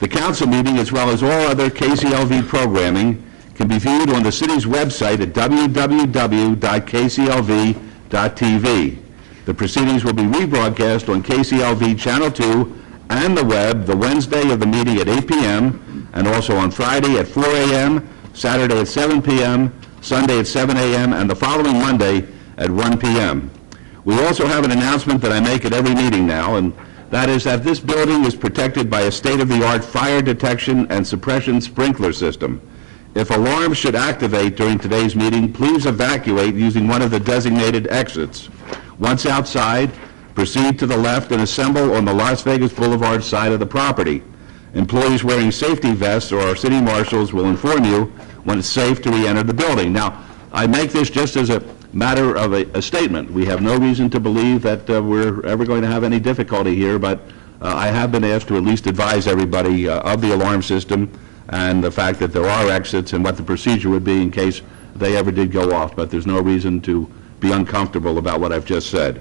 The council meeting, as well as all other KCLV programming, can be viewed on the city's website at www.kclv.tv. The proceedings will be rebroadcast on KCLV Channel 2 and the web the Wednesday of the meeting at 8 p.m. and also on Friday at 4 a.m., Saturday at 7 p.m., Sunday at 7 a.m., and the following Monday at 1 p.m. We also have an announcement that I make at every meeting now, and that is that this building is protected by a state-of-the-art fire detection and suppression sprinkler system. If alarms should activate during today's meeting, please evacuate using one of the designated exits. Once outside, proceed to the left and assemble on the Las Vegas Boulevard side of the property. Employees wearing safety vests or our city marshals will inform you when it's safe to re-enter the building. Now, I make this just as a matter of a statement. We have no reason to believe that we're ever going to have any difficulty here, but I have been asked to at least advise everybody of the alarm system and the fact that there are exits and what the procedure would be in case they ever did go off, but there's no reason to be uncomfortable about what I've just said.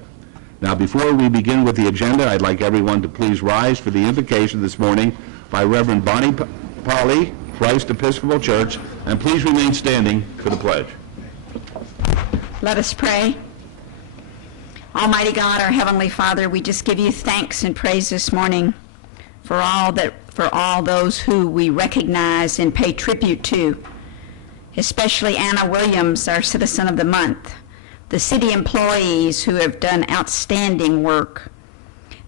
Now, before we begin with the agenda, I'd like everyone to please rise for the invocation this morning by Reverend Bonnie Polly, Christ Episcopal Church, and please remain standing for the pledge. Let us pray. Almighty God, our Heavenly Father, we just give you thanks and praise this morning for all those who we recognize and pay tribute to, especially Anna Williams, our Citizen of the Month, the city employees who have done outstanding work,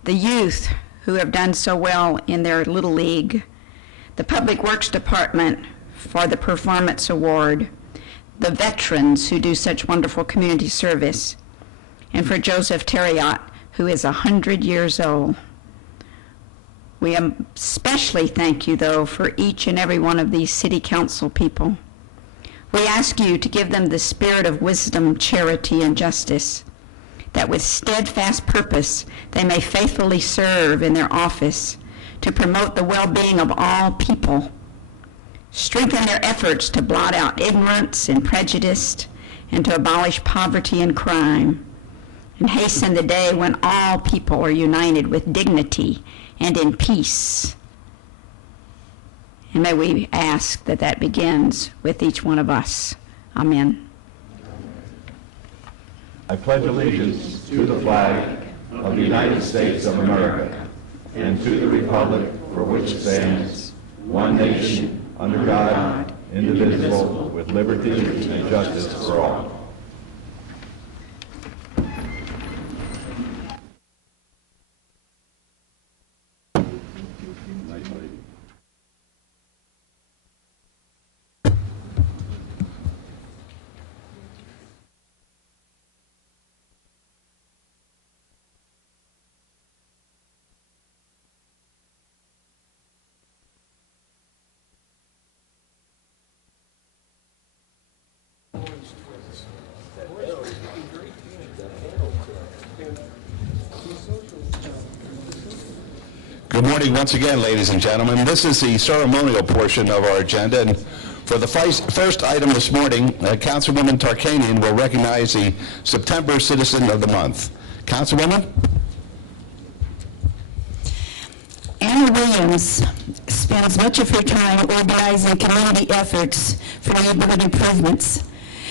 the youth who have done so well in their Little League, the Public Works Department for the Performance Award, the veterans who do such wonderful community service, and for Joseph Terriot, who is 100 years old. We especially thank you, though, for each and every one of these city council people. We ask you to give them the spirit of wisdom, charity, and justice, that with steadfast purpose they may faithfully serve in their office to promote the well-being of all people, strengthen their efforts to blot out ignorance and prejudice, and to abolish poverty and crime, and hasten the day when all people are united with dignity and in peace. And may we ask that that begins with each one of us. Amen. I pledge allegiance to the flag of the United States of America and to the republic for which it stands, one nation, under God, indivisible, with liberty and justice for all. Good morning once again, ladies and gentlemen. This is the ceremonial portion of our agenda, and for the first item this morning, Councilwoman Tarkanian will recognize the September Citizen of the Month. Councilwoman? Anna Williams spends much of her time organizing community efforts for neighborhood improvements.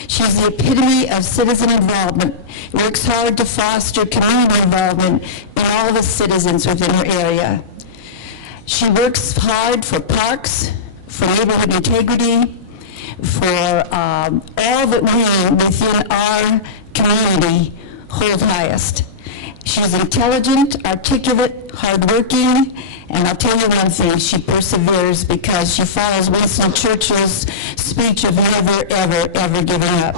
She's the epitome of citizen involvement, works hard to foster community involvement in all the citizens within her area. She works hard for parks, for neighborhood integrity, for all that we within our community hold highest. She's intelligent, articulate, hardworking, and I'll tell you one thing, she perseveres because she follows Winston Churchill's speech of never, ever, ever giving up.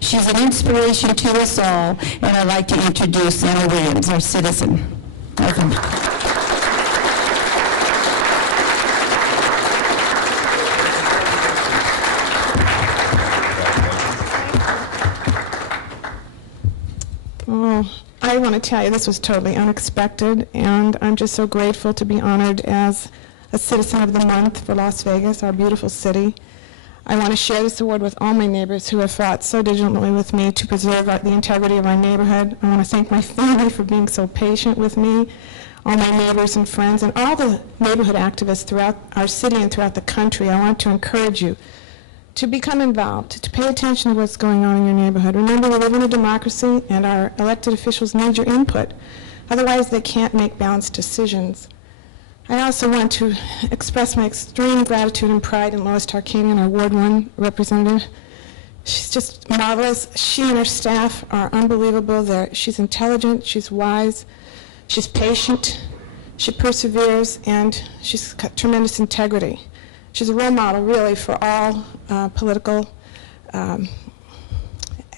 She's an inspiration to us all, and I'd like to introduce Anna Williams, our citizen. Welcome. Oh, I want to tell you this was totally unexpected, and I'm just so grateful to be honored as a Citizen of the Month for Las Vegas, our beautiful city. I want to share this award with all my neighbors who have fought so diligently with me to preserve the integrity of our neighborhood. I want to thank my family for being so patient with me. all my neighbors and friends, and all the neighborhood activists throughout our city and throughout the country, I want to encourage you to become involved, to pay attention to what's going on in your neighborhood. Remember, we live in a democracy, and our elected officials need your input. Otherwise, they can't make balanced decisions. I also want to express my extreme gratitude and pride in Lois Tarkanian, our Ward 1 representative. She's just marvelous. She and her staff are unbelievable. She's intelligent, she's wise, she's patient, she perseveres, and she's got tremendous integrity. She's a role model, really, for all political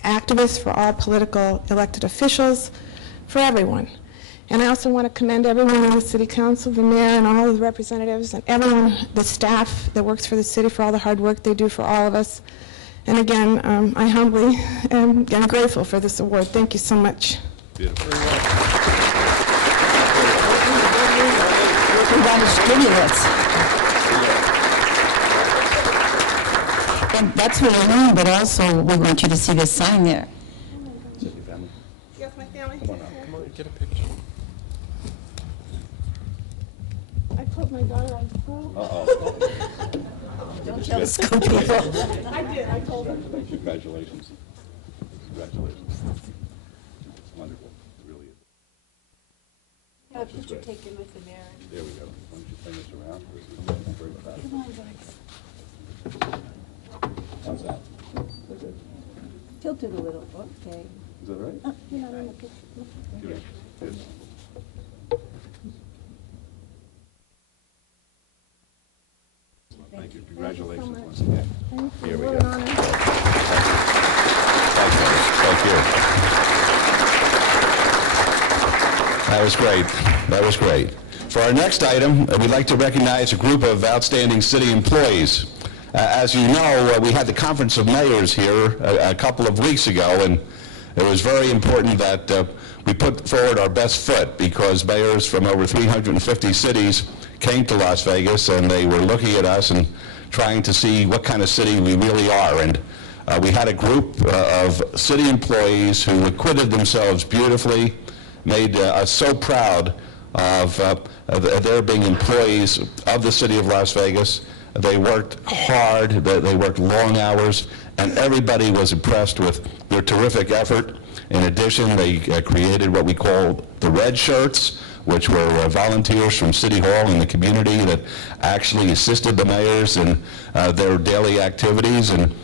activists, for all political elected officials, for everyone. And I also want to commend everyone on the City Council, the mayor, and all of the representatives, and everyone, the staff that works for the city, for all the hard work they do for all of us. And again, I humbly am grateful for this award. Thank you so much. Beautiful. We want to stimulus. And that's what I mean, but also we want you to see the sign there. Is that your family? Yes, my family. Come on up. Come on, get a picture. I put my daughter on the phone. Don't tell the school people. I did, I told her. Congratulations. Congratulations. It's wonderful. It really is. Have a picture taken with the mayor. There we go. Why don't you turn this around? Come on, guys. How's that? Tilt it a little, okay. Is that right? You're not in the picture. Good. Good. Thank you. Congratulations once again. Here we go. Thank you. That was great. That was great. For our next item, we'd like to recognize a group of outstanding city employees. As you know, we had the Conference of Mayors here a couple of weeks ago, and it was very important that we put forward our best foot, because mayors from over 350 cities came to Las Vegas, and they were looking at us and trying to see what kind of city we really are. And we had a group of city employees who acquitted themselves beautifully, made us so proud of their being employees of the city of Las Vegas. They worked hard, they worked long hours, and everybody was impressed with their terrific effort. In addition, they created what we call the Red Shirts, which were volunteers from City Hall and the community that actually assisted the mayors in their daily activities, and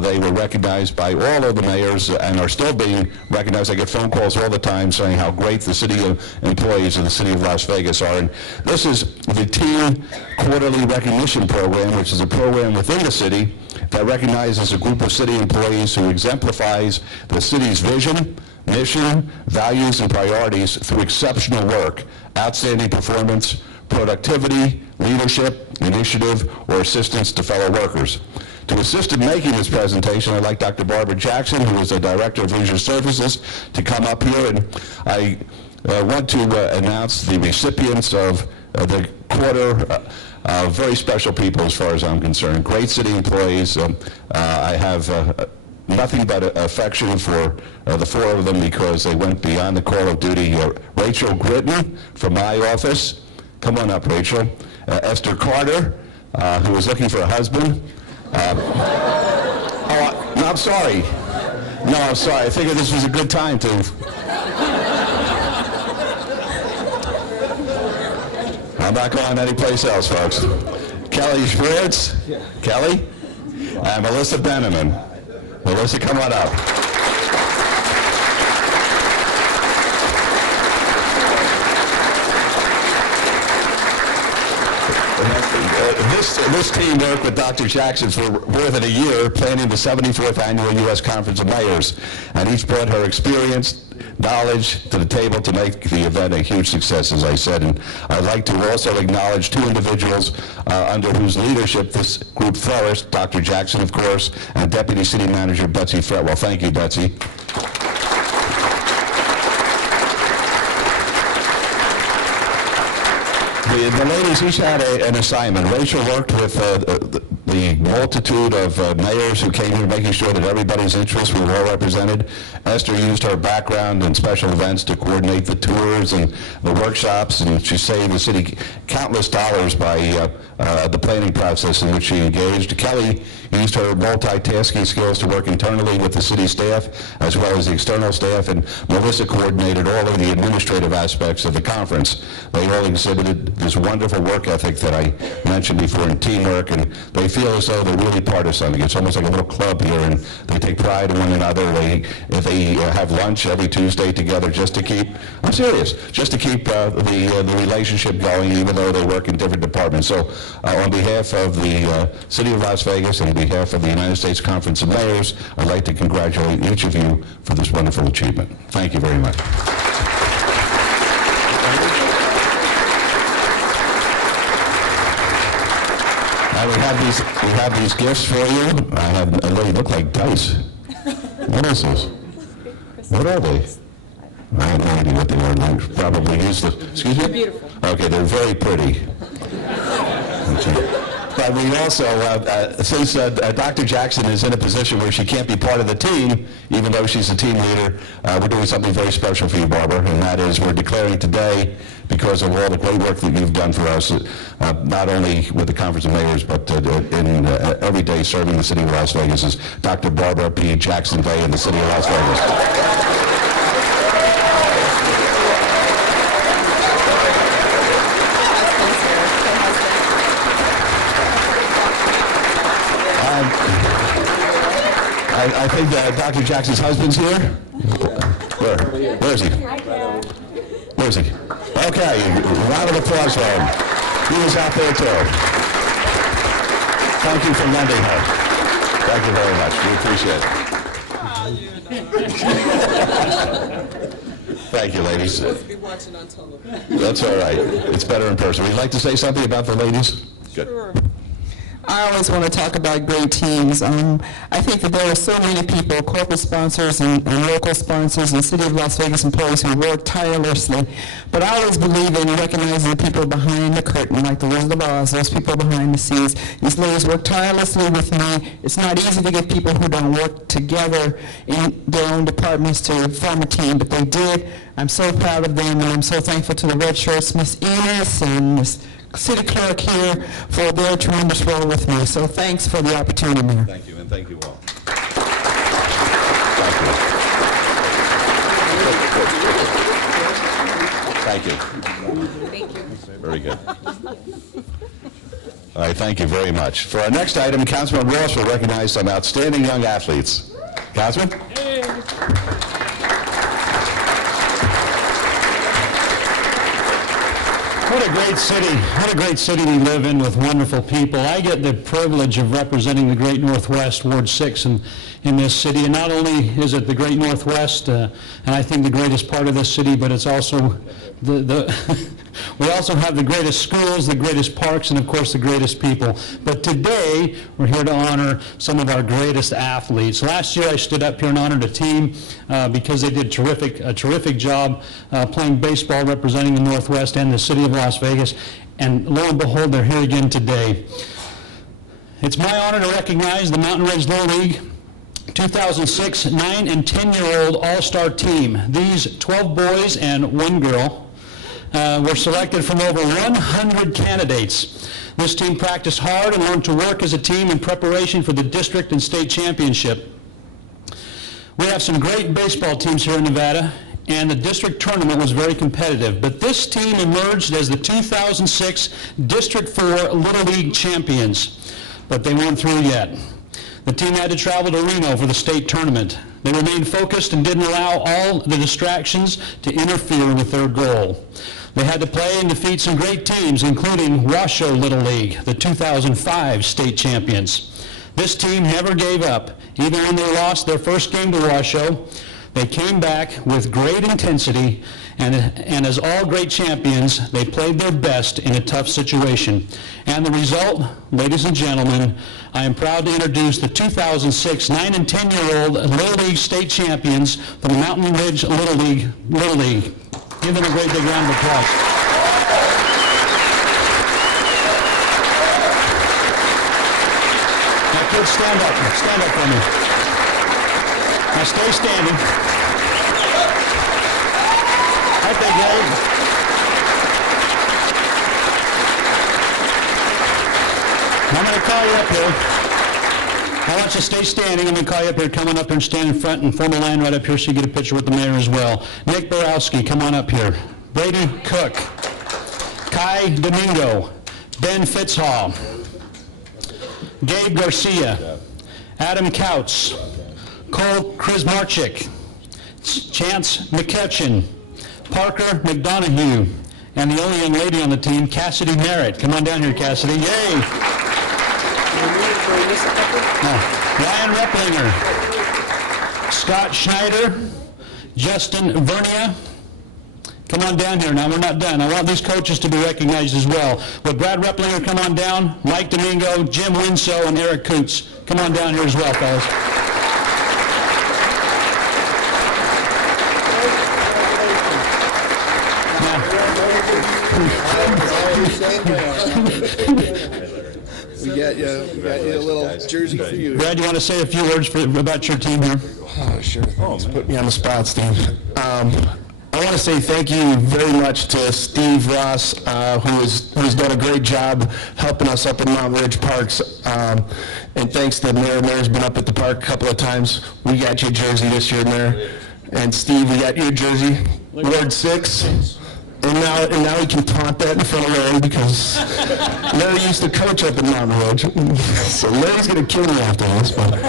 they were recognized by all of the mayors and are still being recognized. I get phone calls all the time saying how great the city employees of the city of Las Vegas are. And this is the Team Quarterly Recognition Program, which is a program within the city that recognizes a group of city employees who exemplifies the city's vision, mission, values, and priorities through exceptional work, outstanding performance, productivity, leadership, initiative, or assistance to fellow workers. To assist in making this presentation, I'd like Dr. Barbara Jackson, who is the Director of Leisure Services, to come up here. And I want to announce the recipients of the quarter, very special people as far as I'm concerned, great city employees. I have nothing but affection for the four of them because they went beyond the call of duty. Rachel Gritton from my office. Come on up, Rachel. Esther Carter, who is looking for a husband. No, I'm sorry. No, I'm sorry. I figured this was a good time to. I'm not going anyplace else, folks. Kelly Schwartz. Kelly. And Melissa Benneman. Melissa, come on up. This team worked with Dr. Jackson for more than a year planning the 74th Annual U.S. Conference of Mayors, and each brought her experience, knowledge to the table to make the event a huge success, as I said. And I'd like to also acknowledge two individuals under whose leadership this group flourished, Dr. Jackson, of course, and Deputy City Manager Betsy Fretwell. Thank you, Betsy. The ladies each had an assignment. Rachel worked with the the multitude of mayors who came here, making sure that everybody's interests were well represented. Esther used her background in special events to coordinate the tours and the workshops, and she saved the city countless dollars by the planning process in which she engaged. Kelly used her multitasking skills to work internally with the city staff as well as the external staff, and Melissa coordinated all of the administrative aspects of the conference. They all exhibited this wonderful work ethic that I mentioned before in teamwork, and they feel as though they're really part of something. It's almost like a little club here, and they take pride in one another. If they have lunch every Tuesday together just to keep, I'm serious, just to keep the relationship going, even though they work in different departments. So on behalf of the City of Las Vegas and on behalf of the United States Conference of Mayors, I'd like to congratulate each of you for this wonderful achievement. Thank you very much. Now we have these gifts for you. They look like dice. What is this? What are they? I have no idea what they are. I probably use the. Excuse me? They're beautiful. Okay, they're very pretty. Okay. But we also, since Dr. Jackson is in a position where she can't be part of the team, even though she's a team leader, we're doing something very special for you, Barbara, and that is we're declaring today, because of all the great work that you've done for us, not only with the Conference of Mayors, but in every day serving the City of Las Vegas, is Dr. Barbara P. Jackson Day in the City of Las Vegas. I think that Dr. Jackson's husband's here. Where is he? Where is he? Okay, round of applause for him. He was out there too. Thank you for lending her. Thank you very much. We appreciate it. Thank you, ladies. That's all right. It's better in person. Would you like to say something about the ladies? Good. Sure. I always want to talk about great teams. I think that there are so many people, corporate sponsors and local sponsors and City of Las Vegas employees who work tirelessly. But I always believe in recognizing the people behind the curtain, like the Wizard of Oz, those people behind the scenes. These ladies work tirelessly with me. It's not easy to get people who don't work together in their own departments to form a team, but they did. I'm so proud of them, and I'm so thankful to the Red Shirts, Miss Enos and Miss City Clerk here for their tremendous role with me. So thanks for the opportunity, Mayor. Thank you, and thank you all. Thank you. Thank you. Very good. All right, thank you very much. For our next item, Councilman Ross will recognize some outstanding young athletes. Councilman? What a great city we live in with wonderful people. I get the privilege of representing the Great Northwest, Ward 6 in this city. And not only is it the Great Northwest, and I think the greatest part of this city, but it's also we also have the greatest schools, the greatest parks, and of course the greatest people. But today, we're here to honor some of our greatest athletes. Last year I stood up here and honored a team because they did a terrific job playing baseball, representing the Northwest and the City of Las Vegas. And lo and behold, they're here again today. It's my honor to recognize the Mountain Ridge Little League 2006 9 and 10-year-old all-star team. These 12 boys and 1 girl were selected from over 100 candidates. This team practiced hard and learned to work as a team in preparation for the district and state championship. We have some great baseball teams here in Nevada, and the district tournament was very competitive. But this team emerged as the 2006 District 4 Little League champions, but they weren't through yet. The team had to travel to Reno for the state tournament. They remained focused and didn't allow all the distractions to interfere with their goal. They had to play and defeat some great teams, including Washoe Little League, the 2005 state champions. This team never gave up. Even when they lost their first game to Washoe, they came back with great intensity, and as all great champions, they played their best in a tough situation. And the result, ladies and gentlemen, I am proud to introduce the 2006 9 and 10-year-old Little League state champions from the Mountain Ridge Little League. Give them a great big round of applause. Kids, stand up. Stand up for me. Now stay standing. Okay, Gabe. I'm going to call you up here. I want you to stay standing. I'm going to call you up here. Come on up here and stand in front and form a line right up here so you get a picture with the mayor as well. Nick Borowski, come on up here. Brady Cook. Kai Domingo. Ben Fitzhall. Gabe Garcia. Adam Couts. Cole Krismarchik. Chance McCutcheon. Parker McDonough. And the only young lady on the team, Cassidy Merritt. Come on down here, Cassidy. Yay! Ryan Replinger, Scott Schneider, Justin Vernia. Come on down here. Now, we're not done. I want these coaches to be recognized as well. Would Brad Replinger come on down? Mike Domingo, Jim Winslow, and Eric Coots. Come on down here as well, fellas. We got you a little jersey for you. Brad, you want to say a few words about your team here? Oh, sure. Put me on the spot, Steve. I want to say thank you very much to Steve Ross, who's done a great job helping us up in Mount Ridge Parks. And thanks to the mayor. Mayor's been up at the park a couple of times. We got your jersey this year, Mayor. And Steve, we got your jersey, Ward 6. And now he can taunt that in front of Larry because Larry used to coach up in Mount Ridge. So Larry's going to kill me after this. But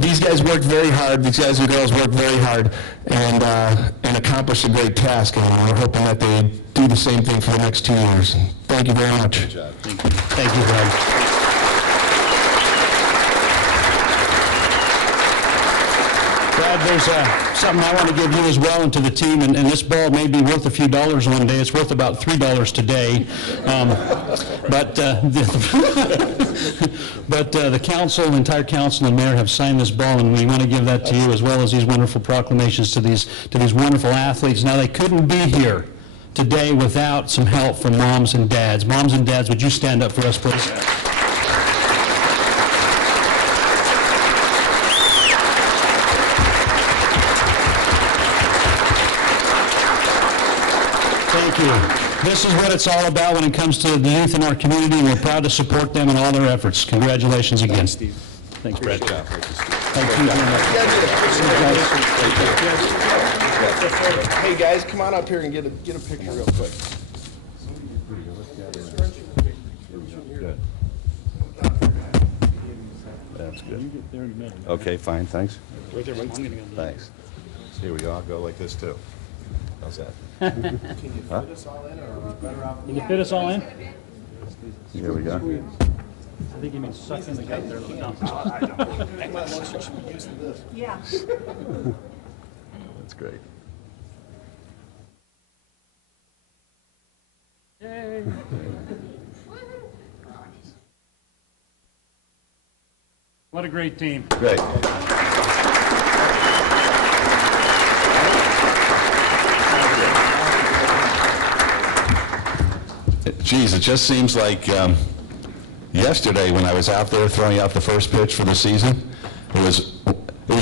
these guys worked very hard. These guys and girls worked very hard and accomplished a great task. And we're hoping that they do the same thing for the next 2 years. Thank you very much. Good job. Thank you, Brad. Brad, there's something I want to give you as well and to the team, and this ball may be worth a few dollars one day. It's worth about $3 today. But the council, the entire council and the mayor have signed this ball, and we want to give that to you as well as these wonderful proclamations to these wonderful athletes. Now, they couldn't be here today without some help from moms and dads. Moms and dads, would you stand up for us, please? Thank you. This is what it's all about when it comes to the youth in our community, and we're proud to support them in all their efforts. Congratulations again. Thanks, Steve. Thanks, Brad. Thank you very much. Hey, guys, come on up here and get a picture real quick. That's good. Okay, fine, thanks. Thanks. Here we go, I'll go like this too. How's that? Can you fit us all in, or are we better off? Can you fit us all in? Here we go. I think you mean suck in the gut there. No. Yeah. That's great. Yay. What a great team. Great. Geez, it just seems like yesterday when I was out there throwing out the first pitch for the season, it was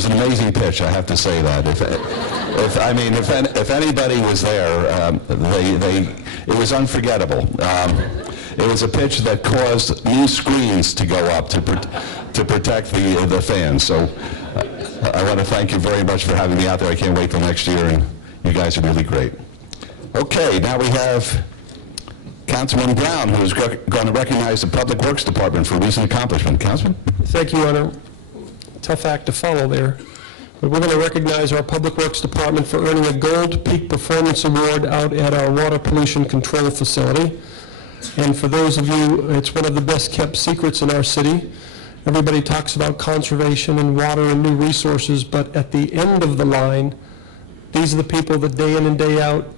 an amazing pitch. I have to say that. If anybody was there, it was unforgettable. It was a pitch that caused new screens to go up to protect the fans. So I want to thank you very much for having me out there. I can't wait till next year, and you guys are really great. Okay, now we have Councilman Brown, who is going to recognize the Public Works Department for recent accomplishment. Councilman? Thank you, Honor. Tough act to follow there. But we're going to recognize our Public Works Department for earning a Gold Peak Performance Award out at our water pollution control facility. And for those of you, it's one of the best kept secrets in our city. Everybody talks about conservation and water and new resources, but at the end of the line, these are the people that day in and day out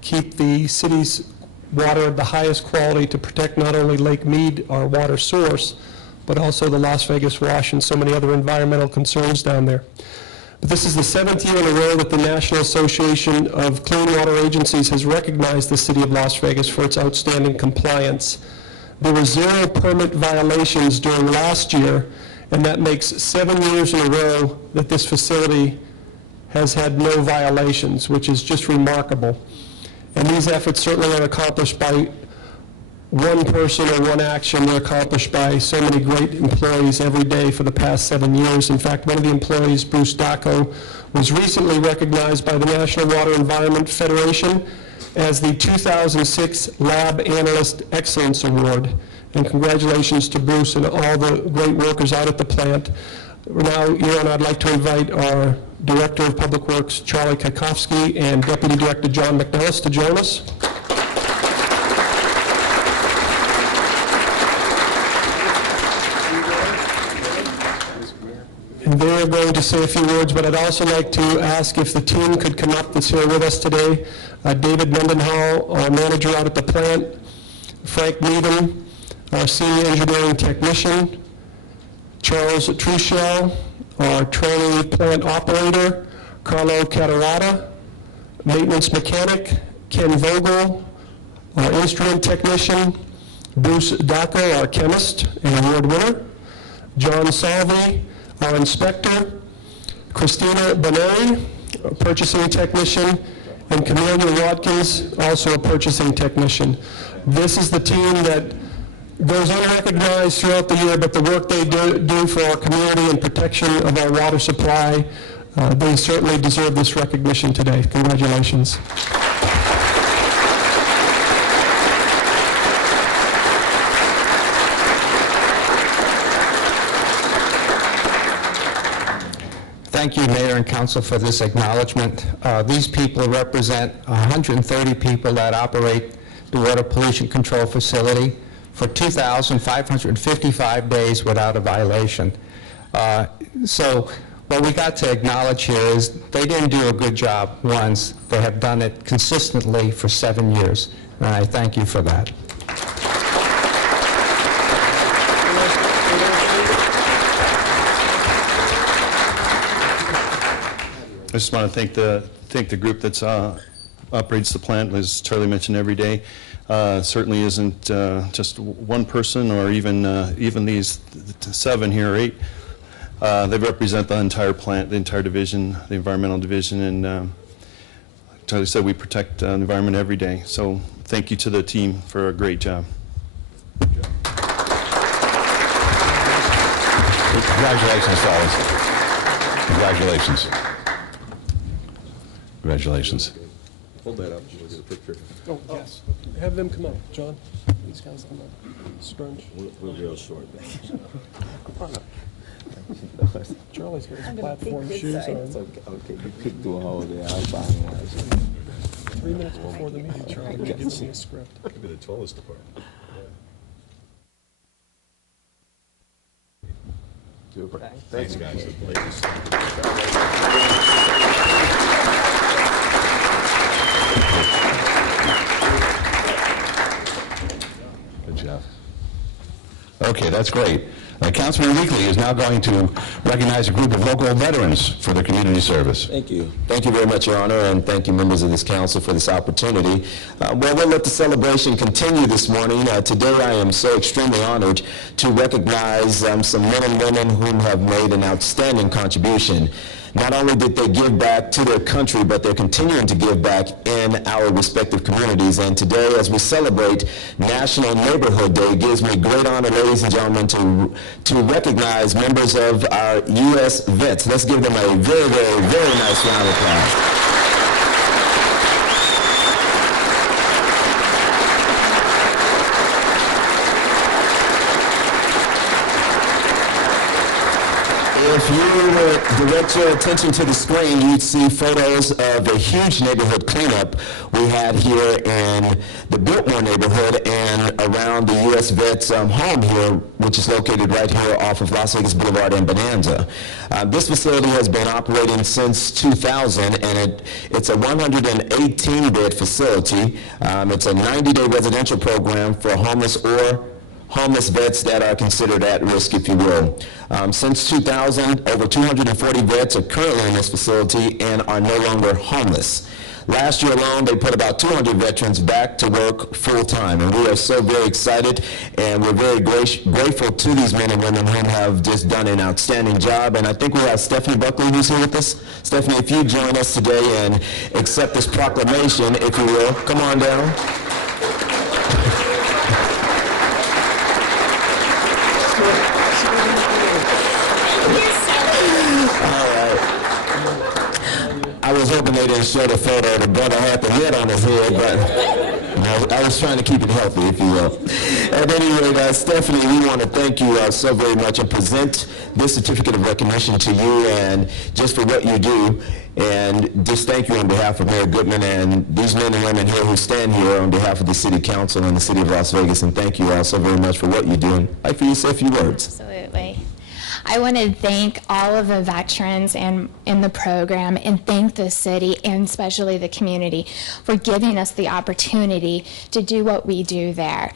keep the city's water of the highest quality to protect not only Lake Mead, our water source, but also the Las Vegas Wash and so many other environmental concerns down there. But this is the 7th year in a row that the National Association of Clean Water Agencies has recognized the city of Las Vegas for its outstanding compliance. There were 0 permit violations during last year, and that makes 7 years in a row that this facility has had no violations, which is just remarkable. And these efforts certainly aren't accomplished by one person or one action. They're accomplished by so many great employees every day for the past 7 years. In fact, one of the employees, Bruce Dacco, was recently recognized by the National Water Environment Federation as the 2006 Lab Analyst Excellence Award. And congratulations to Bruce and all the great workers out at the plant. Now, Your Honor, I'd like to invite our Director of Public Works, Charlie Kaikowski, and Deputy Director John McNellis to join us. And they're going to say a few words, but I'd also like to ask if the team could come up that's here with us today. David Mendenhall, our manager out at the plant, Frank Needham, our senior engineering technician, Charles Truchell, our trainee plant operator, Carlo Catarata, maintenance mechanic, Ken Vogel, our instrument technician, Bruce Dacco, our chemist and award winner, John Salvi, our inspector, Christina Boneri, a purchasing technician, and Camelia Watkins, also a purchasing technician. This is the team that goes unrecognized throughout the year, but the work they do for our community and protection of our water supply, they certainly deserve this recognition today. Congratulations. Thank you, Mayor and Council, for this acknowledgement. These people represent 130 people that operate the water pollution control facility for 2,555 days without a violation. So what we got to acknowledge here is they didn't do a good job once. They have done it consistently for 7 years, and I thank you for that. I just want to thank the group that operates the plant, as Charlie mentioned, every day. Certainly isn't just one person or even these 7 here or 8. They represent the entire plant, the entire division, the environmental division, and like Charlie said, we protect the environment every day. So thank you to the team for a great job. Congratulations, fellas. Congratulations. Congratulations. Hold that up. We'll get a picture. Oh, yes. Have them come up. John, these guys come up. Scrunch. We'll go short. Charlie's got his platform shoes on. Okay, you could do a whole day. I'll find one. 3 minutes before the meeting, Charlie gives me a script. Could be the tallest department. Super. Thanks, guys. Good job. Okay, that's great. Councilman Weekly is now going to recognize a group of local veterans for their community service. Thank you. Thank you very much, Your Honor, and thank you, members of this council, for this opportunity. Well, we'll let the celebration continue this morning. Today, I am so extremely honored to recognize some men and women who have made an outstanding contribution. Not only did they give back to their country, but they're continuing to give back in our respective communities. And today, as we celebrate National Neighborhood Day, it gives me great honor, ladies and gentlemen, to recognize members of our U.S. vets. Let's give them a very, very, very nice round of applause. If you would direct your attention to the screen, you'd see photos of a huge neighborhood cleanup we had here in the Biltmore neighborhood and around the U.S. Vets home here, which is located right here off of Las Vegas Boulevard and Bonanza. This facility has been operating since 2000, and it's a 118-bed facility. It's a 90-day residential program for homeless vets that are considered at risk, if you will. Since 2000, over 240 vets are currently in this facility and are no longer homeless. Last year alone, they put about 200 veterans back to work full-time, and we are so very excited, and we're very grateful to these men and women who have just done an outstanding job. And I think we have Stephanie Buckley who's here with us. Stephanie, if you join us today and accept this proclamation, if you will, come on down. I was hoping they didn't show the photo. The brother had the head on his head, but I was trying to keep it healthy, if you will. At any rate, Stephanie, we want to thank you so very much and present this certificate of recognition to you and just for what you do. And just thank you on behalf of Mayor Goodman and these men and women here who stand here on behalf of the City Council and the City of Las Vegas. And thank you all so very much for what you do. And I'd like for you to say a few words. Absolutely. I want to thank all of the veterans in the program and thank the city and especially the community for giving us the opportunity to do what we do there.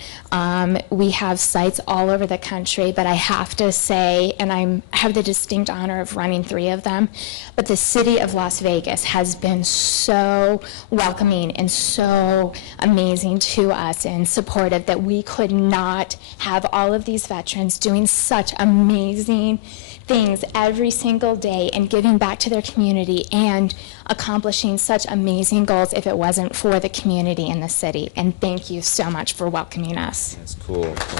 We have sites all over the country, but I have to say, and I have the distinct honor of running 3 of them, but the city of Las Vegas has been so welcoming and so amazing to us and supportive that we could not have all of these veterans doing such amazing things every single day and giving back to their community and accomplishing such amazing goals if it wasn't for the community and the city. And thank you so much for welcoming us. That's cool. That's cool.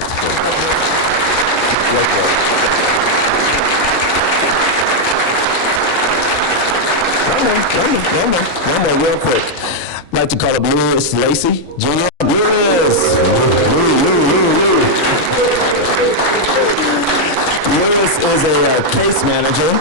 One more, real quick. I'd like to call up Lewis Lacey, Jr. Lewis is a case manager.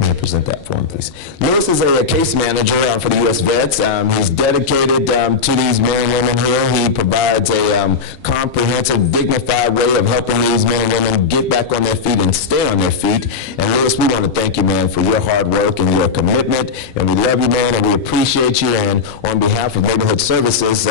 May I present that for him, please? Lewis is a case manager for the U.S. Vets. He's dedicated to these men and women here. He provides a comprehensive, dignified way of helping these men and women get back on their feet and stay on their feet. And Lewis, we want to thank you, man, for your hard work and your commitment. And we love you, man, and we appreciate you. And on behalf of Neighborhood Services,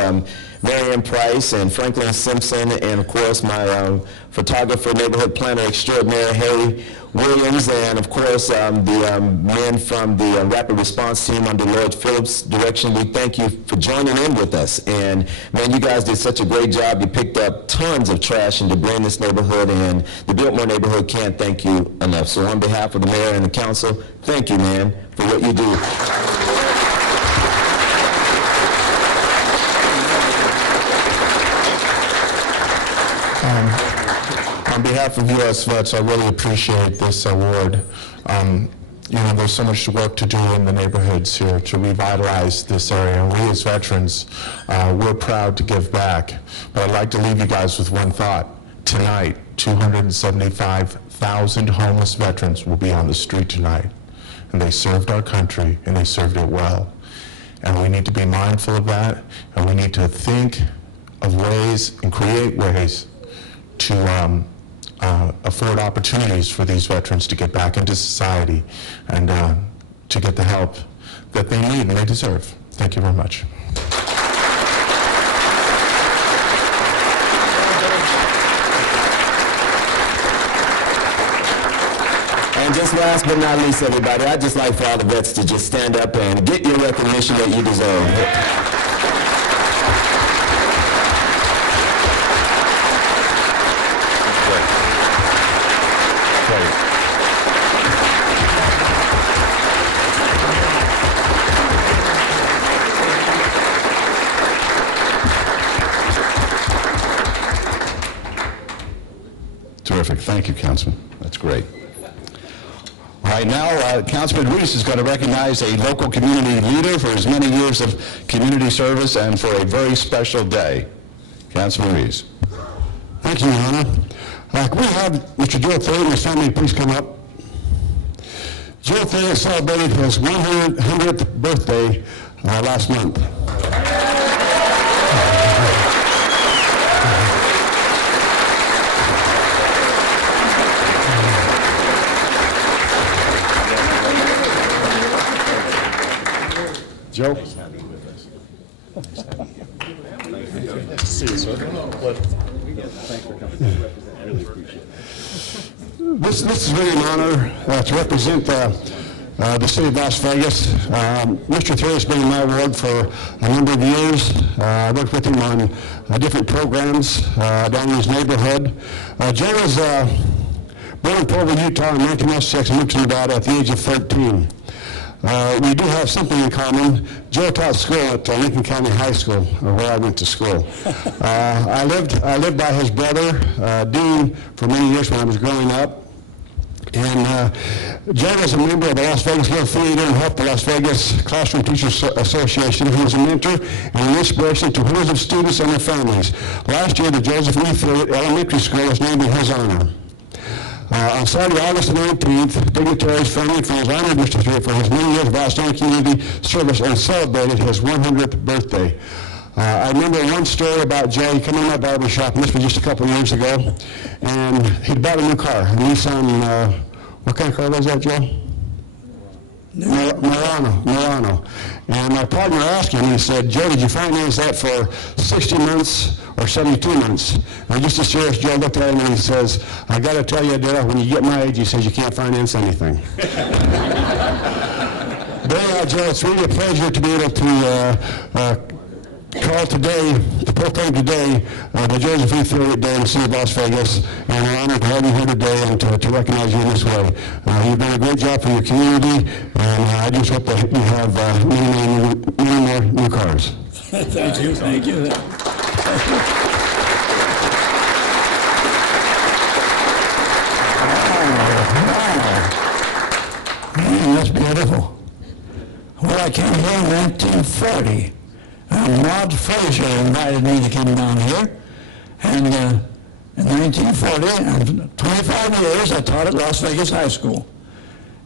Marianne Price and Franklin Simpson, and of course my photographer, neighborhood planner extraordinaire, Harry Williams, and of course the men from the Rapid Response Team under Lloyd Phillips' direction. We thank you for joining in with us. And man, you guys did such a great job. You picked up tons of trash and debris in this neighborhood, and the Biltmore neighborhood can't thank you enough. So on behalf of the mayor and the council, thank you, man, for what you do. On behalf of U.S. Vets, I really appreciate this award. There's so much work to do in the neighborhoods here to revitalize this area. And we as veterans, we're proud to give back. But I'd like to leave you guys with one thought. Tonight, 275,000 homeless veterans will be on the street tonight. And they served our country, and they served it well. And we need to be mindful of that, and we need to think of ways and create ways to afford opportunities for these veterans to get back into society and to get the help that they need and they deserve. Thank you very much. And just last but not least, everybody, I'd just like for all the vets to just stand up and get your recognition that you deserve. Terrific. Thank you, Councilman. That's great. All right, now Councilman Reese is going to recognize a local community leader for his many years of community service and for a very special day. Councilman Reese. Thank you, Your Honor. Can we have Mr. Joe Fay and his family please come up? Joe Fay celebrated his 100th birthday last month. Joe? See you, sir. Thanks for coming. I really appreciate it. This is really an honor to represent the city of Las Vegas. Mr. Thierry has been in my ward for a number of years. I worked with him on different programs down in his neighborhood. Joe was born in Provo, Utah in 1906 and moved to Nevada at the age of 13. We do have something in common. Joe taught school at Lincoln County High School, where I went to school. I lived by his brother, Dean, for many years when I was growing up. And Joe was a member of the Las Vegas Little Theater and helped the Las Vegas Classroom Teachers Association. He was a mentor and an inspiration to hundreds of students and their families. Last year, the Joseph E. Thurett Elementary School was named in his honor. On Saturday, August 19th, dignitaries, family, and friends honored Mr. Thurett for his many years of outstanding community service and celebrated his 100th birthday. I remember one story about Jay coming to my barber shop, and this was just a couple of years ago, and he'd bought a new car, a Nissan, what kind of car was that, Joe? Murano. And my partner asked him, he said, Joe, did you finance that for 60 months or 72 months? And just as serious, Joe looked at him and he says, I got to tell you, Darryl, when you get my age, he says, you can't finance anything. But Joe, it's really a pleasure to be able to call today, to proclaim today, the Joseph E. Thurett Day in the city of Las Vegas, and we're honored to have you here today and to recognize you in this way. You've done a great job for your community, and I just hope that you have many more new cars. Thank you. Thank you. Man, that's beautiful. Well, I came here in 1940. Maud Fraser invited me to come down here, and in 1940, 25 years, I taught at Las Vegas High School.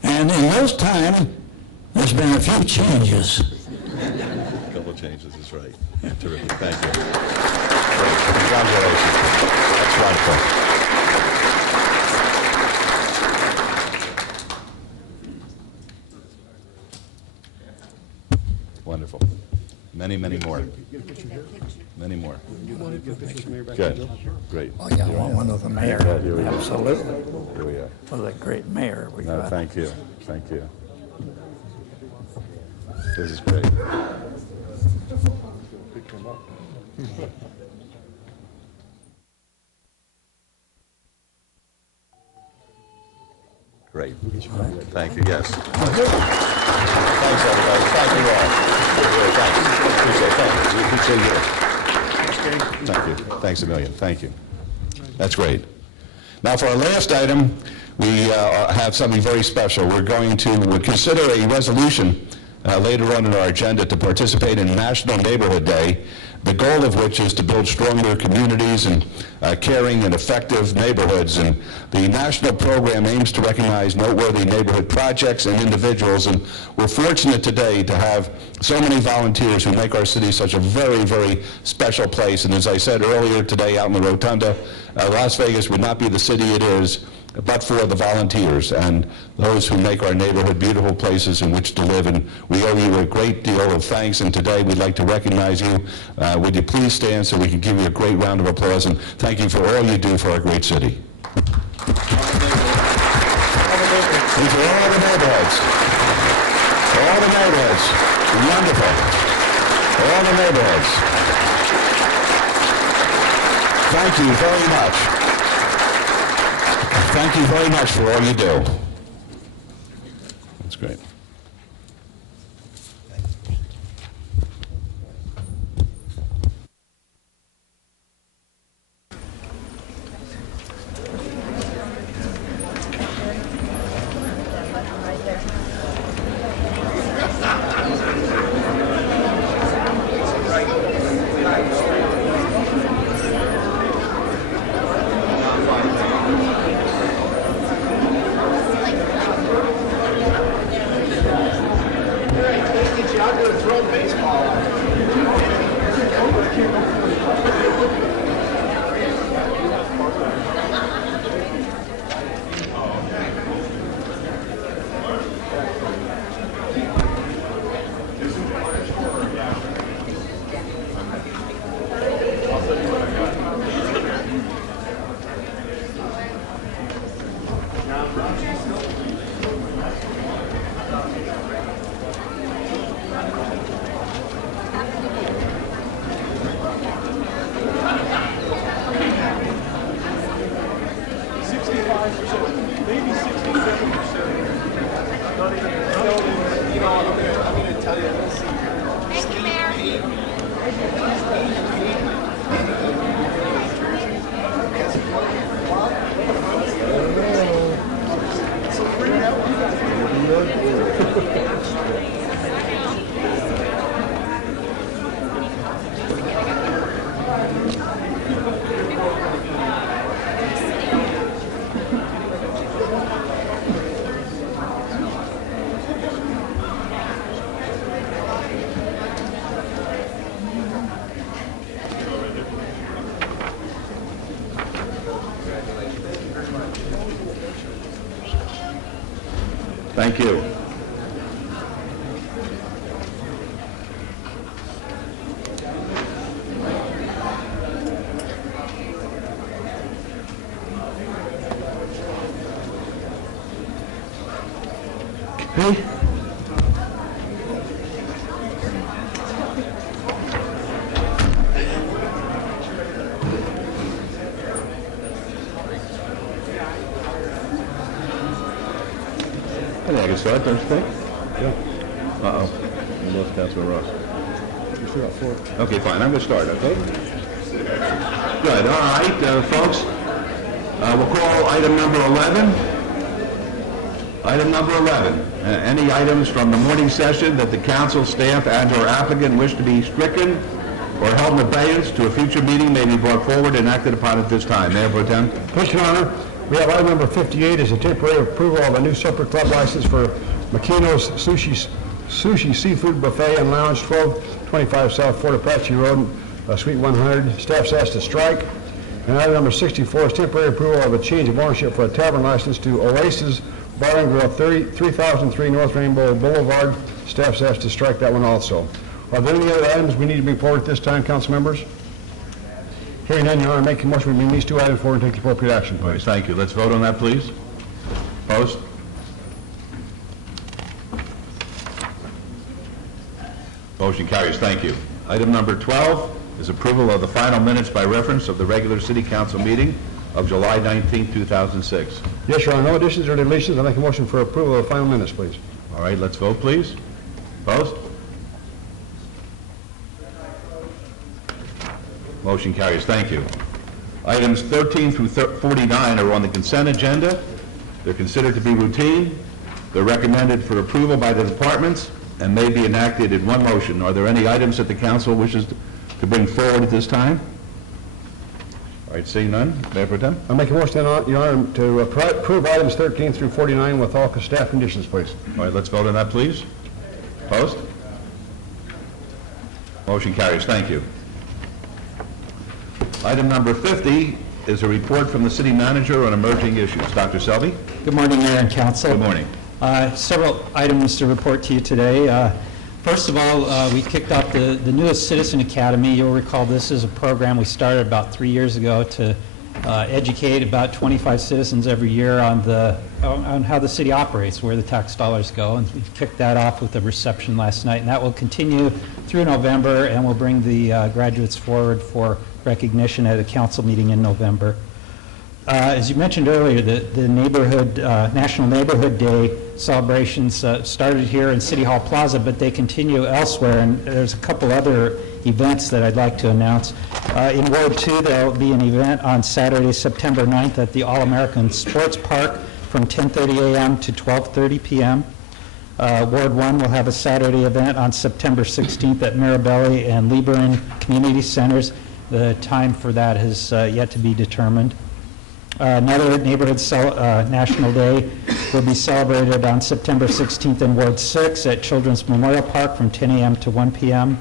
And in this time, there's been a few changes. A couple of changes, that's right. Terrific, thank you. Great. Congratulations. That's wonderful. Wonderful. Many more. Many more. Good. Great. Oh, yeah, one of the mayor. Here we go. Absolutely. Here we are. What a great mayor we No, got. thank you. Thank you. This is great. Great. Thank you, yes. Thanks, everybody. Thank you all. Thanks. We appreciate you. Thank you. Thanks a million. Thank you. That's great. Now, for our last item, we have something very special. We're going to consider a resolution later on in our agenda to participate in National Neighborhood Day, the goal of which is to build stronger communities and caring and effective neighborhoods. And the national program aims to recognize noteworthy neighborhood projects and individuals. And we're fortunate today to have so many volunteers who make our city such a very, very special place. And as I said earlier today out in the Rotunda, Las Vegas would not be the city it is but for the volunteers and those who make our neighborhood beautiful places in which to live. And we owe you a great deal of thanks, and today we'd like to recognize you. Would you please stand so we can give you a great round of applause, and thank you for all you do for our great city. And for all the neighborhoods. All the neighborhoods. Wonderful. All the neighborhoods. Thank you very much. Thank you very much for all you do. That's great. Thank you, Mayor. Thank you. Okay. I think I can start, don't you think? Yeah. Uh-oh. We lost Councilman Ross. You still got 4. Okay, fine, I'm going to start, okay? Good, all right, folks. We'll call item number 11. Item number 11. Any items from the morning session that the council, staff, and/or applicant wish to be stricken or held in abeyance to a future meeting may be brought forward and acted upon at this time. Mayor Pro Tem? Mr. Your Honor, we have item number 58 is a temporary approval of a new supper club license for Makino's Sushi Seafood Buffet and Lounge, 1225 South Fort Apache Road, Suite 100. Staff's asked to strike. And item number 64 is temporary approval of a change of ownership for a tavern license to Oasis Bar and Grill, 3003 North Rainbow Boulevard. Staff's asked to strike that one also. Are there any other items we need to bring forward at this time, council members? Hearing none, Your Honor, make a motion to bring these two items forward and take the appropriate action, please. Thank you. Let's vote on that, please. Opposed? Motion carries. Thank you. Item number 12 is approval of the final minutes by reference of the regular city council meeting of July 19, 2006. Yes, Your Honor, no additions or deletions. I make a motion for approval of the final minutes, please. All right, let's vote, please. Opposed? Motion carries. Thank you. Items 13 through 49 are on the consent agenda. They're considered to be routine. They're recommended for approval by the departments and may be enacted in one motion. Are there any items that the council wishes to bring forward at this time? All right, seeing none, Mayor Pro Tem? I make a motion, Your Honor, to approve items 13 through 49 with all staff conditions, please. All right, let's vote on that, please. Opposed? Motion carries. Thank you. Item number 50 is a report from the city manager on emerging issues. Dr. Selby? Good morning, Mayor and Council. Good morning. Several items to report to you today. First of all, we kicked off the newest Citizen Academy. You'll recall this is a program we started about 3 years ago to educate about 25 citizens every year on how the city operates, where the tax dollars go. And we kicked that off with a reception last night, and that will continue through November, and we'll bring the graduates forward for recognition at a council meeting in November. As you mentioned earlier, the National Neighborhood Day celebrations started here in City Hall Plaza, but they continue elsewhere, and there's a couple other events that I'd like to announce. In Ward 2, there will be an event on Saturday, September 9th at the All-American Sports Park from 10:30 a.m. to 12:30 p.m. Ward 1 will have a Saturday event on September 16th at Mirabelli and Lieberman Community Centers. The time for that has yet to be determined. Another Neighborhood National Day will be celebrated on September 16th in Ward 6 at Children's Memorial Park from 10 a.m. to 1 p.m.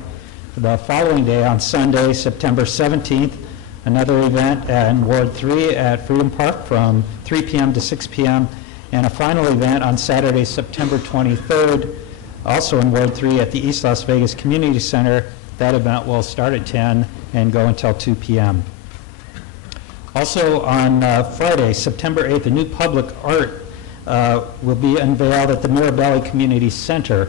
The following day, on Sunday, September 17th, another event in Ward 3 at Freedom Park from 3 p.m. to 6 p.m. And a final event on Saturday, September 23rd, also in Ward 3 at the East Las Vegas Community Center. That event will start at 10 and go until 2 p.m. Also on Friday, September 8th, a new public art will be unveiled at the Mirabelli Community Center.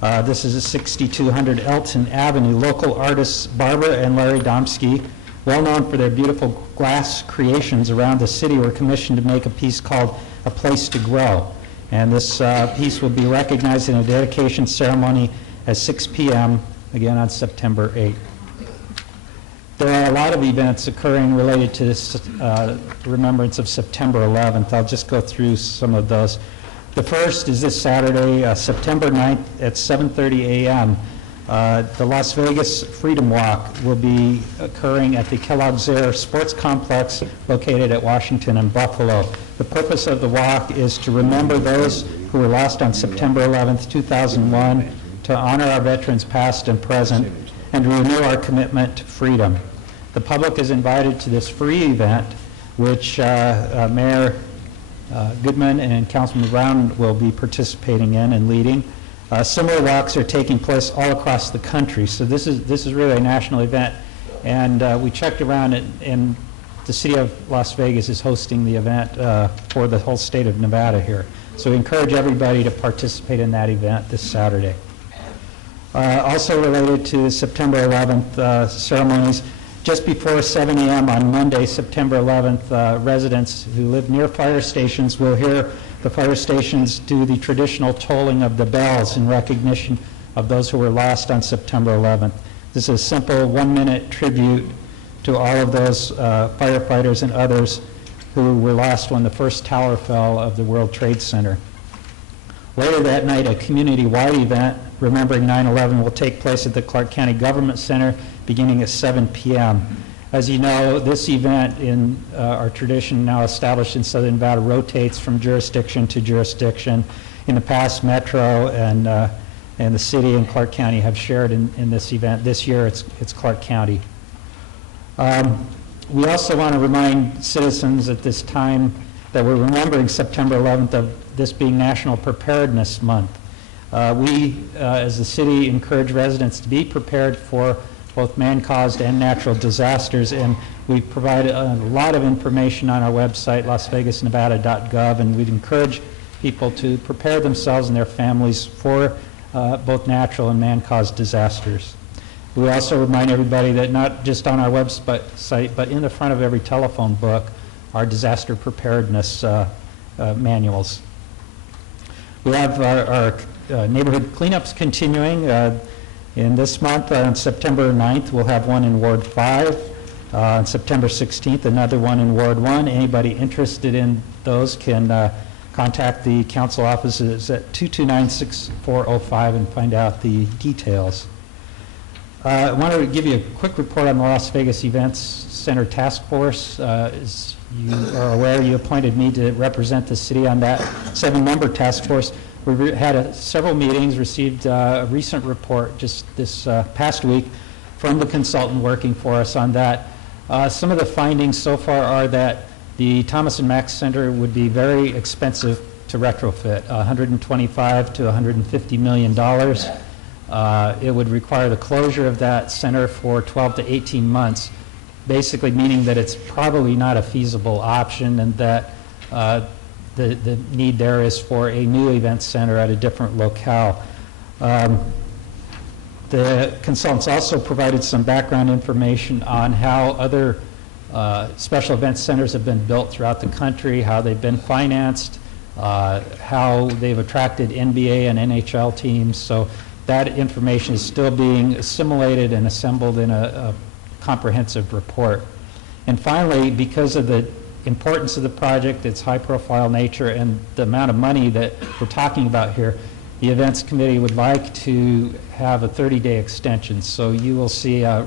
This is at 6200 Elton Avenue. Local artists Barbara and Larry Domsky well known for their beautiful glass creations around the city, were commissioned to make a piece called A Place to Grow. And this piece will be recognized in a dedication ceremony at 6 p.m., again on September 8th. There are a lot of events occurring related to this remembrance of September 11th. I'll just go through some of those. The first is this Saturday, September 9th at 7:30 a.m. The Las Vegas Freedom Walk will be occurring at the Kellogg's Air Sports Complex located at Washington and Buffalo. The purpose of the walk is to remember those who were lost on September 11th, 2001, to honor our veterans past and present, and to renew our commitment to freedom. The public is invited to this free event, which Mayor Goodman and Councilman Brown will be participating in and leading. Similar walks are taking place all across the country, so this is really a national event. And we checked around, and the city of Las Vegas is hosting the event for the whole state of Nevada here. So we encourage everybody to participate in that event this Saturday. Also related to September 11th ceremonies, just before 7 a.m. on Monday, September 11th, residents who live near fire stations will hear the fire stations do the traditional tolling of the bells in recognition of those who were lost on September 11th. This is a simple 1-minute tribute to all of those firefighters and others who were lost when the first tower fell of the World Trade Center. Later that night, a community-wide event remembering 9/11 will take place at the Clark County Government Center beginning at 7 p.m. As you know, this event in our tradition now established in Southern Nevada rotates from jurisdiction to jurisdiction. In the past, Metro and the city and Clark County have shared in this event. This year, it's Clark County. We also want to remind citizens at this time that we're remembering September 11th of this being National Preparedness Month. We, as the city, encourage residents to be prepared for both man-caused and natural disasters, and we provide a lot of information on our website, lasvegasnevada.gov, and we'd encourage people to prepare themselves and their families for both natural and man-caused disasters. We also remind everybody that not just on our website, but in the front of every telephone book are disaster preparedness manuals. We have our neighborhood cleanups continuing. In this month, on September 9th, we'll have one in Ward 5. On September 16th, another one in Ward 1. Anybody interested in those can contact the council offices at 229-6405 and find out the details. I wanted to give you a quick report on the Las Vegas Events Center Task Force. As you are aware, you appointed me to represent the city on that 7-member task force. We had several meetings, received a recent report just this past week from the consultant working for us on that. Some of the findings so far are that the Thomas and Mack Center would be very expensive to retrofit, $125 to $150 million. It would require the closure of that center for 12 to 18 months, basically meaning that it's probably not a feasible option, and that the need there is for a new event center at a different locale. The consultants also provided some background information on how other special event centers have been built throughout the country, how they've been financed, how they've attracted NBA and NHL teams. So that information is still being assimilated and assembled in a comprehensive report. And finally, because of the importance of the project, its high-profile nature, and the amount of money that we're talking about here, the events committee would like to have a 30-day extension. So you will see an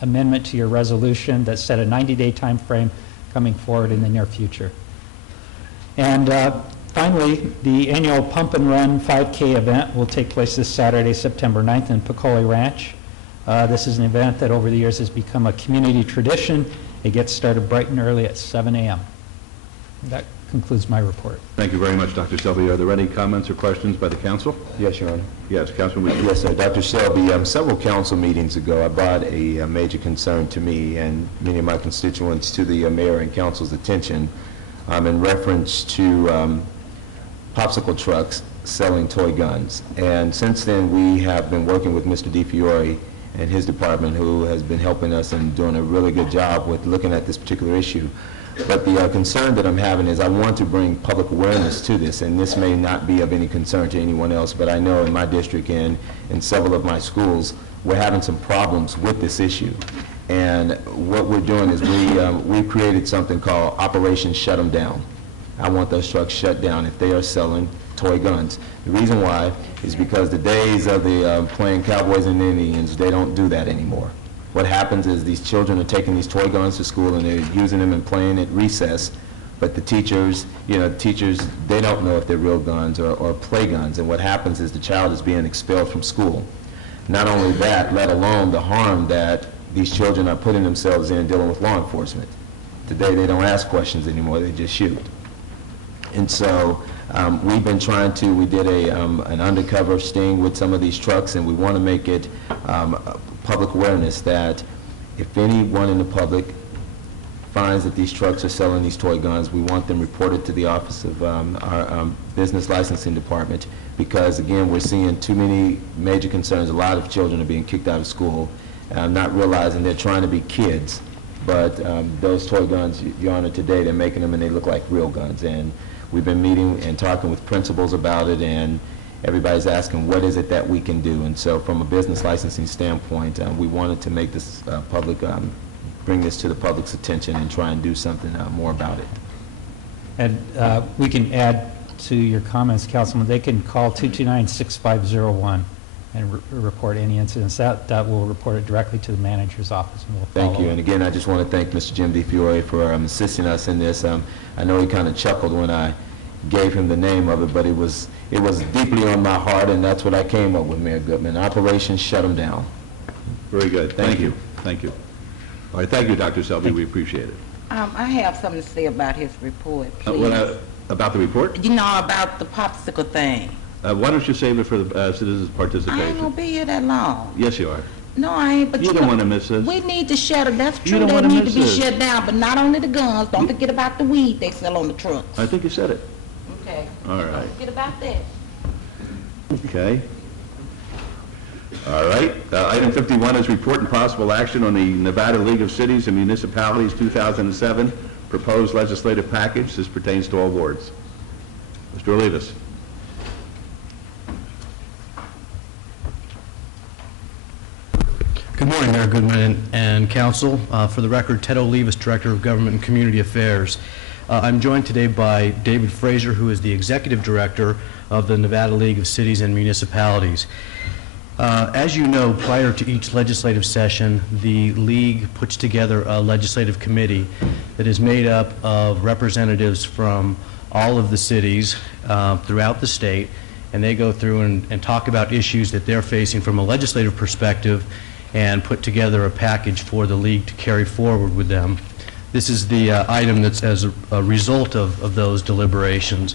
amendment to your resolution that set a 90-day time frame coming forward in the near future. And finally, the annual Pump and Run 5K event will take place this Saturday, September 9th in Peccole Ranch. This is an event that over the years has become a community tradition. It gets started bright and early at 7 a.m. That concludes my report. Thank you very much, Dr. Selby. Are there any comments or questions by the council? Yes, Your Honor. Yes, Councilman Weaver. Yes, sir. Dr. Selby, several council meetings ago, I brought a major concern to me and many of my constituents to the mayor and council's attention in reference to popsicle trucks selling toy guns. And since then, we have been working with Mr. DiFiore and his department, who has been helping us and doing a really good job with looking at this particular issue. But the concern that I'm having is I want to bring public awareness to this, and this may not be of any concern to anyone else, but I know in my district and in several of my schools, we're having some problems with this issue. And what we're doing is we've created something called Operation Shut 'em Down. I want those trucks shut down if they are selling toy guns. The reason why is because the days of the playing cowboys and Indians, they don't do that anymore. What happens is these children are taking these toy guns to school and they're using them and playing at recess, but the teachers, they don't know if they're real guns or play guns, and what happens is the child is being expelled from school. Not only that, let alone the harm that these children are putting themselves in dealing with law enforcement. Today they don't ask questions anymore, they just shoot. And so we've been trying to, we did an undercover sting with some of these trucks, and we want to make it public awareness that if anyone in the public finds that these trucks are selling these toy guns, we want them reported to the Office of our Business Licensing Department, because again, we're seeing too many major concerns. A lot of children are being kicked out of school, not realizing they're trying to be kids, but those toy guns, Your Honor, today they're making them and they look like real guns. And we've been meeting and talking with principals about it, and everybody's asking what is it that we can do. And so from a business licensing standpoint, we wanted to make this public, bring this to the public's attention and try and do something more about it. And we can add to your comments, Councilman, they can call 229-6501 and report any incidents. That will report it directly to the manager's office, and we'll follow. Thank you. And again, I just want to thank Mr. Jim DeFiore for assisting us in this. I know he kind of chuckled when I gave him the name of it, but it was deeply on my heart, and that's what I came up with, Mayor Goodman. Operation Shut 'em Down. Very good. Thank you. Thank you. All right, thank you, Dr. Selby. We appreciate it. I have something to say about his report, please. About the report? You know, about the popsicle thing. Why don't you save it for the citizens' participation? I ain't gonna be here that long. Yes, you are. No, I ain't, but You don't want to miss this. we need to shut it. That's You true, don't they wanna need to miss be this. shut down, but not only the guns. Don't forget about the weed they sell on the trucks. I think you said it. Okay. All right. Don't forget about that. Okay. All right. Item 51 is report and possible action on the Nevada League of Cities and Municipalities 2007 proposed legislative package. This pertains to all wards. Mr. Olivas. Good morning, Mayor Goodman and Council. For the record, Ted Olivas, Director of Government and Community Affairs. I'm joined today by David Frazier, who is the Executive Director of the Nevada League of Cities and Municipalities. As you know, prior to each legislative session, the League puts together a legislative committee that is made up of representatives from all of the cities throughout the state, and they go through and talk about issues that they're facing from a legislative perspective and put together a package for the League to carry forward with them. This is the item that's as a result of those deliberations.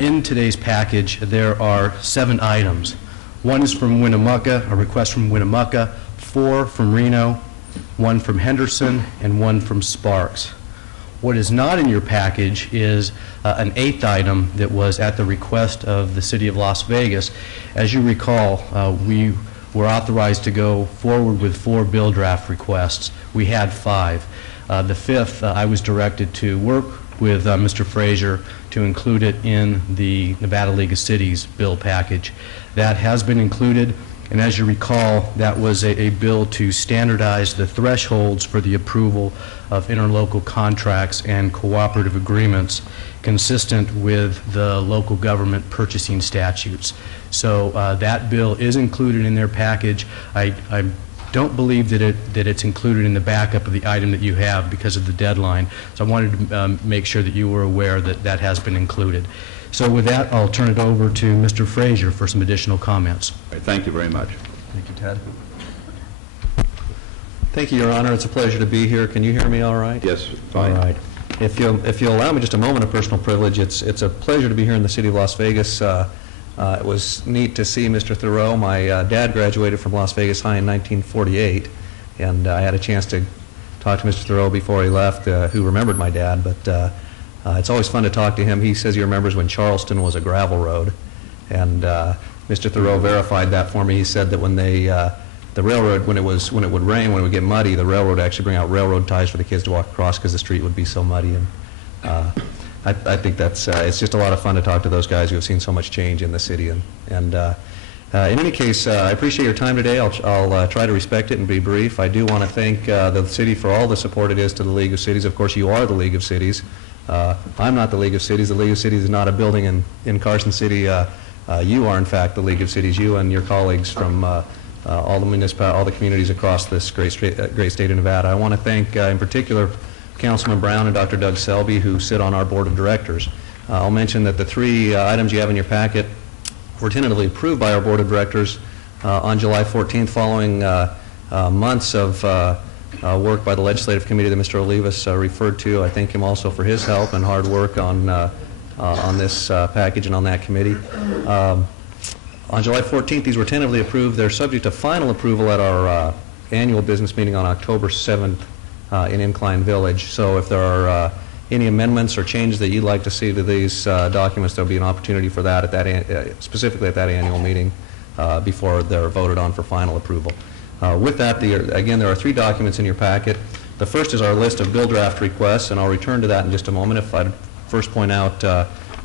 In today's package, there are 7 items. 1 is from Winnemucca, a request from Winnemucca, 4 from Reno, 1 from Henderson, and 1 from Sparks. What is not in your package is an 8th item that was at the request of the City of Las Vegas. As you recall, we were authorized to go forward with 4 bill draft requests. We had 5. The 5th, I was directed to work with Mr. Frazier to include it in the Nevada League of Cities bill package. That has been included, and as you recall, that was a bill to standardize the thresholds for the approval of interlocal contracts and cooperative agreements consistent with the local government purchasing statutes. So that bill is included in their package. I don't believe that it's included in the backup of the item that you have because of the deadline. So I wanted to make sure that you were aware that that has been included. So with that, I'll turn it over to Mr. Frazier for some additional comments. All right, thank you very much. Thank you, Ted. Thank you, Your Honor. It's a pleasure to be here. Can you hear me all right? Yes, fine. All right. If you'll allow me just a moment of personal privilege, it's a pleasure to be here in the city of Las Vegas. It was neat to see Mr. Thoreau. My dad graduated from Las Vegas High in 1948, and I had a chance to talk to Mr. Thoreau before he left, who remembered my dad, but it's always fun to talk to him. He says he remembers when Charleston was a gravel road, and Mr. Thoreau verified that for me. He said that when they the railroad, when it would rain, when it would get muddy, the railroad would actually bring out railroad ties for the kids to walk across because the street would be so muddy. And I think that's it's just a lot of fun to talk to those guys who have seen so much change in the city. And in any case, I appreciate your time today. I'll try to respect it and be brief. I do want to thank the city for all the support it is to the League of Cities. Of course, you are the League of Cities. I'm not the League of Cities. The League of Cities is not a building in Carson City. You are, in fact, the League of Cities. You and your colleagues from all the communities across this great state of Nevada. I want to thank, in particular, Councilman Brown and Dr. Doug Selby, who sit on our board of directors. I'll mention that the three items you have in your packet were tentatively approved by our board of directors on July 14th, following months of work by the legislative committee that Mr. Olivas referred to. I thank him also for his help and hard work on this package and on that committee. On July 14th, these were tentatively approved. They're subject to final approval at our annual business meeting on October 7th in Incline Village. So if there are any amendments or changes that you'd like to see to these documents, there'll be an opportunity for that at that specifically at that annual meeting before they're voted on for final approval. With that, again, there are three documents in your packet. The first is our list of bill draft requests, and I'll return to that in just a moment. If I'd first point out,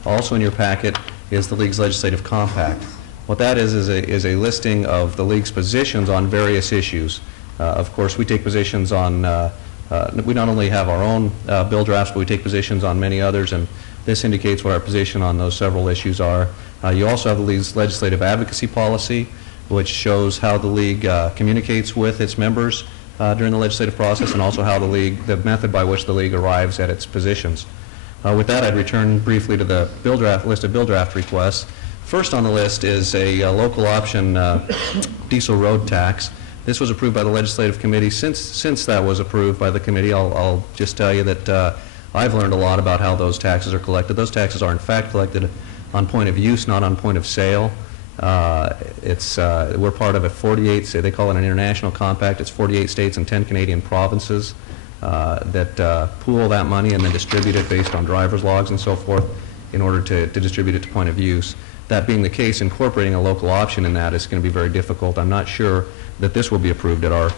also in your packet is the League's legislative compact. What that is a listing of the League's positions on various issues. Of course, we take positions on, we not only have our own bill drafts, but we take positions on many others, and this indicates what our position on those several issues are. You also have the League's legislative advocacy policy, which shows how the League communicates with its members during the legislative process, and also how the method by which the League arrives at its positions. With that, I'd return briefly to the list of bill draft requests. First on the list is a local option diesel road tax. This was approved by the legislative committee. Since that was approved by the committee, I'll just tell you that I've learned a lot about how those taxes are collected. Those taxes are in fact collected on point of use, not on point of sale. We're part of a 48, they call it an international compact. It's 48 states and 10 Canadian provinces that pool that money and then distribute it based on driver's logs and so forth in order to distribute it to point of use. That being the case, incorporating a local option in that is going to be very difficult. I'm not sure that this will be approved at our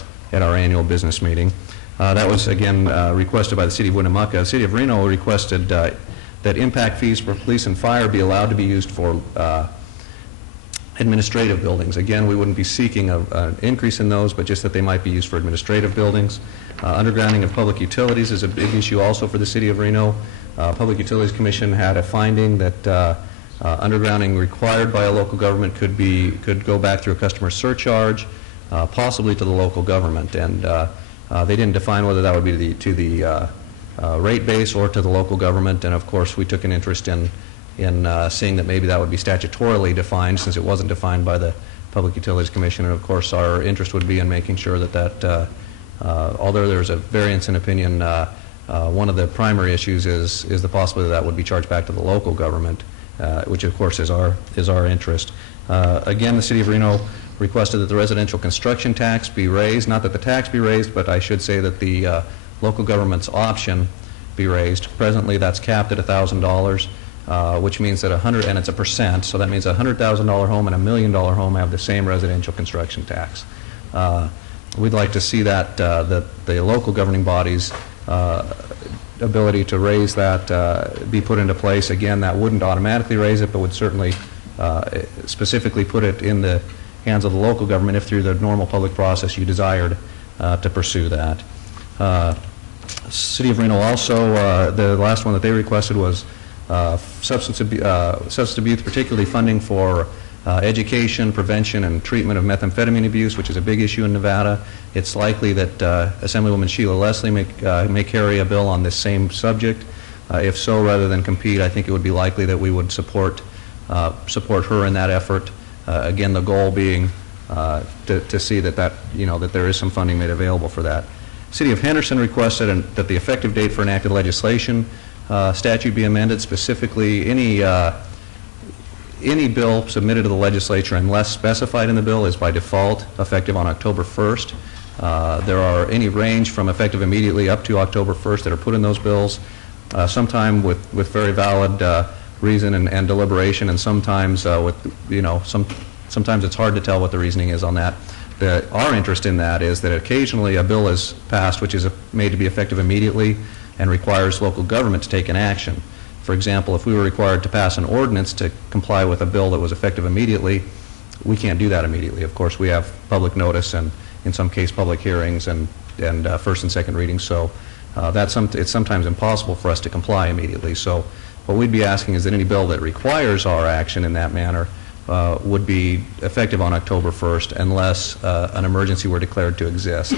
annual business meeting. That was, again, requested by the City of Winnemucca. The City of Reno requested that impact fees for police and fire be allowed to be used for administrative buildings. Again, we wouldn't be seeking an increase in those, but just that they might be used for administrative buildings. Undergrounding of public utilities is a big issue also for the City of Reno. Public Utilities Commission had a finding that undergrounding required by a local government could go back through a customer surcharge, possibly to the local government, and they didn't define whether that would be to the rate base or to the local government. And of course, we took an interest in seeing that maybe that would be statutorily defined, since it wasn't defined by the Public Utilities Commission. And of course, our interest would be in making sure that although there's a variance in opinion, one of the primary issues is the possibility that would be charged back to the local government, which of course is our interest. Again, the City of Reno requested that the residential construction tax be raised. Not that the tax be raised, but I should say that the local government's option be raised. Presently, that's capped at $1,000, which means that and it's a percent, so that means a $100,000 home and a $1 million home have the same residential construction tax. We'd like to see that the local governing bodies ability to raise that be put into place. Again, that wouldn't automatically raise it, but would certainly specifically put it in the hands of the local government if through the normal public process you desired to pursue that. City of Reno also, the last one that they requested was substance abuse, particularly funding for education, prevention, and treatment of methamphetamine abuse, which is a big issue in Nevada. It's likely that Assemblywoman Sheila Leslie may carry a bill on this same subject. If so, rather than compete, I think it would be likely that we would support her in that effort. Again, the goal being to see that there is some funding made available for that. City of Henderson requested that the effective date for enacted legislation statute be amended. Specifically, any bill submitted to the legislature unless specified in the bill is by default effective on October 1st. There are any range from effective immediately up to October 1st that are put in those bills, sometime with very valid reason and deliberation, and sometimes sometimes it's hard to tell what the reasoning is on that. our interest in that is that occasionally a bill is passed which is made to be effective immediately and requires local government to take an action. For example, if we were required to pass an ordinance to comply with a bill that was effective immediately, we can't do that immediately. Of course, we have public notice and, in some case, public hearings and first and second readings, so it's sometimes impossible for us to comply immediately. So what we'd be asking is that any bill that requires our action in that manner would be effective on October 1st unless an emergency were declared to exist.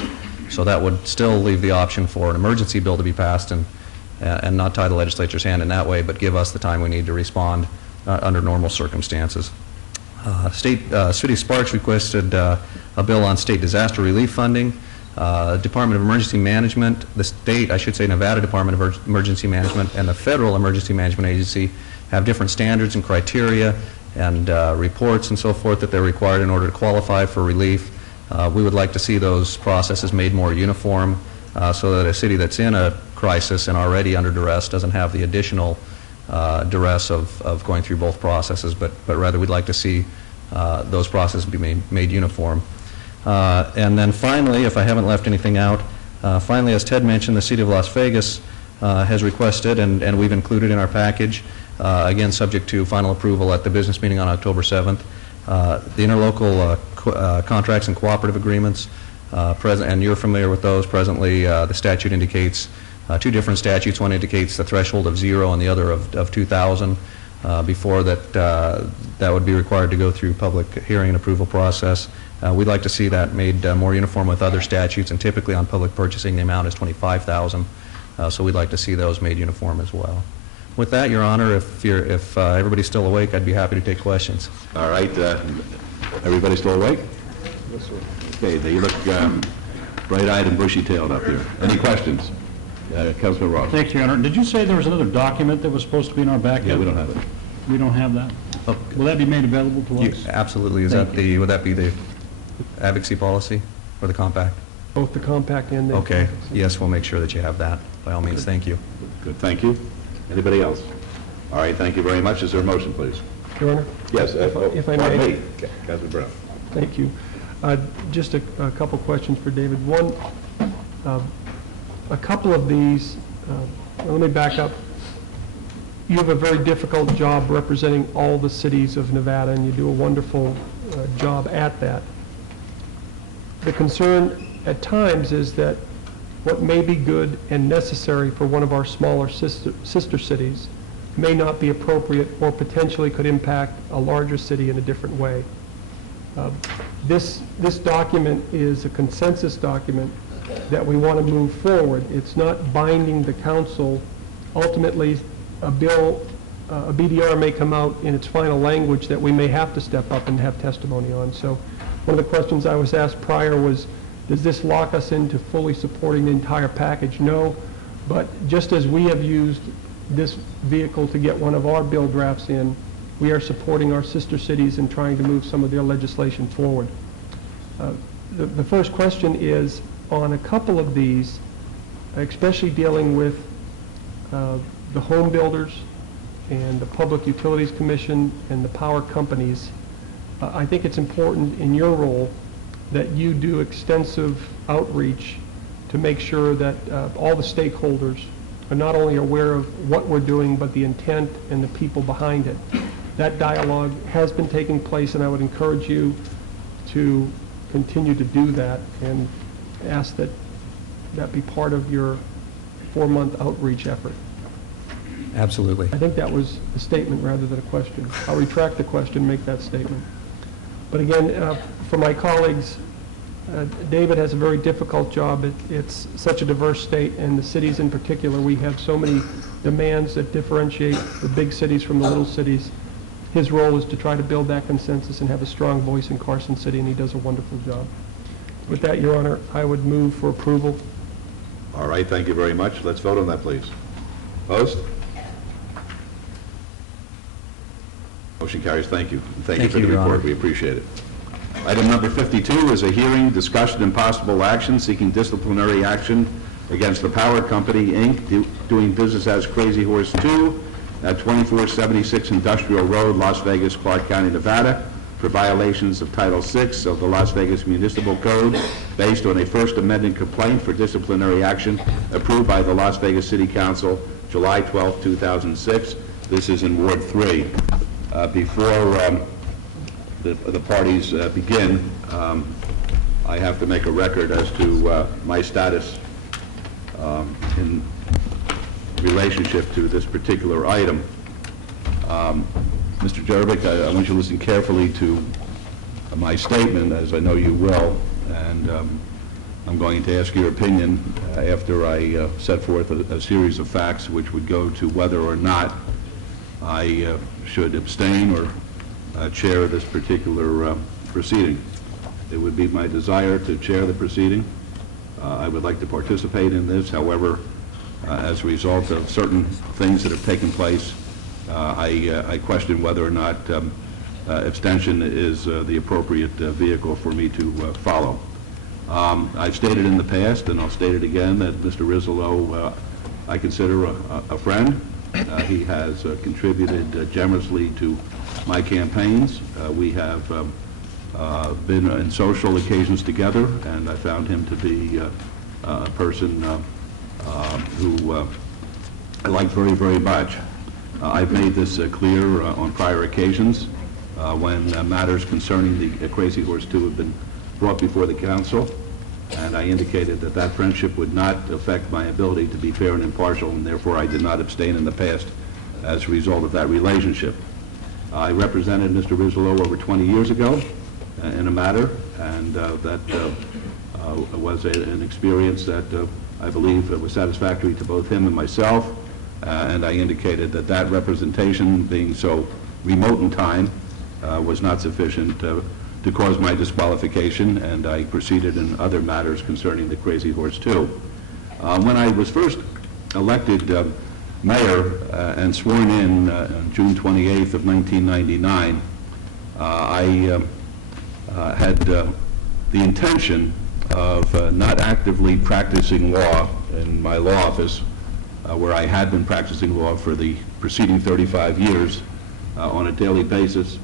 So that would still leave the option for an emergency bill to be passed and not tie the legislature's hand in that way, but give us the time we need to respond under normal circumstances. City of Sparks requested a bill on state disaster relief funding. Department of Emergency Management, the state, I should say Nevada Department of Emergency Management, and the Federal Emergency Management Agency have different standards and criteria and reports and so forth that they're required in order to qualify for relief. We would like to see those processes made more uniform so that a city that's in a crisis and already under duress doesn't have the additional duress of going through both processes, but rather we'd like to see those processes be made uniform. And then finally, if I haven't left anything out, finally, as Ted mentioned, the City of Las Vegas has requested, and we've included in our package, again, subject to final approval at the business meeting on October 7th, the interlocal contracts and cooperative agreements, and you're familiar with those. Presently, the statute indicates two different statutes. One indicates the threshold of 0 and the other of 2,000. Before that would be required to go through public hearing and approval process. We'd like to see that made more uniform with other statutes, and typically on public purchasing the amount is $25,000. So we'd like to see those made uniform as well. With that, Your Honor, if everybody's still awake, I'd be happy to take questions. All right, everybody still awake? Okay, they look bright-eyed and bushy-tailed up here. Any questions? Councilman Ross. Thank you, Your Honor. Did you say there was another document that was supposed to be in our backup? Yeah, we don't have it. We don't have that? Okay. Will that be made available to us? Absolutely. Would that be the advocacy policy or the compact? Both the compact and the... Okay. Yes, we'll make sure that you have that. By all means, thank you. Good, thank you. Anybody else? All right, thank you very much. Is there a motion, please? Your Honor? Yes, if I may. Councilman Brown. Thank you. Just a couple questions for David. One, a couple of these, let me back up. You have a very difficult job representing all the cities of Nevada, and you do a wonderful job at that. The concern at times is that what may be good and necessary for one of our smaller sister cities may not be appropriate or potentially could impact a larger city in a different way. This document is a consensus document that we want to move forward. It's not binding the council. Ultimately, a BDR may come out in its final language that we may have to step up and have testimony on. So one of the questions I was asked prior was, does this lock us into fully supporting the entire package? No, but just as we have used this vehicle to get one of our bill drafts in, we are supporting our sister cities in trying to move some of their legislation forward. The first question is, on a couple of these, especially dealing with the home builders and the Public Utilities Commission and the power companies, I think it's important in your role that you do extensive outreach to make sure that all the stakeholders are not only aware of what we're doing, but the intent and the people behind it. That dialogue has been taking place, and I would encourage you to continue to do that and ask that that be part of your 4-month outreach effort. Absolutely. I think that was a statement rather than a question. I'll retract the question, make that statement. But again, for my colleagues, David has a very difficult job. It's such a diverse state, and the cities in particular, we have so many demands that differentiate the big cities from the little cities. His role is to try to build that consensus and have a strong voice in Carson City, and he does a wonderful job. With that, Your Honor, I would move for approval. All right, thank you very much. Let's vote on that, please. Opposed? Motion carries. Thank you. Thank you for the Your Honor. report. We appreciate it. Item number 52 is a hearing, discussion, and possible action seeking disciplinary action against the Power Company, Inc., doing business as Crazy Horse 2 at 2476 Industrial Road, Las Vegas, Clark County, Nevada, for violations of Title VI of the Las Vegas Municipal Code based on a First Amendment complaint for disciplinary action approved by the Las Vegas City Council July 12, 2006. This is in Ward 3. Before the parties begin, I have to make a record as to my status in relationship to this particular item. Mr. Jervik, I want you to listen carefully to my statement, as I know you will, and I'm going to ask your opinion after I set forth a series of facts which would go to whether or not I should abstain or chair this particular proceeding. It would be my desire to chair the proceeding. I would like to participate in this. However, as a result of certain things that have taken place, I question whether or not abstention is the appropriate vehicle for me to follow. I've stated in the past, and I'll state it again, that Mr. Rizzolo I consider a friend. He has contributed generously to my campaigns. We have been in social occasions together, and I found him to be a person who I like very, very much. I've made this clear on prior occasions when matters concerning the Crazy Horse 2 have been brought before the council, and I indicated that that friendship would not affect my ability to be fair and impartial, and therefore I did not abstain in the past as a result of that relationship. I represented Mr. Rizzolo over 20 years ago in a matter, and that was an experience that I believe was satisfactory to both him and myself. And I indicated that that representation, being so remote in time, was not sufficient to cause my disqualification, and I proceeded in other matters concerning the Crazy Horse 2. When I was first elected mayor and sworn in on June 28th of 1999, I had the intention of not actively practicing law in my law office, where I had been practicing law for the preceding 35 years on a daily basis.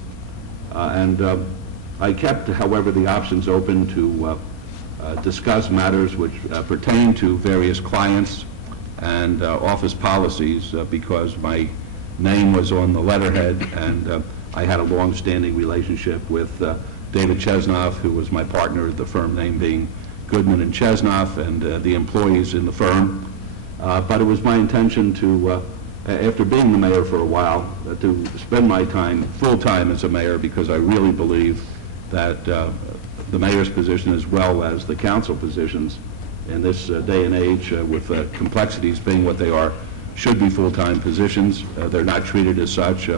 I kept, however, the options open to discuss matters which pertain to various clients and office policies because my name was on the letterhead, and I had a long-standing relationship with David Chesnoff, who was my partner, the firm name being Goodman and Chesnoff, and the employees in the firm. But it was my intention to, after being the mayor for a while, to spend my time full-time as a mayor, because I really believe that the mayor's position, as well as the council positions in this day and age, with complexities being what they are, should be full-time positions. They're not treated as such.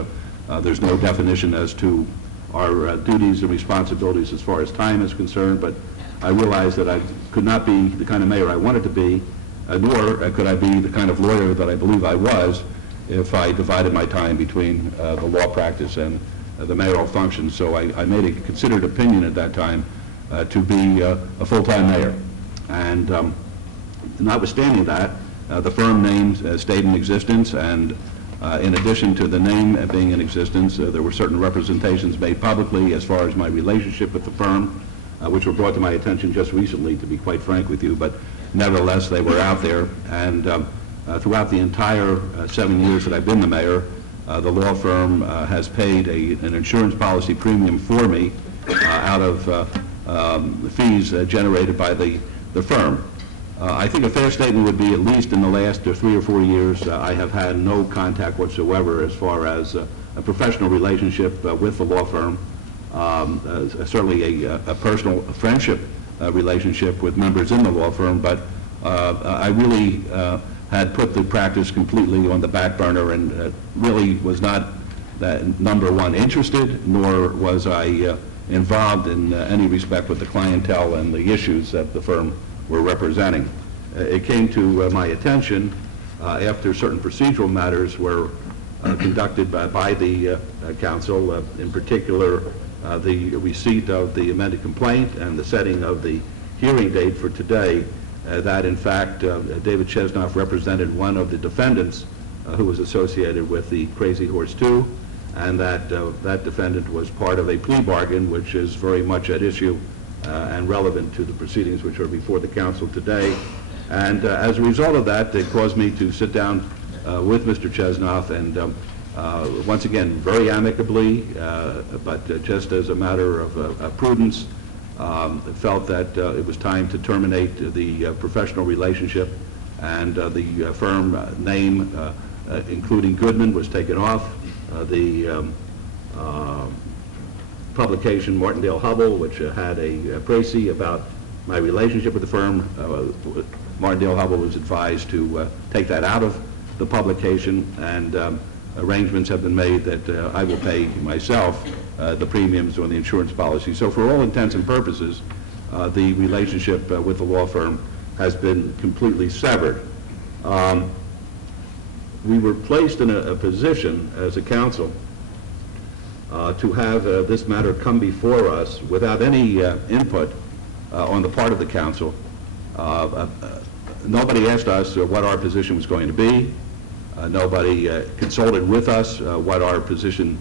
There's no definition as to our duties and responsibilities as far as time is concerned, but I realized that I could not be the kind of mayor I wanted to be, nor could I be the kind of lawyer that I believe I was if I divided my time between the law practice and the mayoral function. So I made a considered opinion at that time to be a full-time mayor. And notwithstanding that, the firm name stayed in existence, and in addition to the name being in existence, there were certain representations made publicly as far as my relationship with the firm, which were brought to my attention just recently, to be quite frank with you, but nevertheless they were out there. And throughout the entire 7 years that I've been the mayor, the law firm has paid an insurance policy premium for me out of the fees generated by the firm. I think a fair statement would be, at least in the last 3 or 4 years, I have had no contact whatsoever as far as a professional relationship with the law firm. Certainly a personal friendship relationship with members in the law firm, but I really had put the practice completely on the back burner, and really was not number one interested, nor was I involved in any respect with the clientele and the issues that the firm were representing. It came to my attention after certain procedural matters were conducted by the council, in particular the receipt of the amended complaint and the setting of the hearing date for today, that in fact David Chesnoff represented one of the defendants who was associated with the Crazy Horse 2, and that that defendant was part of a plea bargain, which is very much at issue and relevant to the proceedings which are before the council today. And as a result of that, it caused me to sit down with Mr. Chesnoff and once again, very amicably, but just as a matter of prudence, felt that it was time to terminate the professional relationship, and the firm name, including Goodman, was taken off. The publication Martindale Hubble, which had a précis about my relationship with the firm, Martindale Hubble was advised to take that out of the publication, and arrangements have been made that I will pay myself the premiums on the insurance policy. So for all intents and purposes, the relationship with the law firm has been completely severed. We were placed in a position as a council to have this matter come before us without any input on the part of the council. Nobody asked us what our position was going to be. Nobody consulted with us what our position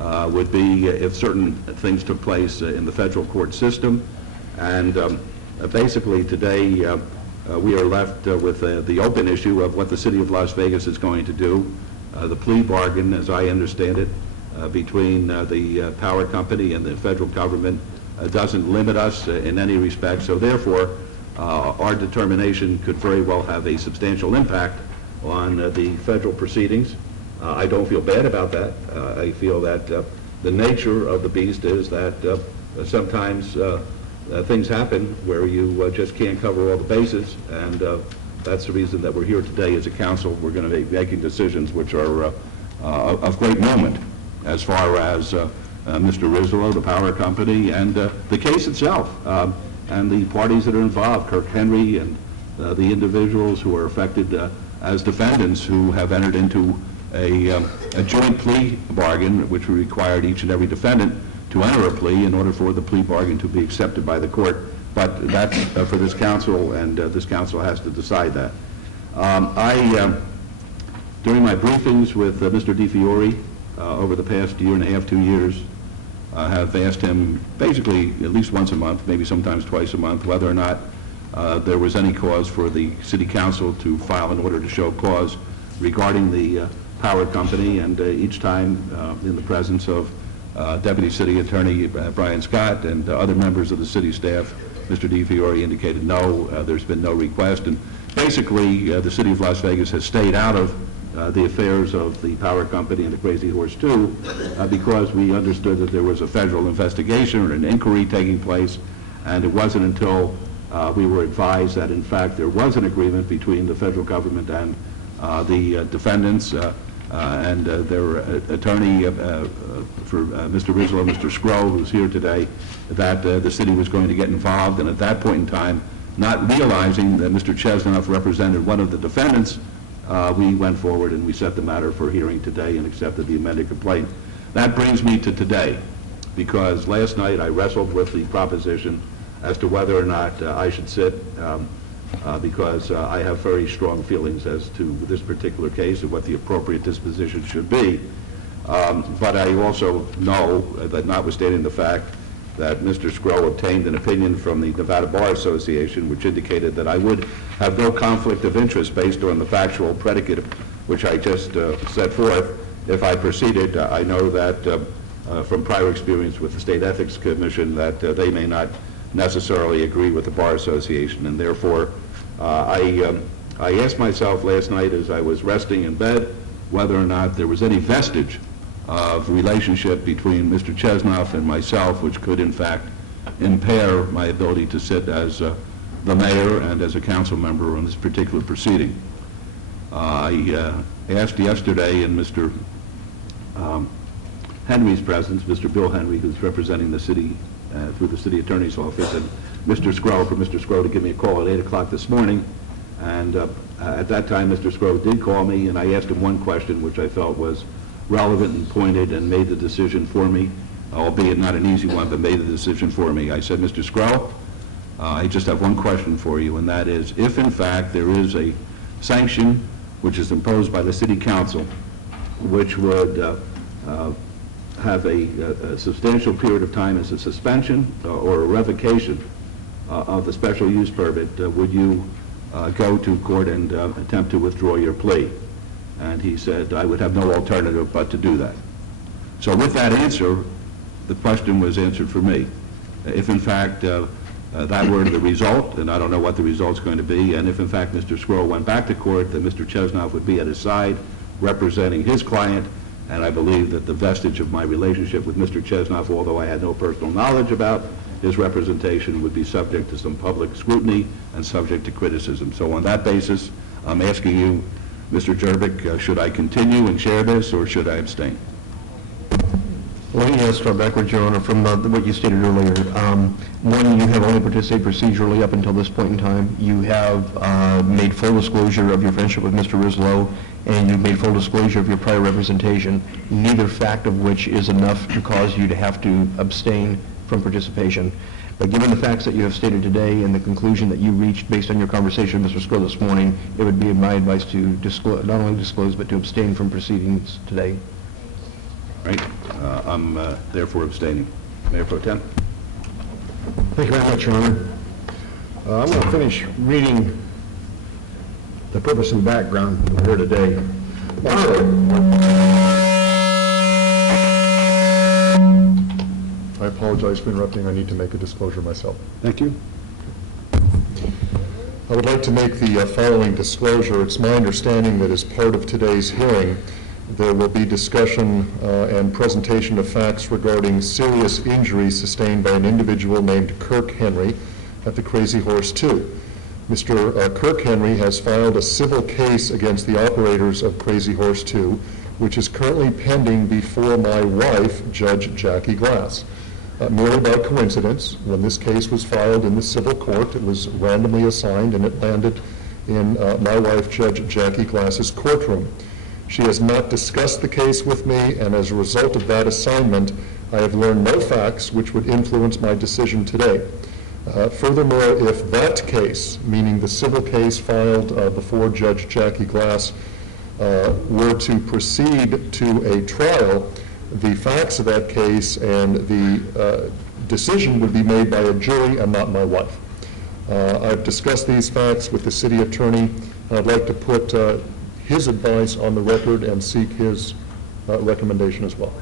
would be if certain things took place in the federal court system. And basically today we are left with the open issue of what the city of Las Vegas is going to do. The plea bargain, as I understand it, between the power company and the federal government doesn't limit us in any respect. So therefore, our determination could very well have a substantial impact on the federal proceedings. I don't feel bad about that. I feel that the nature of the beast is that sometimes things happen where you just can't cover all the bases, and that's the reason that we're here today as a council. We're going to be making decisions which are of great moment as far as Mr. Rizzo, the power company, and the case itself, and the parties that are involved, Kirk Henry and the individuals who are affected as defendants who have entered into a joint plea bargain, which required each and every defendant to enter a plea in order for the plea bargain to be accepted by the court. But that's for this council, and this council has to decide that. During my briefings with Mr. DiFiore over the past year and a half, 2 years, have asked him basically at least once a month, maybe sometimes twice a month, whether or not there was any cause for the city council to file an order to show cause regarding the power company, and each time in the presence of Deputy City Attorney Brian Scott and other members of the city staff, Mr. DiFiore indicated no, there's been no request, and basically the city of Las Vegas has stayed out of the affairs of the power company and the Crazy Horse 2 because we understood that there was a federal investigation or an inquiry taking place, and it wasn't until we were advised that in fact there was an agreement between the federal government and the defendants and their attorney for Mr. Rizzo, Mr. Scrow, who's here today, that the city was going to get involved. And at that point in time, not realizing that Mr. Chesnoff represented one of the defendants, we went forward and we set the matter for hearing today and accepted the amended complaint. That brings me to today, because last night I wrestled with the proposition as to whether or not I should sit, because I have very strong feelings as to this particular case and what the appropriate disposition should be. But I also know that notwithstanding the fact that Mr. Scrow obtained an opinion from the Nevada Bar Association which indicated that I would have no conflict of interest based on the factual predicate which I just set forth if I proceeded. I know that from prior experience with the State Ethics Commission that they may not necessarily agree with the Bar Association, and therefore I asked myself last night as I was resting in bed whether or not there was any vestige of relationship between Mr. Chesnoff and myself which could in fact impair my ability to sit as the mayor and as a council member on this particular proceeding. I asked yesterday in Mr. Henry's presence, Mr. Bill Henry, who's representing the city through the city attorney's office, and Mr. Scrow, for Mr. Scrow to give me a call at 8 o'clock this morning. And at that time, Mr. Scrow did call me, and I asked him one question which I felt was relevant and pointed and made the decision for me, albeit not an easy one, but made the decision for me. I said, Mr. Scrow, I just have one question for you, and that is, if in fact there is a sanction which is imposed by the city council which would have a substantial period of time as a suspension or a revocation of the special use permit, would you go to court and attempt to withdraw your plea? And he said, I would have no alternative but to do that. So with that answer, the question was answered for me. If in fact that were the result, and I don't know what the result's going to be, and if in fact Mr. Squirrel went back to court, then Mr. Chesnoff would be at his side representing his client, and I believe that the vestige of my relationship with Mr. Chesnoff, although I had no personal knowledge about his representation, would be subject to some public scrutiny and subject to criticism. So on that basis, I'm asking you, Mr. Jervik, should I continue and share this, or should I abstain? Let me start backwards, Your Honor, from what you stated earlier. One, you have only participated procedurally up until this point in time. You have made full disclosure of your friendship with Mr. Rislow, and you've made full disclosure of your prior representation, neither fact of which is enough to cause you to have to abstain from participation. But given the facts that you have stated today and the conclusion that you reached based on your conversation with Mr. Squirrel this morning, it would be my advice to not only disclose, but to abstain from proceedings today. Right. I'm therefore abstaining. Mayor Pro Tem. Thank you very much, Your Honor. I'm going to finish reading the purpose and background here today. I apologize for interrupting. I need to make a disclosure myself. Thank you. I would like to make the following disclosure. It's my understanding that as part of today's hearing, there will be discussion and presentation of facts regarding serious injuries sustained by an individual named Kirk Henry at the Crazy Horse 2. Mr. Kirk Henry has filed a civil case against the operators of Crazy Horse 2, which is currently pending before my wife, Judge Jackie Glass. Merely by coincidence, when this case was filed in the civil court, it was randomly assigned and it landed in my wife, Judge Jackie Glass's courtroom. She has not discussed the case with me, and as a result of that assignment, I have learned no facts which would influence my decision today. Furthermore, if that case, meaning the civil case filed before Judge Jackie Glass, were to proceed to a trial, the facts of that case and the decision would be made by a jury and not my wife. I've discussed these facts with the city attorney, and I'd like to put his advice on the record and seek his recommendation as well.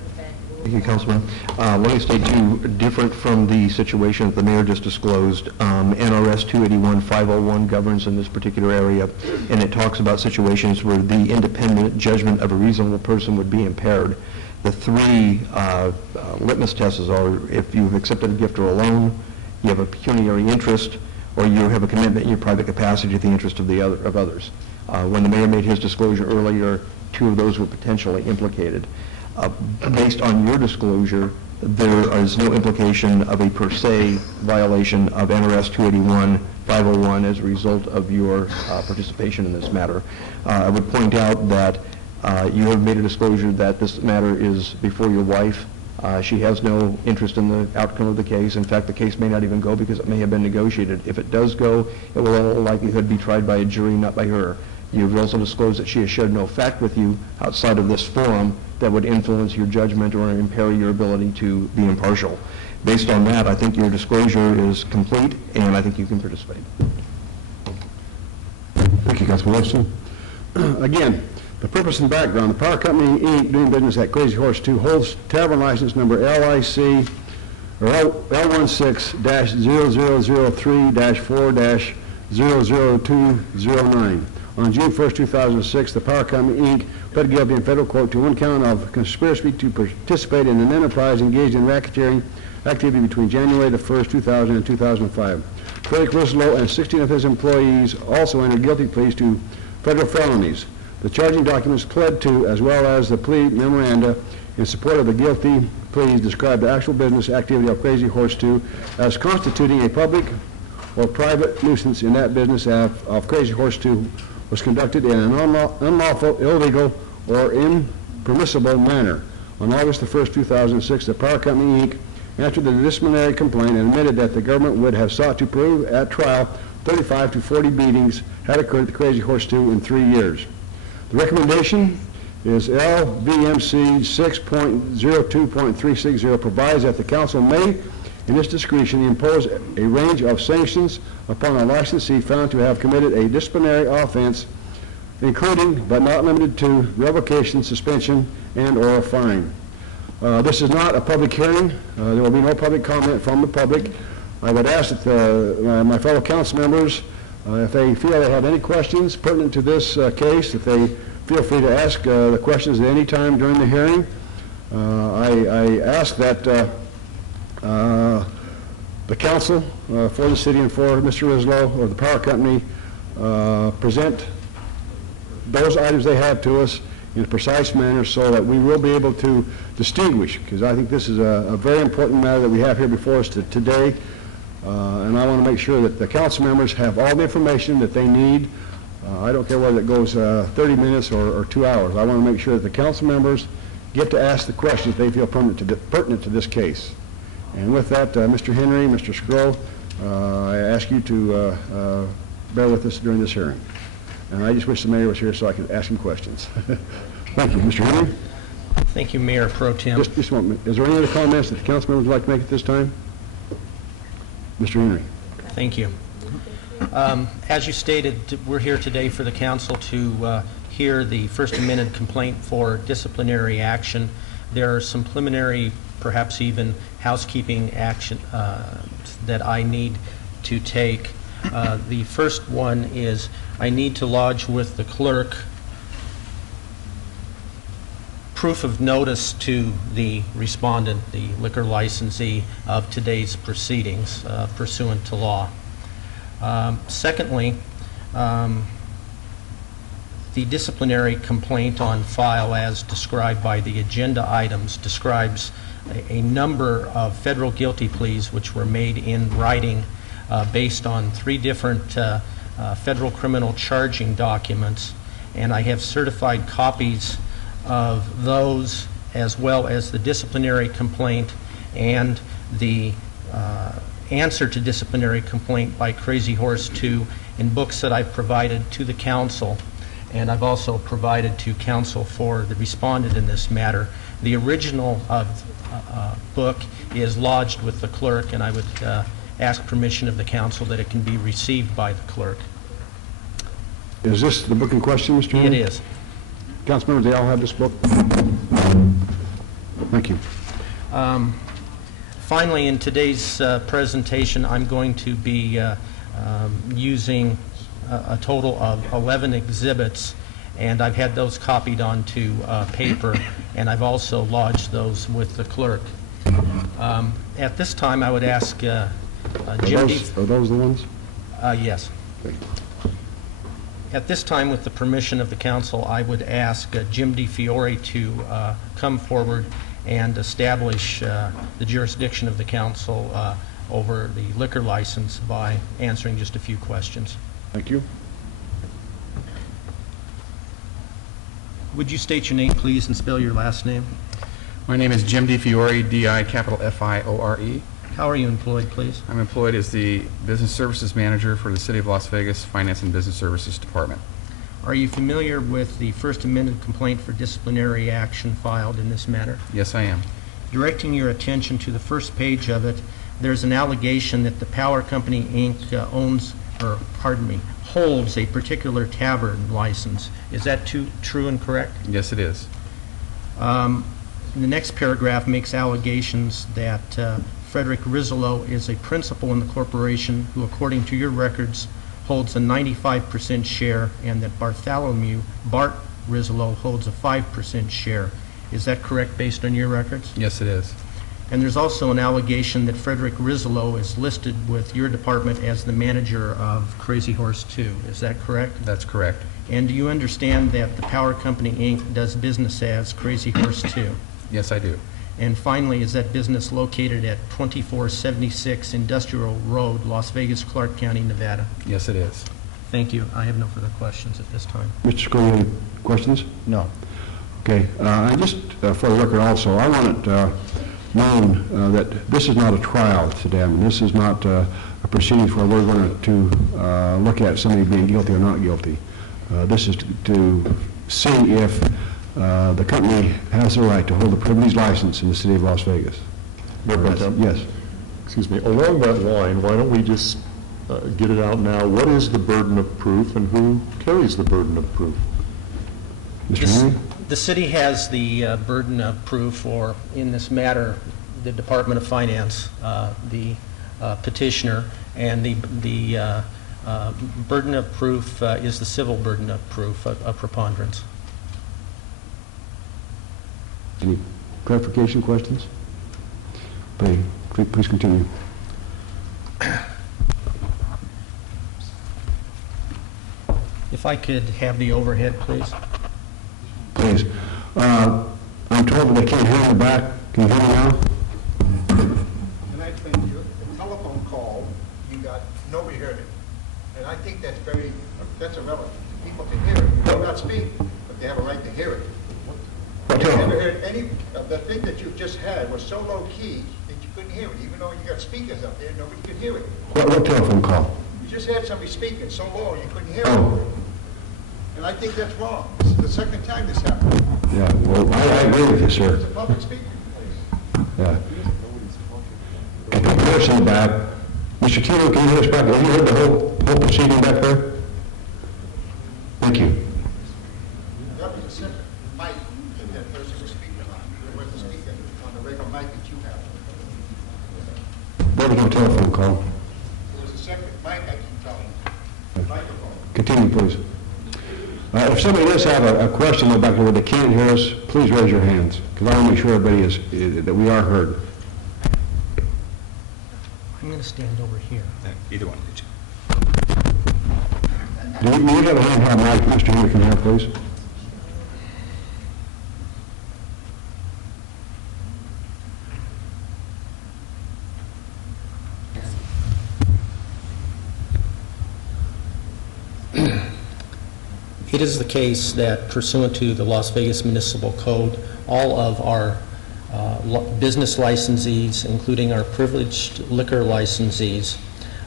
Thank you, Councilman. Let me state too, different from the situation that the mayor just disclosed, NRS 281-501 governs in this particular area, and it talks about situations where the independent judgment of a reasonable person would be impaired. The three litmus tests are if you've accepted a gift or a loan, you have a pecuniary interest, or you have a commitment in your private capacity to the interest of others. When the mayor made his disclosure earlier, two of those were potentially implicated. Based on your disclosure, there is no implication of a per se violation of NRS 281-501 as a result of your participation in this matter. I would point out that you have made a disclosure that this matter is before your wife. She has no interest in the outcome of the case. In fact, the case may not even go because it may have been negotiated. If it does go, it will in all likelihood be tried by a jury, not by her. You've also disclosed that she has shared no fact with you outside of this forum that would influence your judgment or impair your ability to be impartial. Based on that, I think your disclosure is complete, and I think you can participate. Thank you, Councilman Wilson. Again, the purpose and background. The Power Company, Inc., doing business at Crazy Horse 2, holds tavern license number LIC or L16-003-4-00209. On June 1st, 2006, the Power Company, Inc. pled guilty in federal court to one count of conspiracy to participate in an enterprise engaged in racketeering activity between January the 1st, 2000 and 2005. Frederick Rislow and 16 of his employees also entered guilty pleas to federal felonies. The charging documents pled to, as well as the plea memoranda in support of the guilty pleas, describe the actual business activity of Crazy Horse 2 as constituting a public or private nuisance in that business of Crazy Horse 2 was conducted in an unlawful, illegal, or impermissible manner. On August the 1st, 2006, the Power Company, Inc. answered the disciplinary complaint and admitted that the government would have sought to prove at trial 35 to 40 beatings had occurred at the Crazy Horse 2 in 3 years. The recommendation is LVMC 6.02.360, provides that the council may, in its discretion, impose a range of sanctions upon a licensee found to have committed a disciplinary offense, including but not limited to revocation, suspension, and/or a fine. This is not a public hearing. There will be no public comment from the public. I would ask that my fellow council members, if they feel they have any questions pertinent to this case, if they feel free to ask the questions at any time during the hearing. I ask that the council for the city and for Mr. Rislow or the power company present those items they have to us in a precise manner so that we will be able to distinguish, because I think this is a very important matter that we have here before us today, and I want to make sure that the council members have all the information that they need. I don't care whether it goes 30 minutes or 2 hours. I want to make sure that the council members get to ask the questions they feel pertinent to this case. And with that, Mr. Henry, Mr. Scroll, I ask you to bear with us during this hearing. And I just wish the mayor was here so I could ask him questions. Thank you. Mr. Henry? Thank you, Mayor Pro Tem. Just one minute. Is there any other comments that the council members would like to make at this time? Mr. Henry? Thank you. As you stated, we're here today for the council to hear the First Amendment complaint for disciplinary action. There are some preliminary, perhaps even housekeeping action that I need to take. The first one is I need to lodge with the clerk proof of notice to the respondent, the liquor licensee, of today's proceedings pursuant to law. Secondly, the disciplinary complaint on file as described by the agenda items describes a number of federal guilty pleas which were made in writing based on 3 different federal criminal charging documents, and I have certified copies of those as well as the disciplinary complaint and the answer to disciplinary complaint by Crazy Horse 2 in books that I've provided to the council, and I've also provided to council for the respondent in this matter. The original book is lodged with the clerk, and I would ask permission of the council that it can be received by the clerk. Is this the book in question, Mr. Henry? It is. Council members, they all have this book? Thank you. Finally, in today's presentation, I'm going to be using a total of 11 exhibits, and I've had those copied onto paper, and I've also lodged those with the clerk. At this time, I would ask Jim Are those the ones? Yes. Okay. At this time, with the permission of the council, I would ask Jim DeFiore to come forward and establish the jurisdiction of the council over the liquor license by answering just a few questions. Thank you. Would you state your name, please, and spell your last name? My name is Jim DeFiore, D-I-F-I-O-R-E. How are you employed, please? I'm employed as the Business Services Manager for the City of Las Vegas Finance and Business Services Department. Are you familiar with the First Amendment complaint for disciplinary action filed in this matter? Yes, I am. Directing your attention to the first page of it, there's an allegation that the Power Company, Inc. Holds a particular tavern license. Is that true and correct? Yes, it is. The next paragraph makes allegations that Frederick Rislow is a principal in the corporation who, according to your records, holds a 95% share, and that Bart Rislow holds a 5% share. Is that correct based on your records? Yes, it is. And there's also an allegation that Frederick Rislow is listed with your department as the manager of Crazy Horse 2. Is that correct? That's correct. And do you understand that the Power Company, Inc. does business as Crazy Horse 2? Yes, I do. And finally, is that business located at 2476 Industrial Road, Las Vegas, Clark County, Nevada? Yes, it is. Thank you. I have no further questions at this time. Mr. Scully, any questions? No. Okay. And just for the record also, I want it known that this is not a trial today. I mean, this is not a proceedings where we're going to look at somebody being guilty or not guilty. This is to see if the company has the right to hold a privileged license in the city of Las Vegas. Mayor Pro Tem? Yes. Excuse me, along that line, why don't we just get it out now? What is the burden of proof and who carries the burden of proof? Mr. Henry? The city has the burden of proof, or in this matter, the Department of Finance, the petitioner, and the burden of proof is the civil burden of proof, a preponderance. Any clarification questions? Please continue. If I could have the overhead, please. Please. I'm told that they can't hear in the back. Can you hear me now? And I think the telephone call, you got, nobody heard it. And I think that's irrelevant. People can hear it. They may not speak, but they have a right to hear it. I never heard any, the thing that you just had was so low key that you couldn't hear it. Even though you got speakers up there, nobody could hear it. What telephone call? You just had somebody speaking so low you couldn't hear it. And I think that's wrong. This is the second time this happened. Yeah, well, I agree with you, sir. It's a public speaking place. Yeah. Can you hear us in the back? Mr. Kino, can you hear us back? Have you heard the whole proceeding back there? Thank you. That was a separate mic that that person was speaking on. It wasn't speaking on the regular mic that you have. There was no telephone call. It was a separate mic, I keep telling you. Microphone. Continue, please. If somebody does have a question about where they can't hear us, please raise your hands, because I want to make sure everybody that we are heard. I'm going to stand over here. Either one, did you? Do you have a handheld mic, Mr. Henry, can you have, please? It is the case that pursuant to the Las Vegas Municipal Code, all of our business licensees, including our privileged liquor licensees,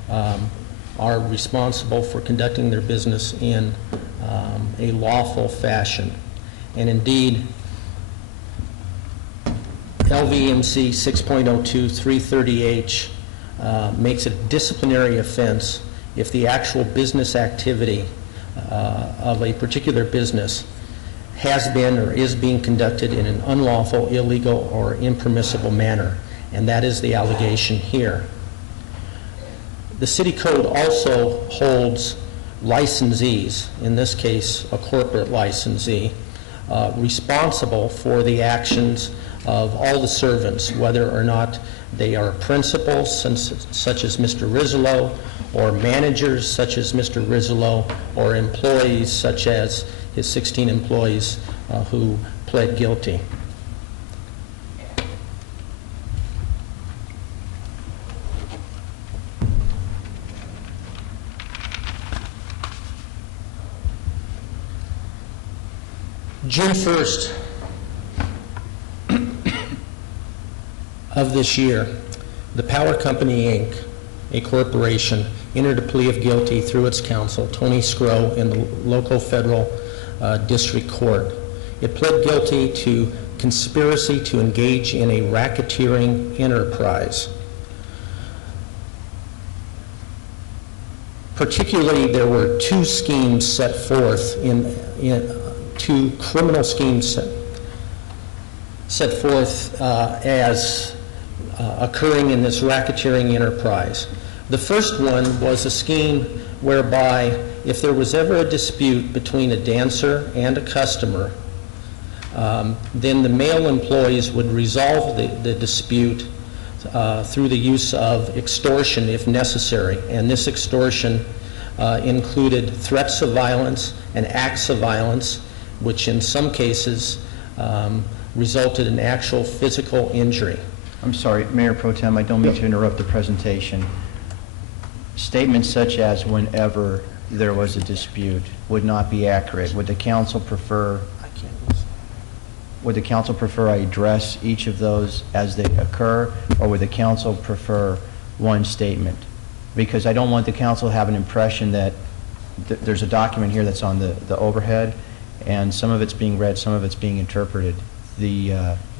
are responsible for conducting their business in a lawful fashion. And indeed, LVMC 6.02 330H makes it a disciplinary offense if the actual business activity of a particular business has been or is being conducted in an unlawful, illegal, or impermissible manner, and that is the allegation here. The city code also holds licensees, in this case a corporate licensee, responsible for the actions of all the servants, whether or not they are principals such as Mr. Rizzolo, or managers such as Mr. Rizzolo, or employees such as his 16 employees who pled guilty. June 1st of this year, the Power Company, Inc., a corporation, entered a plea of guilty through its counsel, Tony Scrow, in the local federal district court. It pled guilty to conspiracy to engage in a racketeering enterprise. Particularly, there were two schemes set forth two criminal schemes set forth as occurring in this racketeering enterprise. The first one was a scheme whereby if there was ever a dispute between a dancer and a customer, then the male employees would resolve the dispute through the use of extortion if necessary. And this extortion included threats of violence and acts of violence, which in some cases resulted in actual physical injury. I'm sorry, Mayor Pro Tem, I don't mean to interrupt the presentation. Statements such as whenever there was a dispute would not be accurate. Would the council prefer I address each of those as they occur, or would the council prefer one statement? Because I don't want the council to have an impression that there's a document here that's on the overhead, and some of it's being read, some of it's being interpreted.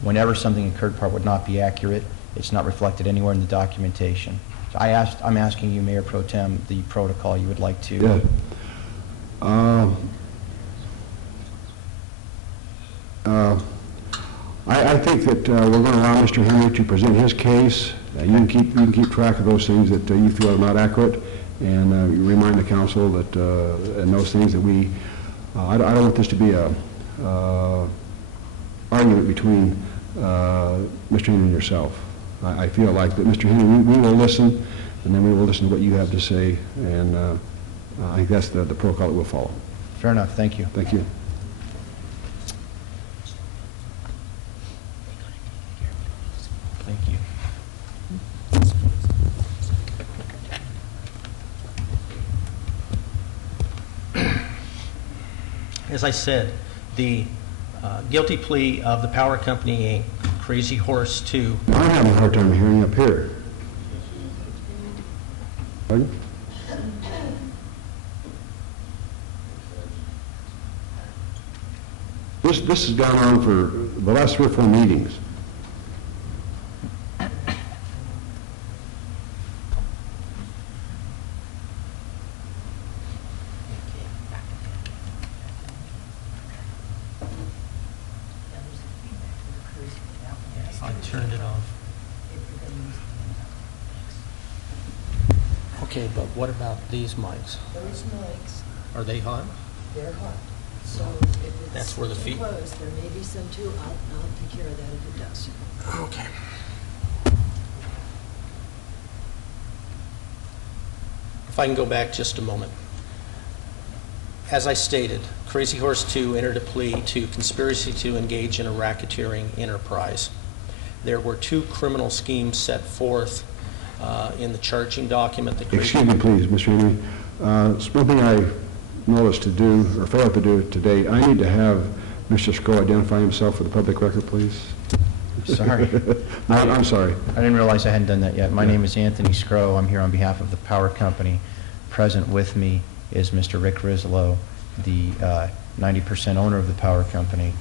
Whenever something occurred part would not be accurate, it's not reflected anywhere in the documentation. So I'm asking you, Mayor Pro Tem, the protocol you would like to. Yeah. I think that we're going to allow Mr. Henry to present his case. You can keep track of those things that you feel are not accurate, and you remind the council that and those things that we. I don't want this to be a argument between Mr. Henry and yourself. I feel like that, Mr. Henry, we will listen, and then we will listen to what you have to say, and I think that's the protocol that we'll follow. Fair enough. Thank you. Thank you. Thank you. As I said, the guilty plea of the Power Company, Inc., Crazy Horse 2. I'm having a hard time hearing up here. Pardon? This has gone on for the last 3 or 4 meetings. I turned it off. Okay, but what about these mics? Those mics, Are they hot? they're hot. So if it's That's where the feet- closed, there may be some too. I'll take care of that if it does. Okay. If I can go back just a moment. As I stated, Crazy Horse 2 entered a plea to conspiracy to engage in a racketeering enterprise. There were 2 criminal schemes set forth in the charging document. Excuse me, please, Mr. Henry. One thing I noticed to do, or failed to do today, I need to have Mr. Sco identify himself for the public record, please. Sorry. I'm sorry. I didn't realize I hadn't done that yet. My name is Anthony Scrow. I'm here on behalf of the Power Company. Present with me is Mr. Rick Rislow, the 90% owner of the Power Company.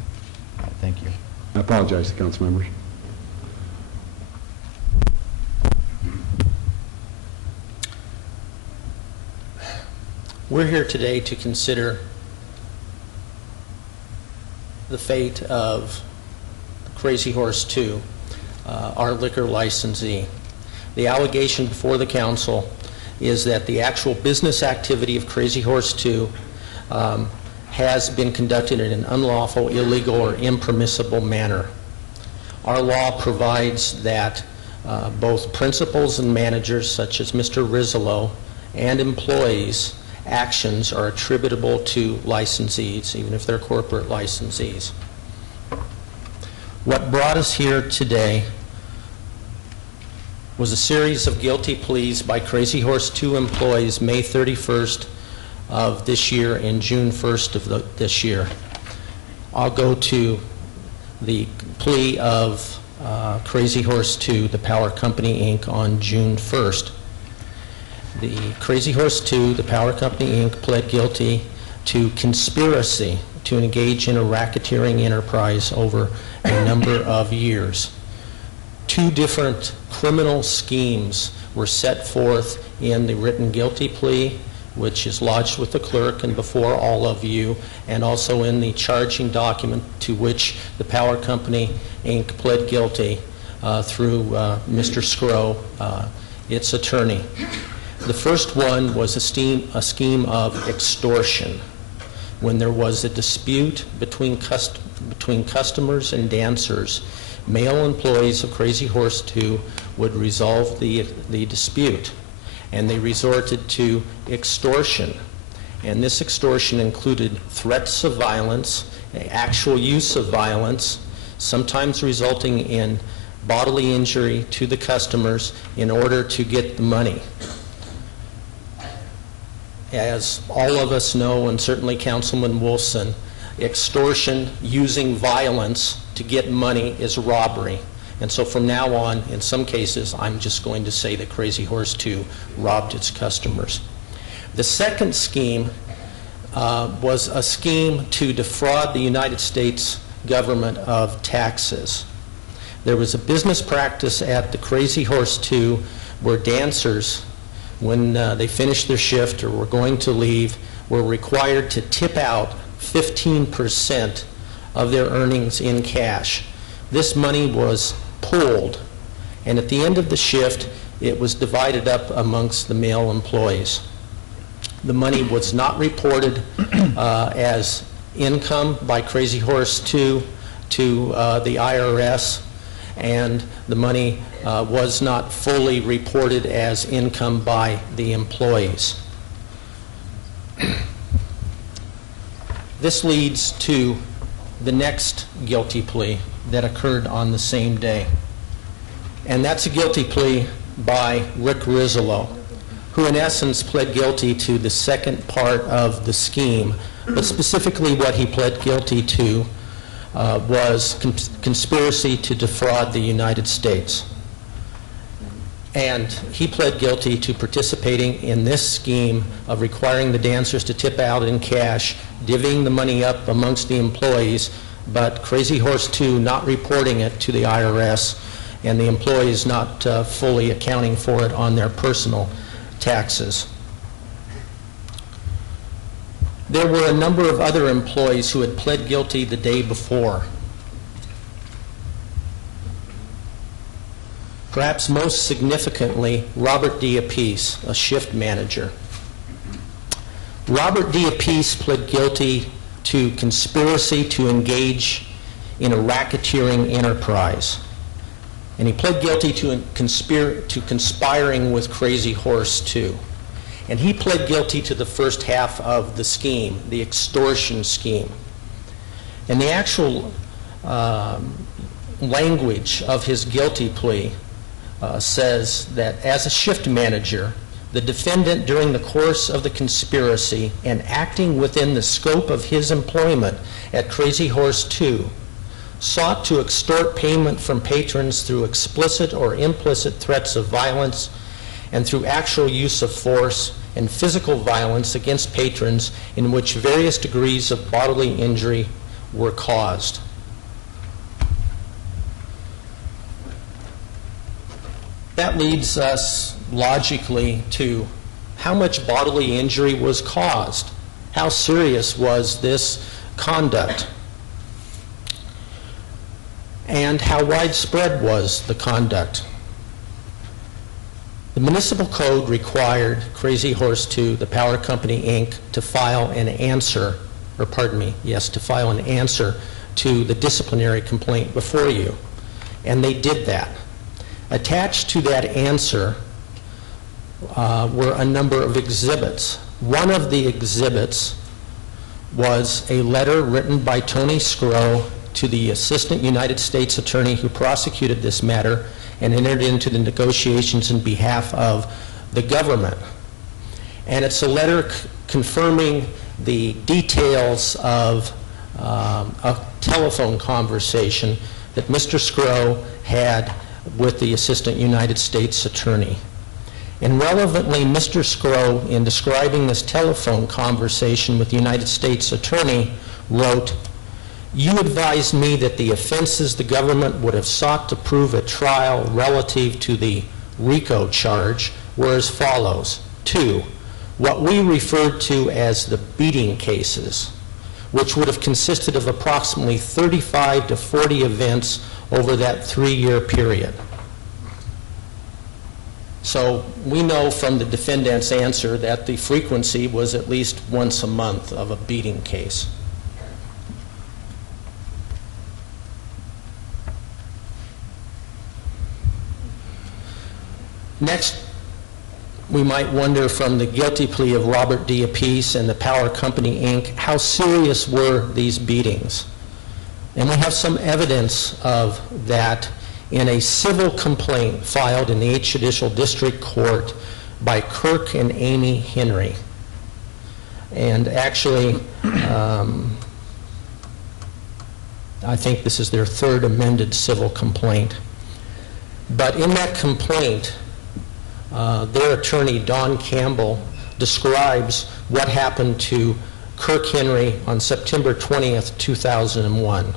Thank you. I apologize to council members. We're here today to consider the fate of Crazy Horse 2, our liquor licensee. The allegation before the council is that the actual business activity of Crazy Horse 2 has been conducted in an unlawful, illegal, or impermissible manner. Our law provides that both principals and managers, such as Mr. Rislow, and employees' actions are attributable to licensees, even if they're corporate licensees. What brought us here today was a series of guilty pleas by Crazy Horse 2 employees May 31st of this year and June 1st of this year. I'll go to the plea of Crazy Horse 2, the Power Company, Inc., on June 1st. The Crazy Horse 2, the Power Company, Inc., pled guilty to conspiracy to engage in a racketeering enterprise over a number of years. 2 different criminal schemes were set forth in the written guilty plea, which is lodged with the clerk and before all of you, and also in the charging document to which the Power Company, Inc. pled guilty through Mr. Scrow, its attorney. The first one was a scheme of extortion. When there was a dispute between customers and dancers, male employees of Crazy Horse 2 would resolve the dispute, and they resorted to extortion. And this extortion included threats of violence, actual use of violence, sometimes resulting in bodily injury to the customers in order to get the money. As all of us know, and certainly Councilman Wolfson, extortion using violence to get money is robbery. And so from now on, in some cases, I'm just going to say that Crazy Horse 2 robbed its customers. The second scheme was a scheme to defraud the United States government of taxes. There was a business practice at the Crazy Horse 2 where dancers, when they finished their shift or were going to leave, were required to tip out 15% of their earnings in cash. This money was pooled, and at the end of the shift, it was divided up amongst the male employees. The money was not reported as income by Crazy Horse 2 to the IRS, and the money was not fully reported as income by the employees. This leads to the next guilty plea that occurred on the same day. And that's a guilty plea by Rick Rizzolo, who in essence pled guilty to the second part of the scheme. But specifically what he pled guilty to was conspiracy to defraud the United States. And he pled guilty to participating in this scheme of requiring the dancers to tip out in cash, divvying the money up amongst the employees, but Crazy Horse 2 not reporting it to the IRS, and the employees not fully accounting for it on their personal taxes. There were a number of other employees who had pled guilty the day before. Perhaps most significantly, Robert D. Appice, a shift manager. Robert D. Appice pled guilty to conspiracy to engage in a racketeering enterprise. And he pled guilty to conspiring with Crazy Horse 2. And he pled guilty to the first half of the scheme, the extortion scheme. And the actual language of his guilty plea says that as a shift manager, the defendant, during the course of the conspiracy and acting within the scope of his employment at Crazy Horse 2, sought to extort payment from patrons through explicit or implicit threats of violence and through actual use of force and physical violence against patrons in which various degrees of bodily injury were caused. That leads us logically to how much bodily injury was caused. How serious was this conduct? And how widespread was the conduct? The municipal code required Crazy Horse 2, the power company, Inc., to file an answer, or pardon me, yes, to file an answer to the disciplinary complaint before you. And they did that. Attached to that answer were a number of exhibits. One of the exhibits was a letter written by Tony Skro to the Assistant United States Attorney who prosecuted this matter and entered into the negotiations in behalf of the government. And it's a letter confirming the details of a telephone conversation that Mr. Skro had with the Assistant United States Attorney. And relevantly, Mr. Skro, in describing this telephone conversation with the United States Attorney, wrote, "You advised me that the offenses the government would have sought to prove at trial relative to the RICO charge were as follows. 2, what we referred to as the beating cases, which would have consisted of approximately 35 to 40 events over that 3-year period." So we know from the defendant's answer that the frequency was at least once a month of a beating case. Next, we might wonder from the guilty plea of Robert D. Appice and the Power Company, Inc., how serious were these beatings? And we have some evidence of that in a civil complaint filed in the 8th Judicial District Court by Kirk and Amy Henry. And actually, I think this is their 3rd amended civil complaint. But in that complaint, their attorney, Don Campbell, describes what happened to Kirk Henry on September 20th, 2001.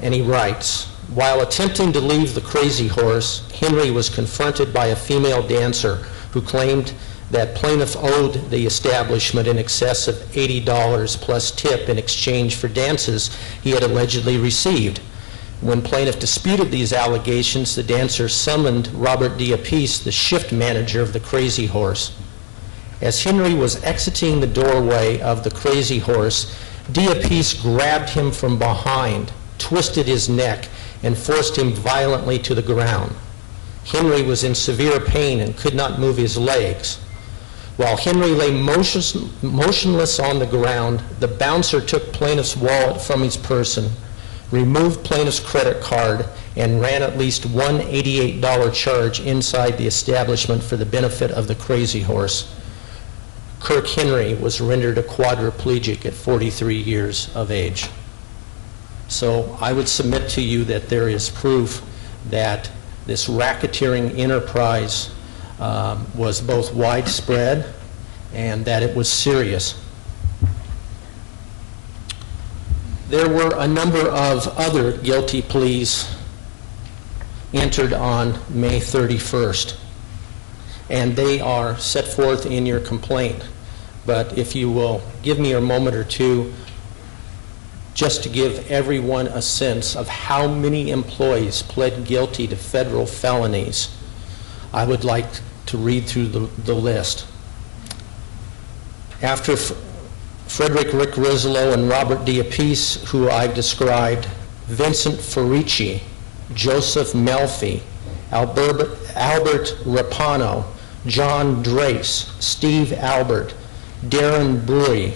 And he writes, while attempting to leave the Crazy Horse, Henry was confronted by a female dancer who claimed that plaintiff owed the establishment in excess of $80 plus tip in exchange for dances he had allegedly received. When plaintiff disputed these allegations, the dancer summoned Robert D. Appice, the shift manager of the Crazy Horse. As Henry was exiting the doorway of the Crazy Horse, D. Appice grabbed him from behind, twisted his neck, and forced him violently to the ground. Henry was in severe pain and could not move his legs. While Henry lay motionless on the ground, the bouncer took plaintiff's wallet from his person, removed plaintiff's credit card, and ran at least one $88 charge inside the establishment for the benefit of the Crazy Horse. Kirk Henry was rendered a quadriplegic at 43 years of age. So I would submit to you that there is proof that this racketeering enterprise was both widespread and that it was serious. There were a number of other guilty pleas entered on May 31st, and they are set forth in your complaint. But if you will give me a moment or two just to give everyone a sense of how many employees pled guilty to federal felonies, I would like to read through the list. After Frederick Rick Rislow and Robert D. Appice, who I've described, Vincent Farici, Joseph Melfi, Albert Rapano, John Drace, Steve Albert, Darren Brewery,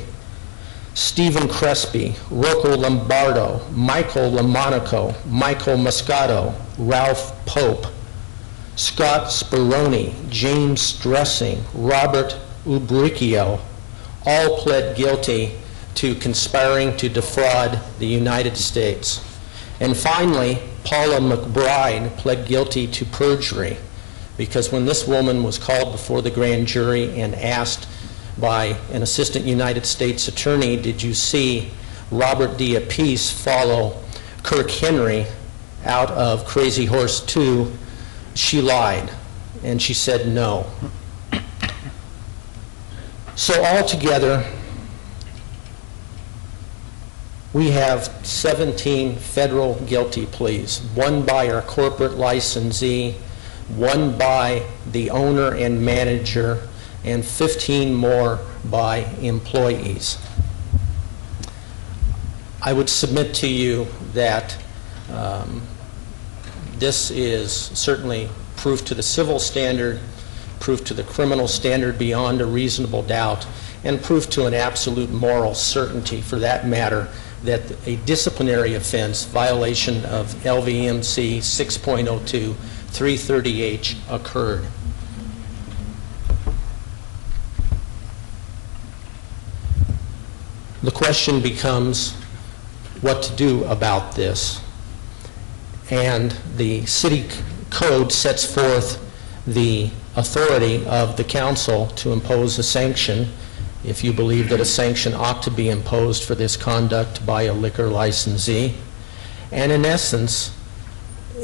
Stephen Crespi, Rocco Lombardo, Michael Lamonaco, Michael Moscato, Ralph Pope, Scott Speroni, James Dressing, Robert Ubricchio, all pled guilty to conspiring to defraud the United States. And finally, Paula McBride pled guilty to perjury, because when this woman was called before the grand jury and asked by an assistant United States attorney, did you see Robert D. Appice follow Kirk Henry out of Crazy Horse 2, she lied, and she said no. So altogether, we have 17 federal guilty pleas, one by our corporate licensee, one by the owner and manager, and 15 more by employees. I would submit to you that this is certainly proof to the civil standard, proof to the criminal standard beyond a reasonable doubt, and proof to an absolute moral certainty, for that matter, that a disciplinary offense, violation of LVMC 6.02 330H occurred. The question becomes what to do about this. And the city code sets forth the authority of the council to impose a sanction if you believe that a sanction ought to be imposed for this conduct by a liquor licensee. And in essence,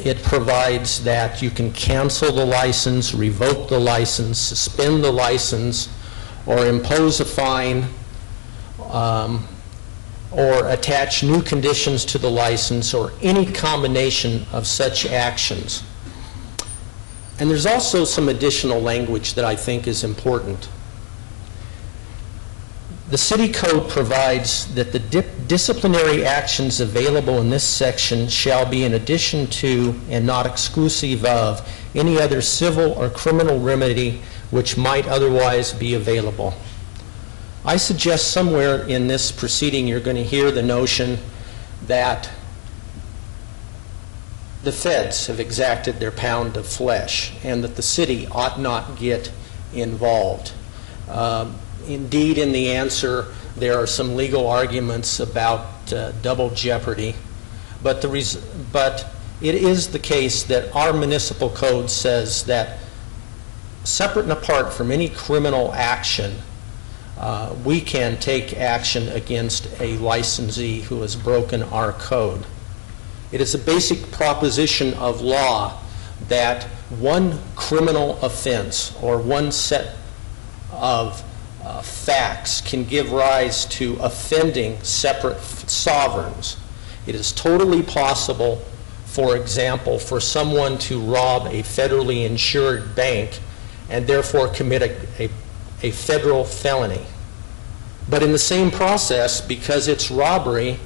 it provides that you can cancel the license, revoke the license, suspend the license, or impose a fine, or attach new conditions to the license, or any combination of such actions. And there's also some additional language that I think is important. The city code provides that the disciplinary actions available in this section shall be in addition to and not exclusive of any other civil or criminal remedy which might otherwise be available. I suggest somewhere in this proceeding you're going to hear the notion that the feds have exacted their pound of flesh and that the city ought not get involved. Indeed, in the answer, there are some legal arguments about double jeopardy, but it is the case that our municipal code says that separate and apart from any criminal action, we can take action against a licensee who has broken our code. It is a basic proposition of law that one criminal offense or one set of facts can give rise to offending separate sovereigns. It is totally possible, for example, for someone to rob a federally insured bank and therefore commit a federal felony. But in the same process, because it's robbery,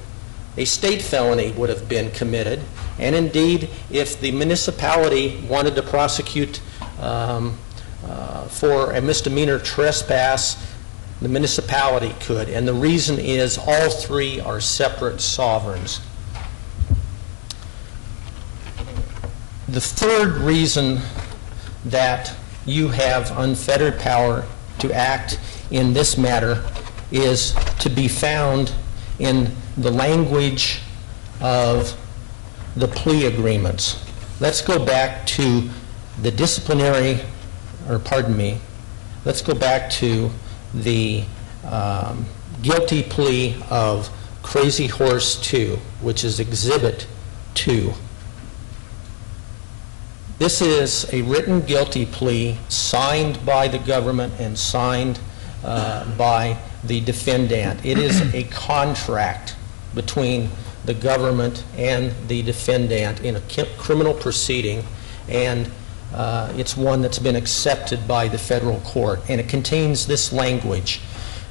a state felony would have been committed. And indeed, if the municipality wanted to prosecute for a misdemeanor trespass, the municipality could. And the reason is all three are separate sovereigns. The third reason that you have unfettered power to act in this matter is to be found in the language of the plea agreements. Let's go back to the disciplinary, or pardon me, let's go back to the guilty plea of Crazy Horse 2, which is Exhibit 2. This is a written guilty plea signed by the government and signed by the defendant. It is a contract between the government and the defendant in a criminal proceeding, and it's one that's been accepted by the federal court, and it contains this language.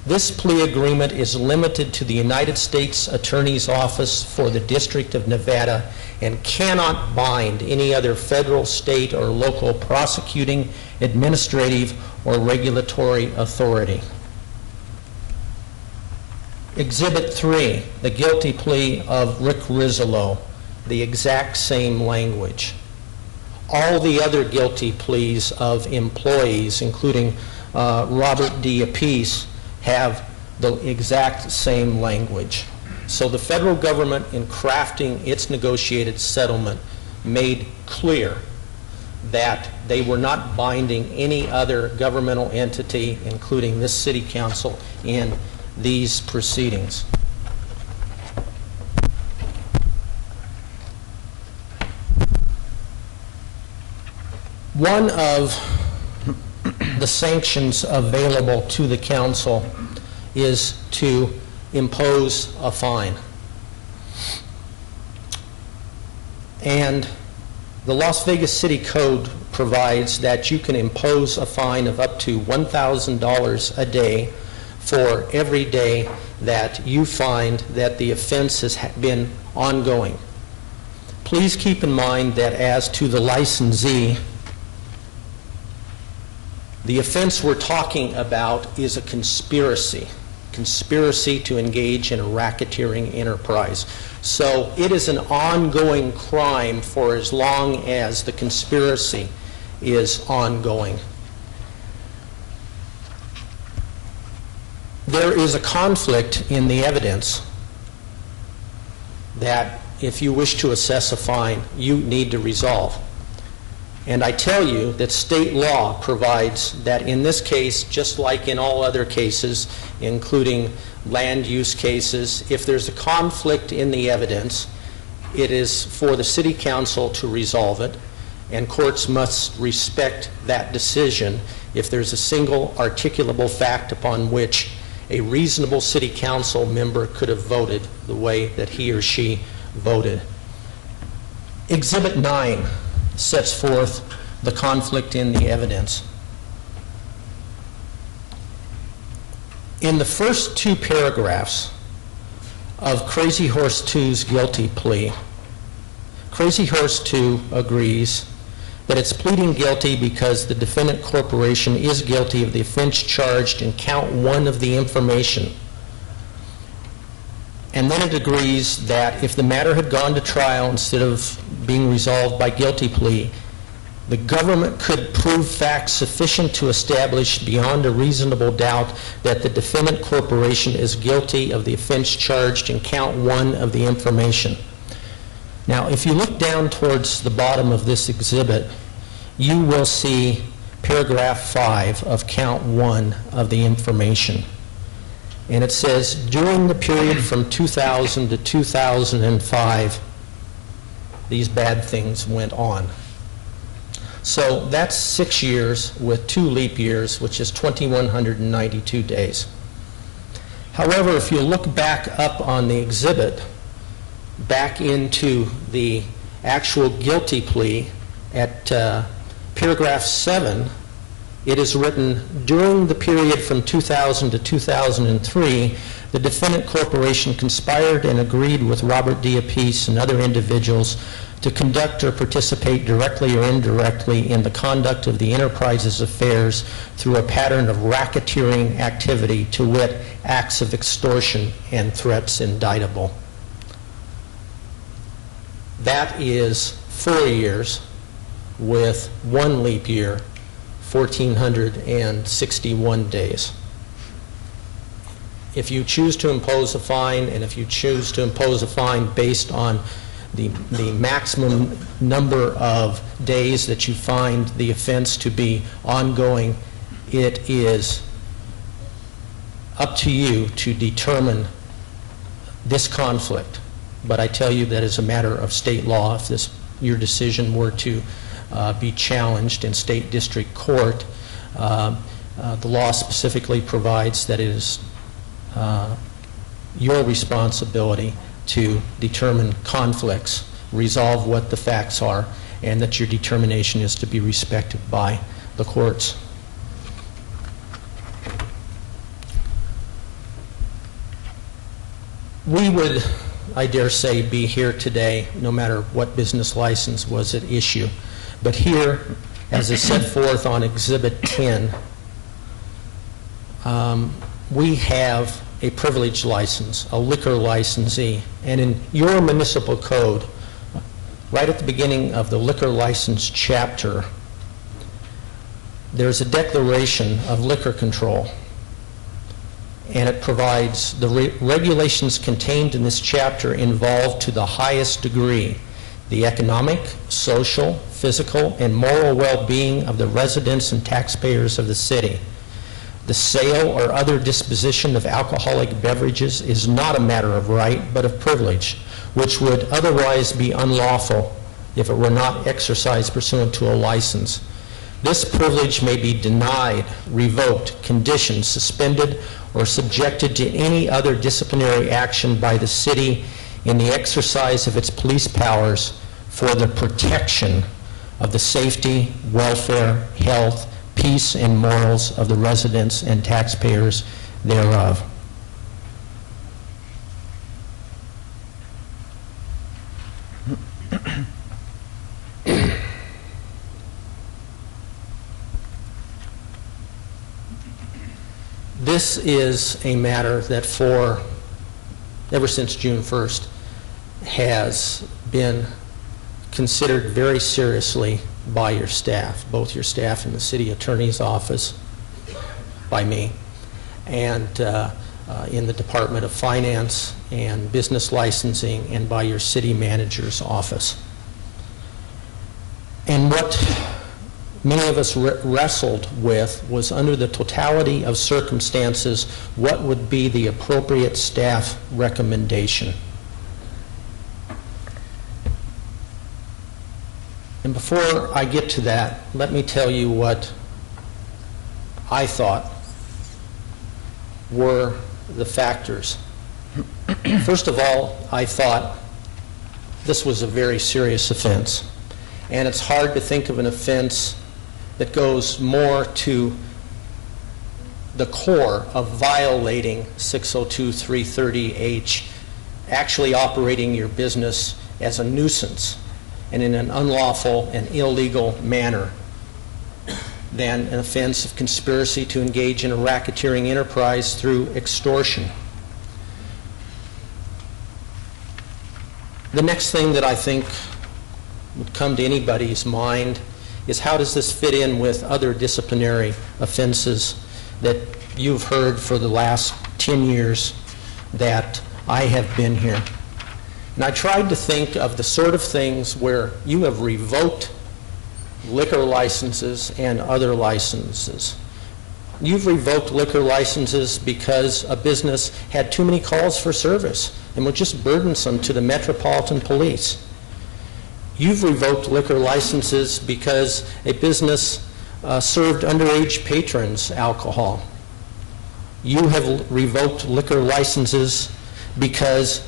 This plea agreement is limited to the United States Attorney's Office for the District of Nevada and cannot bind any other federal, state, or local prosecuting, administrative, or regulatory authority. Exhibit 3, the guilty plea of Rick Rizzolo, the exact same language. All the other guilty pleas of employees, including Robert D. Apice, have the exact same language. So the federal government, in crafting its negotiated settlement, made clear that they were not binding any other governmental entity, including this city council, in these proceedings. One of the sanctions available to the council is to impose a fine. And the Las Vegas City Code provides that you can impose a fine of up to $1,000 a day for every day that you find that the offense has been ongoing. Please keep in mind that as to the licensee, the offense we're talking about is a conspiracy to engage in a racketeering enterprise. So it is an ongoing crime for as long as the conspiracy is ongoing. There is a conflict in the evidence that if you wish to assess a fine, you need to resolve. And I tell you that state law provides that in this case, just like in all other cases, including land use cases, if there's a conflict in the evidence, it is for the city council to resolve it, and courts must respect that decision if there's a single articulable fact upon which a reasonable city council member could have voted the way that he or she voted. Exhibit 9 sets forth the conflict in the evidence. In the first two paragraphs of Crazy Horse 2's guilty plea, Crazy Horse 2 agrees that it's pleading guilty because the defendant corporation is guilty of the offense charged in count 1 of the information. And then it agrees that if the matter had gone to trial instead of being resolved by guilty plea, the government could prove facts sufficient to establish beyond a reasonable doubt that the defendant corporation is guilty of the offense charged in count 1 of the information. Now, if you look down towards the bottom of this exhibit, you will see paragraph 5 of count 1 of the information. And it says, during the period from 2000 to 2005, these bad things went on. So that's 6 years with 2 leap years, which is 2,192 days. However, if you look back up on the exhibit, back into the actual guilty plea at paragraph 7, it is written, during the period from 2000 to 2003, the defendant corporation conspired and agreed with Robert D. Apice and other individuals to conduct or participate directly or indirectly in the conduct of the enterprise's affairs through a pattern of racketeering activity, to wit, acts of extortion and threats indictable. That is 4 years with 1 leap year, 1,461 days. If you choose to impose a fine, and if you choose to impose a fine based on the maximum number of days that you find the offense to be ongoing, it is up to you to determine this conflict. But I tell you that as a matter of state law, if your decision were to be challenged in state district court, the law specifically provides that it is your responsibility to determine conflicts, resolve what the facts are, and that your determination is to be respected by the courts. We would, I dare say, be here today no matter what business license was at issue. But here, as is set forth on Exhibit 10, we have a privilege license, a liquor licensee. And in your municipal code, right at the beginning of the liquor license chapter, there's a declaration of liquor control. And it provides the regulations contained in this chapter involve to the highest degree the economic, social, physical, and moral well-being of the residents and taxpayers of the city. The sale or other disposition of alcoholic beverages is not a matter of right, but of privilege, which would otherwise be unlawful if it were not exercised pursuant to a license. This privilege may be denied, revoked, conditioned, suspended, or subjected to any other disciplinary action by the city in the exercise of its police powers for the protection of the safety, welfare, health, peace, and morals of the residents and taxpayers thereof. This is a matter that ever since June 1st, has been considered very seriously by your staff, both your staff in the city attorney's office, by me, and in the Department of Finance and Business Licensing, and by your city manager's office. And what many of us wrestled with was, under the totality of circumstances, what would be the appropriate staff recommendation. And before I get to that, let me tell you what I thought were the factors. First of all, I thought this was a very serious offense. And it's hard to think of an offense that goes more to the core of violating 602-330H, actually operating your business as a nuisance and in an unlawful and illegal manner, than an offense of conspiracy to engage in a racketeering enterprise through extortion. The next thing that I think would come to anybody's mind is, how does this fit in with other disciplinary offenses that you've heard for the last 10 years that I have been here? And I tried to think of the sort of things where you have revoked liquor licenses and other licenses. You've revoked liquor licenses because a business had too many calls for service and were just burdensome to the Metropolitan Police. You've revoked liquor licenses because a business served underage patrons alcohol. You have revoked liquor licenses because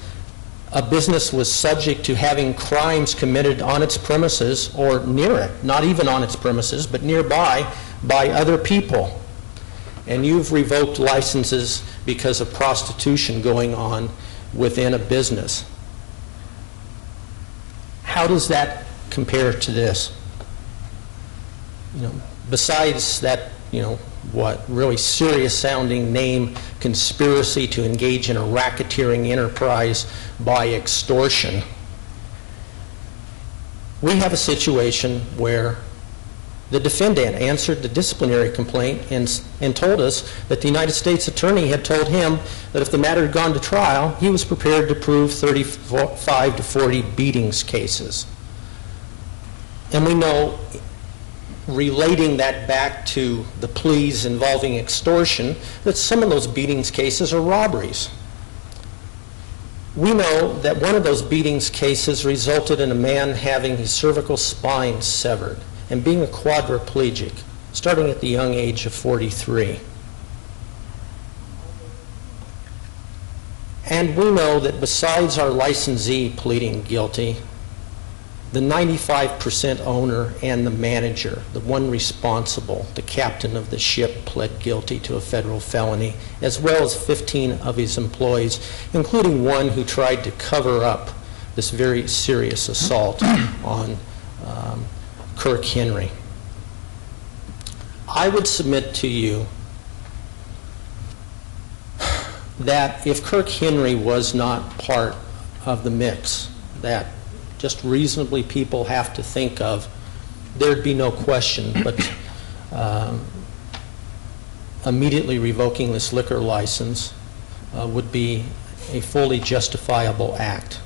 a business was subject to having crimes committed on its premises or near it, not even on its premises, but nearby, by other people. And you've revoked licenses because of prostitution going on within a business. How does that compare to this? Besides that, what really serious sounding name, conspiracy to engage in a racketeering enterprise by extortion, we have a situation where the defendant answered the disciplinary complaint and told us that the United States Attorney had told him that if the matter had gone to trial, he was prepared to prove 35 to 40 beatings cases. And we know, relating that back to the pleas involving extortion, that some of those beatings cases are robberies. We know that one of those beatings cases resulted in a man having his cervical spine severed and being a quadriplegic, starting at the young age of 43. And we know that besides our licensee pleading guilty, the 95% owner and the manager, the one responsible, the captain of the ship, pled guilty to a federal felony, as well as 15 of his employees, including one who tried to cover up this very serious assault on Kirk Henry. I would submit to you that if Kirk Henry was not part of the mix that just reasonably people have to think of, there'd be no question but immediately revoking this liquor license would be a fully justifiable act.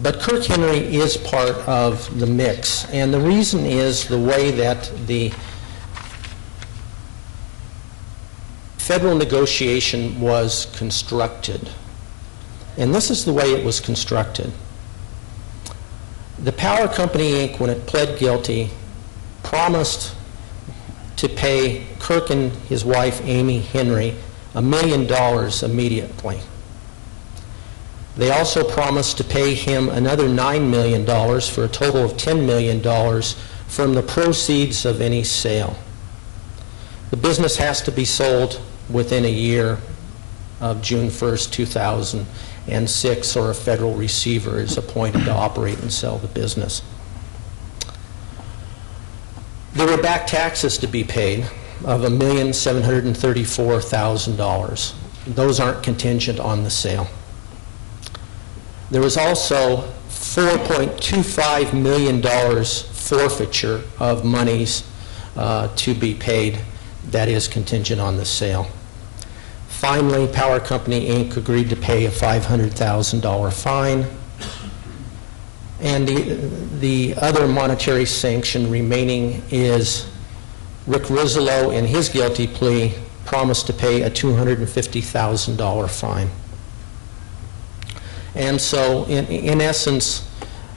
But Kirk Henry is part of the mix, and the reason is the way that the federal negotiation was constructed. And this is the way it was constructed. The Power Company, Inc., when it pled guilty, promised to pay Kirk and his wife, Amy Henry, $1 million immediately. They also promised to pay him another $9 million for a total of $10 million from the proceeds of any sale. The business has to be sold within a year of June 1st, 2006, or a federal receiver is appointed to operate and sell the business. There were back taxes to be paid of $1,734,000. Those aren't contingent on the sale. There was also $4.25 million forfeiture of monies to be paid that is contingent on the sale. Finally, Power Company, Inc. agreed to pay a $500,000 fine. And the other monetary sanction remaining is Rick Rizzolo, in his guilty plea, promised to pay a $250,000 fine. And so, in essence,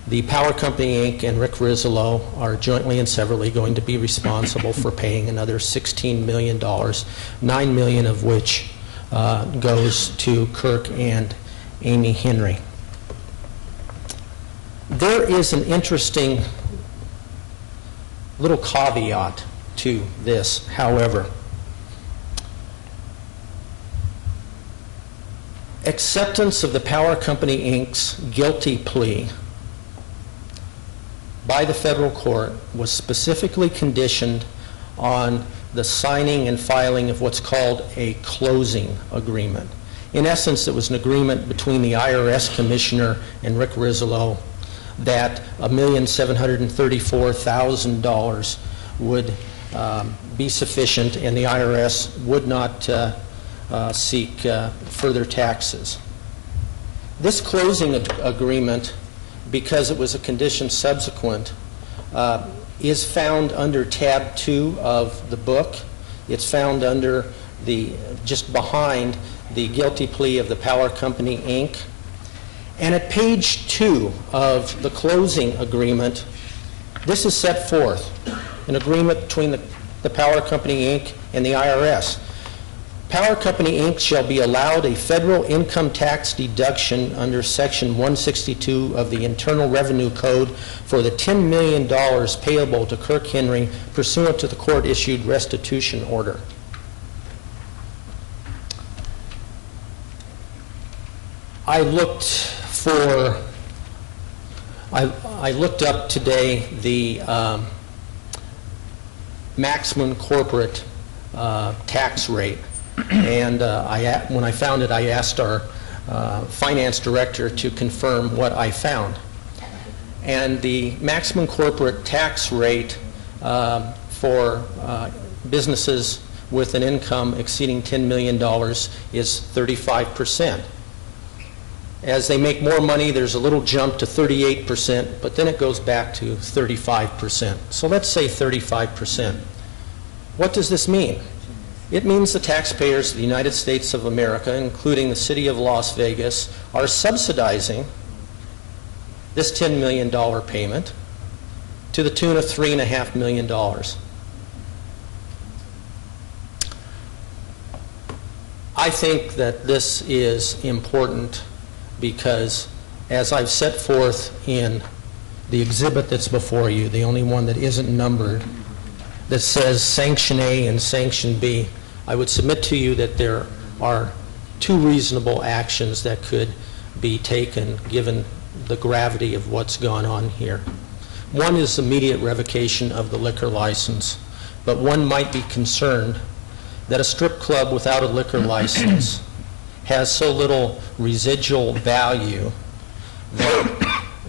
the Power Company, Inc. and Rick Rizzolo are jointly and severally going to be responsible for paying another $16 million, $9 million of which goes to Kirk and Amy Henry. There is an interesting little caveat to this, however. Acceptance of the Power Company, Inc.'s guilty plea by the federal court was specifically conditioned on the signing and filing of what's called a closing agreement. In essence, it was an agreement between the IRS commissioner and Rick Rizzolo that $1,734,000 would be sufficient, and the IRS would not seek further taxes. This closing agreement, because it was a condition subsequent, is found under tab 2 of the book, It's found under just behind the guilty plea of the Power Company, Inc. And at page 2 of the closing agreement, this is set forth, an agreement between the Power Company, Inc. and the IRS. Power Company, Inc. shall be allowed a federal income tax deduction under Section 162 of the Internal Revenue Code for the $10 million payable to Kirk Henry pursuant to the court-issued restitution order. I looked up today the maximum corporate tax rate. And when I found it, I asked our finance director to confirm what I found. And the maximum corporate tax rate for businesses with an income exceeding $10 million is 35%. As they make more money, there's a little jump to 38%, but then it goes back to 35%. So let's say 35%. What does this mean? It means the taxpayers of the United States of America, including the city of Las Vegas, are subsidizing this $10 million payment to the tune of $3.5 million. I think that this is important because, as I've set forth in the exhibit that's before you, the only one that isn't numbered, that says Sanction A and Sanction B, I would submit to you that there are two reasonable actions that could be taken given the gravity of what's gone on here. One is immediate revocation of the liquor license, but one might be concerned that a strip club without a liquor license has so little residual value that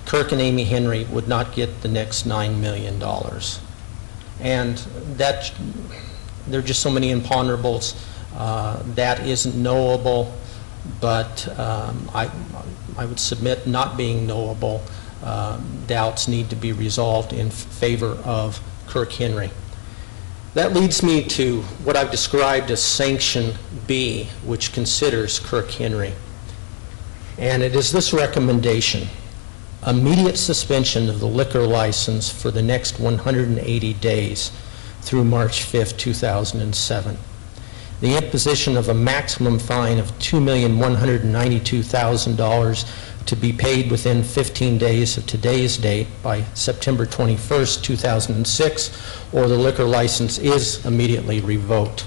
Kirk and Amy Henry would not get the next $9 million. And that, there are just so many imponderables. That isn't knowable, but I would submit not being knowable, doubts need to be resolved in favor of Kirk Henry. That leads me to what I've described as Sanction B, which considers Kirk Henry. And it is this recommendation: immediate suspension of the liquor license for the next 180 days through March 5th, 2007. The imposition of a maximum fine of $2,192,000 to be paid within 15 days of today's date by September 21st, 2006, or the liquor license is immediately revoked.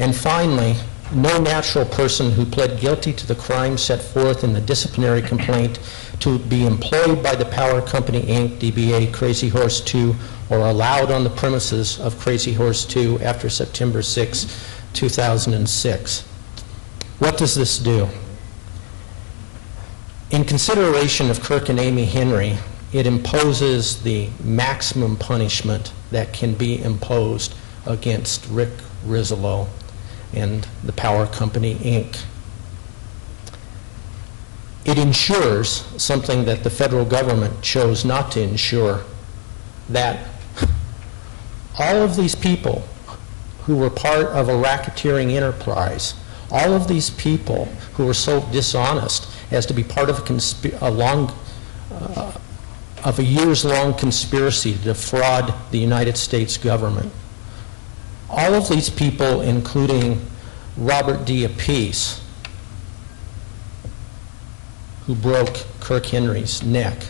And finally, no natural person who pled guilty to the crime set forth in the disciplinary complaint to be employed by the Power Company, Inc., DBA Crazy Horse 2, or allowed on the premises of Crazy Horse 2 after September 6, 2006. What does this do? In consideration of Kirk and Amy Henry, it imposes the maximum punishment that can be imposed against Rick Rizzolo and the Power Company, Inc. It ensures something that the federal government chose not to ensure, that all of these people who were part of a racketeering enterprise, all of these people who were so dishonest as to be part of a years-long conspiracy to defraud the United States government, all of these people, including Robert D. Apice, who broke Kirk Henry's neck,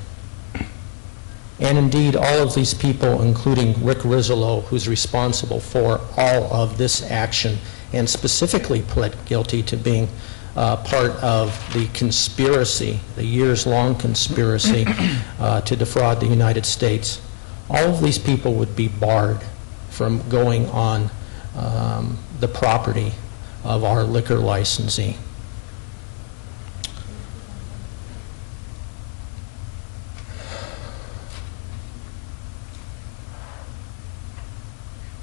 and indeed all of these people, including Rick Rizzolo, who's responsible for all of this action and specifically pled guilty to being part of the conspiracy, the years-long conspiracy to defraud the United States. All of these people would be barred from going on the property of our liquor licensee.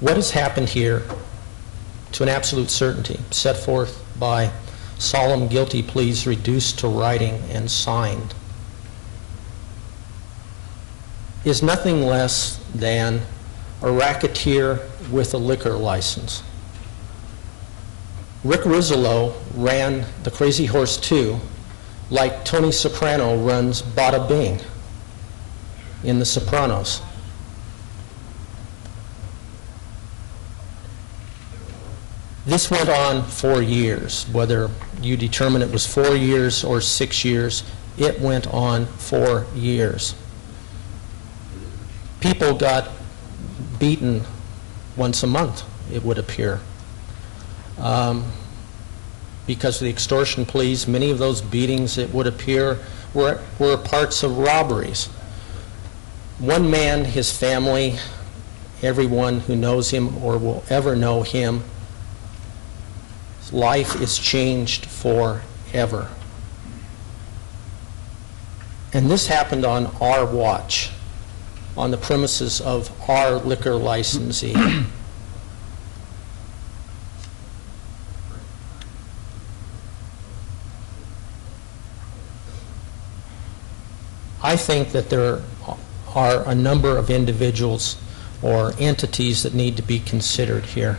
What has happened here, to an absolute certainty, set forth by solemn guilty pleas reduced to writing and signed, is nothing less than a racketeer with a liquor license Rick Rizzolo ran the Crazy Horse 2 like Tony Soprano runs Bada Bing in The Sopranos. This went on for years. Whether you determine it was 4 years or 6 years, it went on for years. People got beaten once a month, it would appear. Because of the extortion pleas, many of those beatings, it would appear, were parts of robberies. One man, his family, everyone who knows him or will ever know him, his life is changed forever. And this happened on our watch, on the premises of our liquor licensee. I think that there are a number of individuals or entities that need to be considered here.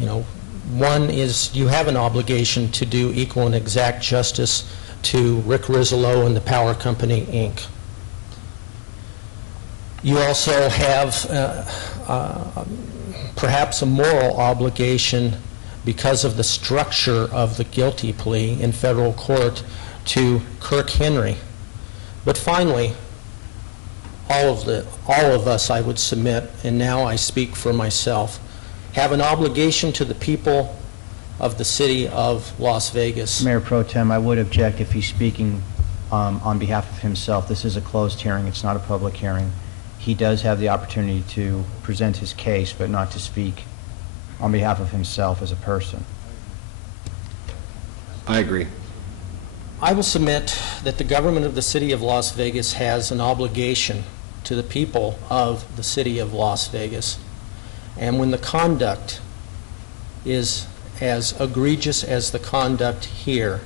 You know, one is you have an obligation to do equal and exact justice to Rick Rizzolo and the Power Company, Inc. You also have perhaps a moral obligation because of the structure of the guilty plea in federal court to Kirk Henry. But finally, all of us, I would submit, and now I speak for myself, have an obligation to the people of the city of Las Vegas. Mayor Pro Tem, I would object if he's speaking on behalf of himself. This is a closed hearing. It's not a public hearing. He does have the opportunity to present his case, but not to speak on behalf of himself as a person. I agree. I will submit that the government of the city of Las Vegas has an obligation to the people of the city of Las Vegas. And when the conduct is as egregious as the conduct here,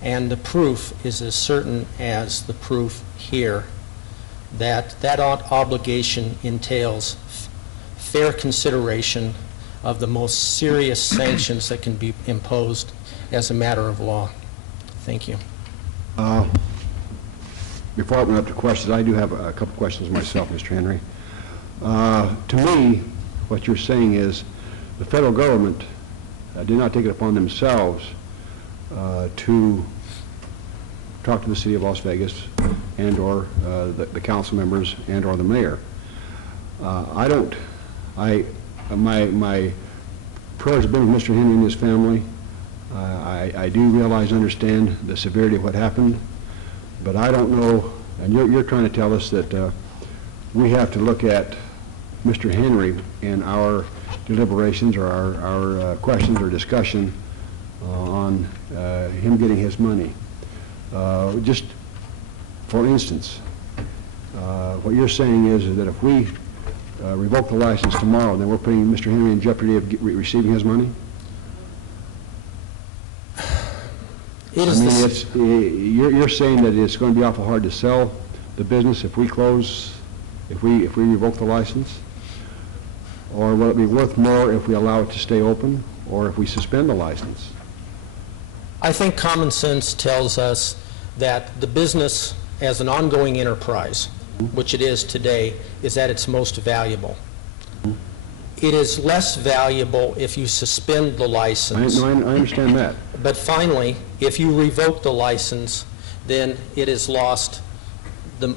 and the proof is as certain as the proof here, that obligation entails fair consideration of the most serious sanctions that can be imposed as a matter of law. Thank you. Before I open up to questions, I do have a couple questions myself, Mr. Henry. To me, what you're saying is the federal government did not take it upon themselves to talk to the city of Las Vegas and or the council members and or the mayor. My prayers have been with Mr. Henry and his family. I do realize and understand the severity of what happened, but I don't know, and you're trying to tell us that we have to look at Mr. Henry in our deliberations or our questions or discussion on him getting his money. Just for instance, what you're saying is that if we revoke the license tomorrow, then we're putting Mr. Henry in jeopardy of receiving his money? You're saying that it's going to be awful hard to sell the business if we close, if we revoke the license? Or will it be worth more if we allow it to stay open, or if we suspend the license? I think common sense tells us that the business as an ongoing enterprise, which it is today, is at its most valuable. It is less valuable if you suspend the license. I understand that. But finally, if you revoke the license, then it has lost the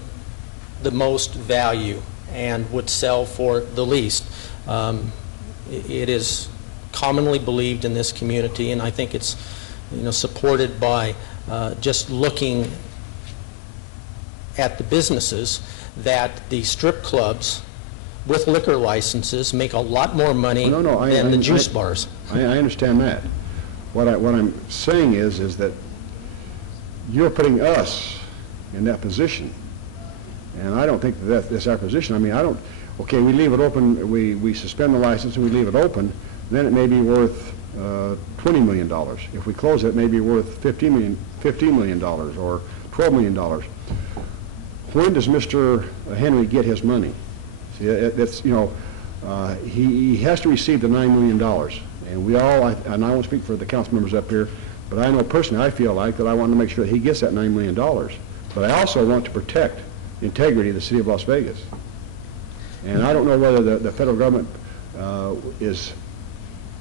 most value and would sell for the least. It is commonly believed in this community, and I think it's supported by just looking at the businesses, that the strip clubs with liquor licenses make a lot more money than the juice bars. I understand that. What I'm saying is that you're putting us in that position, and I don't think that's our position. I mean, okay, we leave it open, we suspend the license and we leave it open, then it may be worth $20 million. If we close it, it may be worth $15 million or $12 million. When does Mr. Henry get his money? See, that's, he has to receive the $9 million. And we all, and I won't speak for the council members up here, but I know personally, I feel like that I want to make sure that he gets that $9 million. But I also want to protect the integrity of the city of Las Vegas. And I don't know whether the federal government is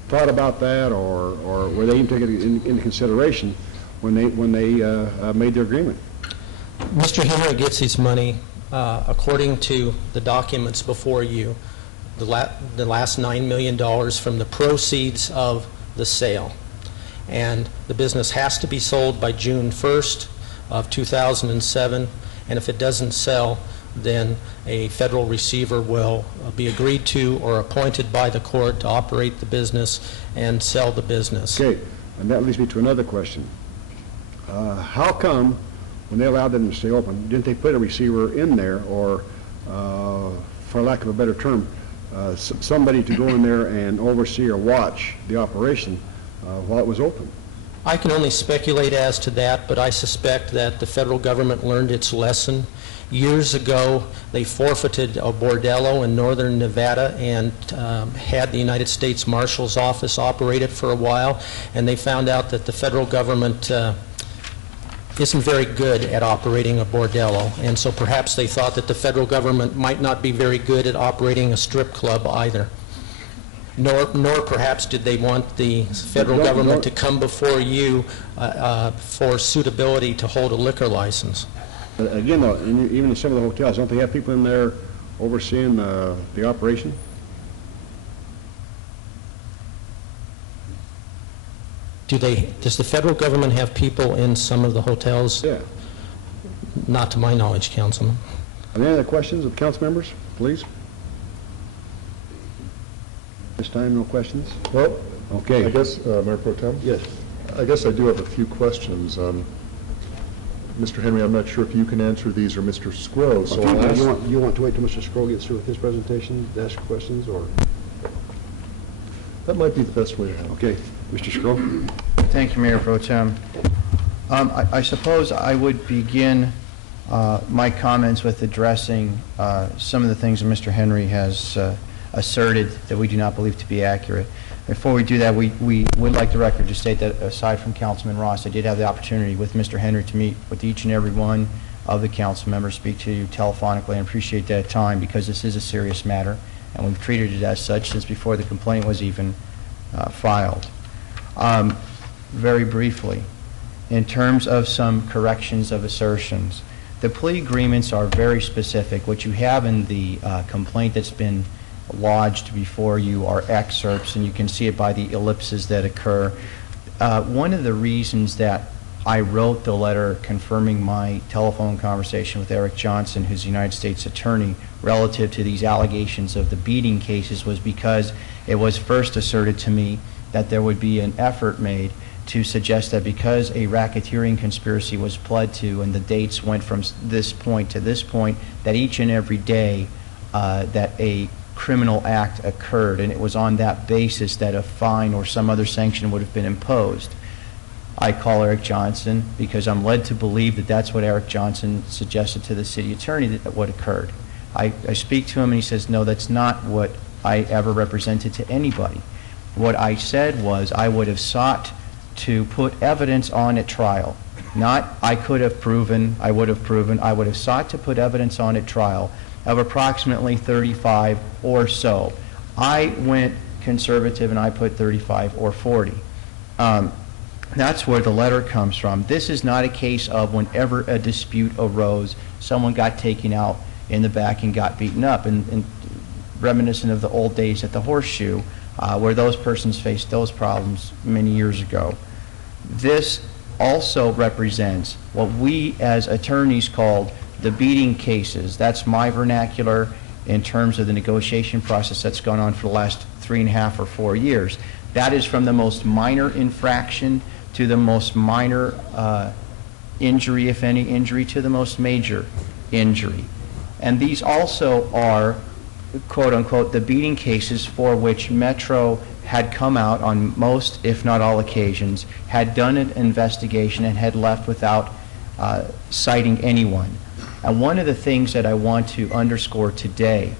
thought about that, or were they even taking it into consideration when they made their agreement. Mr. Henry gets his money, according to the documents before you, the last $9 million from the proceeds of the sale. And the business has to be sold by June 1st of 2007, and if it doesn't sell, then a federal receiver will be agreed to or appointed by the court to operate the business and sell the business. Okay, and that leads me to another question. How come, when they allowed them to stay open, didn't they put a receiver in there, or, for lack of a better term, somebody to go in there and oversee or watch the operation while it was open? I can only speculate as to that, but I suspect that the federal government learned its lesson. Years ago, they forfeited a bordello in northern Nevada and had the United States Marshal's Office operate it for a while, and they found out that the federal government isn't very good at operating a bordello, and so perhaps they thought that the federal government might not be very good at operating a strip club either. Nor perhaps did they want the federal government to come before you for suitability to hold a liquor license. Again, though, even in some of the hotels, don't they have people in there overseeing the operation? Does the federal government have people in some of the hotels? Yeah. Not to my knowledge, Councilman. Are there any other questions of council members, please? This time, no questions? Well, okay. I guess, Mayor Pro Tem? Yes. I guess I do have a few questions. Mr. Henry, I'm not sure if you can answer these or Mr. Scrow, so I'll ask... You want to wait till Mr. Scroll gets through with his presentation to ask questions, or? That might be the best way to handle it. Okay. Mr. Scroll? Thank you, Mayor Pro Tem. I suppose I would begin my comments with addressing some of the things that Mr. Henry has asserted that we do not believe to be accurate. Before we do that, we would like the record to state that aside from Councilman Ross, I did have the opportunity with Mr. Henry to meet with each and every one of the council members, speak to you telephonically, and appreciate that time because this is a serious matter, and we've treated it as such since before the complaint was even filed. Very briefly, in terms of some corrections of assertions, the plea agreements are very specific. What you have in the complaint that's been lodged before you are excerpts, and you can see it by the ellipses that occur. One of the reasons that I wrote the letter confirming my telephone conversation with Eric Johnson, who's the United States Attorney, relative to these allegations of the beating cases was because it was first asserted to me that there would be an effort made to suggest that because a racketeering conspiracy was pled to and the dates went from this point to this point, that each and every day that a criminal act occurred, and it was on that basis that a fine or some other sanction would have been imposed. I call Eric Johnson because I'm led to believe that that's what Eric Johnson suggested to the city attorney that what occurred. I speak to him and he says, no, that's not what I ever represented to anybody. What I said was I would have sought to put evidence on at trial. Not I could have proven, I would have proven, I would have sought to put evidence on at trial of approximately 35 or so. I went conservative and I put 35 or 40. That's where the letter comes from. This is not a case of whenever a dispute arose, someone got taken out in the back and got beaten up, and reminiscent of the old days at the Horseshoe, where those persons faced those problems many years ago. This also represents what we as attorneys called the beating cases. That's my vernacular in terms of the negotiation process that's gone on for the last 3.5 or 4 years. That is from the most minor infraction to the most minor injury, if any injury, to the most major injury. And these also are, quote unquote, the beating cases for which Metro had come out on most, if not all occasions, had done an investigation and had left without citing anyone. And one of the things that I want to underscore today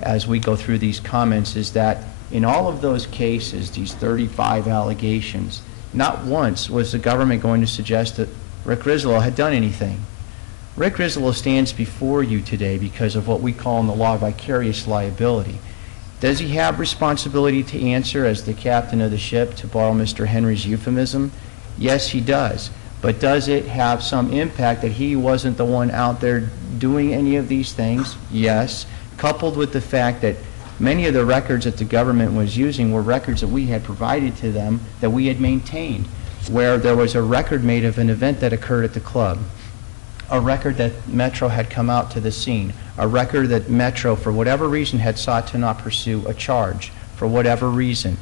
as we go through these comments is that In all of those cases, these 35 allegations, not once was the government going to suggest that Rick Griswold had done anything. Rick Griswold stands before you today because of what we call in the law vicarious liability. Does he have responsibility to answer as the captain of the ship, to borrow Mr. Henry's euphemism? Yes, he does. But does it have some impact that he wasn't the one out there doing any of these things? Yes. Coupled with the fact that many of the records that the government was using were records that we had provided to them, that we had maintained, where there was a record made of an event that occurred at the club, a record that Metro had come out to the scene, a record that Metro, for whatever reason, had sought to not pursue a charge, for whatever reason.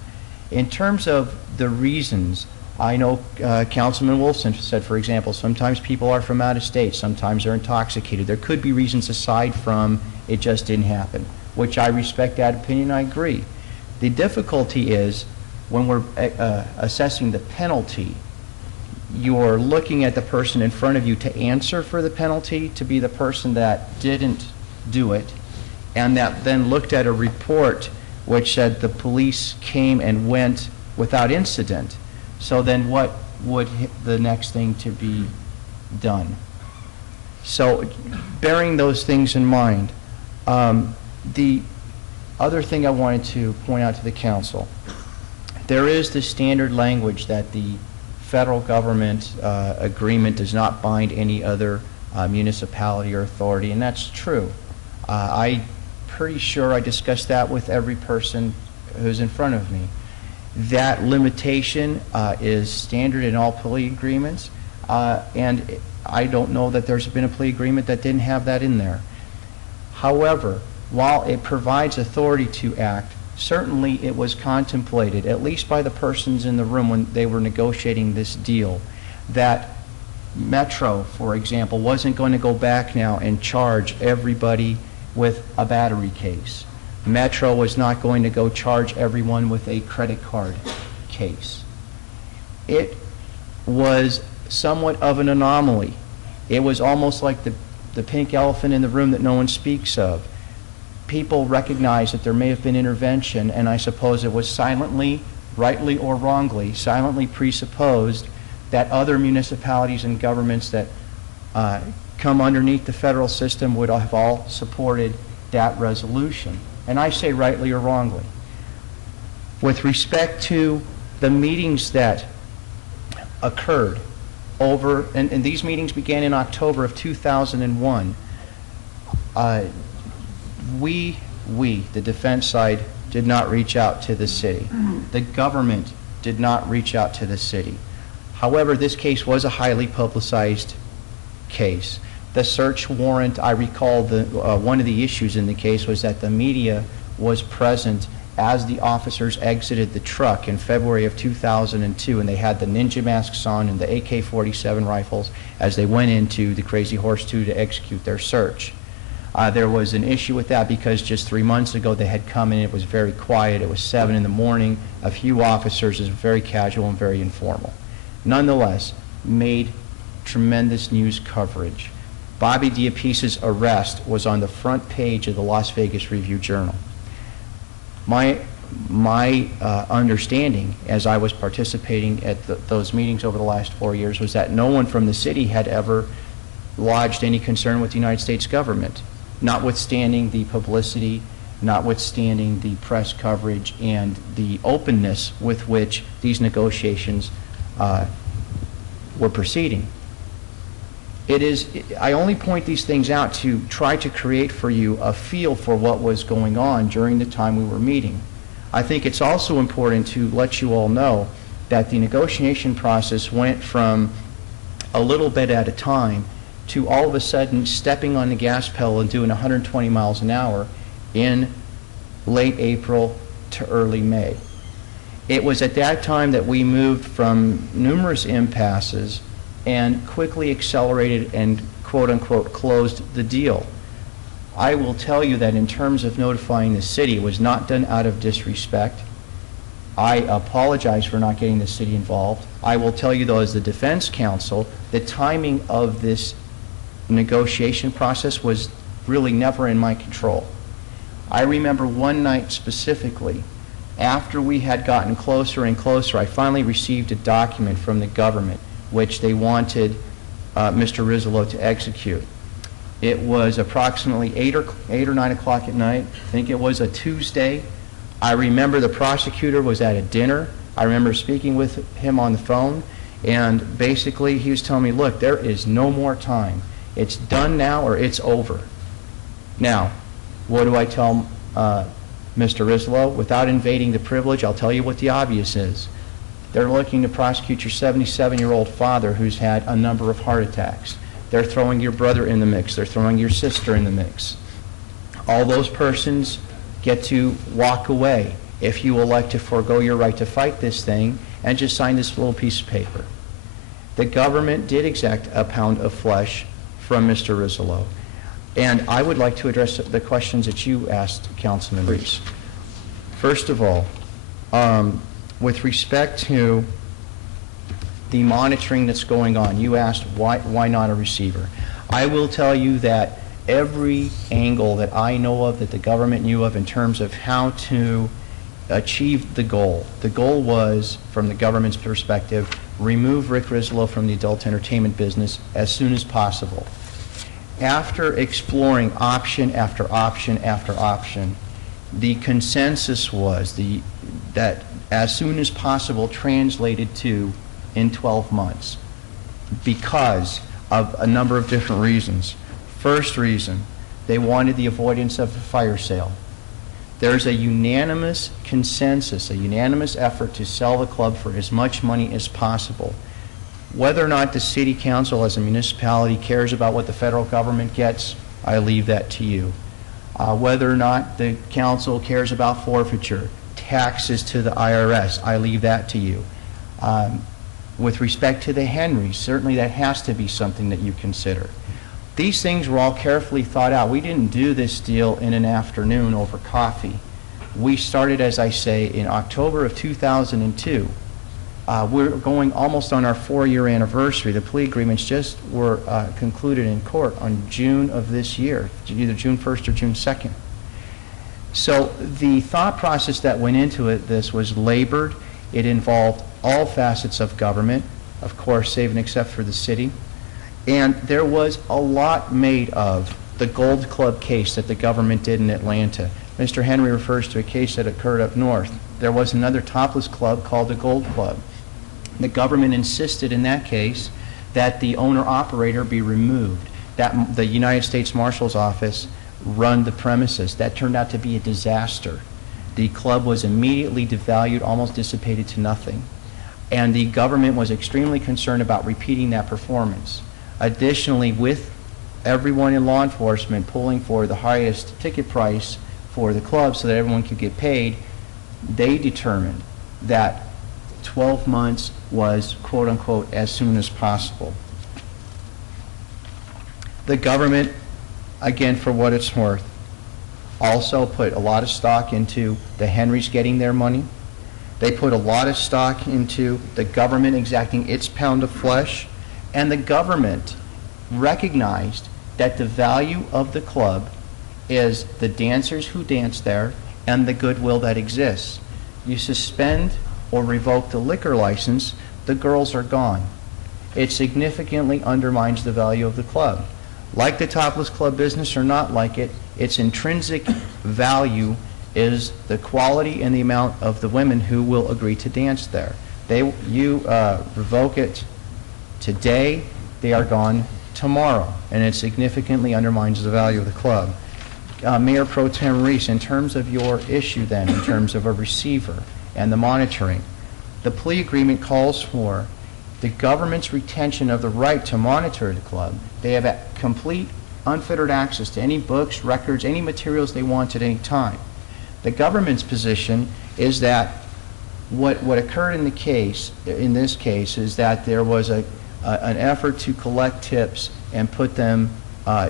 In terms of the reasons, I know Councilman Wolfson said, for example, sometimes people are from out of state, sometimes they're intoxicated. There could be reasons aside from it just didn't happen, which I respect that opinion, I agree. The difficulty is when we're assessing the penalty, you're looking at the person in front of you to answer for the penalty, to be the person that didn't do it, and that then looked at a report which said the police came and went without incident. So then what would the next thing to be done? So bearing those things in mind, the other thing I wanted to point out to the council, there is the standard language that the federal government agreement does not bind any other municipality or authority, and that's true. I'm pretty sure I discussed that with every person who's in front of me. That limitation is standard in all plea agreements, and I don't know that there's been a plea agreement that didn't have that in there. However, while it provides authority to act, certainly it was contemplated, at least by the persons in the room when they were negotiating this deal, that Metro, for example, wasn't going to go back now and charge everybody with a battery case. Metro was not going to go charge everyone with a credit card case. It was somewhat of an anomaly. It was almost like the pink elephant in the room that no one speaks of. People recognized that there may have been intervention, and I suppose it was silently, rightly or wrongly, silently presupposed that other municipalities and governments that come underneath the federal system would have all supported that resolution. And I say rightly or wrongly. With respect to the meetings that occurred over, and these meetings began in October of 2001, we, the defense side, did not reach out to the city. The government did not reach out to the city. However, this case was a highly publicized case. The search warrant, I recall one of the issues in the case was that the media was present as the officers exited the truck in February of 2002, and they had the ninja masks on and the AK-47 rifles as they went into the Crazy Horse 2 to execute their search. There was an issue with that because just 3 months ago they had come in, it was very quiet, it was 7 in the morning, a few officers, it was very casual and very informal. Nonetheless, made tremendous news coverage. Bobby Diapisa's arrest was on the front page of the Las Vegas Review-Journal. My understanding, as I was participating at those meetings over the last 4 years, was that no one from the city had ever lodged any concern with the United States government, notwithstanding the publicity, notwithstanding the press coverage, and the openness with which these negotiations were proceeding. I only point these things out to try to create for you a feel for what was going on during the time we were meeting. I think it's also important to let you all know that the negotiation process went from a little bit at a time to all of a sudden stepping on the gas pedal and doing 120 miles an hour in late April to early May. It was at that time that we moved from numerous impasses and quickly accelerated and quote-unquote closed the deal. I will tell you that in terms of notifying the city, it was not done out of disrespect. I apologize for not getting the city involved. I will tell you, though, as the defense counsel, the timing of this negotiation process was really never in my control. I remember one night specifically After we had gotten closer and closer, I finally received a document from the government which they wanted Mr. Rizzolo to execute. It was approximately 8 or 9 o'clock at night. I think it was a Tuesday. I remember the prosecutor was at a dinner. I remember speaking with him on the phone, and basically he was telling me, look, there is no more time. It's done now or it's over. Now, what do I tell Mr. Rizzolo? Without invading the privilege, I'll tell you what the obvious is. They're looking to prosecute your 77-year-old father who's had a number of heart attacks. They're throwing your brother in the mix. They're throwing your sister in the mix. All those persons get to walk away if you elect to forego your right to fight this thing and just sign this little piece of paper. The government did exact a pound of flesh from Mr. Rizzolo. And I would like to address the questions that you asked, Councilman Reese. First of all, with respect to the monitoring that's going on, you asked why not a receiver. I will tell you that every angle that I know of, that the government knew of in terms of how to achieve the goal was, from the government's perspective, remove Rick Rizzolo from the adult entertainment business as soon as possible. After exploring option after option after option, the consensus was that as soon as possible translated to in 12 months because of a number of different reasons. First reason, they wanted the avoidance of a fire sale. There's a unanimous consensus, a unanimous effort to sell the club for as much money as possible. Whether or not the city council as a municipality cares about what the federal government gets, I leave that to you. Whether or not the council cares about forfeiture, taxes to the IRS, I leave that to you. With respect to the Henrys, certainly that has to be something that you consider. These things were all carefully thought out. We didn't do this deal in an afternoon over coffee. We started, as I say, in October of 2002. We're going almost on our 4-year anniversary. The plea agreements just were concluded in court on June of this year, either June 1st or June 2nd. So the thought process that went into this was labored. It involved all facets of government, of course, save and except for the city. And there was a lot made of the Gold Club case that the government did in Atlanta. Mr. Henry refers to a case that occurred up north. There was another topless club called the Gold Club. The government insisted in that case that the owner-operator be removed, that the United States Marshal's Office run the premises. That turned out to be a disaster. The club was immediately devalued, almost dissipated to nothing. And the government was extremely concerned about repeating that performance. Additionally, with everyone in law enforcement pulling for the highest ticket price for the club so that everyone could get paid, they determined that 12 months was, quote unquote, as soon as possible. The government, again, for what it's worth, also put a lot of stock into the Henrys getting their money. They put a lot of stock into the government exacting its pound of flesh, and the government recognized that the value of the club is the dancers who dance there and the goodwill that exists. You suspend or revoke the liquor license, the girls are gone. It significantly undermines the value of the club. Like the topless club business or not like it, its intrinsic value is the quality and the amount of the women who will agree to dance there. You revoke it today, they are gone tomorrow, and it significantly undermines the value of the club. Mayor Pro Tem Reese, in terms of your issue then, in terms of a receiver and the monitoring, the plea agreement calls for the government's retention of the right to monitor the club. They have complete unfettered access to any books, records, any materials they want at any time. The government's position is that what occurred in this case is that there was an effort to collect tips and put them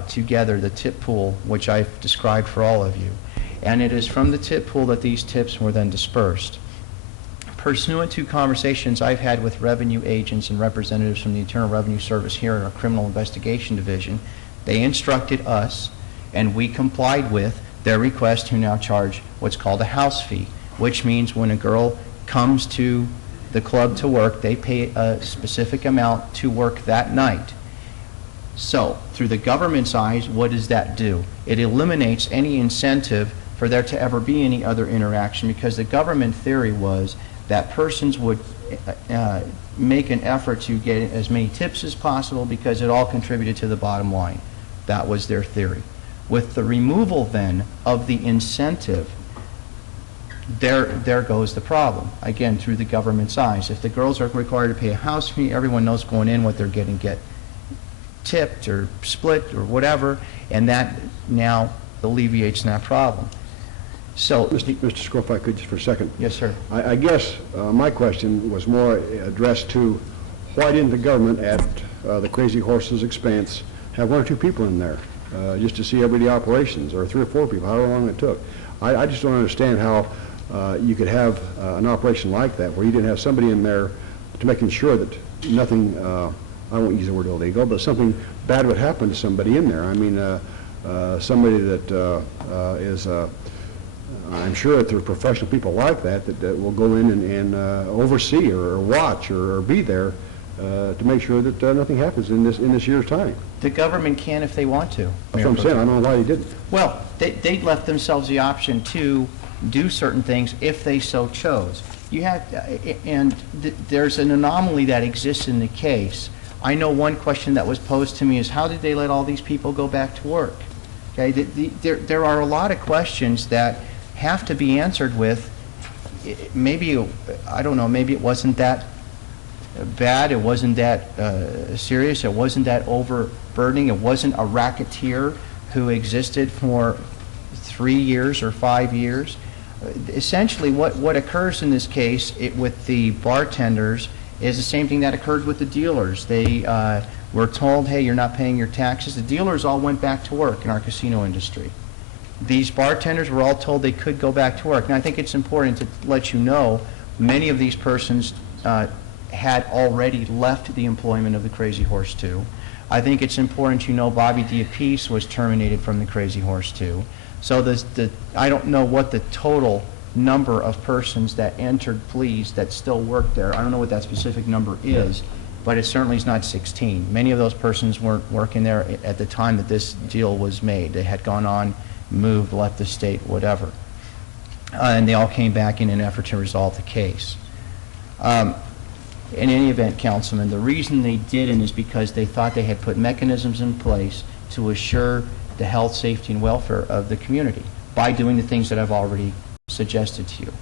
together, the tip pool, which I've described for all of you. And it is from the tip pool that these tips were then dispersed. Pursuant to conversations I've had with revenue agents and representatives from the Internal Revenue Service here in our Criminal Investigation Division, they instructed us, and we complied with their request to now charge what's called a house fee. which means when a girl comes to the club to work, they pay a specific amount to work that night. So, through the government's eyes, what does that do? It eliminates any incentive for there to ever be any other interaction, because the government theory was that persons would make an effort to get as many tips as possible because it all contributed to the bottom line. That was their theory. With the removal then of the incentive, there goes the problem. Again, through the government's eyes. If the girls are required to pay a house fee, everyone knows going in what they're getting, get tipped or split or whatever, and that now alleviates that problem. So, Mr. Score, if I could just for a second. Yes, sir. I guess my question was more addressed to why didn't the government at the Crazy Horse's expense have 1 or 2 people in there just to see every day operations, or 3 or 4 people, however long it took. I just don't understand how you could have an operation like that where you didn't have somebody in there to making sure that nothing, I won't use the word illegal, but something bad would happen to somebody in there. I mean, somebody that is, I'm sure that there are professional people like that that will go in and oversee or watch or be there to make sure that nothing happens in this year's time. The government can if they want to. That's what I'm saying. I don't know why they didn't. Well, they left themselves the option to do certain things if they so chose. You have, there's an anomaly that exists in the case. I know one question that was posed to me is, how did they let all these people go back to work? Okay, there are a lot of questions that have to be answered with, maybe, I don't know, maybe it wasn't that bad, it wasn't that serious, it wasn't that overburdening, it wasn't a racketeer who existed for 3 years or 5 years. Essentially, what occurs in this case with the bartenders is the same thing that occurred with the dealers. They were told, hey, you're not paying your taxes. The dealers all went back to work in our casino industry. These bartenders were all told they could go back to work. Now, I think it's important to let you know many of these persons had already left the employment of the Crazy Horse 2. I think it's important you know Bobby Diapice was terminated from the Crazy Horse 2. So I don't know what the total number of persons that entered pleas that still work there. I don't know what that specific number is, but it certainly is not 16. Many of those persons weren't working there at the time that this deal was made. They had gone on, moved, left the state, whatever. And they all came back in an effort to resolve the case. In any event, Councilman, the reason they didn't is because they thought they had put mechanisms in place to assure the health, safety, and welfare of the community by doing the things that I've already suggested to you.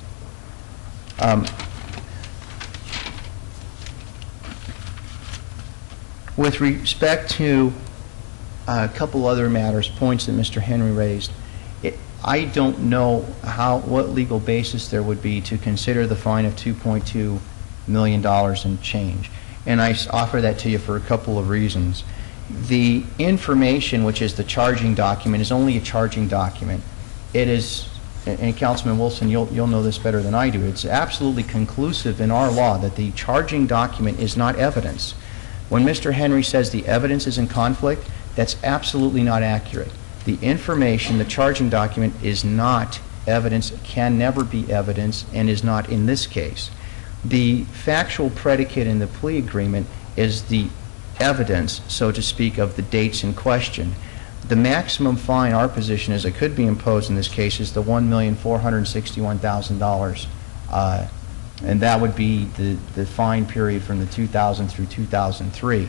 With respect to a couple other matters, points that Mr. Henry raised, I don't know what legal basis there would be to consider the fine of $2.2 million and change. And I offer that to you for a couple of reasons. The information, which is the charging document, is only a charging document. It is, and Councilman Wilson, you'll know this better than I do, it's absolutely conclusive in our law that the charging document is not evidence. When Mr. Henry says the evidence is in conflict, that's absolutely not accurate. The information, the charging document, is not evidence, can never be evidence, and is not in this case. The factual predicate in the plea agreement is the evidence, so to speak, of the dates in question. The maximum fine, our position is, it could be imposed in this case, is the $1,461,000, and that would be the fine period from the 2000 through 2003.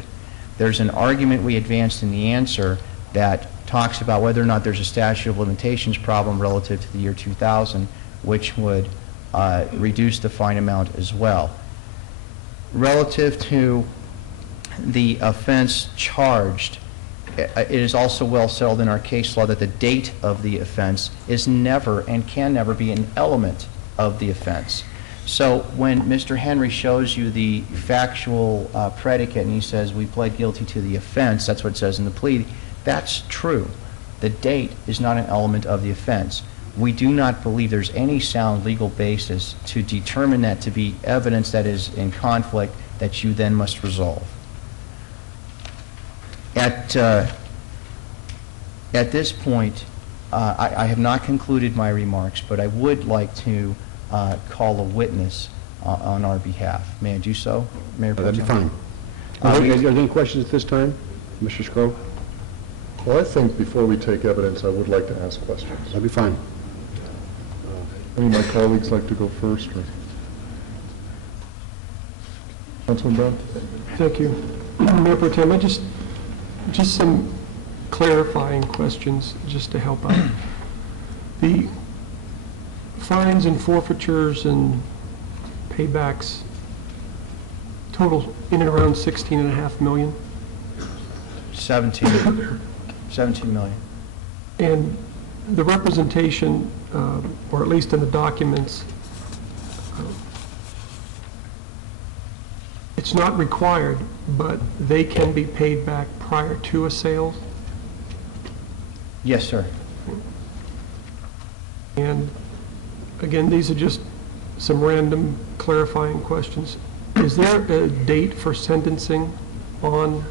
There's an argument we advanced in the answer that talks about whether or not there's a statute of limitations problem relative to the year 2000, which would reduce the fine amount as well. Relative to the offense charged, it is also well settled in our case law that the date of the offense is never and can never be an element of the offense. So when Mr. Henry shows you the factual predicate and he says we pled guilty to the offense, that's what it says in the plea, that's true. The date is not an element of the offense. We do not believe there's any sound legal basis to determine that to be evidence that is in conflict that you then must resolve. At this point, I have not concluded my remarks, but I would like to call a witness on our behalf. May I do so, Mayor Pro That'd be Tem? fine. Are there any questions at this time, Mr. Scrow? Well, I think before we take evidence, I would like to ask questions. That'd be fine. Any of my colleagues like to go first? Or? Councilman Brown? Thank you. Mayor Pro Tem, just some clarifying questions just to help out. The fines and forfeitures and paybacks total in and around 16.5 million. 17 million. And the representation, or at least in the documents, it's not required, but they can be paid back prior to a sale. Yes, sir. And again, these are just some random clarifying questions. Is there a date for sentencing on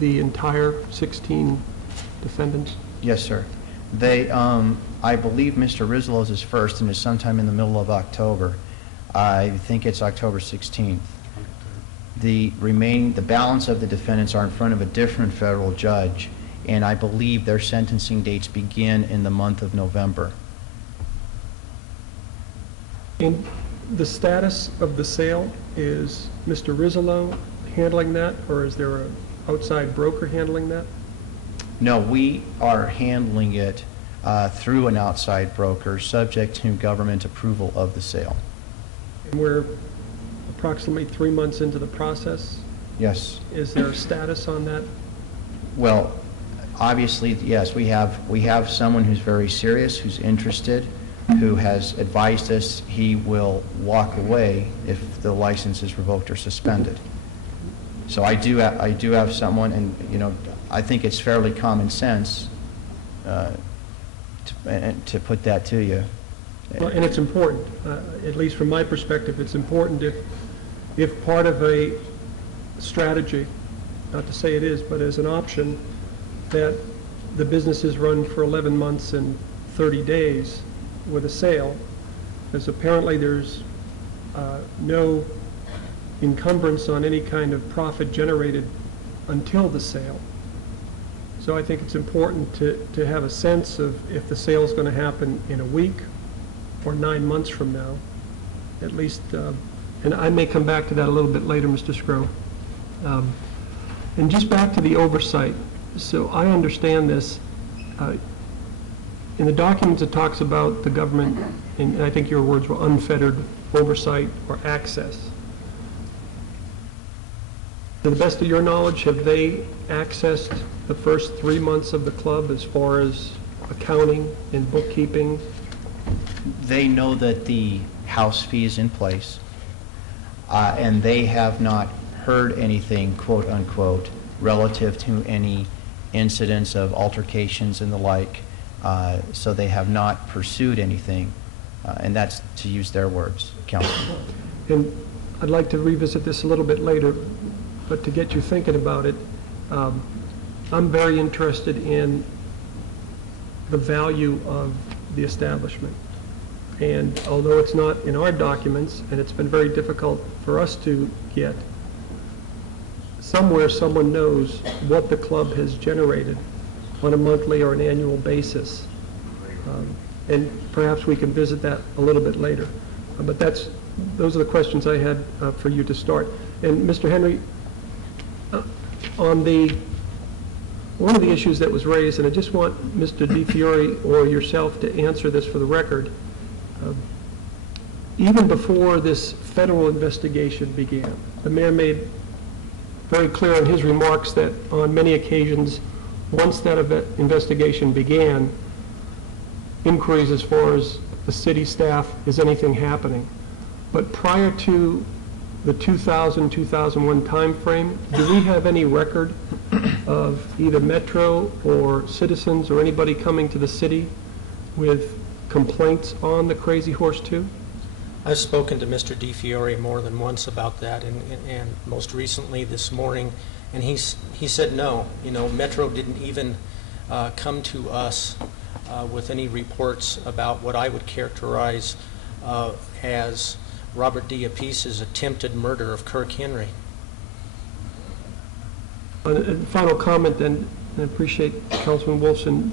the entire 16 defendants? Yes, sir. They, I believe Mr. Rizlo's is first and is sometime in the middle of October. I think it's October 16th. The balance of the defendants are in front of a different federal judge, and I believe their sentencing dates begin in the month of November. And the status of the sale, is Mr. Rizzolo handling that, or is there an outside broker handling that? No, we are handling it through an outside broker, subject to government approval of the sale. And we're approximately 3 months into the process. Yes. Is there a status on that? Well, obviously, yes, we have someone who's very serious, who's interested, who has advised us he will walk away if the license is revoked or suspended. So I do have someone, and I think it's fairly common sense to put that to you. Well, and it's important, at least from my perspective, it's important if part of a strategy, not to say it is, but as an option, that the business is run for 11 months and 30 days with a sale, because apparently there's no encumbrance on any kind of profit generated until the sale. So I think it's important to have a sense of if the sale is going to happen in a week or 9 months from now, at least, and I may come back to that a little bit later, Mr. Scrow. And just back to the oversight. So I understand this. In the documents, it talks about the government, and I think your words were unfettered oversight or access. To the best of your knowledge, have they accessed the first 3 months of the club as far as accounting and bookkeeping? They know that the house fee is in place, and they have not heard anything, quote unquote, relative to any incidents of altercations and the like, so they have not pursued anything, and that's to use their words, Councilman. And I'd like to revisit this a little bit later, but to get you thinking about it, I'm very interested in the value of the establishment. And although it's not in our documents, and it's been very difficult for us to get, somewhere someone knows what the club has generated on a monthly or an annual basis. And perhaps we can visit that a little bit later. But those are the questions I had for you to start. And Mr. Henry, on one of the issues that was raised, and I just want Mr. DiFiore or yourself to answer this for the record, even before this federal investigation began, the mayor made very clear in his remarks that on many occasions, once that investigation began, inquiries as far as the city staff, is anything happening? But prior to the 2000-2001 timeframe, do we have any record of either Metro or citizens or anybody coming to the city with complaints on the Crazy Horse 2? I've spoken to Mr. DiFiore more than once about that, and most recently this morning, and he said no. Metro didn't even come to us with any reports about what I would characterize as Robert D. Apice's attempted murder of Kirk Henry. And final comment, then, and I appreciate Councilman Wolfson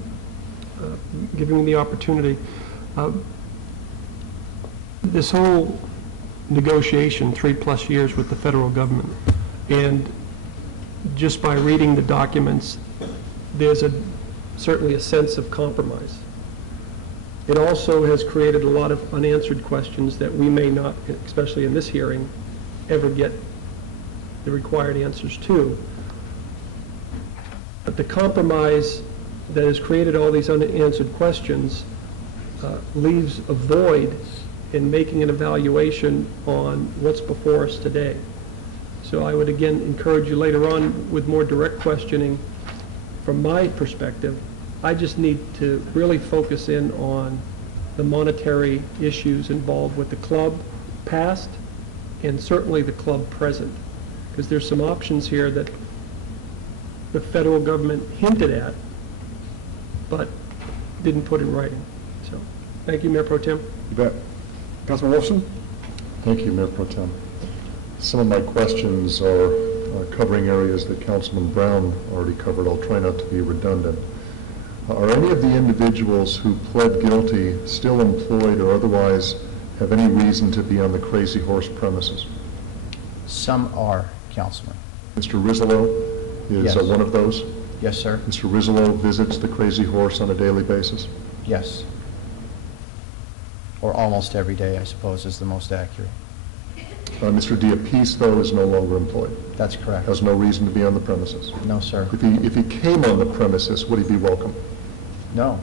giving me the opportunity. This whole negotiation, 3+ years with the federal government, and just by reading the documents, there's certainly a sense of compromise. It also has created a lot of unanswered questions that we may not, especially in this hearing, ever get the required answers to. But the compromise that has created all these unanswered questions leaves a void in making an evaluation on what's before us today. So I would again encourage you later on with more direct questioning. From my perspective, I just need to really focus in on the monetary issues involved with the club past and certainly the club present, because there's some options here that the federal government hinted at but didn't put in writing. So thank you, Mayor Pro Tem. You bet. Councilman Wolfson? Thank you, Mayor Pro Tem. Some of my questions are covering areas that Councilman Brown already covered. I'll try not to be redundant. Are any of the individuals who pled guilty still employed or otherwise have any reason to be on the Crazy Horse premises? Some are, Councilman. Mr. Rizzolo is Yes. one of those? Yes, sir. Mr. Rizzolo visits the Crazy Horse on a daily basis? Yes. Or almost every day, I suppose, is the most accurate. Mr. Diapice, though, is no longer employed? That's correct. Has no reason to be on the premises? No, sir. If he came on the premises, would he be welcome? No.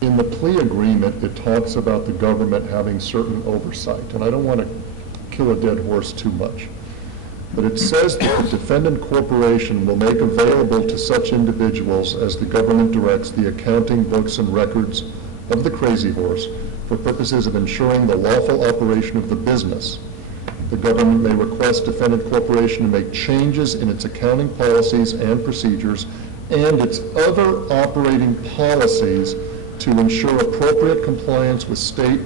In the plea agreement, it talks about the government having certain oversight, and I don't want to kill a dead horse too much. But it says that the defendant corporation will make available to such individuals as the government directs the accounting, books, and records of the Crazy Horse for purposes of ensuring the lawful operation of the business. The government may request defendant corporation to make changes in its accounting policies and procedures and its other operating policies to ensure appropriate compliance with state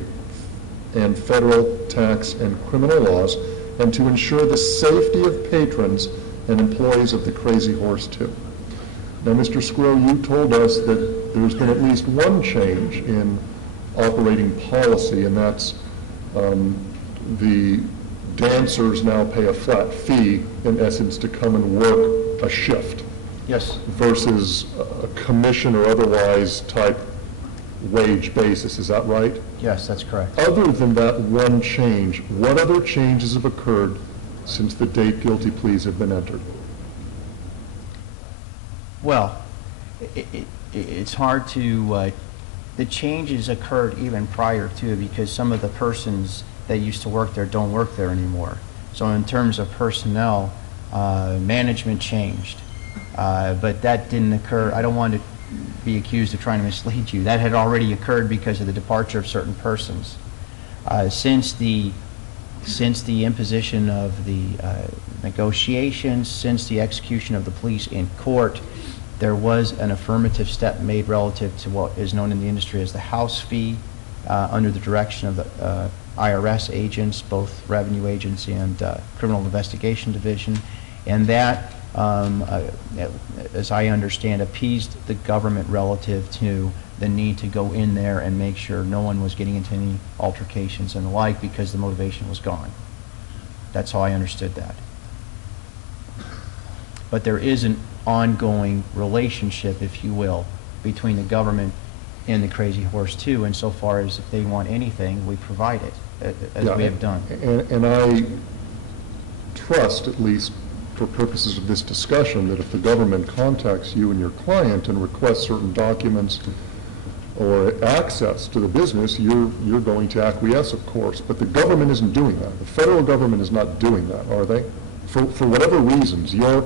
and federal tax and criminal laws, and to ensure the safety of patrons and employees of the Crazy Horse, too. Now, Mr. Squirrel, you told us that there's been at least one change in operating policy, and that's the dancers now pay a flat fee, in essence, to come and work a shift. Yes. Versus a commission or otherwise type wage basis. Is that right? Yes, that's correct. Other than that one change, what other changes have occurred since the date guilty pleas have been entered? Well, it's hard to, the changes occurred even prior to, because some of the persons that used to work there don't work there anymore. So in terms of personnel, management changed. But that didn't occur. I don't want to be accused of trying to mislead you. That had already occurred because of the departure of certain persons. Since the imposition of the negotiations, since the execution of the police in court, there was an affirmative step made relative to what is known in the industry as the house fee, under the direction of the IRS agents, both revenue agents and criminal investigation division, and that, as I understand, appeased the government relative to the need to go in there and make sure no one was getting into any altercations and the like, because the motivation was gone. That's how I understood that. But there is an ongoing relationship, if you will, between the government and the Crazy Horse too, insofar as if they want anything, we provide it, as we have done. And I trust, at least for purposes of this discussion, that if the government contacts you and your client and requests certain documents or access to the business, you're going to acquiesce, of course. But the government isn't doing that. The federal government is not doing that, are they? For whatever reasons, you're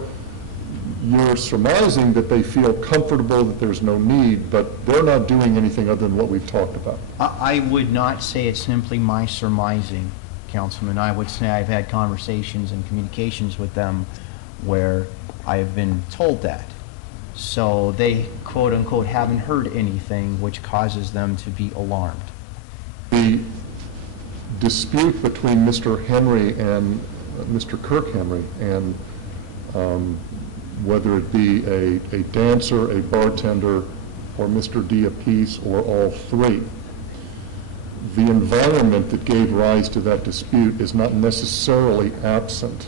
surmising that they feel comfortable that there's no need, but they're not doing anything other than what we've talked about. I would not say it's simply my surmising, Councilman. I would say I've had conversations and communications with them where I have been told that. So they, quote-unquote, haven't heard anything, which causes them to be alarmed. The dispute between Mr. Henry and Mr. Kirk Henry, and whether it be a dancer, a bartender, or Mr. Diapiece, or all three, the environment that gave rise to that dispute is not necessarily absent.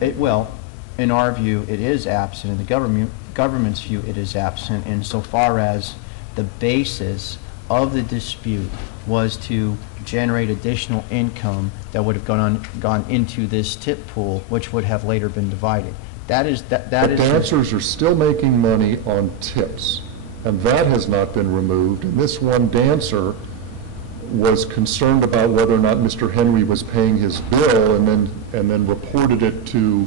Well, in our view, it is absent. In the government's view, it is absent insofar as the basis of the dispute was to generate additional income that would have gone into this tip pool, which would have later been divided. That is dancers are still making money on tips, and that has not been removed. And this one dancer was concerned about whether or not Mr. Henry was paying his bill, and then reported it to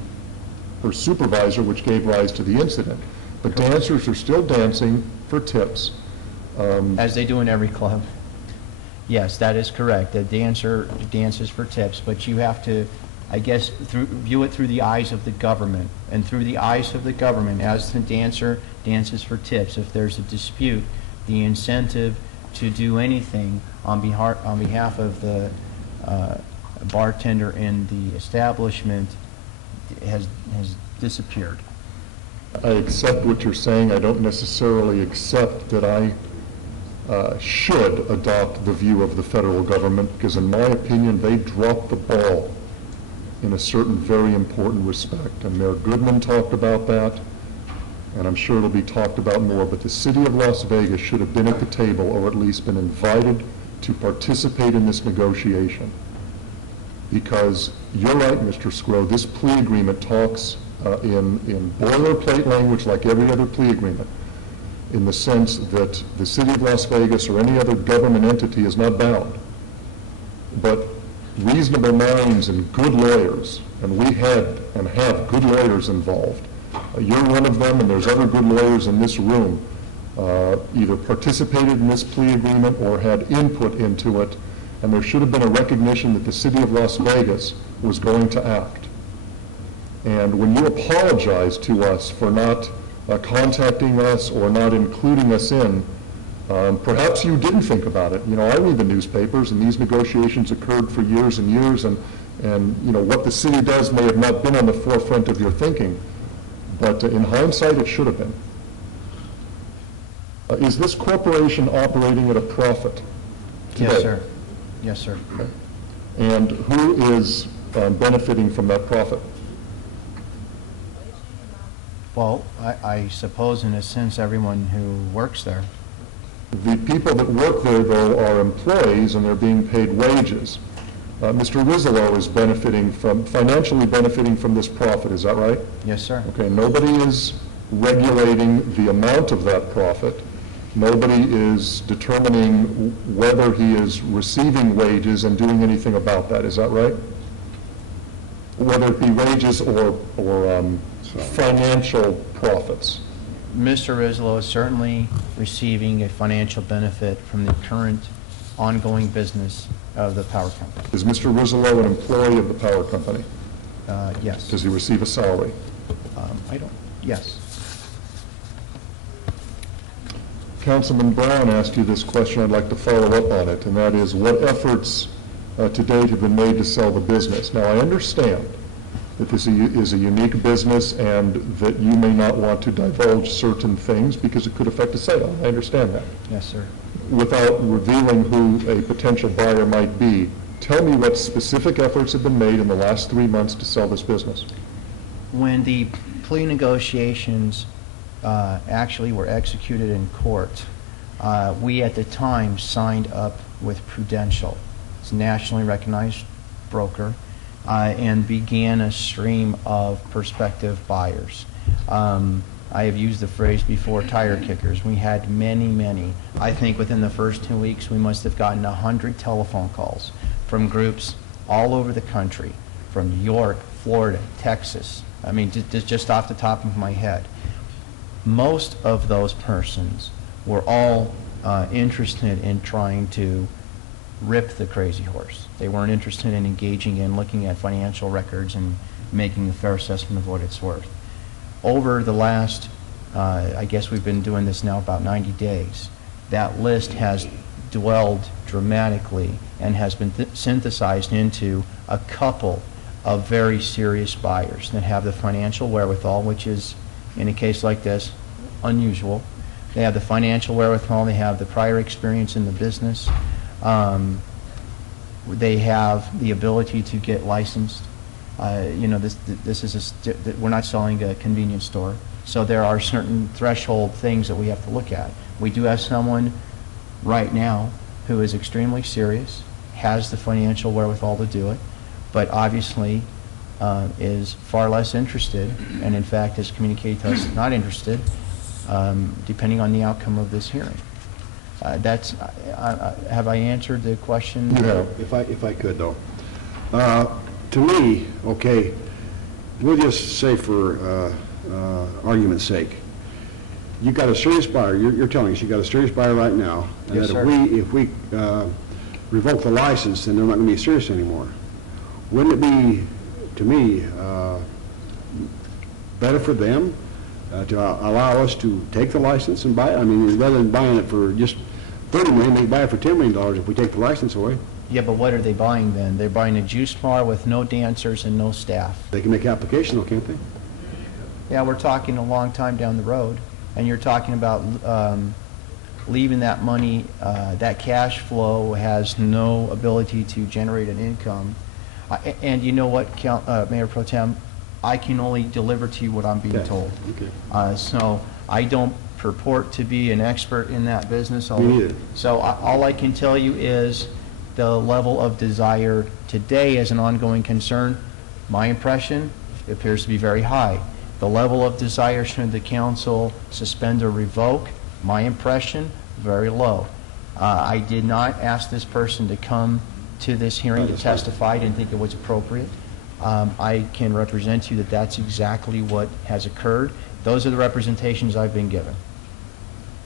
her supervisor, which gave rise to the incident. But dancers are still dancing for tips. As they do in every club. Yes, that is correct. The dancer dances for tips, but you have to, I guess, view it through the eyes of the government. And through the eyes of the government, as the dancer dances for tips, if there's a dispute, the incentive to do anything on behalf of the bartender in the establishment has disappeared. I accept what you're saying. I don't necessarily accept that I should adopt the view of the federal government, because in my opinion, they dropped the ball in a certain very important respect. And Mayor Goodman talked about that, and I'm sure it'll be talked about more, but the city of Las Vegas should have been at the table, or at least been invited to participate in this negotiation. Because you're right, Mr. Sgro, this plea agreement talks in boilerplate language like every other plea agreement, in the sense that the city of Las Vegas or any other government entity is not bound. But reasonable minds and good lawyers, and we had and have good lawyers involved. You're one of them, and there's other good lawyers in this room, either participated in this plea agreement or had input into it, and there should have been a recognition that the city of Las Vegas was going to act. And when you apologize to us for not contacting us or not including us in, perhaps you didn't think about it. You know, I read the newspapers, and these negotiations occurred for years and years, and you know, what the city does may have not been on the forefront of your thinking, but in hindsight, it should have been. Is this corporation operating at a profit today? Yes, sir. Yes, sir. Okay. And who is benefiting from that profit? Well, I suppose in a sense everyone who works there. The people that work there, though, are employees, and they're being paid wages. Mr. Rizzolo is financially benefiting from this profit, is that right? Yes, sir. Okay, nobody is regulating the amount of that profit. Nobody is determining whether he is receiving wages and doing anything about that, is that right? Whether it be wages or financial profits. Mr. Rizzolo is certainly receiving a financial benefit from the current ongoing business of the power company. Is Mr. Rizzolo an employee of the power company? Yes. Does he receive a salary? Yes. Councilman Brown asked you this question. I'd like to follow up on it, and that is, what efforts to date have been made to sell the business? Now, I understand that this is a unique business and that you may not want to divulge certain things because it could affect a sale. I understand that. Yes, sir. Without revealing who a potential buyer might be, tell me what specific efforts have been made in the last 3 months to sell this business. When the plea negotiations actually were executed in court, we at the time signed up with Prudential. It's a nationally recognized broker, and began a stream of prospective buyers. I have used the phrase before, tire kickers. We had many. I think within the first 2 weeks, we must have gotten 100 telephone calls from groups all over the country, from New York, Florida, Texas. I mean, just off the top of my head. Most of those persons were all interested in trying to rip the Crazy Horse. They weren't interested in engaging in looking at financial records and making a fair assessment of what it's worth. Over the last I guess we've been doing this now about 90 days. That list has dwelled dramatically and has been synthesized into a couple of very serious buyers that have the financial wherewithal, which is, in a case like this, unusual. They have the financial wherewithal, they have the prior experience in the business, they have the ability to get licensed. You know, this is we're not selling a convenience store, so there are certain threshold things that we have to look at. We do have someone right now who is extremely serious, has the financial wherewithal to do it, but obviously is far less interested, and in fact has communicated to us not interested, depending on the outcome of this hearing. Have I answered the question? You have, if I could though. To me, okay, we'll just say for argument's sake, you've got a serious buyer, you're telling us you've got a serious buyer right now, and Yes, that sir. if we revoke the license, then they're not going to be serious anymore. Wouldn't it be, to me, better for them to allow us to take the license and buy it? I mean, rather than buying it for just $30 million, they buy it for $10 million if we take the license away. Yeah, but what are they buying then? They're buying a juice bar with no dancers and no staff. They can make application though, can't they? Yeah, we're talking a long time down the road, and you're talking about leaving that money, that cash flow has no ability to generate an income. And you know what, Mayor Pro Tem, I can only deliver to you what I'm being told. Okay. So I don't purport to be an expert in that business. Me neither. So all I can tell you is the level of desire today as an ongoing concern, my impression appears to be very high. The level of desire should the council suspend or revoke, my impression, very low. I did not ask this person to come to this hearing to testify. I didn't think it was appropriate. I can represent to you that that's exactly what has occurred. Those are the representations I've been given.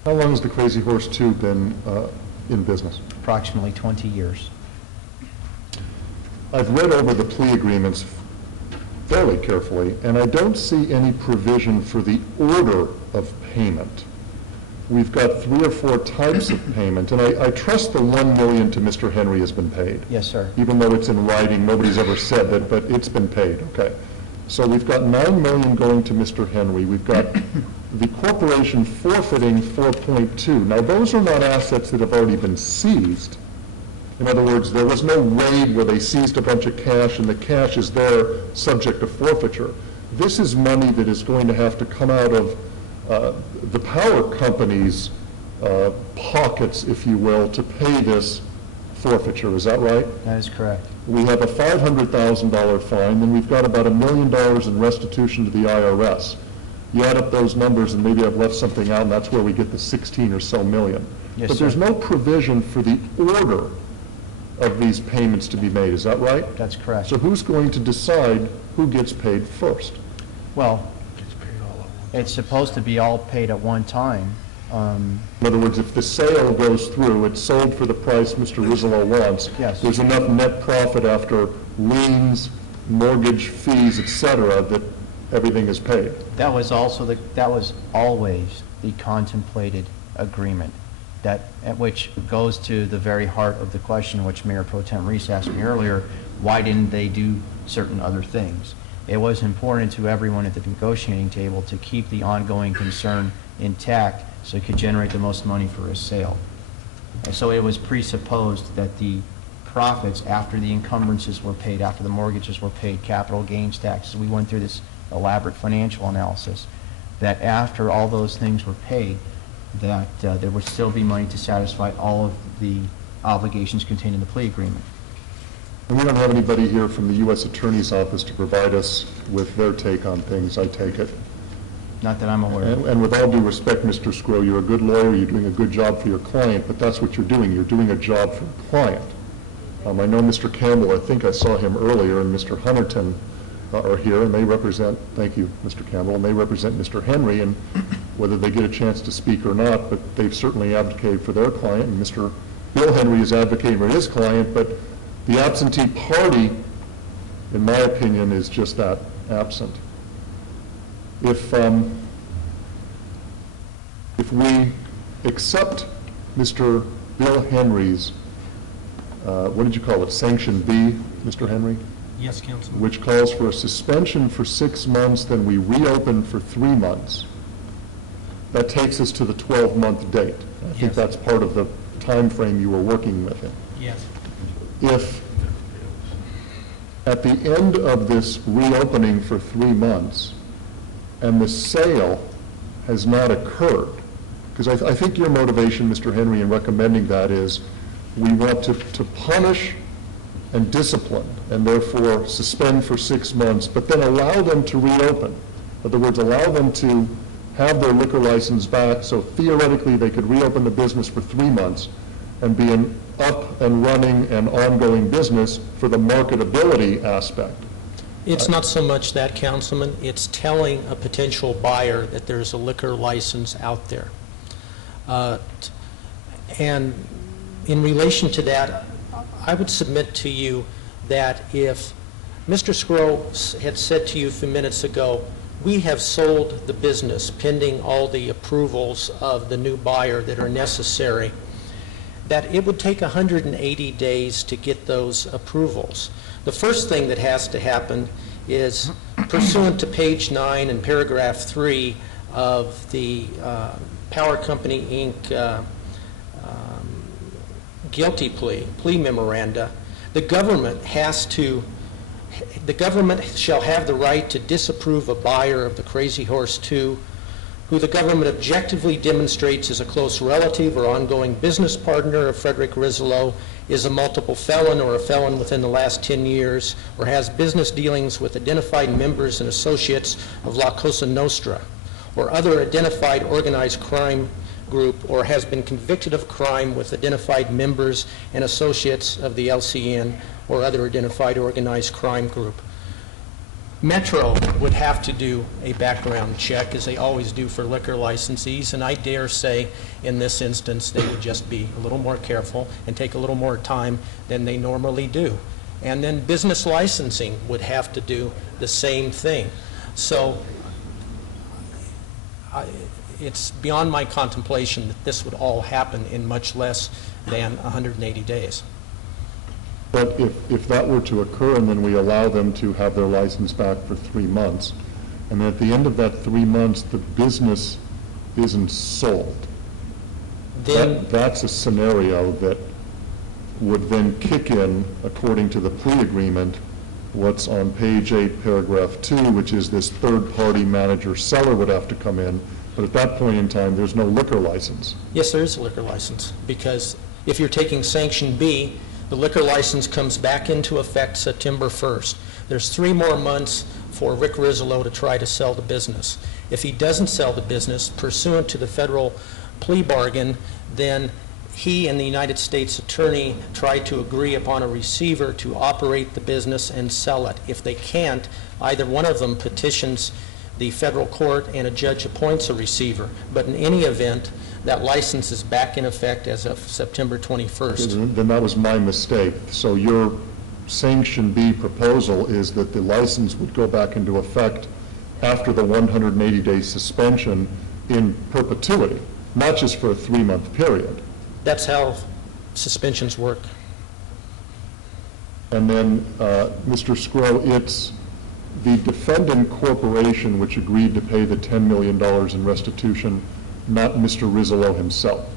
How long has the Crazy Horse 2 been in business? Approximately 20 years. I've read over the plea agreements fairly carefully, and I don't see any provision for the order of payment. We've got 3 or 4 types of payment, and I trust the $1 million to Mr. Henry has been paid. Yes, sir. Even though it's in writing, nobody's ever said that, but it's been paid, okay. So we've got $9 million going to Mr. Henry. We've got the corporation forfeiting 4.2. Now, those are not assets that have already been seized. In other words, there was no raid where they seized a bunch of cash and the cash is there subject to forfeiture. This is money that is going to have to come out of the power company's pockets, if you will, to pay this forfeiture. Is that right? That is correct. We have a $500,000 fine, then we've got about $1 million in restitution to the IRS. You add up those numbers, and maybe I've left something out, and that's where we get the 16 or so million. Yes, but sir. there's no provision for the order of these payments to be made. Is that right? That's correct. So who's going to decide who gets paid first? Well, it's supposed to be all paid at one time. In other words, if the sale goes through, it's sold for the price Mr. Rizzolo wants. Yes. There's enough net profit after liens, mortgage fees, et cetera, that everything is paid. That was always the contemplated agreement, which goes to the very heart of the question which Mayor Pro Tem Reese asked me earlier, why didn't they do certain other things? It was important to everyone at the negotiating table to keep the ongoing concern intact so it could generate the most money for a sale. And so it was presupposed that the profits after the encumbrances were paid, after the mortgages were paid, capital gains taxes, we went through this elaborate financial analysis, that after all those things were paid, that there would still be money to satisfy all of the obligations contained in the plea agreement. And we don't have anybody here from the U.S. Attorney's Office to provide us with their take on things, I take it. Not that I'm aware of. And with all due respect, Mr. Squirrel, you're a good lawyer, you're doing a good job for your client, but that's what you're doing. You're doing a job for a client. I know Mr. Campbell, I think I saw him earlier, and Mr. Hunterton are here, and they represent, thank you, Mr. Campbell, and they represent Mr. Henry, and whether they get a chance to speak or not, but they've certainly advocated for their client, and Mr. Bill Henry is advocating for his client, but the absentee party, in my opinion, is just that, absent. If if we accept Mr. Bill Henry's, what did you call it, Sanction B, Mr. Henry? Yes, Councilman. Which calls for a suspension for 6 months, then we reopen for 3 months. That takes us to the 12-month date. I think Yes. that's part of the time frame you were working with him. Yes. If at the end of this reopening for 3 months and the sale has not occurred, because I think your motivation, Mr. Henry, in recommending that is we want to punish and discipline, and therefore suspend for 6 months, but then allow them to reopen. In other words, allow them to have their liquor license back, so theoretically they could reopen the business for 3 months and be an up and running and ongoing business for the marketability aspect. It's not so much that, Councilman, it's telling a potential buyer that there's a liquor license out there. And in relation to that, I would submit to you that if Mr. Sgro had said to you a few minutes ago, we have sold the business pending all the approvals of the new buyer that are necessary, that it would take 180 days to get those approvals. The first thing that has to happen is pursuant to page 9 and paragraph 3 of the Power Company, Inc. Guilty plea memoranda, the government shall have the right to disapprove a buyer of the Crazy Horse 2 who the government objectively demonstrates is a close relative or ongoing business partner of Frederick Rizzolo, is a multiple felon or a felon within the last 10 years, or has business dealings with identified members and associates of La Cosa Nostra, or other identified organized crime group, or has been convicted of crime with identified members and associates of the LCN or other identified organized crime group. Metro would have to do a background check, as they always do for liquor licensees, and I dare say in this instance they would just be a little more careful and take a little more time than they normally do. And then business licensing would have to do the same thing. So it's beyond my contemplation that this would all happen in much less than 180 days. But if that were to occur and then we allow them to have their license back for 3 months, and then at the end of that 3 months the business isn't sold, then that's a scenario that would then kick in, according to the plea agreement, what's on page 8, paragraph 2, which is this third-party manager seller would have to come in. But at that point in time, there's no liquor license. Yes, there is a liquor license, because if you're taking Sanction B, the liquor license comes back into effect September 1st. There's 3 more months for Rick Rizzolo to try to sell the business. If he doesn't sell the business pursuant to the federal plea bargain, then he and the United States Attorney try to agree upon a receiver to operate the business and sell it. If they can't, either one of them petitions the federal court and a judge appoints a receiver. But in any event, that license is back in effect as of September 21st. Then that was my mistake. So your Sanction B proposal is that the license would go back into effect after the 180-day suspension in perpetuity, not just for a 3-month period. That's how suspensions work. And then, Mr. Sgro, it's the defendant corporation which agreed to pay the $10 million in restitution, not Mr. Rizzolo himself.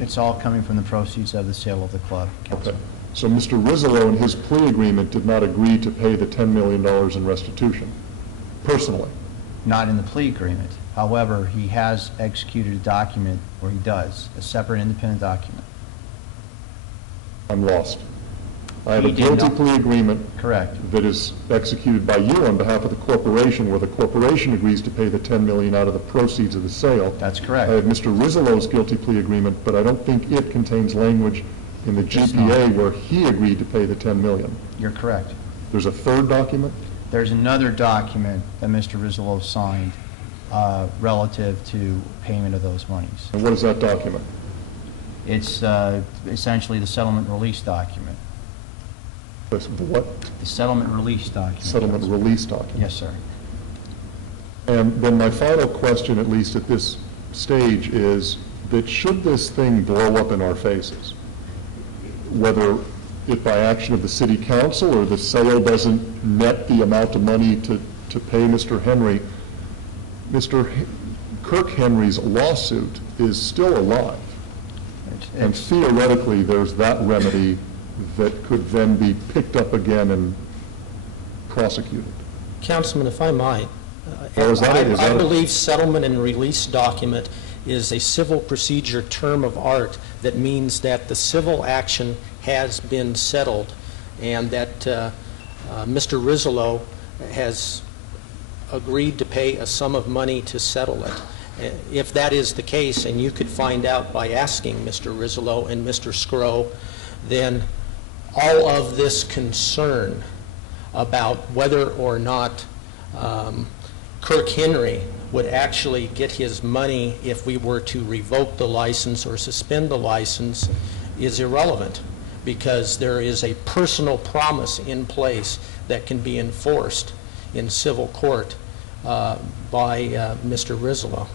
It's all coming from the proceeds of the sale of the club, Councilman. Okay. So Mr. Rizzolo in his plea agreement did not agree to pay the $10 million in restitution, personally. Not in the plea agreement. However, he has executed a document where he does, a separate independent document. I'm lost. I have He a did guilty not- plea agreement. Correct. That is executed by you on behalf of the corporation, where the corporation agrees to pay the $10 million out of the proceeds of the sale. That's correct. I have Mr. Rizzolo's guilty plea agreement, but I don't think it contains language in the does GPA not. where he agreed to pay the $10 million. You're correct. There's a third document? There's another document that Mr. Rizzolo signed relative to payment of those monies. And what is that document? It's essentially the settlement release document. The what? The settlement release document. Settlement release document. Yes, sir. And then my final question, at least at this stage is that should this thing blow up in our faces, whether it by action of the city council or the sale doesn't net the amount of money to pay Mr. Henry, Kirk Henry's lawsuit is still alive. And theoretically, there's that remedy that could then be picked up again and prosecuted. Councilman, if I might, I believe settlement and release document is a civil procedure term of art that means that the civil action has been settled and that Mr. Rizzolo has agreed to pay a sum of money to settle it. If that is the case, and you could find out by asking Mr. Rizzolo and Mr. Scrow, then all of this concern about whether or not Kirk Henry would actually get his money if we were to revoke the license or suspend the license is irrelevant, because there is a personal promise in place that can be enforced in civil court by Mr. Rizzolo.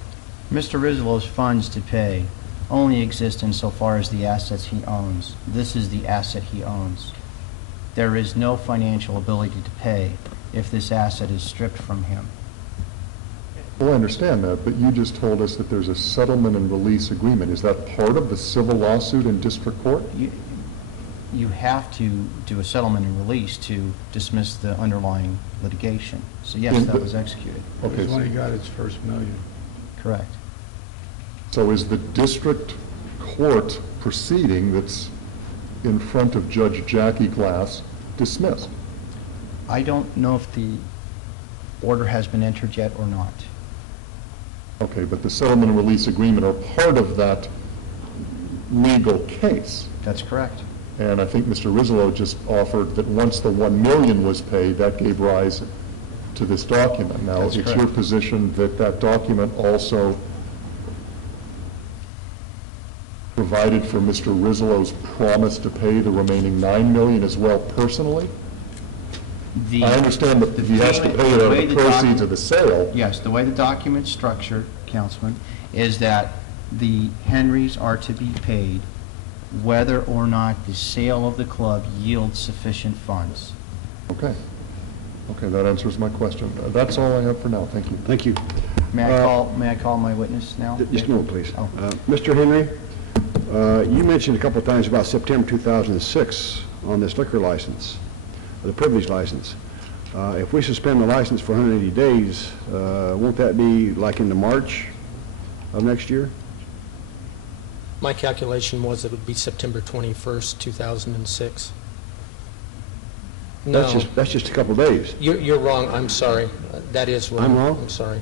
Mr. Rizzolo's funds to pay only exist insofar as the assets he owns. This is the asset he owns. There is no financial ability to pay if this asset is stripped from him. Well, I understand that, but you just told us that there's a settlement and release agreement. Is that part of the civil lawsuit in district court? You have to do a settlement and release to dismiss the underlying litigation. So yes, that was executed. Okay. That's when he got his first million. Correct. So is the district court proceeding that's in front of Judge Jackie Glass dismissed? I don't know if the order has been entered yet or not. Okay, but the settlement and release agreement are part of that legal case. That's correct. And I think Mr. Rizzolo just offered that once the $1 million was paid, that gave rise to this document. Now, That's it's correct. your position that that document also provided for Mr. Rizzolo's promise to pay the remaining $9 million as well personally? I understand that he has to pay it out of the proceeds of the sale. Yes, the way the document's structured, Councilman, is that the Henrys are to be paid whether or not the sale of the club yields sufficient funds. Okay. Okay, that answers my question. That's all I have for now. Thank you. Thank you. May I call my witness now? Just a moment, please. Oh. Mr. Henry, you mentioned a couple of times about September 2006 on this liquor license, the privilege license. If we suspend the license for 180 days, won't that be like into March of next year? My calculation was it would be September 21st, 2006. No. That's just a couple of days. You're wrong, I'm sorry. That is wrong. I'm wrong? I'm sorry.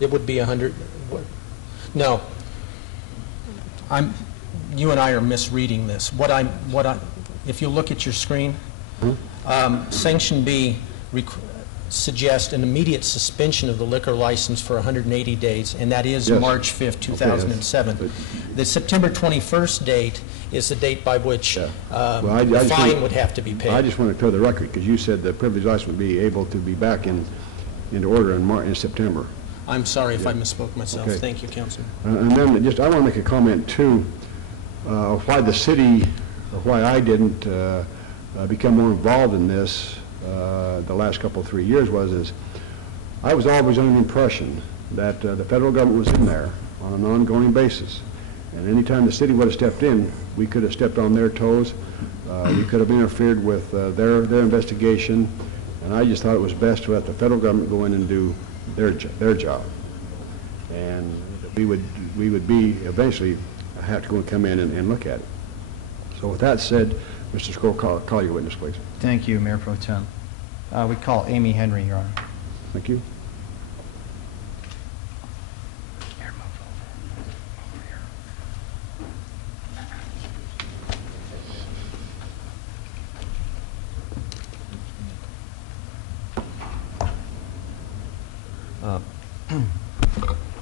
It would be 100, no. You and I are misreading this. If you look at your screen, Sanction B suggests an immediate suspension of the liquor license for 180 days, and that is Yes. March 5th, 2007. Okay, The September 21st date is the date by which Well, I the just fine want- would have to be paid. I just want to clear the record, because you said the privilege license would be able to be back into order in September. I'm sorry if I misspoke myself. Okay. Thank you, Councilman. And then I want to make a comment too, of why the city, or why I didn't become more involved in this the last couple, 3 years is I was always under the impression that the federal government was in there on an ongoing basis. And anytime the city would have stepped in, we could have stepped on their toes. We could have interfered with their investigation. And I just thought it was best to let the federal government go in and do their job. And we would be eventually have to go and come in and look at it. So with that said, Mr. Scroll, call your witness, please. Thank you, Mayor Pro Tem. We call Amy Henry, Your Honor. Thank you.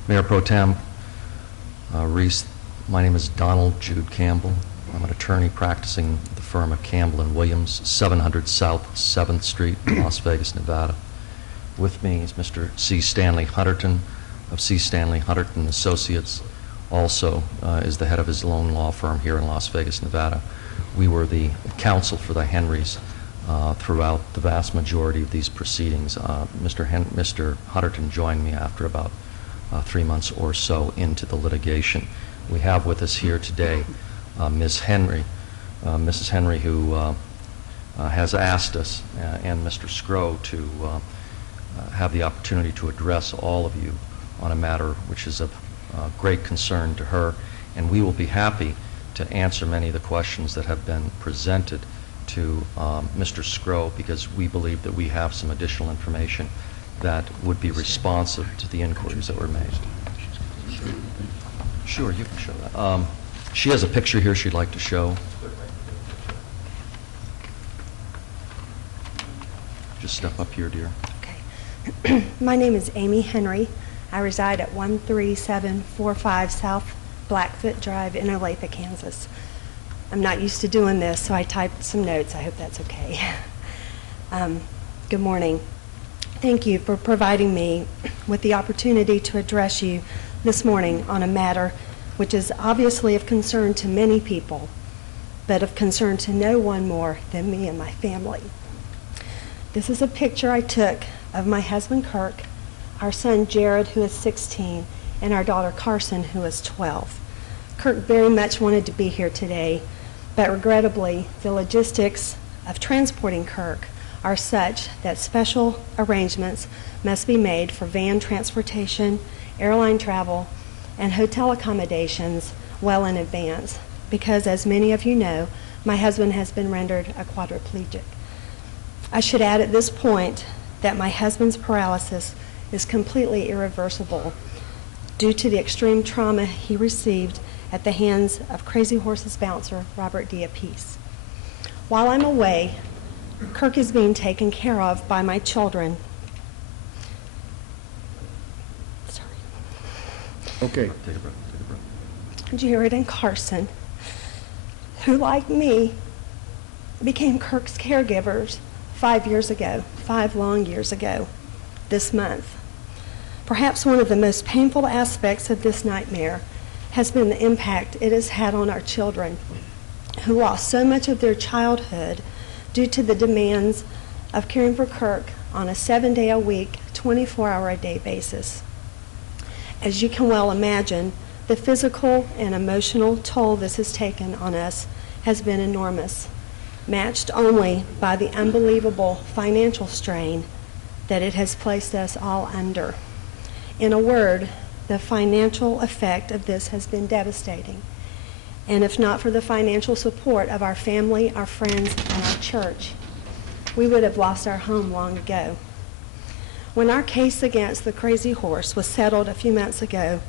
Mayor Pro Tem Reese, my name is Donald Jude Campbell. I'm an attorney practicing the firm of Campbell & Williams, 700 South 7th Street, Las Vegas, Nevada. With me is Mr. C. Stanley Hunterton, of C. Stanley Hutterton Associates, also is the head of his own law firm here in Las Vegas, Nevada. We were the counsel for the Henrys throughout the vast majority of these proceedings. Mr. Hutterton joined me after about 3 months or so into the litigation. We have with us here today Ms. Henry, Mrs. Henry, who has asked us and Mr. Scrow to have the opportunity to address all of you on a matter which is of great concern to her, and we will be happy to answer many of the questions that have been presented to Mr. Scrow, because we believe that we have some additional information that would be responsive to the inquiries that were made. Sure, you can show that. She has a picture here she'd like to show. Just step up here, dear. My name is Amy Henry. I reside at 13745 South Blackfoot Drive in Olathe, Kansas. I'm not used to doing this, so I typed some notes. I hope that's okay. Good morning. Thank you for providing me with the opportunity to address you this morning on a matter which is obviously of concern to many people, but of concern to no one more than me and my family. This is a picture I took of my husband Kirk, our son Jared, who is 16, and our daughter Carson, who is 12. Kirk very much wanted to be here today, but regrettably, the logistics of transporting Kirk are such that special arrangements must be made for van transportation, airline travel, and hotel accommodations well in advance, because as many of you know, my husband has been rendered a quadriplegic. I should add at this point that my husband's paralysis is completely irreversible due to the extreme trauma he received at the hands of Crazy Horse's bouncer, Robert Diapiece. While I'm away, Kirk is being taken care of by my children. Sorry. Okay. Take a breath. Take a breath. Jared and Carson, who, like me, became Kirk's caregivers 5 years ago, 5 long years ago, this month. Perhaps one of the most painful aspects of this nightmare has been the impact it has had on our children, who lost so much of their childhood due to the demands of caring for Kirk on a 7-day-a-week, 24-hour-a-day basis. As you can well imagine, the physical and emotional toll this has taken on us has been enormous, matched only by the unbelievable financial strain that it has placed us all under. In a word, the financial effect of this has been devastating. And if not for the financial support of our family, our friends, and our church, we would have lost our home long ago. When our case against the Crazy Horse was settled a few months ago,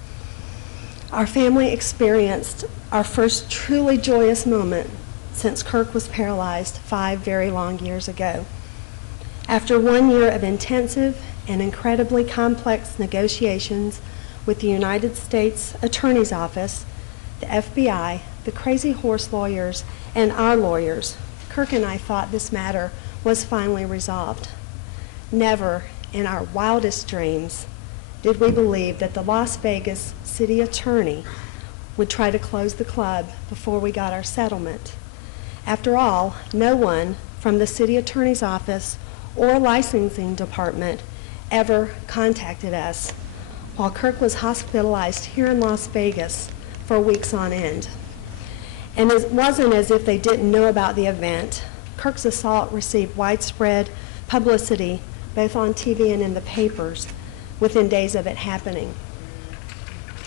our family experienced our first truly joyous moment since Kirk was paralyzed 5 very long years ago. After 1 year of intensive and incredibly complex negotiations with the United States Attorney's Office, the FBI, the Crazy Horse lawyers, and our lawyers, Kirk and I thought this matter was finally resolved. Never in our wildest dreams did we believe that the Las Vegas city attorney would try to close the club before we got our settlement. After all, no one from the city attorney's office or licensing department ever contacted us while Kirk was hospitalized here in Las Vegas for weeks on end. And it wasn't as if they didn't know about the event. Kirk's assault received widespread publicity both on TV and in the papers within days of it happening.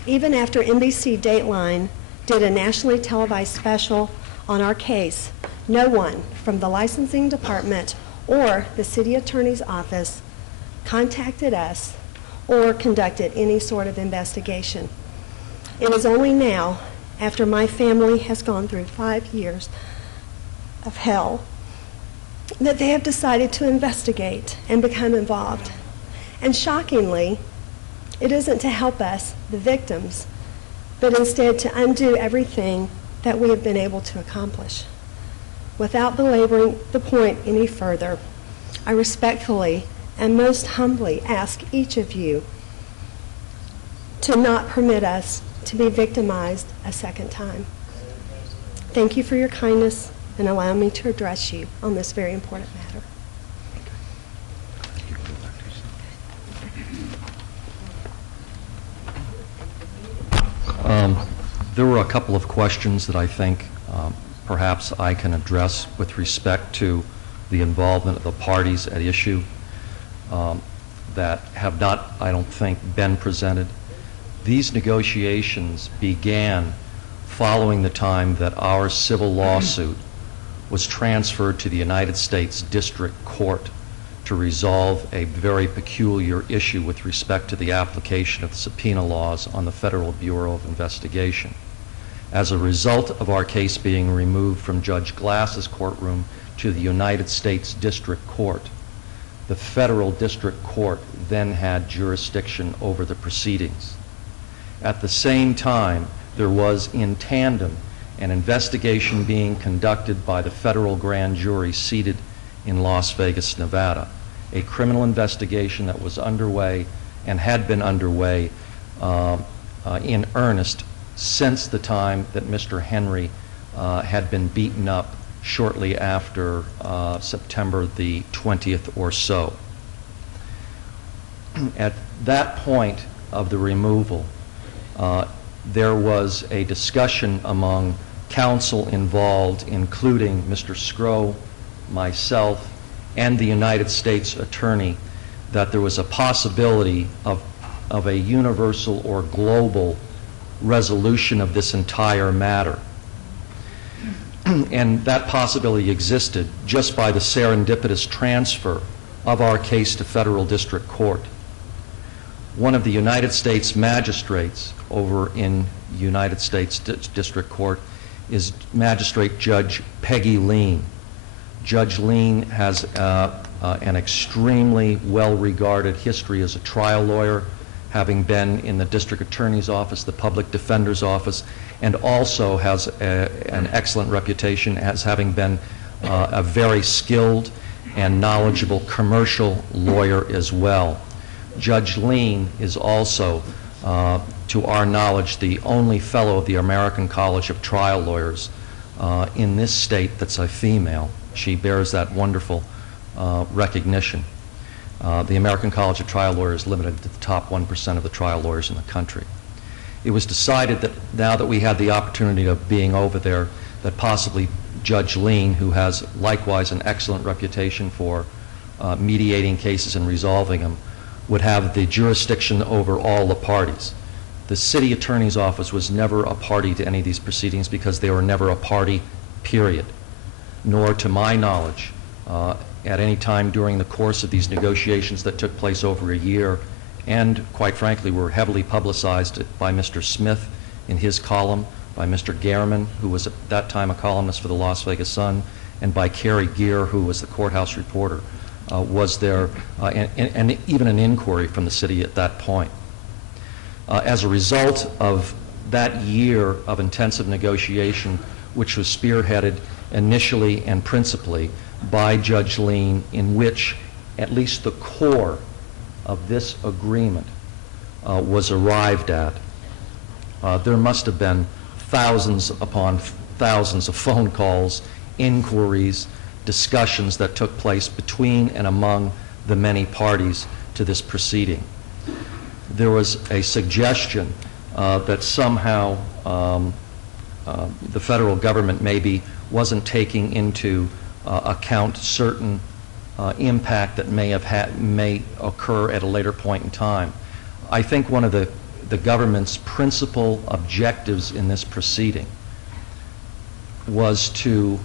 Even after NBC Dateline did a nationally televised special on our case, no one from the licensing department or the city attorney's office contacted us or conducted any sort of investigation. It is only now, after my family has gone through 5 years of hell, that they have decided to investigate and become involved. And shockingly, it isn't to help us, the victims, but instead to undo everything that we have been able to accomplish. Without belaboring the point any further, I respectfully and most humbly ask each of you to not permit us to be victimized a second time. Thank you for your kindness and allowing me to address you on this very important matter. There were a couple of questions that I think perhaps I can address with respect to the involvement of the parties at issue that have not, I don't think, been presented. These negotiations began following the time that our civil lawsuit was transferred to the United States District Court to resolve a very peculiar issue with respect to the application of the subpoena laws on the Federal Bureau of Investigation. As a result of our case being removed from Judge Glass's courtroom to the United States District Court, the Federal District Court then had jurisdiction over the proceedings. At the same time, there was in tandem an investigation being conducted by the federal grand jury seated in Las Vegas, Nevada, a criminal investigation that was underway and had been underway in earnest since the time that Mr. Henry had been beaten up shortly after September the 20th or so. At that point of the removal, there was a discussion among counsel involved, including Mr. Skro, myself, and the United States Attorney, that there was a possibility of a universal or global resolution of this entire matter. And that possibility existed just by the serendipitous transfer of our case to federal district court. One of the United States magistrates over in United States District Court is Magistrate Judge Peggy Lean. Judge Lean has an extremely well-regarded history as a trial lawyer, having been in the District Attorney's Office, the Public Defender's Office, and also has an excellent reputation as having been a very skilled and knowledgeable commercial lawyer as well. Judge Lean is also, to our knowledge, the only fellow of the American College of Trial Lawyers in this state that's a female. She bears that wonderful recognition. The American College of Trial Lawyers is limited to the top 1% of the trial lawyers in the country. It was decided that now that we had the opportunity of being over there, that possibly Judge Lean, who has likewise an excellent reputation for mediating cases and resolving them, would have the jurisdiction over all the parties. The City Attorney's Office was never a party to any of these proceedings because they were never a party, period. Nor, to my knowledge, at any time during the course of these negotiations that took place over a year, and quite frankly were heavily publicized by Mr. Smith in his column, by Mr. Gehrman, who was at that time a columnist for the Las Vegas Sun, and by Carrie Geer, who was the courthouse reporter, was there, and even an inquiry from the city at that point. As a result of that year of intensive negotiation, which was spearheaded initially and principally by Judge Lean, in which at least the core of this agreement was arrived at, there must have been thousands upon thousands of phone calls, inquiries, discussions that took place between and among the many parties to this proceeding. There was a suggestion that somehow the federal government maybe wasn't taking into account certain impact that may occur at a later point in time. I think one of the government's principal objectives in this proceeding was to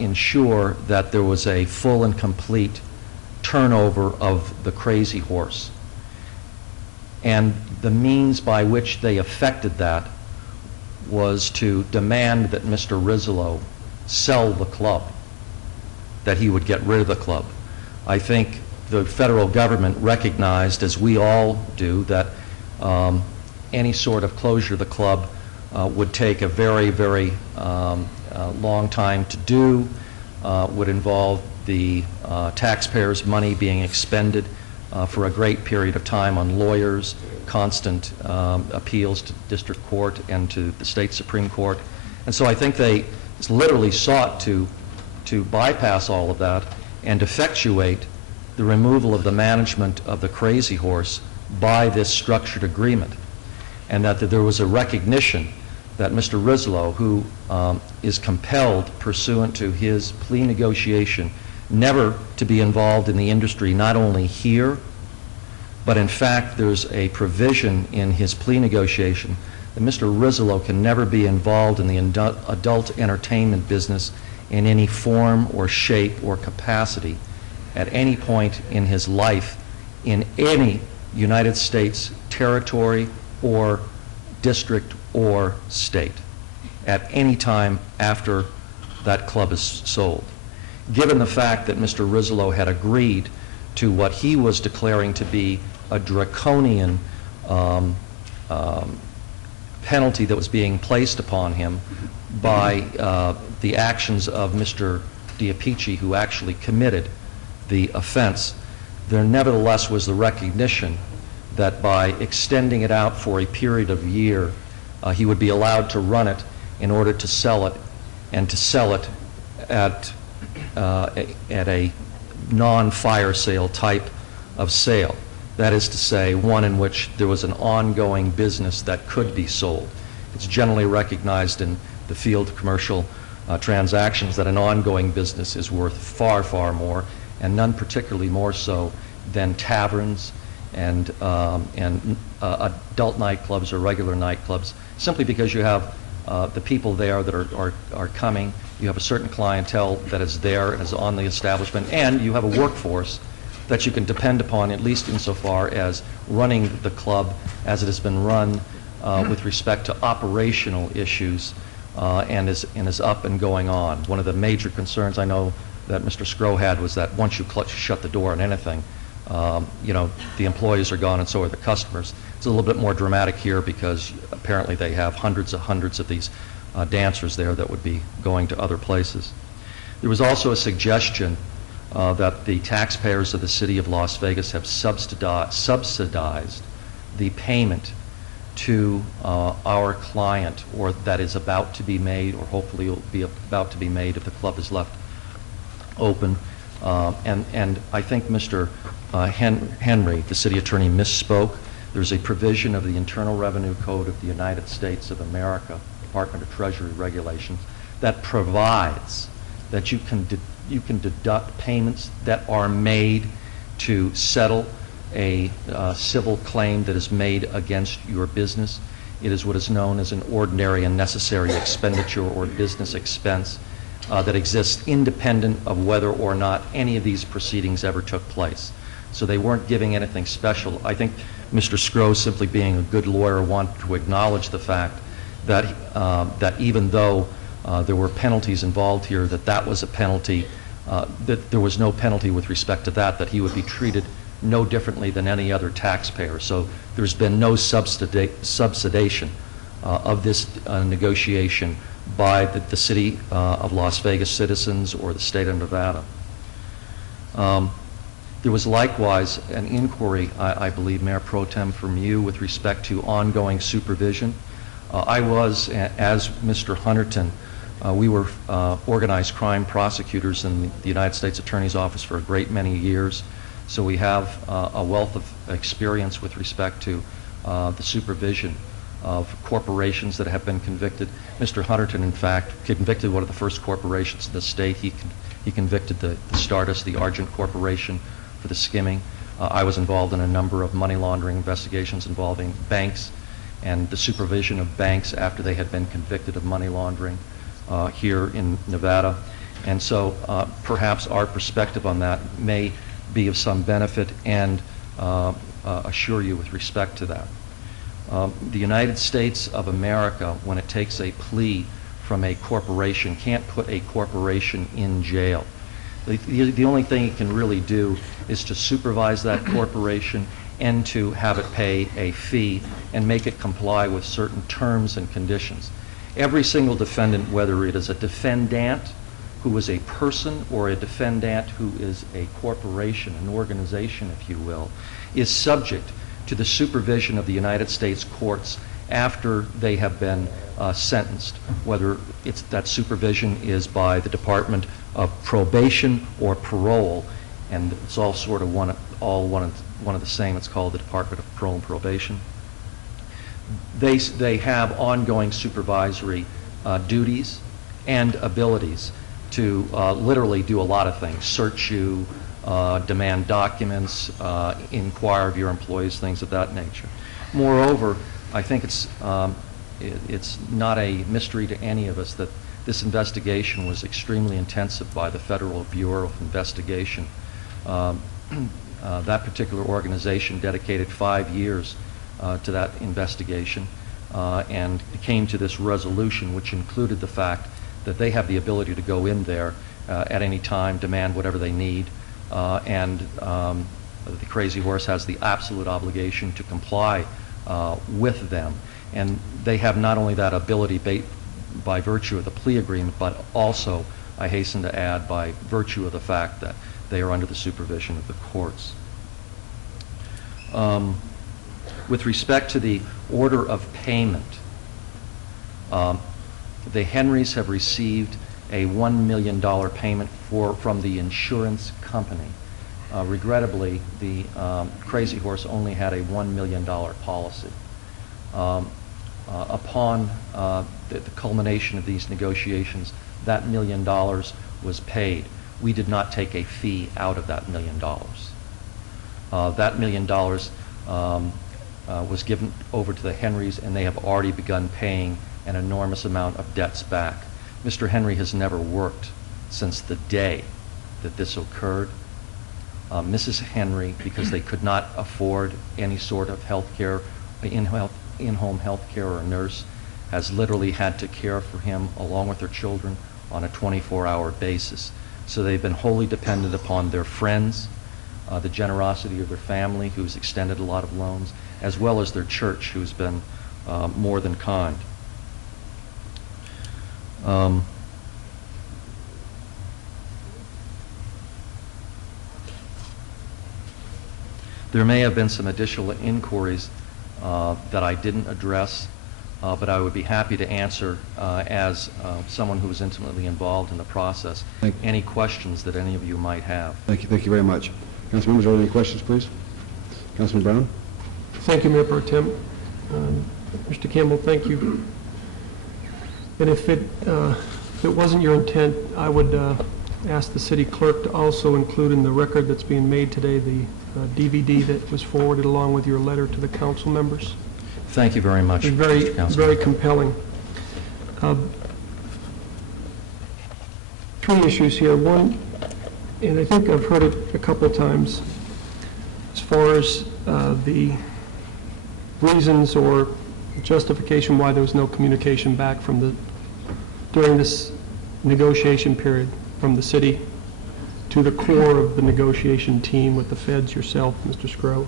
ensure that there was a full and complete turnover of the Crazy Horse. And the means by which they effected that was to demand that Mr. Rizzolo sell the club, that he would get rid of the club. I think the federal government recognized, as we all do, that any sort of closure of the club would take a very, very long time to do, would involve the taxpayers' money being expended for a great period of time on lawyers, constant appeals to district court and to the state Supreme Court. And so I think they literally sought to bypass all of that and effectuate the removal of the management of the Crazy Horse by this structured agreement, and that there was a recognition that Mr. Rislow, who is compelled pursuant to his plea negotiation never to be involved in the industry, not only here, but in fact there's a provision in his plea negotiation that Mr. Rislow can never be involved in the adult entertainment business in any form or shape or capacity at any point in his life in any United States territory or district or state at any time after that club is sold. Given the fact that Mr. Rislow had agreed to what he was declaring to be a draconian penalty that was being placed upon him by the actions of Mr. Diapici, who actually committed the offense, there nevertheless was the recognition that by extending it out for a period of a year, he would be allowed to run it in order to sell it, and to sell it at a non-fire sale type of sale. That is to say, one in which there was an ongoing business that could be sold. It's generally recognized in the field of commercial transactions that an ongoing business is worth far, far more, and none particularly more so than taverns and adult nightclubs or regular nightclubs, simply because you have the people there that are coming, you have a certain clientele that is there and is on the establishment, and you have a workforce that you can depend upon, at least insofar as running the club as it has been run with respect to operational issues and is up and going on. One of the major concerns I know that Mr. Scrow had was that once you shut the door on anything, the employees are gone and so are the customers. It's a little bit more dramatic here because apparently they have hundreds of these dancers there that would be going to other places. There was also a suggestion that the taxpayers of the city of Las Vegas have subsidized the payment to our client, or that is about to be made, or hopefully will be about to be made if the club is left open. And I think Mr. Henry, the city attorney, misspoke. There's a provision of the Internal Revenue Code of the United States of America, Department of Treasury regulations, that provides that you can deduct payments that are made to settle a civil claim that is made against your business. It is what is known as an ordinary and necessary expenditure or business expense that exists independent of whether or not any of these proceedings ever took place. So they weren't giving anything special. I think Mr. Scrow, simply being a good lawyer, wanted to acknowledge the fact that that even though there were penalties involved here, that was a penalty, that there was no penalty with respect to that he would be treated no differently than any other taxpayer. So there's been no subsidization of this negotiation by the city of Las Vegas citizens or the state of Nevada. There was likewise an inquiry, I believe, Mayor Pro Tem, from you with respect to ongoing supervision. I was, as Mr. Hunterton, we were organized crime prosecutors in the United States Attorney's Office for a great many years, so we have a wealth of experience with respect to the supervision of corporations that have been convicted. Mr. Hunterton, in fact, convicted one of the first corporations in the state. He convicted the Stardust, the Argent Corporation, for the skimming. I was involved in a number of money laundering investigations involving banks and the supervision of banks after they had been convicted of money laundering here in Nevada. And so perhaps our perspective on that may be of some benefit and assure you with respect to that. The United States of America, when it takes a plea from a corporation, can't put a corporation in jail. The only thing it can really do is to supervise that corporation and to have it pay a fee and make it comply with certain terms and conditions. Every single defendant, whether it is a defendant who is a person or a defendant who is a corporation, an organization, if you will, is subject to the supervision of the United States courts after they have been sentenced, whether that supervision is by the Department of Probation or Parole, and it's all sort of one of the same. It's called the Department of Parole and Probation. They have ongoing supervisory duties and abilities to literally do a lot of things: search you, demand documents, inquire of your employees, things of that nature. Moreover, I think it's not a mystery to any of us that this investigation was extremely intensive by the Federal Bureau of Investigation. That particular organization dedicated 5 years to that investigation and came to this resolution, which included the fact that they have the ability to go in there at any time, demand whatever they need, and the Crazy Horse has the absolute obligation to comply with them. And they have not only that ability by virtue of the plea agreement, but also, I hasten to add, by virtue of the fact that they are under the supervision of the courts. With respect to the order of payment, the Henrys have received a $1 million payment from the insurance company. Regrettably, the Crazy Horse only had a $1 million policy. Upon the culmination of these negotiations, that $1 million was paid. We did not take a fee out of that $1 million. That $1 million was given over to the Henrys, and they have already begun paying an enormous amount of debts back. Mr. Henry has never worked since the day that this occurred. Mrs. Henry, because they could not afford any sort of health care, in-home health care or a nurse, has literally had to care for him along with their children on a 24-hour basis. So they've been wholly dependent upon their friends, the generosity of their family, who's extended a lot of loans, as well as their church, who's been more than kind. There may have been some additional inquiries that I didn't address, but I would be happy to answer as someone who was intimately involved in the process, any questions that any of you might have. Thank you very much. Council members, are there any questions, please? Councilman Brown? Thank you, Mayor Pro Tem. Mr. Campbell, thank you. And if it wasn't your intent, I would ask the city clerk to also include in the record that's being made today the DVD that was forwarded along with your letter to the council members. Thank you very much, It's very compelling. 3 issues here. One, and I think I've heard it a couple of times, as far as the reasons or justification why there was no communication back during this negotiation period from the city to the core of the negotiation team with the feds, yourself, Mr. Scrow.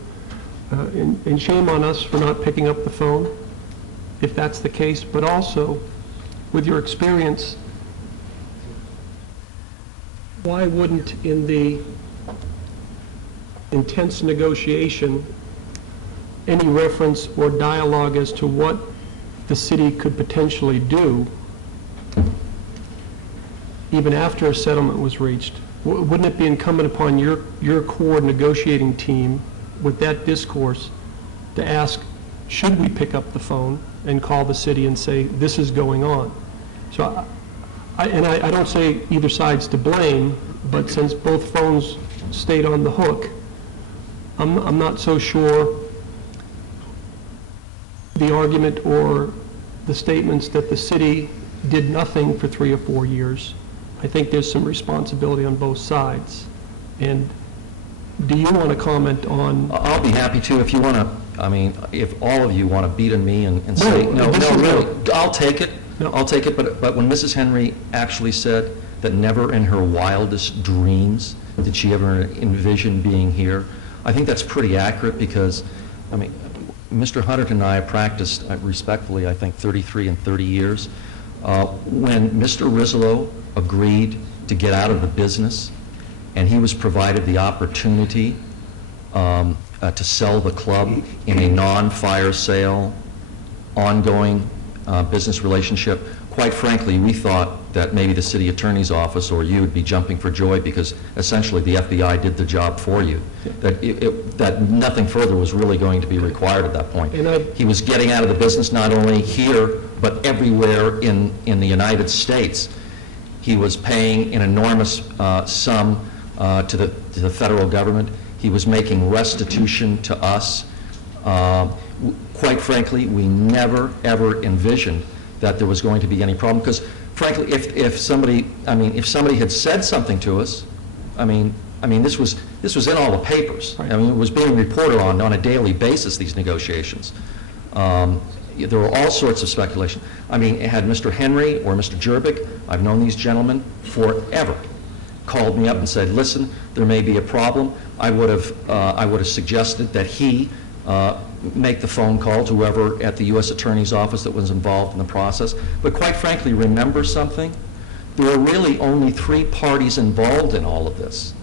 And shame on us for not picking up the phone, if that's the case, but also, with your experience, why wouldn't, in the intense negotiation, any reference or dialogue as to what the city could potentially do, even after a settlement was reached? Wouldn't it be incumbent upon your core negotiating team with that discourse to ask, should we pick up the phone and call the city and say, this is going on? So I don't say either side's to blame, but since both phones stayed on the hook, I'm not so sure the argument or the statements that the city did nothing for 3 or 4 years. I think there's some responsibility on both sides. And do you want to comment on... I'll be happy to if you want to, I mean, if all of you want to beat on me and say, no, really, I'll take it. I'll take it, but when Mrs. Henry actually said that never in her wildest dreams did she ever envision being here, I think that's pretty accurate because, I mean, Mr. Hunter and I have practiced respectfully, I think, 33 and 30 years. When Mr. Rizzolo agreed to get out of the business, and he was provided the opportunity to sell the club in a non-fire sale, ongoing business relationship. Quite frankly, we thought that maybe the city attorney's office or you would be jumping for joy because essentially the FBI did the job for you, that nothing further was really going to be required at that point. He was getting out of the business not only here, but everywhere in the United States. He was paying an enormous sum to the federal government. He was making restitution to us. Quite frankly, we never, ever envisioned that there was going to be any problem, because frankly, if somebody had said something to us, this was in all the papers. It was being reported on a daily basis, these negotiations. There were all sorts of speculation. Had Mr. Henry or Mr. Jerbick, I've known these gentlemen forever, called me up and said, listen, there may be a problem, I would have suggested that he make the phone call to whoever at the U.S. Attorney's Office that was involved in the process. But quite frankly, remember something? There were really only 3 parties involved in all of this.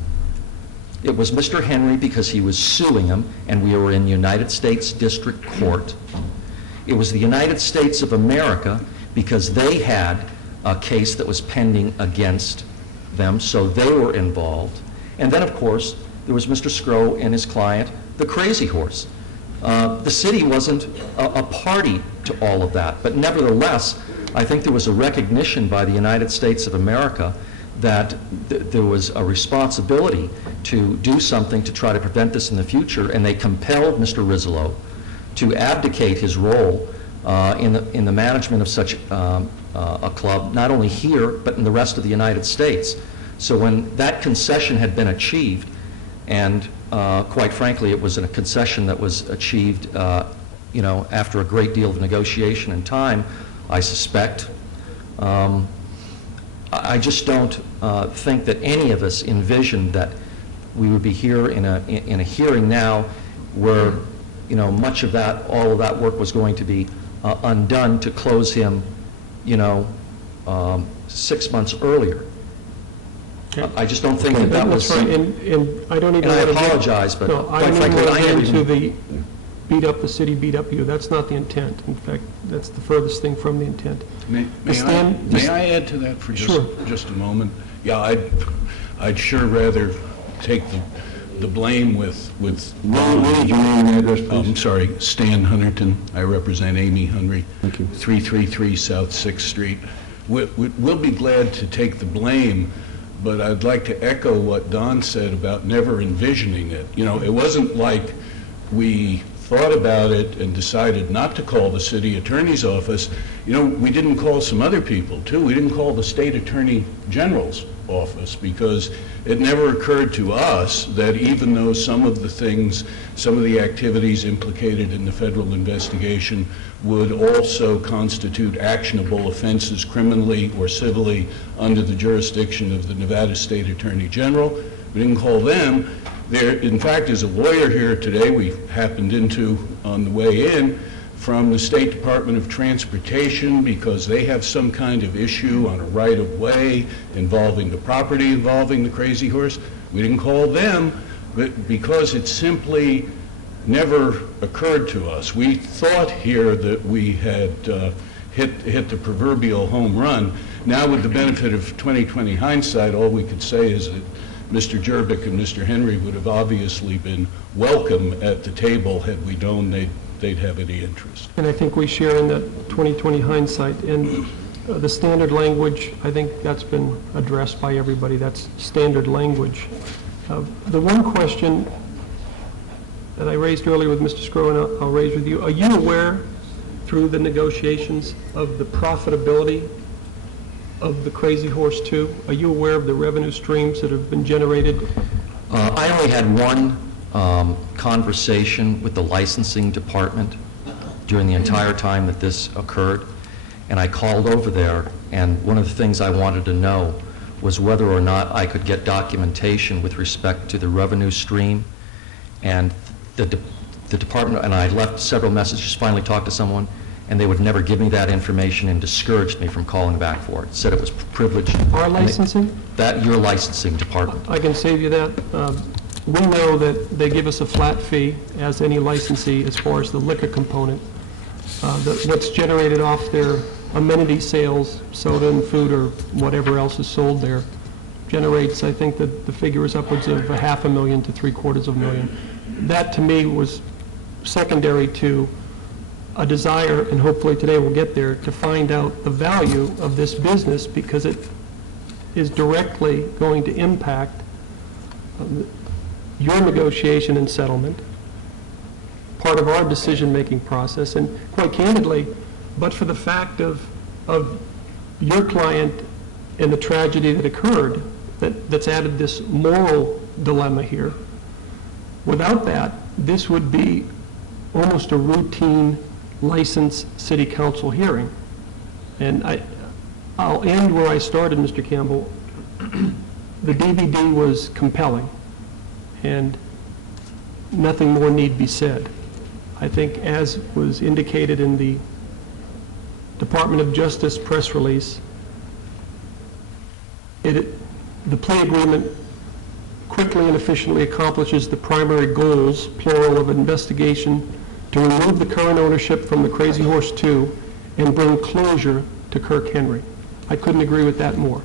It was Mr. Henry because he was suing him, and we were in United States District Court. It was the United States of America because they had a case that was pending against them, so they were involved. And then, of course, there was Mr. Skro and his client, the Crazy Horse. The city wasn't a party to all of that, but nevertheless, I think there was a recognition by the United States of America that there was a responsibility to do something to try to prevent this in the future, and they compelled Mr. Rizzolo to abdicate his role in the management of such a club, not only here, but in the rest of the United States. So when that concession had been achieved, and quite frankly, it was a concession that was achieved, after a great deal of negotiation and time, I suspect. I just don't think that any of us envisioned that we would be here in a hearing now where, much of that, all of that work was going to be undone to close him, 6 months earlier. I just don't think that was... That's right, and I don't even... And I apologize, but quite frankly, I don't never even... even... beat up the city, beat up you. That's not the intent. In fact, that's the furthest thing from the intent. May I add to that for just a moment? Yeah, I'd sure rather take the blame with What is your name and address, please? I'm sorry, Stan Hunterton. I represent Amy Henry. Thank you. 333 South 6th Street. We'll be glad to take the blame, but I'd like to echo what Don said about never envisioning it. It wasn't like we thought about it and decided not to call the city attorney's office. We didn't call some other people, too. We didn't call the state attorney general's office because it never occurred to us that even though some of the activities implicated in the federal investigation would also constitute actionable offenses criminally or civilly under the jurisdiction of the Nevada State Attorney General, we didn't call them. There, in fact, is a lawyer here today we happened into on the way in from the State Department of Transportation because they have some kind of issue on a right-of-way involving the property involving the Crazy Horse. We didn't call them, but because it simply never occurred to us. We thought here that we had hit the proverbial home run. Now, with the benefit of 20/20 hindsight, all we could say is that Mr. Jerbick and Mr. Henry would have obviously been welcome at the table had we known they'd have any interest. And I think we share in that 20/20 hindsight. And the standard language, I think that's been addressed by everybody. That's standard language. The one question that I raised earlier with Mr. Skro, and I'll raise with you, are you aware through the negotiations of the profitability of the Crazy Horse 2? Are you aware of the revenue streams that have been generated? I only had one conversation with the licensing department during the entire time that this occurred, and I called over there, and one of the things I wanted to know was whether or not I could get documentation with respect to the revenue stream, and the department, and I left several messages, finally talked to someone, and they would never give me that information and discouraged me from calling back for it. Said it was privileged. Our And licensing? That, your licensing department. I can save you that. We know that they give us a flat fee, as any licensee, as far as the liquor component. What's generated off their amenity sales, soda and food or whatever else is sold there, generates, I think that the figure is upwards of $500,000 to $750,000. That, to me, was secondary to a desire, and hopefully today we'll get there, to find out the value of this business, because it is directly going to impact your negotiation and settlement, part of our decision-making process, and quite candidly, but for the fact of your client and the tragedy that occurred, that's added this moral dilemma here. Without that, this would be almost a routine licensed city council hearing. And I'll end where I started, Mr. Campbell. The DVD was compelling, and nothing more need be said. I think, as was indicated in the Department of Justice press release, the plea agreement quickly and efficiently accomplishes the primary goals, plural, of investigation to remove the current ownership from the Crazy Horse 2 and bring closure to Kirk Henry. I couldn't agree with that more.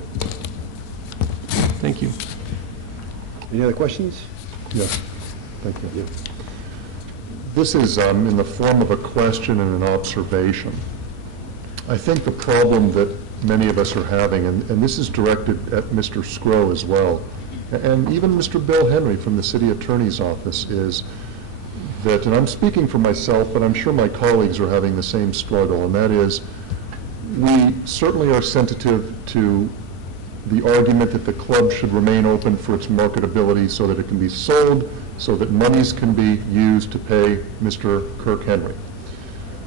Thank you. Any other questions? Yes, thank you. This is in the form of a question and an observation. I think the problem that many of us are having, and this is directed at Mr. Scrow as well, and even Mr. Bill Henry from the City Attorney's Office, is that, and I'm speaking for myself, but I'm sure my colleagues are having the same struggle, and that is, we certainly are sensitive to the argument that the club should remain open for its marketability so that it can be sold, so that monies can be used to pay Mr. Kirk Henry.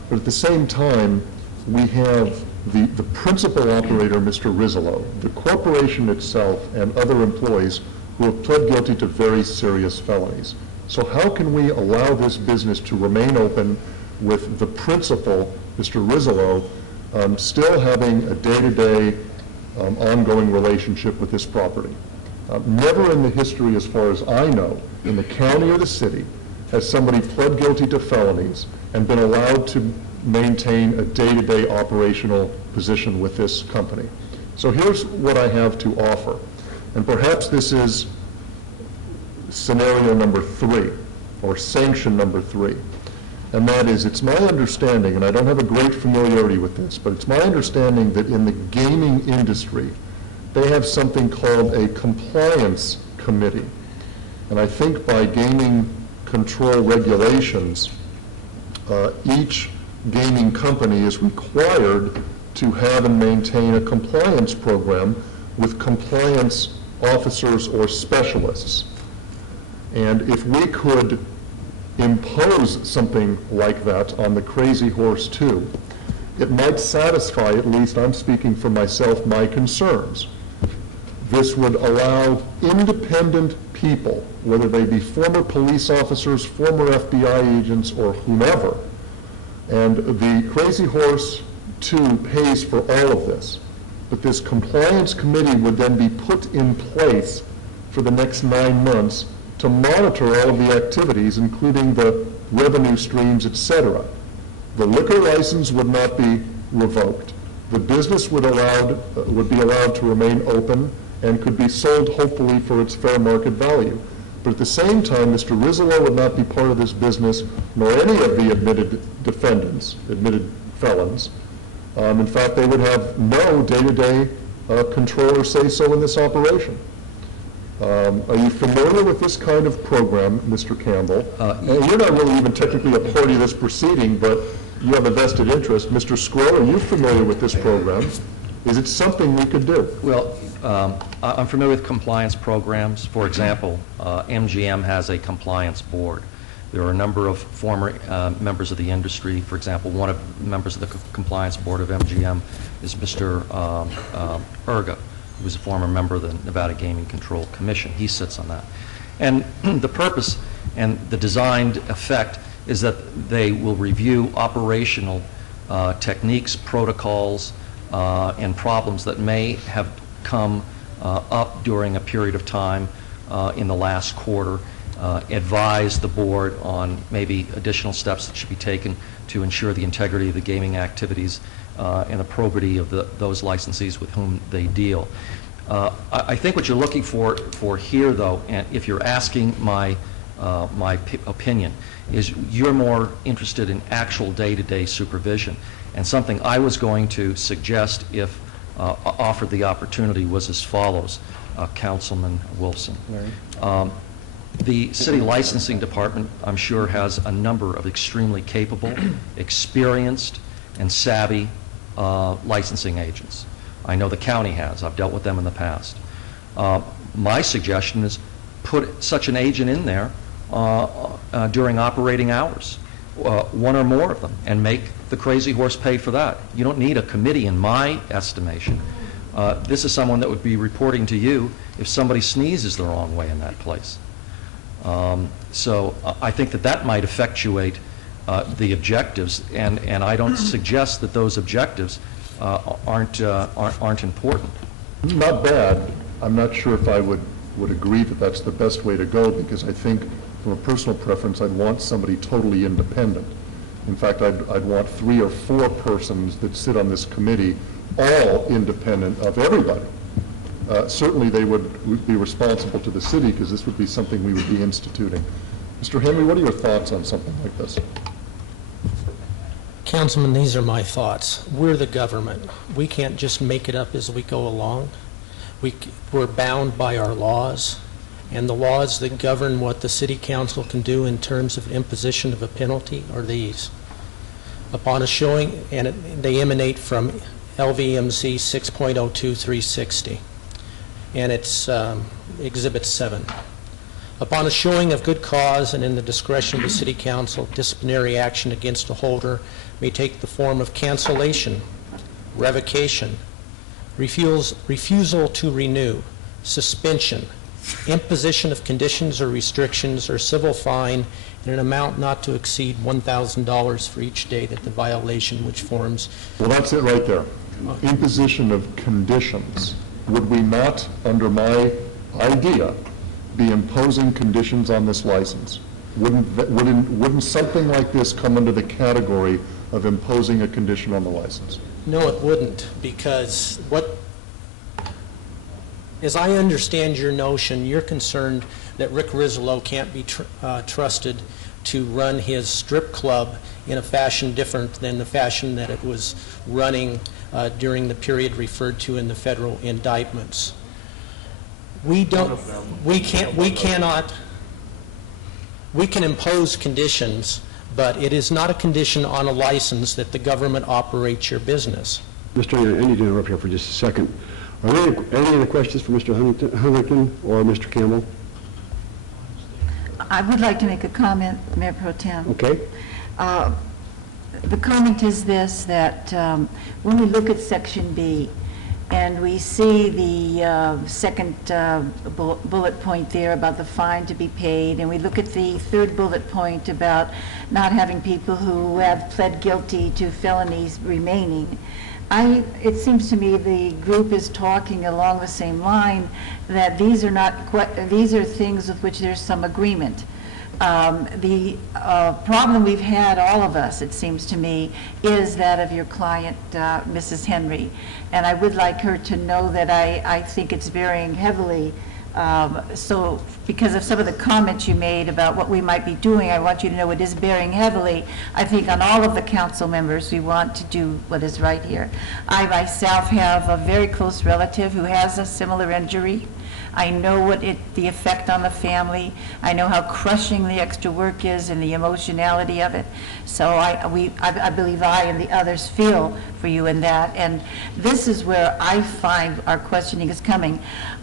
But at the same time, we have the principal operator, Mr. Rizzolo, the corporation itself, and other employees who have pled guilty to very serious felonies. So how can we allow this business to remain open with the principal, Mr. Rizzolo, still having a day-to-day ongoing relationship with this property? Never in the history, as far as I know, in the county or the city, has somebody pled guilty to felonies and been allowed to maintain a day-to-day operational position with this company. So here's what I have to offer. And perhaps this is scenario number 3, or sanction number 3. And that is, it's my understanding, and I don't have a great familiarity with this, but it's my understanding that in the gaming industry, they have something called a compliance committee. And I think by gaming control regulations, each gaming company is required to have and maintain a compliance program with compliance officers or specialists. And if we could impose something like that on the Crazy Horse 2, it might satisfy, at least I'm speaking for myself, my concerns. This would allow independent people, whether they be former police officers, former FBI agents, or whomever, and the Crazy Horse 2 pays for all of this, but this compliance committee would then be put in place for the next 9 months to monitor all of the activities, including the revenue streams, etc. The liquor license would not be revoked. The business would be allowed to remain open and could be sold, hopefully, for its fair market value. But at the same time, Mr. Rizzolo would not be part of this business, nor any of the admitted defendants, admitted felons. In fact, they would have no day-to-day control or say-so in this operation. Are you familiar with this kind of program, Mr. Campbell? And you're not really even technically a party to this proceeding, but you have a vested interest. Mr. Scroll, are you familiar with this program? Is it something we could do? Well, I'm familiar with compliance programs. For example, MGM has a compliance board. There are a number of former members of the industry. For example, one of the members of the compliance board of MGM is Mr. Erga, who was a former member of the Nevada Gaming Control Commission. He sits on that. And the purpose and the designed effect is that they will review operational techniques, protocols, and problems that may have come up during a period of time in the last quarter, advise the board on maybe additional steps that should be taken to ensure the integrity of the gaming activities and the probity of those licensees with whom they deal. I think what you're looking for here, though, and if you're asking my opinion, is you're more interested in actual day-to-day supervision. And something I was going to suggest, if offered the opportunity, was as follows, Councilman Wolfson. The city licensing department, I'm sure, has a number of extremely capable, experienced, and savvy licensing agents. I know the county has. I've dealt with them in the past. My suggestion is put such an agent in there during operating hours, one or more of them, and make the Crazy Horse pay for that. You don't need a committee, in my estimation. This is someone that would be reporting to you if somebody sneezes the wrong way in that place. So I think that might effectuate the objectives, and I don't suggest that those objectives aren't important. Not bad. I'm not sure if I would agree that that's the best way to go, because I think from a personal preference, I'd want somebody totally independent. In fact, I'd want 3 or 4 persons that sit on this committee, all independent of everybody. Certainly they would be responsible to the city, because this would be something we would be instituting. Mr. Henry, what are your thoughts on something like this? Councilman, these are my thoughts. We're the government. We can't just make it up as we go along. We're bound by our laws, and the laws that govern what the city council can do in terms of imposition of a penalty are these. Upon a showing, and they emanate from LVMC 6.02360, and it's Exhibit 7. Upon a showing of good cause and in the discretion of the city council, disciplinary action against a holder may take the form of cancellation, revocation, refusal to renew, suspension, imposition of conditions or restrictions, or civil fine in an amount not to exceed $1,000 for each day that the violation which forms. Well, that's it right there. Imposition of conditions. Would we not, under my idea, be imposing conditions on this license? Wouldn't something like this come under the category of imposing a condition on the license? No, it wouldn't, because as I understand your notion, you're concerned that Rick Rizzolo can't be trusted to run his strip club in a fashion different than the fashion that it was running during the period referred to in the federal indictments. We can impose conditions, but it is not a condition on a license that the government operates your business. Mr. Henry, I need to interrupt here for just a second. Are there any other questions for Mr. Huntington or Mr. Campbell? I would like to make a comment, Mayor Pro Tem. Okay. The comment is this, that when we look at Section B, and we see the second bullet point there about the fine to be paid, and we look at the third bullet point about not having people who have pled guilty to felonies remaining, it seems to me the group is talking along the same line, that these are things with which there's some agreement. The problem we've had, all of us, it seems to me, is that of your client, Mrs. Henry. And I would like her to know that I think it's bearing heavily. So because of some of the comments you made about what we might be doing, I want you to know it is bearing heavily. I think on all of the council members, we want to do what is right here. I myself have a very close relative who has a similar injury. I know what the effect on the family. I know how crushing the extra work is and the emotionality of it. So I believe I and the others feel for you in that. And this is where I find our questioning is coming.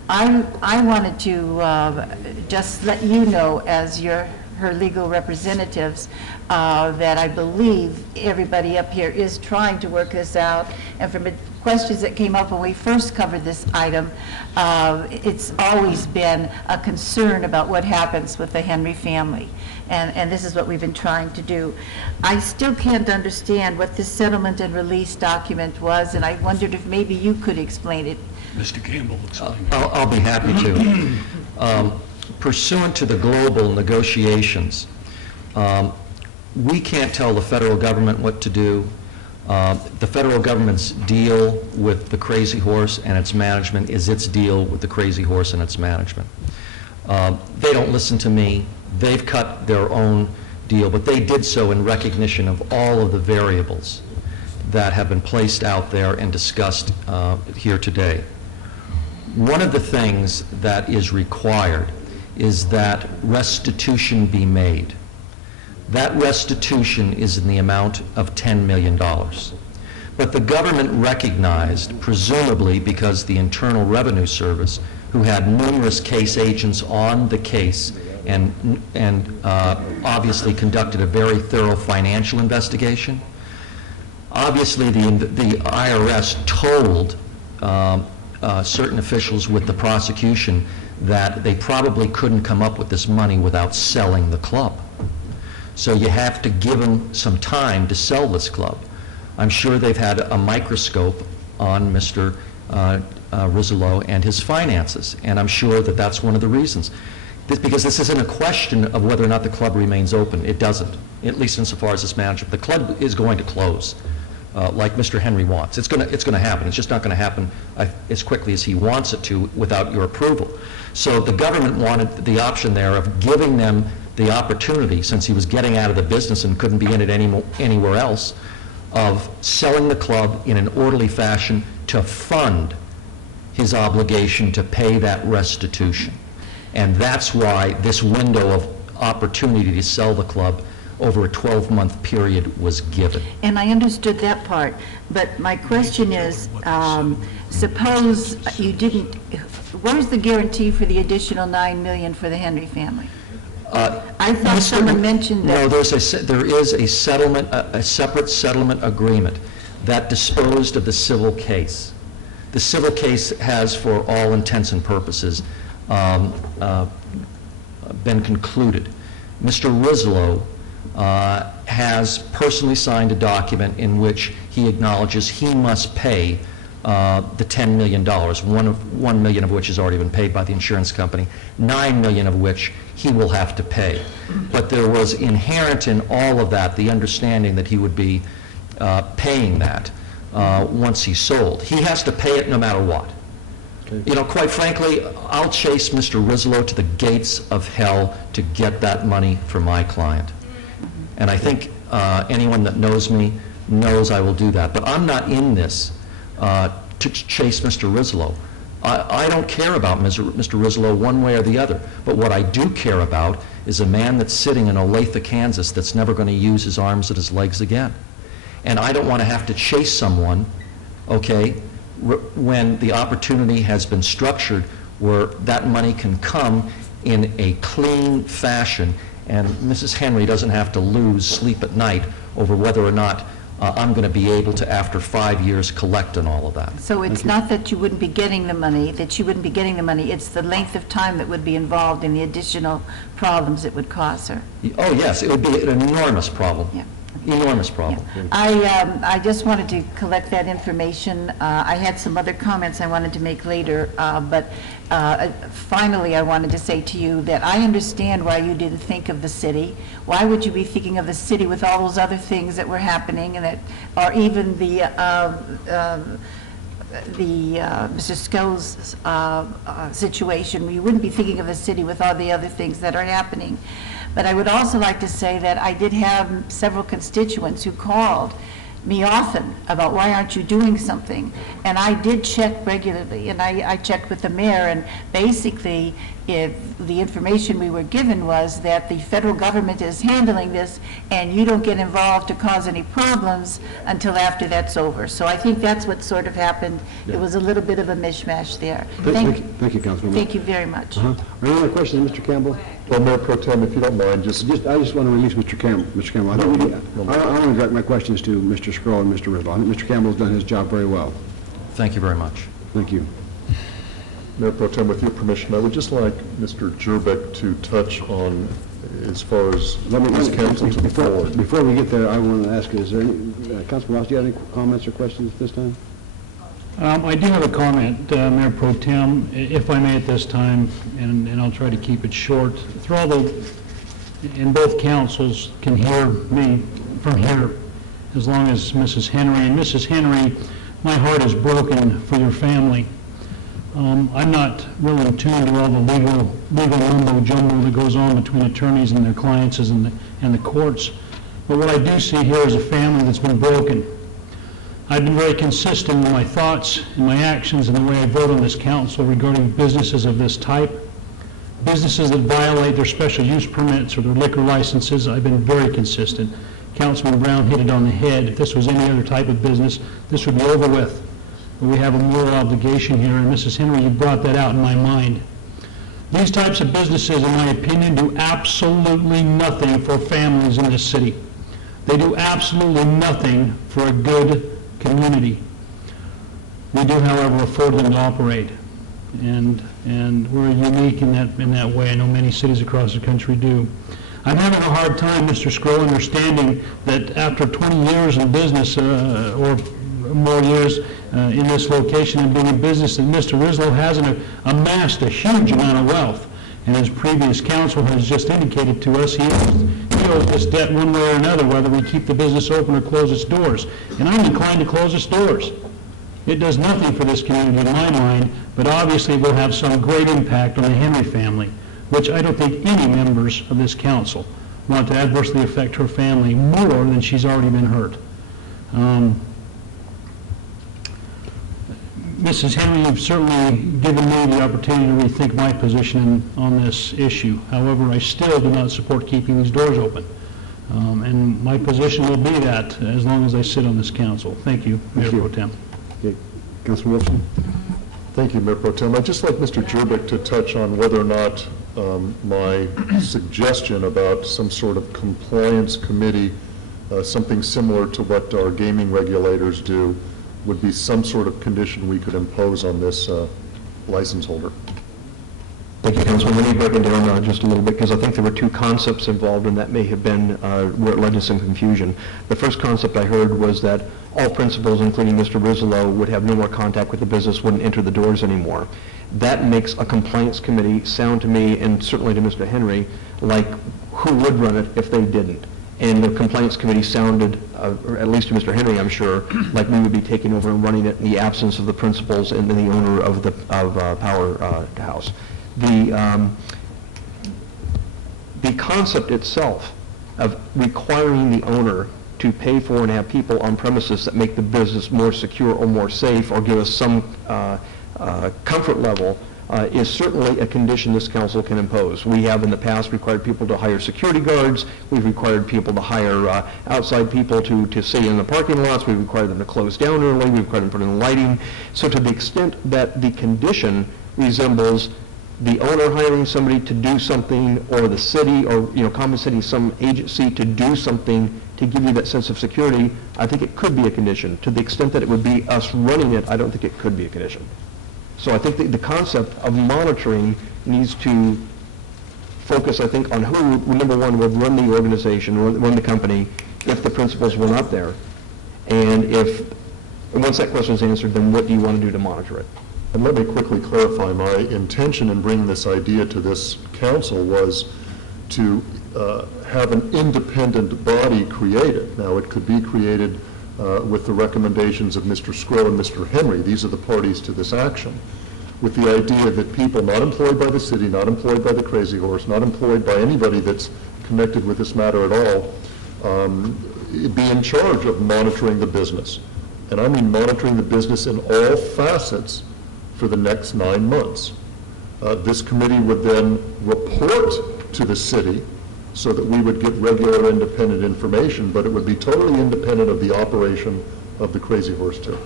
I wanted to just let you know, as your her legal representatives, that I believe everybody up here is trying to work this out. And from the questions that came up when we first covered this item, it's always been a concern about what happens with the Henry family. And this is what we've been trying to do. I still can't understand what this settlement and release document was, and I wondered if maybe you could explain it. Mr. Campbell, explain. I'll be happy to. Pursuant to the global negotiations, we can't tell the federal government what to do. The federal government's deal with the Crazy Horse and its management is its deal with the Crazy Horse and its management. They don't listen to me. They've cut their own deal, but they did so in recognition of all of the variables that have been placed out there and discussed here today. One of the things that is required is that restitution be made. That restitution is in the amount of $10 million. But the government recognized, presumably because the Internal Revenue Service, who had numerous case agents on the case and obviously conducted a very thorough financial investigation, obviously the IRS told certain officials with the prosecution that they probably couldn't come up with this money without selling the club. So you have to give them some time to sell this club. I'm sure they've had a microscope on Mr. Rizzolo and his finances, and I'm sure that that's one of the reasons. Because this isn't a question of whether or not the club remains open. It doesn't, at least insofar as it's managed. The club is going to close, like Mr. Henry wants. It's going to happen. It's just not going to happen as quickly as he wants it to without your approval. So the government wanted the option there of giving them the opportunity, since he was getting out of the business and couldn't be in it anywhere else, of selling the club in an orderly fashion to fund his obligation to pay that restitution. And that's why this window of opportunity to sell the club over a 12-month period was given. And I understood that part, but my question is, suppose you didn't, what is the guarantee for the additional $9 million for the Henry family? I thought someone mentioned that. No, there is a settlement, a separate settlement agreement that disposed of the civil case. The civil case has, for all intents and purposes, been concluded. Mr. Rizzolo has personally signed a document in which he acknowledges he must pay the $10 million, $1 million of which has already been paid by the insurance company, $9 million of which he will have to pay. But there was inherent in all of that the understanding that he would be paying that once he sold. He has to pay it no matter what. You know, quite frankly, I'll chase Mr. Rizzolo to the gates of hell to get that money for my client. And I think anyone that knows me knows I will do that. But I'm not in this to chase Mr. Rizzolo. I don't care about Mr. Rizzolo one way or the other. But what I do care about is a man that's sitting in Olathe, Kansas, that's never going to use his arms and his legs again. And I don't want to have to chase someone, okay, when the opportunity has been structured where that money can come in a clean fashion, and Mrs. Henry doesn't have to lose sleep at night over whether or not I'm going to be able to, after 5 years, collect on all of that. So it's not that you wouldn't be getting the money, it's the length of time that would be involved in the additional problems it would cause her. Oh, yes, it would be an enormous problem. Yeah. Enormous problem. I just wanted to collect that information. I had some other comments I wanted to make later, but finally I wanted to say to you that I understand why you didn't think of the city. Why would you be thinking of the city with all those other things that were happening, and that, or even the Mr. Sco's situation? You wouldn't be thinking of the city with all the other things that are happening. But I would also like to say that I did have several constituents who called me often about why aren't you doing something? And I did check regularly, and I checked with the mayor, and basically the information we were given was that the federal government is handling this, and you don't get involved to cause any problems until after that's over. So I think that's what sort of happened. Yeah. It was a little bit of a mishmash there. Thank you, Councilwoman. Thank you very much. Are there any other questions, Mr. Campbell? Well, Mayor Pro Tem, if you don't mind, I just want to release Mr. Campbell. Mr. Campbell, I want to direct my questions to Mr. Scroll and Mr. Rizzo. I think Mr. Campbell's done his job very well. Thank you very much. Thank you. Mayor Pro Tem, with your permission, I would just like Mr. Jurbeck to touch on, as far as his counsel to the board. Before we get there, I want to ask, is there any, Councilman Ross, do you have any comments or questions at this time? I do have a comment, Mayor Pro Tem, if I may at this time, and I'll try to keep it short. And both councils can hear me from here, as long as Mrs. Henry. And Mrs. Henry, my heart is broken for your family. I'm not really in tune to all the legal mumbo jumbo that goes on between attorneys and their clients and the courts. But what I do see here is a family that's been broken. I've been very consistent in my thoughts and my actions and the way I vote on this council regarding businesses of this type. Businesses that violate their special use permits or their liquor licenses, I've been very consistent. Councilman Brown hit it on the head. If this was any other type of business, this would be over with. But we have a moral obligation here, and Mrs. Henry, you brought that out in my mind. These types of businesses, in my opinion, do absolutely nothing for families in this city. They do absolutely nothing for a good community. We do, however, afford them to operate, and we're unique in that way. I know many cities across the country do. I'm having a hard time, Mr. Scroll, understanding that after 20 years in business, or more years in this location and being in business, that Mr. Rizzo hasn't amassed a huge amount of wealth. And as previous counsel has just indicated to us, he owes this debt one way or another, whether we keep the business open or close its doors. And I'm inclined to close its doors. It does nothing for this community in my mind, but obviously will have some great impact on the Henry family, which I don't think any members of this council want to adversely affect her family more than she's already been hurt. Mrs. Henry, you've certainly given me the opportunity to rethink my position on this issue. However, I still do not support keeping these doors open. And my position will be that as long as I sit on this council. Thank you, Mayor Pro Tem. Okay. Councilman Wilson? Thank you, Mayor Pro Tem. I'd just like Mr. Jurbeck to touch on whether or not my suggestion about some sort of compliance committee, something similar to what our gaming regulators do, would be some sort of condition we could impose on this license holder. Thank you, Councilman. Let me break it down just a little bit, because I think there were two concepts involved, and that may have been where it led to some confusion. The first concept I heard was that all principals, including Mr. Rizzo, would have no more contact with the business, wouldn't enter the doors anymore. That makes a compliance committee sound to me, and certainly to Mr. Henry, like who would run it if they didn't. And the compliance committee sounded, or at least to Mr. Henry, I'm sure, like we would be taking over and running it in the absence of the principals and the owner of the powerhouse. The concept itself of requiring the owner to pay for and have people on premises that make the business more secure or more safe or give us some comfort level is certainly a condition this council can impose. We have in the past required people to hire security guards. We've required people to hire outside people to stay in the parking lots. We've required them to close down early. We've required them to put in lighting. So to the extent that the condition resembles the owner hiring somebody to do something, or the city, or compensating some agency to do something to give you that sense of security, I think it could be a condition. To the extent that it would be us running it, I don't think it could be a condition. So I think the concept of monitoring needs to focus, I think, on who, number one, would run the organization, run the company, if the principals were not there. And once that question is answered, then what do you want to do to monitor it? And let me quickly clarify, my intention in bringing this idea to this council was to have an independent body created. Now, it could be created with the recommendations of Mr. Scroll and Mr. Henry. These are the parties to this action, with the idea that people not employed by the city, not employed by the Crazy Horse, not employed by anybody that's connected with this matter at all, be in charge of monitoring the business. And I mean monitoring the business in all facets for the next 9 months. This committee would then report to the city so that we would get regular independent information, but it would be totally independent of the operation of the Crazy Horse Tour.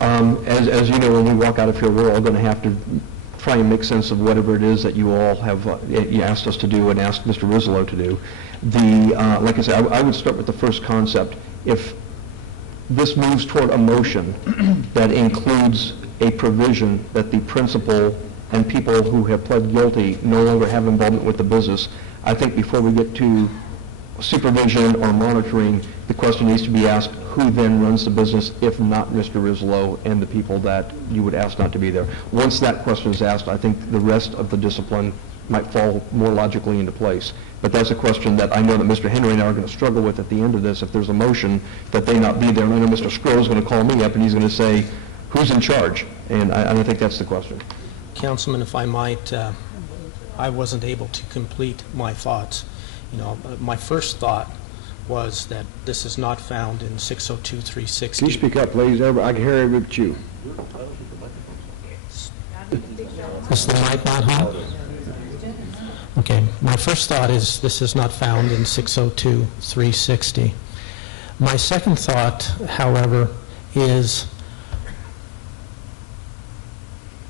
As you know, when we walk out of here, we're all going to have to try and make sense of whatever it is that you all have you asked us to do and asked Mr. Rizzolo to do. Like I said, I would start with the first concept. If this moves toward a motion that includes a provision that the principal and people who have pled guilty no longer have involvement with the business, I think before we get to supervision or monitoring, the question needs to be asked, who then runs the business, if not Mr. Rizzolo and the people that you would ask not to be there? Once that question is asked, I think the rest of the discipline might fall more logically into place. But that's a question that I know that Mr. Henry and I are going to struggle with at the end of this, if there's a motion that they not be there. And I know Mr. Scroll is going to call me up and he's going to say, who's in charge? And I think that's the question. Councilman, if I might, I wasn't able to complete my thoughts. My first thought was that this is not found in 602-360. Can you speak up, please? I can hear every but you. Is the mic not on? Okay. My first thought is this is not found in 602-360. My second thought, however, is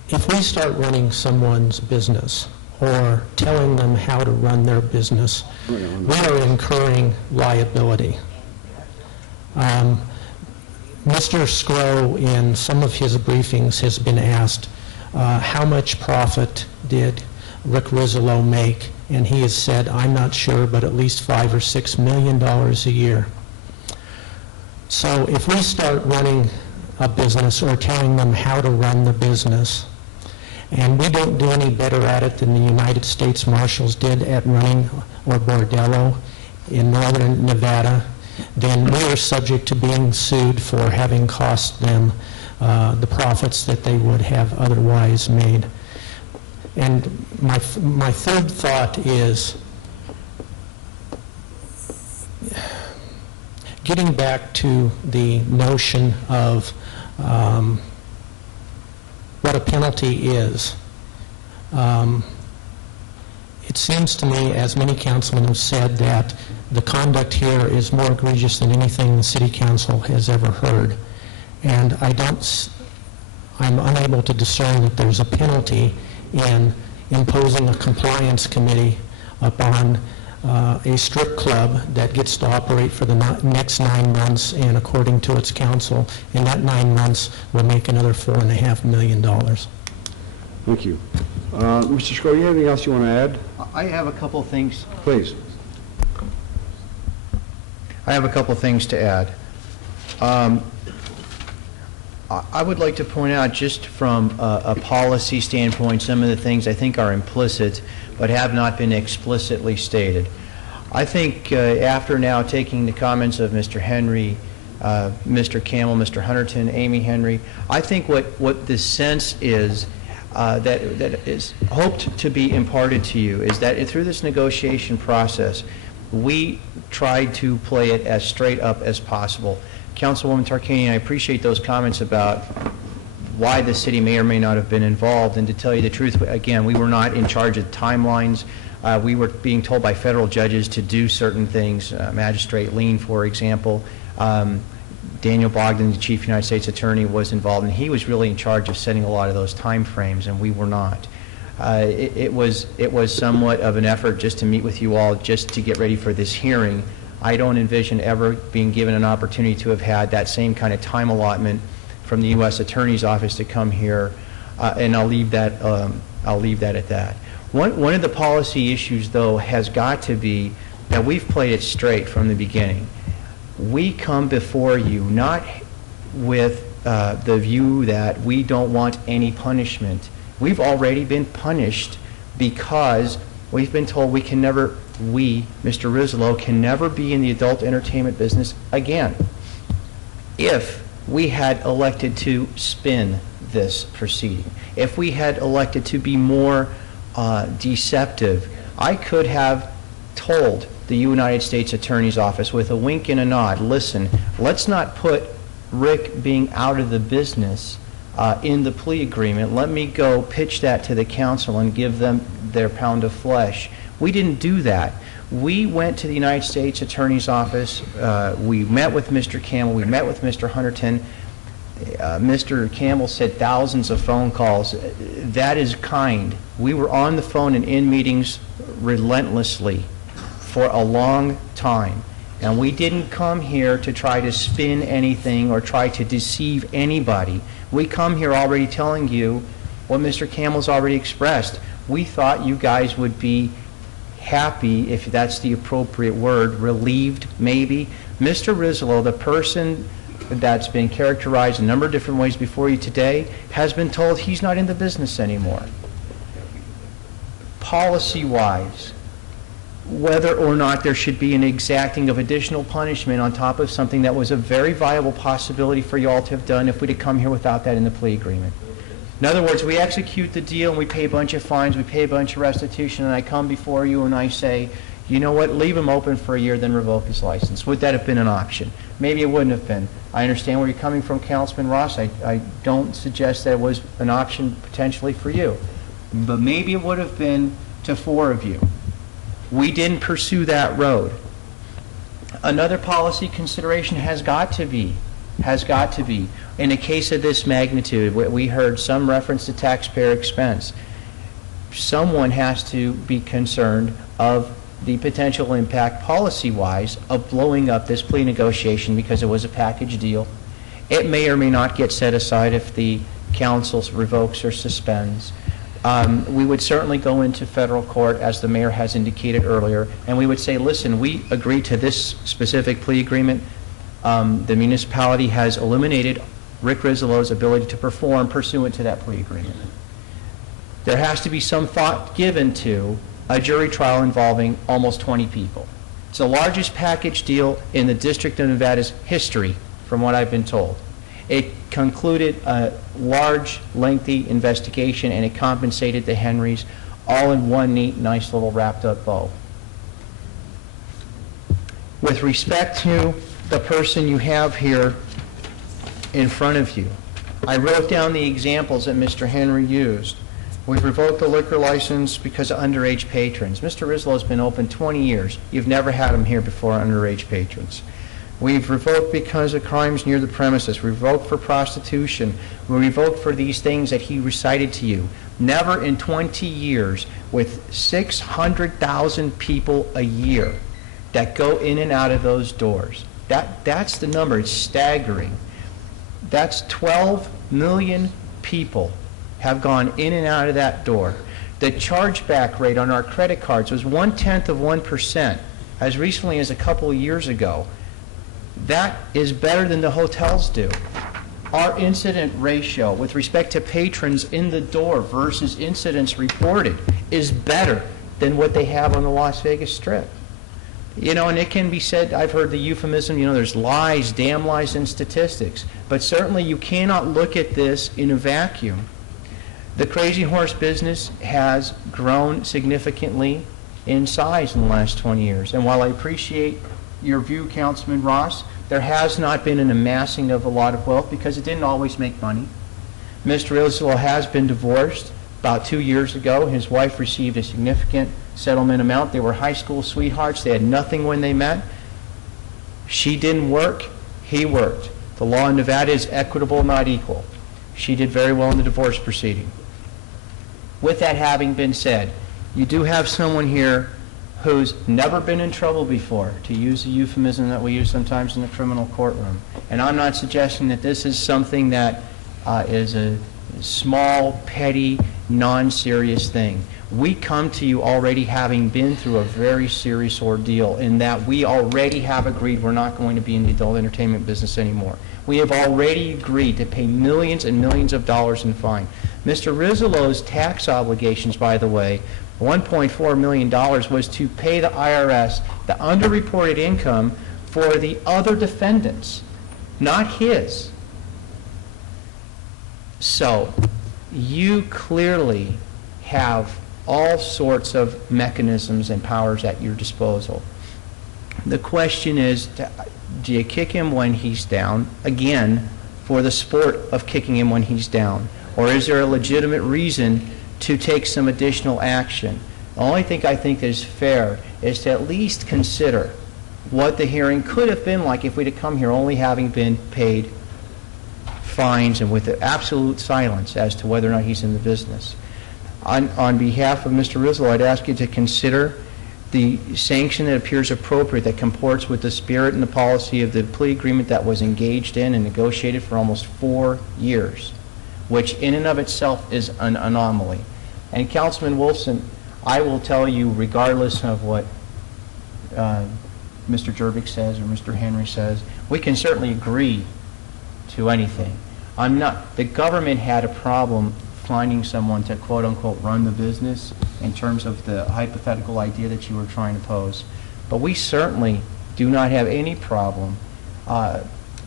if we start running someone's business or telling them how to run their business, we are incurring liability. Mr. Scrow, in some of his briefings, has been asked how much profit did Rick Rizzolo make, and he has said, I'm not sure, but at least $5 or $6 million a year. So if we start running a business or telling them how to run the business, and we don't do any better at it than the United States Marshals did at running or bordello in northern Nevada, then we are subject to being sued for having cost them the profits that they would have otherwise made. And my third thought is getting back to the notion of what a penalty is. It seems to me, as many councilmen have said, that the conduct here is more egregious than anything the city council has ever heard. And I'm unable to discern that there's a penalty in imposing a compliance committee upon a strip club that gets to operate for the next 9 months, and according to its counsel, in that 9 months will make another $4.5 million. Thank you. Mr. Scroll, you have anything else you want to add? I have a couple things. Please. I have a couple things to add. I would like to point out, just from a policy standpoint, some of the things I think are implicit but have not been explicitly stated. I think after now taking the comments of Mr. Henry, Mr. Campbell, Mr. Hunterton, Amy Henry, I think what the sense is that is hoped to be imparted to you is that through this negotiation process, we tried to play it as straight up as possible. Councilwoman Tarkanian, I appreciate those comments about why the city may or may not have been involved, and to tell you the truth, again, we were not in charge of timelines. We were being told by federal judges to do certain things, Magistrate Lean, for example. Daniel Bogdan, the Chief United States Attorney, was involved, and he was really in charge of setting a lot of those time frames, and we were not. It was somewhat of an effort just to meet with you all, just to get ready for this hearing. I don't envision ever being given an opportunity to have had that same kind of time allotment from the U.S. Attorney's Office to come here, and I'll leave that at that. One of the policy issues, though, has got to be that we've played it straight from the beginning. We come before you not with the view that we don't want any punishment. We've already been punished because we've been told we can never, Mr. Rizzolo, can never be in the adult entertainment business again. If we had elected to spin this proceeding, if we had elected to be more deceptive, I could have told the United States Attorney's Office with a wink and a nod, listen, let's not put Rick being out of the business in the plea agreement, let me go pitch that to the council and give them their pound of flesh. We didn't do that. We went to the United States Attorney's Office. We met with Mr. Campbell. We met with Mr. Hunterton. Mr. Campbell said thousands of phone calls. That is kind. We were on the phone and in meetings relentlessly for a long time. And we didn't come here to try to spin anything or try to deceive anybody. We come here already telling you what Mr. Campbell's already expressed. We thought you guys would be happy, if that's the appropriate word, relieved maybe. Mr. Rizlo, the person that's been characterized a number of different ways before you today, has been told he's not in the business anymore. Policy-wise, whether or not there should be an exacting of additional punishment on top of something that was a very viable possibility for you all to have done if we'd have come here without that in the plea agreement. In other words, we execute the deal and we pay a bunch of fines, we pay a bunch of restitution, and I come before you and I say, you know what, leave him open for a year, then revoke his license. Would that have been an option? Maybe it wouldn't have been. I understand where you're coming from, Councilman Ross. I don't suggest that it was an option potentially for you. But maybe it would have been to 4 of you. We didn't pursue that road. Another policy consideration has got to be, in a case of this magnitude, we heard some reference to taxpayer expense. Someone has to be concerned of the potential impact policy-wise of blowing up this plea negotiation because it was a package deal. It may or may not get set aside if the council revokes or suspends. We would certainly go into federal court, as the mayor has indicated earlier, and we would say, listen, we agree to this specific plea agreement. The municipality has eliminated Rick Rizlo's ability to perform pursuant to that plea agreement. There has to be some thought given to a jury trial involving almost 20 people. It's the largest package deal in the District of Nevada's history, from what I've been told. It concluded a large, lengthy investigation, and it compensated the Henrys all in one neat, nice little wrapped-up bow. With respect to the person you have here in front of you, I wrote down the examples that Mr. Henry used. We've revoked the liquor license because of underage patrons. Mr. Rizlo's been open 20 years. You've never had him here before, underage patrons. We've revoked because of crimes near the premises. We revoked for prostitution. We revoked for these things that he recited to you. Never in 20 years, with 600,000 people a year that go in and out of those doors. That's the number. It's staggering. That's 12 million people have gone in and out of that door. The chargeback rate on our credit cards was 0.1% as recently as a couple of years ago. That is better than the hotels do. Our incident ratio with respect to patrons in the door versus incidents reported is better than what they have on the Las Vegas Strip. You know, and it can be said, I've heard the euphemism, you know, there's lies, damn lies in statistics. But certainly you cannot look at this in a vacuum. The Crazy Horse business has grown significantly in size in the last 20 years. And while I appreciate your view, Councilman Ross, there has not been an amassing of a lot of wealth because it didn't always make money. Mr. Rizlo has been divorced about 2 years ago. His wife received a significant settlement amount. They were high school sweethearts. They had nothing when they met. She didn't work. He worked. The law in Nevada is equitable, not equal. She did very well in the divorce proceeding. With that having been said, you do have someone here who's never been in trouble before, to use the euphemism that we use sometimes in the criminal courtroom. And I'm not suggesting that this is something that is a small, petty, non-serious thing. We come to you already having been through a very serious ordeal in that we already have agreed we're not going to be in the adult entertainment business anymore. We have already agreed to pay millions and millions of dollars in fine. Mr. Rizlo's tax obligations, by the way, $1.4 million was to pay the IRS the underreported income for the other defendants, not his. So you clearly have all sorts of mechanisms and powers at your disposal. The question is, do you kick him when he's down, again, for the sport of kicking him when he's down? Or is there a legitimate reason to take some additional action? The only thing I think is fair is to at least consider what the hearing could have been like if we'd have come here only having been paid fines and with absolute silence as to whether or not he's in the business. On behalf of Mr. Rizzo, I'd ask you to consider the sanction that appears appropriate, that comports with the spirit and the policy of the plea agreement that was engaged in and negotiated for almost 4 years, which in and of itself is an anomaly. And Councilman Wolfson, I will tell you, regardless of what Mr. Jervik says or Mr. Henry says, we can certainly agree to anything. The government had a problem finding someone to quote-unquote run the business in terms of the hypothetical idea that you were trying to pose. But we certainly do not have any problem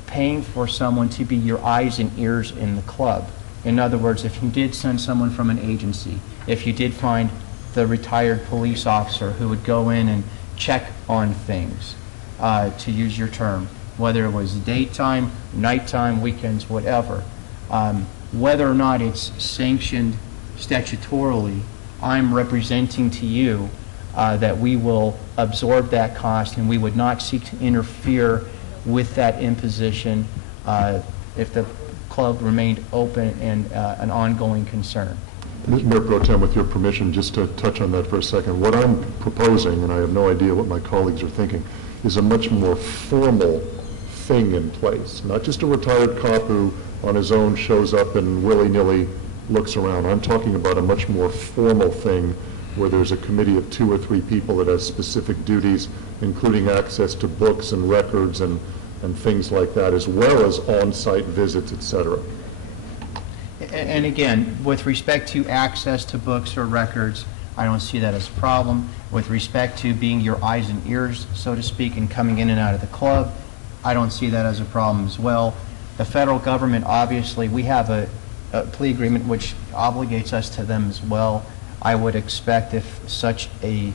paying for someone to be your eyes and ears in the club. In other words, if you did send someone from an agency, if you did find the retired police officer who would go in and check on things, to use your term, whether it was daytime, nighttime, weekends, whatever, whether or not it's sanctioned statutorily, I'm representing to you that we will absorb that cost and we would not seek to interfere with that imposition if the club remained open and an ongoing concern. Mayor Pro Tem, with your permission, just to touch on that for a second, what I'm proposing, and I have no idea what my colleagues are thinking, is a much more formal thing in place, not just a retired cop who on his own shows up and willy-nilly looks around. I'm talking about a much more formal thing where there's a committee of 2 or 3 people that has specific duties, including access to books and records and things like that, as well as on-site visits, et cetera. And again, with respect to access to books or records, I don't see that as a problem. With respect to being your eyes and ears, so to speak, and coming in and out of the club, I don't see that as a problem as well. The federal government, obviously, we have a plea agreement which obligates us to them as well. I would expect if such a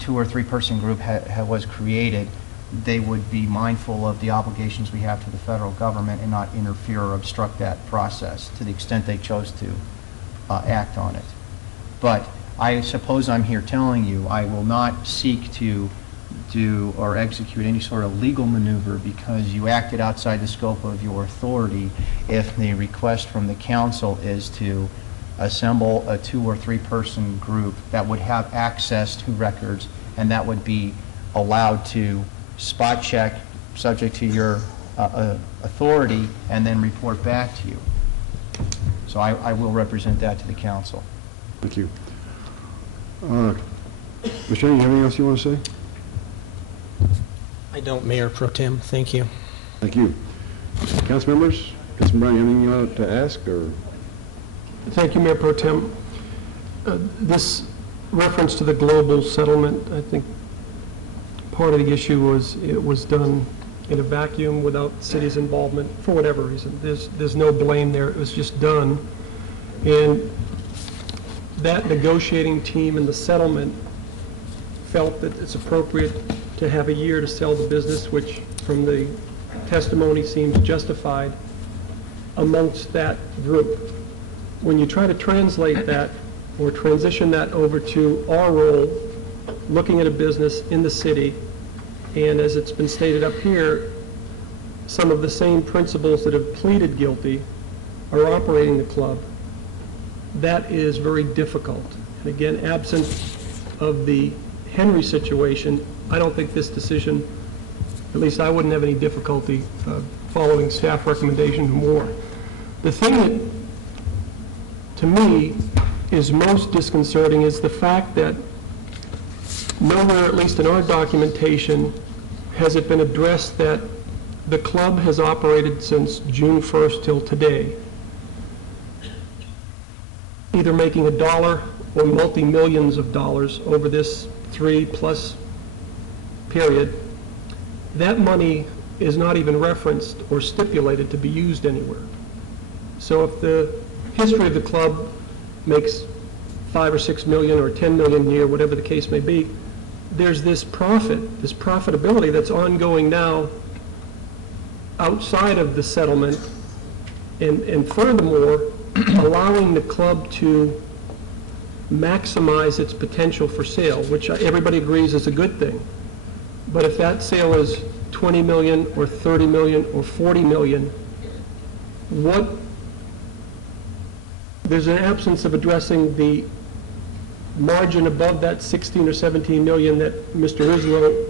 2 or 3 person group was created, they would be mindful of the obligations we have to the federal government and not interfere or obstruct that process to the extent they chose to act on it. But I suppose I'm here telling you I will not seek to do or execute any sort of legal maneuver because you acted outside the scope of your authority if the request from the council is to assemble a 2 or 3 person group that would have access to records and that would be allowed to spot check subject to your authority and then report back to you. So I will represent that to the council. Thank you. Mr. Henry, you have anything else you want to say? I don't, Mayor Pro Tem. Thank you. Thank you. Council members, Councilman Brown, anything you want to ask? Or? Thank you, Mayor Pro Tem. This reference to the global settlement, I think part of the issue was it was done in a vacuum without the city's involvement for whatever reason. There's no blame there. It was just done. And that negotiating team and the settlement felt that it's appropriate to have a year to sell the business, which from the testimony seems justified amongst that group. When you try to translate that or transition that over to our role, looking at a business in the city, and as it's been stated up here, some of the same principals that have pleaded guilty are operating the club, that is very difficult. And again, absent of the Henry situation, I don't think this decision, at least I wouldn't have any difficulty following staff recommendation more. The thing that, to me, is most disconcerting is the fact that nowhere, at least in our documentation, has it been addressed that the club has operated since June 1st till today, either making $1 or multi-millions of dollars over this 3+ period. That money is not even referenced or stipulated to be used anywhere. So if the history of the club makes $5 or $6 million or $10 million a year, whatever the case may be, there's this profit, this profitability that's ongoing now outside of the settlement And furthermore, allowing the club to maximize its potential for sale, which everybody agrees is a good thing. But if that sale is 20 million or 30 million or 40 million, there's an absence of addressing the margin above that 16 or 17 million that Mr. Islo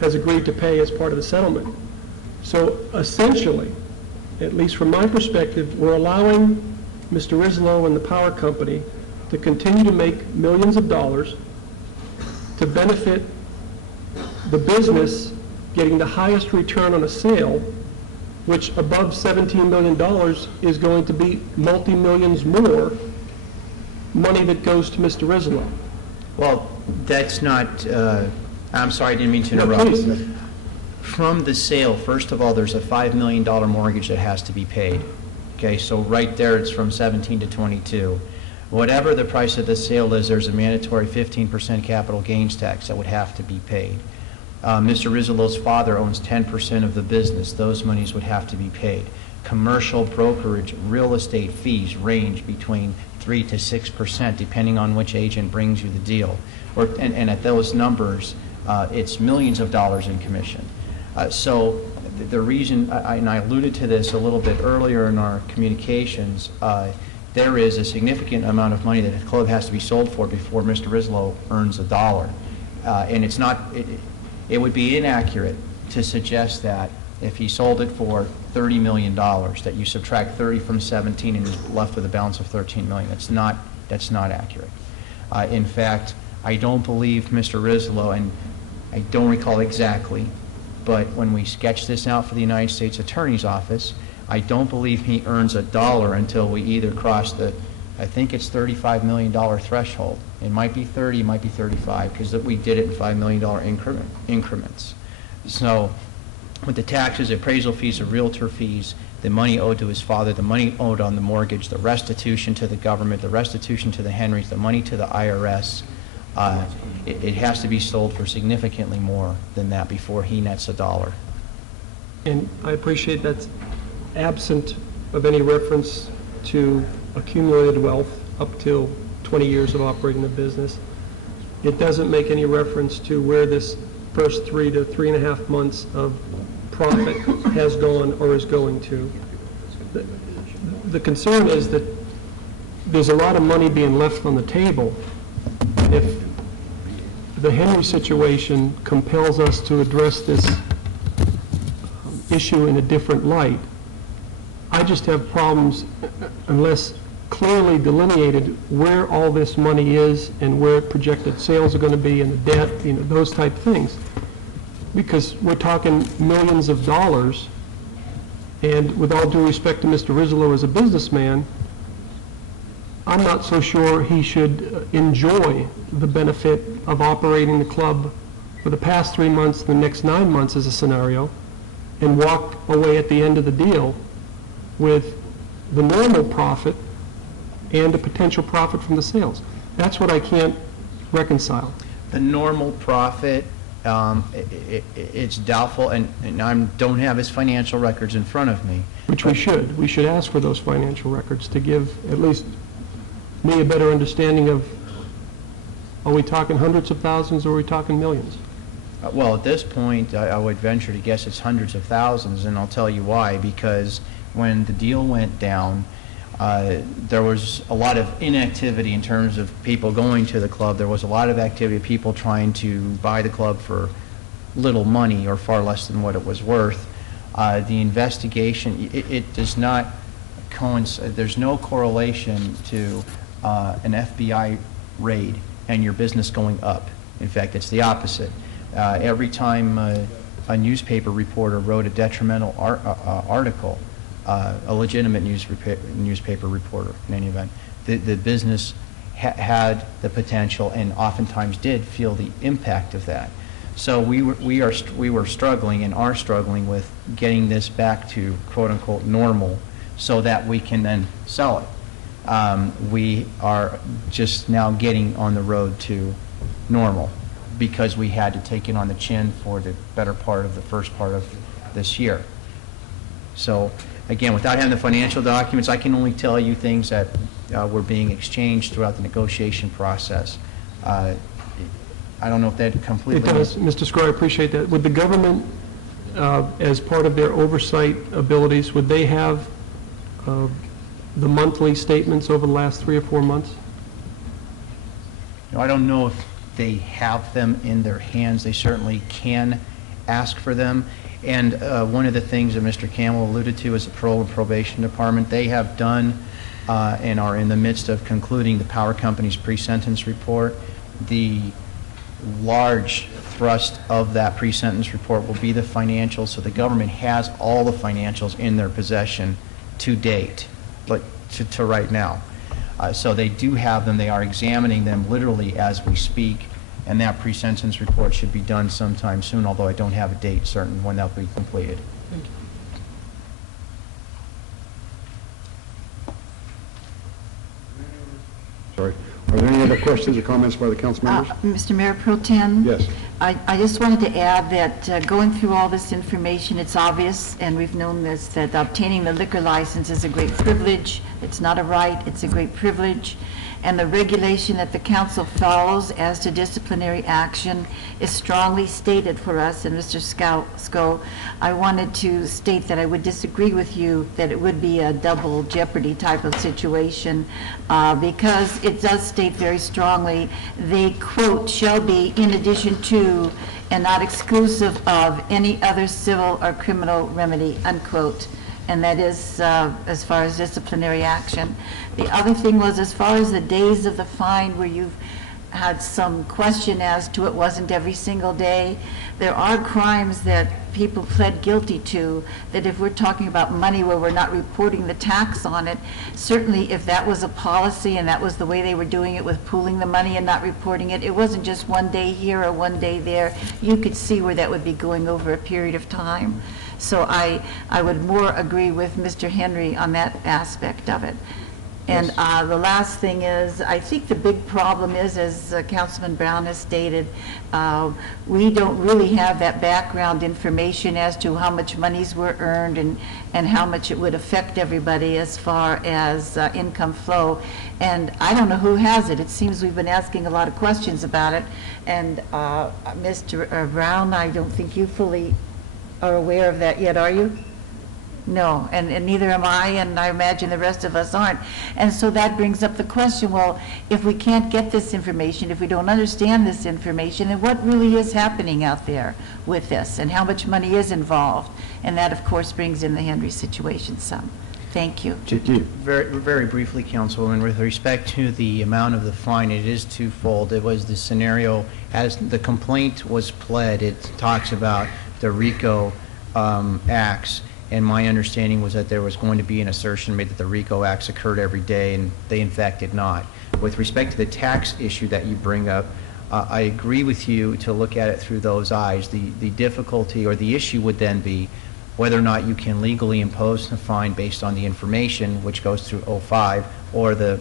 has agreed to pay as part of the settlement. So essentially, at least from my perspective, we're allowing Mr. Islo and the power company to continue to make millions of dollars to benefit the business getting the highest return on a sale, which above $17 million is going to be multi-millions more money that goes to Mr. Islo. Well, that's not, I'm sorry, I didn't mean to No, interrupt. please. From the sale, first of all, there's a $5 million mortgage that has to be paid. Okay, so right there, it's from 17 to 22. Whatever the price of the sale is, there's a mandatory 15% capital gains tax that would have to be paid. Mr. Rizolo's father owns 10% of the business. Those monies would have to be paid. Commercial brokerage, real estate fees range between 3 to 6%, depending on which agent brings you the deal. And at those numbers, it's millions of dollars in commission. So the reason, and I alluded to this a little bit earlier in our communications, there is a significant amount of money that a club has to be sold for before Mr. Islo earns a dollar. And it's not, it would be inaccurate to suggest that if he sold it for $30 million, that you subtract 30 from 17 and is left with a balance of 13 million. That's not accurate. In fact, I don't believe Mr. Islo, and I don't recall exactly, but when we sketched this out for the United States Attorney's Office, I don't believe he earns a dollar until we either cross the, I think it's $35 million threshold. It might be 30, it might be 35, because we did it in $5 million increments. So with the taxes, appraisal fees, the realtor fees, the money owed to his father, the money owed on the mortgage, the restitution to the government, the restitution to the Henrys, the money to the IRS, it has to be sold for significantly more than that before he nets a dollar. And I appreciate that's absent of any reference to accumulated wealth up till 20 years of operating the business. It doesn't make any reference to where this first 3 to 3.5 months of profit has gone or is going to. The concern is that there's a lot of money being left on the table if the Henry situation compels us to address this issue in a different light. I just have problems unless clearly delineated where all this money is and where projected sales are going to be and the debt, those type things. Because we're talking millions of dollars, and with all due respect to Mr. Rizolo as a businessman, I'm not so sure he should enjoy the benefit of operating the club for the past 3 months, the next 9 months as a scenario, and walk away at the end of the deal with the normal profit and a potential profit from the sales. That's what I can't reconcile. The normal profit, it's doubtful, and I don't have his financial records in front of me. Which we should. We should ask for those financial records to give at least me a better understanding of, are we talking hundreds of thousands or are we talking millions? Well, at this point, I would venture to guess it's hundreds of thousands, and I'll tell you why. Because when the deal went down, there was a lot of inactivity in terms of people going to the club. There was a lot of activity of people trying to buy the club for little money or far less than what it was worth. The investigation, it does not coincide. There's no correlation to an FBI raid and your business going up. In fact, it's the opposite. Every time a newspaper reporter wrote a detrimental article, a legitimate newspaper reporter in any event, the business had the potential and oftentimes did feel the impact of that. So we were struggling and are struggling with getting this back to quote unquote normal so that we can then sell it. We are just now getting on the road to normal because we had to take it on the chin for the better part of the first part of this year. So, again, without having the financial documents, I can only tell you things that were being exchanged throughout the negotiation process. I don't know if that completely... It does. Mr. Skor, I appreciate that. Would the government, as part of their oversight abilities, would they have the monthly statements over the last 3 or 4 months? I don't know if they have them in their hands. They certainly can ask for them. And one of the things that Mr. Campbell alluded to is the Parole and Probation Department. They have done and are in the midst of concluding the power company's pre-sentence report. The large thrust of that pre-sentence report will be the financials, so the government has all the financials in their possession to date, like to right now. So they do have them. They are examining them literally as we speak, and that pre-sentence report should be done sometime soon, although I don't have a date certain when that will be completed. Sorry. Are there any other questions or comments by the council members? Mr. Mayor Pro Tem? Yes. I just wanted to add that going through all this information, it's obvious, and we've known this, that obtaining the liquor license is a great privilege. It's not a right, it's a great privilege. And the regulation that the council follows as to disciplinary action is strongly stated for us. And Mr. Sko, I wanted to state that I would disagree with you that it would be a double jeopardy type of situation because it does state very strongly, they, quote, shall be in addition to and not exclusive of any other civil or criminal remedy, unquote. And that is as far as disciplinary action. The other thing was as far as the days of the fine where you've had some question as to it wasn't every single day, there are crimes that people pled guilty to that if we're talking about money where we're not reporting the tax on it, certainly if that was a policy and that was the way they were doing it with pooling the money and not reporting it, it wasn't just one day here or one day there. You could see where that would be going over a period of time. So I would more agree with Mr. Henry on that aspect of it. And the last thing is, I think the big problem is, as Councilman Brown has stated, we don't really have that background information as to how much monies were earned and how much it would affect everybody as far as income flow. And I don't know who has it. It seems we've been asking a lot of questions about it. And Mr. Brown, I don't think you fully are aware of that yet, are you? No, and neither am I, and I imagine the rest of us aren't. And so that brings up the question, well, if we can't get this information, if we don't understand this information, then what really is happening out there with this, and how much money is involved? And that, of course, brings in the Henry situation some. Thank you. Very, very briefly, Councilwoman, with respect to the amount of the fine, it is twofold. It was the scenario, as the complaint was pled, it talks about the RICO acts, and my understanding was that there was going to be an assertion made that the RICO acts occurred every day, and they in fact did not. With respect to the tax issue that you bring up, I agree with you to look at it through those eyes. The difficulty or the issue would then be whether or not you can legally impose a fine based on the information which goes through 05 or the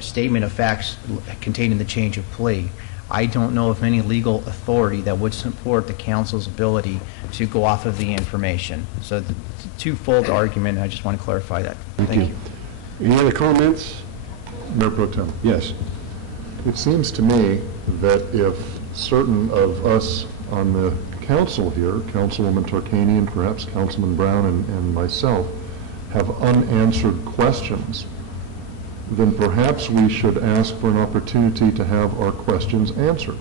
statement of facts contained in the change of plea. I don't know of any legal authority that would support the council's ability to go off of the information. So the twofold argument, I just want to clarify that. Thank you. Any other comments? Mayor Pro Tem. Yes. It seems to me that if certain of us on the council here, Councilwoman Tarkanian, perhaps Councilman Brown and myself, have unanswered questions, then perhaps we should ask for an opportunity to have our questions answered.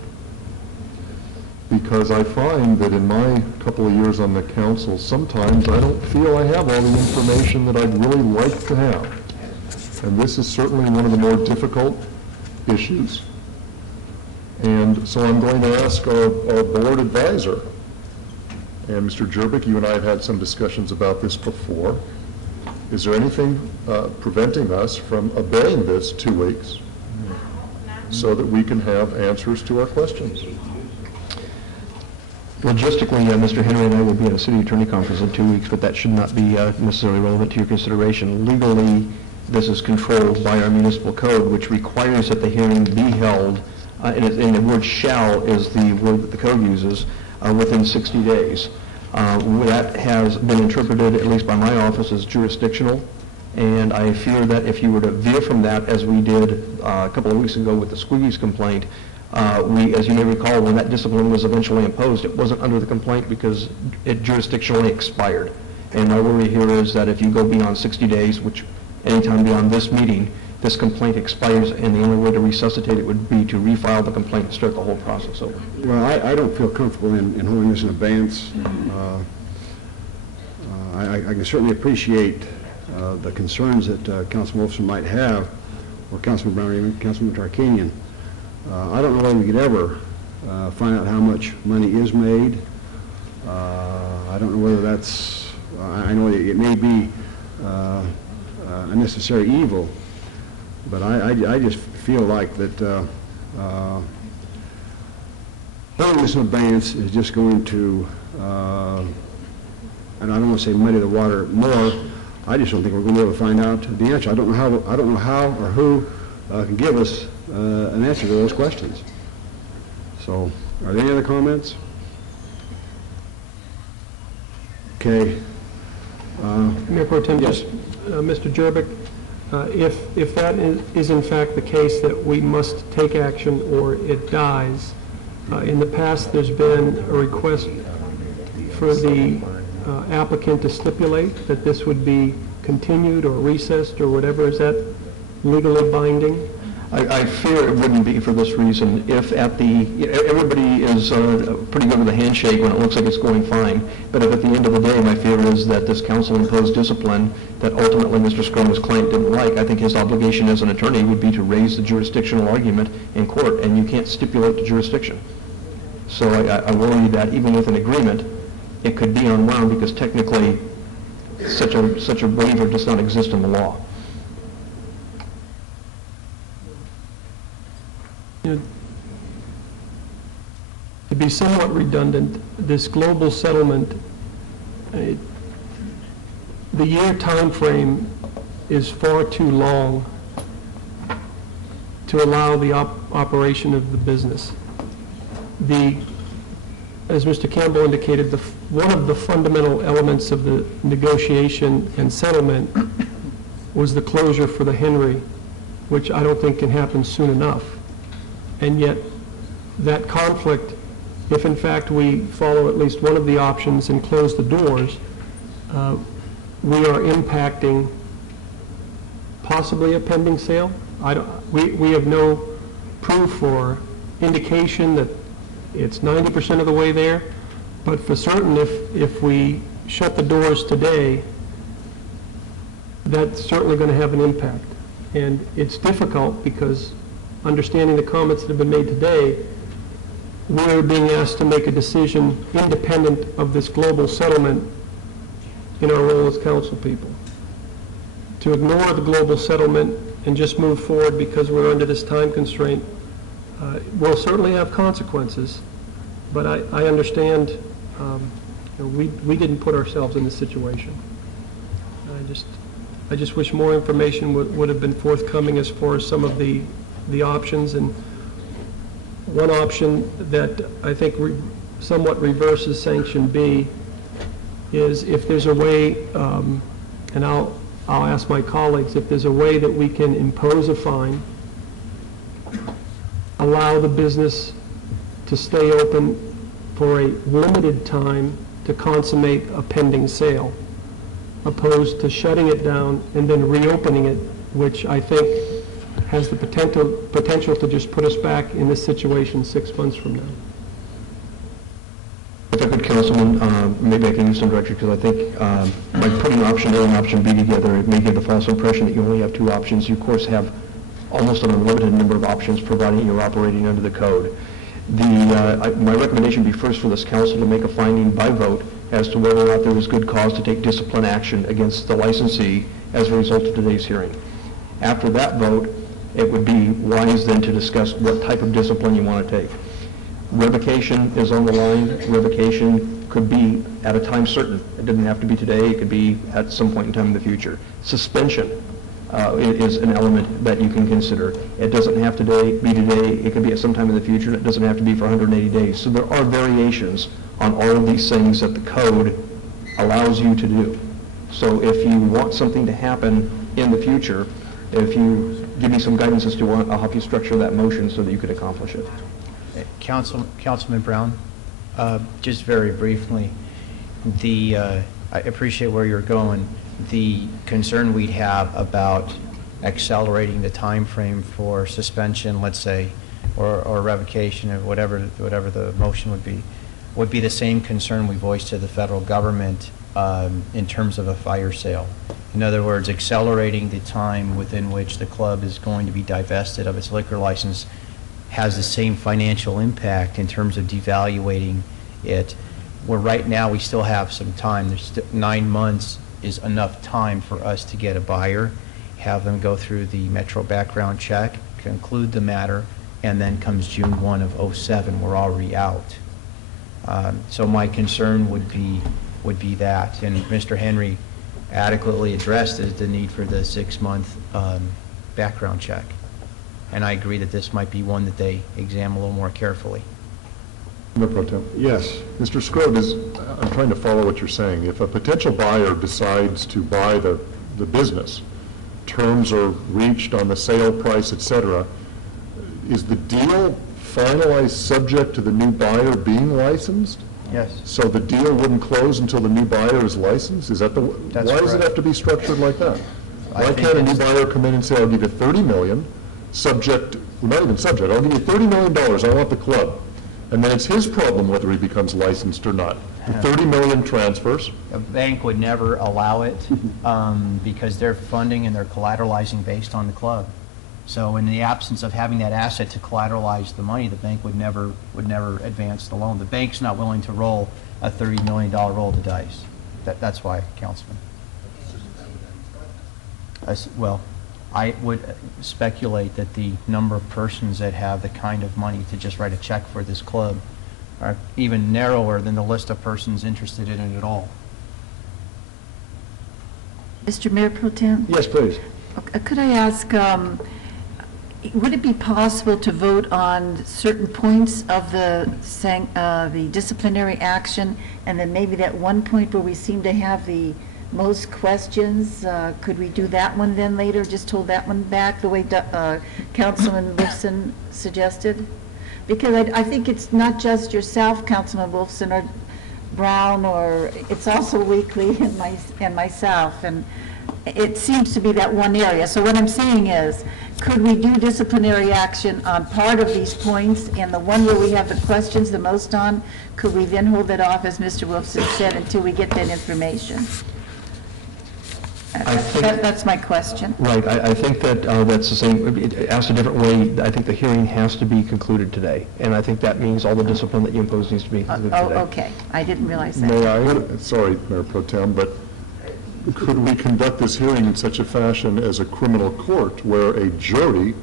Because I find that in my couple of years on the council, sometimes I don't feel I have all the information that I'd really like to have. And this is certainly one of the more difficult issues. And so I'm going to ask our board advisor, and Mr. Jerbick, you and I have had some discussions about this before. Is there anything preventing us from obeying this 2 weeks so that we can have answers to our questions? Logistically, Mr. Henry and I will be at a city attorney conference in 2 weeks, but that should not be necessarily relevant to your consideration. Legally, this is controlled by our municipal code, which requires that the hearing be held, and the word shall is the word that the code uses, within 60 days. That has been interpreted, at least by my office, as jurisdictional, and I fear that if you were to veer from that, as we did a couple of weeks ago with the Squeakies complaint, as you may recall, when that discipline was eventually imposed, it wasn't under the complaint because it jurisdictionally expired. And my worry here is that if you go beyond 60 days, which anytime beyond this meeting, this complaint expires, and the only way to resuscitate it would be to refile the complaint and start the whole process over. Well, I don't feel comfortable in holding this in abeyance. I can certainly appreciate the concerns that Councilman Wolfson might have, or Councilman Brown, or even Councilman Tarkanian. I don't know whether we could ever find out how much money is made. I don't know whether that's, I know it may be a necessary evil, but I just feel like that holding this in abeyance is just going to, and I don't want to say muddy the water more. I just don't think we're going to be able to find out the answer. I don't know how or who can give us an answer to those questions. So, are there any other comments? Okay. Mayor Pro Tem, yes. Mr. Jerbick, if that is in fact the case that we must take action or it dies, in the past there's been a request for the applicant to stipulate that this would be continued or recessed or whatever. Is that legally binding? I fear it wouldn't be for this reason. If at the, everybody is pretty good with a handshake when it looks like it's going fine, but if at the end of the day my fear is that this council-imposed discipline that ultimately Mr. Scroma's client didn't like, I think his obligation as an attorney would be to raise the jurisdictional argument in court, and you can't stipulate the jurisdiction. So I worry that even with an agreement, it could be unwound because technically such a waiver does not exist in the law. To be somewhat redundant, this global settlement, the year time frame is far too long to allow the operation of the business. As Mr. Campbell indicated, one of the fundamental elements of the negotiation and settlement was the closure for the Henry, which I don't think can happen soon enough. And yet, that conflict, if in fact we follow at least one of the options and close the doors, we are impacting possibly a pending sale. We have no proof or indication that it's 90% of the way there, but for certain, if we shut the doors today, that's certainly going to have an impact. And it's difficult because, understanding the comments that have been made today, we're being asked to make a decision independent of this global settlement in our role as council people. To ignore the global settlement and just move forward because we're under this time constraint will certainly have consequences, but I understand we didn't put ourselves in this situation. I just wish more information would have been forthcoming as far as some of the options. And one option that I think somewhat reverses Sanction B is if there's a way, and I'll ask my colleagues, if there's a way that we can impose a fine, allow the business to stay open for a limited time to consummate a pending sale, opposed to shutting it down and then reopening it, which I think has the potential to just put us back in this situation 6 months from now. If I could, Councilman, maybe I can use some direction, because I think by putting option A and option B together, it may give the false impression that you only have two options. You, of course, have almost an unlimited number of options, providing you're operating under the code. My recommendation would be first for this council to make a finding by vote as to whether or not there is good cause to take discipline action against the licensee as a result of today's hearing. After that vote, it would be wise then to discuss what type of discipline you want to take. Revocation is on the line. Revocation could be at a time certain. It doesn't have to be today. It could be at some point in time in the future. Suspension is an element that you can consider. It doesn't have to be today. It could be at some time in the future. It doesn't have to be for 180 days. So there are variations on all of these things that the code allows you to do. So if you want something to happen in the future, if you give me some guidance as to what, I'll help you structure that motion so that you could accomplish it. Councilman Brown, just very briefly, I appreciate where you're going. The concern we'd have about accelerating the time frame for suspension, let's say, or revocation of whatever the motion would be the same concern we voiced to the federal government in terms of a fire sale. In other words, accelerating the time within which the club is going to be divested of its liquor license has the same financial impact in terms of devaluating it, where right now we still have some time. There's 9 months is enough time for us to get a buyer, have them go through the Metro background check, conclude the matter, and then comes June 1 of '07, we're already out. So my concern would be that, and Mr. Henry adequately addressed the need for the 6-month background check. And I agree that this might be one that they examine a little more carefully. Mayor Pro Tem. Yes. Mr. Scrode, I'm trying to follow what you're saying. If a potential buyer decides to buy the business, terms are reached on the sale price, et cetera, is the deal finalized subject to the new buyer being licensed? Yes. So the deal wouldn't close until the new buyer is licensed? Is that That's why does it correct. have to be structured like that? I Why think can't a new it's- buyer come in and say, I'll give you $30 million, subject, well, not even subject, I'll give you $30 million, I want the club. And then it's his problem whether he becomes licensed or not. The $30 million transfers. A bank would never allow it because they're funding and they're collateralizing based on the club. So in the absence of having that asset to collateralize the money, the bank would never advance the loan. The bank's not willing to roll a $30 million roll of the dice. That's why, Councilman. Well, I would speculate that the number of persons that have the kind of money to just write a check for this club are even narrower than the list of persons interested in it at all. Mr. Mayor Pro Tem? Yes, please. Could I ask, would it be possible to vote on certain points of the disciplinary action, and then maybe that one point where we seem to have the most questions, could we do that one then later, just hold that one back the way Councilman Wolfson suggested? Because I think it's not just yourself, Councilman Wolfson, or Brown, or it's also Weekly and myself, and it seems to be that one area. So what I'm saying is, could we do disciplinary action on part of these points, and the one where we have the questions the most on, could we then hold it off, as Mr. Wolfson said, until we get that information? That's my question. Right, I think that that's the same, asked a different way, I think the hearing has to be concluded today, and I think that means all the discipline that you impose needs to be concluded today. Okay, I didn't realize that. May I, sorry, Mayor Pro Tem, but could we conduct this hearing in such a fashion as a criminal court where a jury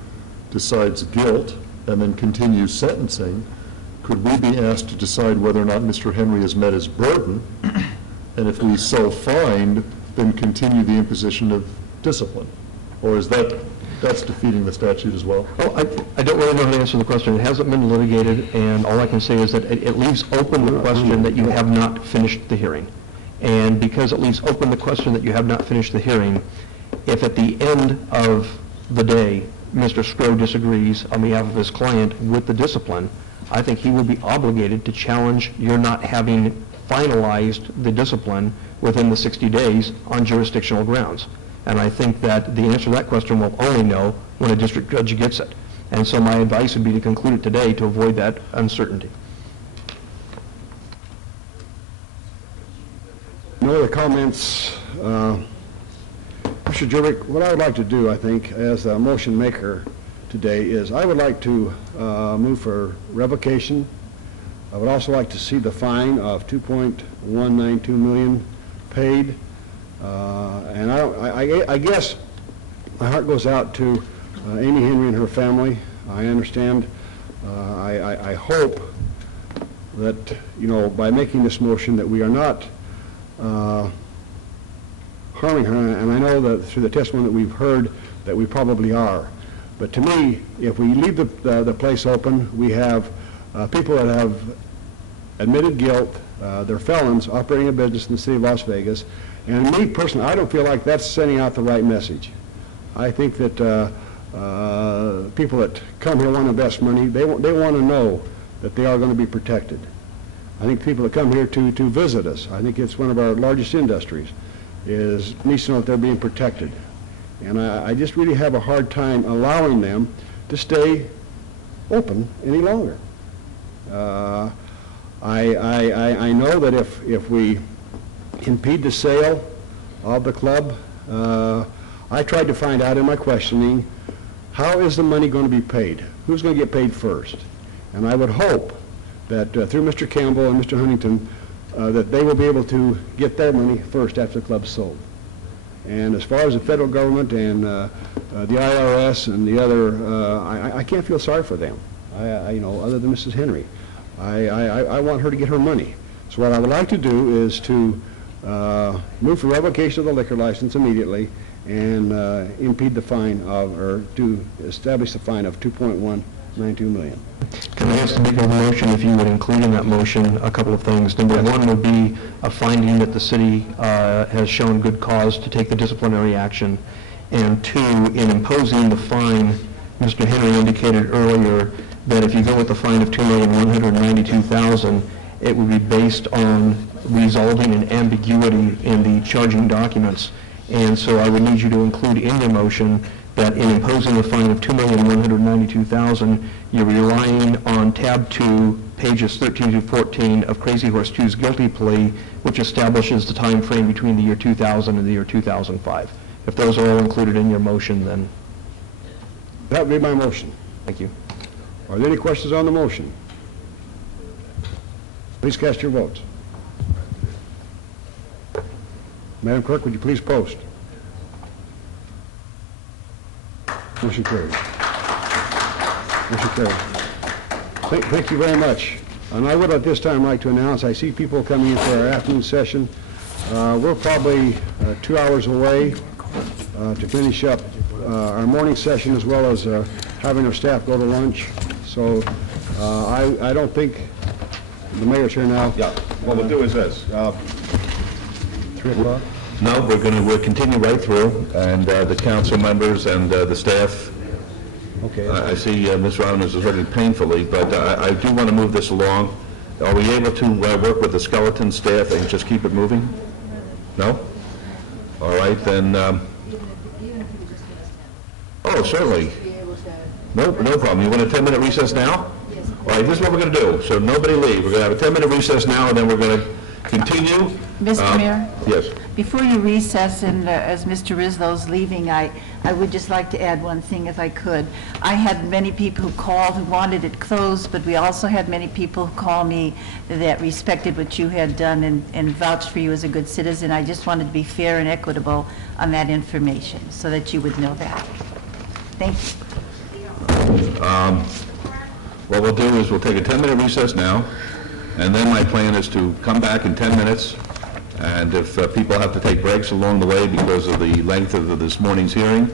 decides guilt and then continues sentencing? Could we be asked to decide whether or not Mr. Henry has met his burden? And if we so find, then continue the imposition of discipline? Or is that's defeating the statute as well? Well, I don't really know how to answer the question. It hasn't been litigated, and all I can say is that it leaves open the question that you have not finished the hearing. And because it leaves open the question that you have not finished the hearing, if at the end of the day, Mr. Scrode disagrees on behalf of his client with the discipline, I think he will be obligated to challenge your not having finalized the discipline within the 60 days on jurisdictional grounds. And I think that the answer to that question we'll only know when a district judge gets it. And so my advice would be to conclude it today to avoid that uncertainty. No other comments? Mr. Jurek, what I would like to do, I think, as a motion maker today is I would like to move for revocation. I would also like to see the fine of $2.192 million paid. And I guess my heart goes out to Amy Henry and her family. I understand. I hope that, by making this motion that we are not harming her, and I know that through the testimony that we've heard that we probably are. But to me, if we leave the place open, we have people that have admitted guilt. They're felons operating a business in the city of Las Vegas. And me personally, I don't feel like that's sending out the right message. I think that people that come here want to invest money, they want to know that they are going to be protected. I think people that come here to visit us, I think it's one of our largest industries, needs to know that they're being protected. And I just really have a hard time allowing them to stay open any longer. I know that if we impede the sale of the club, I tried to find out in my questioning, how is the money going to be paid? Who's going to get paid first? And I would hope that through Mr. Campbell and Mr. Huntington, that they will be able to get their money first after the club's sold. And as far as the federal government and the IRS and the other, I can't feel sorry for them. You know, other than Mrs. Henry, I want her to get her money. So what I would like to do is to move for revocation of the liquor license immediately and impede the fine of, or to establish the fine of $2.192 million. Can I ask the maker of the motion if you would include in that motion a couple of things? Number one would be a finding that the city has shown good cause to take the disciplinary action. And two, in imposing the fine, Mr. Henry indicated earlier that if you go with the fine of $2,192,000, it would be based on resolving an ambiguity in the charging documents. And so I would need you to include in your motion that in imposing a fine of $2,192,000, you're relying on tab 2, pages 13 to 14 of Crazy Horse 2's guilty plea, which establishes the time frame between the year 2000 and the year 2005. If those are all included in your motion, then... That would be my motion. Thank you. Are there any questions on the motion? Please cast your votes. Madam Clerk, would you please post? Motion carried. Motion carried. Thank you very much. And I would at this time like to announce, I see people coming in for our afternoon session. We're probably 2 hours away to finish up our morning session as well as having our staff go to lunch. So I don't think the mayor's here now. Yeah, what we'll do is this. 3 o'clock? No, we'll continue right through, and the council members and the staff. Okay. I see Ms. Rollins is ready painfully, but I do want to move this along. Are we able to work with the skeleton staff and just keep it moving? No? All right, then. Oh, certainly. No problem. You want a 10-minute recess now? All right, this is what we're going to do. So nobody leave. We're going to have a 10-minute recess now, and then we're going to continue. Mr. Mayor? Yes. Before you recess, and as Mr. Rislow's leaving, I would just like to add one thing if I could. I had many people who called who wanted it closed, but we also had many people who called me that respected what you had done and vouched for you as a good citizen. I just wanted to be fair and equitable on that information so that you would know that. Thank you. What we'll do is we'll take a 10-minute recess now, and then my plan is to come back in 10 minutes, and if people have to take breaks along the way because of the length of this morning's hearing,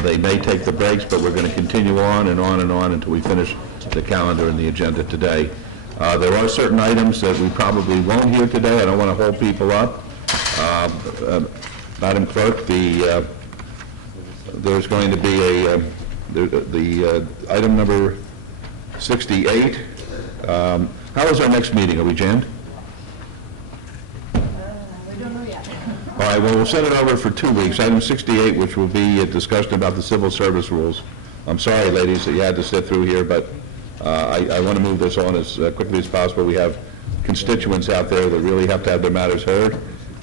they may take the breaks, but we're going to continue on and on and on until we finish the calendar and the agenda today. There are certain items that we probably won't hear today. I don't want to hold people up. Madam Clerk, there's going to be the item number 68. How is our next meeting? Are we jammed? All right, well, we'll set it over for 2 weeks. Item 68, which will be a discussion about the civil service rules. I'm sorry, ladies, that you had to sit through here, but I want to move this on as quickly as possible. We have constituents out there that really have to have their matters heard.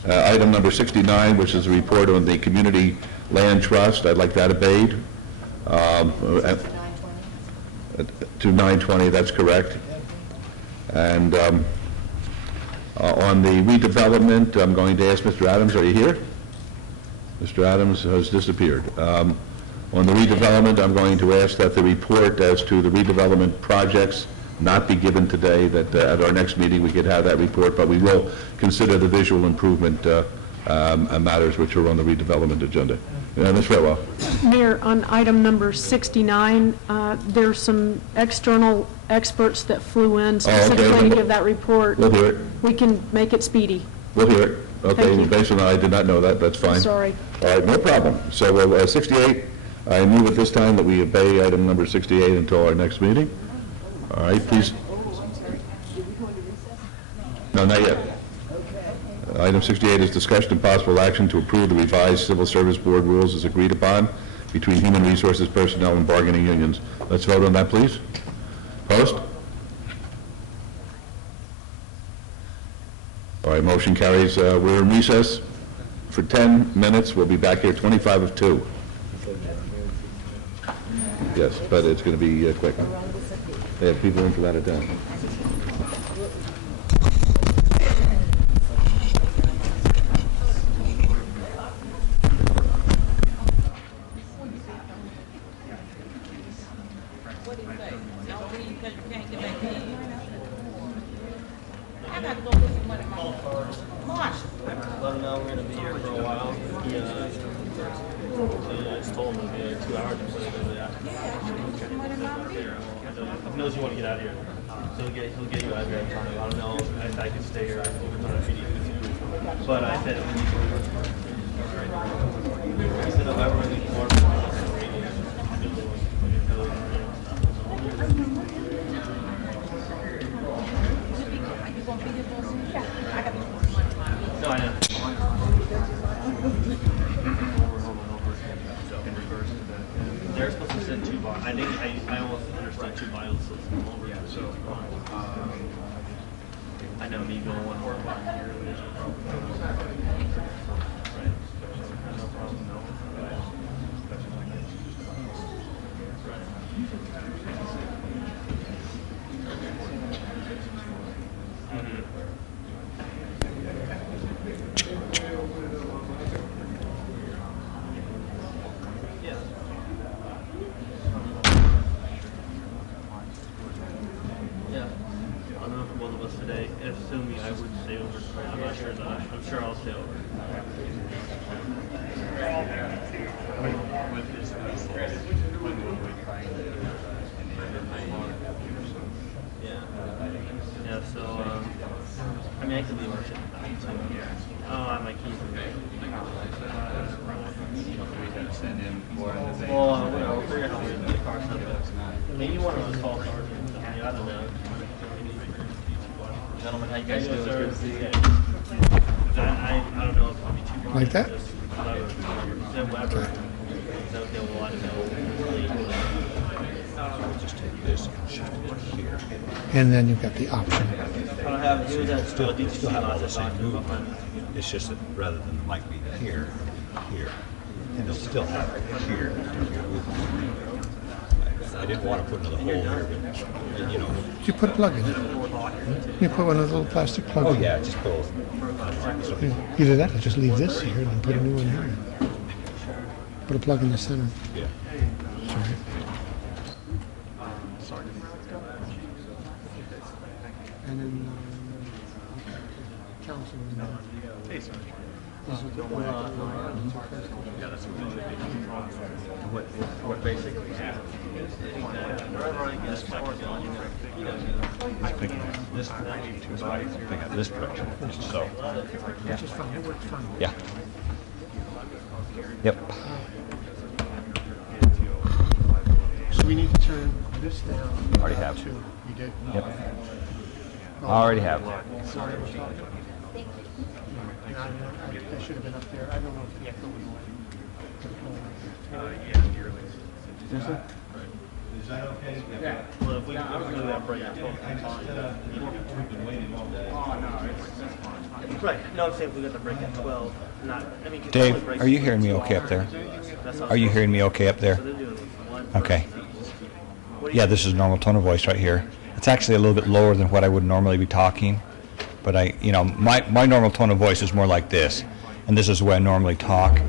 Item number 69, which is a report on the Community Land Trust. I'd like that obeyed. To 9:20, that's correct. And on the redevelopment, I'm going to ask Mr. Adams, are you here? Mr. Adams has disappeared. On the redevelopment, I'm going to ask that the report as to the redevelopment projects not be given today, that at our next meeting we could have that report, but we will consider the visual improvement and matters which are on the redevelopment agenda. Ms. Farewell. Mayor, on item number 69, there's some external experts that flew in specifically to give that report. We'll hear it. We can make it speedy. We'll hear it. Okay, Thank you. based on I did not know that, that's fine. Sorry. All right, no problem. So 68, I move at this time that we obey item number 68 until our next meeting. All right, please. No, not yet. Item 68 is discussion and possible action to approve the revised Civil Service Board rules as agreed upon between Human Resources personnel and bargaining unions. Let's vote on that, please. Post? All right, motion carries. We're in recess for 10 minutes. We'll be back here 25 of 2. Yes, but it's going to be quick. They have people in from out of town. Let him know we're going to be here for a while. I just told him it'll be 2 hours or so. He knows you want to get out of here. So he'll get you out of here. I don't know if I can stay here. But I said, he said, if I ever need more, no, I know. They're supposed to send 2 vials. I think I almost understood 2 vials. So I know me going 1 more vial here. Right. No problem. No. Assuming I would stay over. I'm not sure that. I'm sure I'll stay over. Yeah, so, I mean, I could leave our shit. Oh, I have my keys. Well, we'll figure out how we get the car set up. Maybe one of those call sergeants. I don't know. Gentlemen, how you guys doing? Good to see you. I don't know if it'll be too long. Like that? Weber. So they'll let know. Just take this and shift it here. And then you've got the option. I don't have to do that. Still have all the same movement. It's just that rather than the mic being here, here, and they'll still have it here. I didn't want to put another hole here, but, you know. Did you put a plug in it? You put one of those little plastic plugs Oh, in. yeah, just both. Yeah. Either that or just leave this here and then put a new one here. Put a plug in the center. Yeah. Sorry. And then, Councilman. Hey, sir. What basically happened? I think this direction, so. Which is fine, it works fine. Yeah. Yep. So we need to turn this down. Already have. You did? Yep. Already have. Sorry. That should have been up there. I don't know if the echo was Is it? Is that okay? Yeah. Well, if we do that break, it's fine. Right. No, I'm saying if we got the break at 12, not, I mean. Dave, are you hearing me okay up there? Are you hearing me okay up there? Okay. Yeah, this is normal tone of voice right here. It's actually a little bit lower than what I would normally be talking, but my normal tone of voice is more like this, and this is the way I normally talk.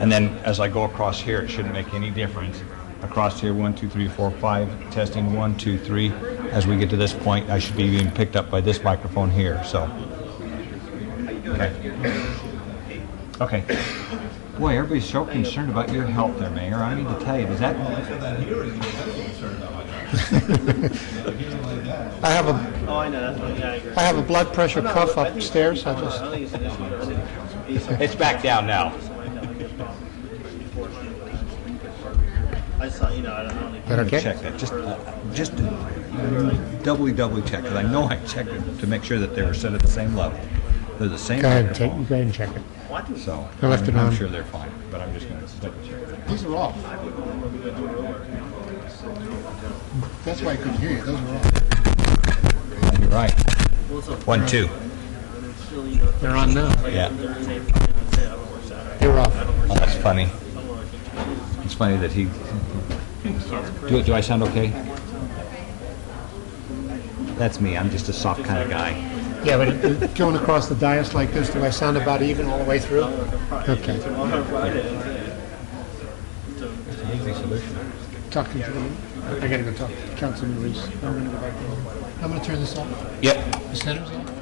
And then as I go across here, it shouldn't make any difference. Across here, 1, 2, 3, 4, 5, testing 1, 2, 3. As we get to this point, I should be being picked up by this microphone here. So, okay. Okay. Boy, everybody's so concerned about your health there, Mayor. I need to tell you, does that... I have a, Oh, I know, that's what, yeah, I agree. I have a blood pressure cuff upstairs, I just, I think it's an issue. It's back down now. I just thought, you know, I don't know. that okay? Check that. Just doubly check, because I know I checked it to make sure that they were set at the same level. They're the same Go ahead and take, microphone. go ahead and check it. So, I left it I'm on. sure they're fine, but I'm just going to double check. These are off. That's why I couldn't hear you, those are off. You're right. 1, 2. They're on now. Yeah. They were off. Oh, that's funny. It's funny that he... Do I sound okay? That's me. I'm just a soft kind of guy. Yeah, but going across the dais like this, do I sound about even all the way through? Okay. It's an easy solution. Talking to them. I gotta go talk to Councilman Reese. I'm gonna go back. I'm gonna turn this off. Yep. The center's off.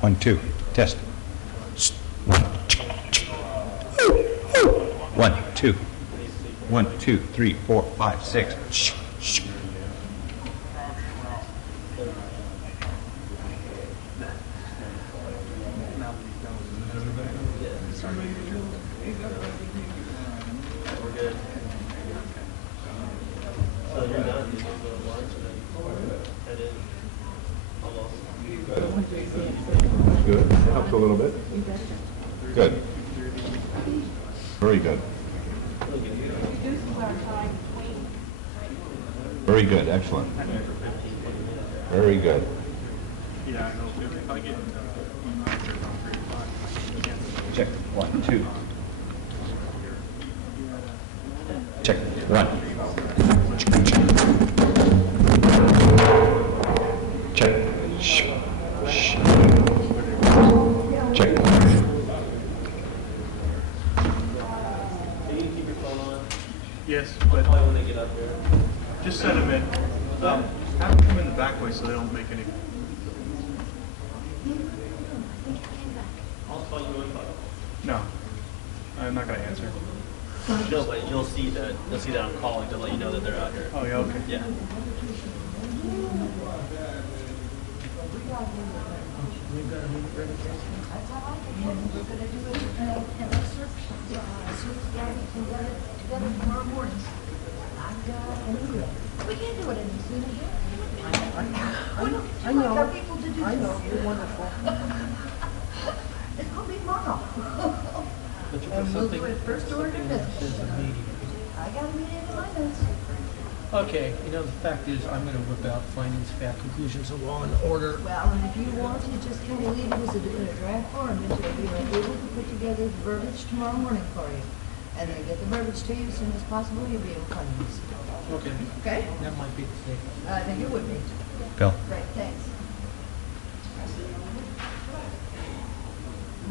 1, 2, test. 1, 2. 1, 2, 3, 4, 5, 6. Good. Helps a little bit. Good. Very good. Very good. Excellent. Very good. Check. 1, 2. Check. 1. Check. Shh. Shh. Check. Yes, but when they get up there, just set them in. Have them come in the back way so they don't make any. I'll call you in. No, I'm not gonna answer. No, but you'll see that I'm calling to let you know that they're out here. Oh yeah, okay. Yeah. We can't do it any sooner. I know. I know. You're wonderful. It's gonna be tomorrow. But you And put we'll something, do it first order of business. I got a meeting in my notes. Okay, the fact is, I'm gonna whip out findings, fact, conclusions of law and order. Well, and if you want to just kind of leave it as in a draft form until we are able to put together the verbiage tomorrow morning for you. And then get the verbiage to you as soon as possible, you'll be able to find this. Okay. Okay? That might be the thing. I think it would be. Bill. Great, thanks.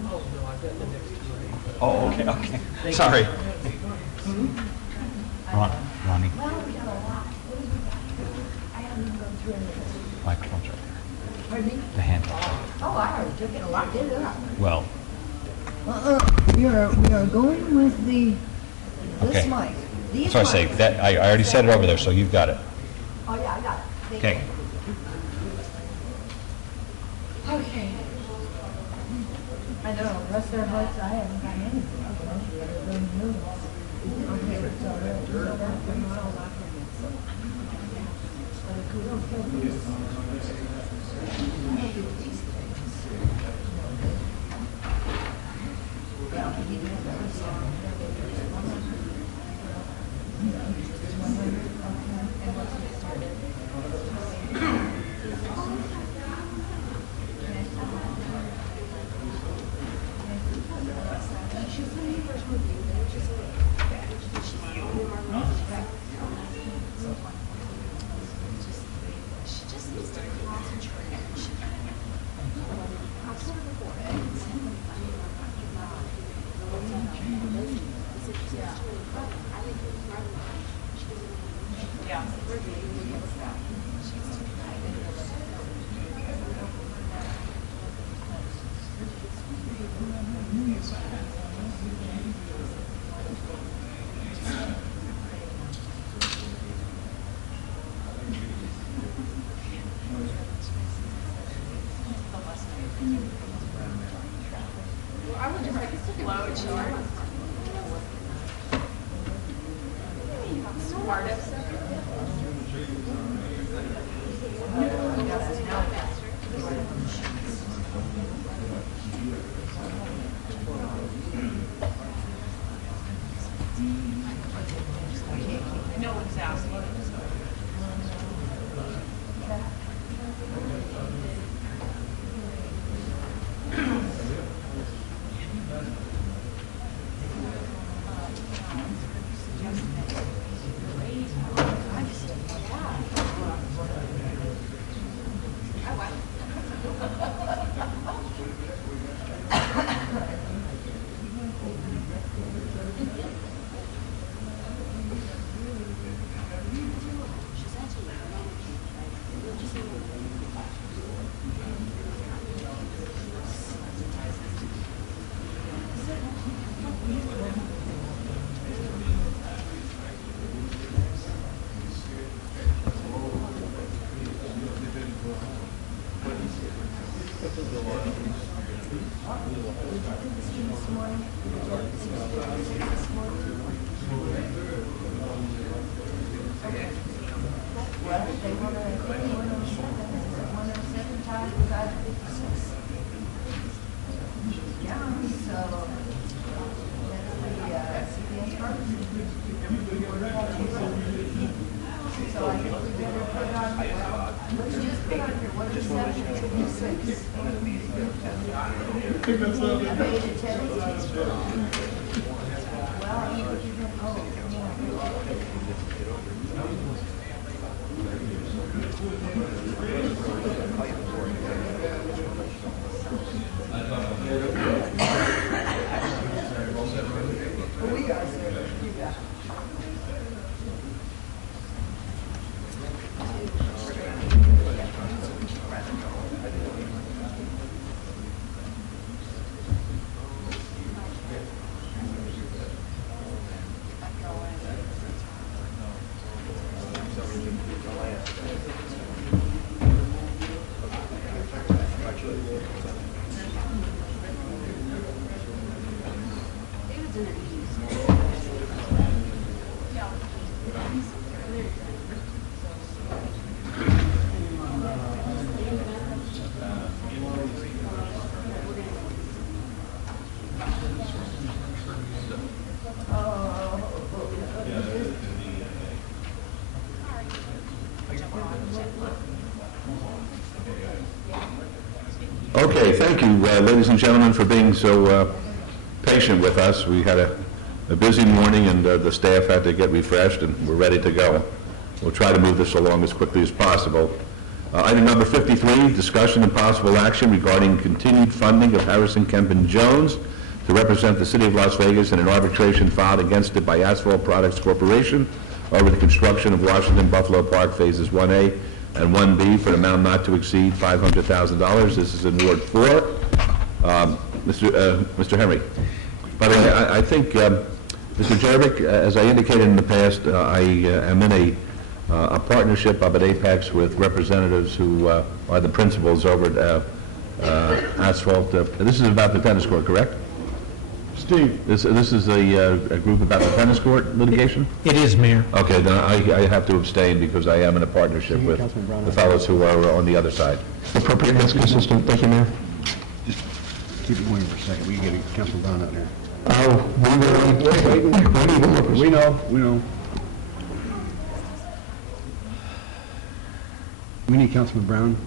Oh, no, I've got the next two. Oh, okay, okay. Thank Sorry. you. Ronnie. Well, we got a lot. I haven't even gone through any of this. Microphone's right there. Pardon me? The handle. Oh, I already took it a lot, did I? Well, We are going with this okay. mic. These That's what I say. mics. That, I already said it over there, so you've got it. Oh, yeah, I got it. Thank Okay. you. Okay. I know, rest their hearts, I haven't got anything. Okay, I would just like slow and short. Smartest. No one's asking. Well, they want to, 107 times was out of 56. Yeah, so that's the CPS first. So I think we better put on, let's just put under 107 and 56. I made it 10. Well, I mean, Okay, thank you, ladies and gentlemen, for being so patient with us. We had a busy morning, and the staff had to get refreshed, and we're ready to go. We'll try to move this along as quickly as possible. Item number 53, discussion and possible action regarding continued funding of Harrison Kempen Jones to represent the City of Las Vegas in an arbitration filed against it by Asphalt Products Corporation over the construction of Washington Buffalo Park Phases 1A and 1B for an amount not to exceed $500,000. This is in Ward 4. Mr. Henry. By the way, I think, Mr. Jervik, as I indicated in the past, I am in a partnership up at Apex with representatives who are the principals over at Asphalt. This is about the tennis court, correct? Steve. This is a group about the tennis court litigation? It is, Mayor. Okay, then I have to abstain because I am in a partnership with the fellows who are on the other side. Appropriateness consistent. Thank you, Mayor. Just keep it going for a second. We can get Councilman Brown out here. We know. We know. We need Councilman Brown.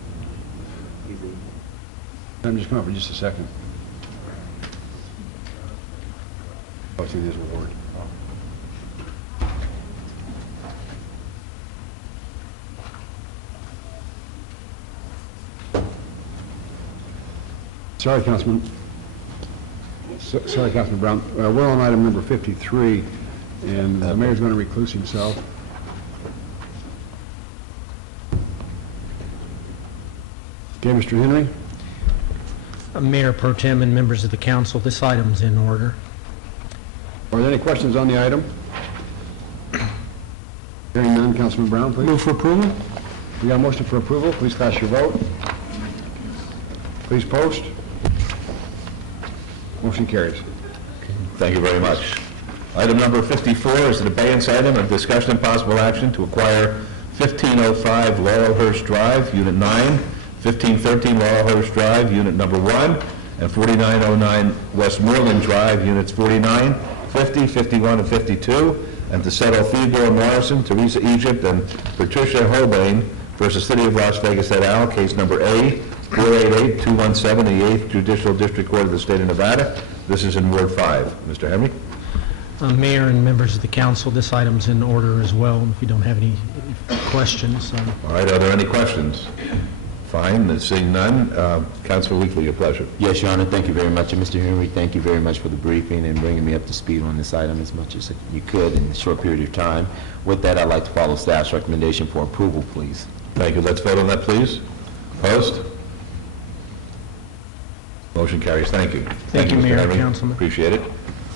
I'm just come up for just a second. Oh, it's in his ward. Sorry, Councilman. Sorry, Councilman Brown. We're on item number 53, and the mayor's going to recluse himself. Okay, Mr. Henry? Mayor Pro Tem and members of the council, this item's in order. Are there any questions on the item? Hearing none, Councilman Brown, please. Move for approval? We got a motion for approval. Please cast your vote. Please post. Motion carries. Thank you very much. Item number 54 is an abeyance item of discussion and possible action to acquire 1505 Laurelhurst Drive, Unit 9, 1513 Laurelhurst Drive, Unit Number 1, and 4909 Westmoreland Drive, Units 49, 50, 51, and 52, and to settle Theodore Morrison, Teresa Egypt, and Patricia Hobain versus City of Las Vegas et al., case number A, 488217, the 8th Judicial District Court of the State of Nevada. This is in Ward 5. Mr. Henry? Mayor and members of the council, this item's in order as well, if you don't have any questions. All right, are there any questions? Fine, seeing none. Councilor Weekly, your pleasure. Yes, Your Honor, thank you very much. And Mr. Henry, thank you very much for the briefing and bringing me up to speed on this item as much as you could in a short period of time. With that, I'd like to follow staff's recommendation for approval, please. Thank you. Let's vote on that, please. Opposed? Motion carries. Thank you. Thank you, Mr. Mayor, Henry. Councilman. Appreciate it.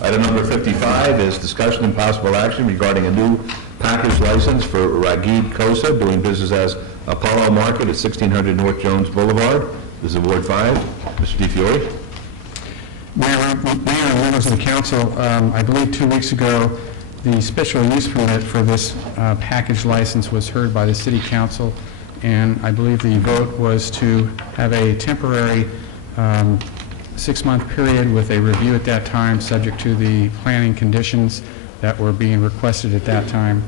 Item number 55 is discussion and possible action regarding a new package license for Ragid Kosa, doing business as Apollo Market at 1600 North Jones Boulevard. This is Ward 5. Mr. DiFiore? Mayor and members of the council, I believe 2 weeks ago, the special use permit for this package license was heard by the city council, and I believe the vote was to have a temporary 6-month period with a review at that time, subject to the planning conditions that were being requested at that time.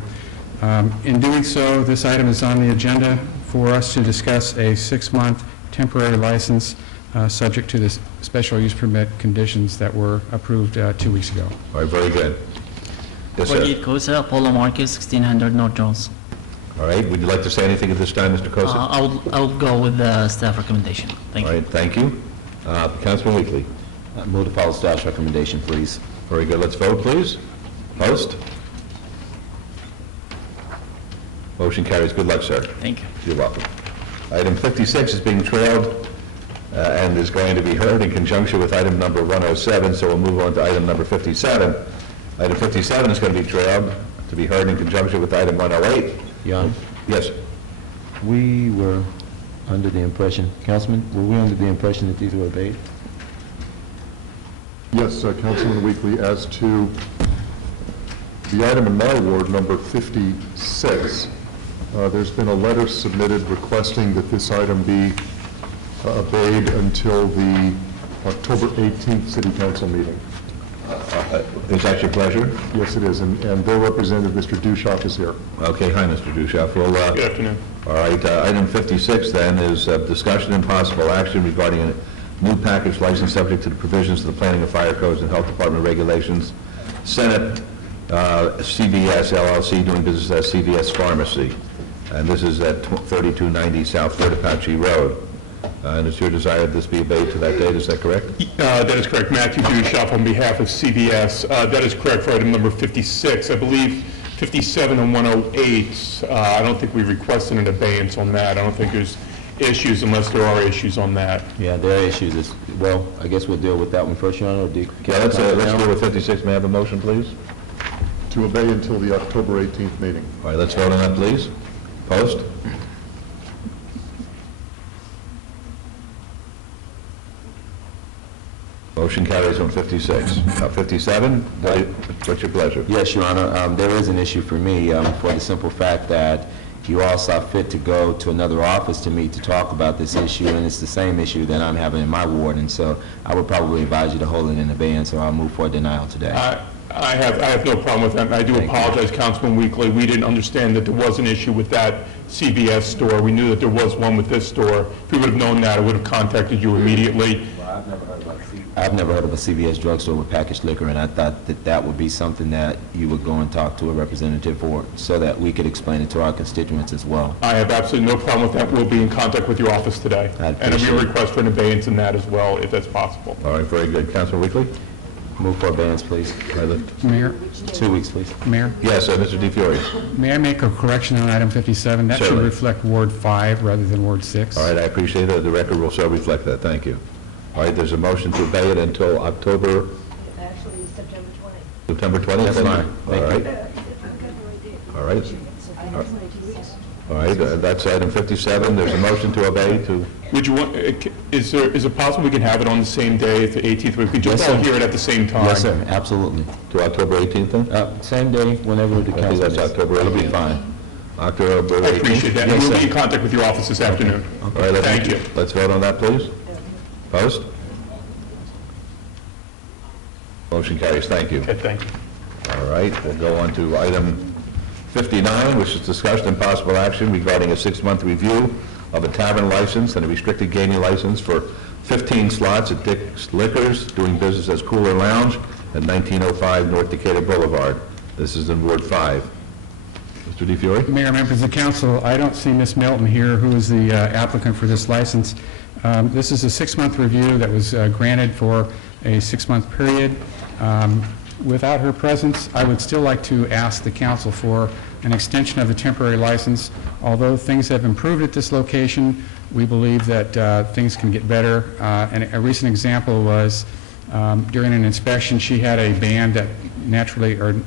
In doing so, this item is on the agenda for us to discuss a 6-month temporary license subject to the special use permit conditions that were approved 2 weeks ago. All right, very good. Yes, sir. Wajid Kosa, Apollo Marcus, 1600 North Jones. All right, would you like to say anything at this time, Mr. Kosa? I'll go with the staff recommendation. Thank you. All right, thank you. Councilman Weekly? Move to follow staff's recommendation, please. Very good. Let's vote, please. Post. Motion carries. Good luck, sir. Thank you. You're welcome. Item 56 is being trailed and is going to be heard in conjunction with item number 107, so we'll move on to item number 57. Item 57 is going to be trailed to be heard in conjunction with item 108. Jan? Yes. We were under the impression, Councilman, were we under the impression that these were obeyed? Yes, Councilman Weekly, as to the item in my ward, number 56, there's been a letter submitted requesting that this item be obeyed until the October 18th City Council meeting. Is that your pleasure? Yes, it is, and their representative, Mr. Dushop, is here. Okay, hi, Mr. Dushop. Good afternoon. All right, item 56 then is discussion and possible action regarding a new package license subject to the provisions of the Planning and Fire Codes and Health Department regulations. Senate CVS LLC doing business as CVS Pharmacy. And this is at 3290 South Fort Apache Road. And it's your desire that this be obeyed to that date, is that correct? That is correct. Matthew Dushop on behalf of CVS. That is correct for item number 56. I believe 57 and 108, I don't think we requested an abeyance on that. I don't think there's issues unless there are issues on that. Yeah, there are issues. Well, I guess we'll deal with that one first, Your Honor. Or let's deal with 56. May I have a motion, please? To obey until the October 18th meeting. All right, let's vote on that, please. Post. Motion carries on 56. 57, what's your pleasure? Yes, Your Honor. There is an issue for me for the simple fact that you all saw fit to go to another office to meet to talk about this issue, and it's the same issue that I'm having in my ward, and so I would probably advise you to hold it in abeyance, or I'll move for a denial today. I have no problem with that, and I do apologize, Councilman Weekly. We didn't understand that there was an issue with that CVS store. We knew that there was one with this store. If we would have known that, I would have contacted you immediately. Well, I've never heard of a CVS drugstore with packaged liquor, and I thought that that would be something that you would go and talk to a representative for, so that we could explain it to our constituents as well. I have absolutely no problem with that. We'll be in contact with your office today. And it'll be a request for an abeyance in that as well, if that's possible. All right, very good. Councilman Weekly? Move for abeyance, please. Mayor? 2 weeks, please. Mayor? Yes, Mr. DiFiore. May I make a correction on item 57? That should reflect Ward 5 rather than Ward 6. All right, I appreciate that. The record will so reflect that. Thank you. All right, there's a motion to obey it until October... Actually, it's September 20th. September 20th? That's fine. All right. All right. All right, that's item 57. There's a motion to obey to... Would you want, is it possible we can have it on the same day, the 18th? We could just all hear it at the same time. Yes, sir, absolutely. To October 18th then? Same day, whenever the council that's October 18th. That'll be fine. October 18th. I appreciate that. Yes, We'll sir. be in contact with your office this afternoon. All right, Thank you. Let's vote on that, please. Post. Motion carries. Thank you. Okay, thank you. All right, we'll go on to item 59, which is discussion and possible action regarding a 6-month review of a tavern license and a restricted gaming license for 15 slots at Dick's Liquors, doing business as Cooler Lounge at 1905 North Decatur Boulevard. This is in Ward 5. Mr. DiFiore? Mayor, members of the council, I don't see Ms. Milton here, who is the applicant for this license. This is a 6-month review that was granted for a 6-month period. Without her presence, I would still like to ask the council for an extension of the temporary license. Although things have improved at this location, we believe that things can get better. And a recent example was during an inspection, she had a band that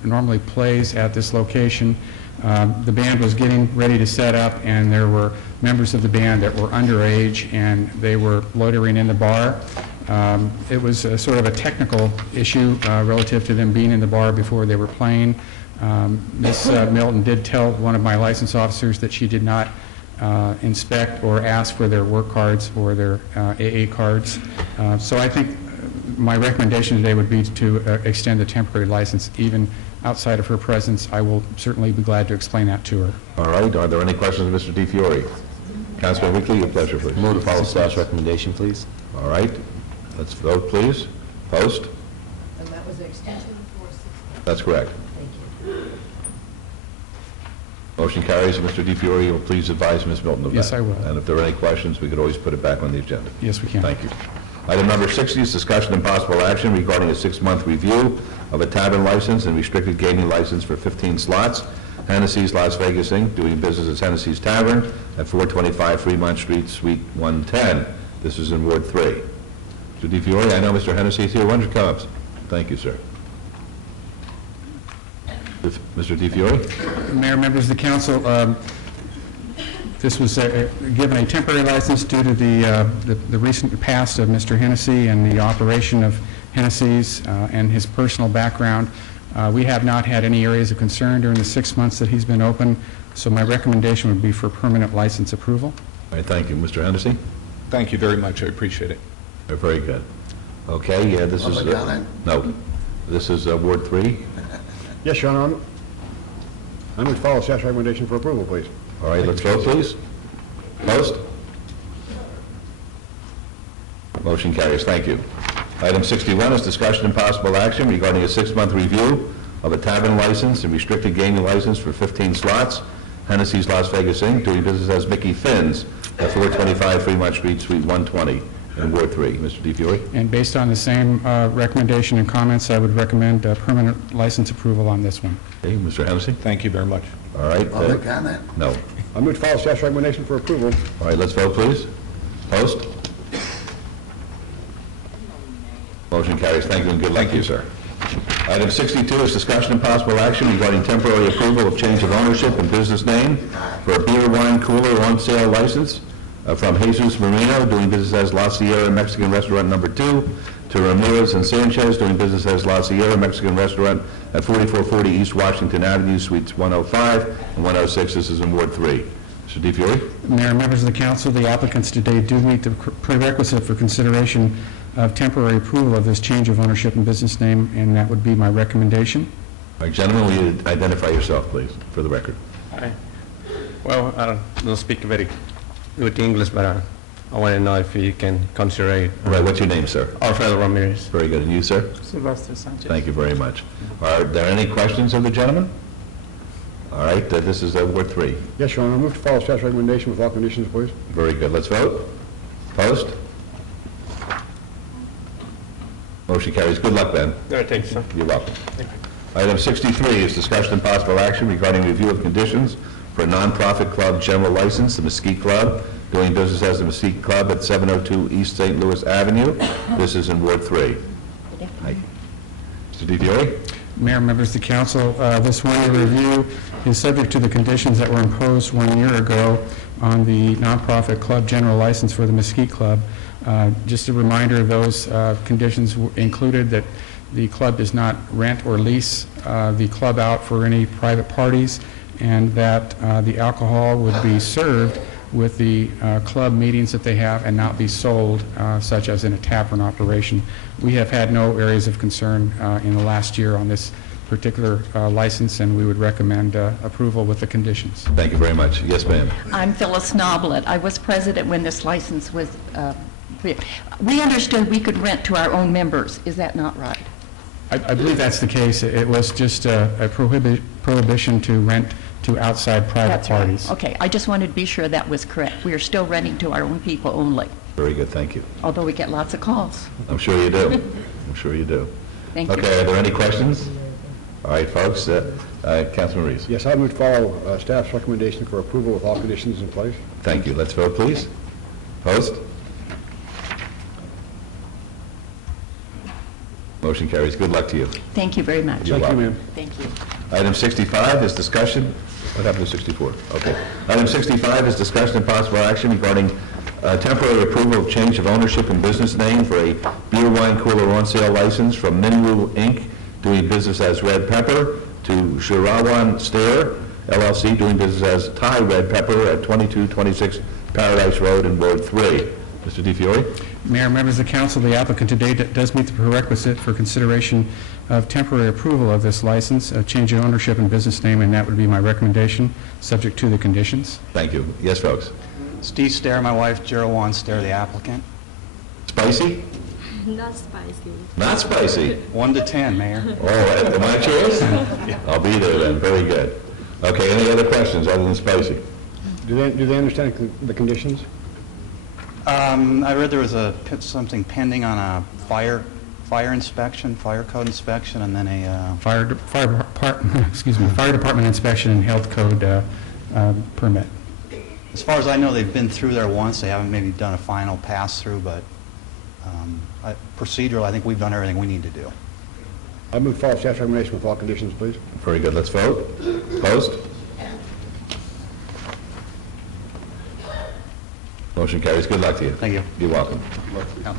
normally plays at this location. The band was getting ready to set up, and there were members of the band that were underage, and they were loitering in the bar. It was sort of a technical issue relative to them being in the bar before they were playing. Ms. Milton did tell one of my license officers that she did not inspect or ask for their work cards or their AA cards. So I think my recommendation today would be to extend the temporary license even outside of her presence. I will certainly be glad to explain that to her. All right, are there any questions of Mr. DiFiore? Councilman Weekly, your pleasure, please. Move to follow staff's recommendation, please. All right, let's vote, please. Post? And that was the extension for 6 months. That's correct. Thank you. Motion carries. Mr. DiFiore, you'll please advise Ms. Milton of that. Yes, I will. And if there are any questions, we could always put it back on the agenda. Yes, we can. Thank you. Item number 60 is discussion and possible action regarding a 6-month review of a tavern license and restricted gaming license for 15 slots. Hennessy's Las Vegas, Inc., doing business as Hennessy's Tavern at 425 Fremont Street, Suite 110. This is in Ward 3. Mr. DiFiore, I know Mr. Hennessy is here. Why don't you come up? Thank you, sir. Mr. DiFiore? Mayor, members of the council, this was given a temporary license due to the recent past of Mr. Hennessy and the operation of Hennessy's and his personal background. We have not had any areas of concern during the 6 months that he's been open, so my recommendation would be for permanent license approval. All right, thank you. Mr. Hennessy? Thank you very much. I appreciate it. Very good. Okay, yeah, this is... no. This is Ward 3. Yes, Your Honor. I'm going to follow staff's recommendation for approval, please. All right, let's vote, please. Post? Motion carries. Thank you. Item 61 is discussion and possible action regarding a 6-month review of a tavern license and restricted gaming license for 15 slots. Hennessy's Las Vegas, Inc., doing business as Mickey Finn's at 425 Fremont Street, Suite 120 in Ward 3. Mr. DiFiore? And based on the same recommendation and comments, I would recommend permanent license approval on this one. Okay, Mr. Hennessy? Thank you very much. All right. Public comment? No. I move to follow staff's recommendation for approval. All right, let's vote, please. Post? Motion carries. Thank you, and good luck to you, sir. Item 62 is discussion and possible action regarding temporary approval of change of ownership and business name for a beer wine cooler on sale license from Jesus Marino, doing business as La Sierra Mexican Restaurant Number 2, to Ramirez and Sanchez, doing business as La Sierra Mexican Restaurant at 4440 East Washington Avenue, Suites 105 and 106. This is in Ward 3. Mr. DiFiore? Mayor, members of the council, the applicants today do meet the prerequisite for consideration of temporary approval of this change of ownership and business name, and that would be my recommendation. All right, gentlemen, will you identify yourself, please, for the record? Hi. Well, I don't speak very good English, but I want to know if you can consider it. All right, what's your name, sir? Alfredo Ramirez. Very good. And you, sir? Sylvester Sanchez. Thank you very much. Are there any questions of the gentleman? All right, this is Ward 3. Yes, Your Honor. I move to follow staff's recommendation with all conditions, please. Very good. Let's vote. Post? Motion carries. Good luck, Ben. All right, thanks, sir. You're welcome. Item 63 is discussion and possible action regarding review of conditions for a nonprofit club general license, the Mesquite Club, doing business as the Mesquite Club at 702 East St. Louis Avenue. This is in Ward 3. Hi. Mr. DiFiore? Mayor, members of the council, this one-year review is subject to the conditions that were imposed 1 year ago on the nonprofit club general license for the Mesquite Club. Just a reminder, those conditions included that the club does not rent or lease the club out for any private parties, and that the alcohol would be served with the club meetings that they have and not be sold, such as in a tavern operation. We have had no areas of concern in the last year on this particular license, and we would recommend approval with the conditions. Thank you very much. Yes, ma'am. I'm Phyllis Noblet. I was president when this license was we understood we could rent to our own members. Is that not right? I believe that's the case. It was just a prohibition to rent to outside private That's right. parties. Okay, I just wanted to be sure that was correct. We are still renting to our own people only, Very good. Thank you. although we get lots of calls. I'm sure you do. I'm sure you do. Thank you. Okay, are there any questions? All right, folks. Councilman Reese. Yes, I move to follow staff's recommendation for approval with all conditions in place. Thank you. Let's vote, please. Post? Motion carries. Good luck to you. Thank you very much. You're welcome. Thank you. Item 65 is discussion What happened to 64? Okay. Item 65 is discussion and possible action regarding temporary approval of change of ownership and business name for a beer wine cooler on sale license from Minwoo Inc., doing business as Red Pepper, to Shirawan Stair LLC, doing business as Thai Red Pepper at 2226 Paradise Road in Ward 3. Mr. DiFiore? Mayor, members of the council, the applicant today does meet the prerequisite for consideration of temporary approval of this license, a change of ownership and business name, and that would be my recommendation, subject to the conditions. Thank you. Yes, folks? Steve Stair, my wife, Gerald Wan Stair, the applicant. Spicy? Not spicy. Not spicy? 1 to 10, Mayor. Oh, my choice? I'll be there then. Very good. Okay, any other questions other than spicy? Do they understand the conditions? I read there was something pending on a fire inspection, fire code inspection, and then a... Fire department inspection and health code permit. As far as I know, they've been through there once. They haven't maybe done a final pass-through, but procedural, I think we've done everything we need to do. I move follow staff's recommendation with all conditions, please. Very good. Let's vote. Opposed? Motion carries. Good luck to you. Thank you. You're welcome.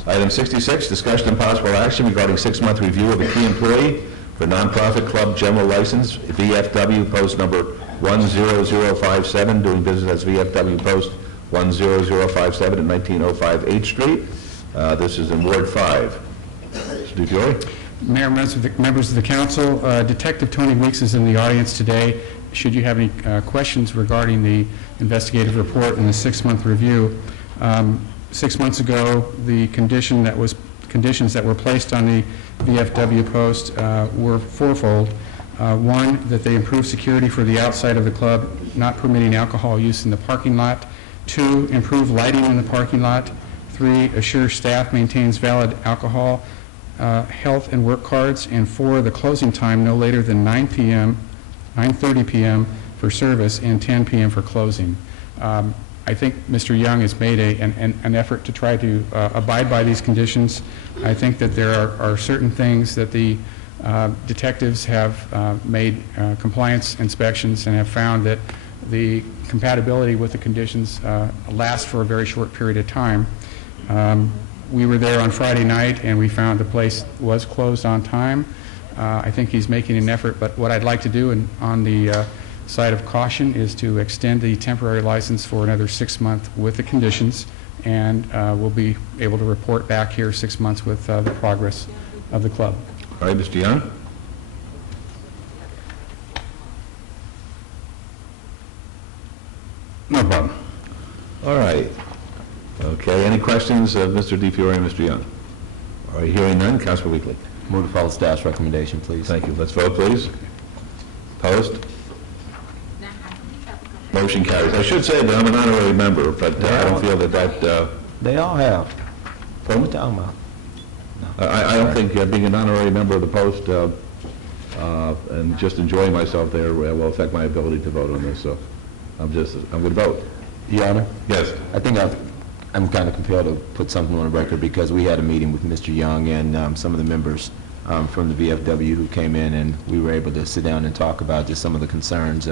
Item 66, discussion and possible action regarding 6-month review of a key employee for nonprofit club general license, VFW post number 10057, doing business as VFW post 10057 at 1905 8th Street. This is in Ward 5. Mr. DiFiore? Mayor, members of the council, Detective Tony Weeks is in the audience today. Should you have any questions regarding the investigative report and the 6-month review, 6 months ago, the conditions that were placed on the VFW post were fourfold. One, that they improve security for the outside of the club, not permitting alcohol use in the parking lot. 2, improve lighting in the parking lot. 3, assure staff maintains valid alcohol, health, and work cards. And 4, the closing time no later than 9:30 p.m. for service and 10 p.m. for closing. I think Mr. Young has made an effort to try to abide by these conditions. I think that there are certain things that the detectives have made compliance inspections and have found that the compatibility with the conditions lasts for a very short period of time. We were there on Friday night and we found the place was closed on time. I think he's making an effort, but what I'd like to do on the side of caution is to extend the temporary license for another 6 months with the conditions, and we'll be able to report back here 6 months with the progress of the club. All right, Mr. Young? No problem. All right. Okay, any questions of Mr. DiFiore and Mr. Young? All right, hearing none, Councilor Weekly. Move to follow staff's recommendation, please. Thank you. Let's vote, please. Opposed? Motion carries. I should say that I'm an honorary member, but I don't feel that They all have. What are we talking about? I don't think being an honorary member of the Post and just enjoying myself there will affect my ability to vote on this, so I'm going to vote. Your Honor? Yes. I think I'm kind of compelled to put something on the record because we had a meeting with Mr. Young and some of the members from the VFW who came in, and we were able to sit down and talk about just some of the concerns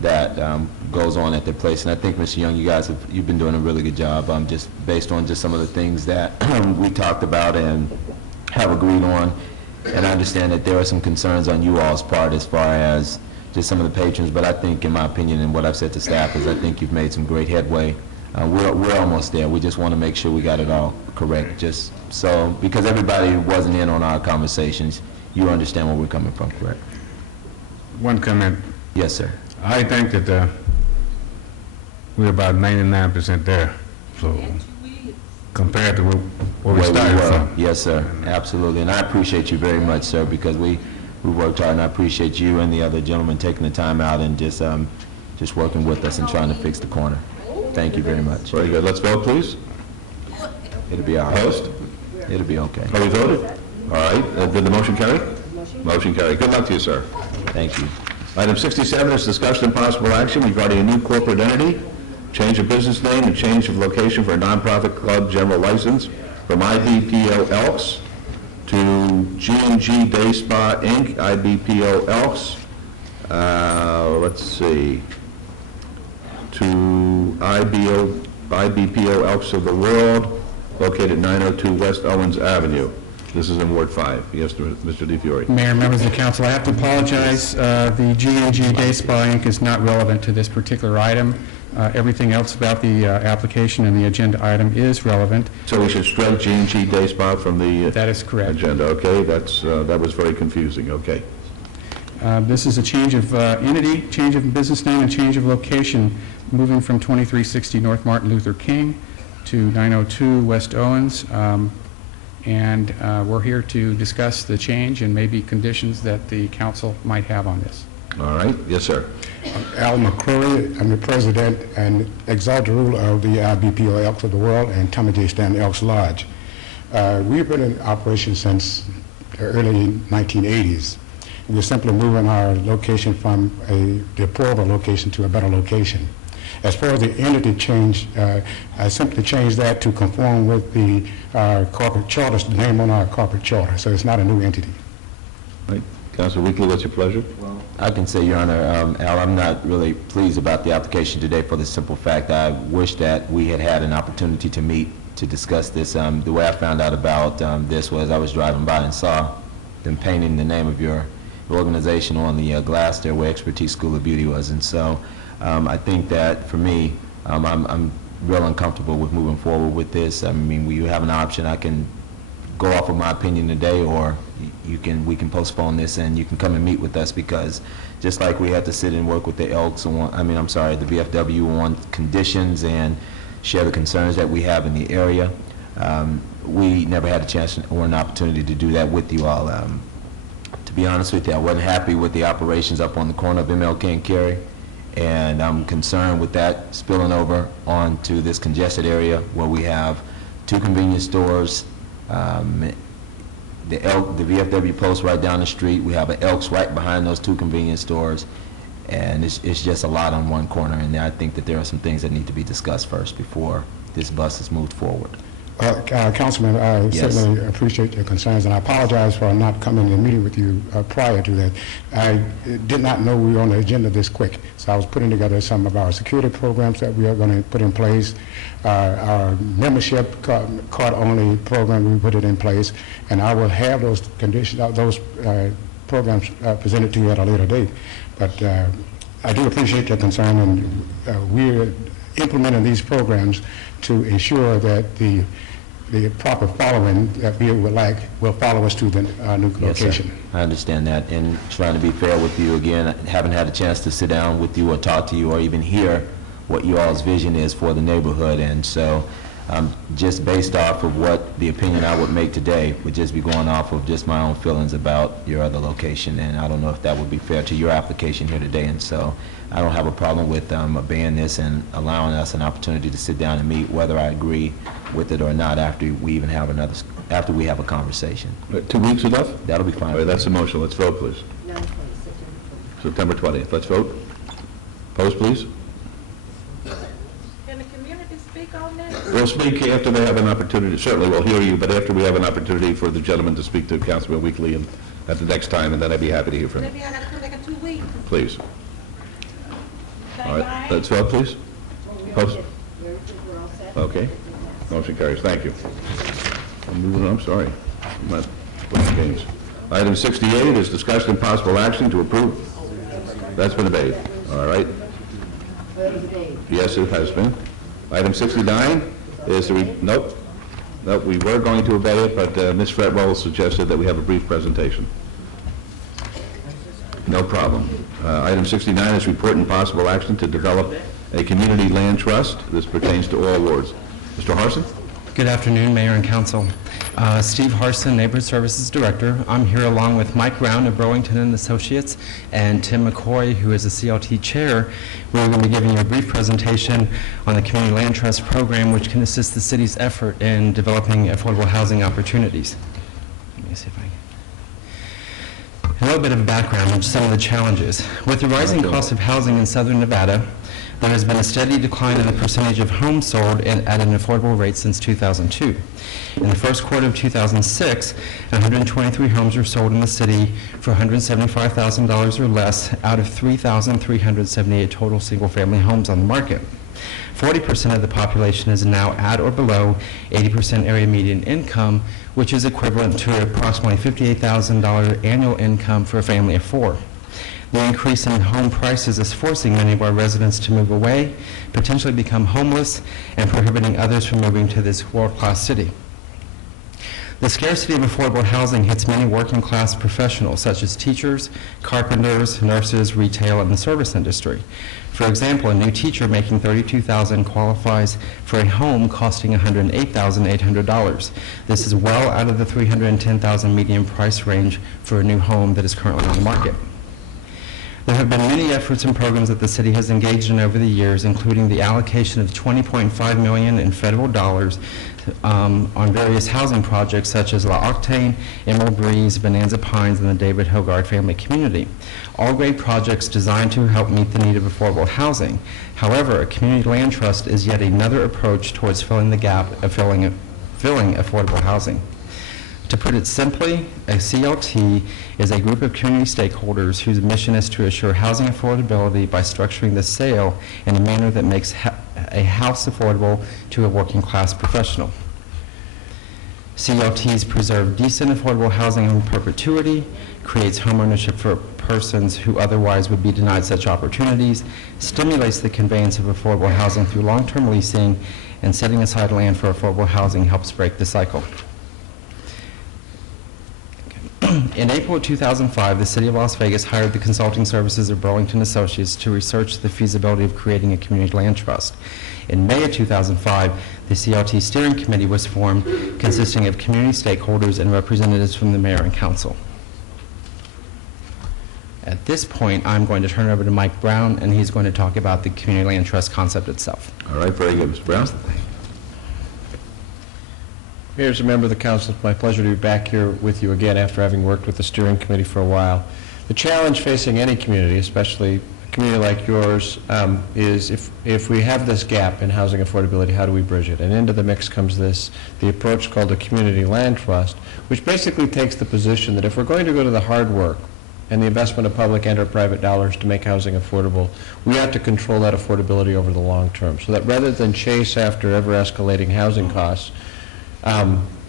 that goes on at their place. And I think, Mr. Young, you've been doing a really good job just based on just some of the things that we talked about and have agreed on. And I understand that there are some concerns on you all's part as far as just some of the patrons, but I think, in my opinion, and what I've said to staff is I think you've made some great headway. We're almost there. We just want to make sure we got it all correct, just so, because everybody wasn't in on our conversations, you understand where we're coming from, correct? One comment. Yes, sir. I think that we're about 99% there, so compared to where we started from. Yes, sir, absolutely. And I appreciate you very much, sir, because we worked hard, and I appreciate you and the other gentlemen taking the time out and just working with us and trying to fix the corner. Thank you very much. Very good. Let's vote, please. It'll be all right. Opposed? It'll be okay. Are we voted? All right. Did the motion carry? Motion carry. Good luck to you, sir. Thank you. Item 67 is discussion and possible action regarding a new corporate entity, change of business name and change of location for a nonprofit club general license from IBPO Elks to G&G Day Spa, Inc., IBPO Elks, Let's see, to IBPO Elks of the World, located 902 West Owens Avenue. This is in Ward 5. Yes, Mr. DeFiore. Mayor, members of the council, I have to apologize. The G&G Day Spa Inc. is not relevant to this particular item. Everything else about the application and the agenda item is relevant. So we should strike G&G Day Spa from the That is correct. agenda, okay? That was very confusing, okay. This is a change of entity, change of business name, and change of location, moving from 2360 North Martin Luther King to 902 West Owens. And we're here to discuss the change and maybe conditions that the council might have on this. All right, yes, sir. Al McCrory, I'm the president and executive ruler of the IBPO Elks of the World and Tommy J. Stanley Elks Lodge. We've been in operation since the early 1980s. We're simply moving our location from a deplorable location to a better location. As far as the entity change, I simply changed that to conform with the corporate charter, the name on our corporate charter, so it's not a new entity. Right. Councilor Weekly, what's your pleasure? I can say, Your Honor, Al, I'm not really pleased about the application today for the simple fact that I wish that we had had an opportunity to meet to discuss this. The way I found out about this was I was driving by and saw them painting the name of your organization on the glass there where Expertise School of Beauty was. And so I think that for me, I'm real uncomfortable with moving forward with this. I mean, you have an option. I can go off of my opinion today, or we can postpone this and you can come and meet with us, because just like we had to sit and work with the Elks on, the VFW on conditions and share the concerns that we have in the area, we never had a chance or an opportunity to do that with you all. To be honest with you, I wasn't happy with the operations up on the corner of MLK and Cary, and I'm concerned with that spilling over onto this congested area where we have two convenience stores, the VFW post right down the street. We have an Elks right behind those two convenience stores, and it's just a lot on one corner. And I think that there are some things that need to be discussed first before this bus is moved forward. Councilman, I Yes. certainly appreciate your concerns, and I apologize for not coming to meeting with you prior to that. I did not know we were on the agenda this quick, so I was putting together some of our security programs that we are going to put in place. Our membership card-only program, we put it in place, and I will have those conditions, those programs presented to you at a later date. But I do appreciate your concern, and we're implementing these programs to ensure that the proper following that we would like will follow us to the new location. Yes, sir. I understand that, and trying to be fair with you again, I haven't had a chance to sit down with you or talk to you or even hear what you all's vision is for the neighborhood, and so just based off of what the opinion I would make today would just be going off of just my own feelings about your other location, and I don't know if that would be fair to your application here today, and so I don't have a problem with obeying this and allowing us an opportunity to sit down and meet, whether I agree with it or not, after we even have after we have a conversation. 2 weeks enough? That'll be fine. All right, that's the motion. Let's vote, please. September 20th. Let's vote. Post, please. Can the community speak on this? We'll speak after they have an opportunity. Certainly, we'll hear you, but after we have an opportunity for the gentleman to speak to Councilman Weekly and at the next time, and then I'd be happy to hear from him. Maybe I gotta come back in 2 weeks. Please. All right, let's vote, please. Post. Okay. Motion carries. Thank you. I'm moving on. I'm sorry. I'm not playing games. Item 68 is discussion and possible action to approve. That's been obeyed. All right. Yes, it has been. Item 69 is nope, we were going to obey it, but Ms. Fretwell suggested that we have a brief presentation. No problem. Item 69 is report and possible action to develop a community land trust. This pertains to all wards. Mr. Harson? Good afternoon, Mayor and Council. Steve Harson, Neighborhood Services Director. I'm here along with Mike Brown of Burlington and Associates and Tim McCoy, who is the CLT Chair. We're going to be giving you a brief presentation on the Community Land Trust Program, which can assist the city's effort in developing affordable housing opportunities. Let me see if I can. A little bit of background on some of the challenges. With the rising cost of housing in southern Nevada, there has been a steady decline in the percentage of homes sold at an affordable rate since 2002. In the first quarter of 2006, 123 homes were sold in the city for $175,000 or less out of 3,378 total single-family homes on the market. 40% of the population is now at or below 80% area median income, which is equivalent to approximately $58,000 annual income for a family of four. The increase in home prices is forcing many of our residents to move away, potentially become homeless, and prohibiting others from moving to this world-class city. The scarcity of affordable housing hits many working-class professionals, such as teachers, carpenters, nurses, retail, and the service industry. For example, a new teacher making $32,000 qualifies for a home costing $108,800. This is well out of the $310,000 median price range for a new home that is currently on the market. There have been many efforts and programs that the city has engaged in over the years, including the allocation of $20.5 million in federal dollars on various housing projects such as La Octane, Emerald Breeze, Bonanza Pines, and the David Hogard Family Community. All great projects designed to help meet the need of affordable housing. However, a community land trust is yet another approach towards filling the gap of filling affordable housing. To put it simply, a CLT is a group of community stakeholders whose mission is to assure housing affordability by structuring the sale in a manner that makes a house affordable to a working class professional. CLTs preserve decent affordable housing in perpetuity, creates homeownership for persons who otherwise would be denied such opportunities, stimulates the conveyance of affordable housing through long-term leasing, and setting aside land for affordable housing helps break the cycle. In April of 2005, the City of Las Vegas hired the consulting services of Burlington Associates to research the feasibility of creating a community land trust. In May of 2005, the CLT Steering Committee was formed, consisting of community stakeholders and representatives from the mayor and council. At this point, I'm going to turn it over to Mike Brown, and he's going to talk about the community land trust concept itself. All right, very good. Mr. Brown? Mayor, as a member of the council, it's my pleasure to be back here with you again after having worked with the steering committee for a while. The challenge facing any community, especially a community like yours, is if we have this gap in housing affordability, how do we bridge it? And into the mix comes the approach called the community land trust, which basically takes the position that if we're going to go to the hard work and the investment of public and or private dollars to make housing affordable, we have to control that affordability over the long term, so that rather than chase after ever escalating housing costs,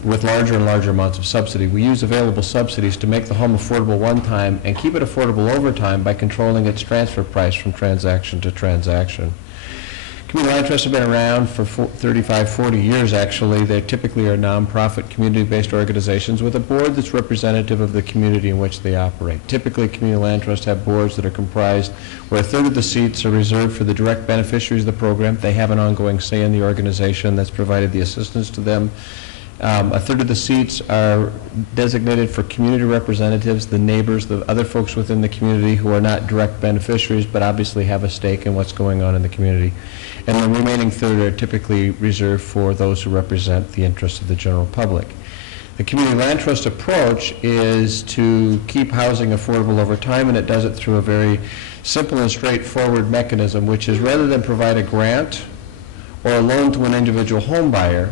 with larger and larger amounts of subsidy, we use available subsidies to make the home affordable one time and keep it affordable over time by controlling its transfer price from transaction to transaction. Community land trusts have been around for 35, 40 years, actually. They typically are nonprofit, community-based organizations with a board that's representative of the community in which they operate. Typically, community land trusts have boards that are comprised where a third of the seats are reserved for the direct beneficiaries of the program. They have an ongoing say in the organization that's provided the assistance to them. A third of the seats are designated for community representatives, the neighbors, the other folks within the community who are not direct beneficiaries but obviously have a stake in what's going on in the community. And the remaining third are typically reserved for those who represent the interests of the general public. The community land trust approach is to keep housing affordable over time, and it does it through a very simple and straightforward mechanism, which is rather than provide a grant or a loan to an individual home buyer,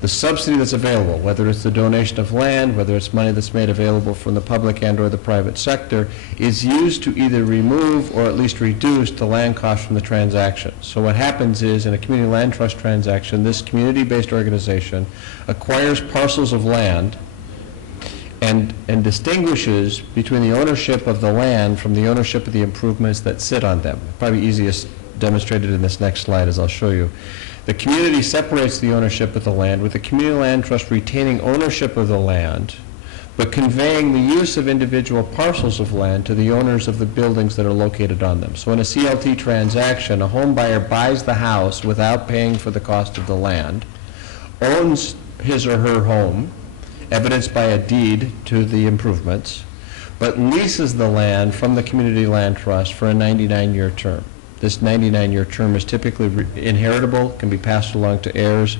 the subsidy that's available, whether it's the donation of land, whether it's money that's made available from the public and or the private sector, is used to either remove or at least reduce the land cost from the transaction. So what happens is, in a community land trust transaction, this community-based organization acquires parcels of land and distinguishes between the ownership of the land from the ownership of the improvements that sit on them. Probably easiest demonstrated in this next slide, as I'll show you. The community separates the ownership of the land, with the community land trust retaining ownership of the land, but conveying the use of individual parcels of land to the owners of the buildings that are located on them. So in a CLT transaction, a home buyer buys the house without paying for the cost of the land, owns his or her home, evidenced by a deed to the improvements, but leases the land from the community land trust for a 99-year term. This 99-year term is typically inheritable, can be passed along to heirs,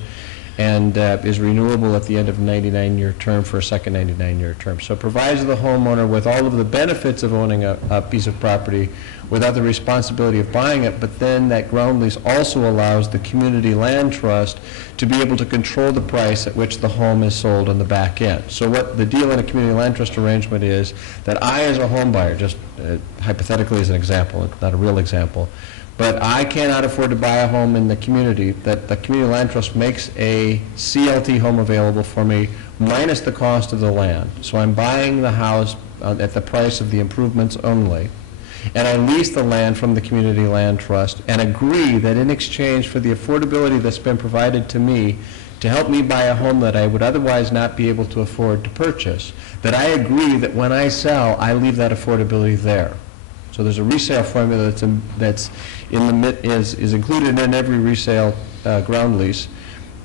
and is renewable at the end of a 99-year term for a second 99-year term. So it provides the homeowner with all of the benefits of owning a piece of property without the responsibility of buying it, but then that ground lease also allows the community land trust to be able to control the price at which the home is sold on the back end. So what the deal in a community land trust arrangement is, that I as a home buyer, just hypothetically as an example, not a real example, but I cannot afford to buy a home in the community, that the community land trust makes a CLT home available for me minus the cost of the land. So I'm buying the house at the price of the improvements only, and I lease the land from the community land trust and agree that in exchange for the affordability that's been provided to me to help me buy a home that I would otherwise not be able to afford to purchase, that I agree that when I sell, I leave that affordability there. So there's a resale formula that's is included in every resale ground lease,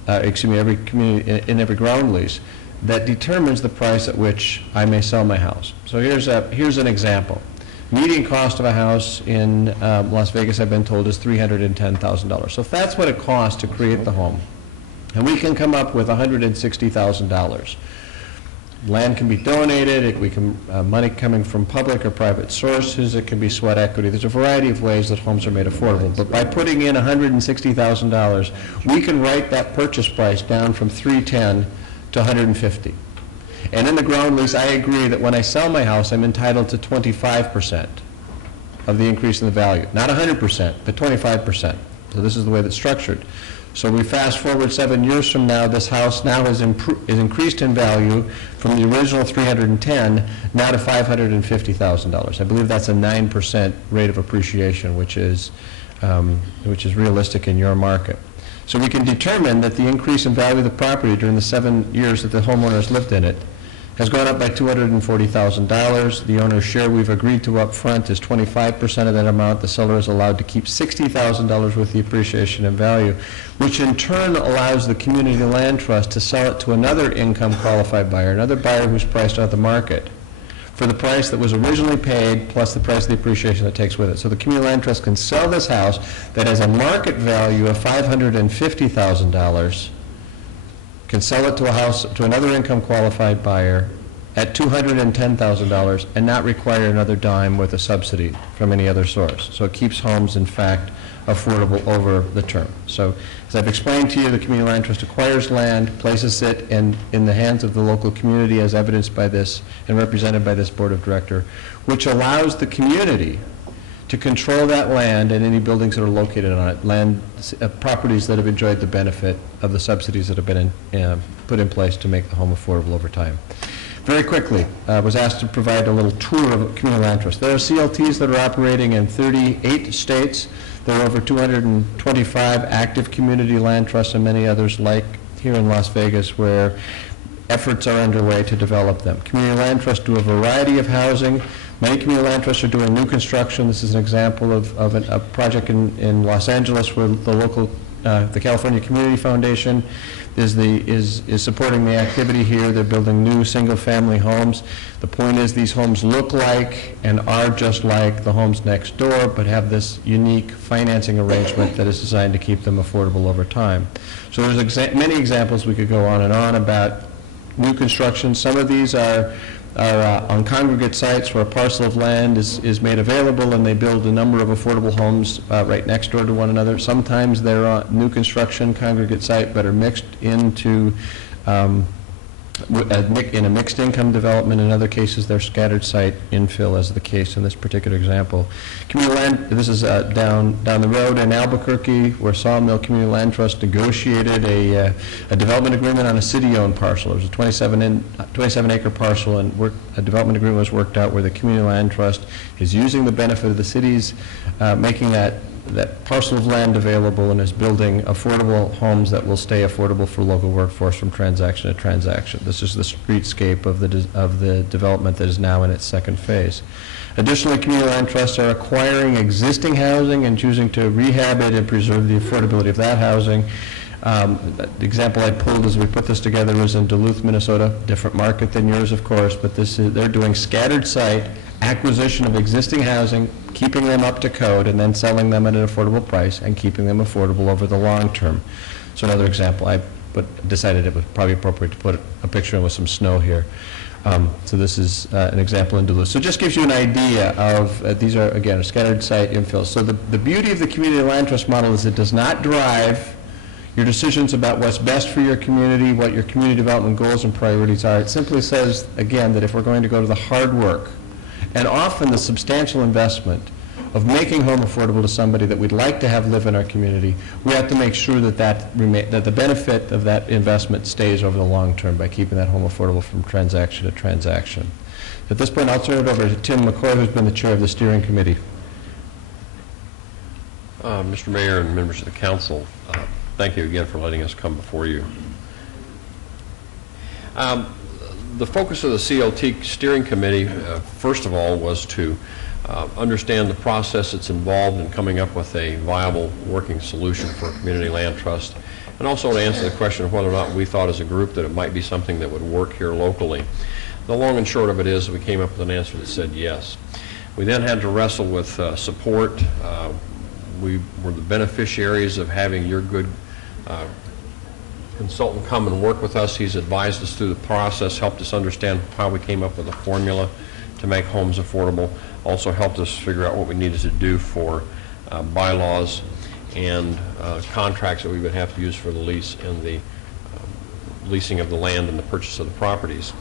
every community in every ground lease, that determines the price at which I may sell my house. So here's an example. Median cost of a house in Las Vegas, I've been told, is $310,000. So if that's what it costs to create the home, and we can come up with $160,000. Land can be donated, money coming from public or private sources, it can be sweat equity. There's a variety of ways that homes are made affordable. But by putting in $160,000, we can write that purchase price down from $310,000 to $150,000. And in the ground lease, I agree that when I sell my house, I'm entitled to 25% of the increase in the value. Not 100%, but 25%. So this is the way that's structured. So we fast forward 7 years from now, this house now is increased in value from the original $310,000 now to $550,000. I believe that's a 9% rate of appreciation, which is realistic in your market. So we can determine that the increase in value of the property during the 7 years that the homeowner has lived in it has gone up by $240,000. The owner's share we've agreed to up front is 25% of that amount. The seller is allowed to keep $60,000 worth of the appreciation in value, which in turn allows the community land trust to sell it to another income qualified buyer, another buyer who's priced out of the market, for the price that was originally paid plus the price of the appreciation that takes with it. So the community land trust can sell this house that has a market value of $550,000, can sell it to another income qualified buyer at $210,000 and not require another dime worth of subsidy from any other source. So it keeps homes, in fact, affordable over the term. So as I've explained to you, the community land trust acquires land, places it in the hands of the local community as evidenced by this and represented by this board of director, which allows the community to control that land and any buildings that are located on it, properties that have enjoyed the benefit of the subsidies that have been put in place to make the home affordable over time. Very quickly, I was asked to provide a little tour of community land trust. There are CLTs that are operating in 38 states. There are over 225 active community land trusts and many others like here in Las Vegas where efforts are underway to develop them. Community land trusts do a variety of housing. Many community land trusts are doing new construction. This is an example of a project in Los Angeles where the California Community Foundation is supporting the activity here. They're building new single-family homes. The point is these homes look like and are just like the homes next door, but have this unique financing arrangement that is designed to keep them affordable over time. So there's many examples we could go on and on about new construction. Some of these are on congregate sites where a parcel of land is made available and they build a number of affordable homes right next door to one another. Sometimes they're on new construction congregate site but are mixed into in a mixed income development. In other cases, they're scattered site infill, as the case in this particular example. Community land, this is down the road in Albuquerque, where Sawmill Community Land Trust negotiated a development agreement on a city-owned parcel. It was a 27-acre parcel, and a development agreement was worked out where the Community Land Trust is using the benefit of the cities, making that parcel of land available, and is building affordable homes that will stay affordable for local workforce from transaction to transaction. This is the streetscape of the development that is now in its second phase. Additionally, community land trusts are acquiring existing housing and choosing to rehab it and preserve the affordability of that housing. The example I pulled as we put this together was in Duluth, Minnesota, different market than yours, of course, but they're doing scattered site acquisition of existing housing, keeping them up to code, and then selling them at an affordable price and keeping them affordable over the long term. So another example, I but decided it was probably appropriate to put a picture in with some snow here. So this is an example in Duluth. So it just gives you an idea of, these are, again, scattered site infills. So the beauty of the community land trust model is it does not drive your decisions about what's best for your community, what your community development goals and priorities are. It simply says, again, that if we're going to go to the hard work and often the substantial investment of making home affordable to somebody that we'd like to have live in our community, we have to make sure that that the benefit of that investment stays over the long term by keeping that home affordable from transaction to transaction. At this point, I'll turn it over to Tim McCoy, who's been the chair of the steering committee. Mr. Mayor and members of the council, thank you again for letting us come before you. The focus of the CLT steering committee, first of all, was to understand the process that's involved in coming up with a viable working solution for a community land trust, and also to answer the question of whether or not we thought as a group that it might be something that would work here locally. The long and short of it is we came up with an answer that said yes. We then had to wrestle with support. We were the beneficiaries of having your good consultant come and work with us. He's advised us through the process, helped us understand how we came up with a formula to make homes affordable, also helped us figure out what we needed to do for bylaws and contracts that we would have to use for the lease and the leasing of the land and the purchase of the properties.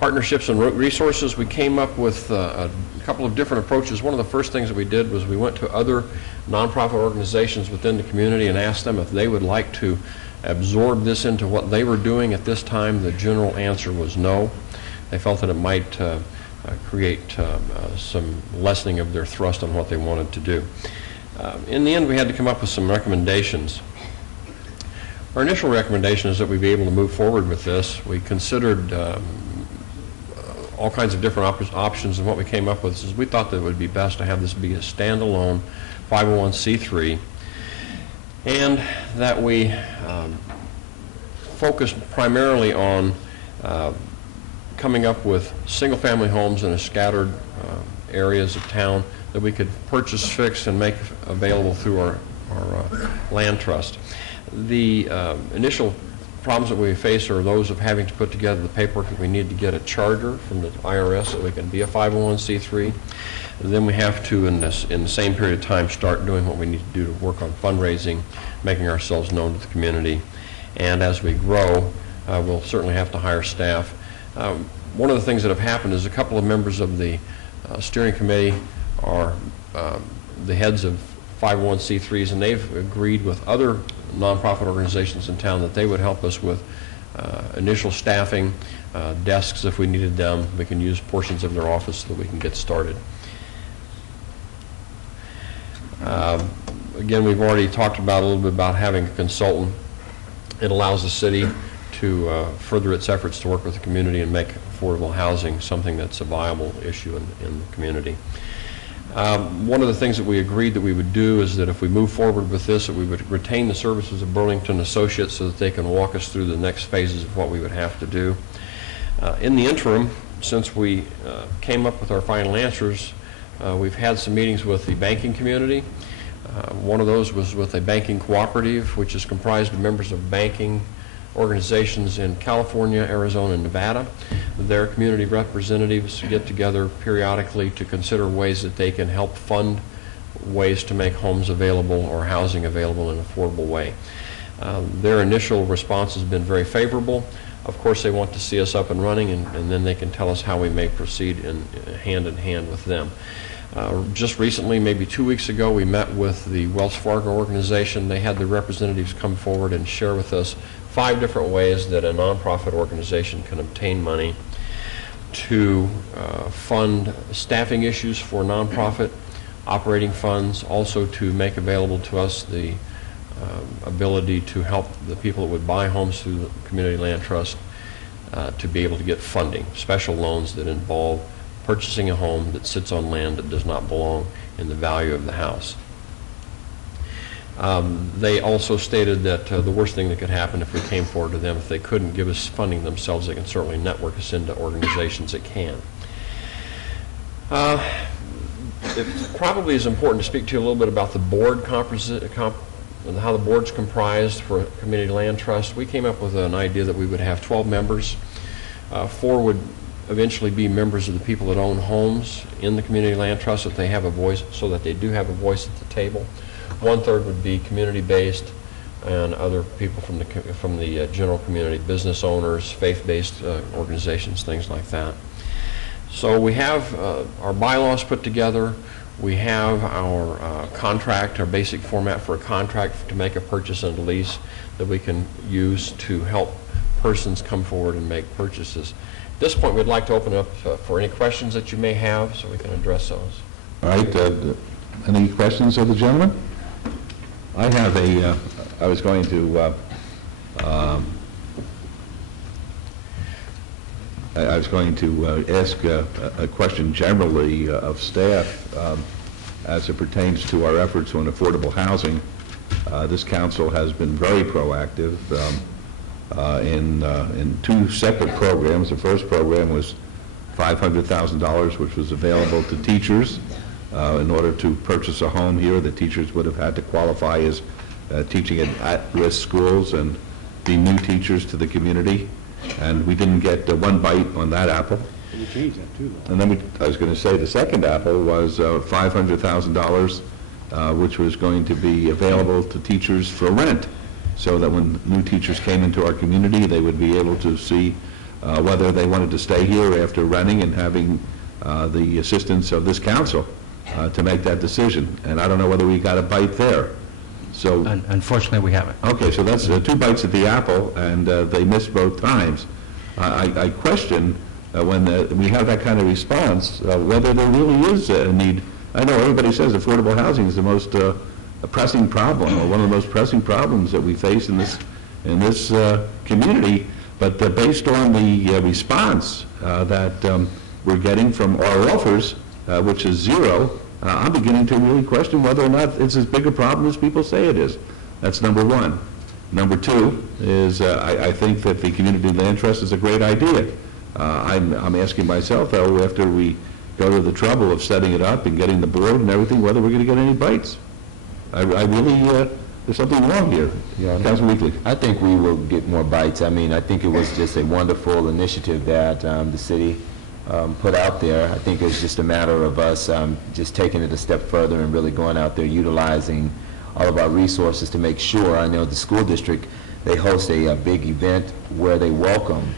Partnerships and resources, we came up with a couple of different approaches. One of the first things that we did was we went to other nonprofit organizations within the community and asked them if they would like to absorb this into what they were doing. At this time, the general answer was no. They felt that it might create some lessening of their thrust on what they wanted to do. In the end, we had to come up with some recommendations. Our initial recommendation is that we be able to move forward with this. We considered all kinds of different options, and what we came up with is we thought that it would be best to have this be a standalone 501c3, and that we focus primarily on coming up with single-family homes in scattered areas of town that we could purchase, fix, and make available through our land trust. The initial problems that we face are those of having to put together the paperwork that we need to get a charter from the IRS so we can be a 501c3. And then we have to, in the same period of time, start doing what we need to do to work on fundraising, making ourselves known to the community. And as we grow, we'll certainly have to hire staff. One of the things that have happened is a couple of members of the steering committee are the heads of 501c3s, and they've agreed with other nonprofit organizations in town that they would help us with initial staffing, desks if we needed them. We can use portions of their office so that we can get started. Again, we've already talked about a little bit about having a consultant. It allows the city to further its efforts to work with the community and make affordable housing something that's a viable issue in the community. One of the things that we agreed that we would do is that if we move forward with this, that we would retain the services of Burlington Associates so that they can walk us through the next phases of what we would have to do. In the interim, since we came up with our final answers, we've had some meetings with the banking community. One of those was with a banking cooperative, which is comprised of members of banking organizations in California, Arizona, and Nevada. Their community representatives get together periodically to consider ways that they can help fund ways to make homes available or housing available in an affordable way. Their initial response has been very favorable. Of course, they want to see us up and running, and then they can tell us how we may proceed in hand with them. Just recently, maybe 2 weeks ago, we met with the Wells Fargo organization. They had their representatives come forward and share with us 5 different ways that a nonprofit organization can obtain money to fund staffing issues for nonprofit operating funds, also to make available to us the ability to help the people that would buy homes through the Community Land Trust to be able to get funding, special loans that involve purchasing a home that sits on land that does not belong in the value of the house. They also stated that the worst thing that could happen if we came forward to them, if they couldn't give us funding themselves, they can certainly network us into organizations that can. It probably is important to speak to you a little bit about the board how the board's comprised for Community Land Trust, we came up with an idea that we would have 12 members. 4 would eventually be members of the people that own homes in the Community Land Trust, that they have a voice, so that they do have a voice at the table. 1/3 would be community-based, and other people from the general community, business owners, faith-based organizations, things like that. So we have our bylaws put together. We have our contract, our basic format for a contract to make a purchase and a lease that we can use to help persons come forward and make purchases. At this point, we'd like to open up for any questions that you may have, so we can address those. All right, any questions of the gentleman? I have I was going to, ask a question generally of staff as it pertains to our efforts on affordable housing. This council has been very proactive in 2 separate programs. The first program was $500,000, which was available to teachers. In order to purchase a home here, the teachers would have had to qualify as teaching at-risk schools and be new teachers to the community. And we didn't get one bite on that apple. You changed that too, though. And then I was going to say the second apple was $500,000, which was going to be available to teachers for rent, so that when new teachers came into our community, they would be able to see whether they wanted to stay here after renting and having the assistance of this council to make that decision. And I don't know whether we got a bite there. So Unfortunately, we haven't. okay, so that's 2 bites at the apple, and they missed both times. I question when we have that kind of response whether there really is a need. I know everybody says affordable housing is the most pressing problem, or one of the most pressing problems that we face in this community, but based on the response that we're getting from our offers, which is 0, I'm beginning to really question whether or not it's as big a problem as people say it is. That's number 1. Number 2 is I think that the Community Land Trust is a great idea. I'm asking myself, though, after we go to the trouble of setting it up and getting the board and everything, whether we're going to get any bites. I really, there's something wrong here. Councilman Weekly. I think we will get more bites. I mean, I think it was just a wonderful initiative that the city put out there. I think it's just a matter of us just taking it a step further and really going out there, utilizing all of our resources to make sure. I know the school district, they host a big event where they welcome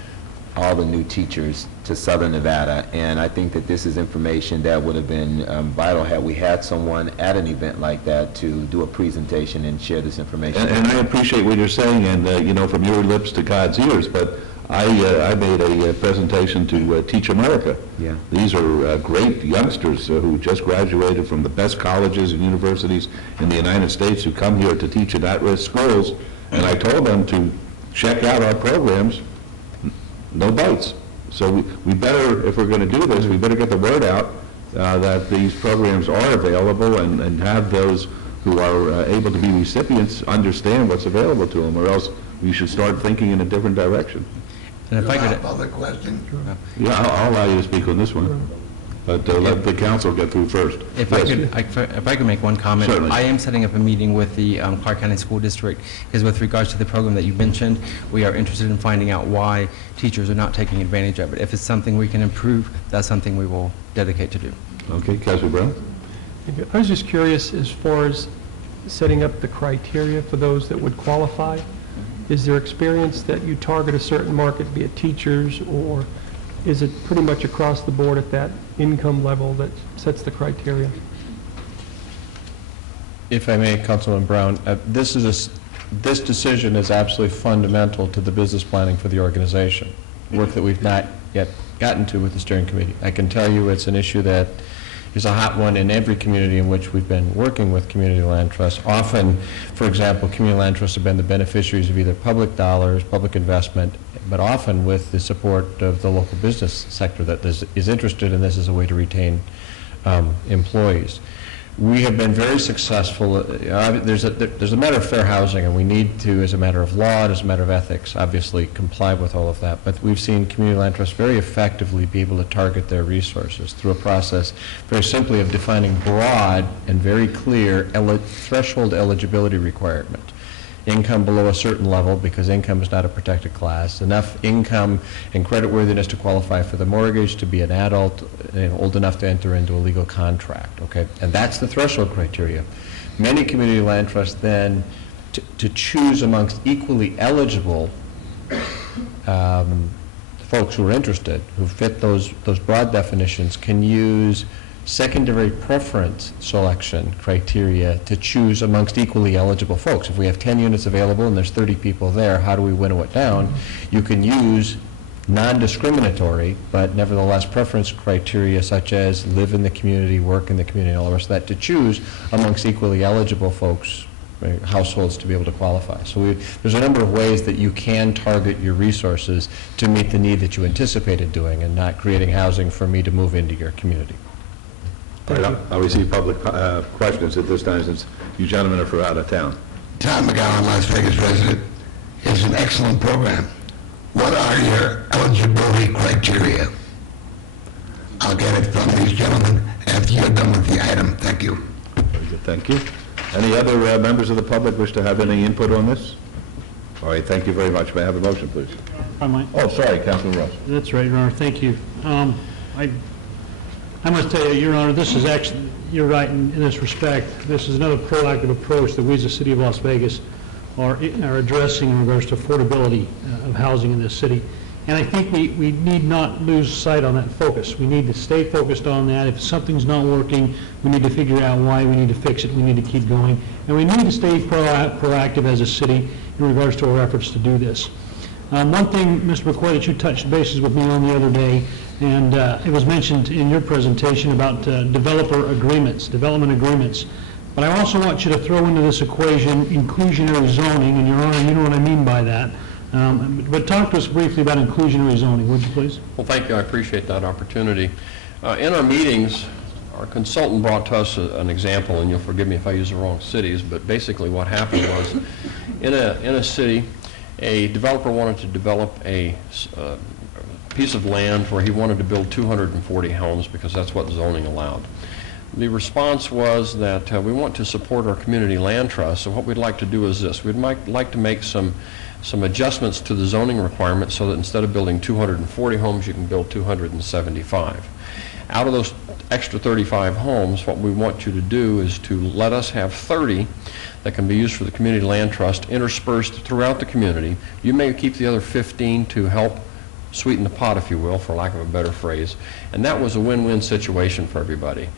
all the new teachers to Southern Nevada, and I think that this is information that would have been vital had we had someone at an event like that to do a presentation and share this information. And I appreciate what you're saying, and from your lips to God's ears, but I made a presentation to Teach America. Yeah. These are great youngsters who just graduated from the best colleges and universities in the United States who come here to teach in at-risk schools, and I told them to check out our programs. No bites. So we better, if we're going to do this, we better get the word out that these programs are available and have those who are able to be recipients understand what's available to them, or else we should start thinking in a different direction. And if I could... Public question? Yeah, I'll allow you to speak on this one, but let the council get through first. If Yes. I could make one comment. Certainly. I am setting up a meeting with the Clark County School District, because with regards to the program that you mentioned, we are interested in finding out why teachers are not taking advantage of it. If it's something we can improve, that's something we will dedicate to do. Okay, Councilor Brown? I was just curious, as far as setting up the criteria for those that would qualify, is there experience that you target a certain market, be it teachers, or is it pretty much across the board at that income level that sets the criteria? If I may, Councilman Brown, this decision is absolutely fundamental to the business planning for the organization, work that we've not yet gotten to with the steering committee. I can tell you it's an issue that is a hot one in every community in which we've been working with Community Land Trust. Often, for example, Community Land Trusts have been the beneficiaries of either public dollars, public investment, but often with the support of the local business sector that is interested in this as a way to retain employees. We have been very successful. There's a matter of fair housing, and we need to, as a matter of law and as a matter of ethics, obviously comply with all of that. But we've seen community land trusts very effectively be able to target their resources through a process very simply of defining broad and very clear threshold eligibility requirement. Income below a certain level, because income is not a protected class, enough income and creditworthiness to qualify for the mortgage, to be an adult, old enough to enter into a legal contract, okay? And that's the threshold criteria. Many community land trusts then, to choose amongst equally eligible folks who are interested, who fit those broad definitions, can use secondary preference selection criteria to choose amongst equally eligible folks. If we have 10 units available and there's 30 people there, how do we winnow it down? You can use non-discriminatory, but nevertheless preference criteria such as live in the community, work in the community, and all the rest of that to choose amongst equally eligible folks, households, to be able to qualify. So there's a number of ways that you can target your resources to meet the need that you anticipated doing and not creating housing for me to move into your community. All right, I'll receive public questions at this time, since you gentlemen are from out of town. Tom McGowan, Las Vegas resident. It's an excellent program. What are your eligibility criteria? I'll get it from these gentlemen after you're done with the item. Thank you. Very good, thank you. Any other members of the public wish to have any input on this? All right, thank you very much. May I have a motion, please? Oh, sorry, Councilman Ross. That's right, Your Honor, thank you. I must tell you, Your Honor, this is actually, you're right in this respect. This is another proactive approach that we as the City of Las Vegas are addressing in regards to affordability of housing in this city. And I think we need not lose sight on that focus. We need to stay focused on that. If something's not working, we need to figure out why, we need to fix it, we need to keep going. And we need to stay proactive as a city in regards to our efforts to do this. One thing, Mr. McCoy, that you touched bases with me on the other day, and it was mentioned in your presentation about development agreements. But I also want you to throw into this equation inclusionary zoning, and Your Honor, you know what I mean by that. But talk to us briefly about inclusionary zoning, would you please? Well, thank you. I appreciate that opportunity. In our meetings, our consultant brought to us an example, and you'll forgive me if I use the wrong cities, but basically what happened was in a city, a developer wanted to develop a piece of land where he wanted to build 240 homes because that's what zoning allowed. The response was that we want to support our community land trust, so what we'd like to do is this. We'd like to make some adjustments to the zoning requirements so that instead of building 240 homes, you can build 275. Out of those extra 35 homes, what we want you to do is to let us have 30 that can be used for the community land trust interspersed throughout the community. You may keep the other 15 to help sweeten the pot, if you will, for lack of a better phrase. And that was a win-win situation for everybody.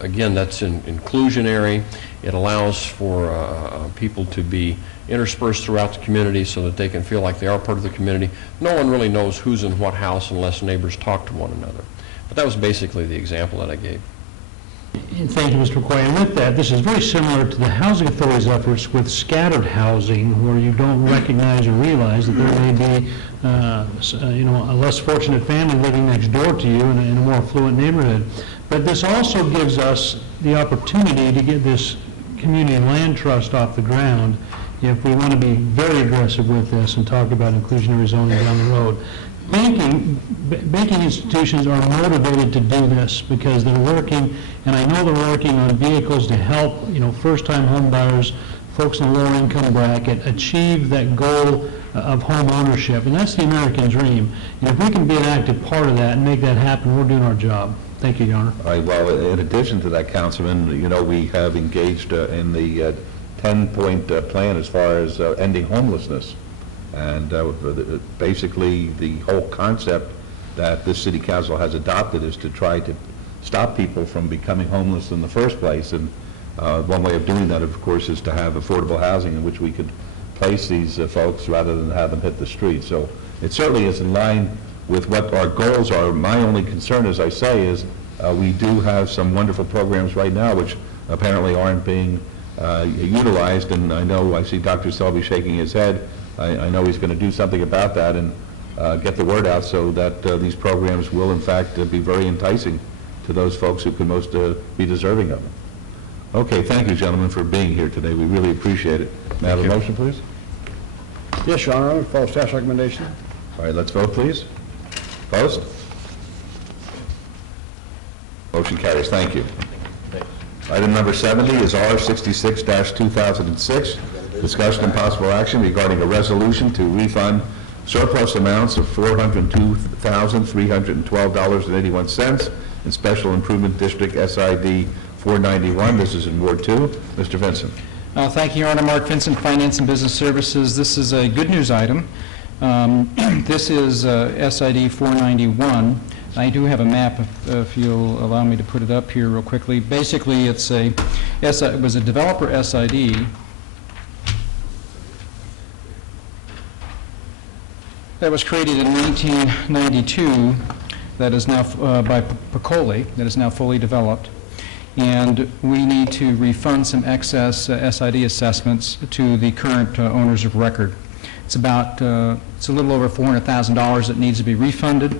Again, that's inclusionary. It allows for people to be interspersed throughout the community so that they can feel like they are part of the community. No one really knows who's in what house unless neighbors talk to one another. But that was basically the example that I gave. And thank you, Mr. McCoy. And with that, this is very similar to the Housing Authority's efforts with scattered housing, where you don't recognize or realize that there may be a less fortunate family living next door to you in a more affluent neighborhood. But this also gives us the opportunity to get this community land trust off the ground if we want to be very aggressive with this and talk about inclusionary zoning down the road. Banking institutions are motivated to do this because they're working, and I know they're working on vehicles to help, first-time home buyers, folks in the lower income bracket, achieve that goal of home ownership, and that's the American dream. And if we can be an active part of that and make that happen, we're doing our job. Thank you, Your Honor. All right, well, in addition to that, Councilman, we have engaged in the 10-point plan as far as ending homelessness. And basically, the whole concept that this city council has adopted is to try to stop people from becoming homeless in the first place. And one way of doing that, of course, is to have affordable housing in which we could place these folks rather than have them hit the street. So it certainly is in line with what our goals are. My only concern, as I say, is we do have some wonderful programs right now which apparently aren't being utilized. And I see Dr. Selby shaking his head. I know he's going to do something about that and get the word out so that these programs will, in fact, be very enticing to those folks who can most be deserving of them. Okay, thank you, gentlemen, for being here today. We really appreciate it. May I have a motion, please? Yes, Your Honor, follow staff's recommendation. All right, let's vote, please. Opposed? Motion carries. Thank you. Item number 70 is R 66-2006, discussion and possible action regarding a resolution to refund surplus amounts of $402,312.81 in Special Improvement District SID 491. This is in Ward 2. Mr. Vincent. Thank you, Your Honor. Mark Vincent, Finance and Business Services. This is a good news item. This is SID 491. I do have a map, if you'll allow me to put it up here real quickly. Basically, it was a developer SID that was created in 1992 that is now by Picoli, that is now fully developed. And we need to refund some excess SID assessments to the current owners of record. It's about, it's a little over $400,000 that needs to be refunded.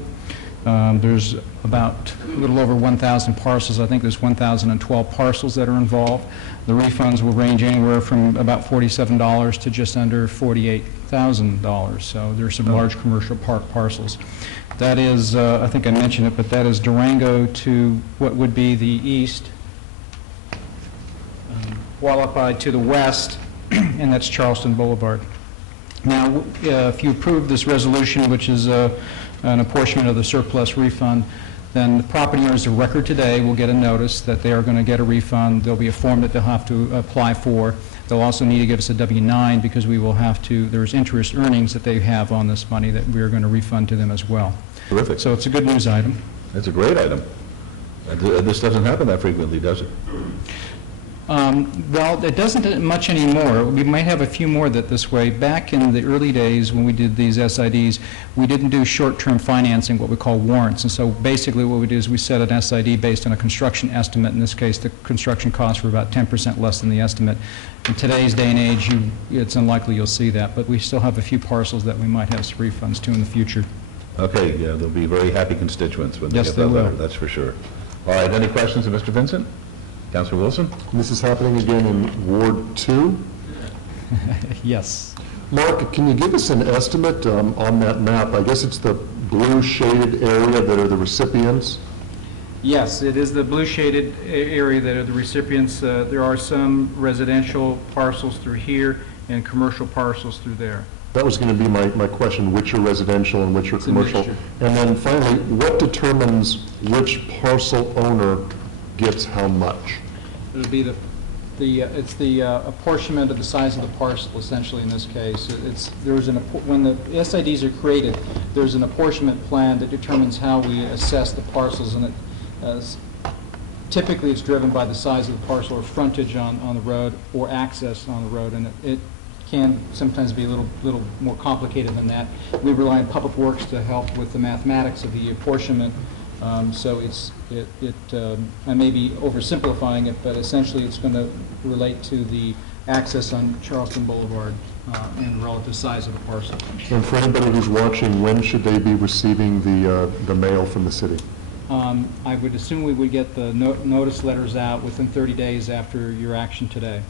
There's about a little over 1,000 parcels. I think there's 1,012 parcels that are involved. The refunds will range anywhere from about $47 to just under $48,000. So there's some large commercial park parcels. That is, I think I mentioned it, but that is Durango to what would be the east, Wallapai to the west, and that's Charleston Boulevard. Now, if you approve this resolution, which is an apportionment of the surplus refund, then the property owners of record today will get a notice that they are going to get a refund. There'll be a form that they'll have to apply for. They'll also need to give us a W-9 because we will have to, there's interest earnings that they have on this money that we are going to refund to them as well. Terrific. So it's a good news item. It's a great item. This doesn't happen that frequently, does it? Well, it doesn't much anymore. We might have a few more that this way. Back in the early days when we did these SIDs, we didn't do short-term financing, what we call warrants. And so basically what we do is we set an SID based on a construction estimate. In this case, the construction costs were about 10% less than the estimate. In today's day and age, it's unlikely you'll see that, but we still have a few parcels that we might have some refunds to in the future. Okay, yeah, they'll be very happy constituents when they get that letter, that's for sure. All right, any questions of Mr. Vincent? Councilor Wilson? This is happening again in Ward 2? Yes. Mark, can you give us an estimate on that map? I guess it's the blue shaded area that are the recipients? Yes, it is the blue shaded area that are the recipients. There are some residential parcels through here and commercial parcels through there. That was going to be my question, which are residential and which are commercial. And then finally, what determines which parcel owner gets how much? It would be it's the apportionment of the size of the parcel, essentially, in this case. When the SIDs are created, there's an apportionment plan that determines how we assess the parcels, and typically it's driven by the size of the parcel or frontage on the road or access on the road, and it can sometimes be a little more complicated than that. We rely on Public Works to help with the mathematics of the apportionment. So I may be oversimplifying it, but essentially it's going to relate to the access on Charleston Boulevard and the relative size of the parcel. And for anybody who's watching, when should they be receiving the mail from the city? I would assume we would get the notice letters out within 30 days after your action today.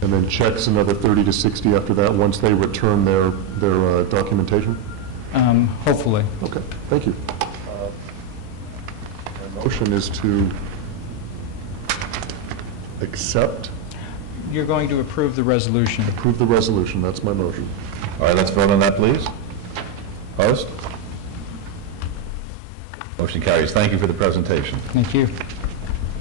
And then checks another 30 to 60 after that, once they return their documentation? Hopefully. Okay, thank you. Motion is to accept? You're going to approve the resolution. Approve the resolution, that's my motion. All right, let's vote on that, please. Opposed? Motion carries. Thank you for the presentation. Thank you.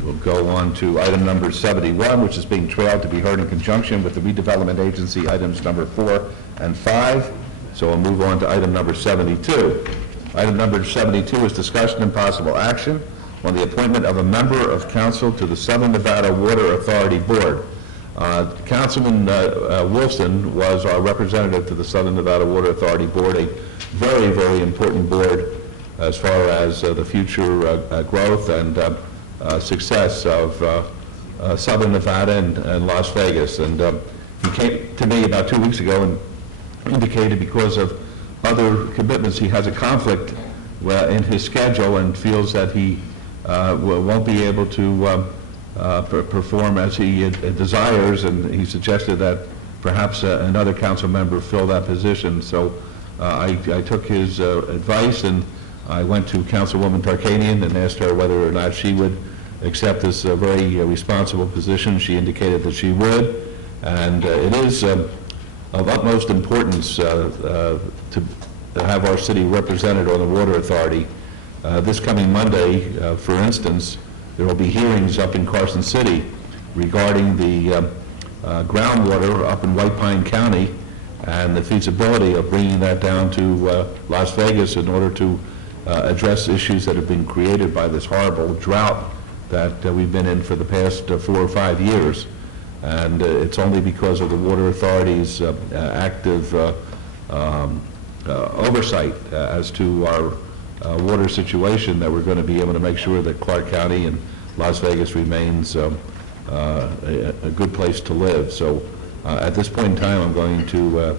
We'll go on to item number 71, which is being trailed to be heard in conjunction with the redevelopment agency items number 4 and 5. So we'll move on to item number 72. Item number 72 is discussion and possible action on the appointment of a member of council to the Southern Nevada Water Authority Board. Councilman Wolfson was our representative to the Southern Nevada Water Authority Board, a very, very important board as far as the future growth and success of Southern Nevada and Las Vegas. And he came to me about 2 weeks ago and indicated because of other commitments he has a conflict in his schedule and feels that he won't be able to perform as he desires, and he suggested that perhaps another council member fill that position. So I took his advice, and I went to Councilwoman Tarkanian and asked her whether or not she would accept this very responsible position. She indicated that she would, and it is of utmost importance to have our city represented on the Water Authority. This coming Monday, for instance, there will be hearings up in Carson City regarding the groundwater up in White Pine County and the feasibility of bringing that down to Las Vegas in order to address issues that have been created by this horrible drought that we've been in for the past 4 or 5 years. And it's only because of the Water Authority's active oversight as to our water situation that we're going to be able to make sure that Clark County and Las Vegas remains a good place to live. So at this point in time, I'm going to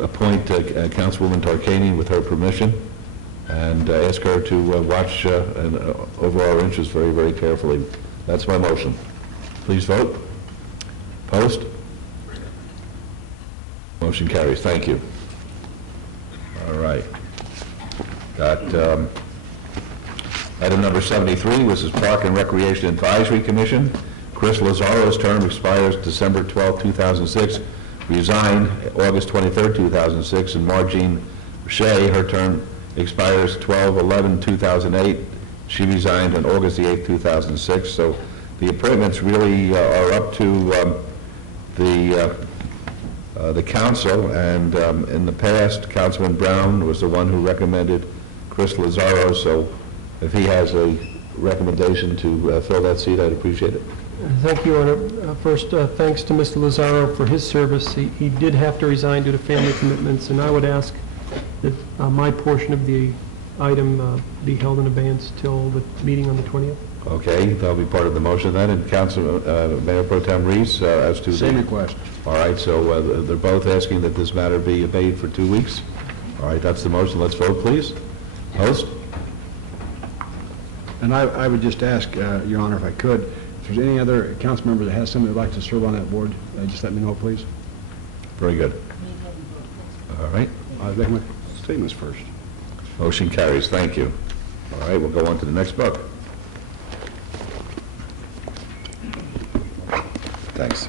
appoint Councilwoman Tarkanian with her permission and ask her to watch over our interests very, very carefully. That's my motion. Please vote. Post. Motion carries. Thank you. All right. Got item number 73, which is Park and Recreation Advisory Commission. Chris Lazzaro's term expires December 12, 2006. Resigned August 23, 2006. And Margene Shea, her term expires 12/11/2008. She resigned on August 8, 2006. So the appointments really are up to the council, and in the past, Councilman Brown was the one who recommended Chris Lazzaro, so if he has a recommendation to fill that seat, I'd appreciate it. Thank you, Your Honor. First, thanks to Mr. Lazzaro for his service. He did have to resign due to family commitments, and I would ask that my portion of the item be held in abeyance till the meeting on the 20th. Okay, that'll be part of the motion then, and Mayor Pro Tem Reese, as to Same request. All right, so they're both asking that this matter be obeyed for 2 weeks. All right, that's the motion. Let's vote, please. Host? And I would just ask, Your Honor, if I could, if there's any other council member that has somebody that would like to serve on that board, just let me know, please. Very good. All right. I'll make my statements first. Motion carries. Thank you. All right, we'll go on to the next book. Thanks.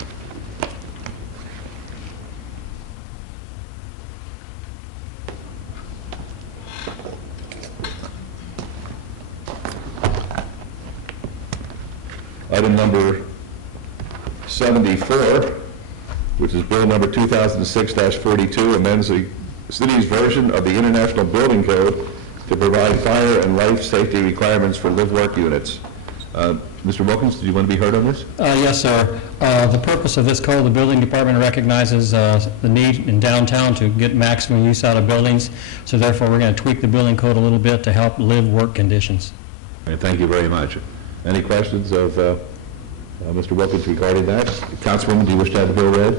Item number 74, which is bill number 2006-42, amends the city's version of the International Building Code to provide fire and life safety requirements for live-work units. Mr. Wilkins, do you want to be heard on this? Yes, sir. The purpose of this code, the building department recognizes the need in downtown to get maximum use out of buildings, so therefore we're going to tweak the building code a little bit to help live-work conditions. All right, thank you very much. Any questions of Mr. Wilkins regarding that? Councilwoman, do you wish to have the bill read?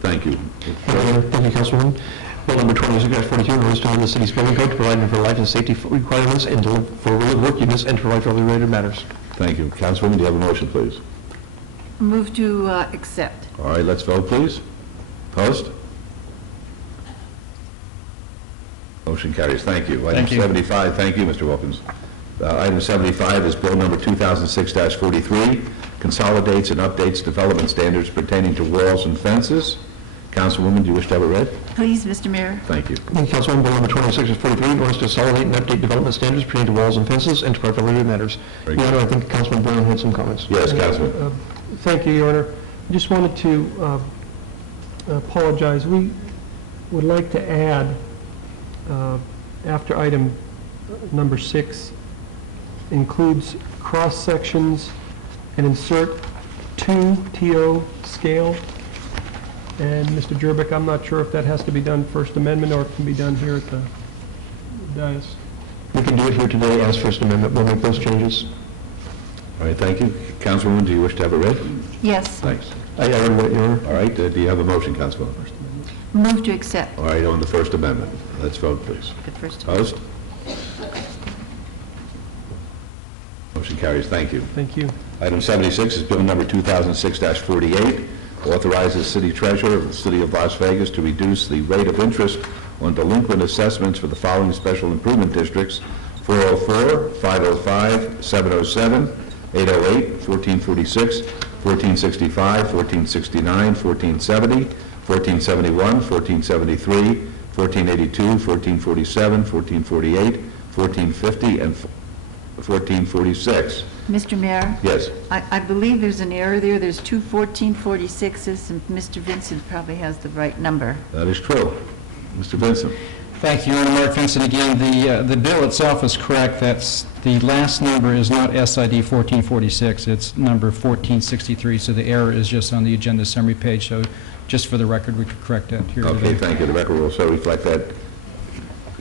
Thank you. Thank you, Councilwoman. Bill number 26-42, orders to amend the city's building code to provide for life and safety requirements and for work units and to provide for other related matters. Thank you. Councilwoman, do you have a motion, please? Move to accept. All right, let's vote, please. Post. Motion carries. Thank you. Item 75, thank you, Mr. Wilkins. Item 75 is bill number 2006-43, consolidates and updates development standards pertaining to walls and fences. Councilwoman, do you wish to have it read? Please, Mr. Mayor. Thank you. Thank you, Councilwoman. Bill number 26-43, orders to consolidate and update development standards pertaining to walls and fences and to provide for related matters. Your Honor, I think Councilman Brown had some comments. Yes, Councilman. Thank you, Your Honor. I just wanted to apologize. We would like to add, after item number 6, includes cross-sections and insert 2 TO scale. And Mr. Jerbick, I'm not sure if that has to be done First Amendment or it can be done here at the dais. We can do it here today as First Amendment. We'll make those changes. All right, thank you. Councilwoman, do you wish to have it read? Yes. Thanks. I read it, Your Honor. All right, do you have a motion, Councilwoman? Move to accept. All right, on the First Amendment. Let's vote, please. The First Post. Motion Motion carries. Thank you. Thank you. Item 76 is Bill Number 2006-48, authorizes City Treasurer of the City of Las Vegas to reduce the rate of interest on delinquent assessments for the following special improvement districts: 404, 505, 707, 808, 1446, 1465, 1469, 1470, 1471, 1473, 1482, 1447, 1448, 1450, and 1446. Mr. Mayor? Yes. I believe there's an error there. There's two 1446s, and Mr. Vincent probably has the right number. That is true. Mr. Vincent. Thank you, Your Honor. Mark Vincent again. The bill itself is correct. That's, the last number is not SID 1446, it's number 1463, so the error is just on the agenda summary page. So just for the record, we could correct that here Okay, today. thank you. The record will also reflect that.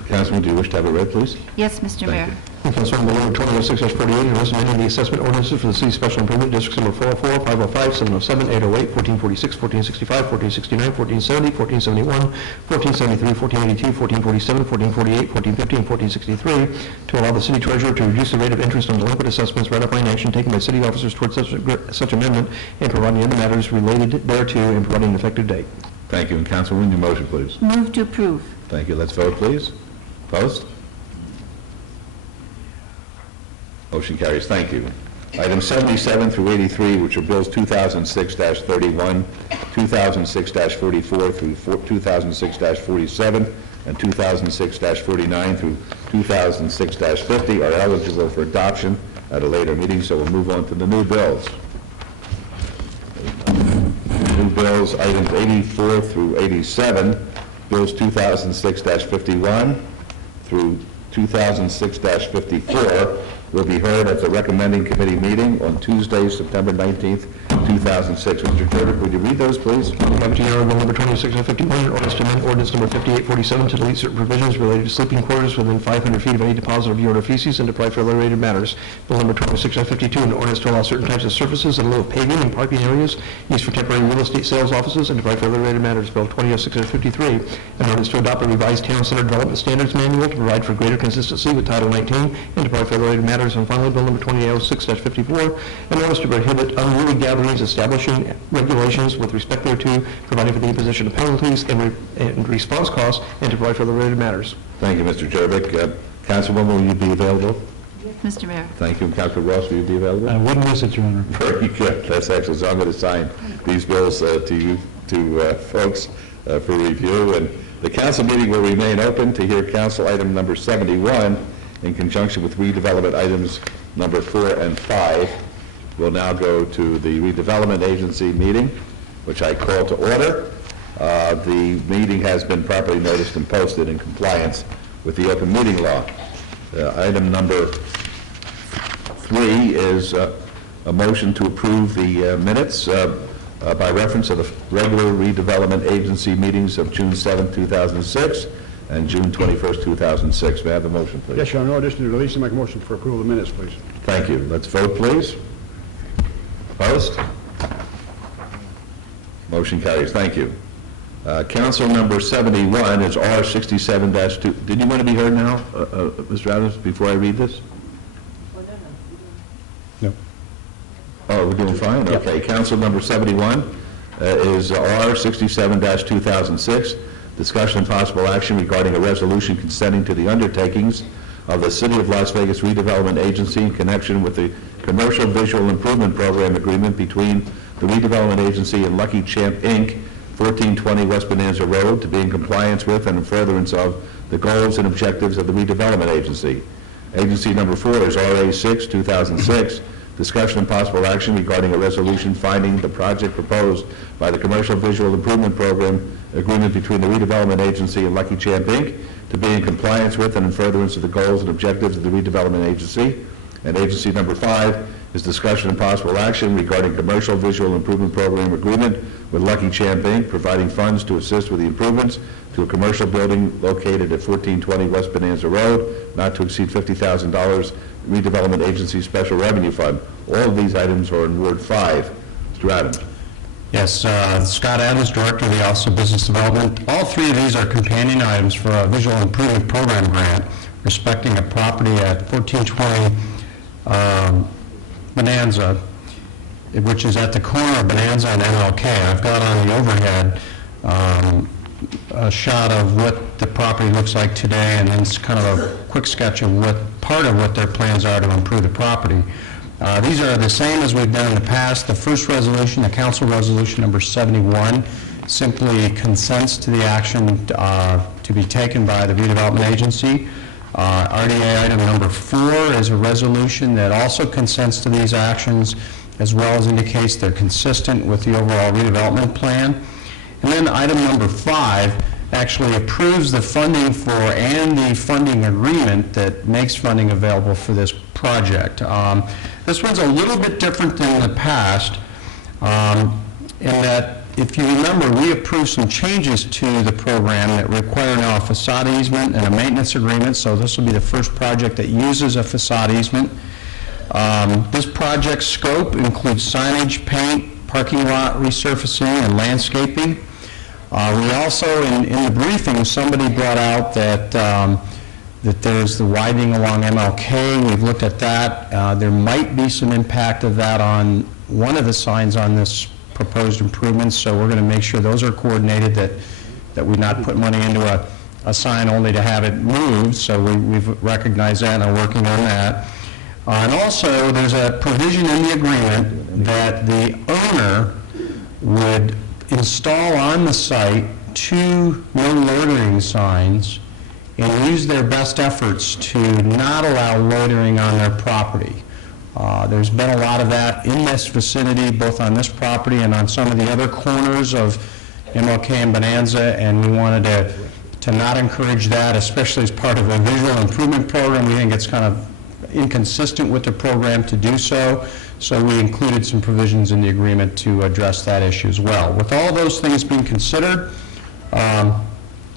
Councilman, do you wish to have it read, please? Yes, Mr. Mayor. Councilmember Bill number 2006-48, an ordinance amending the assessment ordinances for the city's special improvement districts number 404, 505, 707, 808, 1446, 1465, 1469, 1470, 1471, 1473, 1482, 1447, 1448, 1450, and 1463, to allow the city treasurer to reduce the rate of interest on delinquent assessments ratifying action taken by city officers towards such amendment and providing other matters related thereto and providing an effective date. Thank you. And Councilwoman, your motion, please. Move to approve. Thank you. Let's vote, please. Opposed? Motion carries. Thank you. Items 77 through 83, which are bills 2006-31, 2006-44 through 2006-47, and 2006-49 through 2006-50, are eligible for adoption at a later meeting, so we'll move on to the new bills. New bills, items 84 through 87, bills 2006-51 through 2006-54 will be heard at the recommending committee meeting on Tuesday, September 19th, 2006. Mr. Turner, would you read those, please? Bill number 26-51, an ordinance to amend ordinance number 5847 to delete certain provisions related to sleeping quarters within 500 feet of any deposit of urine or feces and to provide for related matters. Bill number 26-52, an ordinance to allow certain types of surfaces in lieu of paving and parking areas used for temporary real estate sales offices and to provide for related matters. Bill 26-53, an ordinance to adopt a revised town center development standards manual to provide for greater consistency with Title 19 and to provide for related matters. And finally, Bill number 2806-54, an ordinance to prohibit unruly gatherings, establishing regulations with respect thereto, providing for the imposition of penalties and response costs, and to provide for the related matters. Thank you, Mr. Jervik. Councilwoman, will you be available? Yes, Mr. Mayor. Thank you. And Councilor Ross, will you be available? I wouldn't miss it, Your Honor. Very good. That's excellent. So I'm going to sign these bills to you, folks, for review. And the council meeting will remain open to hear council item number 71 in conjunction with redevelopment items number 4 and 5. We'll now go to the redevelopment agency meeting, which I call to order. The meeting has been properly noticed and posted in compliance with the open meeting law. Item number 3 is a motion to approve the minutes by reference to the regular redevelopment agency meetings of June 7, 2006 and June 21st, 2006. May I have the motion, please? Yes, Your Honor. No addition to release, and make a motion for approval of the minutes, please. Thank you. Let's vote, please. Opposed? Motion carries. Thank you. Council number 71 is R67-2. Did you want to be heard now, Mr. Adams, before I read this? No. Oh, we're doing fine? Okay. Council number 71 is R67-2006. Discussion and possible action regarding a resolution consenting to the undertakings of the City of Las Vegas Redevelopment Agency in connection with the Commercial Visual Improvement Program agreement between the Redevelopment Agency and Lucky Champ, Inc., 1420 West Bonanza Road, to be in compliance with and in furtherance of the goals and objectives of the Redevelopment Agency. Agency number 4 is RA6, 2006. Discussion and possible action regarding a resolution finding the project proposed by the Commercial Visual Improvement Program agreement between the Redevelopment Agency and Lucky Champ, Inc. to be in compliance with and in furtherance of the goals and objectives of the Redevelopment Agency. And agency number 5 is discussion and possible action regarding Commercial Visual Improvement Program agreement with Lucky Champ, Inc., providing funds to assist with the improvements to a commercial building located at 1420 West Bonanza Road, not to exceed $50,000, Redevelopment Agency Special Revenue Fund. All of these items are in Ward 5. Mr. Adams. Yes, Scott Adams, Director of the Office of Business Development. All 3 of these are companion items for a Visual Improvement Program grant respecting a property at 1420 Bonanza, which is at the corner of Bonanza and MLK. I've got on the overhead a shot of what the property looks like today, and then it's kind of a quick sketch of part of what their plans are to improve the property. These are the same as we've done in the past. The first resolution, the council resolution number 71, simply consents to the action to be taken by the redevelopment agency. RDA item number 4 is a resolution that also consents to these actions, as well as indicates they're consistent with the overall redevelopment plan. And then item number 5 actually approves the funding for and the funding agreement that makes funding available for this project. This one's a little bit different than the past in that, if you remember, we approved some changes to the program that require now a facade easement and a maintenance agreement, so this will be the first project that uses a facade easement. This project's scope includes signage, paint, parking lot resurfacing, and landscaping. We also, in the briefing, somebody brought out that that there's the widening along MLK. We've looked at that. There might be some impact of that on one of the signs on this proposed improvements, so we're going to make sure those are coordinated, that we not put money into a sign only to have it moved, so we've recognized that and are working on that. And also, there's a provision in the agreement that the owner would install on the site 2 no loitering signs and use their best efforts to not allow loitering on their property. There's been a lot of that in this vicinity, both on this property and on some of the other corners of MLK and Bonanza, and we wanted to not encourage that, especially as part of a visual improvement program. We think it's kind of inconsistent with the program to do so, so we included some provisions in the agreement to address that issue as well. With all those things being considered,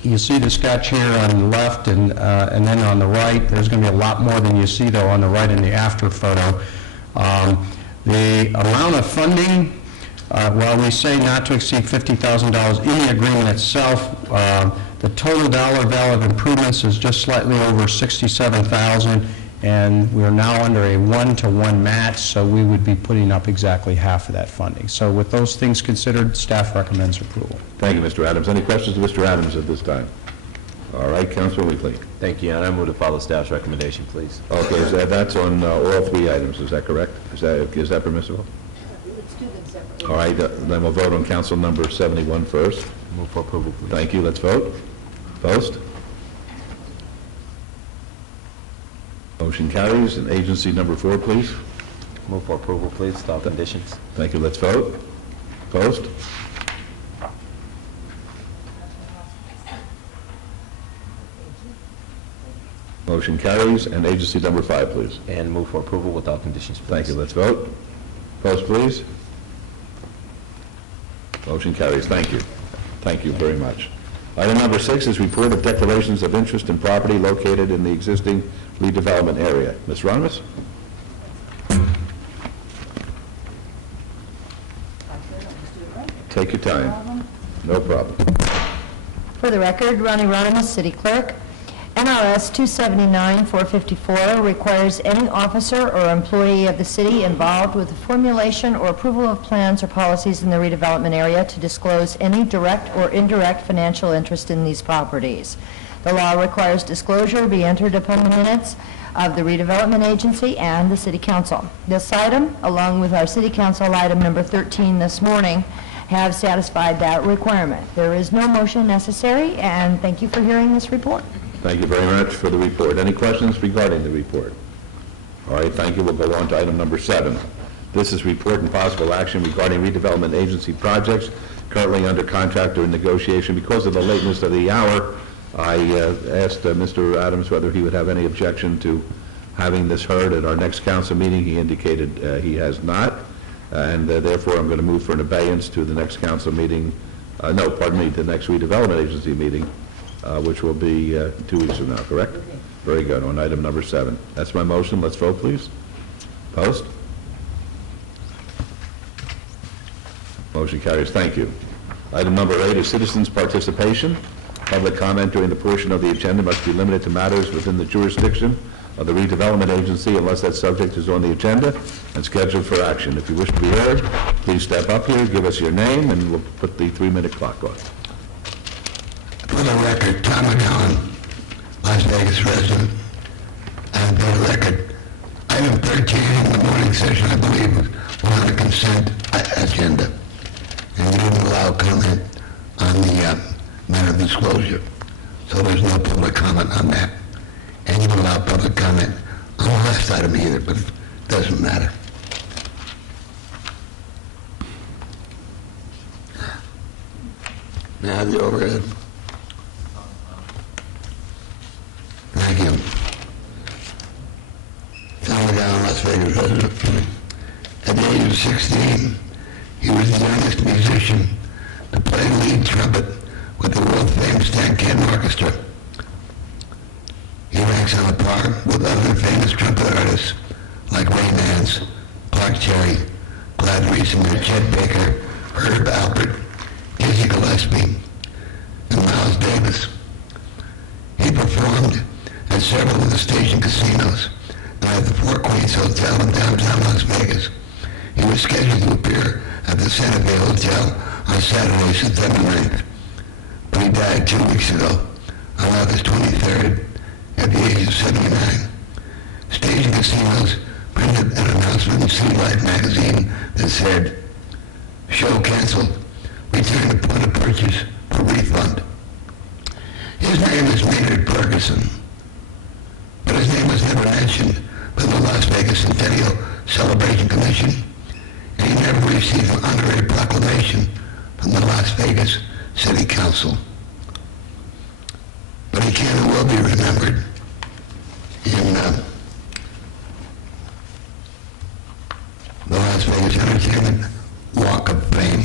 you see the sketch here on the left and then on the right. There's going to be a lot more than you see, though, on the right in the after photo. The amount of funding, well, we say not to exceed $50,000 in the agreement itself. The total dollar value of improvements is just slightly over $67,000, and we're now under a 1-to-1 match, so we would be putting up exactly half of that funding. So with those things considered, staff recommends approval. Thank you, Mr. Adams. Any questions to Mr. Adams at this time? All right, Councilor Weekly. Thank you, and I move to follow staff's recommendation, please. Okay, so that's on all 3 items, is that correct? Is that permissible? Let's do them separately. All right, then we'll vote on council number 71 first. Move for approval, please. Thank you, let's vote. Post. Motion carries. And agency number 4, please. Move for approval, please, with all conditions. Thank you, let's vote. Post. Motion carries. And agency number 5, please. And move for approval with all conditions, please. Thank you, let's vote. Post, please. Motion carries. Thank you. Thank you very much. Item number 6 is report of declarations of interest in property located in the existing redevelopment area. Ms. Ronimus? Take your time. No problem. For the record, Ronnie Ronimus, City Clerk. NRS 279-454 requires any officer or employee of the city involved with the formulation or approval of plans or policies in the redevelopment area to disclose any direct or indirect financial interest in these properties. The law requires disclosure be entered upon the minutes of the redevelopment agency and the city council. This item, along with our city council item number 13 this morning, have satisfied that requirement. There is no motion necessary, and thank you for hearing this report. Thank you very much for the report. Any questions regarding the report? All right, thank you. We'll go on to item number 7. This is report and possible action regarding redevelopment agency projects currently under contract or in negotiation. Because of the lateness of the hour, I asked Mr. Adams whether he would have any objection to having this heard at our next council meeting. He indicated he has not, and therefore I'm going to move for an abeyance to the next council meeting, the next redevelopment agency meeting, which will be 2 weeks from now, correct? Okay. Very good, on item number 7. That's my motion. Let's vote, please. Post. Motion carries. Thank you. Item number 8 is citizens' participation. Public comment during the portion of the agenda must be limited to matters within the jurisdiction of the redevelopment agency unless that subject is on the agenda and scheduled for action. If you wish to be heard, please step up here, give us your name, and we'll put the 3-minute clock on. For the record, Tom McGowan, Las Vegas resident. And for the record, item 13 in the morning session, I believe, was on the consent agenda. And you didn't allow comment on the matter of disclosure. So there's no public comment on that. And you don't allow public comment on the last item either, but it doesn't matter. Now the overhead. Thank you. Tom McGowan, Las Vegas resident. At the age of 16, he was the youngest musician to play lead trumpet with the world-famous Stan Kenton Orchestra. He ranks on a par with other famous trumpet artists like Ray Nance, Clark Cherry, Glad Reesinger, Chet Baker, Herb Alpert, Dizzy Gillespie, and Miles Davis. He performed at several of the station casinos and at the Four Queens Hotel in downtown Las Vegas. He was scheduled to appear at the Santa Fe Hotel on Saturday, September 9th, but he died 2 weeks ago on August 23rd at the age of 79. Station casinos printed an announcement in City Life magazine that said, "Show canceled. Return to point of purchase for refund." His name is Maynard Ferguson, but his name was never mentioned by the Las Vegas Centennial Celebration Commission, and he never received an honorary proclamation from the Las Vegas City Council. But he can and will be remembered in the Las Vegas Entertainment Walk of Fame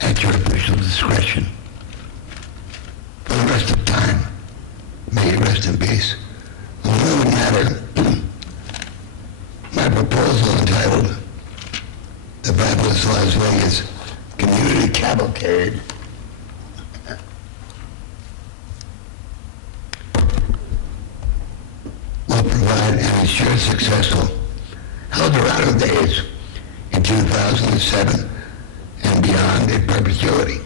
at your official discretion. For the rest of time, may you rest in peace. On another matter, my proposal entitled The Fabulous Las Vegas Community Cavalcade will provide and ensure successful Eldorado days in 2007 and beyond in perpetuity.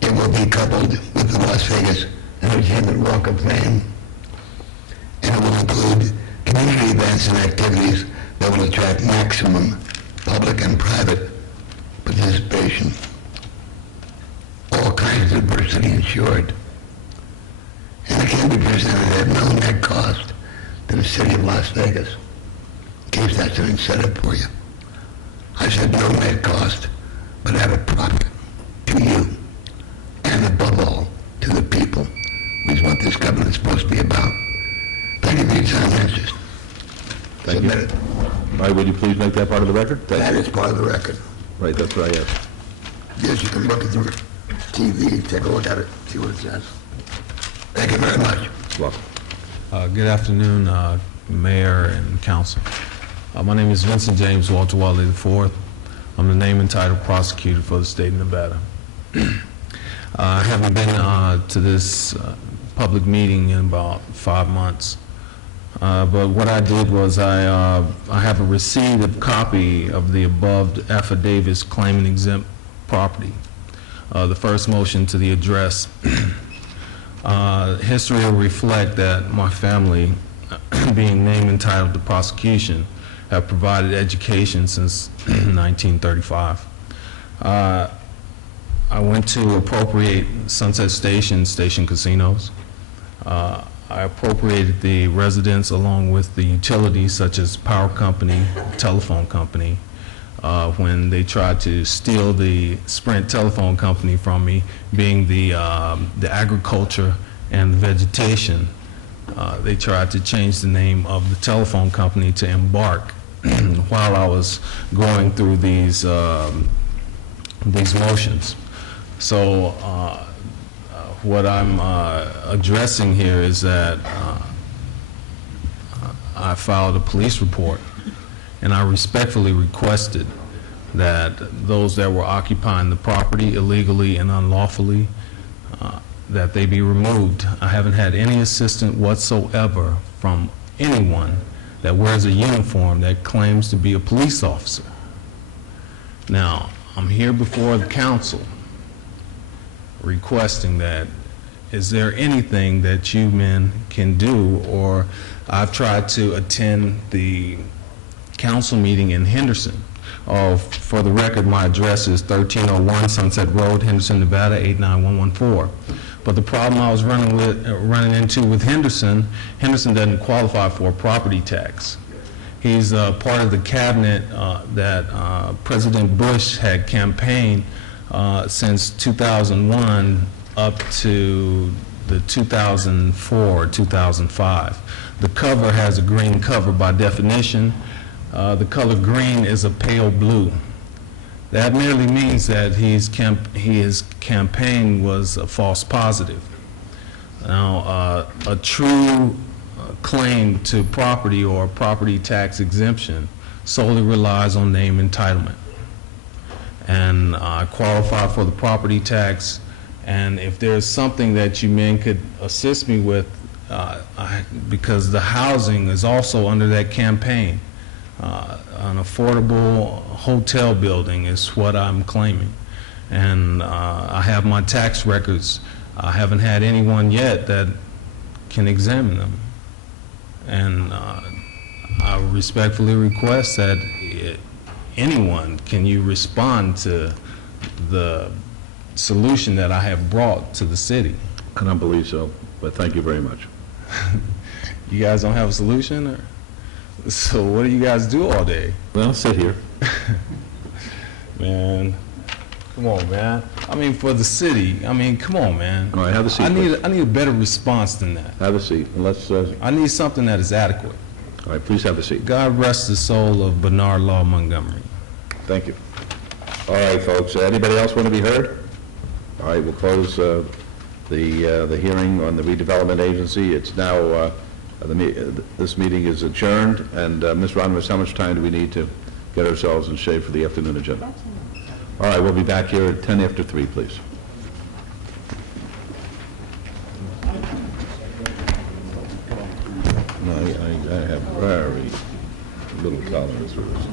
It will be coupled with the Las Vegas Entertainment Walk of Fame, and it will include community events and activities that will attract maximum public and private participation. All kinds of diversity ensured. And it can be presented at no net cost to the city of Las Vegas, in case that's an incentive for you. I said no net cost, but at a profit to you, and above all, to the people, which is what this government is supposed to be about. Thank you for your time and interest. Thank you. Submit it. All right, would you please make that part of the record? Thank That you. is part of the record. Right, that's what I asked. Yes, you can look at your TV, take a look at it, see what it says. Thank you very much. Welcome. Good afternoon, Mayor and Council. My name is Vincent James Walter Wiley IV. I'm the name and title prosecutor for the state of Nevada. I haven't been to this public meeting in about 5 months. But what I did was I have a received copy of the above affidavits claiming exempt property. The first motion to the address. History will reflect that my family, being named and titled to prosecution, have provided education since 1935. I went to appropriate Sunset Station casinos. I appropriated the residents along with the utilities such as power company, telephone company, when they tried to steal the Sprint telephone company from me, being the agriculture and the vegetation. They tried to change the name of the telephone company to Embark while I was going through these motions. So what I'm addressing here is that I filed a police report, and I respectfully requested that those that were occupying the property illegally and unlawfully, that they be removed. I haven't had any assistance whatsoever from anyone that wears a uniform that claims to be a police officer. Now, I'm here before the council requesting that, is there anything that you men can do? Or I've tried to attend the council meeting in Henderson. For the record, my address is 1301 Sunset Road, Henderson, Nevada, 89114. But the problem I was running into with Henderson doesn't qualify for a property tax. He's part of the cabinet that President Bush had campaigned since 2001 up to the 2004, 2005. The cover has a green cover by definition. The color green is a pale blue. That merely means that his campaign was a false positive. Now, a true claim to property or property tax exemption solely relies on name entitlement. And I qualify for the property tax, and if there's something that you men could assist me with, because the housing is also under that campaign, an affordable hotel building is what I'm claiming. And I have my tax records. I haven't had anyone yet that can examine them. And I respectfully request that anyone, can you respond to the solution that I have brought to the city? I don't believe so, but thank you very much. You guys don't have a solution? Or? So what do you guys do all day? Well, sit here. Man, come on, man. I mean, for the city, I mean, come on, man. All right, have a seat. I need a better response than that. Have a seat, and let's... I need something that is adequate. All right, please have a seat. God rest the soul of Bernard Law Montgomery. Thank you. All right, folks, anybody else want to be heard? All right, we'll close the hearing on the redevelopment agency. It's now, this meeting is adjourned, and Ms. Ronimus, how much time do we need to get ourselves in shape for the afternoon agenda? All right, we'll be back here at 10 after 3, please. No, I have very little tolerance for this.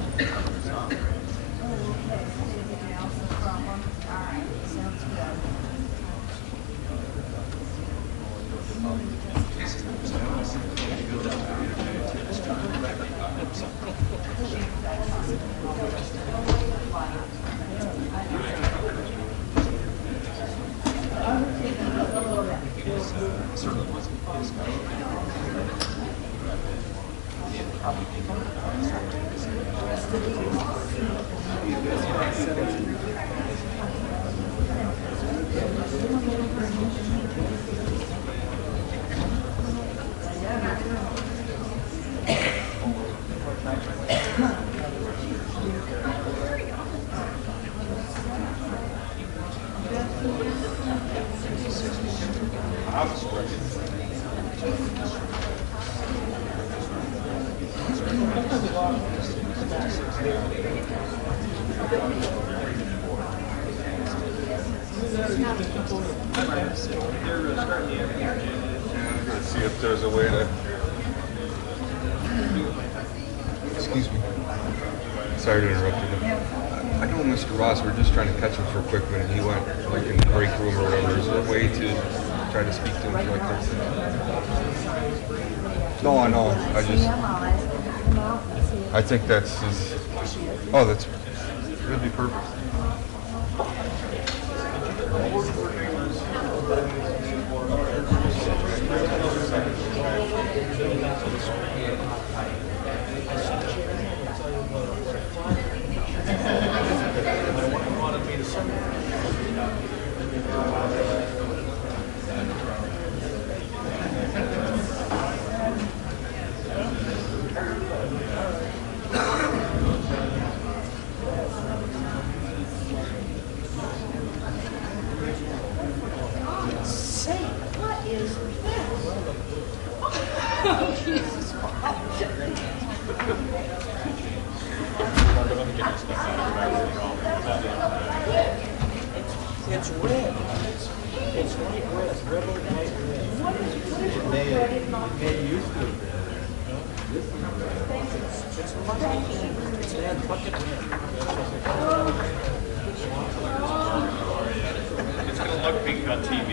See if there's a way to... Excuse me. Sorry to interrupt you. I know Mr. Ross, we're just trying to catch him for a quick minute. He went like in the break room or whatever. Is there a way to try to speak to him like this? No, I know. I think that's his... Oh, that'd be perfect. It's going to look pink on TV.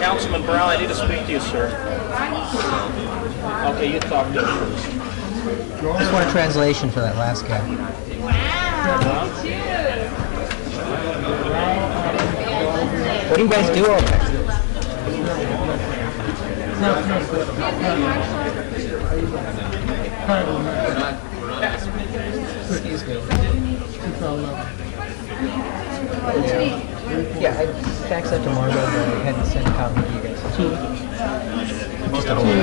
Councilman Brown, I need to speak to you, sir. Okay, you talk to him first. I just want a translation for that last guy. What do you guys do over there? Excuse me. Yeah, I faxed that to Margo, but I hadn't sent a copy to you guys. Just a whole You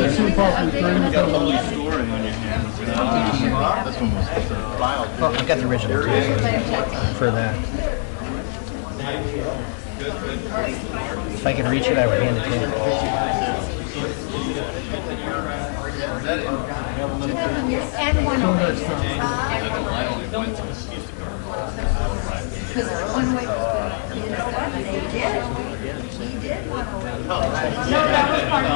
got a whole story on your hands. This one was filed. Oh, I've got the original too, for that. If I could reach it, I would hand it to And one over. Because one way was good. You know what? He did. He did one over. No, that was part of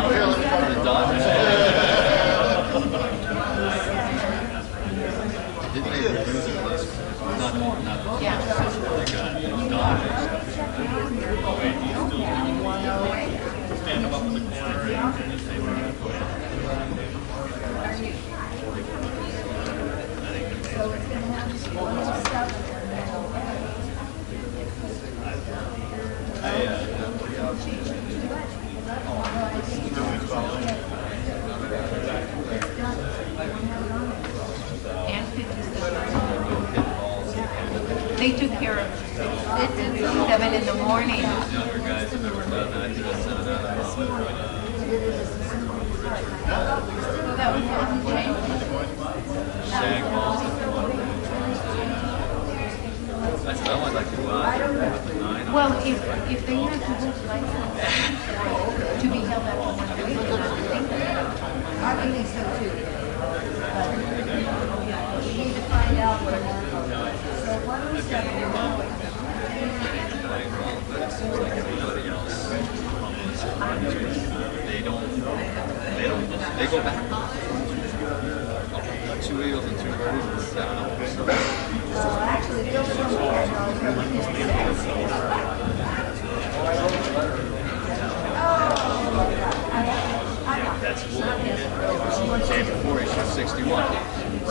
Stand them up in the corner. They took care of it at 7 in the morning. That was on the change. Well, if they have to hold license to be held up to 1 week, I think so too. But we need to find out where they're going. So why don't we set They go back. 2 wheels and 2 versions. That's what day before issue 61.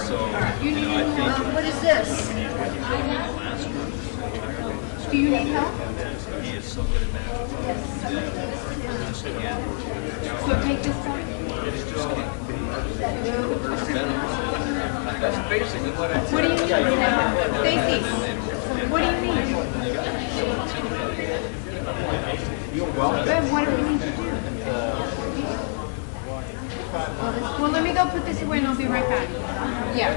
So, I think. What is this? Do you need help? He is so good at magic. So take this one. That's basically what I What do you mean? Stacy, what do you mean? Then what do we need to do? Well, let me go put this away and I'll be right back. Yeah.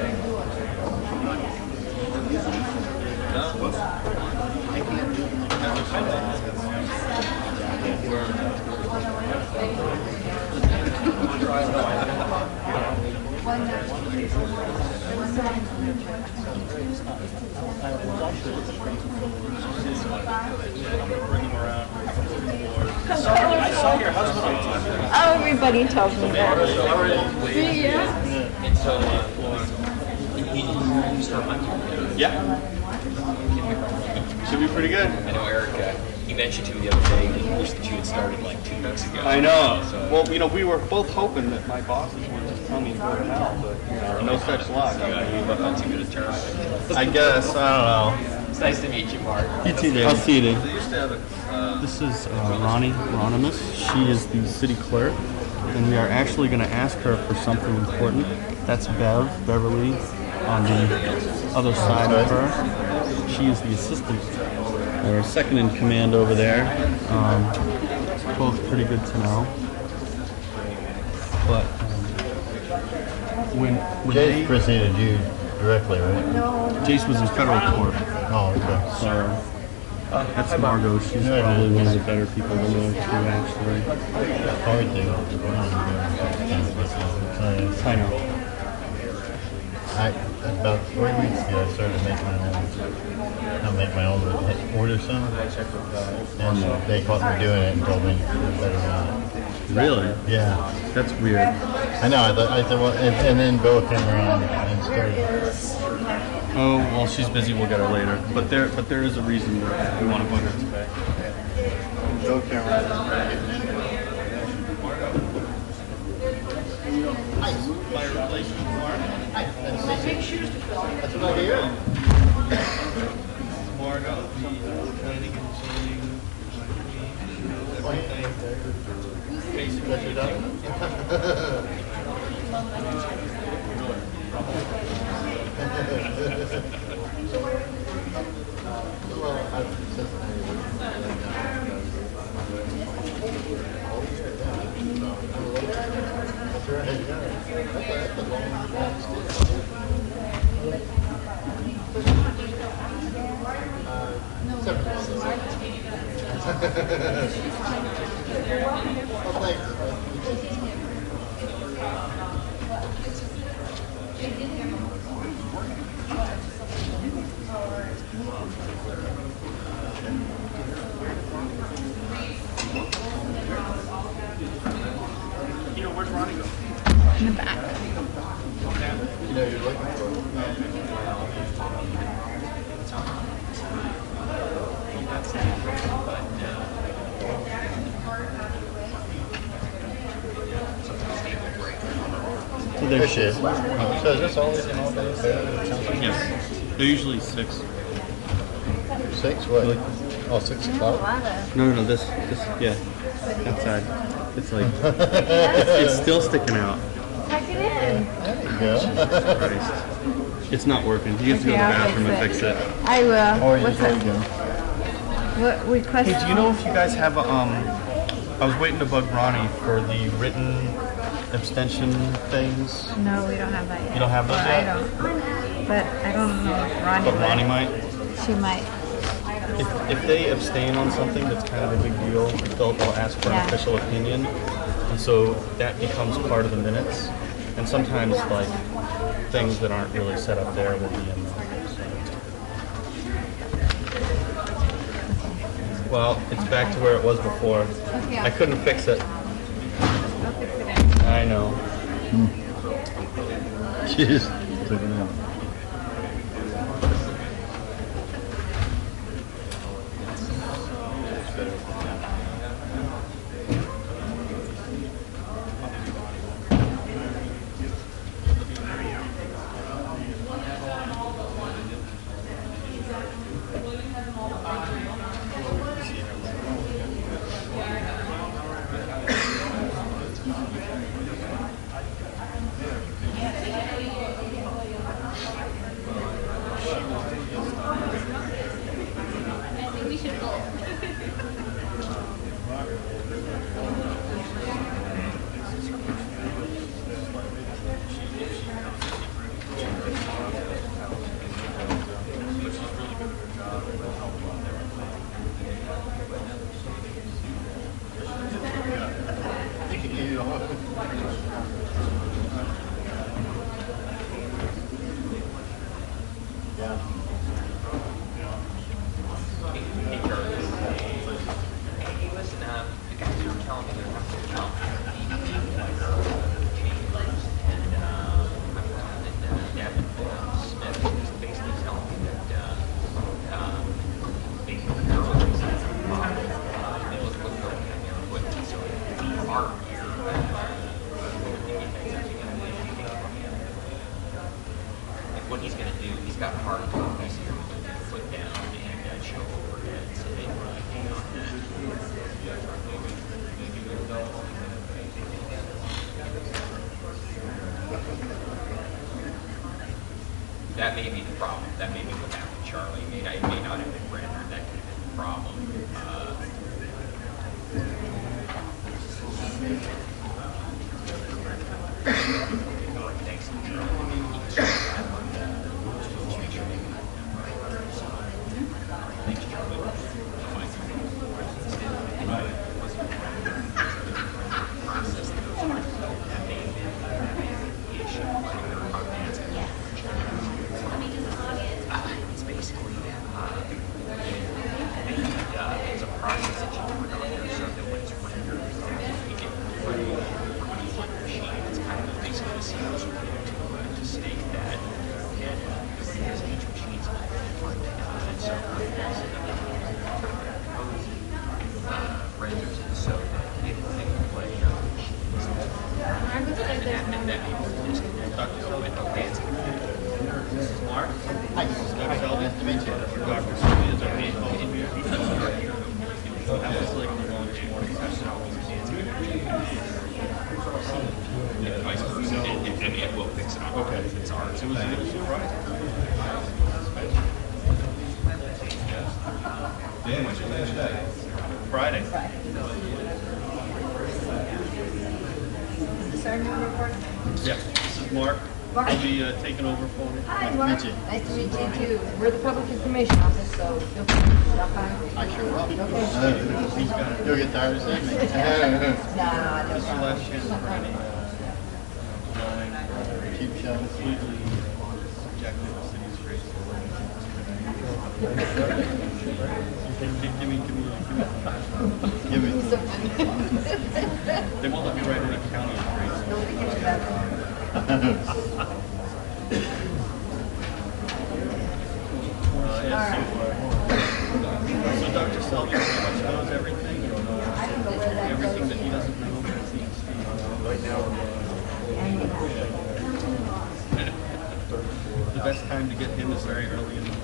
I saw your husband on TV. Oh, everybody tells me that. See ya. Yeah. Should be pretty good. I know Eric, he mentioned to me the other day, he wished that you had started like 2 weeks ago. I know. So, Well, we were both hoping that my bosses would just tell me to go to hell, but no such luck. you look on too good a term. I guess. I don't know. It's nice to meet you, Mark. You too, I'll see you, Dave. This is Ronnie Ronimus. She is the city clerk, and we are actually going to ask her for something important. That's Beverly, on the other side of her. She is the assistant, or second in command over there. Both pretty good to know. But when Jace preceded you directly, right? Jace was in federal court. Oh, okay. So that's Margot. She's probably one of the better people to know too, actually. I know. About 3 weeks ago, I started making my own order some, and they caught me doing it and told me better not. Really? Yeah. That's weird. I know. I thought, well, and then Bill came around and started. Oh, well, she's busy. We'll get her later. But there is a reason we want to put her today. Bill came around and started getting into it. My replacement Mark. That's shoes to fill. That's what I hear. Margo, the planning and zoning, everything. Basically, done. Where's Ronnie go? In the back. You know, you're looking for So they're shit. So is this always an all-day fair? Yes. They're usually 6. 6? What? Oh, 6 o'clock? No, this, yeah, outside. It's like, it's still sticking out. Tuck it in. There you go. Jesus Christ. It's not working. You have to go to the bathroom and fix it. I will. Or What's that? What request? Hey, do you know if you guys have, I was waiting to bug Ronnie for the written abstention things. No, we don't have that yet. You don't have those But yet? I don't. But I don't know if Ronnie But would. Ronnie might? She might. If they abstain on something that's kind of a big deal, they'll ask for an Yeah. official opinion. And so that becomes part of the minutes. And sometimes, like, things that aren't really set up there will be in there. Well, it's back to where it was before. Okay. I couldn't fix it. I'll fix it. I know. Jeez. be the problem. That may be what happened, Charlie. It may not have been rendered. That could have been the problem. Thanks, it's basically it's a process that you put on there so that when it's rendered, you get money on your machine. It's kind of basically a sequence to state that, and because each machine's different, and so renders it so that it can play machines. And that means Dr. Sullivan, dancing. This is Mark. Hi. Dr. Sullivan. Nice to meet you. Dr. Sullivan is our main host here. That was like the longest morning session I was dancing. And vice versa. And we'll fix it up. Okay. It's ours. It was surprising. Dan, what's your last day? Friday. Is this our new report? Yeah, this is Mark. Mark. He'll be taking over for me. Hi, Nice to Mark. meet you. Nice to meet you too. We're the Public Information Office, so feel free to stop by. I sure will. Okay. He's got it. You'll get tired of seeing me. Nah, no This is the problem. last chance for any Keep showing. completely rejected the city's race. Give me. They won't let me write any county race. Don't forget about that. So Dr. Sullivan pretty much knows everything. Everything that he doesn't know. Right now. The best time to get him is very early in the morning.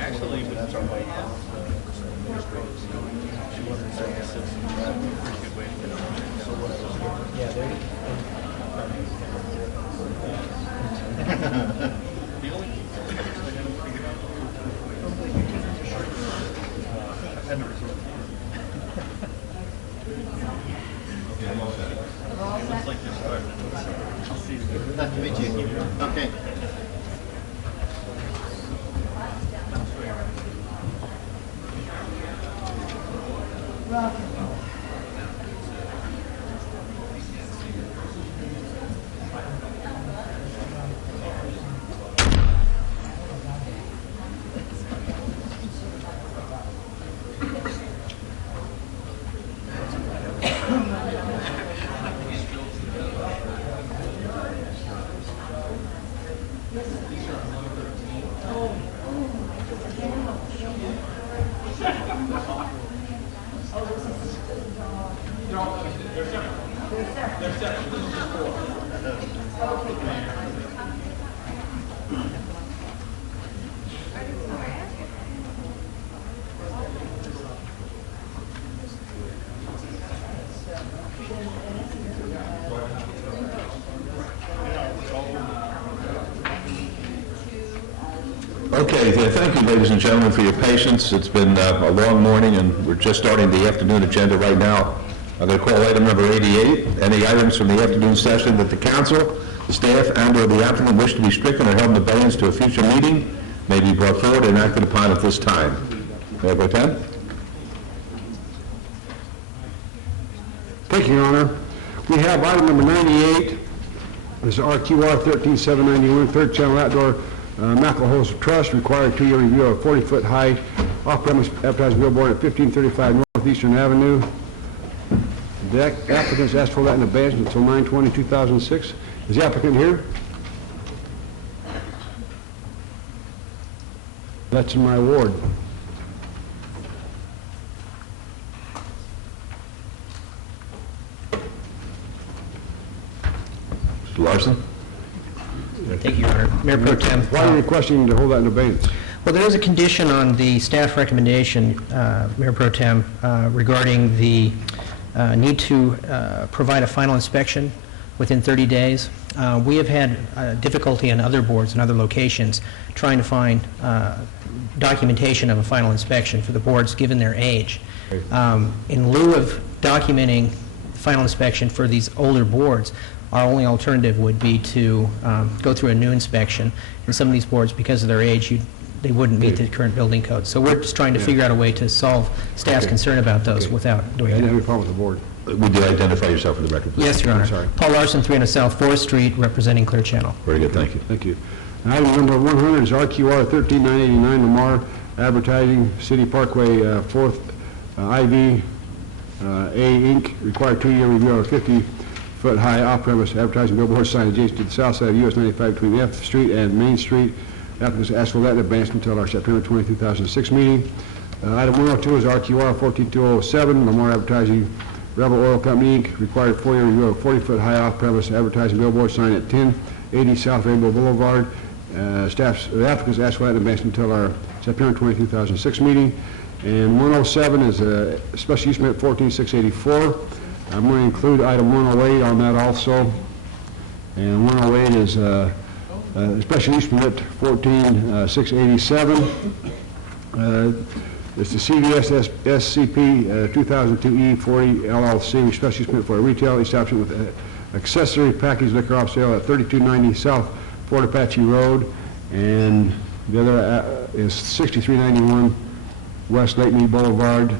Actually, with our way The only thing I haven't figured out I never saw it looks like you're starting. I'll see you. Nice to meet you. Okay. Okay, thank you, ladies and gentlemen, for your patience. It's been a long morning, and we're just starting the afternoon agenda right now. I'm going to call item number 88. Any items from the afternoon session that the council, the staff, and/or the applicant wish to be stricken or held in abeyance to a future meeting may be brought forward and acted upon at this time. Mayor Pro Tem? Thank you, Your Honor. We have item number 98. This is RQR 13791, Third Channel Outdoor Mackerel Host Trust, required 2-year review of 40-foot high off-premise advertising billboard at 1535 Northeastern Avenue. The applicants asked for that in advance until 9/20/2006. Is the applicant here? That's in my ward. Mr. Larson? Thank you, Your Honor. Mayor Pro Tem. Why are you requesting to hold that in abeyance? Well, there is a condition on the staff recommendation, Mayor Pro Tem, regarding the need to provide a final inspection within 30 days. We have had difficulty on other boards and other locations trying to find documentation of a final inspection for the boards, given their age. In lieu of documenting final inspection for these older boards, our only alternative would be to go through a new inspection. And some of these boards, because of their age, they wouldn't meet the current building code. So we're just trying to figure out a way to solve staff's concern about those without doing I didn't have that. any problem with the board. Would you identify yourself for the record, please? Yes, Your Honor. sorry. Paul Larson, 300 South 4th Street, representing Clear Channel. Very good, thank you. Thank you. And item number 100 is RQR 13989 Lamar Advertising, City Parkway, 4th IV A Inc. Required 2-year review of a 50-foot high off-premise advertising billboard sign adjacent to the south side of US 95 between F Street and Main Street. Applicants asked for that in advance until our September 20, 2006 meeting. Item 102 is RQR 14207 Lamar Advertising, Rebel Oil Company Inc. Required 4-year review of a 40-foot high off-premise advertising billboard sign at 1080 South Rainbow Boulevard. The applicants asked for that in advance until our September 20, 2006 meeting. And 107 is a special use permit 14684. I'm going to include item 108 on that also. And 108 is special use permit 14687. It's the CVS SCP 2002E40 LLC, special use permit for a retail establishment with accessory packaged liquor off sale at 3290 South Fort Apache Road. And the other is 6391 West Lake Mead Boulevard.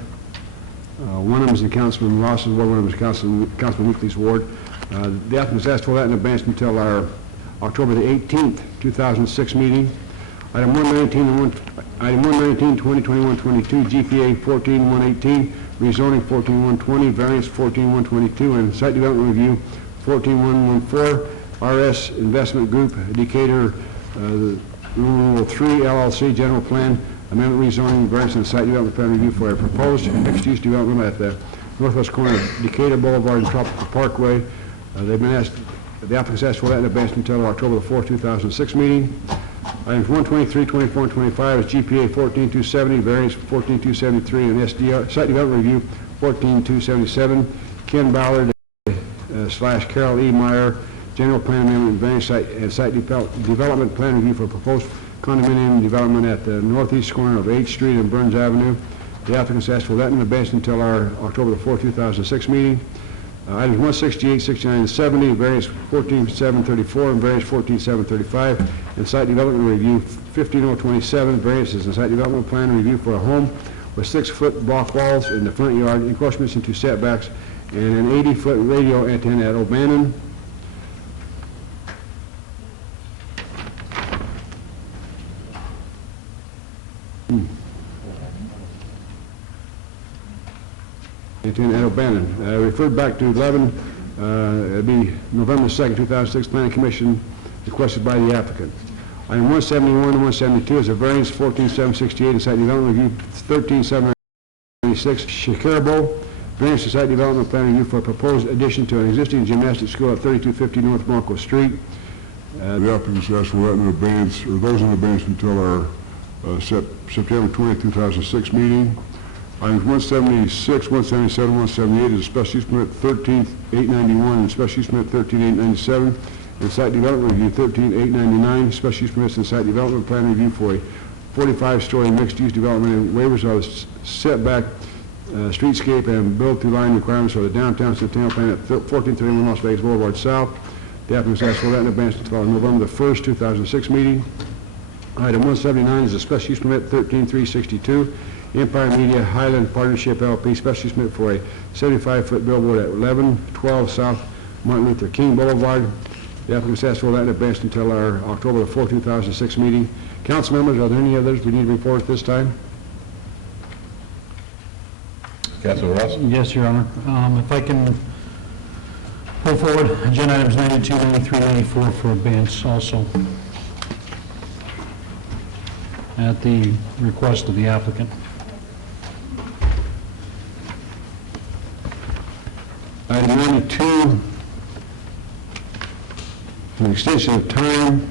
One of them is in Councilman Ross's ward, one of them is Councilman Weekly's ward. The applicants asked for that in advance until our October the 18th, 2006 meeting. Item 119, 2021-22, GPA 14118, rezoning 14120, variance 14122, and site development review 14114, RS Investment Group, Decatur, Rule 3 LLC, general plan, amendment rezoning, variance and site development plan review for a proposed mixed-use development at the northwest corner of Decatur Boulevard and Tropical Parkway. They've been asked, the applicants asked for that in advance until October the 4th, 2006 meeting. Items 123, 24, and 25 is GPA 14270, variance 14273, and SDR, site development review 14277. Ken Ballard / Carol E. Meyer, general plan amendment, variance site development plan review for proposed condominium development at the northeast corner of 8th Street and Burns Avenue. The applicants asked for that in advance until our October the 4th, 2006 meeting. Items 168, 69, and 70, variance 14734 and variance 14735, and site development review 15027, variances and site development plan review for a home with 6-foot block walls in the front yard, encroachments into setbacks, and an 80-foot radio antenna at O'Bannon. Antenna at O'Bannon. Referred back to 11, it'd be November 2nd, 2006, Planning Commission requested by the applicant. Item 171 and 172 is a variance 14768 and site development review 13796. Chicarabo, variance and site development plan review for a proposed addition to an existing gymnastics school at 3250 North Bronco Street. The applicants asked for that in advance, or those in advance until our September 20th, 2006 meeting. Items 176, 177, 178 is a special use permit 13891 and special use permit 13897, and site development review 13899, special use permits and site development plan review for a 45-story mixed-use development and waivers of setback, streetscape, and build-to-line requirements for the downtown Centennial plan at 1431 Las Vegas Boulevard South. The applicants asked for that in advance until November the 1st, 2006 meeting. Item 179 is a special use permit 13362. Empire Media Highland Partnership LP special use permit for a 75-foot billboard at 1112 South Martin Luther King Boulevard. The applicants asked for that in advance until our October 4, 2006 meeting. Council members, are there any others we need to report at this time? Councilor Ross? Yes, Your Honor. If I can pull forward agenda items 92, 93, 94 for advance also at the request of the applicant. Item 92, an extension of time,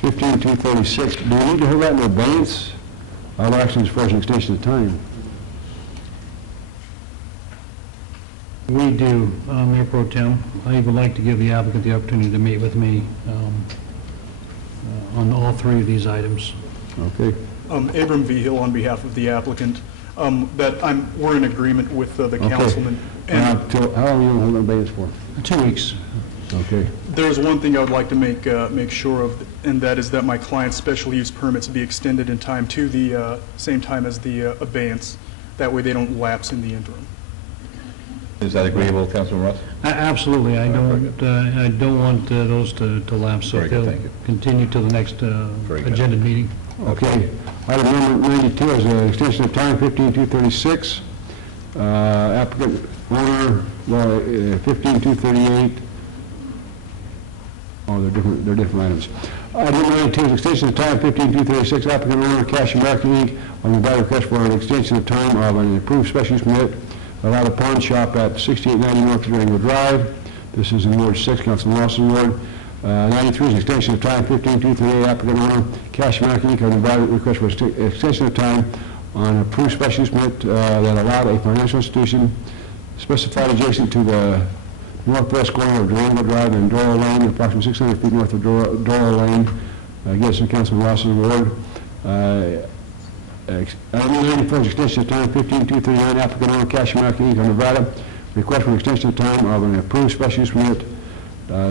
15/2/36. Do we need to hold that in advance? Our action as far as an extension of time. We do, Mayor Pro Tem. I would like to give the applicant the opportunity to meet with me on all three of these items. Okay. Abram V. Hill on behalf of the applicant, that we're in agreement with the councilman. How long are you going to hold abeyance for? 2 weeks. Okay. There's one thing I would like to make sure of, and that is that my client's special use permits be extended in time to the same time as the abeyance. That way they don't lapse in the interim. Is that agreeable, Councilman Ross? Absolutely. I don't want those to lapse, so Very good, they'll thank you. continue till the next Very good. agenda meeting. Okay. Item number 92 is an extension of time, 15-236. Applicant owner, 15-238. Oh, they're different items. Item 92 is extension of time, 15-236. Applicant owner, Cash America Inc. on the request for an extension of time of an approved special use permit, allow the pawn shop at 6890 North Durango Drive. This is in Ward 6, Councilman Lawson Ward. 93 is extension of time, 15-238. Applicant owner, Cash America Inc. on the request for extension of time on approved special use permit that allowed a financial institution specified adjacent to the northwest corner of Durango Drive and Dora Lane, approximately 600 feet north of Dora Lane. Against Councilman Lawson Ward. Item 94 is extension of time, 15-239. Applicant owner, Cash America Inc. of Nevada. Request for extension of time of an approved special use permit,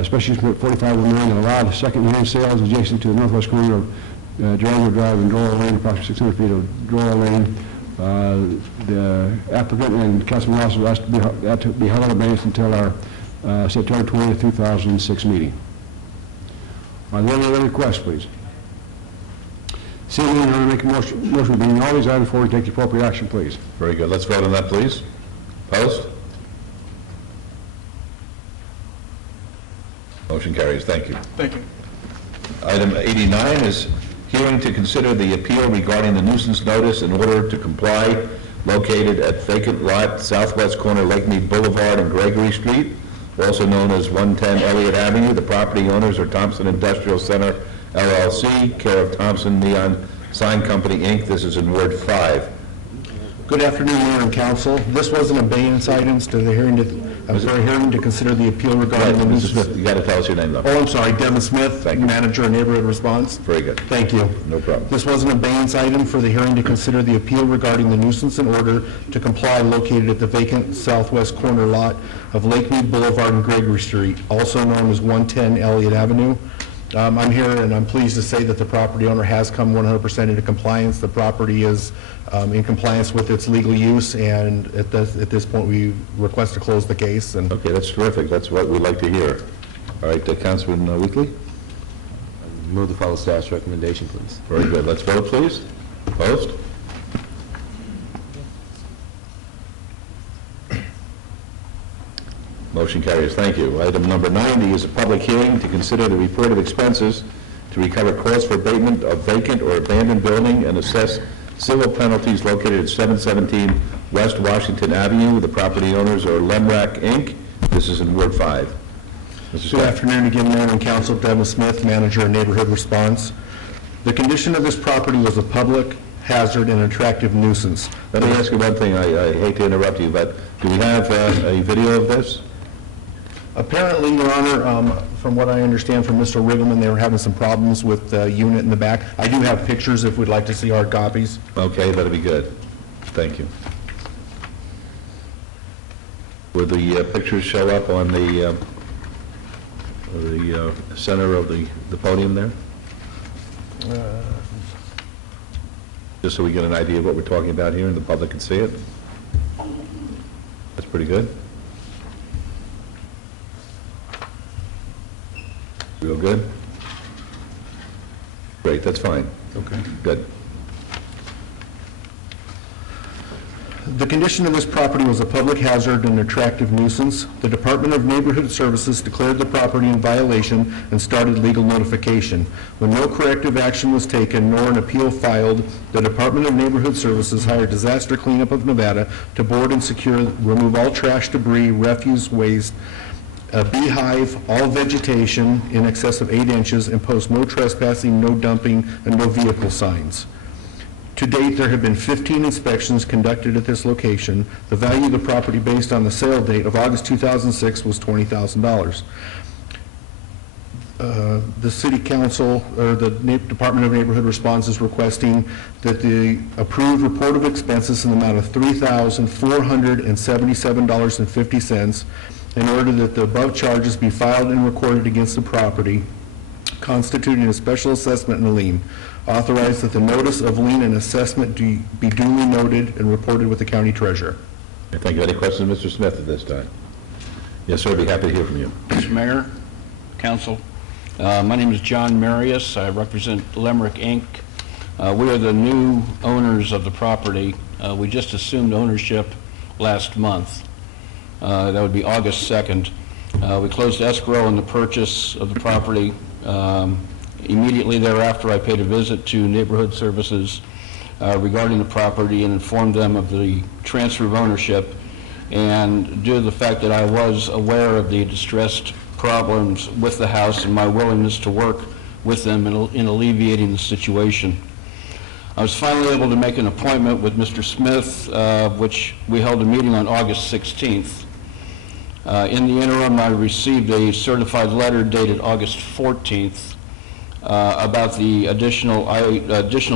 special use permit 4509 that allowed second-hand sales adjacent to the northwest corner of Durango Drive and Dora Lane, approximately 600 feet of Dora Lane. The applicant and Councilman Lawson will ask to be held on abeyance until our September 20th, 2006 meeting. Are there any other requests, please? Seeing none, I'm going to make a motion bringing all these items forward and take the appropriate action, please. Very good. Let's vote on that, please. Opposed? Motion carries. Thank you. Thank you. Item 89 is hearing to consider the appeal regarding the nuisance notice in order to comply located at vacant lot southwest corner Lake Mead Boulevard and Gregory Street, also known as 110 Elliott Avenue. The property owners are Thompson Industrial Center, LLC, care of Thompson Neon Sign Company, Inc. This is in Ward 5. Good afternoon, Mayor and Council. This was an abeyance items to the hearing to consider the appeal regarding the Mr. nuisance. Smith, you got to tell us your name, though. Oh, I'm sorry, Devin Smith, Manager of Neighborhood Response. Very good. Thank you. No problem. This was an abeyance item for the hearing to consider the appeal regarding the nuisance in order to comply located at the vacant southwest corner lot of Lake Mead Boulevard and Gregory Street, also known as 110 Elliott Avenue. I'm here and I'm pleased to say that the property owner has come 100% into compliance. The property is in compliance with its legal use, and at this point we request to close the case. And Okay, that's terrific. That's what we'd like to hear. All right, Councilman Weekly? Move to follow staff's recommendation, please. Very good. Let's vote, please. Opposed? Motion carries. Thank you. Item number 90 is a public hearing to consider the report of expenses to recover costs for abatement of vacant or abandoned building and assess civil penalties located at 717 West Washington Avenue. The property owners are Lemrack, Inc. This is in Ward 5. Good afternoon again, Mayor and Council. Devin Smith, Manager of Neighborhood Response. The condition of this property was a public hazard and attractive nuisance. Let me ask you one thing. I hate to interrupt you, but do we have a video of this? Apparently, Your Honor, from what I understand from Mr. Riggleman, they were having some problems with the unit in the back. I do have pictures if we'd like to see hard copies. Okay, that'll be good. Thank you. Will the pictures show up on the center of the podium there? Just so we get an idea of what we're talking about here and the public can see it? That's pretty good. Real good? Great, that's fine. Okay. Good. The condition of this property was a public hazard and attractive nuisance. The Department of Neighborhood Services declared the property in violation and started legal notification. When no corrective action was taken nor an appeal filed, the Department of Neighborhood Services hired Disaster Cleanup of Nevada to board and secure, remove all trash, debris, refuse, waste, a beehive, all vegetation in excess of 8 inches, and post no trespassing, no dumping, and no vehicle signs. To date, there have been 15 inspections conducted at this location. The value of the property based on the sale date of August 2006 was $20,000. The City Council, or the Department of Neighborhood Response is requesting that the approved report of expenses in the amount of $3,477.50 in order that the above charges be filed and recorded against the property, constituting a special assessment and lien. Authorize that the notice of lien and assessment be duly noted and reported with the county treasurer. Thank you. Any questions, Mr. Smith, at this time? Yes, sir, I'd be happy to hear from you. Mr. Mayor, Council, my name is John Marius. I represent Limerick, Inc. We are the new owners of the property. We just assumed ownership last month. That would be August 2nd. We closed escrow on the purchase of the property. Immediately thereafter, I paid a visit to Neighborhood Services regarding the property and informed them of the transfer of ownership. And due to the fact that I was aware of the distressed problems with the house and my willingness to work with them in alleviating the situation, I was finally able to make an appointment with Mr. Smith, which we held a meeting on August 16th. In the interim, I received a certified letter dated August 14th about the additional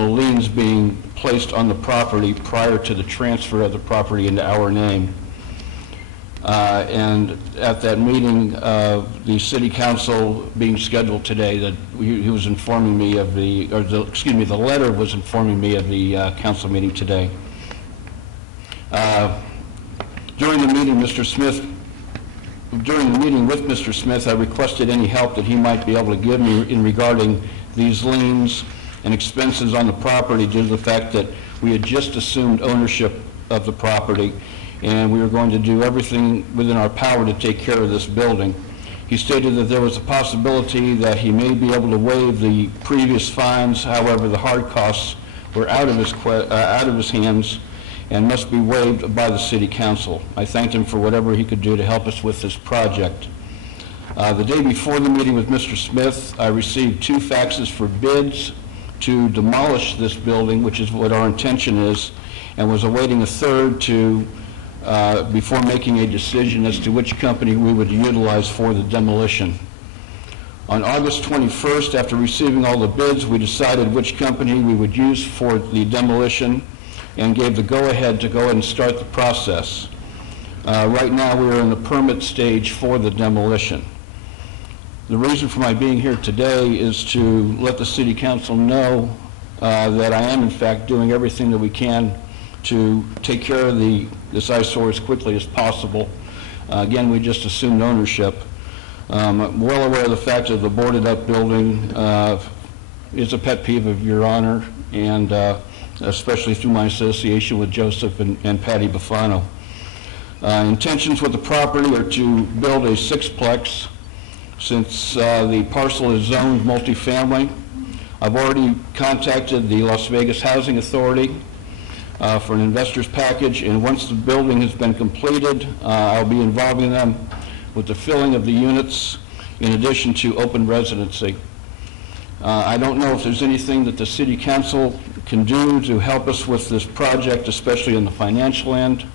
liens being placed on the property prior to the transfer of the property into our name. And at that meeting, the City Council being scheduled today, that he was informing me of the letter was informing me of the council meeting today. During the meeting with Mr. Smith, I requested any help that he might be able to give me in regarding these liens and expenses on the property due to the fact that we had just assumed ownership of the property and we were going to do everything within our power to take care of this building. He stated that there was a possibility that he may be able to waive the previous fines. However, the hard costs were out of his hands and must be waived by the City Council. I thanked him for whatever he could do to help us with this project. The day before the meeting with Mr. Smith, I received 2 faxes for bids to demolish this building, which is what our intention is, and was awaiting a third before making a decision as to which company we would utilize for the demolition. On August 21st, after receiving all the bids, we decided which company we would use for the demolition and gave the go-ahead to go ahead and start the process. Right now, we are in the permit stage for the demolition. The reason for my being here today is to let the City Council know that I am, in fact, doing everything that we can to take care of this eyesore as quickly as possible. Again, we just assumed ownership. I'm well aware of the fact that the boarded-up building is a pet peeve of Your Honor, and especially through my association with Joseph and Patty Buffano. Intentions with the property are to build a 6-plex since the parcel is zoned multifamily. I've already contacted the Las Vegas Housing Authority for an investor's package, and once the building has been completed, I'll be involving them with the filling of the units in addition to open residency. I don't know if there's anything that the City Council can do to help us with this project, especially in the financial end.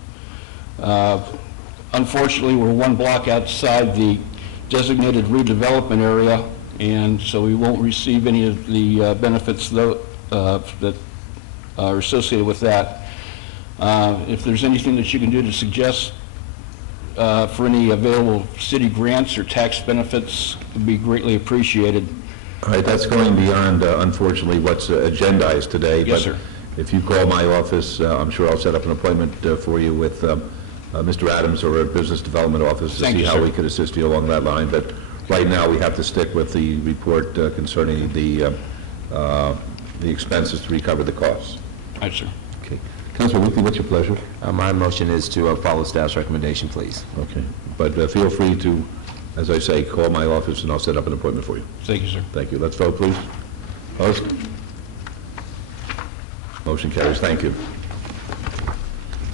Unfortunately, we're 1 block outside the designated redevelopment area, and so we won't receive any of the benefits that are associated with that. If there's anything that you can do to suggest for any available city grants or tax benefits, it would be greatly appreciated. All right, that's going beyond, unfortunately, what's agendized today. Yes, sir. If you call my office, I'm sure I'll set up an appointment for you with Mr. Adams or a business development office to see how we could assist you along that line. But right now, we have to stick with the report concerning the expenses to recover the costs. Right, sir. Okay. Councilor Wheatley, what's your pleasure? My motion is to follow staff's recommendation, please. Okay. But feel free to, as I say, call my office and I'll set up an appointment for you. Thank you, sir. Thank you. Let's vote, please. Opposed? Motion carries. Thank you.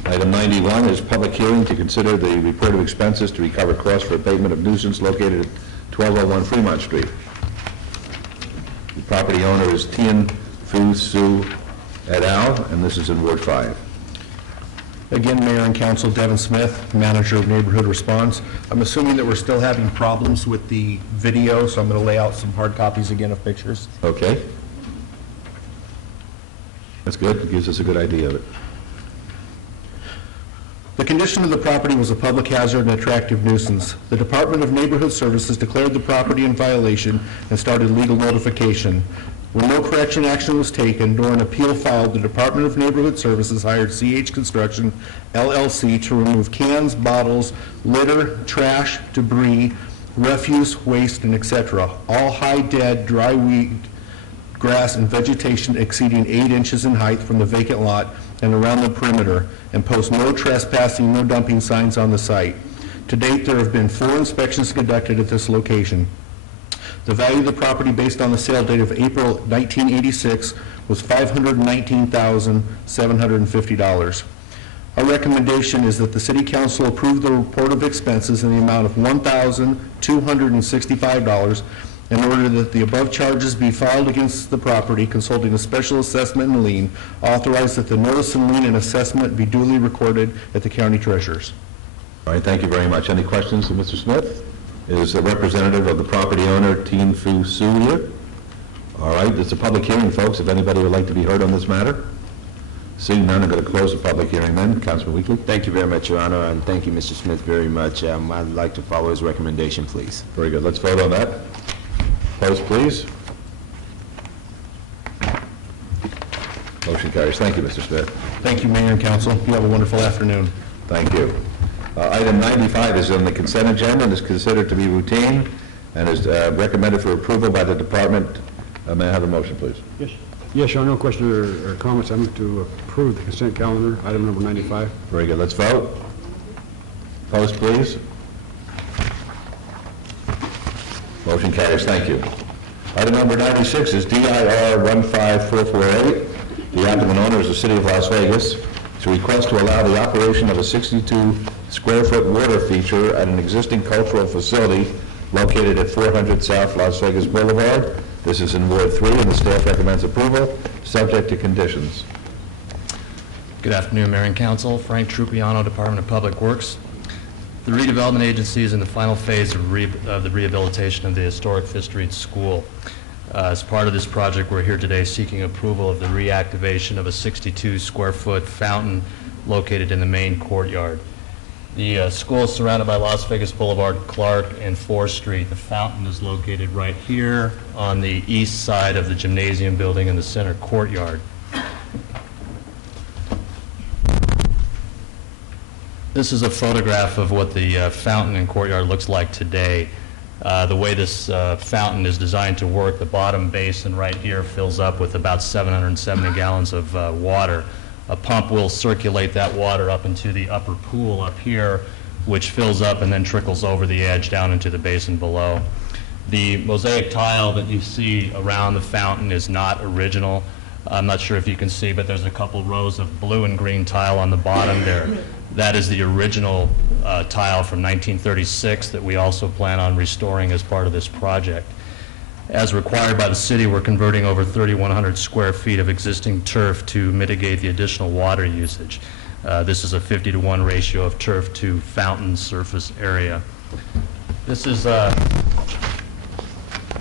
Item 91 is public hearing to consider the report of expenses to recover costs for abatement of nuisance located at 1201 Fremont Street. The property owner is Tian Fu Su et al., and this is in Ward 5. Again, Mayor and Council, Devin Smith, Manager of Neighborhood Response. I'm assuming that we're still having problems with the video, so I'm going to lay out some hard copies again of pictures. Okay. That's good. It gives us a good idea of it. The condition of the property was a public hazard and attractive nuisance. The Department of Neighborhood Services declared the property in violation and started legal notification. When no correction action was taken nor an appeal filed, the Department of Neighborhood Services hired CH Construction, LLC, to remove cans, bottles, litter, trash, debris, refuse, waste, and etc., all high dead, dry weed, grass, and vegetation exceeding 8 inches in height from the vacant lot and around the perimeter, and post no trespassing, no dumping signs on the site. To date, there have been 4 inspections conducted at this location. The value of the property based on the sale date of April 1986 was $519,750. Our recommendation is that the City Council approve the report of expenses in the amount of $1,265 in order that the above charges be filed against the property, consulting a special assessment and lien, authorized that the notice and lien and assessment be duly recorded at the county treasurer's. All right, thank you very much. Any questions of Mr. Smith? Is a representative of the property owner, Teen Fu Su, here? All right, it's a public hearing, folks, if anybody would like to be heard on this matter. Seeing none, I'm going to close the public hearing then. Councilman Weekly? Thank you very much, Your Honor, and thank you, Mr. Smith, very much. I'd like to follow his recommendation, please. Very good. Let's vote on that. Opposed, please. Motion carries. Thank you, Mr. Smith. Thank you, Mayor and Council. You have a wonderful afternoon. Thank you. Item 95 is on the consent agenda and is considered to be routine and is recommended for approval by the department. May I have a motion, please? Yes. Yes, Your Honor, no question or comments. I move to approve the consent calendar, item number 95. Very good. Let's vote. Opposed, please. Motion carries. Thank you. Item number 96 is DIR 15448. The applicant owner is the City of Las Vegas. To request to allow the operation of a 62-square-foot water feature at an existing cultural facility located at 400 South Las Vegas Boulevard. This is in Ward 3, and the staff recommends approval, subject to conditions. Good afternoon, Mayor and Council. Frank Trupiano, Department of Public Works. The redevelopment agency is in the final phase of the rehabilitation of the historic Fifth Street School. As part of this project, we're here today seeking approval of the reactivation of a 62-square-foot fountain located in the main courtyard. The school is surrounded by Las Vegas Boulevard, Clark, and 4th Street. The fountain is located right here on the east side of the gymnasium building in the center courtyard. This is a photograph of what the fountain and courtyard looks like today. The way this fountain is designed to work, the bottom basin right here fills up with about 770 gallons of water. A pump will circulate that water up into the upper pool up here, which fills up and then trickles over the edge down into the basin below. The mosaic tile that you see around the fountain is not original. I'm not sure if you can see, but there's a couple rows of blue and green tile on the bottom there. That is the original tile from 1936 that we also plan on restoring as part of this project. As required by the city, we're converting over 3,100 square feet of existing turf to mitigate the additional water usage. This is a 50-to-1 ratio of turf to fountain surface area. This is an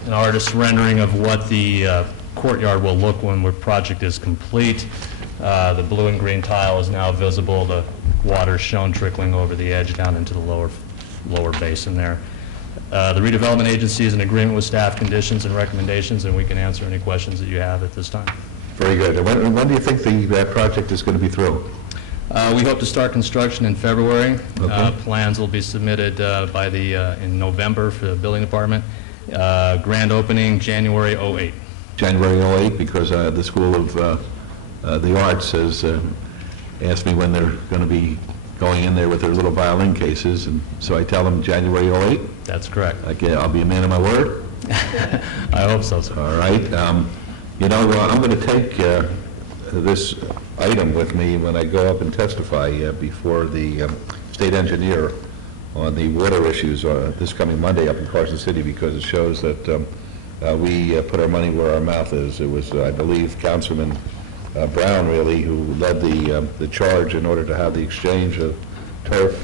artist's rendering of what the courtyard will look when the project is complete. The blue and green tile is now visible. The water shown trickling over the edge down into the lower basin there. The redevelopment agency is in agreement with staff conditions and recommendations, and we can answer any questions that you have at this time. Very good. And when do you think the project is going to be through? We hope to start construction in February. Okay. Plans will be submitted in November for the building department. Grand opening January 08. January 08, because the School of the Arts has asked me when they're going to be going in there with their little violin cases, and so I tell them January 08. That's correct. Okay, I'll be a man of my word. I hope so, sir. All right. I'm going to take this item with me when I go up and testify before the state engineer on the water issues this coming Monday up in Carson City, because it shows that we put our money where our mouth is. It was, I believe, Councilman Brown, really, who led the charge in order to have the exchange of turf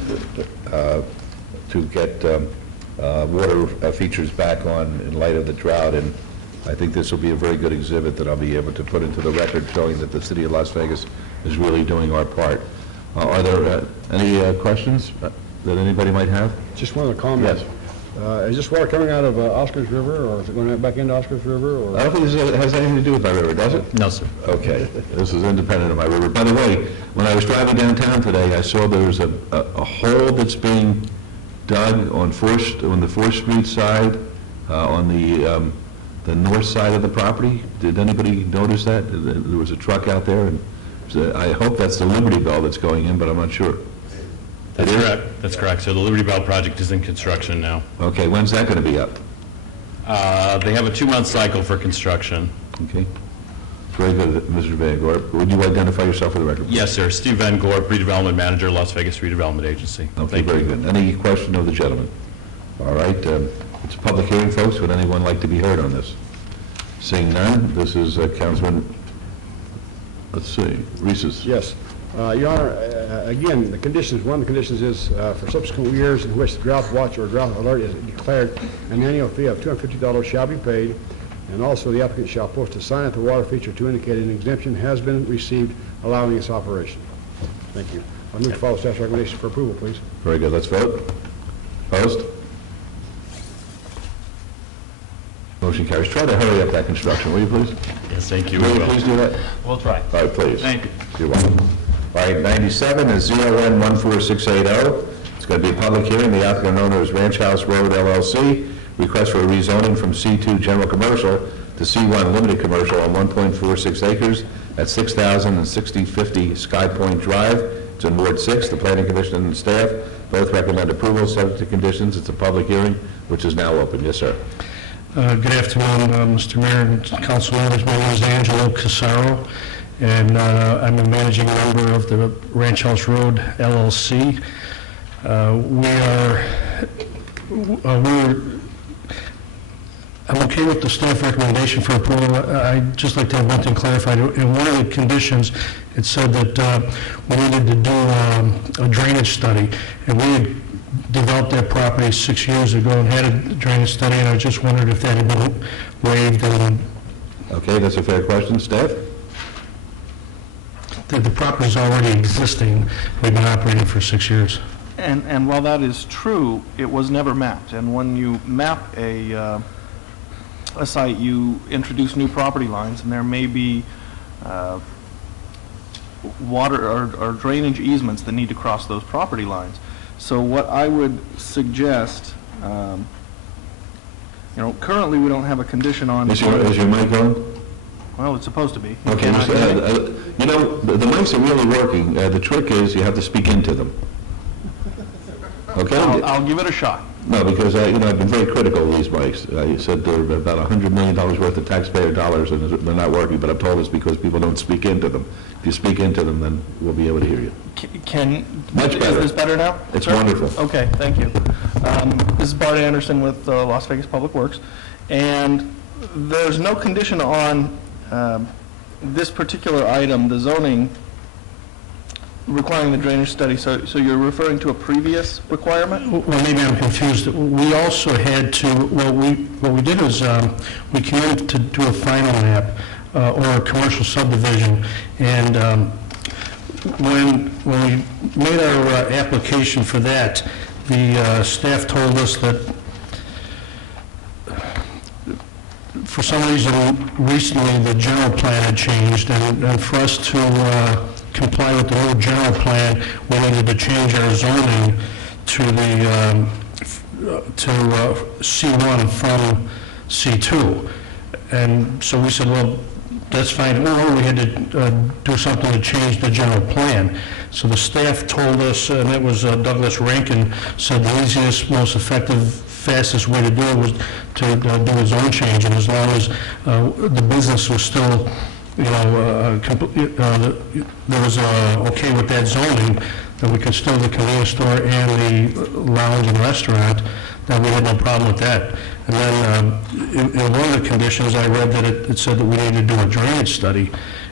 to get water features back on in light of the drought. And I think this will be a very good exhibit that I'll be able to put into the record, showing that the city of Las Vegas is really doing our part. Are there any questions that anybody might have? Just one of the comments. Yes. Is this water coming out of Oscars River, or is it going back into Oscars River? Or? I don't think this has anything to do with my river, does it? No, sir. Okay, this is independent of my river. By the way, when I was driving downtown today, I saw there was a hole that's being dug on the 4th Street side, on the north side of the property. Did anybody notice that? There was a truck out there, and I hope that's the Liberty Bell that's going in, but I'm not sure. That's correct. That's correct. So the Liberty Bell project is in construction now. Okay, when's that going to be up? They have a 2-month cycle for construction. Okay. Very good, Mr. Van Gorp. Would you identify yourself for the record? Yes, sir. Steve Van Gorp, Redevelopment Manager, Las Vegas Redevelopment Agency. Okay, very good. Any question of the gentleman? All right, it's a public hearing, folks. Would anyone like to be heard on this? Seeing none, this is Councilman, let's see, Reeses. Yes. Your Honor, again, one of the conditions is for subsequent years in which the drought watch or drought alert is declared, an annual fee of $250 shall be paid, and also the applicant shall post a sign at the water feature to indicate an exemption has been received allowing its operation. Thank you. I move to follow staff's recommendation for approval, please. Very good, let's vote. Opposed? Motion carries. Try to hurry up that construction, will you please? Yes, thank you. Will you please do that? We'll try. All right, please. Thank you. You're welcome. All right, 97 is 01-14680. It's going to be a public hearing. The applicant owner is Ranch House Road LLC. Request for a rezoning from C2 General Commercial to C1 Limited Commercial on 1.46 acres at 6,000 and 6050 Sky Point Drive. It's in Ward 6. The Planning Commission and staff both recommend approval, subject to conditions. It's a public hearing, which is now open. Yes, sir. Good afternoon, Mr. Mayor and council members. My name is Angelo Casaro, and I'm a managing member of the Ranch House Road LLC. I'm okay with the staff recommendation for approval. I'd just like to have one thing clarified. In one of the conditions, it said that we needed to do a drainage study, and we had developed that property 6 years ago and had a drainage study, and I just wondered if that had been waived. And okay, that's a fair question. Staff? the property is already existing. We've been operating for 6 years. And while that is true, it was never mapped. And when you map a site, you introduce new property lines, and there may be water or drainage easements that need to cross those property lines. So what I would suggest, currently we don't have a condition on. Is your mic on? Well, it's supposed to be. Okay, the mics are really working. The trick is you have to speak into them. Okay? I'll give it a shot. No, because I've been very critical of these mics. I said they're about $100 million worth of taxpayer dollars, and they're not working. But I'm told it's because people don't speak into them. If you speak into them, then we'll be able to hear you. Much better. Is this better now? It's sir? wonderful. Okay, thank you. This is Bart Anderson with Las Vegas Public Works, and there's no condition on this particular item, the zoning requiring the drainage study. So you're referring to a previous requirement? Well, maybe I'm confused. We also had to, what we did was we came in to do a final map or a commercial subdivision, and when we made our application for that, the staff told us that for some reason recently the general plan had changed, and for us to comply with the new general plan, we needed to change our zoning to the to C1 from C2. And so we said, well, that's fine. Or we had to do something to change the general plan. So the staff told us, and it was Douglas Rankin, said the easiest, most effective, fastest way to do it was to do a zone change. And as long as the business was still, there was okay with that zoning, that we could still have the convenience store and the lounge and restaurant, that we had no problem with that. And then in one of the conditions, I read that it said that we needed to do a drainage study,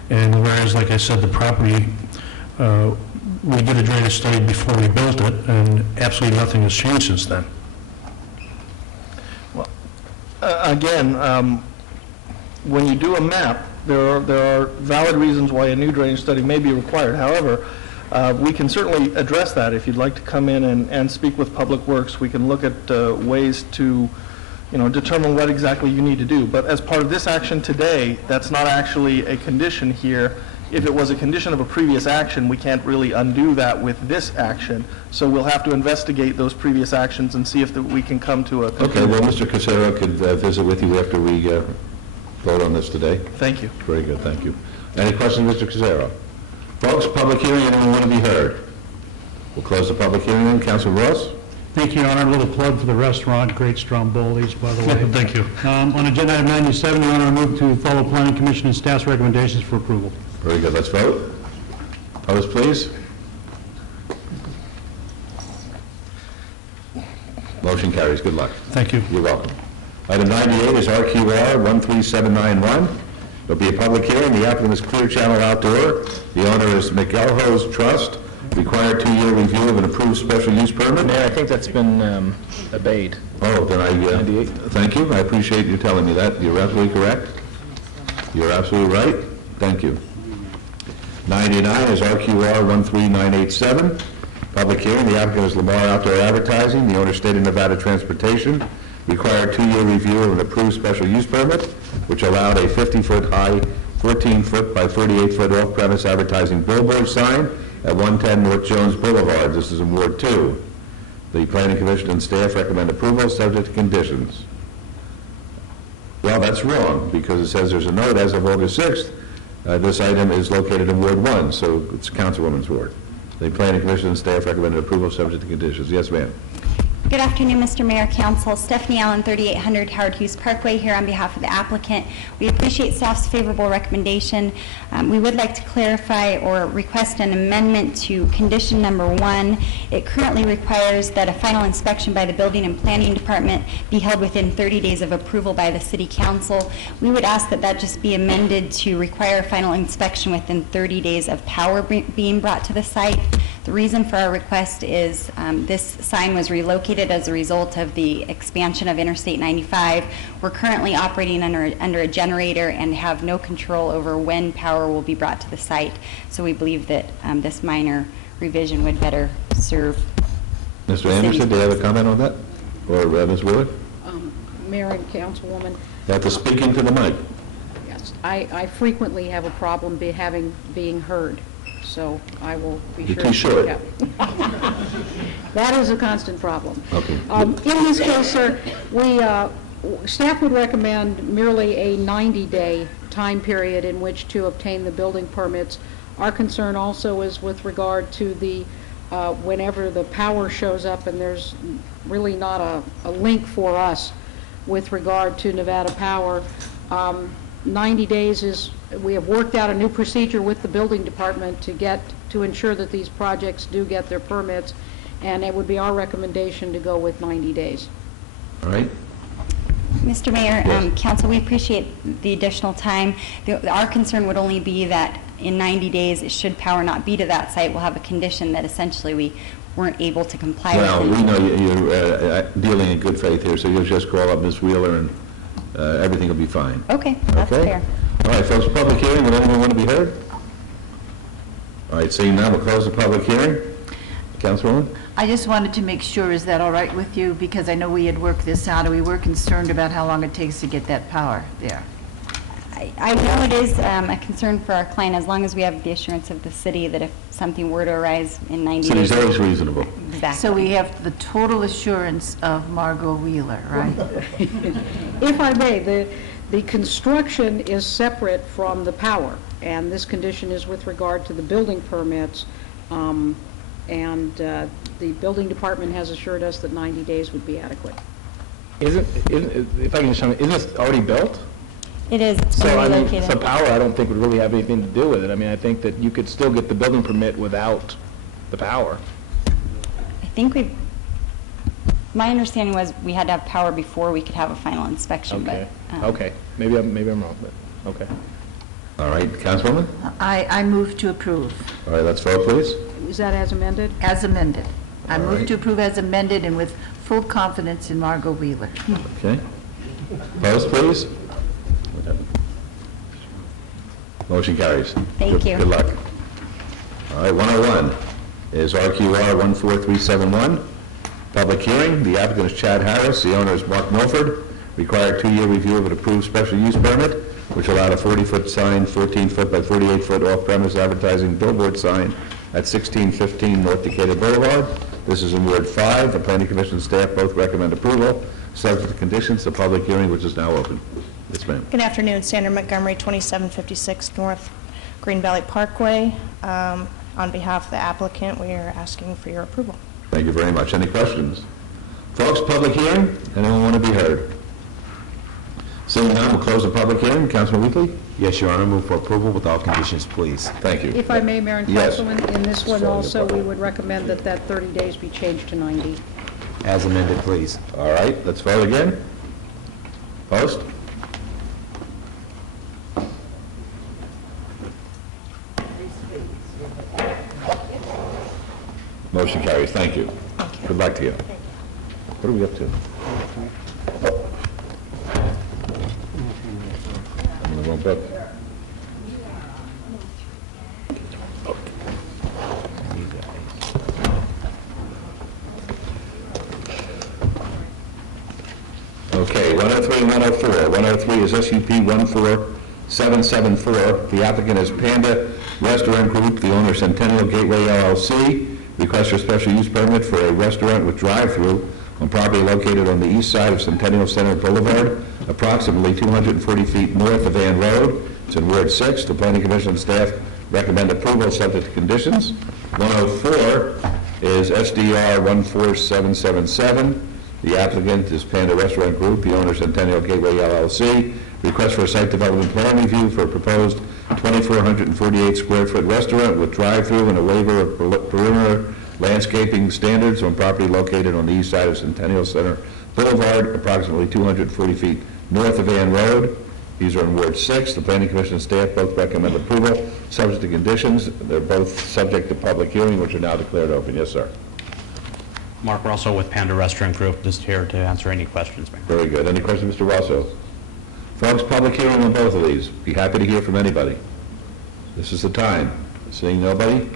And whereas, like I said, the property, we did a drainage study before we built it, and absolutely nothing has changed since then. Again, when you do a map, there are valid reasons why a new drainage study may be required. However, we can certainly address that. If you'd like to come in and speak with Public Works, we can look at ways to, determine what exactly you need to do. But as part of this action today, that's not actually a condition here. If it was a condition of a previous action, we can't really undo that with this action. So we'll have to investigate those previous actions and see if we can come to a conclusion. Okay, well, Mr. Casero could visit with you after we vote on this today. Thank you. Very good, thank you. Any questions, Mr. Casero? Folks, public hearing, anyone want to be heard? We'll close the public hearing then. Council Ross? Thank you, Your Honor. A little plug for the restaurant, great Stromboli's, by the way. Thank you. On agenda item 97, Your Honor, I move to follow Planning Commission and staff's recommendations for approval. Very good, let's vote. Opposed, please? Motion carries, good luck. Thank you. You're welcome. Item 98 is RQR 13791. There'll be a public hearing. The applicant is Clear Channel Outdoor. The owner is McElhoes Trust. Required 2-year review of an approved special use permit. Mayor, I think that's been obeyed. Oh, then thank you. I appreciate you telling me that. You're absolutely correct. You're absolutely right. Thank you. 99 is RQR 13987. Public hearing. The applicant is Lamar Outdoor Advertising. The owner, State of Nevada Transportation. Required 2-year review of an approved special use permit, which allowed a 50-foot high, 14-foot by 38-foot off-premise advertising billboard sign at 110 North Jones Boulevard. This is in Ward 2. The Planning Commission and staff recommend approval subject to conditions. Well, that's wrong, because it says there's a note as of August 6th. This item is located in Ward 1, so it's Councilwoman's ward. The Planning Commission and staff recommended approval subject to conditions. Yes, ma'am. Good afternoon, Mr. Mayor, Council. Stephanie Allen, 3800 Howard Hughes Parkway, here on behalf of the applicant. We appreciate staff's favorable recommendation. We would like to clarify or request an amendment to condition number 1. It currently requires that a final inspection by the Building and Planning Department be held within 30 days of approval by the City Council. We would ask that that just be amended to require a final inspection within 30 days of power being brought to the site. The reason for our request is this sign was relocated as a result of the expansion of Interstate 95. We're currently operating under a generator and have no control over when power will be brought to the site. So we believe that this minor revision would better serve. Mr. Anderson, do you have a comment on that? Or Ms. Willard? Mayor and Councilwoman. You have to speak into the mic. Yes, I frequently have a problem being heard, so I will be sure. You're too short. Yeah. That is a constant problem. Okay. In this case, sir, staff would recommend merely a 90-day time period in which to obtain the building permits. Our concern also is with regard to the whenever the power shows up, and there's really not a link for us with regard to Nevada Power. 90 days is, we have worked out a new procedure with the building department to ensure that these projects do get their permits, and it would be our recommendation to go with 90 days. All right. Mr. Mayor, Council, we appreciate the additional time. Our concern would only be that in 90 days, should power not be to that site, we'll have a condition that essentially we weren't able to comply with. Well, we know you're dealing in good faith here, so you'll just call up Ms. Wheeler and everything will be fine. Okay, that's fair. All right, folks, public hearing, would anyone want to be heard? All right, seeing none, we'll close the public hearing. Councilwoman? I just wanted to make sure, is that all right with you? Because I know we had worked this out, and we were concerned about how long it takes to get that power there. I know it is a concern for our client, as long as we have the assurance of the city that if something were to arise in 90 days. City's always reasonable. Exactly. So we have the total assurance of Margot Wheeler, right? If I may, the construction is separate from the power, and this condition is with regard to the building permits, and the building department has assured us that 90 days would be adequate. If I can just isn't this already built? It is. It's So, I mean, relocated. so power, I don't think would really have anything to do with it. I mean, I think that you could still get the building permit without the power. I think my understanding was we had to have power before we could have a final inspection. Okay. But, Okay. Maybe I'm wrong, but okay. All right, Councilwoman? I move to approve, All right, let's vote, please. Is that as amended? as amended. I All move right. to approve as amended and with full confidence in Margot Wheeler. Okay. Opposed, please? Motion carries. Thank Good- you. Good luck. All right, 101 is RQR 14371, public hearing. The applicant is Chad Harris, the owner is Mark Milford. Required 2-year review of an approved special use permit, which allowed a 40-foot sign, 14-foot by 48-foot off-premise advertising billboard sign at 1615 North Decatur Boulevard. This is in Ward 5. The Planning Commission staff both recommend approval, subject to conditions. The public hearing, which is now open. Yes, ma'am. Good afternoon, Sandra Montgomery, 2756 North Green Valley Parkway. On behalf of the applicant, we are asking for your approval. Thank you very much. Any questions? Folks, public hearing, anyone want to be heard? Seeing none, we'll close the public hearing. Councilman Weekly? Yes, Your Honor, move for approval with all conditions, please. Thank you. If I may, Mayor and Yes. Councilman, in this one Sorry, also, Barbara. we would recommend that that 30 days be changed to 90. As amended, please. All right, let's vote again. Post? Motion carries. Thank you. Good luck to you. What are we up to? I'm in the wrong book. Okay, 103 and 104. 103 is SUP 14774. The applicant is Panda Restaurant Group, the owner Centennial Gateway LLC. Request for special use permit for a restaurant with drive-through on property located on the east side of Centennial Center Boulevard, approximately 240 feet north of Ann Road. It's in Ward 6. The Planning Commission and staff recommend approval subject to conditions. 104 is SDR 14777. The applicant is Panda Restaurant Group, the owner Centennial Gateway LLC. Request for a site development plan review for a proposed 2,448 square foot restaurant with drive-through and a waiver of perimeter landscaping standards on property located on the east side of Centennial Center Boulevard, approximately 240 feet north of Ann Road. These are in Ward 6. The Planning Commission and staff both recommend approval, subject to conditions. They're both subject to public hearing, which are now declared open. Yes, sir. Mark Russell with Panda Restaurant Group, just here to answer any questions, Mayor. Very good. Any questions, Mr. Rosso? Folks, public hearing on both of these. Be happy to hear from anybody. This is the time. Seeing nobody,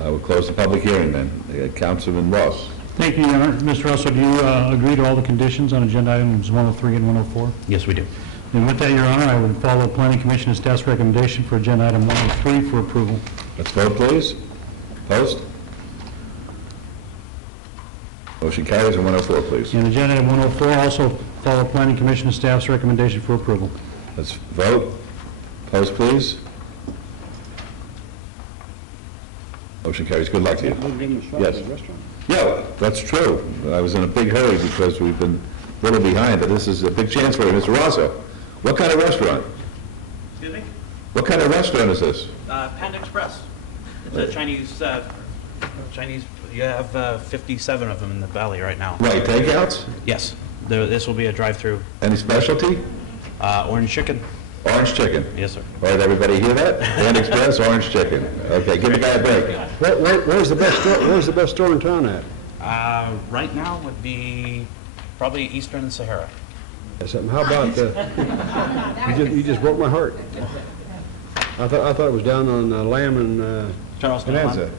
I will close the public hearing then. Councilman Ross. Thank you, Your Honor. Mr. Russell, do you agree to all the conditions on agenda items 103 and 104? Yes, we do. And with that, Your Honor, I will follow Planning Commission and staff's recommendation for agenda item 103 for approval. Let's vote, please. Post. Motion carries. And 104, please. And agenda item 104, also follow Planning Commission and staff's recommendation for approval. Let's vote. Post, please. Motion carries. Good luck to you. Yes. Yeah, that's true. I was in a big hurry because we've been a little behind, but this is a big chance for you. Mr. Rosso, what kind of restaurant? Excuse me? What kind of restaurant is this? Panda Express. It's a Chinese, you have 57 of them in the valley right now. Right, takeouts? Yes. This will be a drive-through. Any specialty? Orange chicken. Orange chicken? Yes, sir. All right, everybody hear that? Panda Express, orange chicken. Okay, give the guy a break. Where's the best store in town at? Right now would be probably Eastern Sahara. How about, you just broke my heart. I thought it was down on Lamb and Charleston Bonanza. Lamb.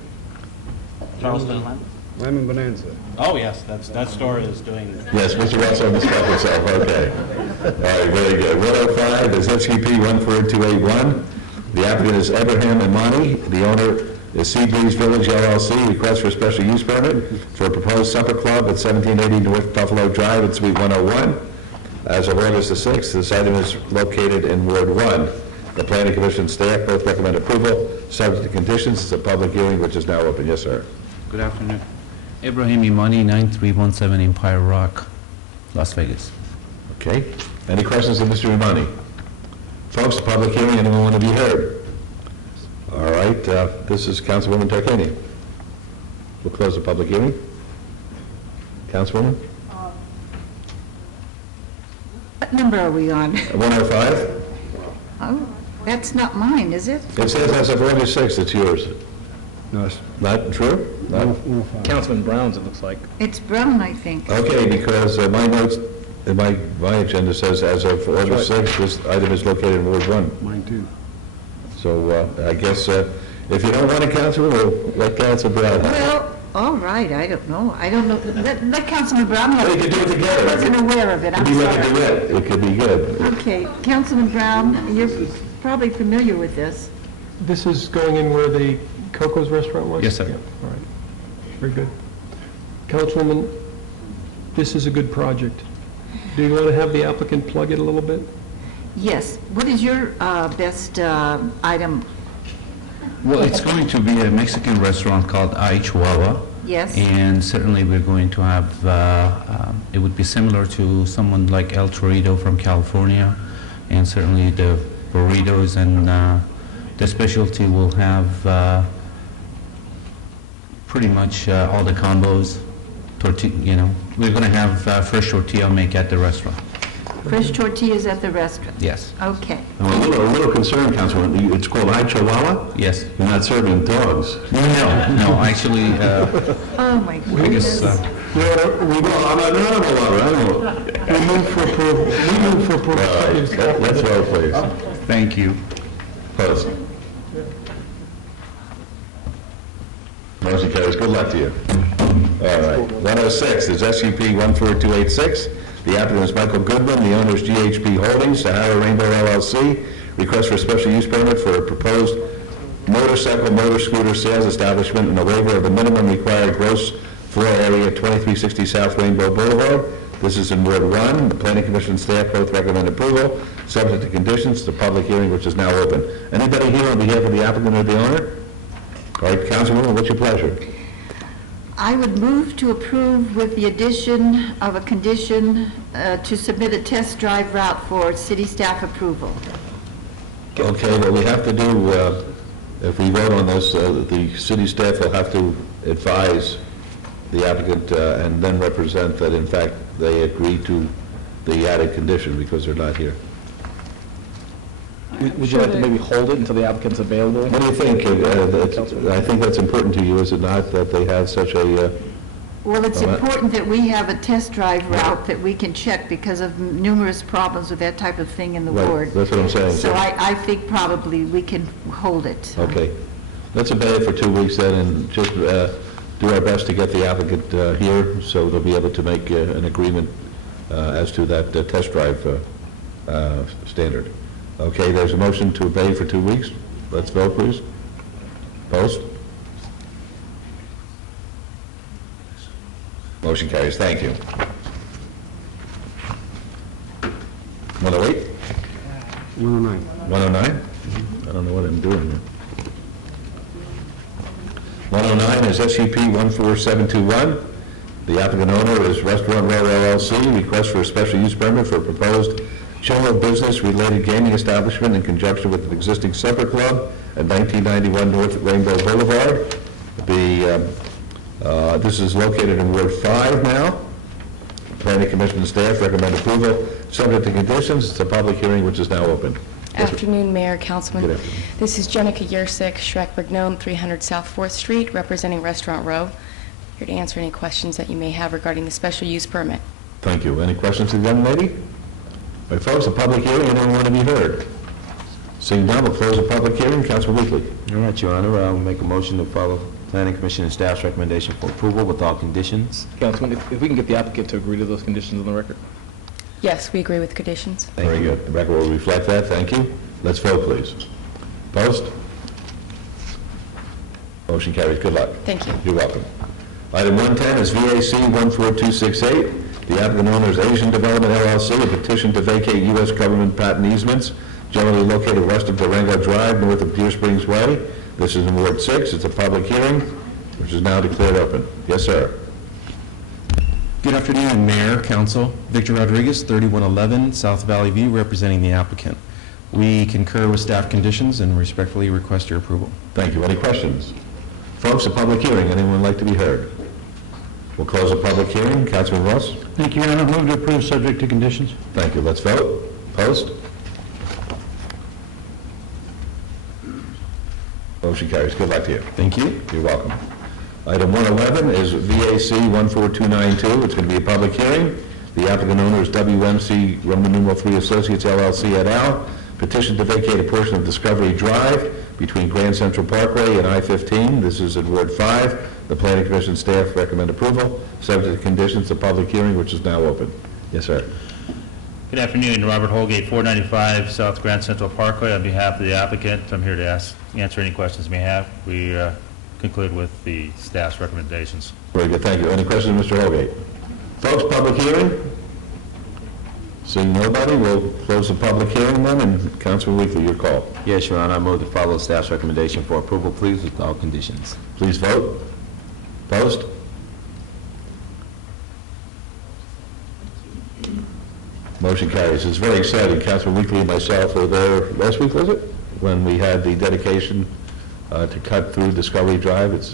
Charleston Lamb? Lamb and Bonanza. Oh, yes, that store is doing... Yes, Mr. Russo mistook himself, okay. All right, very good. 105 is SUP 14281. The applicant is Abraham Imani. The owner is Seabreeze Village LLC. Request for special use permit for a proposed supper club at 1780 North Buffalo Drive at Suite 101. As of August the 6th, this item is located in Ward 1. The Planning Commission staff both recommend approval, subject to conditions. It's a public hearing, which is now open. Yes, sir. Good afternoon. Ibrahim Imani, 9317 Empire Rock, Las Vegas. Okay. Any questions of Mr. Imani? Folks, the public hearing, anyone want to be heard? All right, this is Councilwoman Tarkanian. We'll close the public hearing. Councilwoman? What number are we on? 105? Oh, That's not mine, is it? It says as of August 6th, it's yours. No, it's Not true? Not? Councilman Brown's, it looks like. It's Brown, I think. Okay, because my notes, my agenda says as of August 6th, this item is located in Ward 1. mine too. So I guess if you don't want to cancel, we'll let Council Brown. Well, all right, I don't know. Let Councilman Brown have They could do it together. I wasn't aware of it, I'm It'd be like a sorry. duet. It could be good. Okay, Councilman Brown, you're probably familiar with this. This is going in where the Coco's restaurant was? Yes, sir. Yeah, all right. Very good. Councilwoman, this is a good project. Do you want to have the applicant plug it a little bit? Yes. What is your best item? Well, it's going to be a Mexican restaurant called Ay Chihuahua. Yes. And certainly we're going to have, it would be similar to someone like El Torito from California, and certainly the burritos and the specialty will have pretty much all the combos, we're going to have fresh tortilla make at the restaurant. Fresh tortillas at the restaurant? Yes. Okay. I'm a little concerned, Councilman. It's called Ay Chihuahua? Yes. You're not serving dogs. No, actually, Oh, my I guess, goodness. I'm an animal lover. I don't know. We move for approval. We move for approval. All right, let's vote, please. thank you. Opposed? Motion carries. Good luck to you. All right. 106 is SUP 14286. The applicant is Michael Goodman. The owner is GHP Holdings, Sahara Rainbow LLC. Request for special use permit for a proposed motorcycle, motor scooter sales establishment and a waiver of the minimum required gross floor area at 2360 South Rainbow Boulevard. This is in Ward 1. The Planning Commission staff both recommend approval, subject to conditions. The public hearing, which is now open. Anybody here on behalf of the applicant or the owner? All right, Councilwoman, what's your pleasure? I would move to approve with the addition of a condition to submit a test drive route for city staff approval. Okay, what we have to do, if we vote on this, the city staff will have to advise the applicant and then represent that, in fact, they agree to the added condition because they're not here. Would you like to maybe hold it until the applicant's available? What do you think? I think that's important to you, is it not, that they have such a... Well, it's All right. important that we have a test drive route that we can check because of numerous problems with that type of thing in the Right, ward. that's what I'm saying. So I think probably we can hold it. Okay. Let's obey it for 2 weeks then, and just do our best to get the applicant here, so they'll be able to make an agreement as to that test drive standard. Okay, there's a motion to obey for 2 weeks. Let's vote, please. Post. Motion carries. Thank you. 108? 109. 109? I don't know what I'm doing here. 109 is SUP 14721. The applicant owner is Restaurant Row LLC. Request for a special use permit for a proposed general business-related gaming establishment in conjunction with an existing supper club at 1991 North Rainbow Boulevard. This is located in Ward 5 now. Planning Commission and staff recommend approval, subject to conditions. It's a public hearing which is now open. Afternoon, Mayor, Councilman. Good afternoon. This is Jenica Yersik, Schreckberg Gnome, 300 South 4th Street, representing Restaurant Row. Here to answer any questions that you may have regarding the special use permit. Thank you. Any questions to the young lady? All right, folks, a public hearing, anyone want to be heard? Seeing none, we'll close the public hearing. Councilman Weekly. All right, Your Honor, I'll make a motion to follow Planning Commission and staff's recommendation for approval with all conditions. Councilman, if we can get the applicant to agree to those conditions on the record. Yes, we agree with conditions. Very good. The record will reflect that. Thank you. Let's vote, please. Post. Motion carries. Good luck. Thank you. You're welcome. Item 110 is VAC 14268. The applicant owner is Asian Development LLC, a petition to vacate U.S. government patent easements generally located west of Durango Drive, north of Deer Springs Way. This is in Ward 6. It's a public hearing, which is now declared open. Yes, sir. Good afternoon, Mayor, Council. Victor Rodriguez, 3111 South Valley View, representing the applicant. We concur with staff conditions and respectfully request your approval. Thank you. Any questions? Folks, a public hearing. Anyone like to be heard? We'll close the public hearing. Councilman Ross? Thank you, Your Honor. Move to approve subject to conditions. Thank you. Let's vote. Post. Motion carries. Good luck to you. Thank you. You're welcome. Item 111 is VAC 14292. It's going to be a public hearing. The applicant owner is WMC Roman numeral 3 Associates LLC et al. Petition to vacate a portion of Discovery Drive between Grand Central Parkway and I-15. This is in Ward 5. The Planning Commission staff recommend approval, subject to conditions of public hearing, which is now open. Yes, sir. Good afternoon, Robert Holgate, 495 South Grand Central Parkway. On behalf of the applicant, I'm here to answer any questions you may have. We conclude with the staff's recommendations. Very good, thank you. Any questions, Mr. Holgate? Folks, public hearing? Seeing nobody, we'll close the public hearing then, and Councilman Weekly, your call. Yes, Your Honor, I move to follow staff's recommendation for approval, please, with all conditions. Please vote. Opposed? Motion carries. It's very exciting. Councilman Weekly and myself were there last week, was it? When we had the dedication to cut through Discovery Drive. It's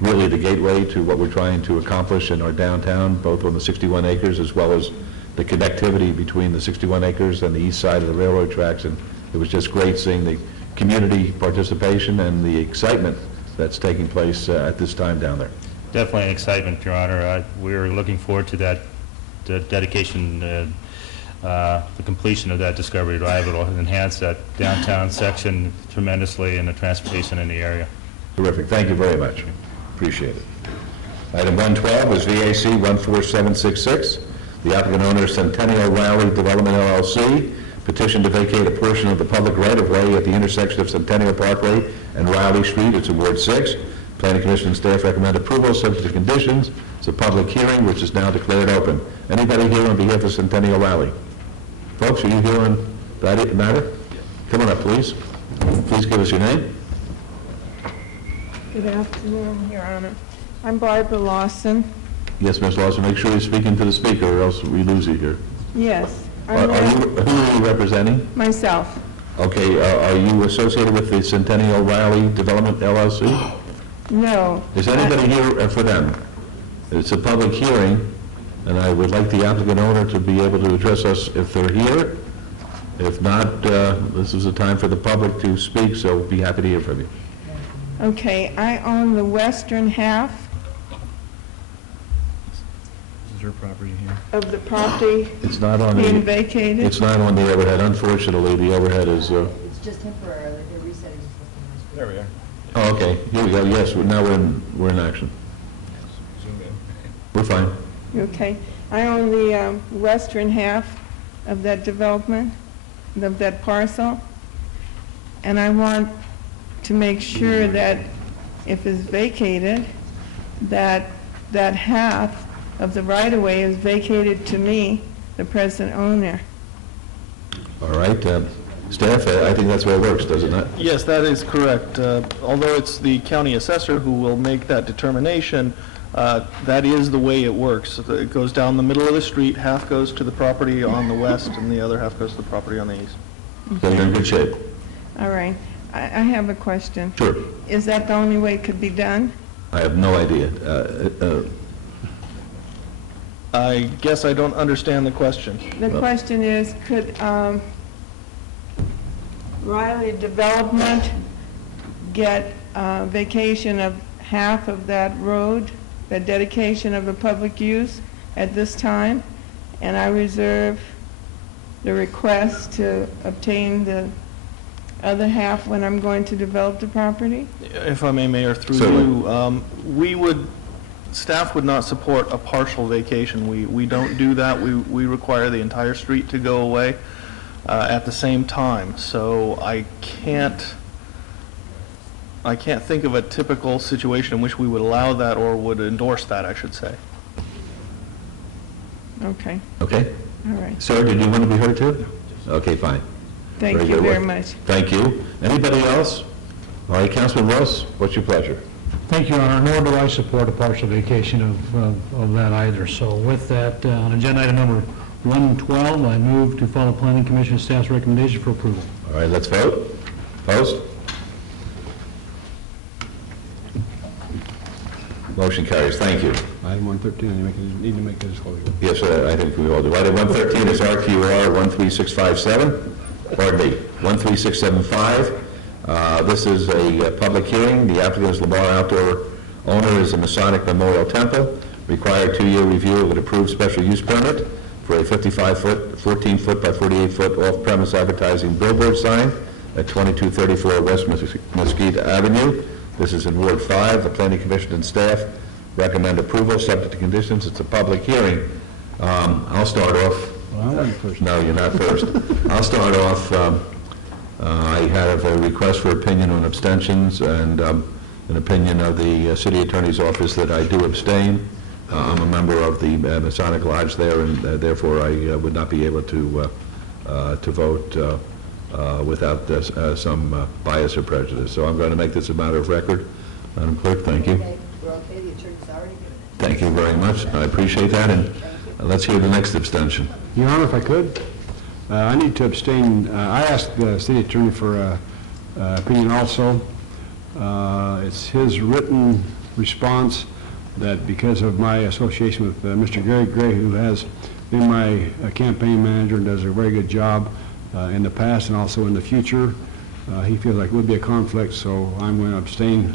really the gateway to what we're trying to accomplish in our downtown, both on the 61 acres as well as the connectivity between the 61 acres and the east side of the railroad tracks. And it was just great seeing the community participation and the excitement that's taking place at this time down there. Definitely an excitement, Your Honor. We're looking forward to that dedication, the completion of that Discovery Drive. It will enhance that downtown section tremendously and the transportation in the area. Terrific. Thank you very much. Appreciate it. Item 112 is VAC 14766. The applicant owner is Centennial Rally Development LLC. Petition to vacate a portion of the public right-of-way at the intersection of Centennial Parkway and Riley Street. It's in Ward 6. Planning Commission staff recommend approval subject to conditions. It's a public hearing which is now declared open. Anybody here on behalf of Centennial Rally? Folks, are you here on that matter? Come on up, please. Please give us your name. Good afternoon, Your Honor. I'm Barbara Lawson. Yes, Ms. Lawson, make sure you're speaking to the speaker or else we lose you here. Yes. Who are you representing? Myself. Okay, are you associated with the Centennial Rally Development LLC? No. Is anybody here for them? It's a public hearing, and I would like the applicant owner to be able to address us if they're here. If not, this is a time for the public to speak, so be happy to hear from you. Okay, I own the western half Is your property here? of the property It's not on being the, vacated. it's not on the overhead. Unfortunately, the overhead is, It's just temporary, they're resetting. There we are. oh, okay, here we go. Yes, now we're in action. We're fine. Okay. I own the western half of that development, of that parcel, and I want to make sure that if it's vacated, that that half of the right-of-way is vacated to me, the present owner. All right, staff, I think that's the way it works, does it not? Yes, that is correct. Although it's the county assessor who will make that determination, that is the way it works. It goes down the middle of the street, half goes to the property on the west, and the other half goes to the property on the east. So you're in good shape. All right. I have a question. Sure. Is that the only way it could be done? I have no idea. I guess I don't understand the question. The question is, could Riley Development get vacation of half of that road, the dedication of the public use at this time? And I reserve the request to obtain the other half when I'm going to develop the property? If I may, Mayor, through you, staff would not support a partial vacation. We don't do that. We require the entire street to go away at the same time. So I can't think of a typical situation in which we would allow that or would endorse that, I should say. Okay. Okay. All right. Sir, did you want to be heard too? Okay, fine. Thank you good. very much. Thank you. Anybody else? All right, Councilman Ross, what's your pleasure? Thank you, Your Honor. Nor do I support a partial vacation of that either. So with that, on agenda item number 112, I move to follow Planning Commission staff's recommendation for approval. All right, let's vote. Opposed? Motion carries. Thank you. Item 113, you need to make a disclosure. Yes, I think we all do. Item 113 is RQR 13657, pardon me, 13675. This is a public hearing. The applicant is Lamar Outdoor. Owner is the Masonic Memorial Temple. Required 2-year review of an approved special use permit for a 55-foot, 14-foot by 48-foot off-premise advertising billboard sign at 2234 West Mesquite Avenue. This is in Ward 5. The Planning Commission and staff recommend approval, subject to conditions. It's a public hearing. I'll start off. Well, I'm first. No, you're not first. I'll start off. I have a request for opinion on abstentions and an opinion of the city attorney's office that I do abstain. I'm a member of the Masonic Lodge there, and therefore I would not be able to vote without some bias or prejudice. So I'm going to make this a matter of record. Madam Clerk, thank you. We're okay, the attorney's already given it. Thank you very much. I appreciate that, and let's hear the next abstention. Your Honor, if I could, I need to abstain. I asked the city attorney for opinion also. It's his written response that because of my association with Mr. Gary Gray, who has been my campaign manager and does a very good job in the past and also in the future, he feels like it would be a conflict, so I'm going to abstain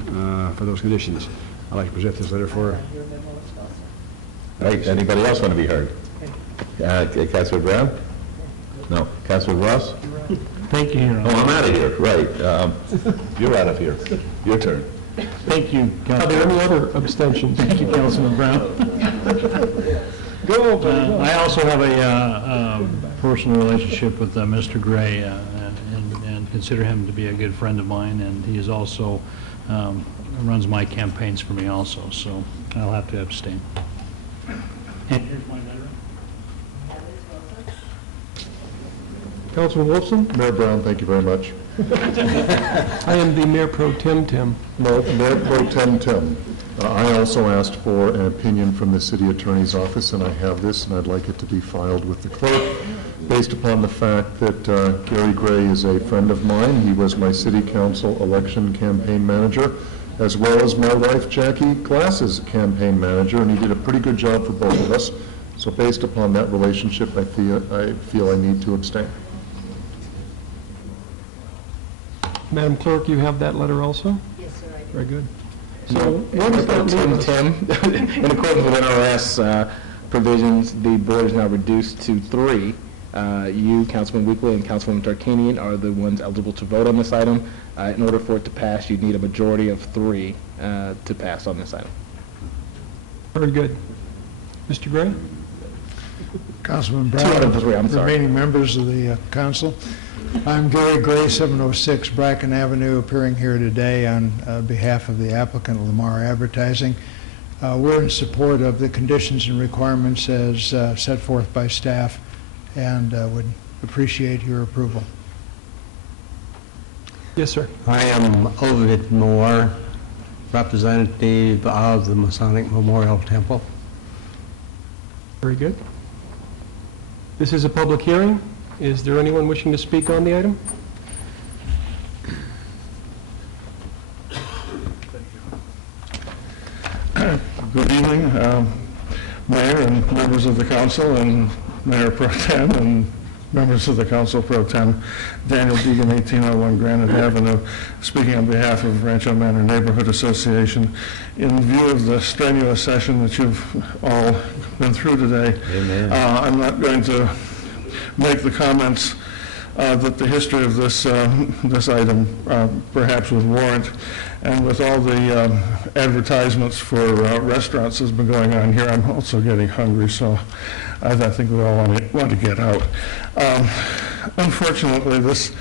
for those conditions. I'd like to present this letter for her. Right, anybody else want to be heard? Councilor Brown? No. Councilor Ross? Thank you, Your Honor. Oh, I'm out of here, right. You're out of here. Your turn. Thank you, Are there any other abstentions? Thank you, Councilman Brown. Go, buddy. I also have a personal relationship with Mr. Gray and consider him to be a good friend of mine, and he is also runs my campaigns for me also, so I'll have to abstain. And here's my letter. Councilman Wolfson? Mayor Brown, thank you very much. I am the Mayor Pro Tem Tim. No, Mayor Pro Tem Tim. I also asked for an opinion from the city attorney's office, and I have this, and I'd like it to be filed with the clerk, based upon the fact that Gary Gray is a friend of mine. He was my city council election campaign manager, as well as my wife Jackie Glass's campaign manager, and he did a pretty good job for both of us. So based upon that relationship, I feel I need to abstain. Madam Clerk, you have that letter also? Yes, sir, I do. Very good. So what does that mean? Tim, in accordance with NRS provisions, the board is now reduced to 3. You, Councilman Weekly, and Councilwoman Tarkanian are the ones eligible to vote on this item. In order for it to pass, you'd need a majority of 3 to pass on this item. Very good. Mr. Gray? Councilman 2 out of Brown, 3, I'm sorry. remaining members of the council. I'm Gary Gray, 706 Bracken Avenue, appearing here today on behalf of the applicant, Lamar Advertising. We're in support of the conditions and requirements as set forth by staff, and would appreciate your approval. Yes, sir. I am Ovid Moore, representative of the Masonic Memorial Temple. Very good. This is a public hearing. Is there anyone wishing to speak on the item? Good evening, Mayor and members of the council, and Mayor Pro Tem and members of the Council Pro Tem. Daniel Deegan, 1801 Granite Avenue, speaking on behalf of Rancho Manor Neighborhood Association. In view of the strenuous session that you've all been through today, I'm not going to make the comments that the history of this item perhaps would warrant, and with all the advertisements for restaurants that's been going on here, I'm also getting hungry, so I think we all want to get out. Unfortunately, this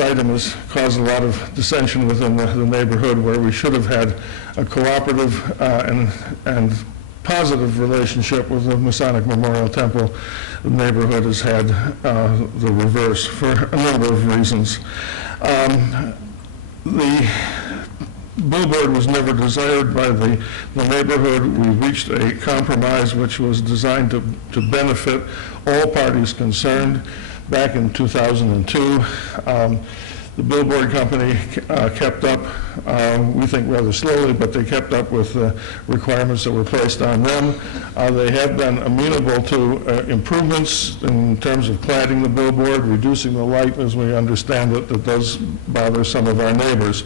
item has caused a lot of dissension within the neighborhood, where we should have had a cooperative and positive relationship with the Masonic Memorial Temple. The neighborhood has had the reverse for a number of reasons. The billboard was never desired by the neighborhood. We reached a compromise which was designed to benefit all parties concerned back in 2002. The billboard company kept up, we think rather slowly, but they kept up with the requirements that were placed on them. They have been amenable to improvements in terms of cladding the billboard, reducing the light, as we understand it, that does bother some of our neighbors.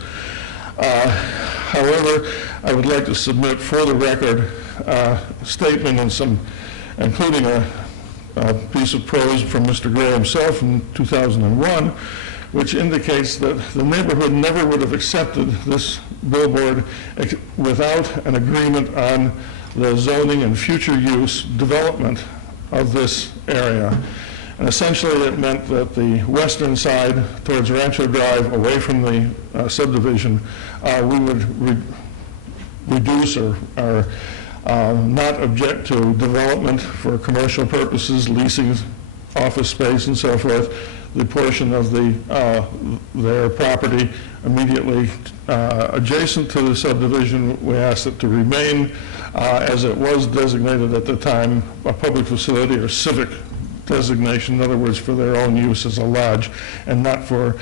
However, I would like to submit for the record a statement and including a piece of prose from Mr. Gray himself in 2001, which indicates that the neighborhood never would have accepted this billboard without an agreement on the zoning and future use development of this area. And essentially it meant that the western side towards Rancho Drive, away from the subdivision, we would reduce or not object to development for commercial purposes, leasing office space and so forth. The portion of their property immediately adjacent to the subdivision, we asked it to remain as it was designated at the time, a public facility or civic designation, in other words, for their own use as a lodge and not for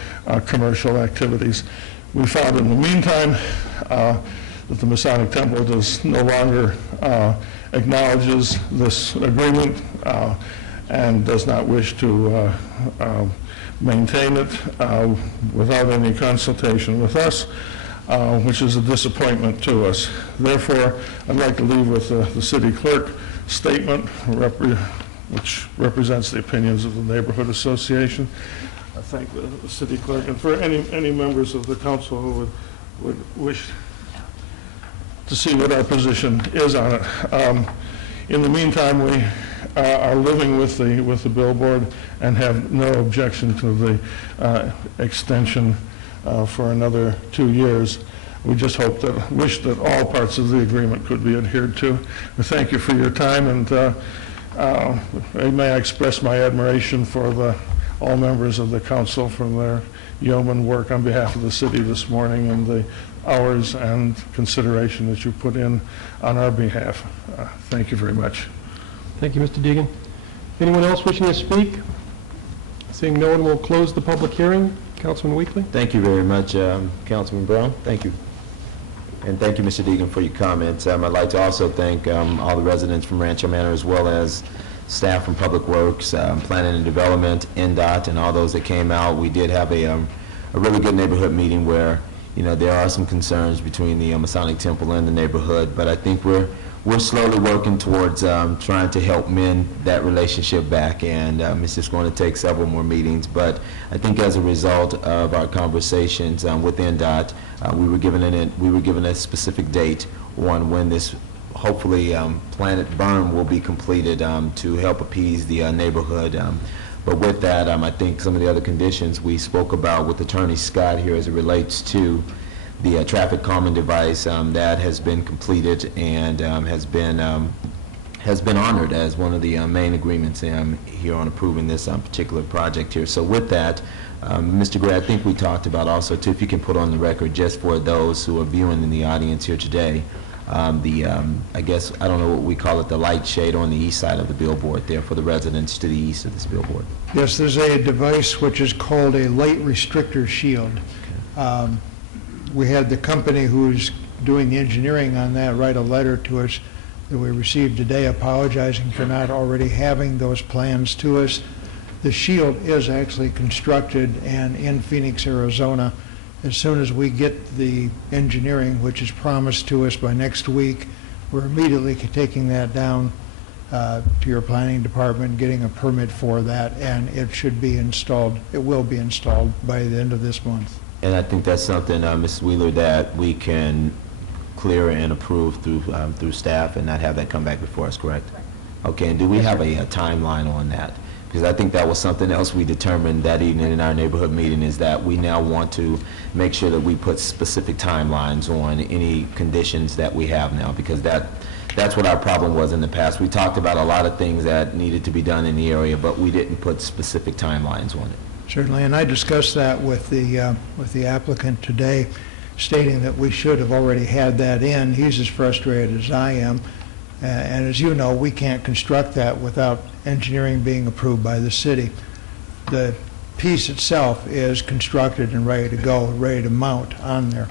commercial activities. We found in the meantime that the Masonic Temple does no longer acknowledges this agreement and does not wish to maintain it without any consultation with us, which is a disappointment to us. Therefore, I'd like to leave with the city clerk statement, which represents the opinions of the Neighborhood Association. I thank the city clerk, and for any members of the council who would wish to see what our position is on it. In the meantime, we are living with the billboard and have no objection to the extension for another 2 years. We just wish that all parts of the agreement could be adhered to. We thank you for your time, and may I express my admiration for all members of the council for their yeoman work on behalf of the city this morning and the hours and consideration that you put in on our behalf. Thank you very much. Thank you, Mr. Deegan. Anyone else wishing to speak? Seeing no one, will close the public hearing. Councilman Weekly. Thank you very much, Councilman Brown. Thank you. And thank you, Mr. Deegan, for your comments. I'd like to also thank all the residents from Rancho Manor, as well as staff from Public Works, Planning and Development, NDOT, and all those that came out. We did have a really good neighborhood meeting where, there are some concerns between the Masonic Temple and the neighborhood, but I think we're slowly working towards trying to help mend that relationship back, and it's just going to take several more meetings. But I think as a result of our conversations with NDOT, we were given a specific date on when this hopefully Planet Berm will be completed to help appease the neighborhood. But with that, I think some of the other conditions we spoke about with Attorney Scott here as it relates to the traffic calming device, that has been completed and has been honored as one of the main agreements here on approving this particular project here. So with that, Mr. Gray, I think we talked about also too, if you can put on the record just for those who are viewing in the audience here today, I guess, I don't know what we call it, the light shade on the east side of the billboard there for the residents to the east of this billboard. Yes, there's a device which is called a light restrictor shield. We had the company who's doing the engineering on that write a letter to us that we received today apologizing for not already having those plans to us. The shield is actually constructed and in Phoenix, Arizona. As soon as we get the engineering, which is promised to us by next week, we're immediately taking that down to your planning department, getting a permit for that, and it should be installed. It will be installed by the end of this month. And I think that's something, Ms. Wheeler, that we can clear and approve through staff and not have that come back before us, correct? Okay, and do we have a timeline on that? Because I think that was something else we determined that evening in our neighborhood meeting, is that we now want to make sure that we put specific timelines on any conditions that we have now, because that's what our problem was in the past. We talked about a lot of things that needed to be done in the area, but we didn't put specific timelines on it. Certainly, and I discussed that with the applicant today, stating that we should have already had that in. He's as frustrated as I am, and as you know, we can't construct that without engineering being approved by the city. The piece itself is constructed and ready to go, ready to mount on there.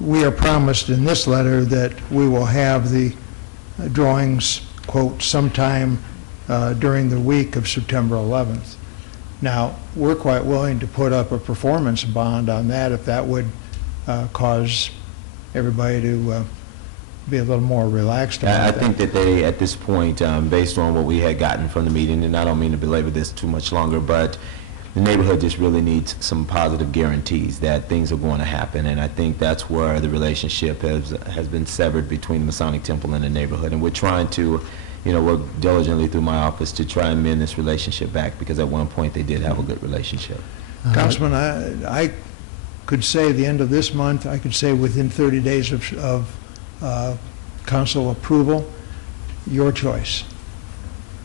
We are promised in this letter that we will have the drawings, quote, sometime during the week of September 11th. Now, we're quite willing to put up a performance bond on that if that would cause everybody to be a little more relaxed about I that. think that they, at this point, based on what we had gotten from the meeting, and I don't mean to belabor this too much longer, but the neighborhood just really needs some positive guarantees that things are going to happen, and I think that's where the relationship has been severed between the Masonic Temple and the neighborhood, and we're trying to, work diligently through my office to try and mend this relationship back, because at one point they did have a good relationship. Councilman, I could say the end of this month, I could say within 30 days of council approval, your choice.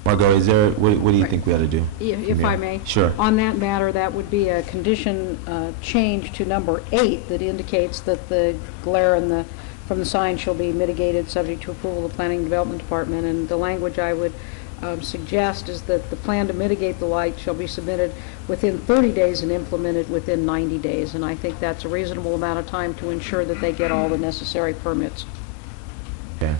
Margot, what do you think we ought to do? If I may. Sure. On that matter, that would be a condition change to number 8 that indicates that the glare from the sign shall be mitigated subject to approval of the Planning and Development Department. And the language I would suggest is that the plan to mitigate the light shall be submitted within 30 days and implemented within 90 days. And I think that's a reasonable amount of time to ensure that they get all the necessary permits. Okay.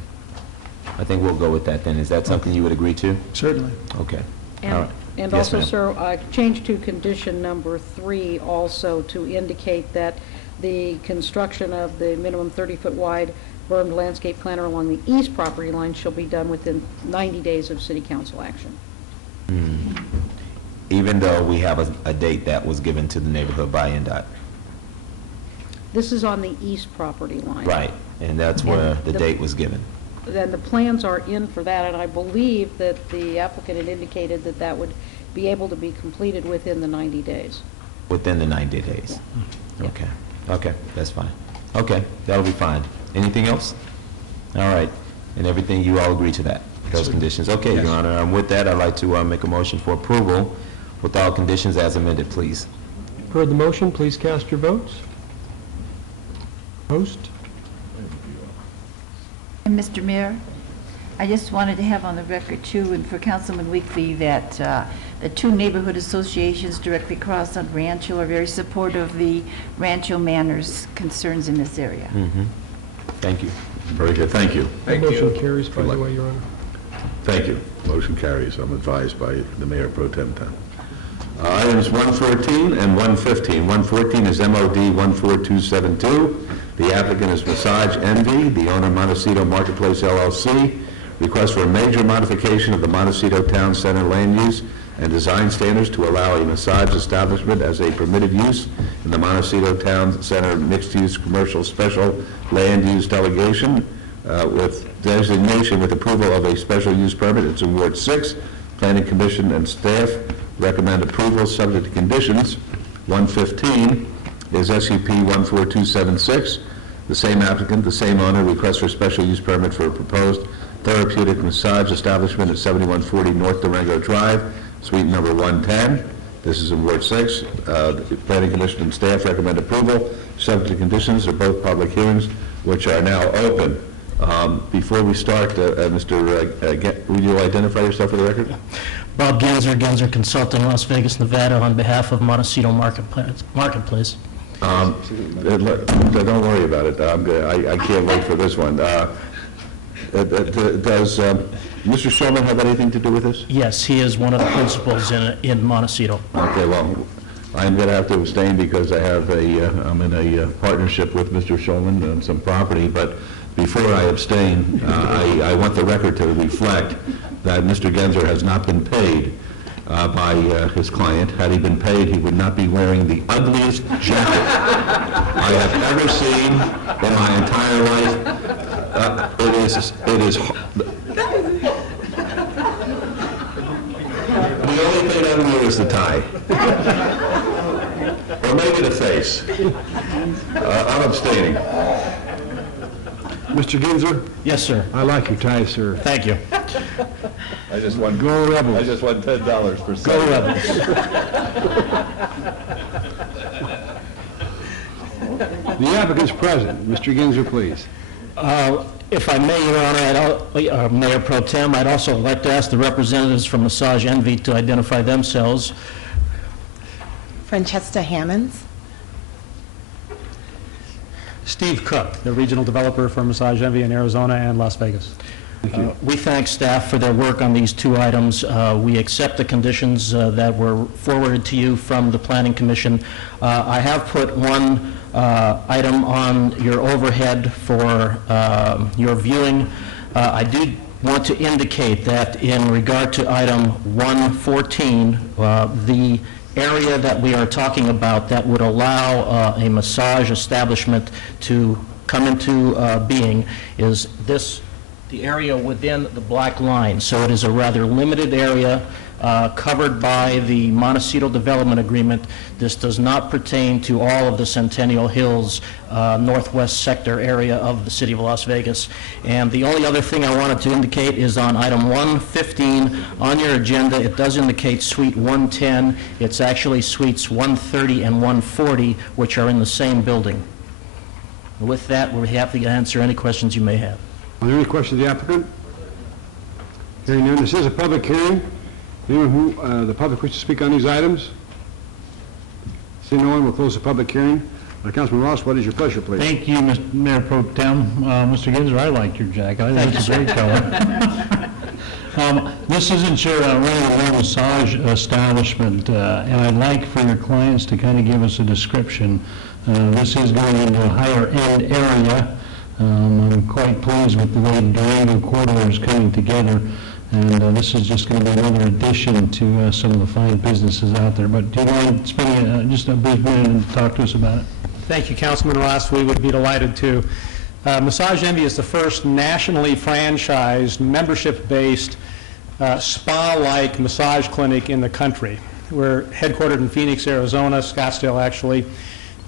I think we'll go with that then. Is that something you would agree to? Certainly. Okay. And, All right. and Yes, also, ma'am. sir, change to condition number 3 also to indicate that the construction of the minimum 30-foot wide bermed landscape planter along the east property line shall be done within 90 days of city council action. Even though we have a date that was given to the neighborhood by NDOT. This is on the east property line. Right, and that's where And the date was given. Then the plans are in for that, and I believe that the applicant had indicated that that would be able to be completed within the 90 days. Within the 90 days. Okay, okay, that's fine. Okay, that'll be fine. Anything else? All right, and everything, you all agree to that, those conditions? Okay, Your Honor, and with that, I'd like to make a motion for approval with all conditions as amended, please. Heard the motion, please cast your votes. Post. And Mr. Mayor, I just wanted to have on the record too, and for Councilman Weekly, that the 2 neighborhood associations directly across on Rancho are very supportive of the Rancho Manors concerns in this area. Thank you. Very good, thank you. That motion carries, by the way, Your Honor. Thank you. Motion carries. I'm advised by the Mayor Pro Tem. Items 114 and 115. 114 is MOD 14272. The applicant is Massage Envy, the owner Montecito Marketplace LLC. Request for a major modification of the Montecito Town Center land use and design standards to allow a massage establishment as a permitted use in the Montecito Town Center mixed-use commercial special land use delegation with designation with approval of a special use permit. It's in Ward 6. Planning Commission and staff recommend approval subject to conditions. 115 is SUP 14276. The same applicant, the same owner, requests for special use permit for a proposed therapeutic massage establishment at 7140 North Durango Drive, suite number 110. This is in Ward 6. The Planning Commission and staff recommend approval subject to conditions of both public hearings, which are now open. Before we start, Mr. Would you identify yourself for the record? Bob Genzer, Genzer Consulting, Las Vegas, Nevada, on behalf of Montecito Marketplace. Don't worry about it. I can't wait for this one. Does Mr. Shulman have anything to do with this? Yes, he is one of the principals in Montecito. Okay, well, I'm going to have to abstain because I'm in a partnership with Mr. Shulman on some property, but before I abstain, I want the record to reflect that Mr. Genzer has not been paid by his client. Had he been paid, he would not be wearing the ugliest jacket I have ever seen in my entire life. It is. The only thing ugly is the tie. Or maybe the face. I'm abstaining. Mr. Genzer? Yes, sir. I like your tie, sir. Thank you. I just won. Go Rebels. I just won $10 for Go Rebels. The applicant's present. Mr. Genzer, please. If I may, Your Honor, Mayor Pro Tem, I'd also like to ask the representatives from Massage Envy to identify themselves. Francesca Hammonds. Steve Cook, the regional developer for Massage Envy in Arizona and Las Vegas. We thank staff for their work on these two items. We accept the conditions that were forwarded to you from the Planning Commission. I have put one item on your overhead for your viewing. I do want to indicate that in regard to item 114, the area that we are talking about that would allow a massage establishment to come into being is this, the area within the black line. So it is a rather limited area covered by the Montecito Development Agreement. This does not pertain to all of the Centennial Hills northwest sector area of the city of Las Vegas. And the only other thing I wanted to indicate is on item 115 on your agenda, it does indicate Suite 110. It's actually Suites 130 and 140, which are in the same building. With that, we're happy to answer any questions you may have. Are there any questions of the applicant? Hearing none, this is a public hearing. Anyone who, the public wishes to speak on these items? Seeing no one, we'll close the public hearing. Councilman Ross, what is your pleasure, please? Thank you, Mayor Pro Tem. Mr. Ginzer, I like your jacket. I think it's a great color. This isn't your regular massage establishment, and I'd like for your clients to kind of give us a description. This is going into a higher-end area. I'm quite pleased with the way Durango Corridor is coming together, and this is just going to be another addition to some of the fine businesses out there. But do you mind spending just a brief minute and talk to us about it? Thank you, Councilman Ross. We would be delighted to. Massage Envy is the first nationally franchised, membership-based, spa-like massage clinic in the country. We're headquartered in Phoenix, Arizona, Scottsdale actually.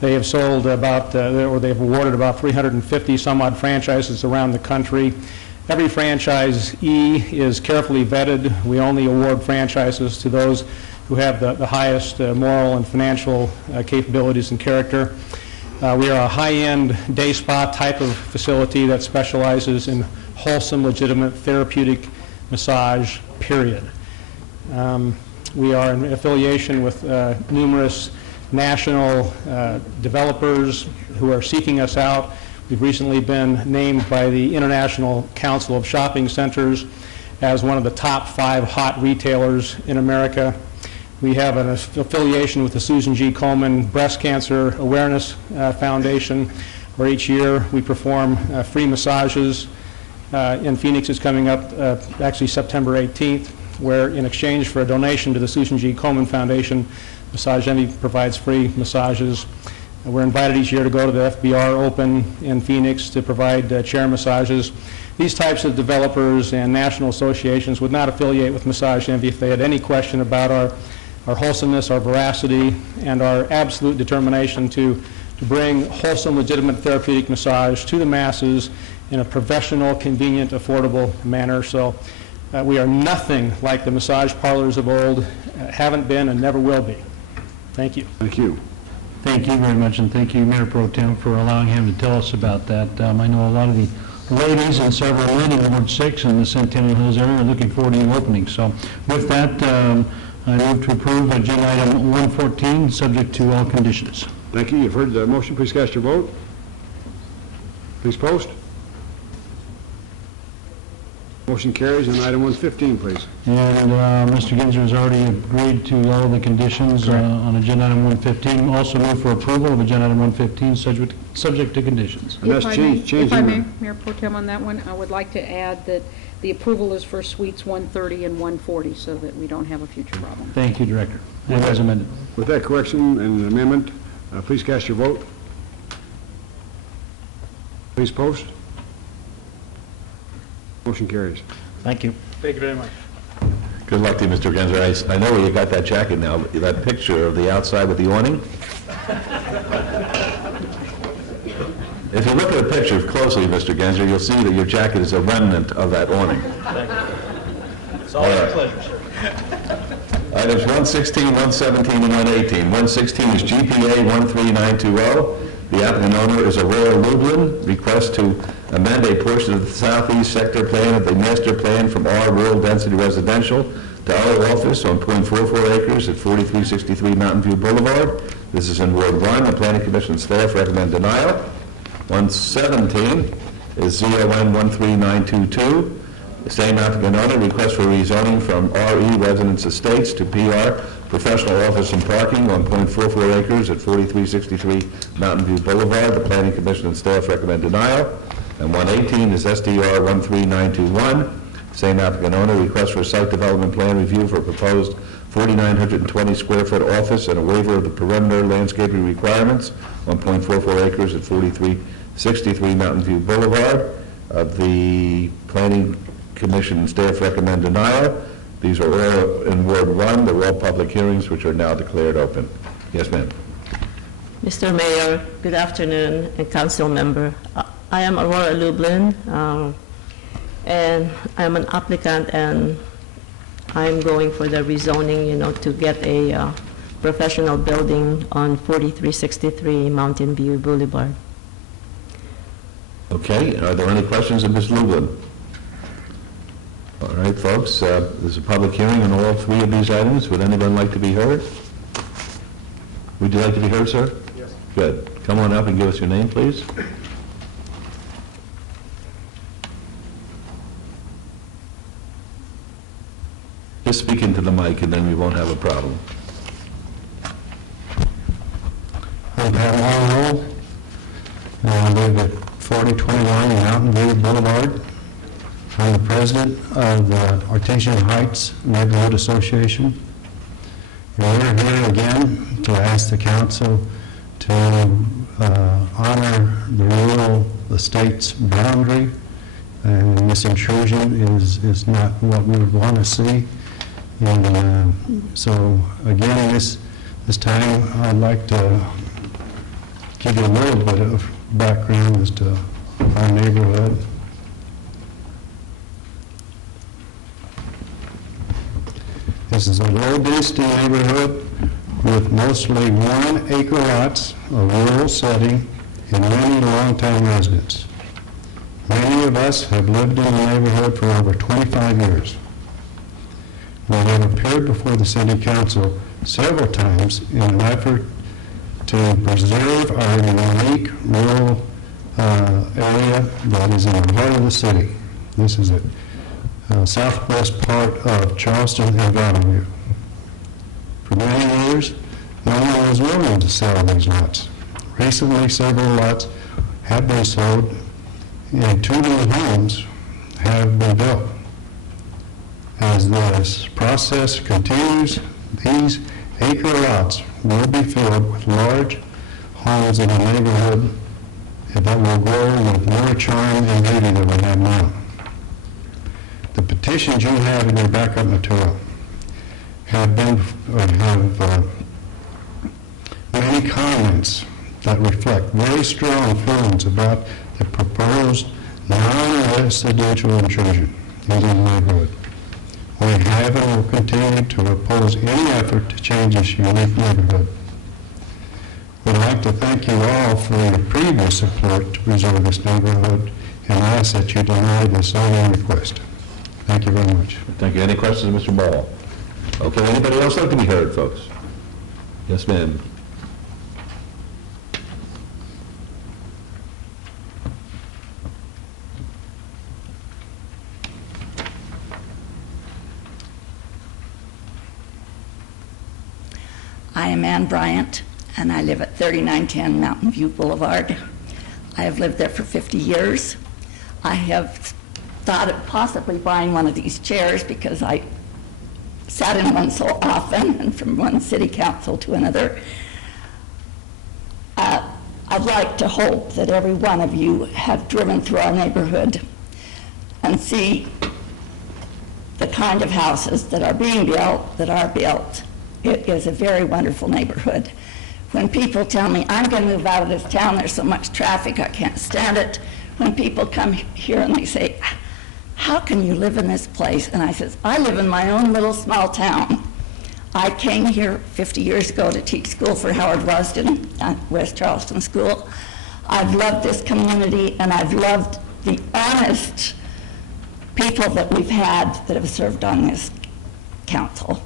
They have sold about, or they've awarded about 350 some odd franchises around the country. Every franchisee is carefully vetted. We only award franchises to those who have the highest moral and financial capabilities and character. We are a high-end day spa type of facility that specializes in wholesome, legitimate, therapeutic massage, period. We are in affiliation with numerous national developers who are seeking us out. We've recently been named by the International Council of Shopping Centers as one of the top 5 hot retailers in America. We have an affiliation with the Susan G. Komen Breast Cancer Awareness Foundation, where each year we perform free massages. In Phoenix is coming up actually September 18th, where in exchange for a donation to the Susan G. Komen Foundation, Massage Envy provides free massages. We're invited each year to go to the FBR Open in Phoenix to provide chair massages. These types of developers and national associations would not affiliate with Massage Envy if they had any question about our wholesomeness, our veracity, and our absolute determination to bring wholesome, legitimate therapeutic massage to the masses in a professional, convenient, affordable manner. So we are nothing like the massage parlors of old, haven't been and never will be. Thank you. Thank you. Thank you very much, and thank you, Mayor Pro Tem, for allowing him to tell us about that. I know a lot of the ladies and several men in Ward 6 in the Centennial Hills area are looking forward to your opening. So with that, I move to approve agenda item 114, subject to all conditions. Thank you. You've heard the motion. Please cast your vote. Please post. Motion carries. On item 115, please. And Mr. Ginzer has already agreed to all the conditions on agenda item 115. Also move for approval of agenda item 115, subject to conditions. If I may, Mayor Pro Tem, on that one, I would like to add that the approval is for Suites 130 and 140, so that we don't have a future problem. Thank you, Director. And as amended. With that correction and amendment, please cast your vote. Please post. Motion carries. Thank you. Thank you very much. Good luck to you, Mr. Genzer. I know where you got that jacket now, that picture of the outside with the awning. If you look at the picture closely, Mr. Genzer, you'll see that your jacket is a remnant of that awning. It's always a pleasure, sir. Items 116, 117, and 118. 116 is GPA 13920. The applicant owner is Aurora Lublin. Request to amend a portion of the southeast sector plan of the master plan from R rural density residential office on .44 acres at 4363 Mountain View Boulevard. This is in Ward 1. The Planning Commission staff recommend denial. 117 is ZON 13922. The same applicant owner requests for rezoning from RE Residence Estates to PR Professional Office and Parking on .44 acres at 4363 Mountain View Boulevard. The Planning Commission and staff recommend denial. And 118 is SDR 13921. Same applicant owner requests for site development plan review for proposed 4,920 square foot office and a waiver of the perimeter landscaping requirements on .44 acres at 4363 Mountain View Boulevard. The Planning Commission and staff recommend denial. These are all in Ward 1. They're all public hearings which are now declared open. Yes, ma'am. Mr. Mayor, good afternoon, and council member. I am Aurora Lublin, and I'm an applicant, and I'm going for the rezoning, to get a professional building on 4363 Mountain View Boulevard. Okay, are there any questions of Ms. Lublin? All right, folks, there's a public hearing on all three of these items. Would anyone like to be heard? Would you like to be heard, sir? Yes. Good. Come on up and give us your name, please. Just speak into the mic and then we won't have a problem. I'm Pat Long, and I live at 4021 Mountain View Boulevard. I'm the president of the Artesian Heights Neighborhood Association. And we're here again to ask the council to honor the rural estate's boundary, and this intrusion is not what we would want to see. And so again, this time I'd like to give you a little bit of background as to our neighborhood. This is a low-density neighborhood with mostly 1 acre lots, a rural setting, and many long-time residents. Many of us have lived in the neighborhood for over 25 years. We have appeared before the city council several times in an effort to preserve our unique rural area that is in the heart of the city. This is it. Southwest part of Charleston and Valley View. For many years, no one was willing to sell these lots. Recently, several lots have been sold, and 2 new homes have been built. As this process continues, these acre lots will be filled with large homes in a neighborhood that will grow with more charm and beauty than we have now. The petitions you have in your backup material have many comments that reflect very strong feelings about the proposed non-residential intrusion into the neighborhood. We have and will continue to oppose any effort to change this unique neighborhood. We'd like to thank you all for your previous support to preserve this neighborhood and ask that you deny this zoning request. Thank you very much. Thank you. Any questions, Mr. Ball? Okay, anybody else like to be heard, folks? Yes, ma'am. I am Ann Bryant, and I live at 3910 Mountain View Boulevard. I have lived there for 50 years. I have thought of possibly buying one of these chairs because I sat in one so often, and from one city council to another. I'd like to hope that every one of you have driven through our neighborhood and see the kind of houses that are being built, that are built. It is a very wonderful neighborhood. When people tell me, I'm going to move out of this town, there's so much traffic, I can't stand it. When people come here and they say, how can you live in this place? And I says, I live in my own little small town. I came here 50 years ago to teach school for Howard Wasden at West Charleston School. I've loved this community, and I've loved the honest people that we've had that have served on this council.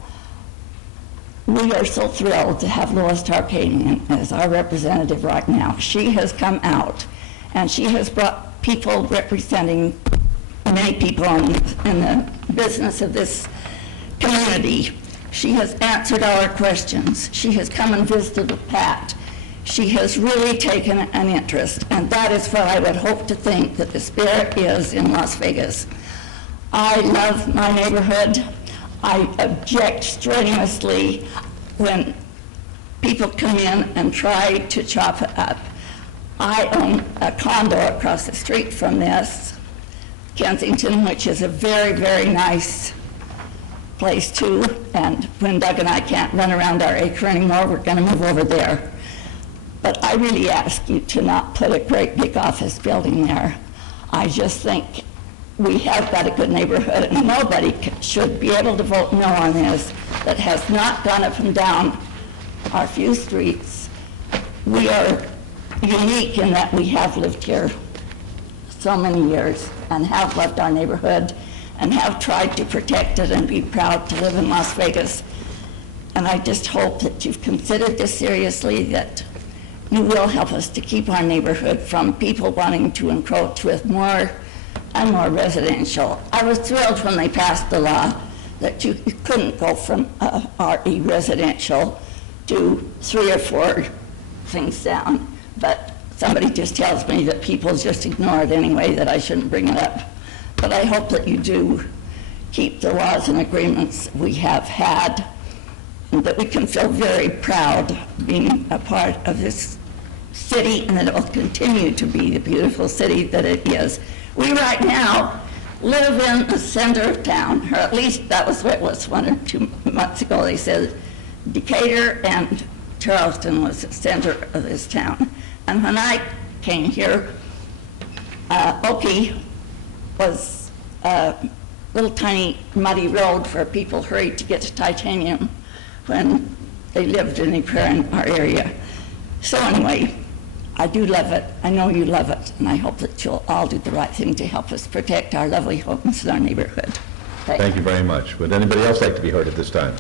We are so thrilled to have Lois Tarkanian as our representative right now. She has come out, and she has brought people representing many people in the business of this community. She has answered all our questions. She has come and visited with Pat. She has really taken an interest, and that is what I would hope to think that the spirit is in Las Vegas. I love my neighborhood. I object strenuously when people come in and try to chop it up. I own a condo across the street from this, Kensington, which is a very, very nice place too, and when Doug and I can't run around our acre anymore, we're going to move over there. But I really ask you to not put a great big office building there. I just think we have got a good neighborhood, and nobody should be able to vote no on this that has not gone up and down our few streets. We are unique in that we have lived here so many years and have loved our neighborhood and have tried to protect it and be proud to live in Las Vegas. And I just hope that you've considered this seriously, that you will help us to keep our neighborhood from people wanting to encroach with more and more residential. I was thrilled when they passed the law that you couldn't go from RE residential to 3 or 4 things down. But somebody just tells me that people just ignore it anyway, that I shouldn't bring it up. But I hope that you do keep the laws and agreements we have had, and that we can feel very proud being a part of this city, and that it will continue to be the beautiful city that it is. We right now live in the center of town, or at least that was what it was 1 or 2 months ago. They said Decatur and Charleston was the center of this town. And when I came here, Oki was a little tiny muddy road where people hurried to get to Titanium when they lived anywhere in our area. So anyway, I do love it. I know you love it, and I hope that you'll all do the right thing to help us protect our lovely homes and our neighborhood. Thank you very much. Would anybody else like to be heard at this time?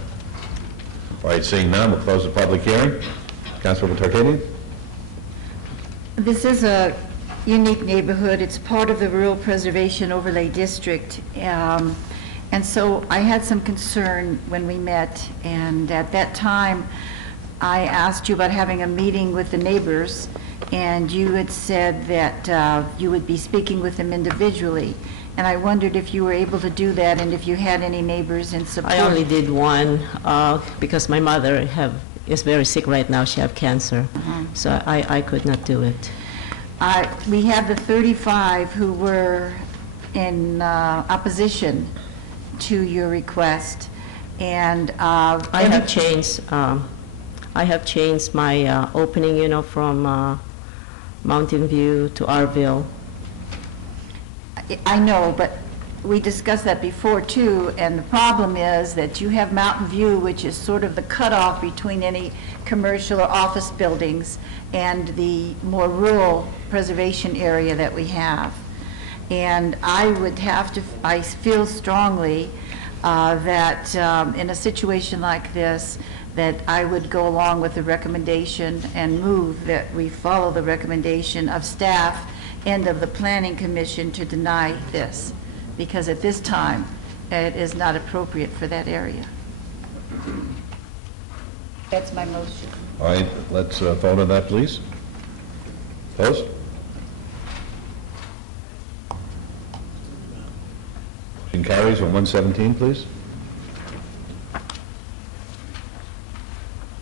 All right, seeing none, we'll close the public hearing. Councilwoman Tarkanian? This is a unique neighborhood. It's part of the Rural Preservation Overlay District. And so I had some concern when we met, and at that time, I asked you about having a meeting with the neighbors, and you had said that you would be speaking with them individually. And I wondered if you were able to do that, and if you had any neighbors in support. I only did one because my mother is very sick right now. She has cancer, so I could not do it. We have the 35 who were in opposition to your request, and I have changed my opening, from Mountain View to Arville. I know, but we discussed that before too, and the problem is that you have Mountain View, which is sort of the cutoff between any commercial or office buildings and the more rural preservation area that we have. And I feel strongly that in a situation like this, that I would go along with the recommendation and move that we follow the recommendation of staff and of the Planning Commission to deny this, because at this time, it is not appropriate for that area. That's my motion. All right, let's vote on that, please. Opposed? Motion carries on 117, please.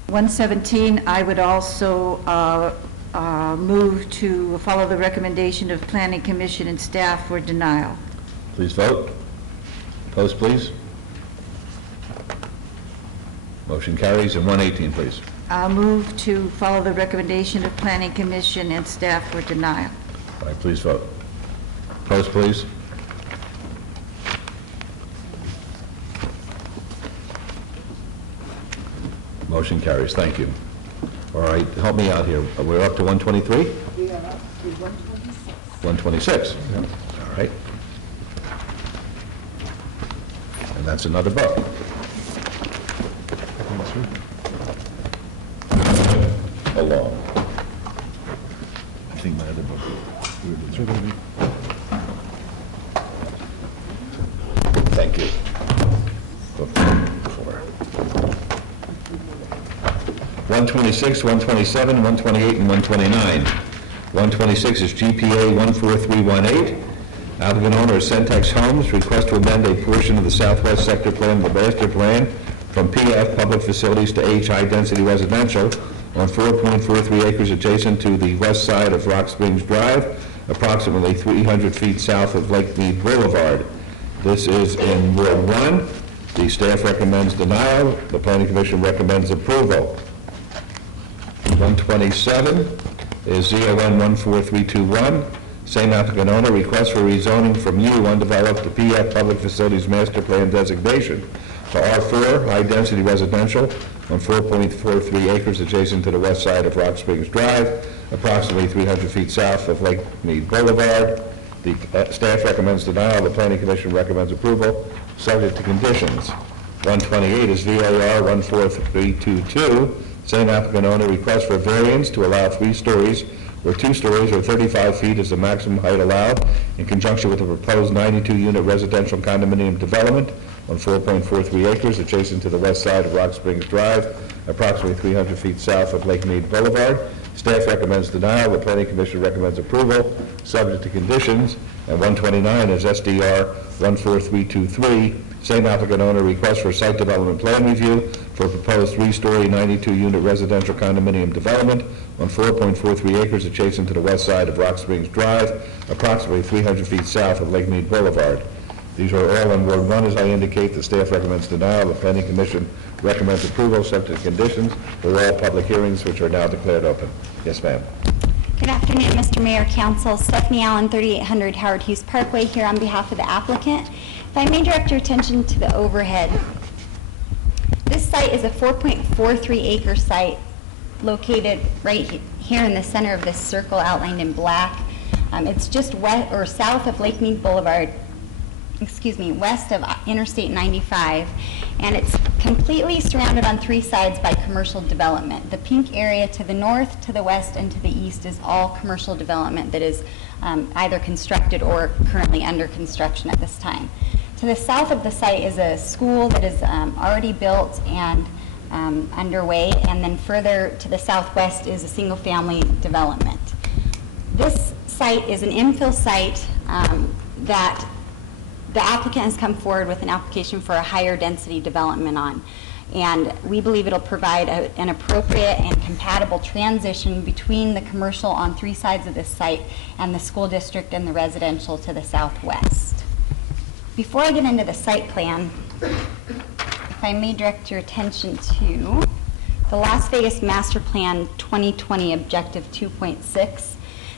117, I would also move to follow the recommendation of Planning Commission and staff for denial. Please vote. Opposed, please. Motion carries. And 118, please. I'll move to follow the recommendation of Planning Commission and staff for denial. All right, please vote. Opposed, please. Motion carries. Thank you. All right, help me out here. We're up to 123? We are up to 126. 126. All right. And that's another vote. along. I think my other book. Thank you. Book 4. 126, 127, 128, and 129. 126 is GPA 14318. Applicant owner is Centex Homes. Request to amend a portion of the southwest sector plan of the master plan from PF Public Facilities to H High Density Residential on 4.43 acres adjacent to the west side of Rock Springs Drive, approximately 300 feet south of Lake Mead Boulevard. This is in Ward 1. The staff recommends denial. The Planning Commission recommends approval. 127 is ZON 14321. Same applicant owner, request for rezoning from U undeveloped to PF Public Facilities Master Plan designation to R4 High Density Residential on 4.43 acres adjacent to the west side of Rock Springs Drive, approximately 300 feet south of Lake Mead Boulevard. The staff recommends denial. The Planning Commission recommends approval, subject to conditions. 128 is VAR 14322. Same applicant owner, request for variance to allow 3 stories where 2 stories or 35 feet is the maximum height allowed in conjunction with the proposed 92-unit residential condominium development on 4.43 acres adjacent to the west side of Rock Springs Drive, approximately 300 feet south of Lake Mead Boulevard. Staff recommends denial. The Planning Commission recommends approval, subject to conditions. And 129 is SDR 14323. Same applicant owner, request for site development plan review for a proposed 3-story, 92-unit residential condominium development on 4.43 acres adjacent to the west side of Rock Springs Drive, approximately 300 feet south of Lake Mead Boulevard. These are all in Ward 1, as I indicate. The staff recommends denial. The Planning Commission recommends approval, subject to conditions. They're all public hearings, which are now declared open. Yes, ma'am. Good afternoon, Mr. Mayor, Council. Stephanie Allen, 3800 Howard Hughes Parkway, here on behalf of the applicant. If I may direct your attention to the overhead. This site is a 4.43 acre site located right here in the center of this circle outlined in black. It's just west or south of Lake Mead Boulevard, west of Interstate 95, and it's completely surrounded on 3 sides by commercial development. The pink area to the north, to the west, and to the east is all commercial development that is either constructed or currently under construction at this time. To the south of the site is a school that is already built and underway, and then further to the southwest is a single-family development. This site is an infill site that the applicant has come forward with an application for a higher density development on. And we believe it'll provide an appropriate and compatible transition between the commercial on 3 sides of this site and the school district and the residential to the southwest. Before I get into the site plan, if I may direct your attention to the Las Vegas Master Plan 2020 Objective 2.6.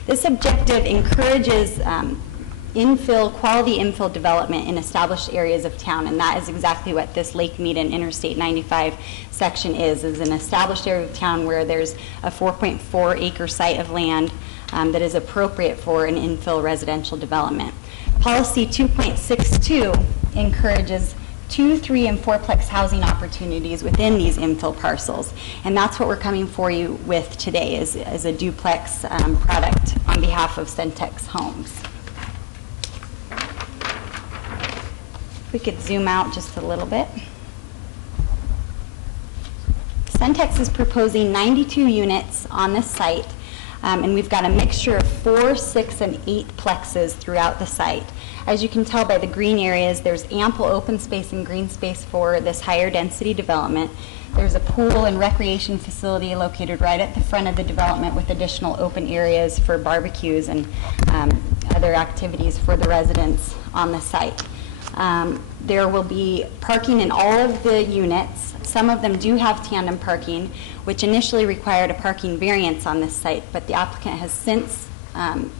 This objective encourages quality infill development in established areas of town, and that is exactly what this Lake Mead and Interstate 95 section is an established area of town where there's a 4.4 acre site of land that is appropriate for an infill residential development. Policy 2.62 encourages 2, 3, and 4-plex housing opportunities within these infill parcels, and that's what we're coming for you with today is a duplex product on behalf of Centex Homes. If we could zoom out just a little bit. Centex is proposing 92 units on this site, and we've got a mixture of 4, 6, and 8 plexes throughout the site. As you can tell by the green areas, there's ample open space and green space for this higher density development. There's a pool and recreation facility located right at the front of the development with additional open areas for barbecues and other activities for the residents on the site. There will be parking in all of the units. Some of them do have tandem parking, which initially required a parking variance on this site, but the applicant has since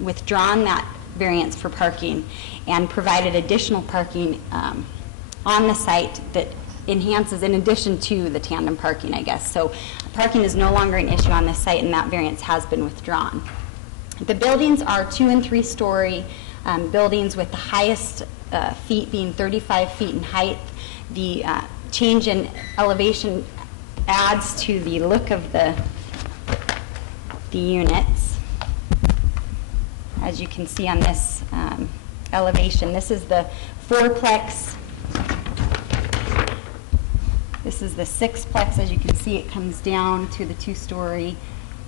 withdrawn that variance for parking and provided additional parking on the site that enhances in addition to the tandem parking, I guess. So parking is no longer an issue on this site, and that variance has been withdrawn. The buildings are 2- and 3-story buildings with the highest feet being 35 feet in height. The change in elevation adds to the look of the the units. As you can see on this elevation, this is the fourplex. This is the sixplex. As you can see, it comes down to the two-story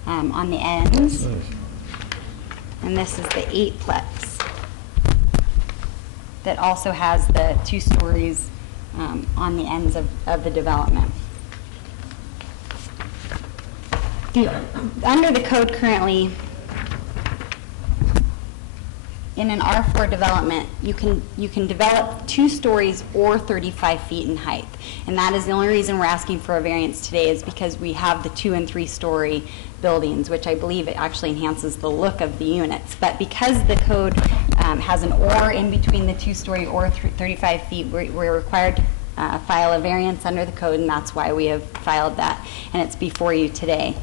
on the ends. And this is the eightplex that also has the 2 stories on the ends of the development. Under the code currently, in an R4 development, you can develop 2 stories or 35 feet in height. And that is the only reason we're asking for a variance today, is because we have the 2 and 3 story buildings, which I believe it actually enhances the look of the units. But because the code has an or in between the 2 story or 35 feet, we're required to file a variance under the code, and that's why we have filed that, and it's before you today.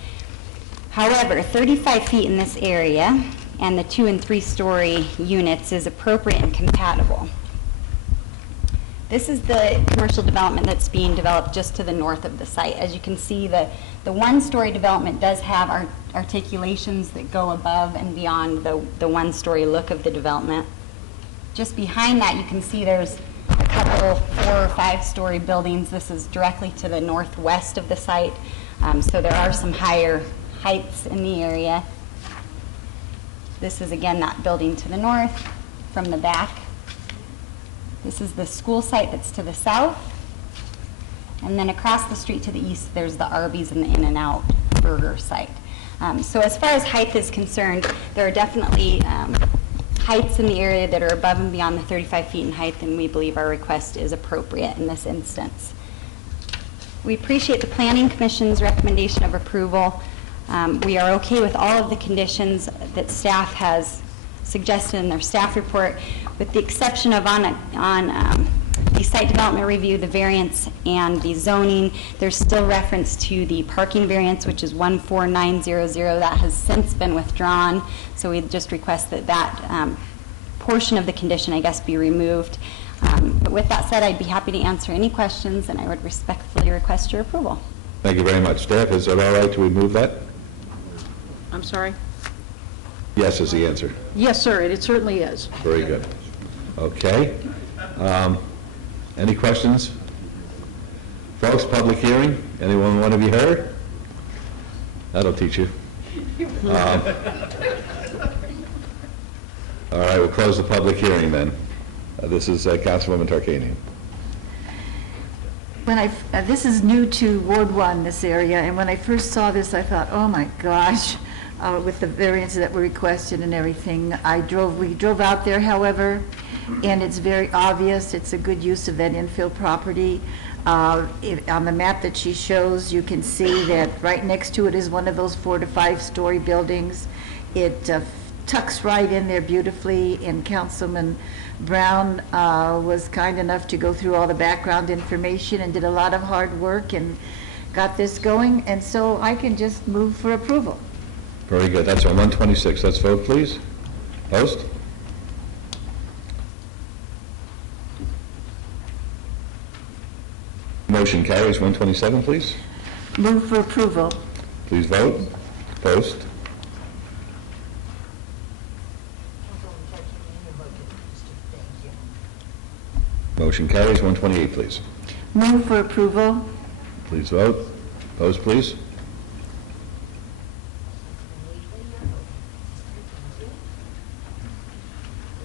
However, 35 feet in this area and the 2 and 3 story units is appropriate and compatible. This is the commercial development that's being developed just to the north of the site. As you can see, the 1 story development does have articulations that go above and beyond the 1 story look of the development. Just behind that, you can see there's a couple 4 or 5 story buildings. This is directly to the northwest of the site, so there are some higher heights in the area. This is again that building to the north from the back. This is the school site that's to the south. And then across the street to the east, there's the Arby's and the In-N-Out Burger site. So as far as height is concerned, there are definitely heights in the area that are above and beyond the 35 feet in height, and we believe our request is appropriate in this instance. We appreciate the Planning Commission's recommendation of approval. We are okay with all of the conditions that staff has suggested in their staff report, with the exception of on the site development review, the variance, and the zoning. There's still reference to the parking variance, which is 14900. That has since been withdrawn, so we just request that that portion of the condition, I guess, be removed. But with that said, I'd be happy to answer any questions, and I would respectfully request your approval. Thank you very much. Staff, is it all right to remove that? I'm sorry? Yes is the answer. Yes, sir, it certainly is. Very good. Okay. Any questions? Folks, public hearing. Anyone want to be heard? That'll teach you. All right, we'll close the public hearing then. This is Councilwoman Tarkanian. This is new to Ward 1, this area, and when I first saw this, I thought, oh my gosh, with the variances that were requested and everything. We drove out there, however, and it's very obvious it's a good use of that infill property. On the map that she shows, you can see that right next to it is one of those 4 to 5 story buildings. It tucks right in there beautifully, and Councilman Brown was kind enough to go through all the background information and did a lot of hard work and got this going, and so I can just move for approval. Very good. That's on 126. Let's vote, please. Post. Motion carries. 127, please. Move for approval. Please vote. Post. Motion carries. 128, please. Move for approval. Please vote. Post, please.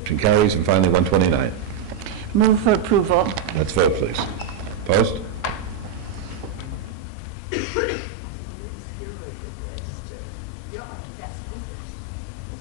Motion carries. And finally, 129. Move for approval. Let's vote, please. Post.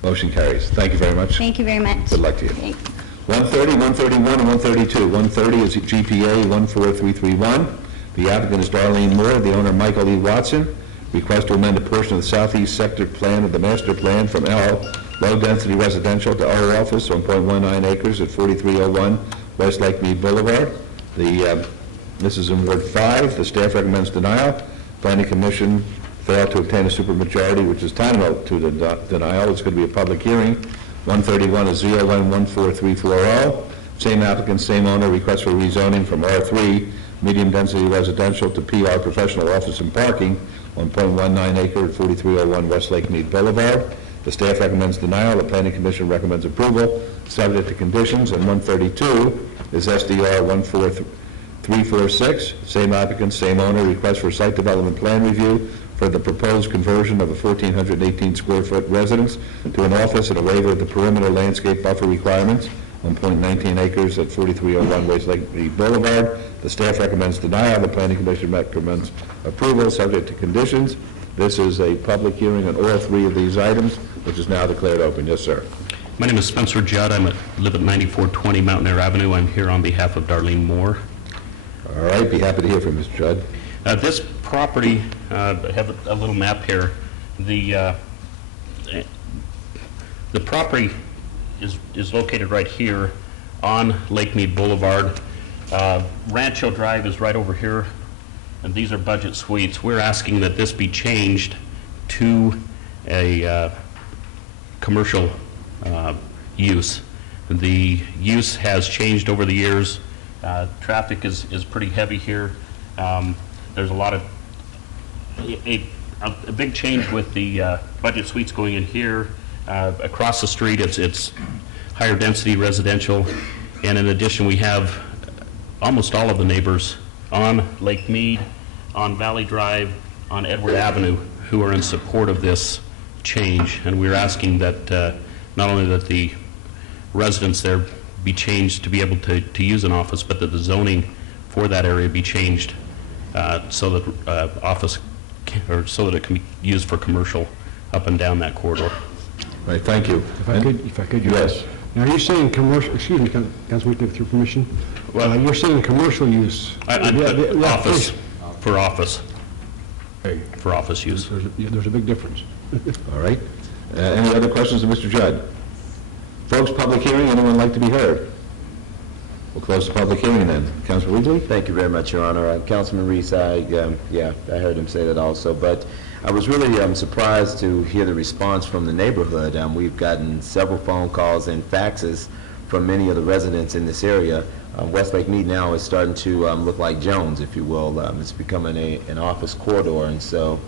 Motion carries. Thank you very much. Thank you very much. Good luck to you. Thanks. 130, 131, and 132. 130 is GPA 14331. The applicant is Darlene Moore, the owner Michael E. Watson. Request to amend a portion of the southeast sector plan of the master plan from L, low-density residential, to O office, 1.19 acres at 4301 West Lake Mead Boulevard. This is in Ward 5. The staff recommends denial. Planning Commission failed to obtain a supermajority, which is tantamount to the denial. It's going to be a public hearing. 131 is 01-14340. Same applicant, same owner, request for rezoning from R3, medium-density residential, to PR, professional office and parking, on .19 acre at 4301 West Lake Mead Boulevard. The staff recommends denial. The planning commission recommends approval, subject to conditions. And 132 is SDR 14346, same applicant, same owner, request for site development plan review for the proposed conversion of a 1,418 square foot residence to an office and a waiver of the perimeter landscape buffer requirements on .19 acres at 4301 West Lake Mead Boulevard. The staff recommends denial. The planning commission recommends approval, subject to conditions. This is a public hearing on all three of these items, which is now declared open. Yes, sir. My name is Spencer Judd. I live at 9420 Mountain Air Avenue. I'm here on behalf of Darlene Moore. All right, be happy to hear from Mr. Judd. This property, I have a little map here. The property is located right here on Lake Mead Boulevard. Rancho Drive is right over here, and these are budget suites. We're asking that this be changed to a commercial use. The use has changed over the years. Traffic is pretty heavy here. There's a lot of a big change with the budget suites going in here. Across the street, it's higher density residential, and in addition, we have almost all of the neighbors on Lake Mead, on Valley Drive, on Edward Avenue, who are in support of this change. And we're asking that not only that the residents there be changed to be able to use an office, but that the zoning for that area be changed so that so that it can be used for commercial up and down that corridor. Right, thank you. If I could, yes. Now, you're saying commercial, excuse me, Councilman, with your permission? Well, you're saying commercial use. Office, for office. Okay. For office use. There's a big difference. All right. Any other questions of Mr. Judd? Folks, public hearing, anyone like to be heard? We'll close the public hearing then. Councilman Weakley? Thank you very much, Your Honor. Councilman Reese, I heard him say that also, but I was really surprised to hear the response from the neighborhood. We've gotten several phone calls and faxes from many of the residents in this area. West Lake Mead now is starting to look like Jones, if you will. It's becoming an office corridor, and so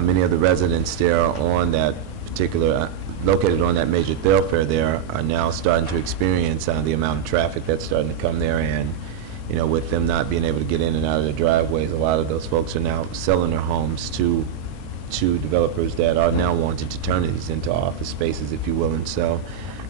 many of the residents there on that particular, located on that major thoroughfare there, are now starting to experience the amount of traffic that's starting to come there. And you know, with them not being able to get in and out of their driveways, a lot of those folks are now selling their homes to developers that are now wanting to turn these into office spaces, if you will. And so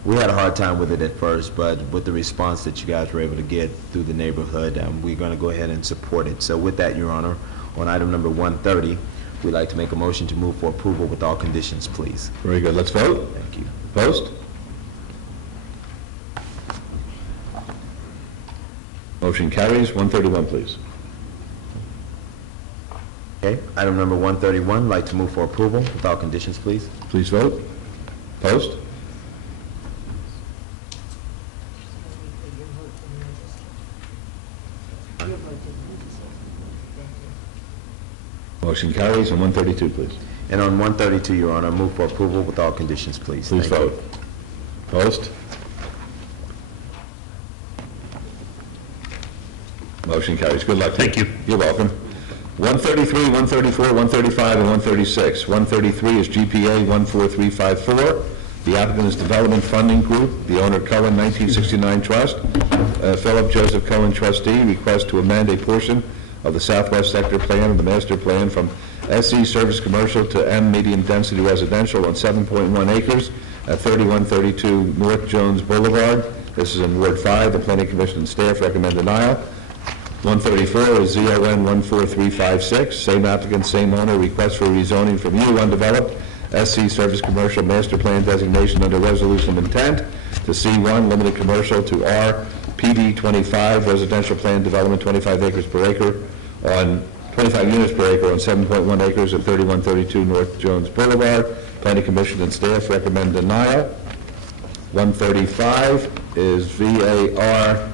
we had a hard time with it at first, but with the response that you guys were able to get through the neighborhood, we're going to go ahead and support it. So with that, Your Honor, on item number 130, we'd like to make a motion to move for approval with all conditions, please. Very good. Let's vote. Thank you. Opposed? Motion carries. 131, please. Okay, item number 131, I'd like to move for approval with all conditions, please. Please vote. Opposed? Motion carries. On 132, please. And on 132, Your Honor, move for approval with all conditions, please. Please Thank you. vote. Opposed? Motion carries. Good luck to you. Thank you. You're welcome. 133, 134, 135, and 136. 133 is GPA 14354. The applicant is Development Funding Group. The owner, Cohen 1969 Trust. Philip Joseph Cohen, trustee, request to amend a portion of the Southwest Sector Plan of the Master Plan from SC Service Commercial to M Medium Density Residential on 7.1 acres at 3132 North Jones Boulevard. This is in Ward 5. The Planning Commission and staff recommend denial. 134 is ZON 14356. Same applicant, same owner, request for rezoning from U undeveloped SC Service Commercial Master Plan designation under resolution of intent to C1 Limited Commercial to R PD 25 Residential Plan Development 25 acres per acre on 25 units per acre on 7.1 acres at 3132 North Jones Boulevard. Planning Commission and staff recommend denial. 135 is VAR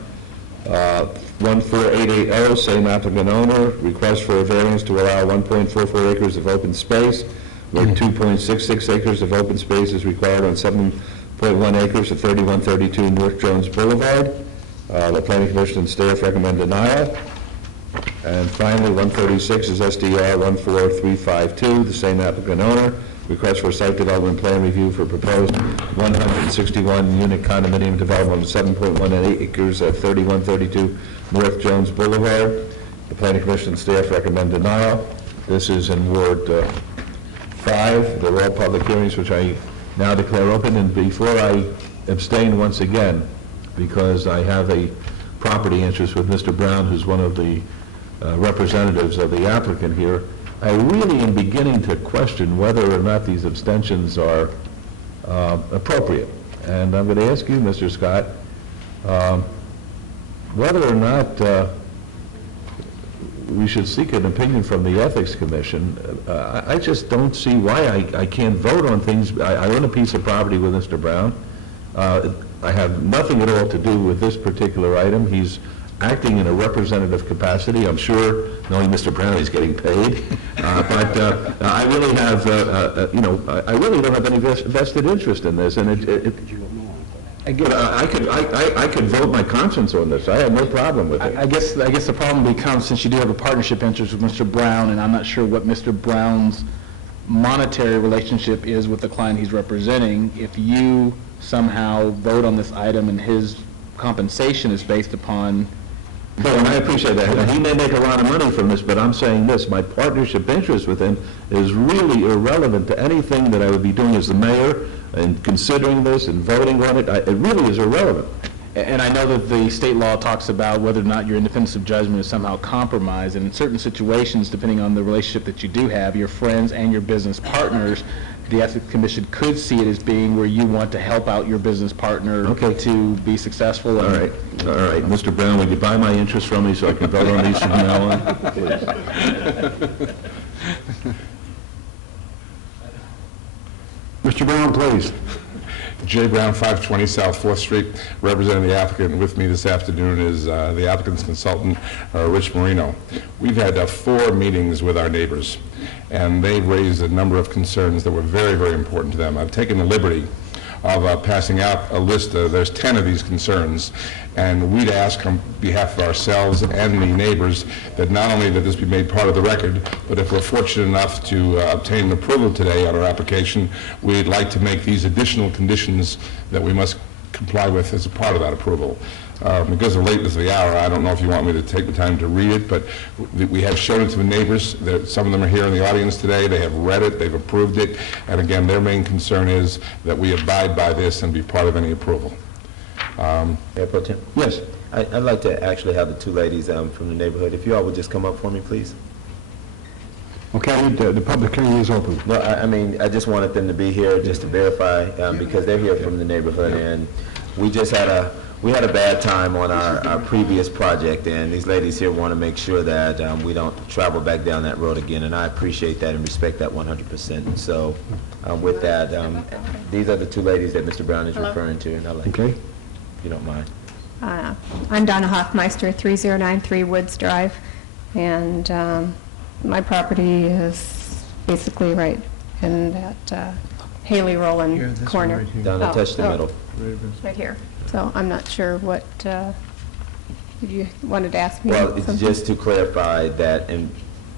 14880, same applicant owner, request for a variance to allow 1.44 acres of open space, where 2.66 acres of open space is required on 7.1 acres at 3132 North Jones Boulevard. The Planning Commission and staff recommend denial. And finally, 136 is SDR 14352, the same applicant owner. Request for site development plan review for proposed 161-unit condominium development of 7.18 acres at 3132 North Jones Boulevard. The Planning Commission staff recommend denial. This is in Ward 5. They're all public hearings, which I now declare open. And before I abstain once again, because I have a property interest with Mr. Brown, who's one of the representatives of the applicant here, I really am beginning to question whether or not these abstentions are appropriate. And I'm going to ask you, Mr. Scott, whether or not we should seek an opinion from the Ethics Commission. I just don't see why I can't vote on things. I own a piece of property with Mr. Brown. I have nothing at all to do with this particular item. He's acting in a representative capacity. I'm sure, knowing Mr. Brown, he's getting paid. But I really have, I really don't have any vested interest in this. And I could vote my conscience on this. I have no problem with it. I guess the problem becomes, since you do have a partnership interest with Mr. Brown, and I'm not sure what Mr. Brown's monetary relationship is with the client he's representing, if you somehow vote on this item and his compensation is based upon... No, and I appreciate that. And he may make a lot of money from this, but I'm saying this, my partnership interest with him is really irrelevant to anything that I would be doing as the mayor and considering this and voting on it. It really is irrelevant. And I know that the state law talks about whether or not your independence of judgment is somehow compromised, and in certain situations, depending on the relationship that you do have, your friends and your business partners, the Ethics Commission could see it as being where you want to help out your business partner to be successful. All right. Mr. Brown, would you buy my interest from me so I can vote on these from now on? Please. Mr. Brown, please. J. Brown, 520 South 4th Street, representing the applicant. With me this afternoon is the applicant's consultant, Rich Marino. We've had 4 meetings with our neighbors, and they've raised a number of concerns that were very, very important to them. I've taken the liberty of passing out a list. There's 10 of these concerns, and we'd ask on behalf of ourselves and the neighbors that not only that this be made part of the record, but if we're fortunate enough to obtain approval today on our application, we'd like to make these additional conditions that we must comply with as a part of that approval. Because of the lateness of the hour, I don't know if you want me to take the time to read it, but we have shown it to the neighbors. Some of them are here in the audience today. They have read it, they've approved it, and again, their main concern is that we abide by this and be part of any approval. Mayor Pro Tem? Yes. I'd like to actually have the 2 ladies from the neighborhood. If you all would just come up for me, please. Okay, the public hearing is open. No, I mean, I just wanted them to be here just to verify, because they're here from the neighborhood, and we just had a bad time on our previous project, and these ladies here want to make sure that we don't travel back down that road again, and I appreciate that and respect that 100%. So with that, these are the 2 ladies that Mr. Brown is referring to, and I'd like, if you don't mind. I'm Donna Hoffmeister, 3093 Woods Drive, and my property is basically right in that Haley Rowland corner. Donna, touch the middle. Right here. So I'm not sure what you wanted to ask me. Well, it's just to clarify that in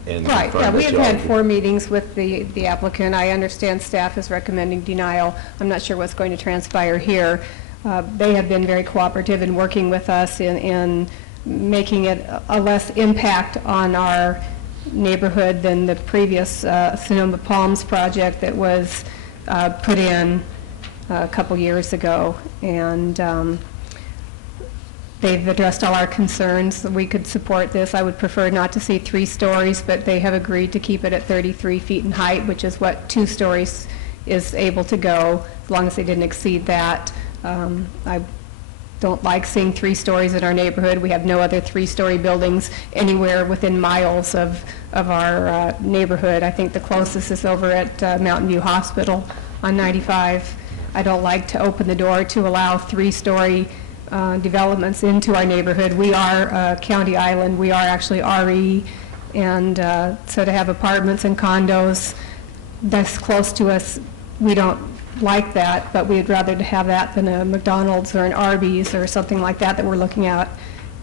right. Yeah, we have had 4 meetings with the applicant. I understand staff is recommending denial. I'm not sure what's going to transpire here. They have been very cooperative in working with us in making it a less impact on our neighborhood than the previous Sonoma Palms project that was put in a couple years ago, and they've addressed all our concerns. We could support this. I would prefer not to see 3 stories, but they have agreed to keep it at 33 feet in height, which is what 2 stories is able to go, as long as they didn't exceed that. I don't like seeing 3 stories in our neighborhood. We have no other 3-story buildings anywhere within miles of our neighborhood. I think the closest is over at Mountain View Hospital on 95. I don't like to open the door to allow 3-story developments into our neighborhood. We are County Island. We are actually RE, and so to have apartments and condos this close to us, we don't like that, but we'd rather to have that than a McDonald's or an Arby's or something like that we're looking at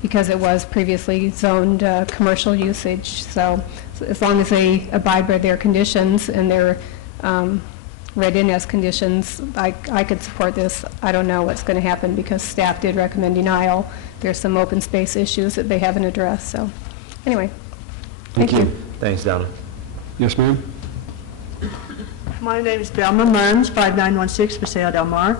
because it was previously zoned commercial usage. So as long as they abide by their conditions and they're read in as conditions, I could support this. I don't know what's going to happen because staff did recommend denial. There's some open space issues that they haven't addressed. So anyway, thank you. Thanks, Donna. Yes, ma'am? My name is Velma Munns, 5916 Paseo del Mar.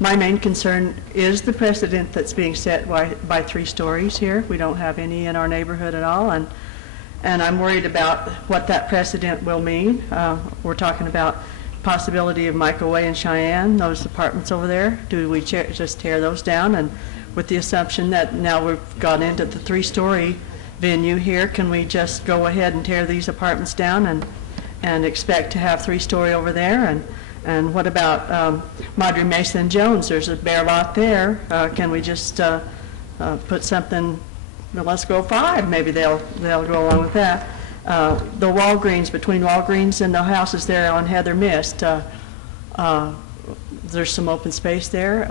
My main concern is the precedent that's being set by 3 stories here. We don't have any in our neighborhood at all, and I'm worried about what that precedent will mean. We're talking about possibility of Michael Way and Cheyenne, those apartments over there. Do we just tear those down? And with the assumption that now we've gone into the 3-story venue here, can we just go ahead and tear these apartments down and expect to have 3-story over there? And what about Madre Mesa and Jones? There's a bare lot there. Can we just put something, well, let's go 5, maybe they'll go along with that. The Walgreens, between Walgreens and the houses there on Heather Mist, there's some open space there.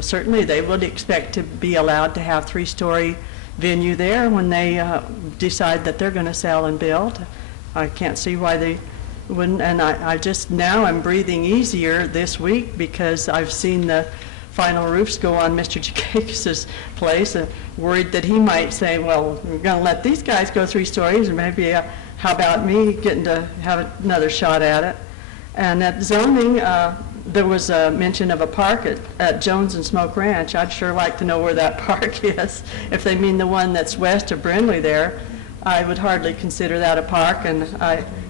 Certainly they would expect to be allowed to have 3-story venue there when they decide that they're going to sell and build. I can't see why they wouldn't, and I just now I'm breathing easier this week because I've seen the final roofs go on Mr. Jacakis's place, worried that he might say, well, we're going to let these guys go 3 stories, or maybe how about me getting to have another shot at it? And at zoning, there was a mention of a park at Jones and Smoke Ranch. I'd sure like to know where that park is. If they mean the one that's west of Brindley there, I would hardly consider that a park, and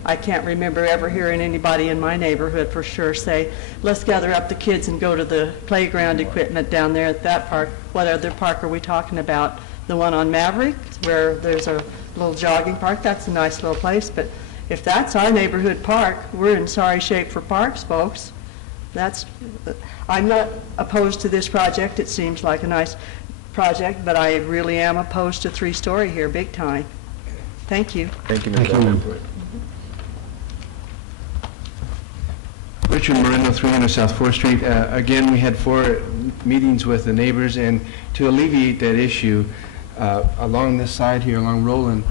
I can't remember ever hearing anybody in my neighborhood for sure say, let's gather up the kids and go to the playground equipment down there at that park. What other park are we talking about? The one on Maverick, where there's a little jogging park? That's a nice little place, but if that's our neighborhood park, we're in sorry shape for parks, folks. I'm not opposed to this project. It seems like a nice project, but I really am opposed to 3-story here, big time. Thank you. Thank you, Ms. Bell. Richard Moreno, 300 South 4th Street. Again, we had 4 meetings with the neighbors, and to alleviate that issue, along this side here, along Roland,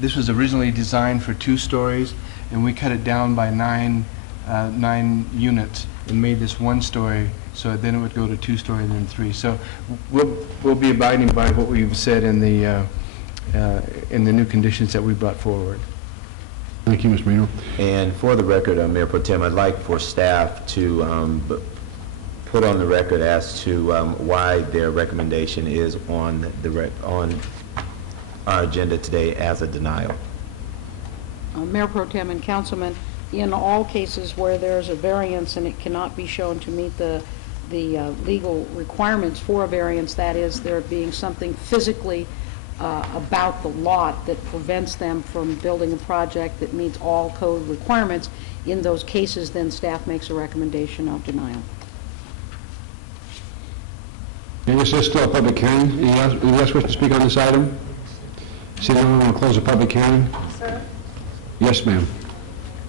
this was originally designed for 2 stories, and we cut it down by 9 units and made this 1 story, so then it would go to 2-story, then 3. So we'll be abiding by what we've said in the new conditions that we brought forward. Thank you, Mr. Moreno. And for the record, Mayor Pro Tem, I'd like for staff to put on the record as to why their recommendation is on our agenda today as a denial. Mayor Pro Tem and Councilman, in all cases where there's a variance and it cannot be shown to meet the legal requirements for a variance, that is, there being something physically about the lot that prevents them from building a project that meets all code requirements, in those cases, then staff makes a recommendation of denial. And this is still a public hearing. Anyone else wish to speak on this item? Seeing no one, will close the public hearing. Sir? Yes, ma'am.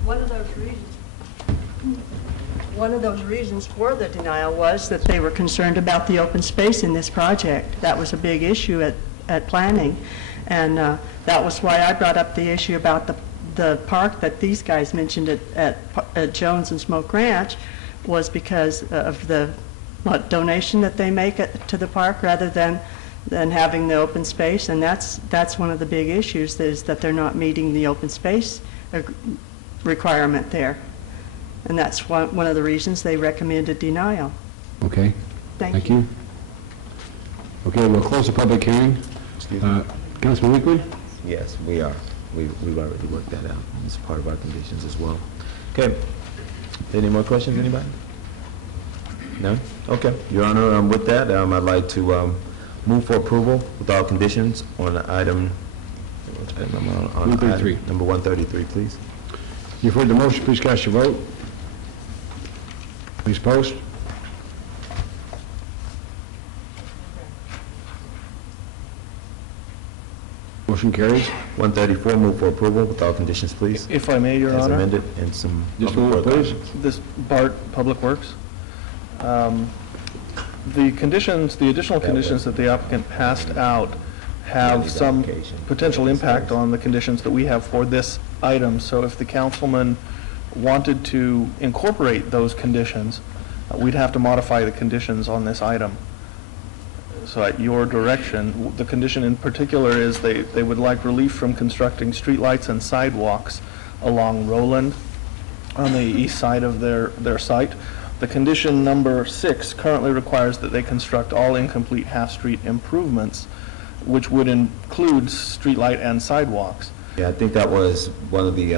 One of those reasons for the denial was that they were concerned about the open space in this project. That was a big issue at planning, and that was why I brought up the issue about the park that these guys mentioned at Jones and Smoke Ranch, was because of the donation that they make to the park rather than having the open space, and that's one of the big issues, is that they're not meeting the open space requirement there, and that's one of the reasons they recommended denial. Okay. Thank you. Okay, we'll close the public hearing. Councilman Weekly? Yes, we are. We've already worked that out. It's part of our conditions as well. Okay. Any more questions, anybody? No? Okay. Your Honor, with that, I'd like to move for approval with all conditions on item 133. Number 133, please. You've heard the motion. Please cast your vote. Please post. Motion carries. 134, move for approval with all conditions, please. If I may, Your As Honor. amended, and some... Just a moment, please. This BART Public Works. The conditions, the additional conditions that the applicant passed out have some potential impact on the conditions that we have for this item. So if the councilman wanted to incorporate those conditions, we'd have to modify the conditions on this item. So at your direction, the condition in particular is they would like relief from constructing streetlights and sidewalks along Roland on the east side of their site. The condition number 6 currently requires that they construct all incomplete half-street improvements, which would include streetlight and sidewalks. Yeah, I think that was one of the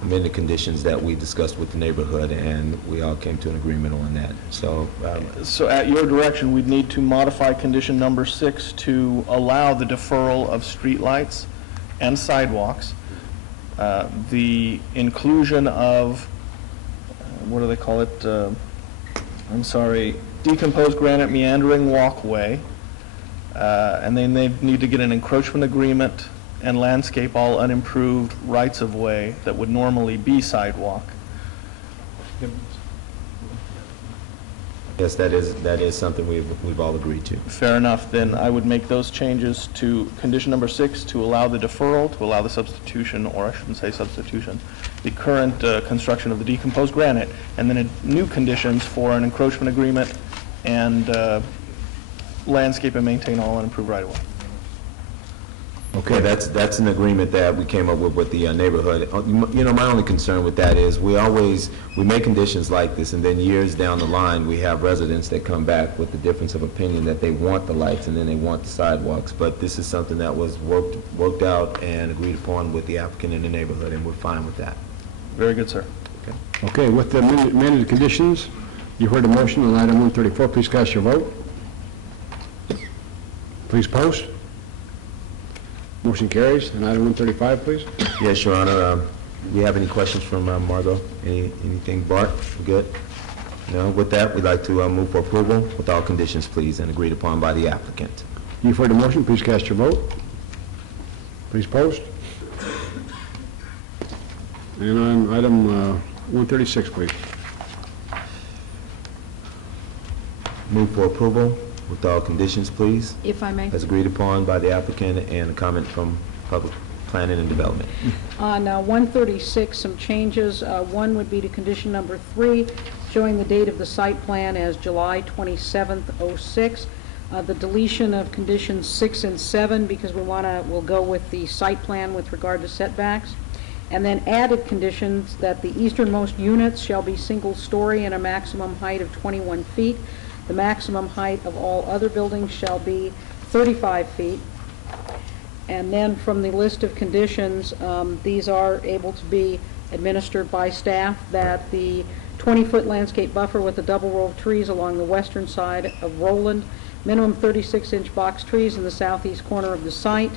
amended conditions that we discussed with the neighborhood, and we all came to an agreement on that. So, So at your direction, we'd need to modify condition number 6 to allow the deferral of streetlights and sidewalks, the inclusion of, what do they call it? Decomposed granite meandering walkway, and then they need to get an encroachment agreement and landscape all unimproved rights-of-way that would normally be sidewalk. yes, that is something we've all agreed to. Fair enough, then I would make those changes to condition number 6 to allow the deferral, to allow the substitution, or I shouldn't say substitution, the current construction of the decomposed granite, and then new conditions for an encroachment agreement and landscape and maintain all unimproved right-of-way. Okay, that's an agreement that we came up with the neighborhood. You know, my only concern with that is we make conditions like this, and then years down the line, we have residents that come back with the difference of opinion that they want the lights and then they want the sidewalks. But this is something that was worked out and agreed upon with the applicant in the neighborhood, and we're fine with that. Very good, sir. Okay, with the amended conditions, you heard the motion on item 134. Please cast your vote. Please post. Motion carries. And item 135, please. Yes, Your Honor. Do we have any questions from Margot? Anything, Bart? We're good? No? With that, we'd like to move for approval with all conditions, please, and agreed upon by the applicant. You've heard the motion. Please cast your vote. Please post. And on item 136, please. Move for approval with all conditions, please. If I may. As agreed upon by the applicant and a comment from Public Planning and Development. On 136, some changes. One would be to condition number 3, showing the date of the site plan as July 27th, '06. The deletion of conditions 6 and 7, because we'll go with the site plan with regard to setbacks. And then added conditions that the easternmost units shall be single-story and a maximum height of 21 feet. The maximum height of all other buildings shall be 35 feet. And then from the list of conditions, these are able to be administered by staff, that the 20-foot landscape buffer with a double row of trees along the western side of Roland, minimum 36-inch box trees in the southeast corner of the site,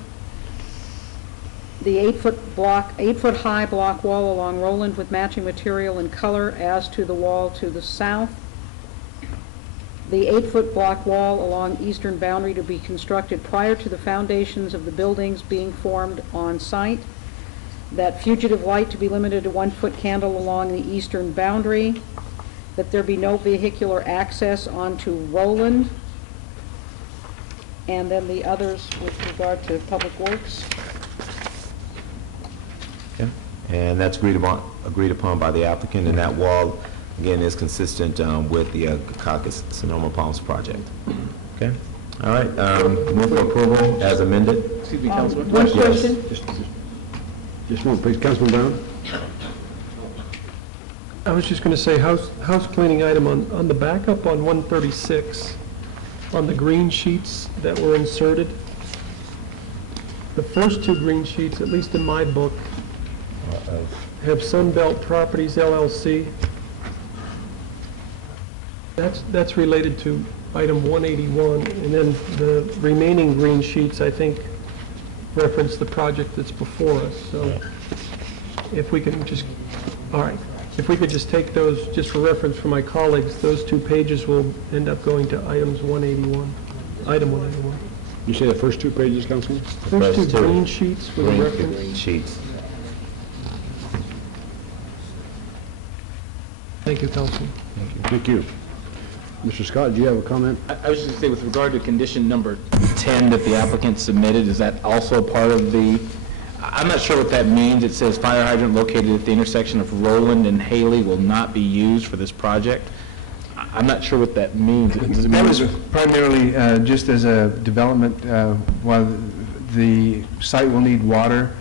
the 8-foot high block wall along Roland with matching material and color as to the wall to the south, the 8-foot block wall along eastern boundary to be constructed prior to the foundations of the buildings being formed on site, that fugitive light to be limited to 1-foot candle along the eastern boundary, that there be no vehicular access onto Roland, and then the others with regard to Public Works. Okay. And that's agreed upon by the applicant, and that wall, again, is consistent with the Caucus Sonoma Palms project. Okay? All right. Move for approval as amended. Excuse me, Councilman. One question. Just one, please. Councilman Brown. I was just going to say, house cleaning item on the backup on 136, on the green sheets that were inserted. The first 2 green sheets, at least in my book, have Sunbelt Properties LLC. That's related to item 181, and then the remaining green sheets, I think, reference the project that's before us. So if we can just, all right, if we could just take those, just for reference for my colleagues, those 2 pages will end up going to items 181, item 181. You say the first 2 pages, Councilman? First 2 green sheets with a reference. Green sheets. Thank you, Councilman. Thank you. Mr. Scott, do you have a comment? I was just going to say, with regard to condition number 10 that the applicant submitted, is that also part of the, I'm not sure what that means. It says fire hydrant located at the intersection of Roland and Haley will not be used for this project. I'm not sure what that means. Does it That mean was primarily just as a development, while the site will need water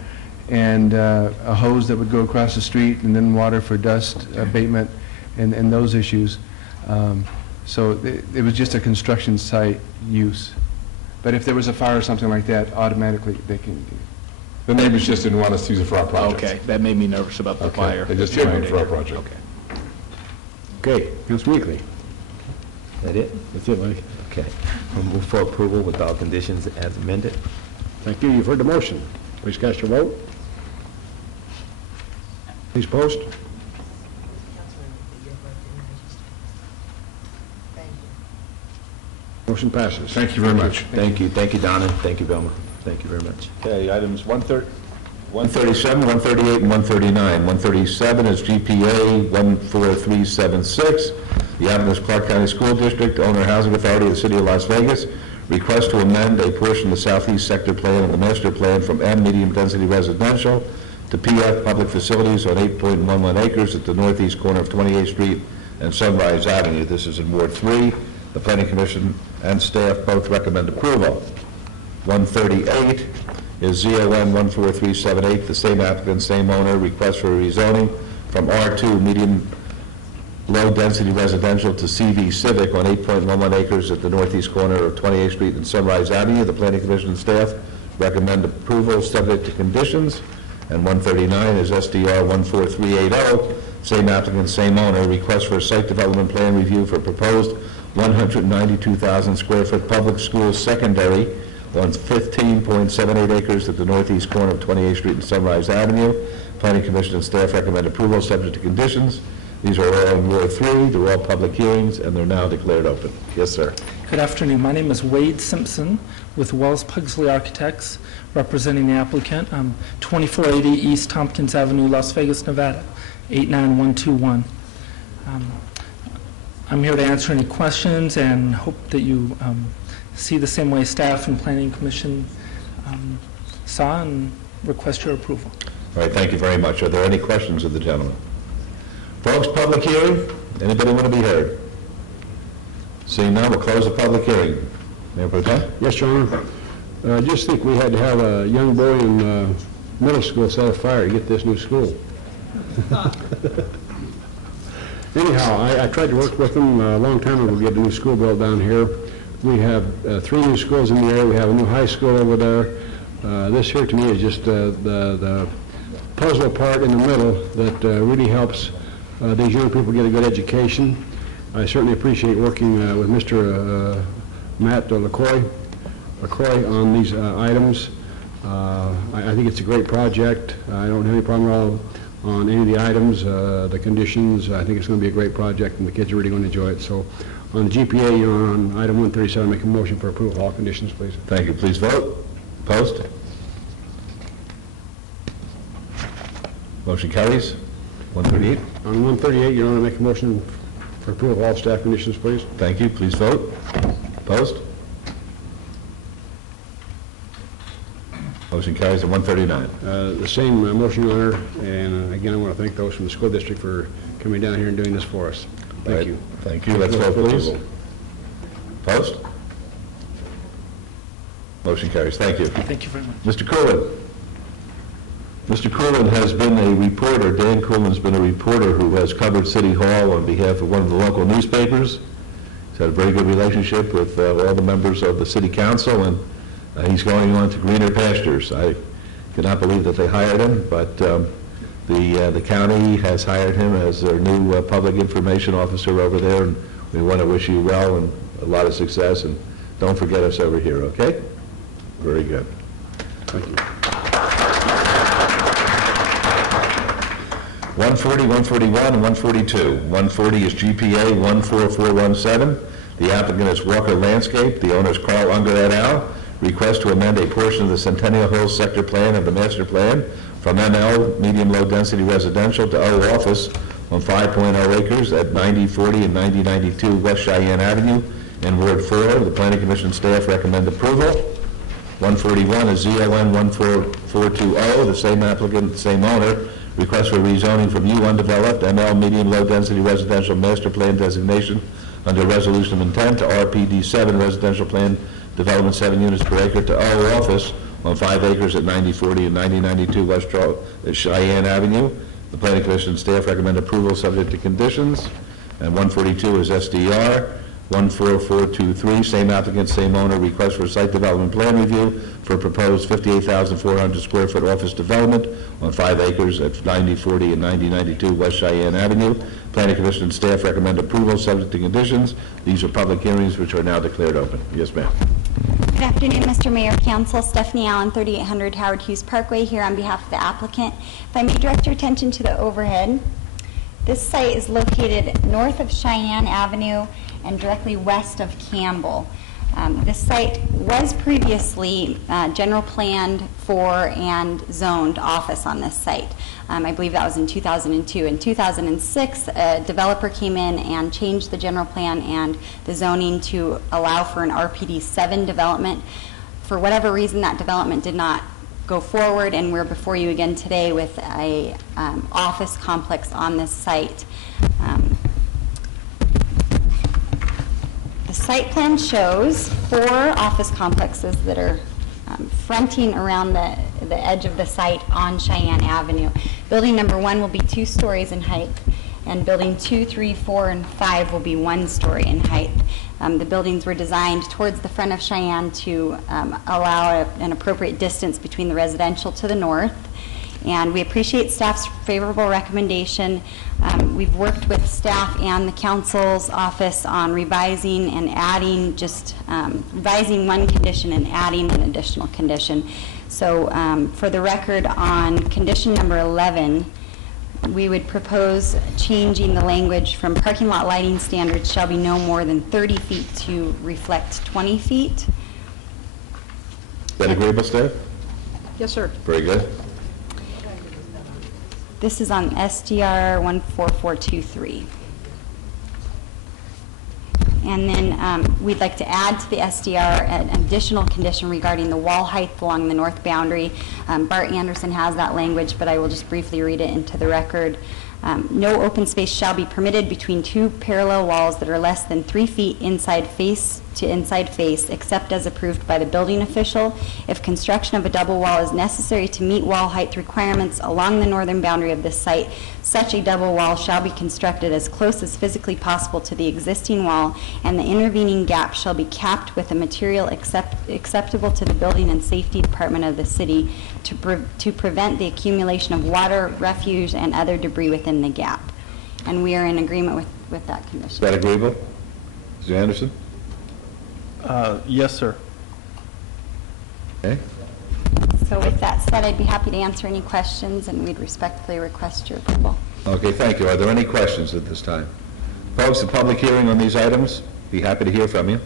and a hose that would go across the street, and then water for dust abatement and those issues. So it was just a construction site use. But if there was a fire or something like that, automatically they can. The neighbors just didn't want us to use it for our project. Okay, that made me nervous about the fire. They just didn't want it for our project. Okay. Okay, Councilman Weekly. That it? That's it, Mike. Okay. We'll move for approval with all conditions as amended. Thank you. You've heard the motion. Please cast your vote. Please post. Motion passes. Thank you very much. Thank you. Thank you, Donna. Thank you, Velma. Thank you very much. Okay, items 137, 138, and 139. 137 is GPA 14376. The applicant is Clark County School District, owner Housing Authority of the City of Las Vegas. Request to amend a portion of the southeast sector plan of the master plan from M medium density residential to PF public facilities on 8.11 acres at the northeast corner of 28th Street and Sunrise Avenue. This is in Ward 3. The Planning Commission and staff both recommend approval. 138 is ZON 14378, the same applicant, same owner, request for rezoning from R2 medium low-density residential to CV Civic on 8.11 acres at the northeast corner of 28th Street and Sunrise Avenue. The Planning Commission and staff recommend approval subject to conditions. And 139 is SDR 14380, same applicant, same owner, request for a site development plan review for proposed 192,000 square foot public school secondary on 15.78 acres at the northeast corner of 28th Street and Sunrise Avenue. Planning Commission and staff recommend approval subject to conditions. These are all in Ward 3. They're all public hearings, and they're now declared open. Yes, sir. Good afternoon. My name is Wade Simpson with Wells Pugsley Architects, representing the applicant. 2480 East Tompkins Avenue, Las Vegas, Nevada, 89121. I'm here to answer any questions and hope that you see the same way staff and Planning Commission saw and request your approval. All right, thank you very much. Are there any questions of the gentleman? Folks, public hearing. Anybody want to be heard? Seeing none, we'll close the public hearing. Mayor Pro Tem? Yes, Your Honor. I just think we had to have a young boy in middle school set a fire to get this new school. Anyhow, I tried to work with them a long time ago to get a new school built down here. We have 3 new schools in the area. We have a new high school over there. This here to me is just the puzzle part in the middle that really helps these young people get a good education. I certainly appreciate working with Mr. Matt LaCroix on these items. I think it's a great project. I don't have any problem at all on any of the items, the conditions. I think it's going to be a great project, and the kids are really going to enjoy it. So on the GPA, you know, on item 137, make a motion for approval of all conditions, please. Thank you. Please vote. Post. Motion carries. 138. On 138, Your Honor, make a motion for approval of all staff conditions, please. Thank you. Please vote. Post. Motion carries. On 139. The same motion, Your Honor, and again, I want to thank those from the school district for coming down here and doing this for us. Thank you. Thank you. Let's vote, please. Post. Motion carries. Thank you. Thank you very much. Mr. Coolin. Mr. Coolin has been a reporter, Dan Coolman's been a reporter who has covered City Hall on behalf of one of the local newspapers. He's had a very good relationship with all the members of the City Council, and he's going on to greener pastures. I cannot believe that they hired him, but the county has hired him as their new public information officer over there, and we want to wish you well and a lot of success, and don't forget us over here, okay? Very good. Thank you. 140, 141, and 142. 140 is GPA 14417. The applicant is Walker Landscape. The owner is Carl Unger et al. Request to amend a portion of the Centennial Hills sector plan of the master plan from ML, medium low density residential, to O office on 5.0 acres at 9040 and 9092 West Cheyenne Avenue in Ward 4. The Planning Commission staff recommend approval. 141 is ZON 14420, the same applicant, same owner, request for rezoning from U undeveloped ML medium low density residential master plan designation under resolution of intent to RPD 7 residential plan development 7 units per acre to O office on 5 acres at 9040 and 9092 West Cheyenne Avenue. The Planning Commission staff recommend approval subject to conditions. And 142 is SDR 14423, same applicant, same owner, request for site development plan review for proposed 58,400 square foot office development on 5 acres at 9040 and 9092 West Cheyenne Avenue. Planning Commission staff recommend approval subject to conditions. These are public hearings which are now declared open. Yes, ma'am. Good afternoon, Mr. Mayor, Council. Stephanie Allen, 3800 Howard Hughes Parkway, here on behalf of the applicant. If I may direct your attention to the overhead. This site is located north of Cheyenne Avenue and directly west of Campbell. This site was previously general planned for and zoned office on this site. I believe that was in 2002. In 2006, a developer came in and changed the general plan and the zoning to allow for an RPD 7 development. For whatever reason, that development did not go forward, and we're before you again today with a office complex on this site. The site plan shows 4 office complexes that are fronting around the edge of the site on Cheyenne Avenue. Building number 1 will be 2 stories in height, and building 2, 3, 4, and 5 will be 1 story in height. The buildings were designed towards the front of Cheyenne to allow an appropriate distance between the residential to the north. And we appreciate staff's favorable recommendation. We've worked with staff and the council's office on revising and adding, revising 1 condition and adding an additional condition. So for the record, on condition number 11, we would propose changing the language from parking lot lighting standards shall be no more than 30 feet to reflect 20 feet. Is that agreeable, staff? Yes, sir. Very good. This is on SDR 14423. And then we'd like to add to the SDR an additional condition regarding the wall height along the north boundary. Bart Anderson has that language, but I will just briefly read it into the record. No open space shall be permitted between 2 parallel walls that are less than 3 feet inside face to inside face, except as approved by the building official. If construction of a double wall is necessary to meet wall height requirements along the northern boundary of this site, such a double wall shall be constructed as close as physically possible to the existing wall, and the intervening gap shall be capped with a material acceptable to the Building and Safety Department of the city to prevent the accumulation of water, refuse, and other debris within the gap. And we are in agreement with that condition. Is that agreeable? Mr. Anderson? Yes, sir. Okay. So with that said, I'd be happy to answer any questions, and we'd respectfully request your approval. Okay, thank you. Are there any questions at this time? Folks, the public hearing on these items, be happy to hear from you.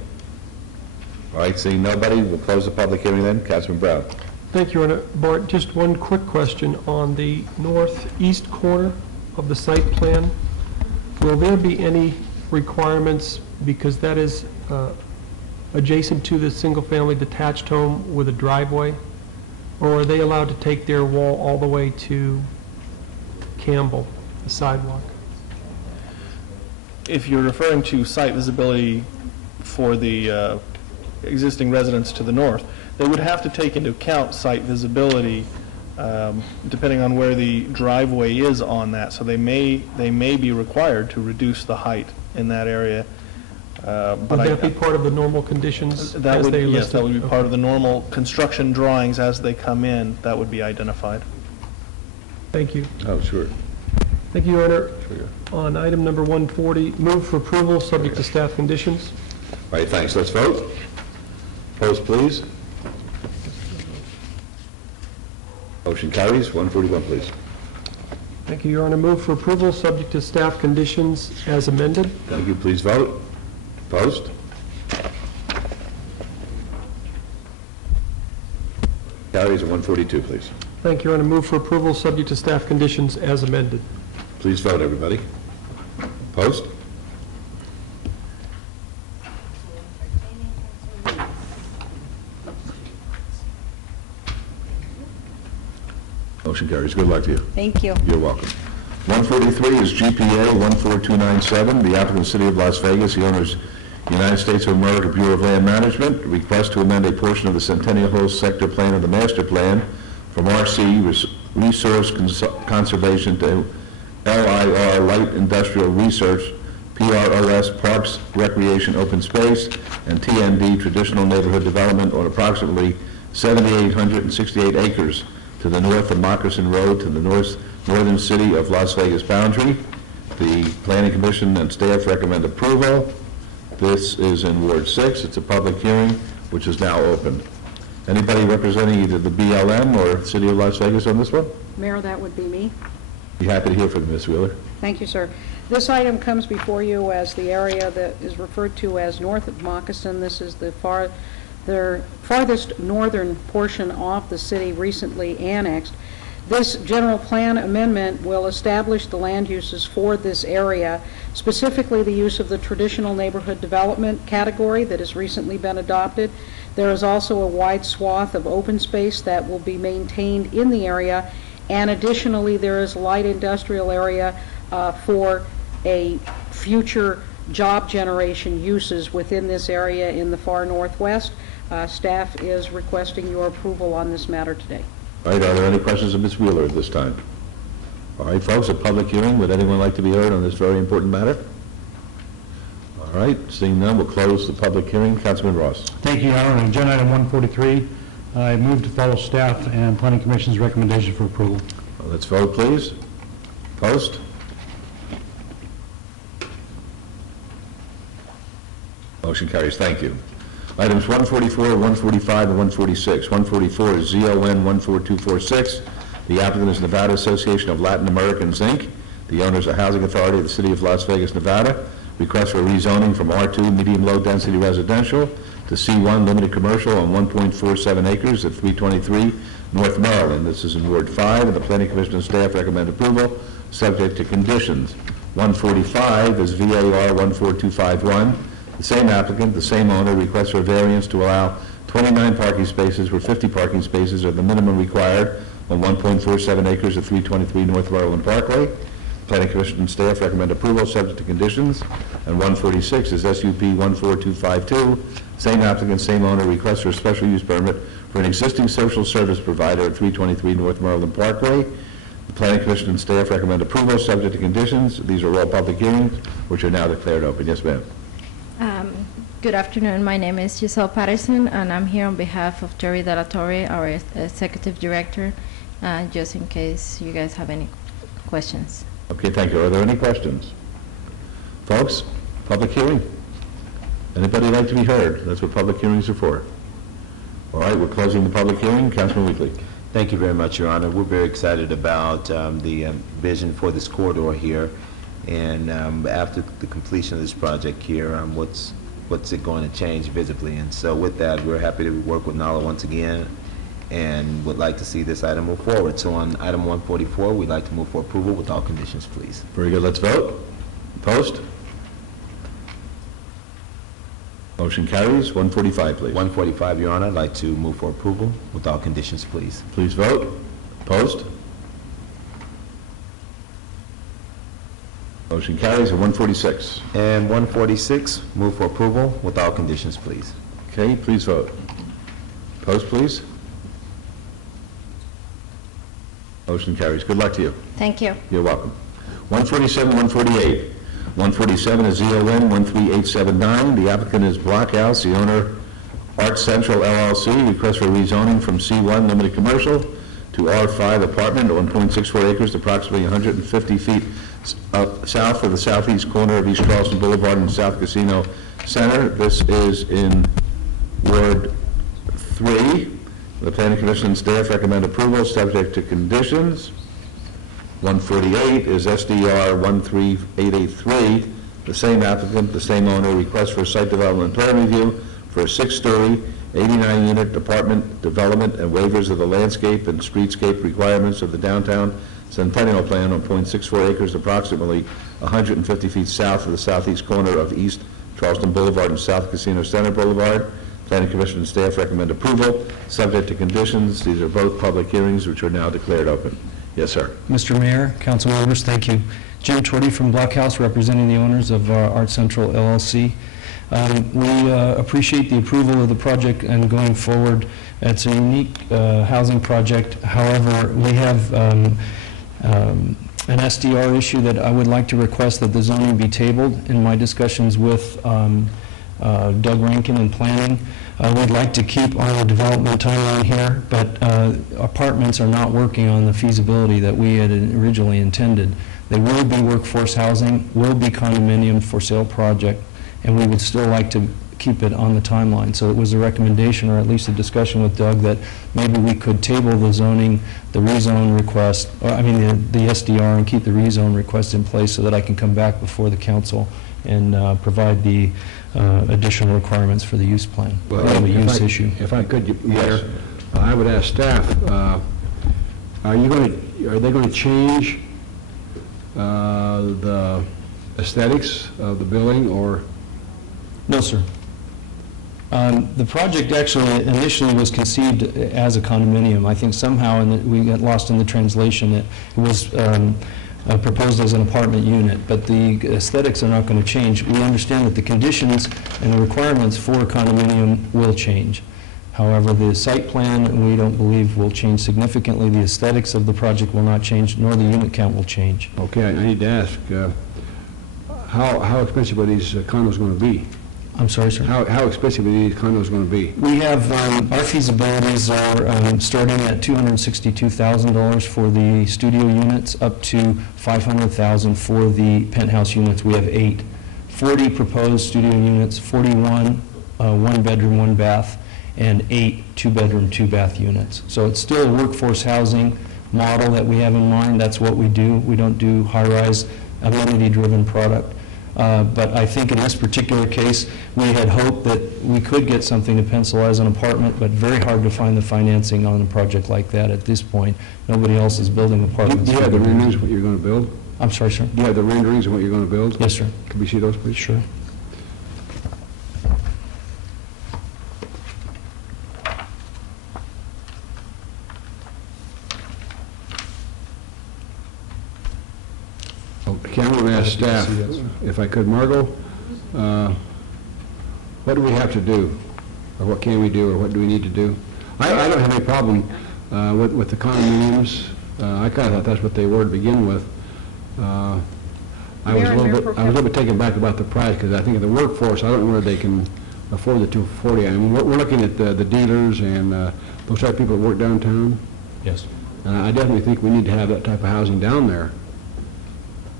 All right, seeing nobody, we'll close the public hearing then. Councilman Brown. Thank you, Your Honor. Bart, just one quick question. On the northeast corner of the site plan, will there be any requirements, because that is adjacent to the single-family detached home with a driveway, or are they allowed to take their wall all the way to Campbell, the sidewalk? If you're referring to site visibility for the existing residents to the north, they would have to take into account site visibility depending on where the driveway is on that. So they may be required to reduce the height in that area. Would that be part of the normal conditions Yes, that would be Okay. part of the normal construction drawings as they come in. That would be identified. Thank you. Oh, sure. Thank you, Your Honor. On item number 140, move for approval, subject to staff conditions. All right, thanks. Let's vote. Opposed, please. Motion carries. 141, please. Thank you, Your Honor. Move for approval, subject to staff conditions as amended. Thank you. Please vote. Opposed? Carries. 142, please. Thank you, Your Honor. Move for approval, subject to staff conditions as amended. Please vote, everybody. Post. Motion carries. Good luck to you. Thank you. You're welcome. 143 is GPA 14297, the applicant, City of Las Vegas, the owners, United States of America Bureau of Land Management, request to amend a portion of the Centennial Hills Sector Plan of the Master Plan from RC Resource Conservation to LIR Light Industrial Research, PROS Parks, Recreation, Open Space, and TND Traditional Neighborhood Development on approximately 7,868 acres to the north of Moccasin Road to the northern city of Las Vegas boundary. The Planning Commission and staff recommend approval. This is in Ward 6. It's a public hearing, which is now open. Anybody representing either the BLM or City of Las Vegas on this one? Mayor, that would be me. Be happy to hear from you, Ms. Wheeler. Thank you, sir. This item comes before you as the area that is referred to as north of Moccasin. This is the farthest northern portion of the city recently annexed. This general plan amendment will establish the land uses for this area, specifically the use of the traditional neighborhood development category that has recently been adopted. There is also a wide swath of open space that will be maintained in the area, and additionally there is light industrial area for a future job generation uses within this area in the far northwest. Staff is requesting your approval on this matter today. All right, are there any questions of Ms. Wheeler at this time? All right, folks, a public hearing. Would anyone like to be heard on this very important matter? All right, seeing none, we'll close the public hearing. Councilman Ross. Thank you, Your Honor. On agenda item 143, I move to follow staff and Planning Commission's recommendation for approval. Well, let's vote, please. Post. Motion carries. Thank you. Items 144, 145, and 146. 144 is ZON 14246. The applicant is Nevada Association of Latin Americans, Inc. The owner is a housing authority of the City of Las Vegas, Nevada. Request for rezoning from R2 medium-low density residential to C1 limited commercial on 1.47 acres at 323 North Maryland. This is in Ward 5, and the Planning Commission and staff recommend approval, subject to conditions. 145 is VAR 14251. The same applicant, the same owner, requests for a variance to allow 29 parking spaces where 50 parking spaces are the minimum required on 1.47 acres at 323 North Maryland Parkway. Planning Commission and staff recommend approval, subject to conditions. And 146 is SUP 14252. Same applicant, same owner, requests for a special use permit for an existing social service provider at 323 North Maryland Parkway. The Planning Commission and staff recommend approval, subject to conditions. These are all public hearings, which are now declared open. Yes, ma'am. Good afternoon. My name is Giselle Patterson, and I'm here on behalf of Jerry De La Torre, our Executive Director, just in case you guys have any questions. Okay, thank you. Are there any questions? Folks, public hearing. Anybody like to be heard? That's what public hearings are for. All right, we're closing the public hearing. Councilman Weekly. Thank you very much, Your Honor. We're very excited about the vision for this corridor here. And after the completion of this project here, what's it going to change visibly? And so with that, we're happy to work with NALA once again and would like to see this item move forward. So on item 144, we'd like to move for approval with all conditions, please. Very good. Let's vote. Post. Motion carries. 145, please. 145, Your Honor. I'd like to move for approval with all conditions, please. Please vote. Post. Motion carries. And 146. And 146, move for approval with all conditions, please. Okay, please vote. Post, please. Motion carries. Good luck to you. Thank you. You're welcome. 147, 148. 147 is ZON 13879. The applicant is Blockhouse. The owner, Art Central LLC. Request for rezoning from C1 limited commercial to R5 apartment on 1.64 acres, approximately 150 feet south of the southeast corner of East Charleston Boulevard and South Casino Center. This is in Ward 3. The Planning Commission and staff recommend approval, subject to conditions. 148 is SDR 13883. The same applicant, the same owner, requests for site development plan review for a 6-story, 89-unit apartment development and waivers of the landscape and streetscape requirements of the downtown Centennial Plan on .64 acres, approximately 150 feet south of the southeast corner of East Charleston Boulevard and South Casino Center Boulevard. Planning Commission and staff recommend approval, subject to conditions. These are both public hearings which are now declared open. Yes, sir. Mr. Mayor, council members, thank you. Jim Twitty from Blockhouse, representing the owners of Art Central LLC. We appreciate the approval of the project and going forward. It's a unique housing project. However, we have an SDR issue that I would like to request that the zoning be tabled. In my discussions with Doug Rankin in planning, we'd like to keep on the development timeline here, but apartments are not working on the feasibility that we had originally intended. They will be workforce housing, will be condominium for sale project, and we would still like to keep it on the timeline. So it was a recommendation, or at least a discussion with Doug, that maybe we could table the zoning, the rezone request, or I mean the SDR, and keep the rezone request in place so that I can come back before the council and provide the additional requirements for the use plan. Well, We have a use issue. If I could, Mayor, I would ask staff, are they going to change the aesthetics of the building, or? No, sir. The project actually initially was conceived as a condominium. I think somehow we got lost in the translation. It was proposed as an apartment unit, but the aesthetics are not going to change. We understand that the conditions and the requirements for a condominium will change. However, the site plan, we don't believe, will change significantly. The aesthetics of the project will not change, nor the unit count will change. Okay, I need to ask, how expensive are these condos going to be? I'm sorry, sir? How expensive are these condos going to be? We have, our feasibilities are starting at $262,000 for the studio units, up to $500,000 for the penthouse units. We have 8. 40 proposed studio units, 41 one-bedroom, one-bath, and 8 two-bedroom, two-bath units. So it's still a workforce housing model that we have in mind. That's what we do. We don't do high-rise, amenity-driven product. But I think in this particular case, we had hoped that we could get something to pencil as an apartment, but very hard to find the financing on a project like that at this point. Nobody else is building apartments. Do you have the renderings of what you're going to build? I'm sorry, sir? Do you have the renderings of what you're going to build? Yes, sir. Can we see those, please? Sure. Okay, I'm going to ask staff, if I could. Margot, what do we have to do? Or what can we do, or what do we need to do? I don't have any problem with the condominiums. I kind of thought that's what they were to begin with. I was a little bit taken back about the price, because I think of the workforce, I don't know whether they can afford the 240. I mean, we're looking at the dealers and those type of people that work downtown. Yes. I definitely think we need to have that type of housing down there.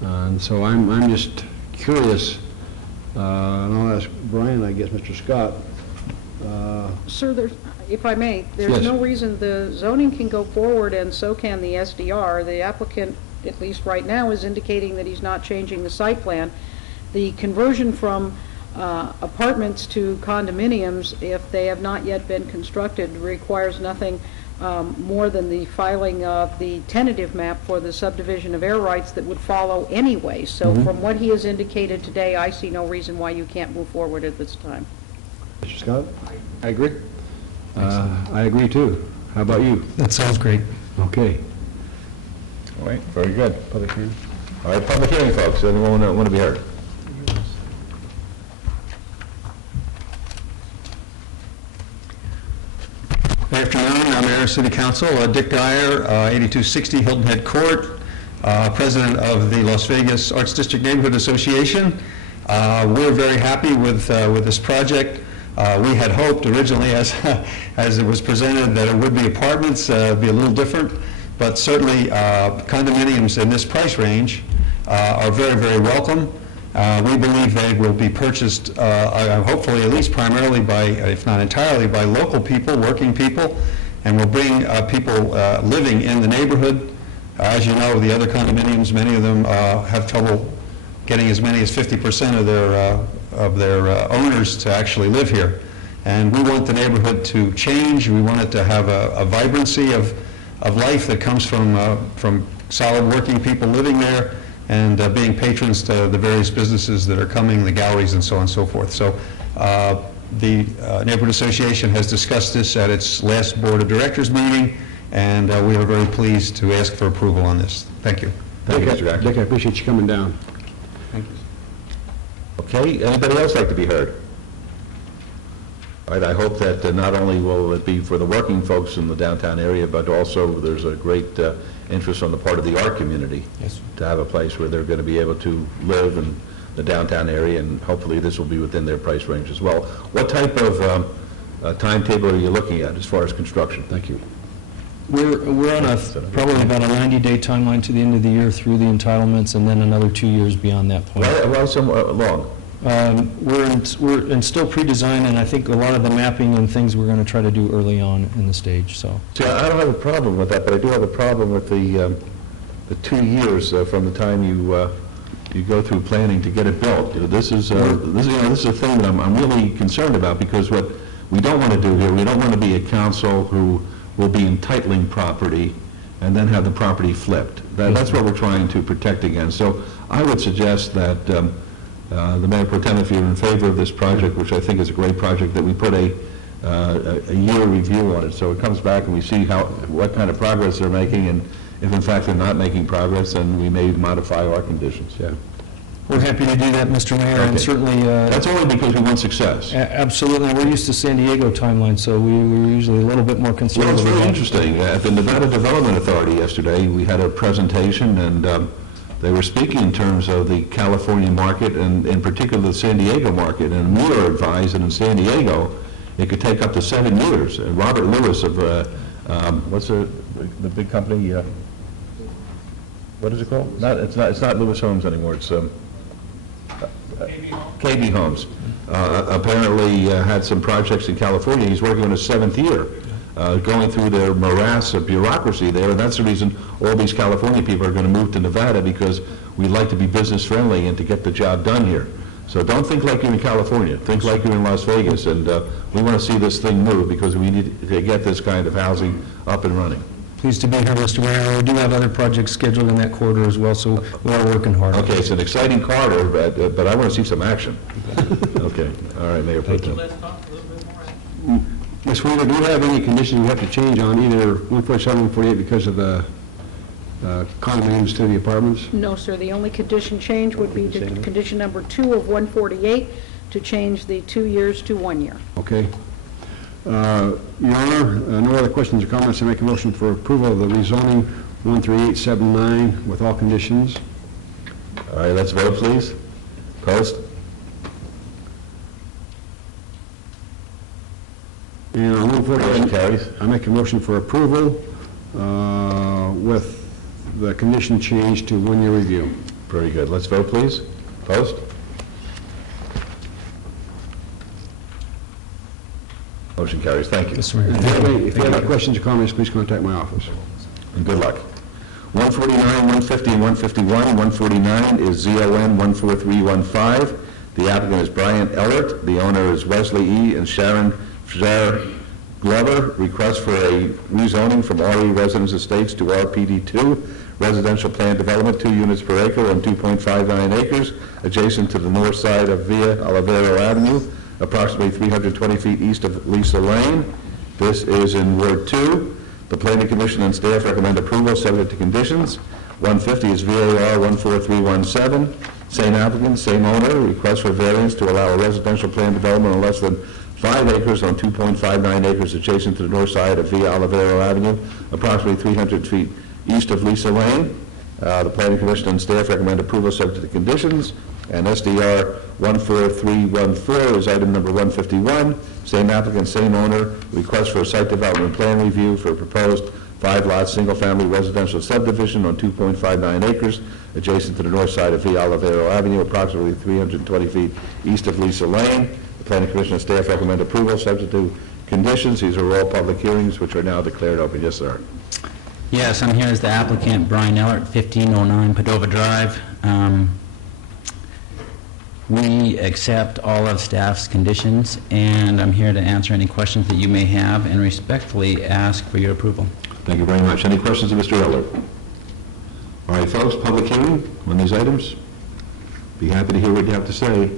And so I'm just curious, and I'll ask Brian, I guess, Mr. Scott. Sir, if I may, there's Yes. no reason the zoning can go forward and so can the SDR. The applicant, at least right now, is indicating that he's not changing the site plan. The conversion from apartments to condominiums, if they have not yet been constructed, requires nothing more than the filing of the tentative map for the subdivision of air rights that would follow anyway. So from what he has indicated today, I see no reason why you can't move forward at this time. Mr. Scott? I agree. I agree, too. How about you? That sounds great. Okay. All right, very good. Public hearing. All right, public hearing, folks. Anyone want to be heard? Good afternoon. I'm Mayor of City Council, Dick Dyer, 8260 Hilton Head Court, President of the Las Vegas Arts District Neighborhood Association. We're very happy with this project. We had hoped originally, as it was presented, that it would be apartments, be a little different, but certainly condominiums in this price range are very, very welcome. We believe they will be purchased, hopefully at least primarily by, if not entirely, by local people, working people, and will bring people living in the neighborhood. As you know, the other condominiums, many of them have trouble getting as many as 50% of their owners to actually live here. And we want the neighborhood to change. We want it to have a vibrancy of of life that comes from solid working people living there and being patrons to the various businesses that are coming, the galleries and so on and so forth. So the Neighborhood Association has discussed this at its last Board of Directors meeting, and we are very pleased to ask for approval on this. Thank you. Thank you, Mr. Acker. Dick, I appreciate you coming down. Thank you. Okay, anybody else like to be heard? All right, I hope that not only will it be for the working folks in the downtown area, but also there's a great interest on the part of the art community to have a place where they're going to be able to live in the downtown area, and hopefully this will be within their price range as well. What type of timetable are you looking at as far as construction? Thank you. We're on probably about a 90-day timeline to the end of the year through the entitlements, and then another 2 years beyond that point. Well, somewhat long. We're in still pre-design, and I think a lot of the mapping and things we're going to try to do early on in the stage, so. See, I don't have a problem with that, but I do have a problem with the 2 years from the time you go through planning to get it built. This is a thing that I'm really concerned about, because what we don't want to do here, we don't want to be a council who will be entitling property and then have the property flipped. That's what we're trying to protect against. So I would suggest that the Mayor Pro Tem, if you're in favor of this project, which I think is a great project, that we put a year review on it, so it comes back and we see what kind of progress they're making, and if in fact they're not making progress, then we may modify our conditions. Yeah. We're happy to do that, Mr. Mayor, and certainly... That's only because we want success. Absolutely. We're used to San Diego timeline, so we were usually a little bit more Well, conservative. it's really interesting. At the Nevada Development Authority yesterday, we had a presentation, and they were speaking in terms of the California market, and in particular the San Diego market. And we were advised that in San Diego, it could take up to 7 years. And Robert Lewis of, what's the big company? What is it called? It's not Lewis Homes anymore. It's KB Homes. Apparently had some projects in California. He's working on his 7th year, going through their morass of bureaucracy there, and that's the reason all these California people are going to move to Nevada, because we like to be business friendly and to get the job done here. So don't think like you're in California. Think like you're in Las Vegas, and we want to see this thing move, because we need to get this kind of housing up and running. Pleased to be here, Mr. Mayor. We do have other projects scheduled in that corridor as well, so we are working hard. Okay, it's an exciting corridor, but I want to see some action. Okay, all right, Mayor Pro Tem. Ms. Weaver, do you have any conditions we have to change on either 147, 148 because of the condominiums to the apartments? No, sir. The only condition change would be to condition number 2 of 148, to change the 2 years to 1 year. Okay. Your Honor, no other questions or comments. I make a motion for approval of the rezoning 13879 with all conditions. All right, let's vote, please. Post. And on 148, carries. I make a motion for approval with the condition change to 1 year review. Very good. Let's vote, please. Post. Motion carries. Thank you. If you have any questions or comments, please contact my office. And good luck. 149, 150, and 151. 149 is ZON 14315. The applicant is Brian Ellert. The owner is Wesley E. and Sharon Glover. Request for a rezoning from RE Residence Estates to RPD2. Residential plan development, 2 units per acre on 2.59 acres, adjacent to the north side of Via Olivero Avenue, approximately 320 feet east of Lisa Lane. This is in Ward 2. The Planning Commission and staff recommend approval subject to conditions. 150 is VAR 14317. Same applicant, same owner. Request for variance to allow a residential plan development on less than 5 acres on 2.59 acres adjacent to the north side of Via Olivero Avenue, approximately 300 feet east of Lisa Lane. The Planning Commission and staff recommend approval subject to conditions. And SDR 14314 is item number 151. Same applicant, same owner. Request for a site development plan review for a proposed 5-lot single-family residential subdivision on 2.59 acres adjacent to the north side of Via Olivero Avenue, approximately 320 feet east of Lisa Lane. The Planning Commission and staff recommend approval subject to conditions. These are all public hearings which are now declared open. Yes, sir. Yes, I'm here as the applicant, Brian Ellert, 1509 Padova Drive. We accept all of staff's conditions, and I'm here to answer any questions that you may have and respectfully ask for your approval. Thank you very much. Any questions of Mr. Eller? All right, folks, public hearing on these items. Be happy to hear what you have to say.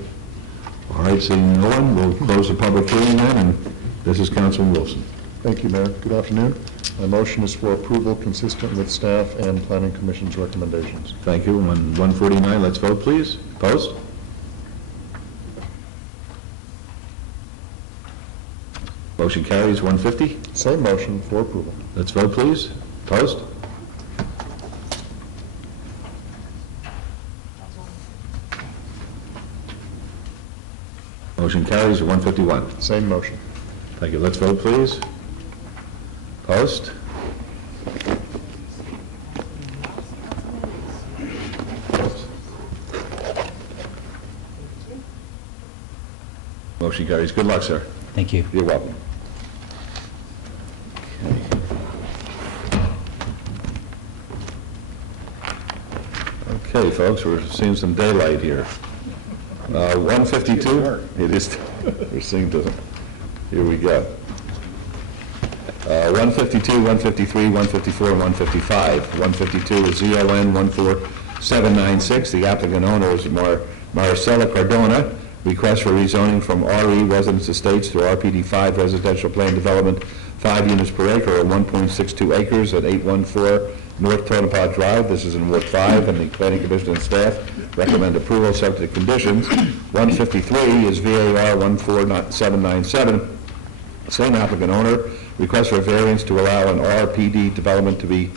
All right, seeing no one, we'll close the public hearing then, and this is Councilman Wilson. Thank you, Mayor. Good afternoon. My motion is for approval consistent with staff and Planning Commission's recommendations. Thank you. On 149, let's vote, please. Opposed? Motion carries. 150? Same motion for approval. Let's vote, please. Opposed? Motion carries. 151. Same motion. Thank you. Let's vote, please. Opposed? Motion carries. Good luck, sir. Thank you. You're welcome. Okay, folks, we're seeing some daylight here. 152, it is, we're seeing the, here we go. 152, 153, 154, and 155. 152 is ZON 14796. The applicant owner is Marcela Cardona. Request for rezoning from RE Residence Estates to RPD 5 Residential Plan Development, 5 units per acre, or 1.62 acres at 814 North Tonopah Drive. This is in Ward 5, and the Planning Commission and staff recommend approval subject to conditions. 153 is VAR 14797. Same applicant owner. Request for a variance to allow an RPD development to be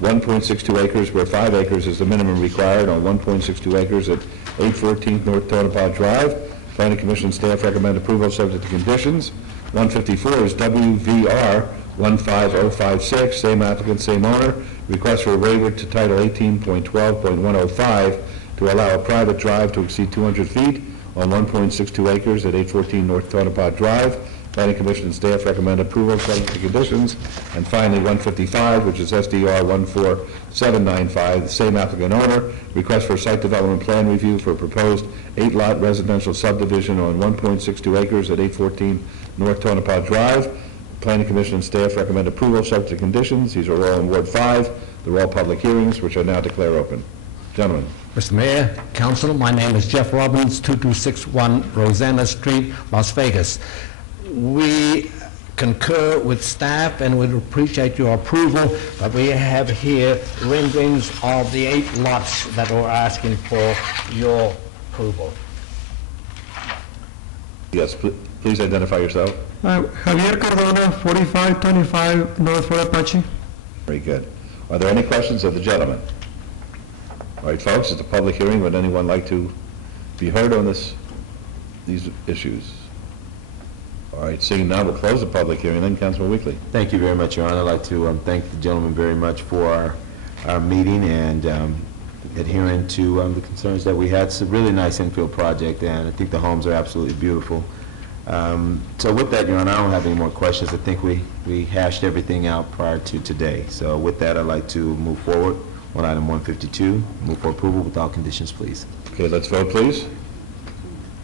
1.62 acres, where 5 acres is the minimum required, on 1.62 acres at 814 North Tonopah Drive. Planning Commission staff recommend approval subject to conditions. 154 is WVR 15056, same applicant, same owner. Request for a waiver to Title 18.12.105 to allow a private drive to exceed 200 feet on 1.62 acres at 814 North Tonopah Drive. Planning Commission and staff recommend approval subject to conditions. And finally, 155, which is SDR 14795, the same applicant owner. Request for site development plan review for a proposed 8-lot residential subdivision on 1.62 acres at 814 North Tonopah Drive. Planning Commission and staff recommend approval subject to conditions. These are all in Ward 5. They're all public hearings, which I now declare open. Gentlemen. Mr. Mayor, Council, my name is Jeff Robbins, 2261 Rosanna Street, Las Vegas. We concur with staff and would appreciate your approval, but we have here renderings of the 8 lots that we're asking for your approval. Yes, please identify yourself. Javier Cardona, 4525 North Fort Apache. Very good. Are there any questions of the gentleman? All right, folks, it's a public hearing. Would anyone like to be heard on these issues? All right, seeing none, we'll close the public hearing. Then, Councilman Weekly. Thank you very much, Your Honor. I'd like to thank the gentleman very much for our meeting and adhering to the concerns that we had. It's a really nice infield project, and I think the homes are absolutely beautiful. So with that, Your Honor, I don't have any more questions. I think we hashed everything out prior to today. So with that, I'd like to move forward on item 152. Move for approval with all conditions, please. Okay, let's vote, please.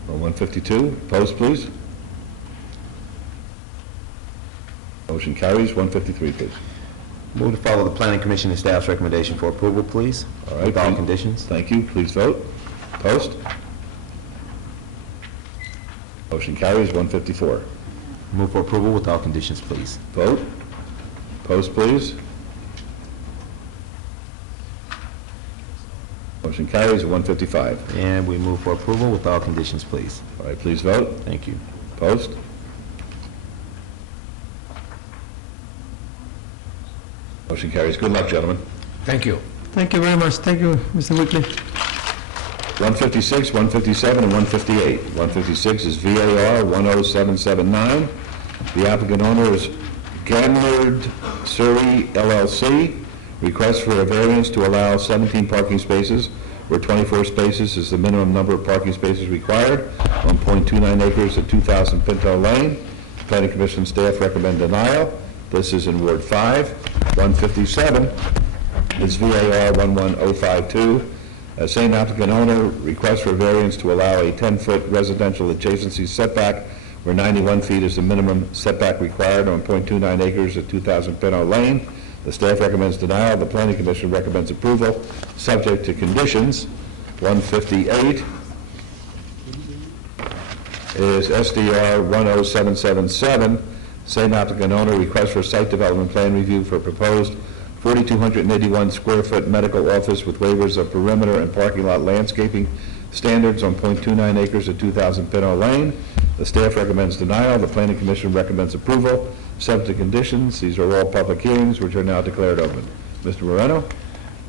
On 152, opposed, please. Motion carries. 153, please. Move to follow the Planning Commission and staff's recommendation for approval, please. All right. With all conditions. Thank you. Please vote. Opposed? Motion carries. 154. Move for approval with all conditions, please. Vote. Opposed, please. Motion carries. 155. And we move for approval with all conditions, please. All right, please vote. Thank you. Opposed? Motion carries. Good luck, gentlemen. Thank you. Thank you very much. Thank you, Mr. Weekly. 156, 157, and 158. 156 is VAR 10779. The applicant owner is Ganlard Surrey LLC. Request for a variance to allow 17 parking spaces, where 24 spaces is the minimum number of parking spaces required, on 0.29 acres at 2000 Pinto Lane. Planning Commission staff recommend denial. This is in Ward 5. 157 is VAR 11052. Same applicant owner, request for variance to allow a 10-foot residential adjacency setback where 91 feet is the minimum setback required on 0.29 acres at 2000 Pinto Lane. The staff recommends denial. The Planning Commission recommends approval, subject to conditions. 158 is SDR 10777, same applicant owner, request for site development plan review for proposed 4,281 square foot medical office with waivers of perimeter and parking lot landscaping standards on .29 acres at 2,000 Pinot Lane. The staff recommends denial. The Planning Commission recommends approval, subject to conditions. These are all public hearings, which are now declared open. Mr. Moreno?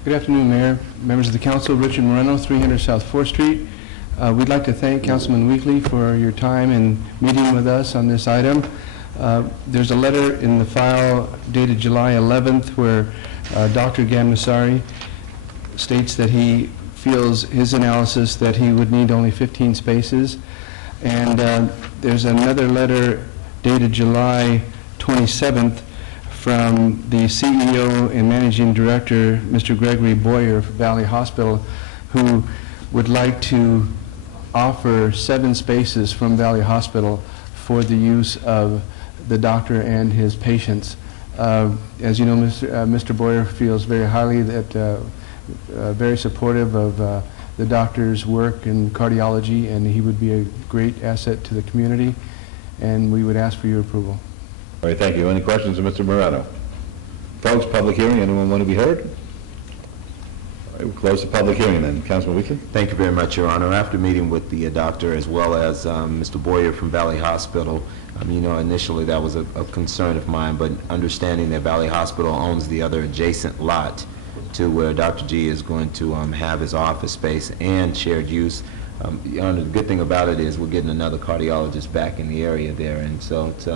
Good afternoon, Mayor, members of the council. Richard Moreno, 300 South 4th Street. We'd like to thank Councilman Weekly for your time and meeting with us on this item. There's a letter in the file dated July 11th where Dr. Gamnasari states that he feels his analysis that he would need only 15 spaces. And there's another letter dated July 27th from the CEO and Managing Director, Mr. Gregory Boyer of Valley Hospital, who would like to offer 7 spaces from Valley Hospital for the use of the doctor and his patients. As you know, Mr. Boyer feels very highly that, very supportive of the doctor's work in cardiology, and he would be a great asset to the community, and we would ask for your approval. All right, thank you. Any questions of Mr. Moreno? Folks, public hearing, anyone want to be heard? All right, we'll close the public hearing then. Councilman Weekly? Thank you very much, Your Honor. After meeting with the doctor as well as Mr. Boyer from Valley Hospital, initially that was a concern of mine, but understanding that Valley Hospital owns the other adjacent lot to where Dr. G is going to have his office space and shared use. Your Honor, the good thing about it is we're getting another cardiologist back in the area there, and so it's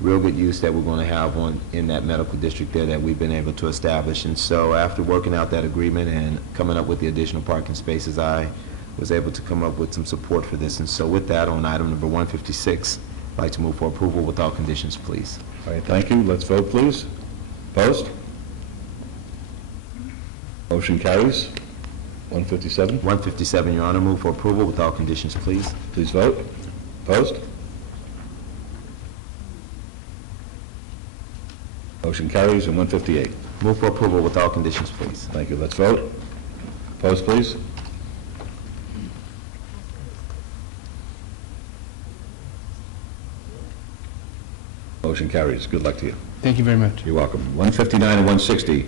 real good use that we're going to have in that medical district there that we've been able to establish. And so after working out that agreement and coming up with the additional parking spaces, I was able to come up with some support for this. And so with that, on item number 156, I'd like to move for approval with all conditions, please. All right, thank you. Let's vote, please. Opposed? Motion carries. 157? 157, Your Honor. Move for approval with all conditions, please. Please vote. Opposed? Motion carries. And 158? Move for approval with all conditions, please. Thank you. Let's vote. Opposed, please. Motion carries. Good luck to you. Thank you very much. You're welcome. 159 and 160.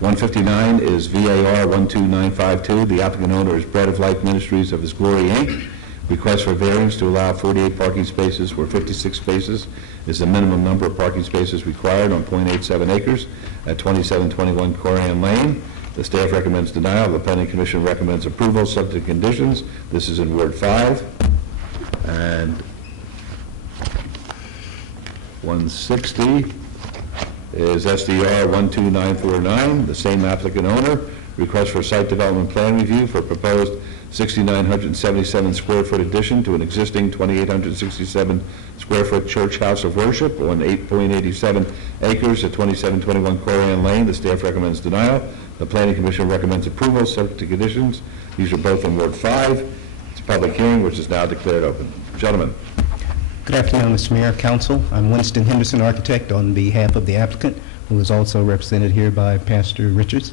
159 is VAR 12952. The applicant owner is Bread of Life Ministries of His Glory, Inc. Request for variance to allow 48 parking spaces where 56 spaces is the minimum number of parking spaces required on .87 acres at 2721 Corian Lane. The staff recommends denial. The Planning Commission recommends approval, subject to conditions. This is in Ward 5. And 160 is SDR 12949, the same applicant owner. Request for site development plan review for proposed 6,977 square foot addition to an existing 2,867 square foot church house of worship on 8.87 acres at 2721 Corian Lane. The staff recommends denial. The Planning Commission recommends approval, subject to conditions. These are both in Ward 5. It's a public hearing, which is now declared open. Gentlemen. Good afternoon, Mr. Mayor, Council. I'm Winston Henderson, architect, on behalf of the applicant, who is also represented here by Pastor Richards.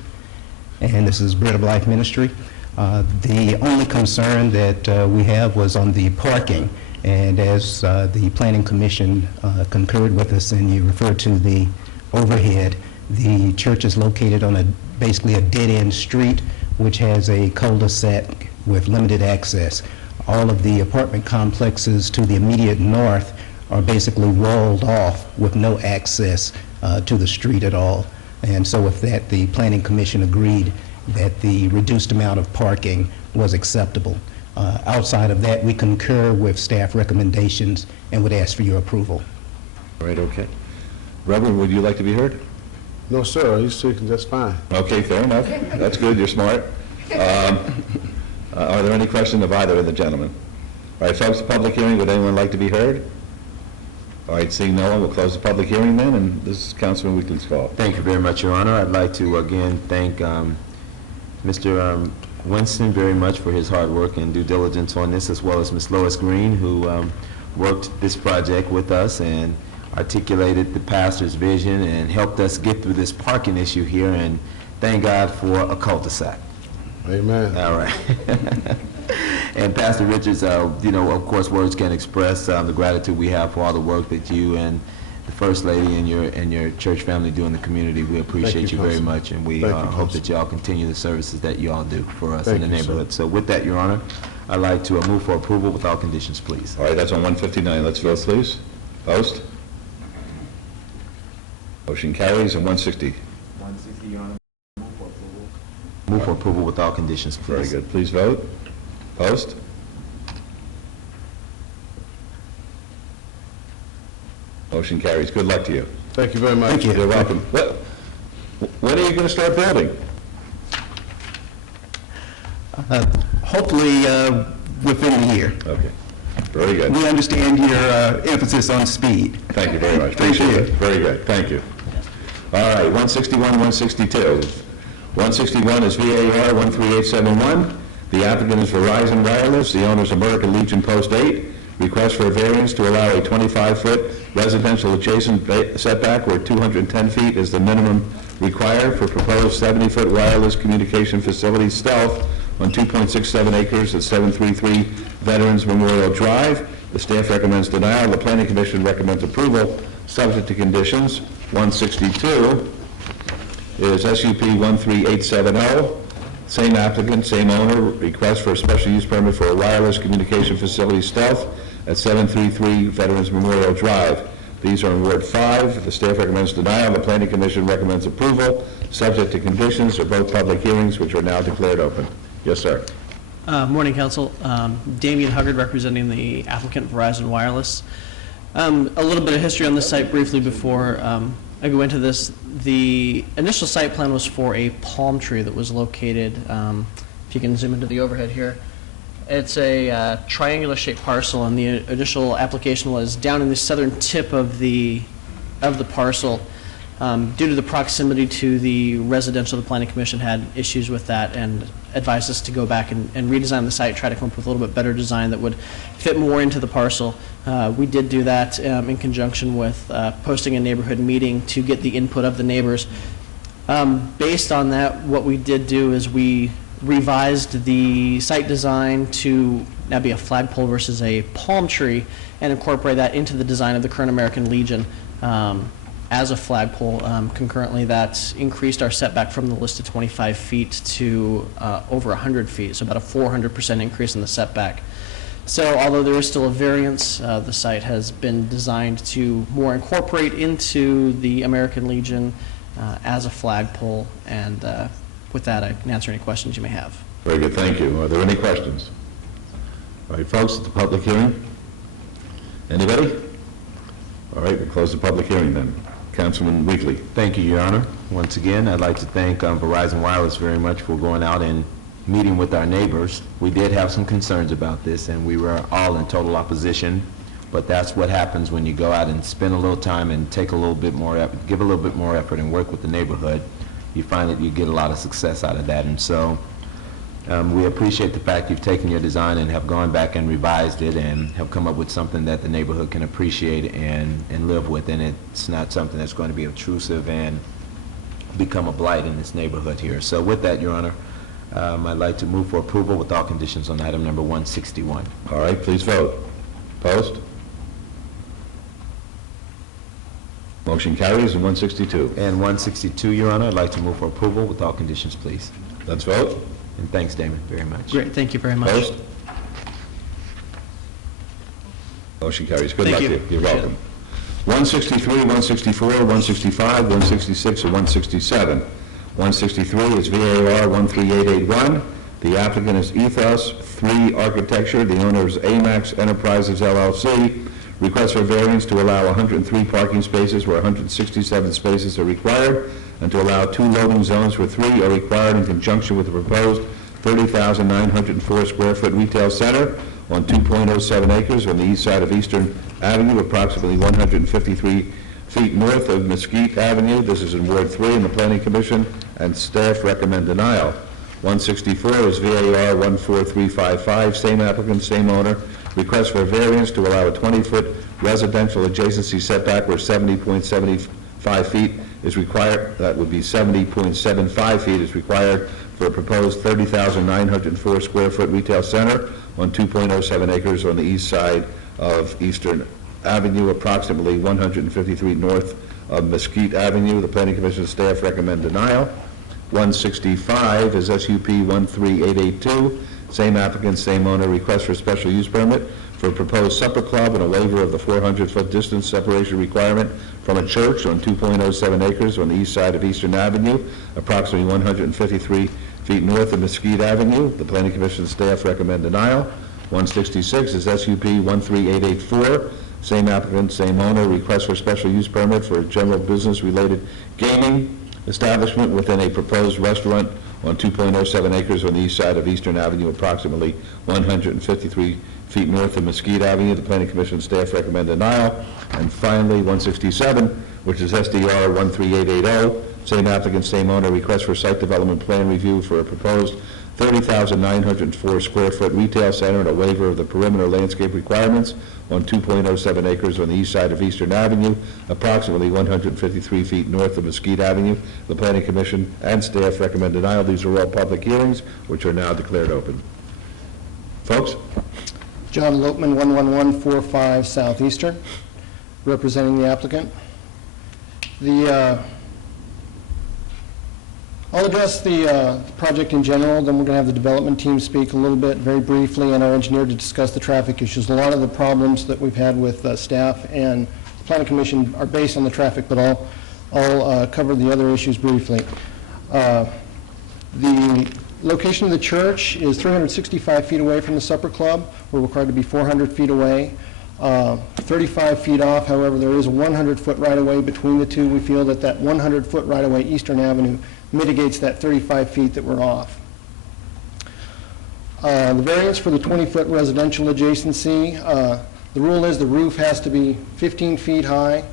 And this is Bread of Life Ministry. The only concern that we have was on the parking. And as the Planning Commission concurred with us, and you referred to the overhead, the church is located on basically a dead-end street, which has a cul-de-sac with limited access. All of the apartment complexes to the immediate north are basically walled off with no access to the street at all. And so with that, the Planning Commission agreed that the reduced amount of parking was acceptable. Outside of that, we concur with staff recommendations and would ask for your approval. All right, okay. Reverend, would you like to be heard? No, sir. He's speaking just fine. Okay, fair enough. That's good. You're smart. Are there any questions of either of the gentlemen? All right, folks, public hearing. Would anyone like to be heard? All right, seeing no one, we'll close the public hearing then, and this is Councilman Weekly's call. Thank you very much, Your Honor. I'd like to again thank Mr. Winston very much for his hard work and due diligence on this, as well as Ms. Lois Green, who worked this project with us, and articulated the pastor's vision and helped us get through this parking issue here, and thank God for a cul-de-sac. Amen. All right. And Pastor Richards, you know, of course, words can't express the gratitude we have for all the work that you and the First Lady and your church family do in the community. We appreciate you very Council. much, and we Thank you, hope Council. that y'all continue the services that you all do for us Thank in the you, sir. neighborhood. So with that, Your Honor, I'd like to move for approval with all conditions, please. All right, that's on 159. Let's vote, please. Post. Motion carries. And 160. 160, Your Honor. Move for approval with all conditions, please. Very good. Please vote. Post. Motion carries. Good luck to you. Thank you very much. Thank you. You're welcome. When are you going to start building? Hopefully, within the year. Okay. Very good. We understand your emphasis on speed. Thank you very much. Thank Appreciate you. it. Very good. Thank you. All right, 161, 162. 161 is VAR 13871. The applicant is Verizon Wireless. The owner is American Legion Post 8. Request for a variance to allow a 25-foot residential adjacent setback where 210 feet is the minimum required for proposed 70-foot wireless communication facility Stealth on 2.67 acres at 733 Veterans Memorial Drive. The staff recommends denial. The Planning Commission recommends approval, subject to conditions. 162 is SUP 13870. Same applicant, same owner, request for a special use permit for a wireless communication facility Stealth at 733 Veterans Memorial Drive. These are in Ward 5. The staff recommends denial. The Planning Commission recommends approval, subject to conditions of both public hearings, which are now declared open. Yes, sir. Morning, Council. Damian Huggard, representing the applicant Verizon Wireless. A little bit of history on this site briefly before I go into this. The initial site plan was for a palm tree that was located, if you can zoom into the overhead here. It's a triangular-shaped parcel, and the initial application was down in the southern tip of the parcel. Due to the proximity to the residential, the Planning Commission had issues with that and advised us to go back and redesign the site, try to come up with a little bit better design that would fit more into the parcel. We did do that in conjunction with posting a neighborhood meeting to get the input of the neighbors. Based on that, what we did do is we revised the site design to now be a flagpole versus a palm tree and incorporate that into the design of the current American Legion as a flagpole. Concurrently, that increased our setback from the listed 25 feet to over 100 feet, so about a 400% increase in the setback. So although there is still a variance, the site has been designed to more incorporate into the American Legion as a flagpole, and with that, I can answer any questions you may have. Very good, thank you. Are there any questions? All right, folks, at the public hearing? Anybody? All right, we'll close the public hearing then. Councilman Weekly. Thank you, Your Honor. Once again, I'd like to thank Verizon Wireless very much for going out and meeting with our neighbors. We did have some concerns about this, and we were all in total opposition, but that's what happens when you go out and spend a little time and take a little bit more effort, give a little bit more effort and work with the neighborhood. You find that you get a lot of success out of that, and so we appreciate the fact you've taken your design and have gone back and revised it and have come up with something that the neighborhood can appreciate and live with, and it's not something that's going to be obtrusive and become a blight in this neighborhood here. So with that, Your Honor, I'd like to move for approval with all conditions on item number 161. All right, please vote. Opposed? Motion carries. And 162. And 162, Your Honor, I'd like to move for approval with all conditions, please. Let's vote. And thanks, Damon, very much. Great, thank you very much. Opposed? Motion carries. Good Thank luck to you. you. You're welcome. 163, 164, 165, 166, and 167. 163 is VAR 13881. The applicant is Ethos 3 Architecture. The owner is AMAX Enterprises LLC. Request for variance to allow 103 parking spaces where 167 spaces are required, and to allow 2 loading zones where 3 are required in conjunction with the proposed 30,904 square foot retail center on 2.07 acres on the east side of Eastern Avenue, approximately 153 feet north of Mesquite Avenue. This is in Ward 3, and the Planning Commission and staff recommend denial. 164 is VAR 14355, same applicant, same owner. request for a variance to allow a 20-foot residential adjacency setback where 70.75 feet is required. That would be 70.75 feet is required for a proposed 30,904 square foot retail center on 2.07 acres on the east side of Eastern Avenue, approximately 153 north of Mesquite Avenue. The Planning Commission staff recommend denial. 165 is SUP 13882. Same applicant, same owner, request for special use permit for a proposed supper club and a waiver of the 400-foot distance separation requirement from a church on 2.07 acres on the east side of Eastern Avenue, approximately 153 feet north of Mesquite Avenue. The Planning Commission staff recommend denial. 166 is SUP 13884. Same applicant, same owner, request for special use permit for a general business-related gaming establishment within a proposed restaurant on 2.07 acres on the east side of Eastern Avenue, approximately 153 feet north of Mesquite Avenue. The Planning Commission staff recommend denial. And finally, 167, which is SDR 13880, same applicant, same owner, request for site development plan review for a proposed 30,904 square foot retail center and a waiver of the perimeter landscape requirements on 2.07 acres on the east side of Eastern Avenue, approximately 153 feet north of Mesquite Avenue. The Planning Commission and staff recommend denial. These are all public hearings, which are now declared open. Folks? John Lopman, 11145 Southeastern, representing the applicant. I'll address the project in general, then we're going to have the development team speak a little bit, very briefly, and our engineer to discuss the traffic issues. A lot of the problems that we've had with staff and the Planning Commission are based on the traffic, but I'll cover the other issues briefly. The location of the church is 365 feet away from the supper club. We're required to be 400 feet away. 35 feet off, however, there is a 100-foot right-of-way between the two. We feel that that 100-foot right-of-way, Eastern Avenue, mitigates that 35 feet that we're off. The variance for the 20-foot residential adjacency, the rule is the roof has to be 15 feet high,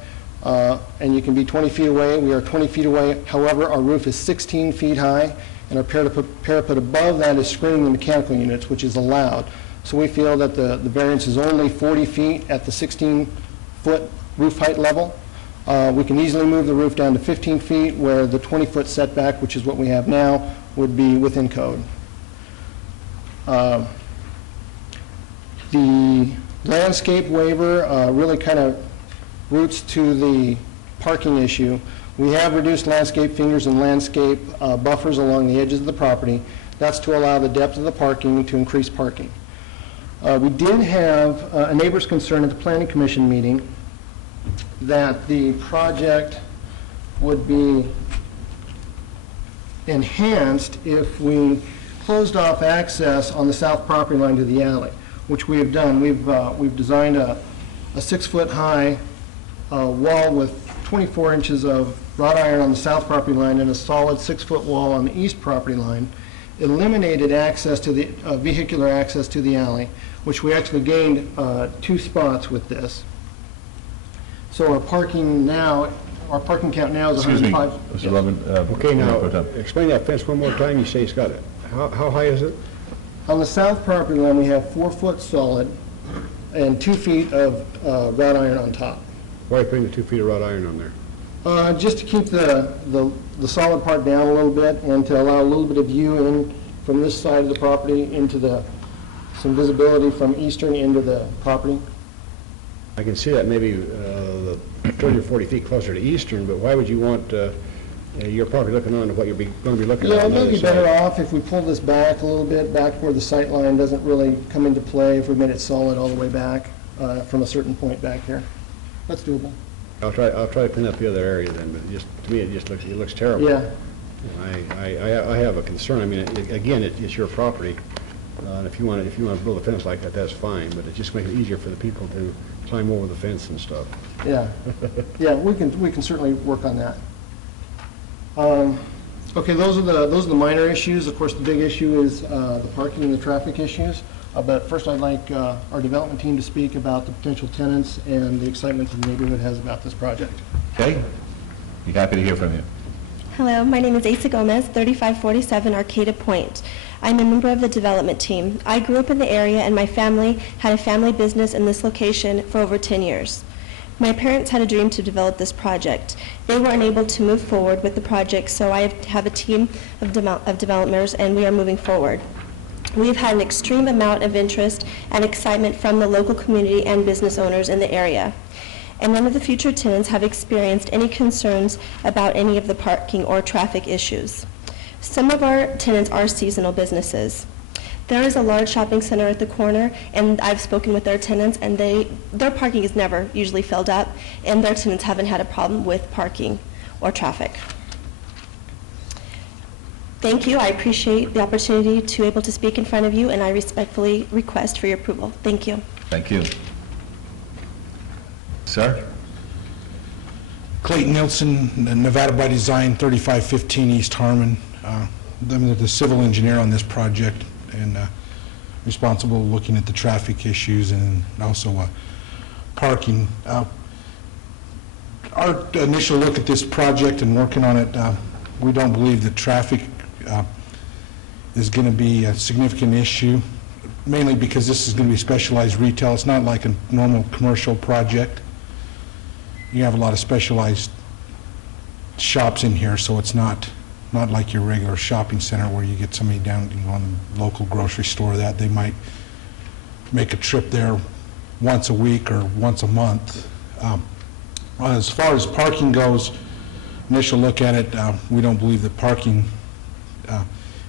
and you can be 20 feet away. We are 20 feet away. However, our roof is 16 feet high, and our parapet above that is screening the mechanical units, which is allowed. So we feel that the variance is only 40 feet at the 16-foot roof height level. We can easily move the roof down to 15 feet, where the 20-foot setback, which is what we have now, would be within code. The landscape waiver really kind of roots to the parking issue. We have reduced landscape fingers and landscape buffers along the edges of the property. That's to allow the depth of the parking to increase parking. We did have a neighbor's concern at the Planning Commission meeting that the project would be enhanced if we closed off access on the south property line to the alley, which we have done. We've designed a 6-foot high wall with 24 inches of wrought iron on the south property line and a solid 6-foot wall on the east property line, eliminated access to the vehicular access to the alley, which we actually gained 2 spots with this. So our parking count now is 105. Mr. Levin. Okay, now, explain that fence one more time. You say it's got it. How high is it? On the south property line, we have 4 foot solid and 2 feet of wrought iron on top. Why are you putting the 2 feet of wrought iron on there? Just to keep the solid part down a little bit and to allow a little bit of view in from this side of the property into some visibility from Eastern into the property. I can see that maybe 30 or 40 feet closer to Eastern, but why would you want your property looking on to what you're going to be looking at? Yeah, on the it may other be side? better off if we pull this back a little bit, back where the sight line doesn't really come into play, if we made it solid all the way back from a certain point back here. That's doable. I'll try to clean up the other area then, but to me, it looks terrible. Yeah. I have a concern. I mean, again, it's your property. And if you want to build a fence like that, that's fine, but it just makes it easier for the people to climb over the fence and stuff. Yeah, yeah, we can certainly work on that. Okay, those are the minor issues. Of course, the big issue is the parking and the traffic issues. But first, I'd like our development team to speak about the potential tenants and the excitement the neighborhood has about this project. Okay. Be happy to hear from you. Hello, my name is Asa Gomez, 3547 Arcata Point. I'm a member of the development team. I grew up in the area and my family had a family business in this location for over 10 years. My parents had a dream to develop this project. They weren't able to move forward with the project, so I have a team of developers and we are moving forward. We've had an extreme amount of interest and excitement from the local community and business owners in the area. And none of the future tenants have experienced any concerns about any of the parking or traffic issues. Some of our tenants are seasonal businesses. There is a large shopping center at the corner, and I've spoken with their tenants, and their parking is never usually filled up, and their tenants haven't had a problem with parking or traffic. Thank you. I appreciate the opportunity to be able to speak in front of you, and I respectfully request for your approval. Thank you. Thank you. Sir? Clayton Nielsen, Nevada by Design, 3515 East Harmon. I'm the civil engineer on this project and responsible looking at the traffic issues and also parking. Our initial look at this project and working on it, we don't believe that traffic is going to be a significant issue, mainly because this is going to be specialized retail. It's not like a normal commercial project. You have a lot of specialized shops in here, so it's not like your regular shopping center where you get somebody down on the local grocery store that they might make a trip there once a week or once a month. As far as parking goes, initial look at it, we don't believe that parking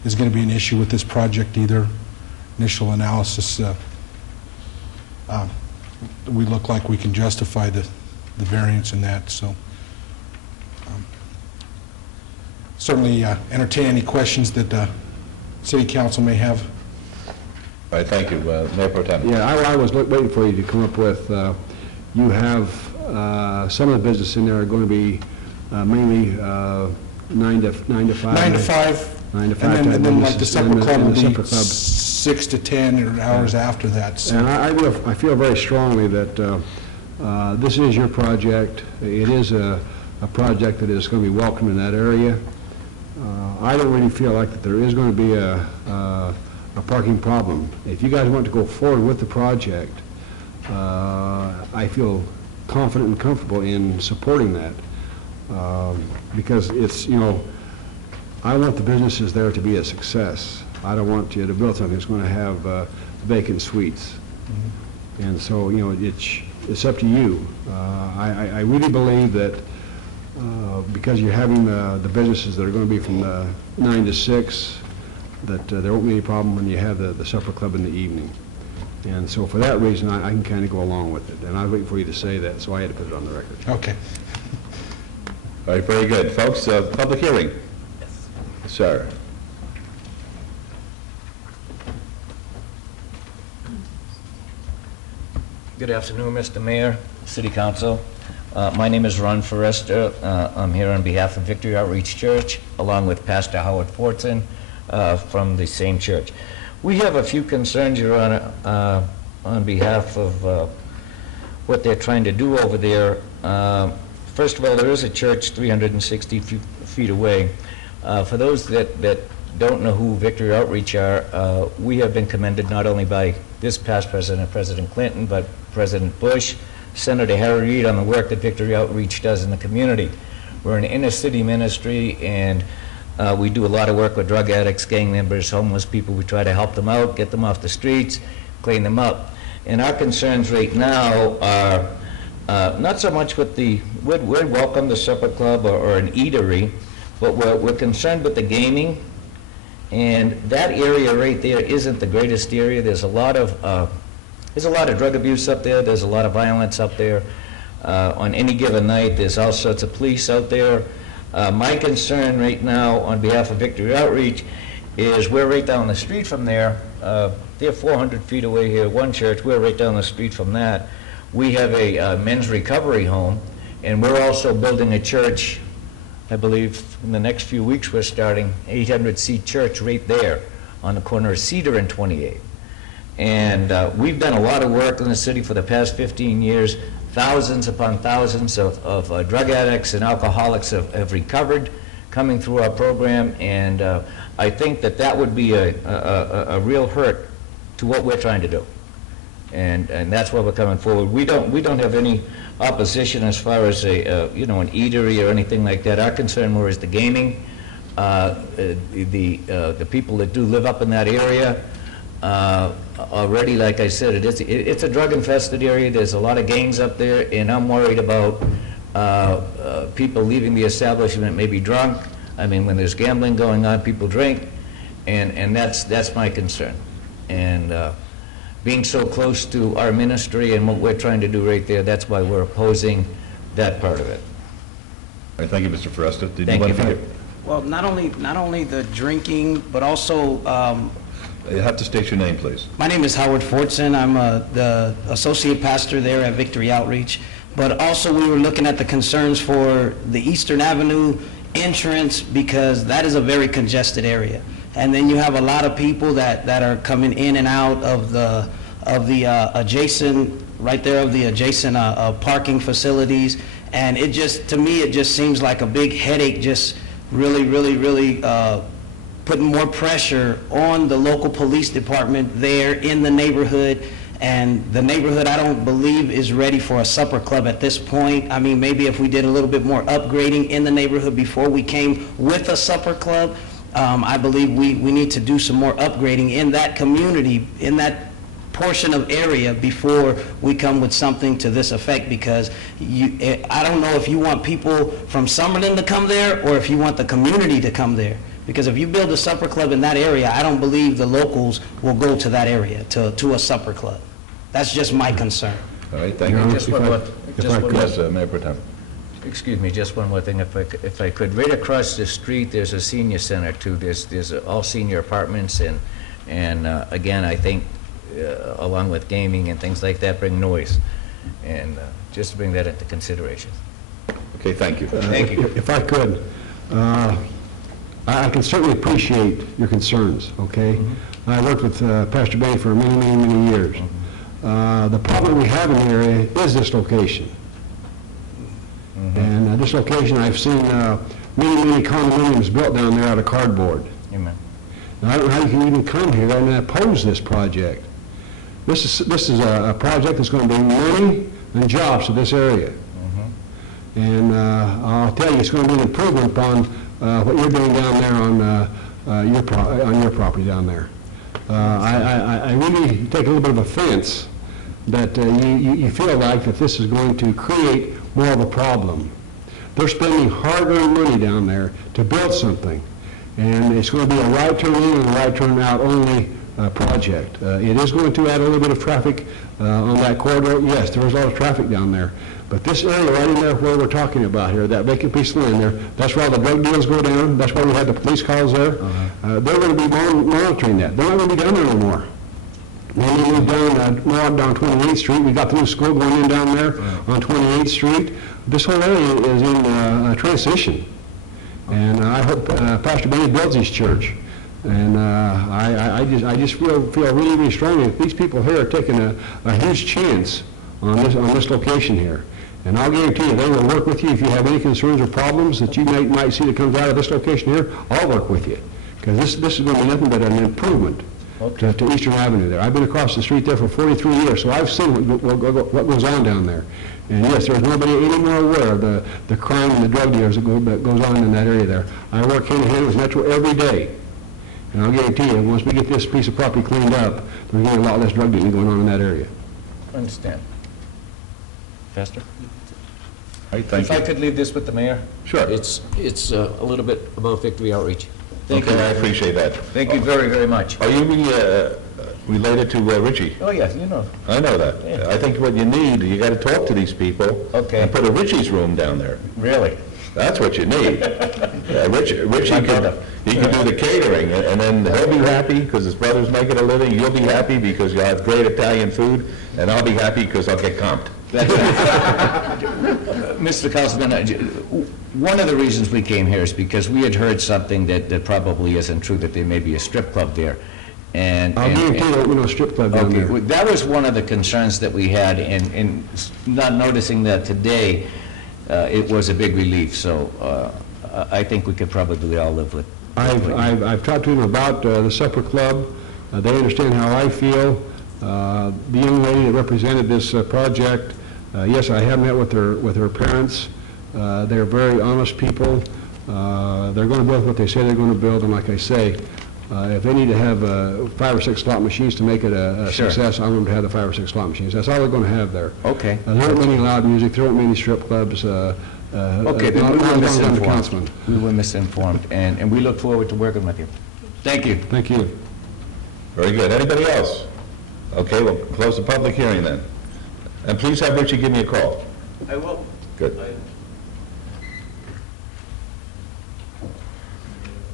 is going to be an issue with this project either. Initial analysis, we look like we can justify the variance in that, so certainly entertain any questions that City Council may have. All right, thank you. Mayor Pro Tem. Yeah, I was waiting for you to come up with, you have some of the business in there are going to be mainly 9 to 5. 9 to 5. 9 to 5. And then like the business, supper club will the be supper club. 6 to 10 or hours after that. So. And I feel very strongly that this is your project. It is a project that is going to be welcome in that area. I don't really feel like that there is going to be a parking problem. If you guys want to go forward with the project, I feel confident and comfortable in supporting that because it's, I want the businesses there to be a success. I don't want you to build something that's going to have vacant suites. Mm-hmm. And so, it's up to you. I really believe that because you're having the businesses that are going to be from 9 to 6, that there won't be any problem when you have the supper club in the evening. And so for that reason, I can kind of go along with it. And I was waiting for you to say that, so I had to put it on the record. Okay. All right, very good. Folks, public hearing. Yes. Sir. Good afternoon, Mr. Mayor, City Council. My name is Ron Forrester. I'm here on behalf of Victory Outreach Church, along with Pastor Howard Fortson from the same church. We have a few concerns, Your Honor, on behalf of what they're trying to do over there. First of all, there is a church 360 feet away. For those that don't know who Victory Outreach are, we have been commended not only by this past president, President Clinton, but President Bush, Senator Harry Reid on the work that Victory Outreach does in the community. We're an inner city ministry, and we do a lot of work with drug addicts, gang members, homeless people. We try to help them out, get them off the streets, clean them up. And our concerns right now are not so much with we'd welcome the supper club or an eatery, but we're concerned with the gaming. And that area right there isn't the greatest area. There's a lot of drug abuse up there. There's a lot of violence up there. On any given night, there's all sorts of police out there. My concern right now on behalf of Victory Outreach is we're right down the street from there. They're 400 feet away here, one church. We're right down the street from that. We have a men's recovery home, and we're also building a church. I believe in the next few weeks we're starting 800-seat church right there on the corner of Cedar and 28. And we've done a lot of work in the city for the past 15 years. Thousands upon thousands of drug addicts and alcoholics have recovered coming through our program, and I think that that would be a real hurt to what we're trying to do. And that's why we're coming forward. We don't have any opposition as far as an eatery or anything like that. Our concern more is the gaming. The people that do live up in that area, already, like I said, it's a drug-infested area. There's a lot of gangs up there, and I'm worried about people leaving the establishment maybe drunk. I mean, when there's gambling going on, people drink, and that's my concern. And being so close to our ministry and what we're trying to do right there, that's why we're opposing that part of it. All right, thank you, Mr. Foresta. Did Thank you you. want to? Well, not only the drinking, but also, You have to state your name, please. my name is Howard Fortson. I'm the associate pastor there at Victory Outreach. But also, we were looking at the concerns for the Eastern Avenue entrance, because that is a very congested area. And then you have a lot of people that are coming in and out of the adjacent, right there, of the adjacent parking facilities. And it just, to me, it just seems like a big headache, just really putting more pressure on the local police department there in the neighborhood. And the neighborhood, I don't believe, is ready for a supper club at this point. I mean, maybe if we did a little bit more upgrading in the neighborhood before we came with a supper club, I believe we need to do some more upgrading in that community, in that portion of area, before we come with something to this effect, because I don't know if you want people from Summerlin to come there or if you want the community to come there. Because if you build a supper club in that area, I don't believe the locals will go to that area, to a supper club. That's just my concern. All right, thank you. Just one more. Yes, Mayor Pro Tem. Excuse me, just one more thing, if I could. Right across the street, there's a senior center too. There's all senior apartments, and again, I think along with gaming and things like that, bring noise, and just to bring that into consideration. Okay, thank you. Thank you. If I could, I can certainly appreciate your concerns, okay? I worked with Pastor Bay for many years. The problem we have in the area is this location. And this location, I've seen many condominiums built down there out of cardboard. Amen. Now, I don't know how you can even come here and oppose this project. This is a project that's going to bring money and jobs to this area. And I'll tell you, it's going to be an improvement upon what you're doing down there on your property down there. I really take a little bit of offense that you feel like that this is going to create more of a problem. They're spending hard-earned money down there to build something, and it's going to be a right turn in and a right turn out only project. It is going to add a little bit of traffic on that corridor. Yes, there is a lot of traffic down there. But this area right in there where we're talking about here, that vacant piece of land there, that's where all the drug deals go down. That's why we had the police calls there. They're going to be monitoring that. They're not going to be down there no more. When we moved down 28th Street, we got the new school going in down there on 28th Street. This whole area is in transition. And I hope Pastor Benny builds his church. And I just feel really strongly that these people here are taking a huge chance on this location here. And I'll guarantee you, they will work with you if you have any concerns or problems that you might see that comes out of this location here. I'll work with you, because this is going to be nothing but an improvement to Eastern Avenue there. I've been across the street there for 43 years, so I've seen what goes on down there. And yes, there's nobody any more aware of the crime and the drug dealers that goes on in that area there. I work hand-in-hand with Metro every day. And I'll guarantee you, once we get this piece of property cleaned up, there's going to be a lot less drug dealing going on in that area. Understand. Pastor? All right, thank If I could leave this with the mayor? Sure. It's a little bit about Victory Outreach. Thank you. I appreciate that. Thank you very much. Are you related to Richie? Oh, yeah, you know. I know that. Yeah. I think what you need, you got to talk to these people. Okay. And put a Richie's room down there. Really? That's what you need. Richie can do the catering, and then he'll be happy because his brother's making a living. You'll be happy because you'll have great Italian food, and I'll be happy because I'll get comped. That's right. Mr. Councilman, one of the reasons we came here is because we had heard something that probably isn't true, that there may be a strip club there. And I'll guarantee you there will be no strip club down there. well, that was one of the concerns that we had, and not noticing that today, it was a big relief. So I think we could probably all live with. I've talked to them about the supper club. They understand how I feel. The young lady that represented this project, yes, I have met with her parents. They're very honest people. They're going to build what they say they're going to build, and like I say, if they need to have 5 or 6 slot machines to make it a Sure. success, I want them to have the 5 or 6 slot machines. That's all they're going to have there. Okay. There aren't many loud music. There aren't many strip clubs. Okay, then we were misinformed. We were misinformed, and we look forward to working with you. Thank you. Thank you. Very good. Anybody else? Okay, we'll close the public hearing then. And please have Richie give me a call. I will. Good.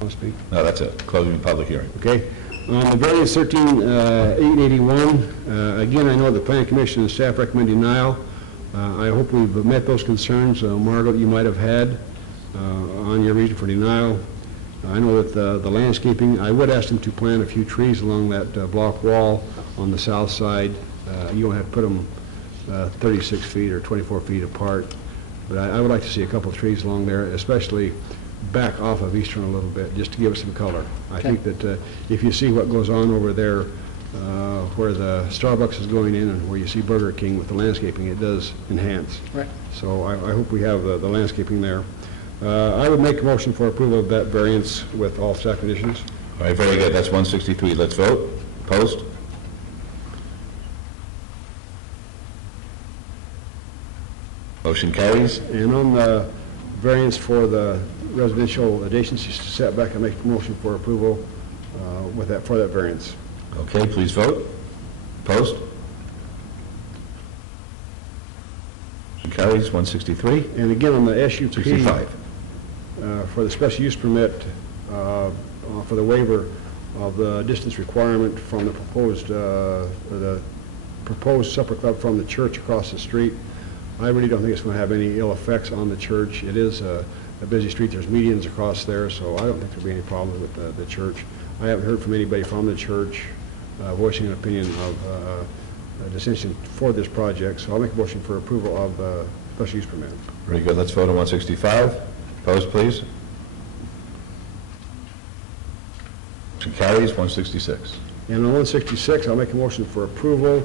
Want to speak? No, that's it. Closing the public hearing. Okay. On the variance 13-881, again, I know the Planning Commission and staff recommend denial. I hope we've met those concerns, Margaret, you might have had on your reason for denial. I know that the landscaping, I would ask them to plant a few trees along that block wall on the south side. You don't have to put them 36 feet or 24 feet apart, but I would like to see a couple of trees along there, especially back off of Eastern a little bit, just to give it some color. I think that if you see what goes on over there, where the Starbucks is going in and where you see Burger King with the landscaping, it does enhance. Right. So I hope we have the landscaping there. I would make a motion for approval of that variance with all staff conditions. All right, very good. That's 163. Let's vote. Opposed? Motion carries. And on the variance for the residential adjacency setback, I make a motion for approval for that variance. Okay, please vote. Opposed? Motion carries. 163. And again, on the SUP, 65. For the special use permit, for the waiver of the distance requirement from the proposed supper club from the church across the street, I really don't think it's going to have any ill effects on the church. It is a busy street. There's medians across there, so I don't think there'll be any problem with the church. I haven't heard from anybody from the church voicing an opinion of dissension for this project, so I'll make a motion for approval of the special use permit. Very good. Let's vote on 165. Opposed, please. Motion carries. 166. And on 166, I'll make a motion for approval.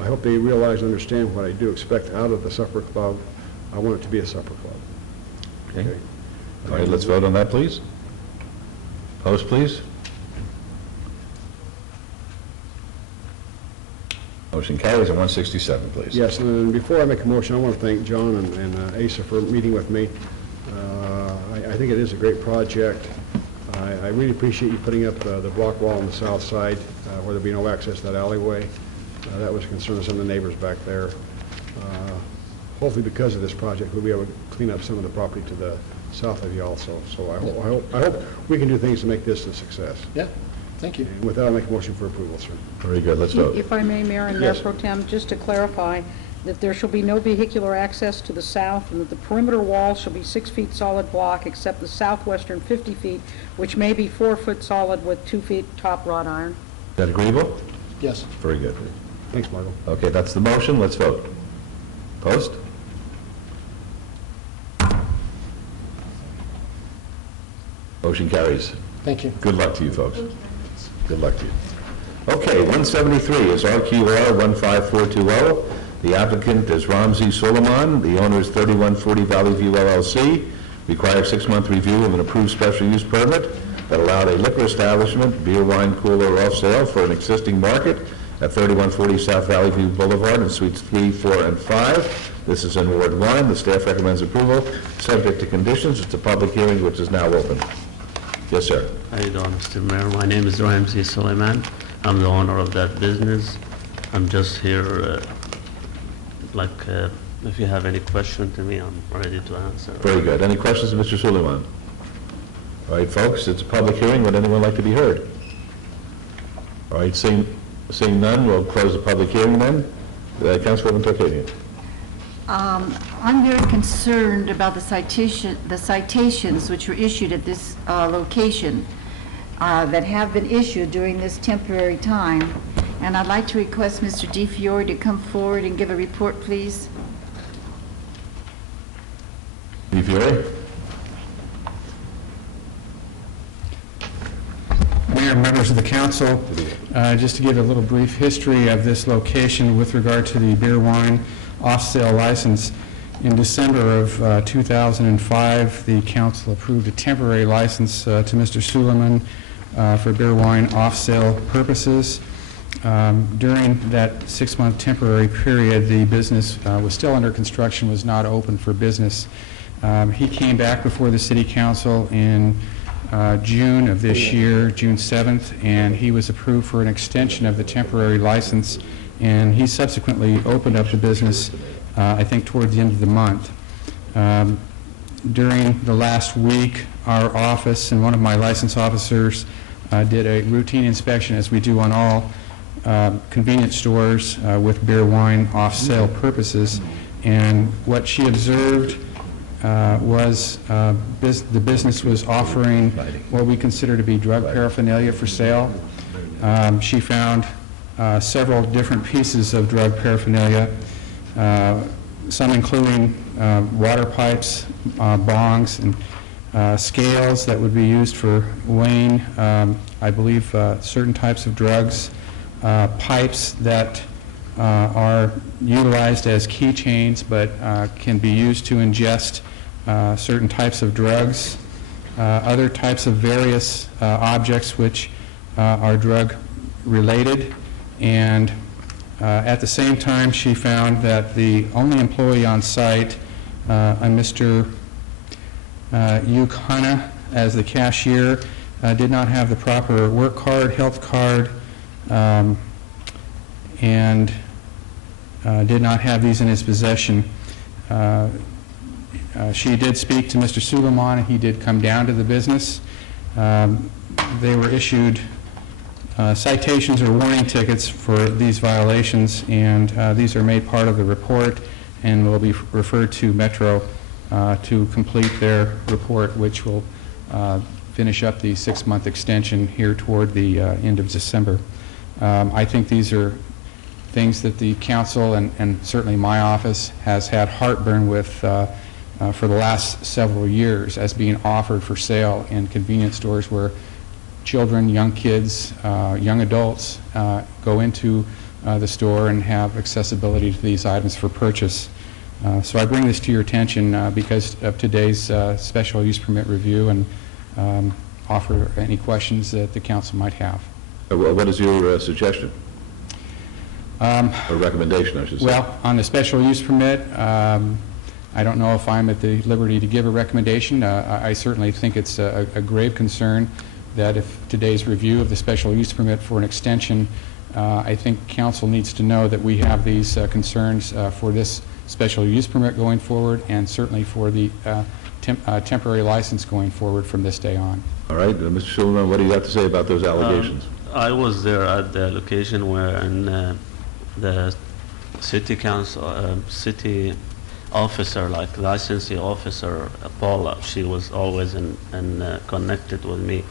I hope they realize and understand what I do expect out of the supper club. I want it to be a supper club. Okay. All right, let's vote on that, please. Opposed, please. Motion carries. On 167, please. Yes, and before I make a motion, I want to thank John and Asa for meeting with me. I think it is a great project. I really appreciate you putting up the block wall on the south side where there'll be no access to that alleyway. That was a concern of some of the neighbors back there. Hopefully, because of this project, we'll be able to clean up some of the property to the south of you also. So I hope we can do things to make this a success. Yeah, thank you. And with that, I'll make a motion for approval, sir. Very good. Let's vote. If I may, Mayor and Mayor Yes. Pro Tem, just to clarify, that there shall be no vehicular access to the south, and that the perimeter wall shall be 6 feet solid block, except the southwestern 50 feet, which may be 4 foot solid with 2 feet top wrought iron. Is that agreeable? Yes. Very good. Thanks, Michael. Okay, that's the motion. Let's vote. Opposed? Motion carries. Thank you. Good luck to you, folks. Good luck to you. Okay, 173 is RQR 15420. The applicant is Ramzi Suleiman. The owner is 3140 Valley View LLC. Required 6-month review of an approved special use permit that allowed a liquor establishment, beer, wine cooler off sale for an existing market at 3140 South Valley View Boulevard in Suites 3, 4, and 5. This is in Ward 1. The staff recommends approval, subject to conditions. It's a public hearing which is now open. Yes, sir. How you doing, Mr. Mayor? My name is Ramzi Suleiman. I'm the owner of that business. I'm just here, if you have any question to me, I'm ready to answer. Very good. Any questions of Mr. Suleiman? All right, folks, it's a public hearing. Would anyone like to be heard? All right, seeing none, we'll close the public hearing then. Councilwoman Tarkanian. I'm very concerned about the citations which were issued at this location that have been issued during this temporary time. And I'd like to request Mr. DeFiore to come forward and give a report, please. DeFiore? members of the council, just to give a little brief history of this location with regard to the beer wine off-sale license. In December of 2005, the council approved a temporary license to Mr. Suleiman for beer wine off-sale purposes. During that 6-month temporary period, the business was still under construction, was not open for business. He came back before the city council in June of this year, June 7th, and he was approved for an extension of the temporary license, and he subsequently opened up the business, I think, toward the end of the month. During the last week, our office and one of my license officers did a routine inspection, as we do on all convenience stores with beer wine off-sale purposes, and what she observed was the business was offering what we consider to be drug paraphernalia for sale. She found several different pieces of drug paraphernalia, some including water pipes, bongs, and scales that would be used for weighing, I believe, certain types of drugs, pipes that are utilized as keychains but can be used to ingest certain types of drugs, other types of various objects which are drug related, and at the same time she found that the only employee on site, a Mr. Yukana, as the cashier, did not have the proper work card, health card, and did not have these in his possession. She did speak to Mr. Suleiman, and he did come down to the business. They were issued citations or warning tickets for these violations, and these are made part of the report and will be referred to Metro to complete their report, which will finish up the 6-month extension here toward the end of December. I think these are things that the council and certainly my office has had heartburn with for the last several years as being offered for sale in convenience stores where children, young kids, young adults go into the store and have accessibility to these items for purchase. So I bring this to your attention because of today's special use permit review, and offer any questions that the council might have. What is your suggestion? Or recommendation, I should say. Well, on the special use permit, I don't know if I'm at the liberty to give a recommendation. I certainly think it's a grave concern that if today's review of the special use permit for an extension, I think council needs to know that we have these concerns for this special use permit going forward, and certainly for the temporary license going forward from this day on. All right, Mr. Suleiman, what do you have to say about those allegations? I was there at the location where the city council, city officer, like licensing officer, Paula, she was always connected with me.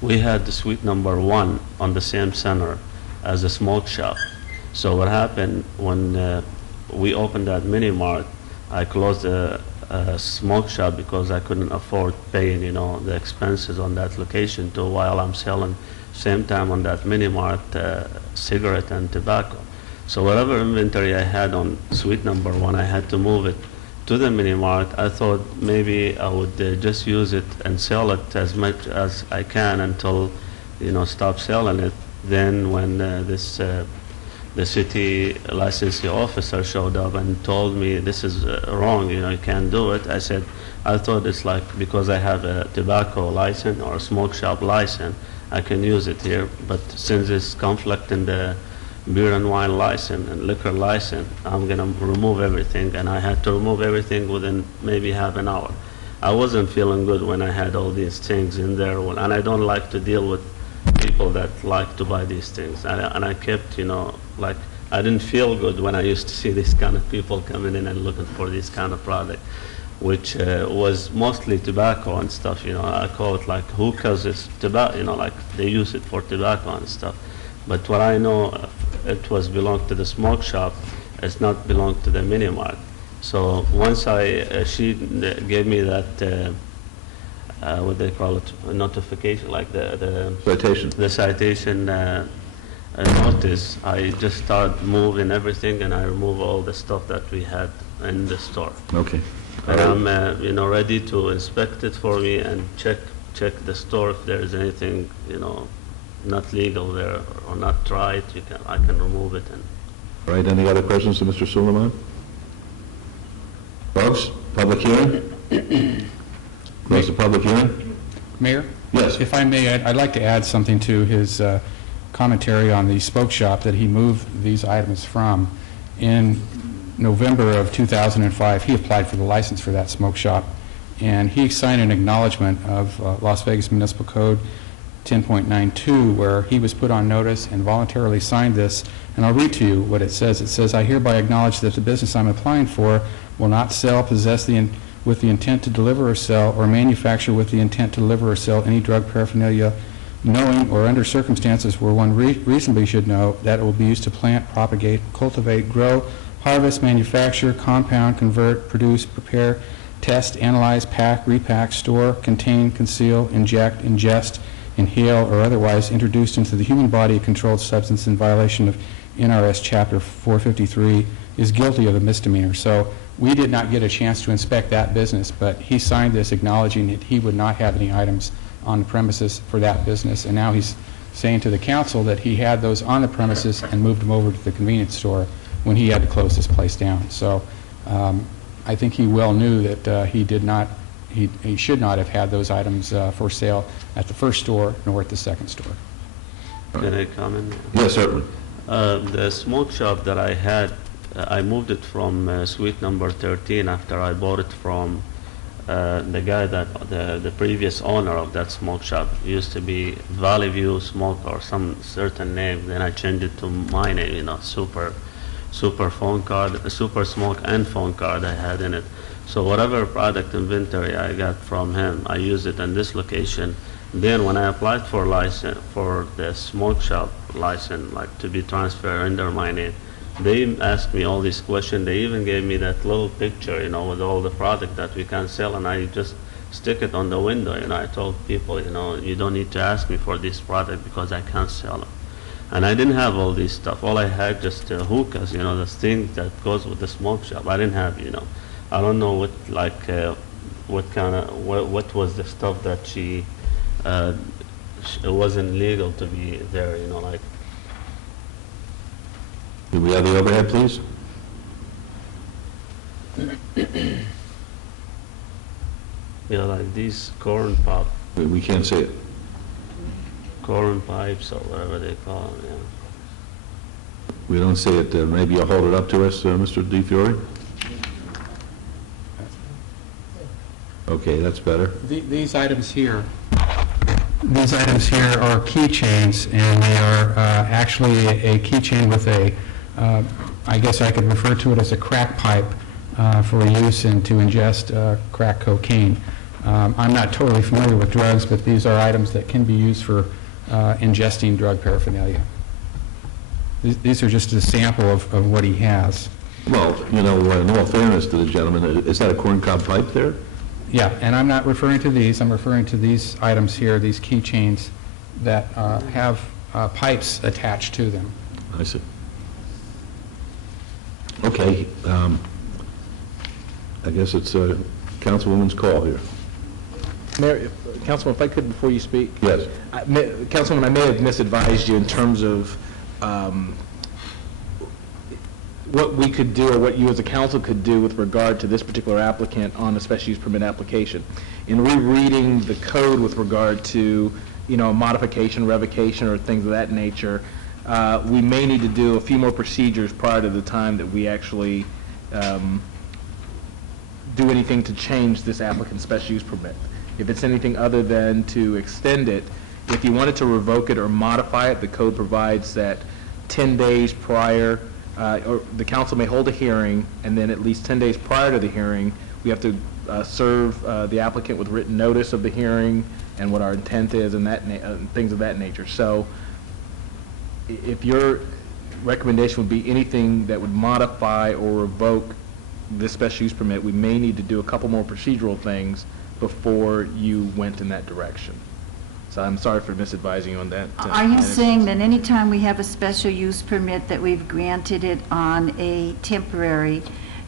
We had the suite number 1 on the same center as a smoke shop. So what happened when we opened that mini mart, I closed the smoke shop because I couldn't afford paying, the expenses on that location too, while I'm selling same time on that mini mart cigarette and tobacco. So whatever inventory I had on suite number 1, I had to move it to the mini mart. I thought maybe I would just use it and sell it as much as I can until, stop selling it. Then when the city licensing officer showed up and told me this is wrong, you can't do it. I said, I thought it's like because I have a tobacco license or a smoke shop license, I can use it here. But since it's conflict in the beer and wine license and liquor license, I'm going to remove everything. And I had to remove everything within maybe half an hour. I wasn't feeling good when I had all these things in there, and I don't like to deal with people that like to buy these things. And I kept, like, I didn't feel good when I used to see these kind of people coming in and looking for this kind of product, which was mostly tobacco and stuff. I call it like hookahs, it's tobacco, like they use it for tobacco and stuff. But what I know, it was belonged to the smoke shop, it's not belonged to the mini mart. So once she gave me that what they call it, a notification, like the Citation. the citation notice, I just start moving everything, and I remove all the stuff that we had in the store. Okay. And I'm, ready to inspect it for me and check the store if there is anything, not legal there or not right. I can remove it. And All right, any other questions to Mr. Suleiman? Folks, public hearing? Close the public hearing? Mayor? Yes. If I may, I'd like to add something to his commentary on the spoke shop that he moved these items from. In November of 2005, he applied for the license for that smoke shop, and he signed an acknowledgement of Las Vegas Municipal Code 10.92, where he was put on notice and voluntarily signed this. And I'll read to you what it says. It says, "I hereby acknowledge that the business I'm applying for will not sell, possess with the intent to deliver or sell, or manufacture with the intent to deliver or sell any drug paraphernalia, knowing or under circumstances where one reasonably should know that it will be used to plant, propagate, cultivate, grow, harvest, manufacture, compound, convert, produce, prepare, test, analyze, pack, repack, store, contain, conceal, inject, ingest, inhale, or otherwise introduced into the human body a controlled substance in violation of NRS Chapter 453 is guilty of a misdemeanor." So we did not get a chance to inspect that business, but he signed this acknowledging that he would not have any items on the premises for that business. And now he's saying to the council that he had those on the premises and moved them over to the convenience store when he had to close this place down. So I think he well knew that he should not have had those items for sale at the first store nor at the second store. can I comment? Yes, certainly. The smoke shop that I had, I moved it from suite number 13 after I bought it from the guy the previous owner of that smoke shop. Used to be Valley View Smoke or some certain name. Then I changed it to my name, Super Phone Card, Super Smoke and Phone Card I had in it. So whatever product inventory I got from him, I used it in this location. Then when I applied for license for the smoke shop license, like to be transferred under my name, they asked me all these questions. They even gave me that little picture, with all the product that we can sell, and I just stick it on the window. I told people, you don't need to ask me for this product because I can't sell them. And I didn't have all this stuff. All I had just hookahs, the thing that goes with the smoke shop. I didn't have, I don't know what was the stuff that she, it wasn't legal to be there, like. Do we have the overhead, please? Like these corn pop. We can't see it. Corn pipes or whatever they call them, yeah. We don't see it. Maybe you'll hold it up to us, Mr. DeFiore? Okay, that's better. These items here are keychains, and they are actually a keychain with I guess I could refer to it as a crack pipe for use and to ingest crack cocaine. I'm not totally familiar with drugs, but these are items that can be used for ingesting drug paraphernalia. These are just a sample of what he has. Well, in all fairness to the gentleman, is that a corncob pipe there? Yeah, and I'm not referring to these. I'm referring to these items here, these keychains that have pipes attached to them. I see. Okay. I guess it's a Councilwoman's call here. Mayor, Councilman, if I could, before you speak. Yes. Councilman, I may have misadvised you in terms of what we could do or what you as a council could do with regard to this particular applicant on a special use permit application. In rereading the code with regard to, modification, revocation, or things of that nature, we may need to do a few more procedures prior to the time that we actually do anything to change this applicant's special use permit. If it's anything other than to extend it, if you wanted to revoke it or modify it, the code provides that 10 days prior, or the council may hold a hearing, and then at least 10 days prior to the hearing, we have to serve the applicant with written notice of the hearing and what our intent is and things of that nature. So if your recommendation would be anything that would modify or revoke this special use permit, we may need to do a couple more procedural things before you went in that direction. So I'm sorry for misadvising you on that. Are you saying that anytime we have a special use permit that we've granted it on a temporary,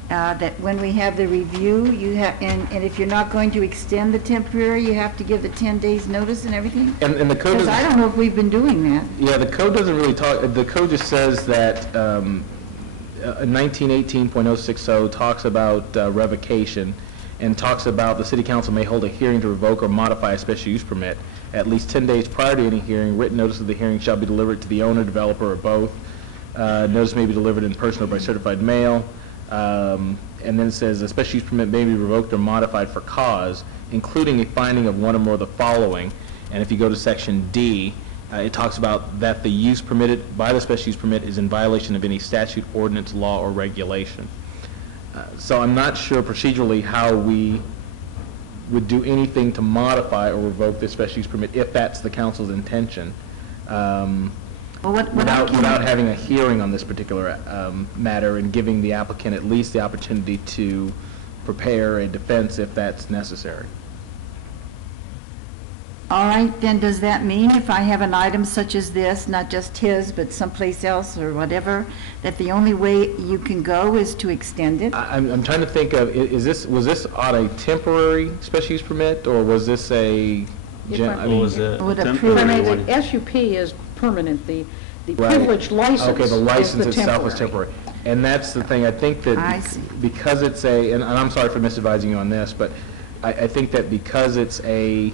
that when we have the review, you have, and if you're not going to extend the temporary, you have to give the 10 days notice and everything? And the code Because I don't know if we've been doing that. Yeah, the code doesn't really talk, the code just says that 1918.060 talks about revocation and talks about the city council may hold a hearing to revoke or modify a special use permit. At least 10 days prior to any hearing, written notice of the hearing shall be delivered to the owner, developer, or both. Notice may be delivered in person or by certified mail. And then it says a special use permit may be revoked or modified for cause, including a finding of one or more of the following. And if you go to section D, it talks about that the use permitted by the special use permit is in violation of any statute, ordinance, law, or regulation. So I'm not sure procedurally how we would do anything to modify or revoke the special use permit if that's the council's intention, without having a hearing on this particular matter and giving the applicant at least the opportunity to prepare a defense if that's necessary. All right, then does that mean if I have an item such as this, not just his, but someplace else or whatever, that the only way you can go is to extend it? I'm trying to think of, was this on a temporary special use permit, or was this a? The SUP is permanent. The privileged license. Okay, the license is the itself is temporary. And that's the thing, I think that because it's and I'm sorry for misadvising you on this, but I think that because it's a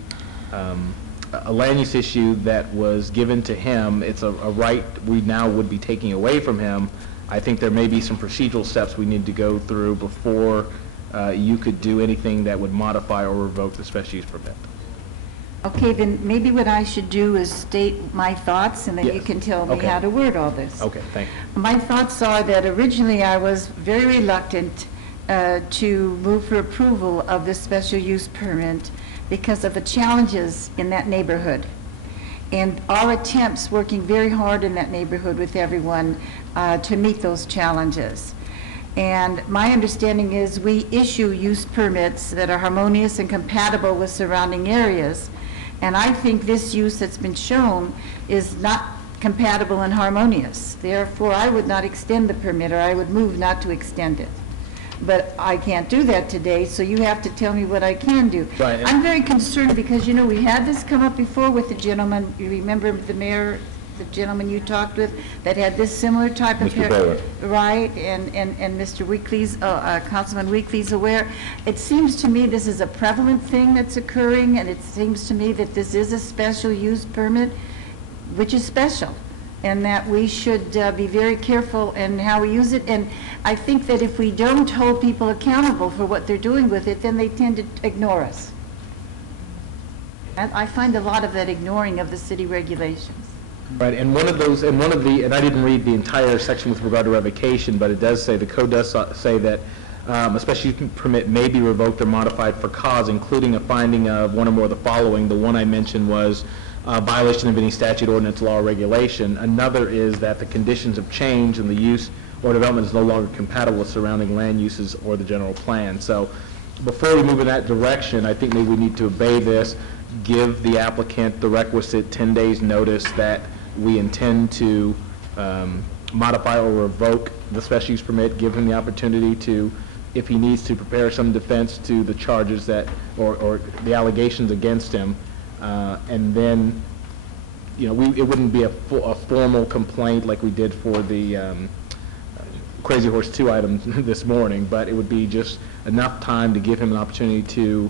land use issue that was given to him, it's a right we now would be taking away from him. I think there may be some procedural steps we need to go through before you could do anything that would modify or revoke the special use permit. Okay, then maybe what I should do is state my thoughts, and then you can tell me how to word all this. Okay, thank you. My thoughts are that originally I was very reluctant to move for approval of this special use permit because of the challenges in that neighborhood. And our attempts working very hard in that neighborhood with everyone to meet those challenges. And my understanding is we issue use permits that are harmonious and compatible with surrounding areas. And I think this use that's been shown is not compatible and harmonious. Therefore, I would not extend the permit, or I would move not to extend it. But I can't do that today, so you have to tell me what I can do. Right. I'm very concerned because, you know, we had this come up before with the gentleman, you remember the mayor, the gentleman you talked with, that had this similar type of... Mr. Barrett. Right, and Mr. Weekly's, Councilman Weekly's aware. It seems to me this is a prevalent thing that's occurring, and it seems to me that this is a special use permit, which is special, and that we should be very careful in how we use it. And I think that if we don't hold people accountable for what they're doing with it, then they tend to ignore us. And I find a lot of that ignoring of the city regulations. Right, and and I didn't read the entire section with regard to revocation, but it does say, the code does say that a special use permit may be revoked or modified for cause, including a finding of one or more of the following. The one I mentioned was violation of any statute, ordinance, law, or regulation. Another is that the conditions of change and the use or development is no longer compatible with surrounding land uses or the general plan. So before we move in that direction, I think maybe we need to obey this, give the applicant the requisite 10 days notice that we intend to modify or revoke the special use permit, give him the opportunity to, if he needs to, prepare some defense to the charges that, or the allegations against him, and then, you know, it wouldn't be a formal complaint like we did for the Crazy Horse 2 item this morning, but it would be just enough time to give him an opportunity to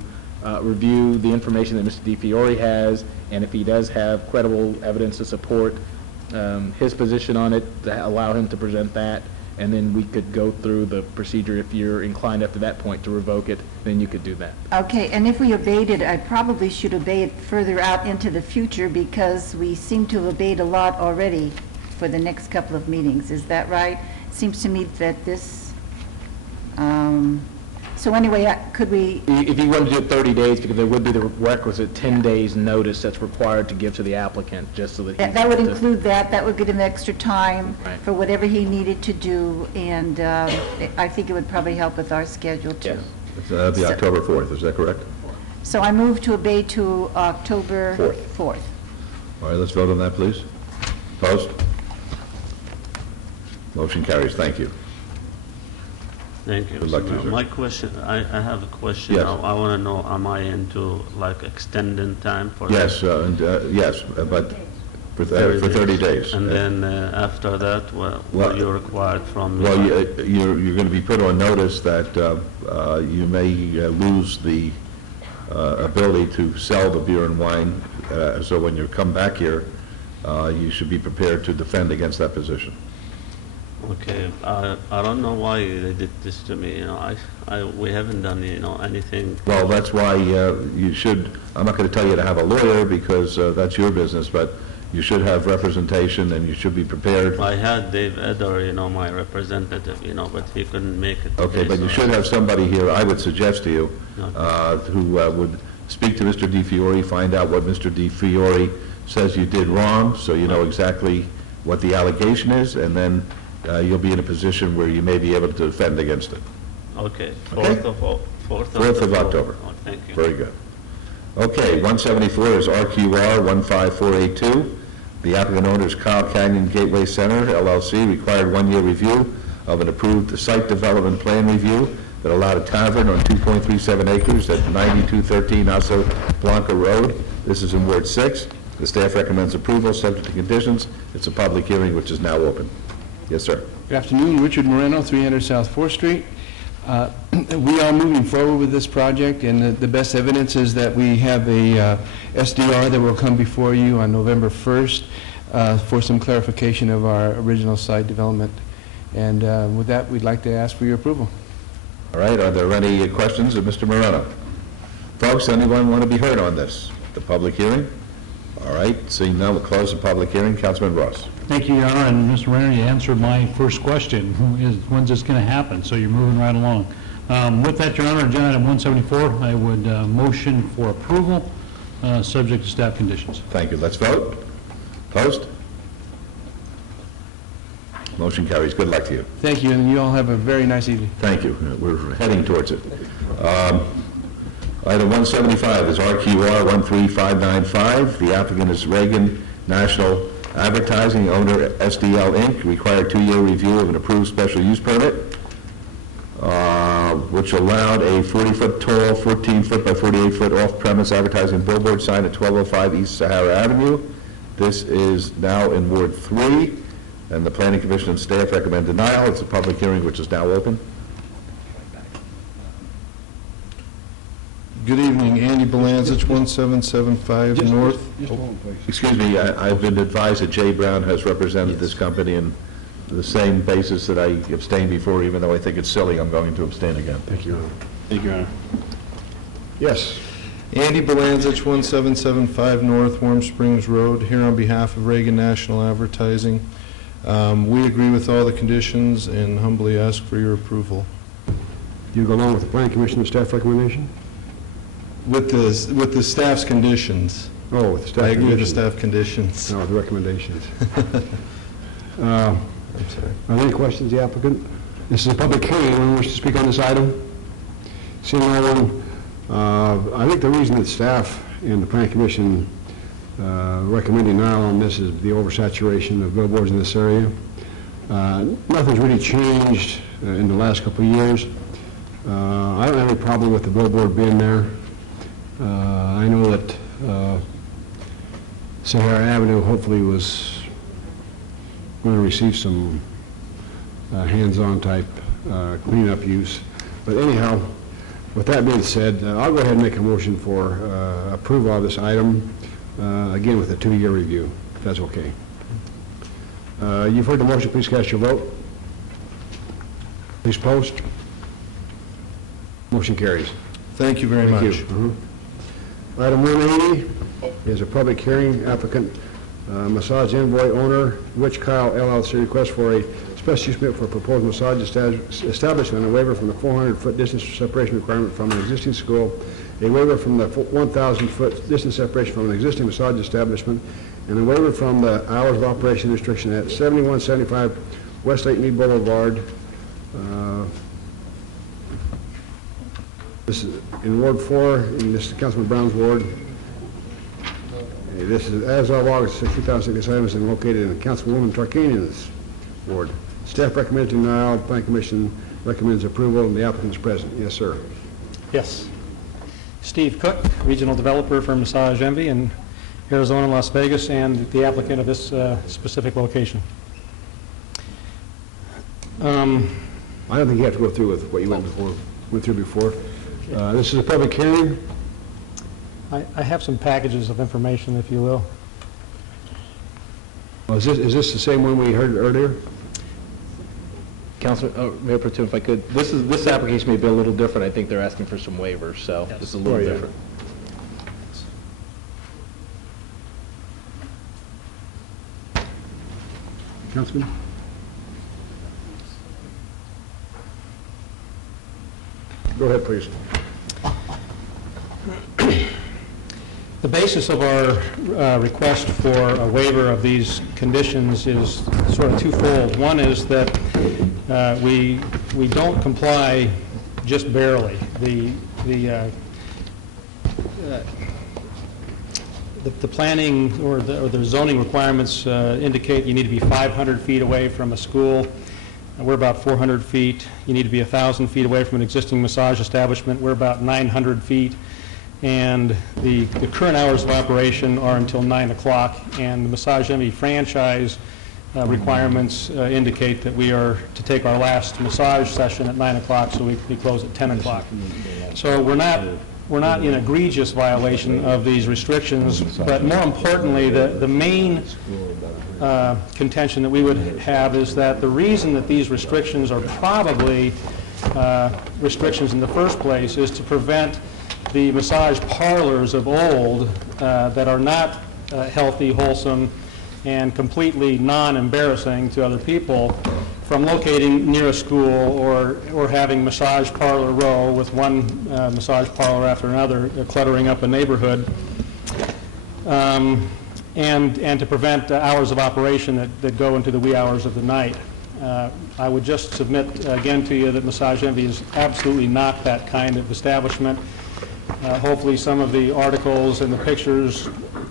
review the information that Mr. DiFiore has, and if he does have credible evidence to support his position on it, to allow him to present that, and then we could go through the procedure. If you're inclined after that point to revoke it, then you could do that. Okay, and if we obeyed it, I probably should obey it further out into the future because we seem to have obeyed a lot already for the next couple of meetings. Is that right? Seems to me that this, so anyway, could we... If you want to do it 30 days, because there would be the requisite 10 days notice that's required to give to the applicant, just so that he... That would include that would give him extra time Right. for whatever he needed to do, and I think it would probably help with our schedule too. That'd be October 4th, is that correct? So I move to abate to October 4th. All right, let's vote on that, please. Opposed? Motion carries. Thank you. Thank you. Good luck to you, sir. My question, I have a question. Yes. I want to know, am I into like extending time for? Yes, yes, but for 30 days. And then after that, what Well, are you required from me? Well, you're going to be put on notice that you may lose the ability to sell the beer and wine, so when you come back here, you should be prepared to defend against that position. Okay, I don't know why they did this to me, you know, we haven't done, you know, anything. Well, that's why you should, I'm not going to tell you to have a lawyer because that's your business, but you should have representation and you should be prepared. I had Dave Eder, you know, my representative, you know, but he couldn't make it. Okay, today, but you so should have somebody here, I would suggest to you, who would speak to Mr. DiFiore, find out what Mr. DiFiore says you did wrong, so you know exactly what the allegation is, and then you'll be in a position where you may be able to defend against it. Okay, Okay. 4th of October. Oh, thank you. Very good. Okay, 174 is RQR 15482. The applicant owner is Kyle Canyon Gateway Center, LLC, required one-year review of an approved site development plan review that allowed a tavern on 2.37 acres at 9213 Oso Blanca Road. This is in Ward 6. The staff recommends approval, subject to conditions. It's a public hearing which is now open. Yes, sir. Good afternoon, Richard Moreno, 300 South 4th Street. We are moving forward with this project, and the best evidence is that we have a SDR that will come before you on November 1st for some clarification of our original site development. And with that, we'd like to ask for your approval. All right, are there any questions of Mr. Moreno? Folks, anyone want to be heard on this? The public hearing? All right, seeing none, we'll close the public hearing. Councilman Ross. Thank you, Your Honor, and Mr. Renner, you answered my first question, when's this going to happen? So you're moving right along. With that, Your Honor, agenda item 174, I would motion for approval, subject to staff conditions. Thank you. Let's vote. Opposed? Motion carries. Good luck to you. Thank you, and you all have a very nice evening. Thank you. We're heading towards it. Item 175 is RQR 13595. The applicant is Reagan National Advertising, owner SDL Inc., required 2-year review of an approved special use permit, which allowed a 40-foot tall, 14-foot by 48-foot off-premise advertising billboard sign at 1205 East Sahara Avenue. This is now in Ward 3, and the Planning Commission and staff recommend denial. It's a public hearing which is now open. Good evening, Andy Belanzich, 1775 North. Excuse me, I've been advised that Jay Brown has represented this company in the same basis that I abstained before, even though I think it's silly, I'm going to abstain again. Thank you, Your Honor. Thank you, Your Honor. Yes. Andy Belanzich, 1775 North Warm Springs Road, here on behalf of Reagan National Advertising. We agree with all the conditions and humbly ask for your approval. Do you go along with the Planning Commission and staff recommendation? With the staff's conditions. Oh, with the staff I agree with the conditions. staff conditions. No, the recommendations. I'm sorry. Are there any questions, the applicant? This is a public hearing. Anyone wish to speak on this item? Seeing no one, I think the reason that staff and the Planning Commission recommending denial on this is the oversaturation of billboards in this area. Nothing's really changed in the last couple of years. I don't have any problem with the billboard being there. I know that Sahara Avenue hopefully was going to receive some hands-on type cleanup use. But anyhow, with that being said, I'll go ahead and make a motion for approval of this item, again with a 2-year review, if that's okay. You've heard the motion, please cast your vote. Please post. Motion carries. Thank you very much. Thank you. Item 180 is a public hearing. Applicant, Massage Envoy owner, Witch Kyle LLC, request for a special use permit for a proposed massage establishment, a waiver from the 400-foot distance separation requirement from an existing school, a waiver from the 1,000-foot distance separation from an existing massage establishment, and a waiver from the hours of operation restriction at 7175 West Lake Mead Boulevard. The This is in Ward 4, and this is Councilman Brown's ward. This is as of August 6, 2007, is located in Councilwoman Tarkanian's ward. Staff recommends denial, Planning Commission recommends approval, and the applicant is present. Yes, sir. Yes. Steve Cook, regional developer for Massage Envy in Arizona, Las Vegas, and the applicant of this specific location. I don't think you have to go through with what you went through before. This is a public hearing. I have some packages of information, if you will. Well, is this the same one we heard earlier? Mayor Pro Tem, if I could, this application may be a little different. I think they're asking for some waivers, so this is a little different. Councilman? Go ahead, please. The basis of our request for a waiver of these conditions is sort of twofold. One is that we don't comply just barely. The planning or the zoning requirements indicate you need to be 500 feet away from a school. We're about 400 feet. You need to be 1,000 feet away from an existing massage establishment. We're about 900 feet. And the current hours of operation are until 9 o'clock, and the Massage Envy franchise requirements indicate that we are to take our last massage session at 9 o'clock, so we close at 10 o'clock. So we're not in egregious violation of these restrictions, but more importantly, the main contention that we would have is that the reason that these restrictions are probably restrictions in the first place is to prevent the massage parlors of old that are not healthy, wholesome, and completely non-embarrassing to other people from locating near a school or having massage parlor row with one massage parlor after another cluttering up a neighborhood, and to prevent hours of operation that go into the wee hours of the night. I would just submit again to you that Massage Envy is absolutely not that kind of establishment. Hopefully some of the articles and the pictures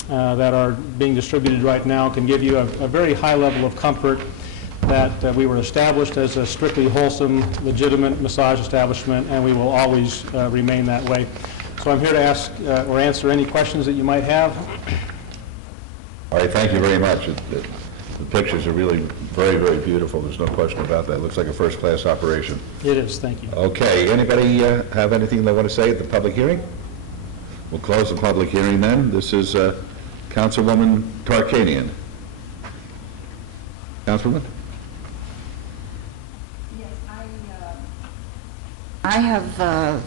that are being distributed right now can give you a very high level of comfort that we were established as a strictly wholesome, legitimate massage establishment, and we will always remain that way. So I'm here to ask or answer any questions that you might have. All right, thank you very much. The pictures are really very, very beautiful. There's no question about that. It looks like a first-class operation. It is, thank you. Okay, anybody have anything they want to say at the public hearing? We'll close the public hearing then. This is Councilwoman Tarkanian. Councilwoman? I have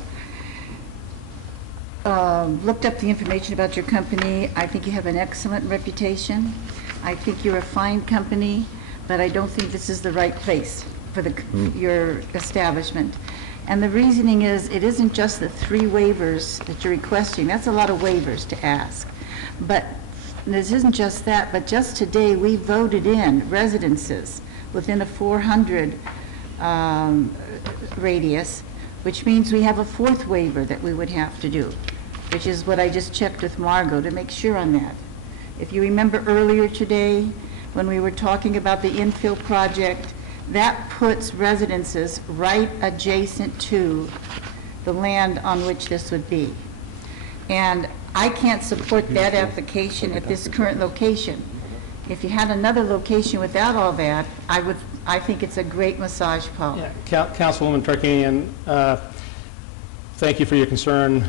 looked up the information about your company. I think you have an excellent reputation. I think you're a fine company, but I don't think this is the right place for your establishment. And the reasoning is, it isn't just the 3 waivers that you're requesting. That's a lot of waivers to ask. But this isn't just that, but just today we voted in residences within a 400 radius, which means we have a 4th waiver that we would have to do, which is what I just checked with Margot to make sure on that. If you remember earlier today, when we were talking about the infill project, that puts residences right adjacent to the land on which this would be. And I can't support that application at this current location. If you had another location without all that, I think it's a great massage parlor. Yeah. Councilwoman Tarkanian, thank you for your concern.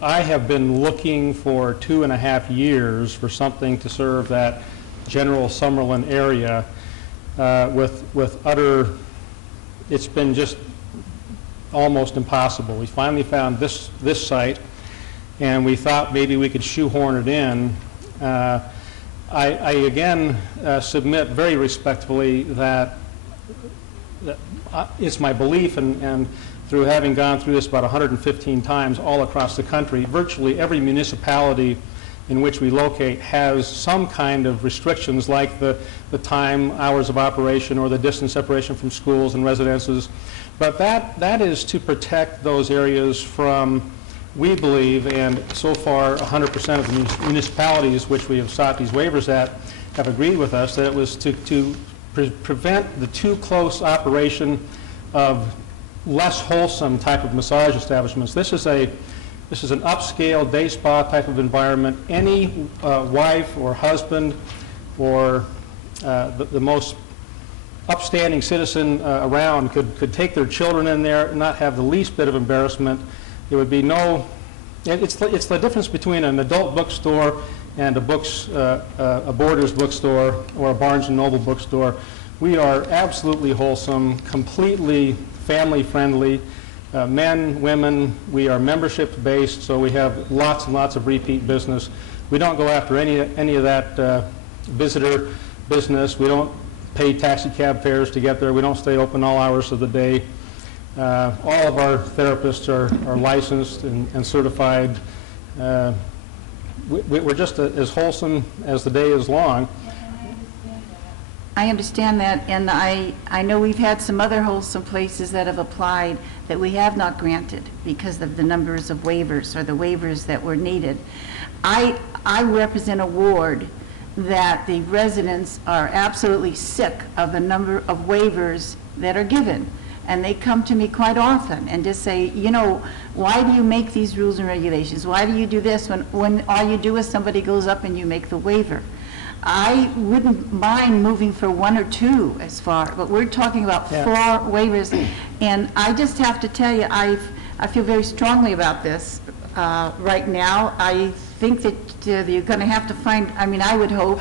I have been looking for 2.5 years for something to serve that general Summerlin area with utter, it's been just almost impossible. We finally found this site, and we thought maybe we could shoehorn it in. I again submit very respectfully that it's my belief, and through having gone through this about 115 times all across the country, virtually every municipality in which we locate has some kind of restrictions, like the time, hours of operation, or the distance separation from schools and residences. But that is to protect those areas from, we believe, and so far 100% of the municipalities which we have sought these waivers at have agreed with us, that it was to prevent the too close operation of less wholesome type of massage establishments. This is an upscale day spa type of environment. Any wife or husband or the most upstanding citizen around could take their children in there and not have the least bit of embarrassment. There would be no, it's the difference between an adult bookstore and a Borders bookstore or a Barnes & Noble bookstore. We are absolutely wholesome, completely family-friendly, men, women. We are membership-based, so we have lots and lots of repeat business. We don't go after any of that visitor business. We don't pay taxi cab fares to get there. We don't stay open all hours of the day. All of our therapists are licensed and certified. We're just as wholesome as the day is long. I understand that, and I know we've had some other wholesome places that have applied that we have not granted because of the numbers of waivers or the waivers that were needed. I represent a ward that the residents are absolutely sick of the number of waivers that are given. And they come to me quite often and just say, you know, why do you make these rules and regulations? Why do you do this when all you do is somebody goes up and you make the waiver? I wouldn't mind moving for one or two as far, but we're talking about 4 waivers. And I just have to tell you, I feel very strongly about this right now. I think that you're going to have to find, I mean, I would hope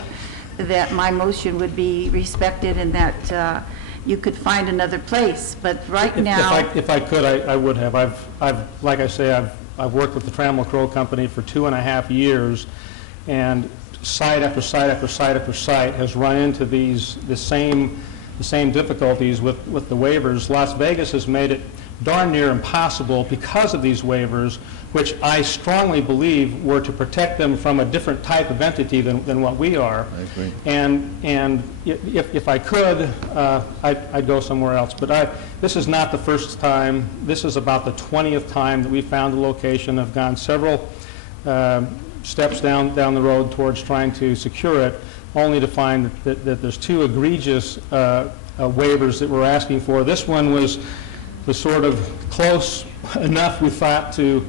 that my motion would be respected and that you could find another place. But right now... If I could, I would have. I've like I say, I've worked with the Trammell Crow Company for 2.5 years, and site after site after site after site has run into the same difficulties with the waivers. Las Vegas has made it darn near impossible because of these waivers, which I strongly believe were to protect them from a different type of entity than what we are. I agree. And if I could, I'd go somewhere else. But this is not the first time. This is about the 20th time that we found a location. I've gone several steps down the road towards trying to secure it, only to find that there's 2 egregious waivers that we're asking for. This one was sort of close enough, we thought, to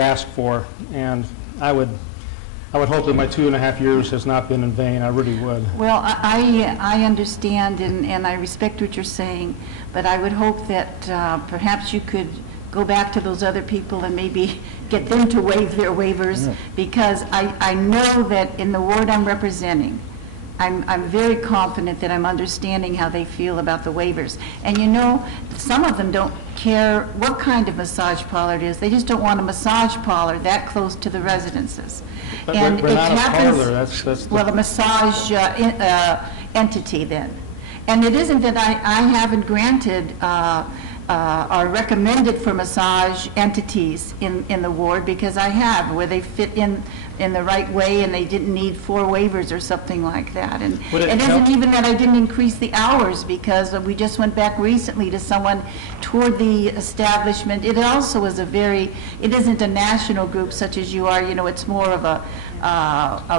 ask for, and I would hope that my 2.5 years has not been in vain. I really would. Well, I understand and I respect what you're saying, but I would hope that perhaps you could go back to those other people and maybe get them to waive their waivers, because I know that in the ward I'm representing, I'm very confident that I'm understanding how they feel about the waivers. And you know, some of them don't care what kind of massage parlor it is. They just don't want a massage parlor that close to the residences. But And we're it not happens, a parlor. That's well, a massage entity then. And it isn't that I haven't granted or recommended for massage entities in the ward, because I have, where they fit in the right way and they didn't need 4 waivers or something like that. And it isn't even that I didn't increase the hours, because we just went back recently to someone toward the establishment. It also is it isn't a national group such as you are, you know, it's more of a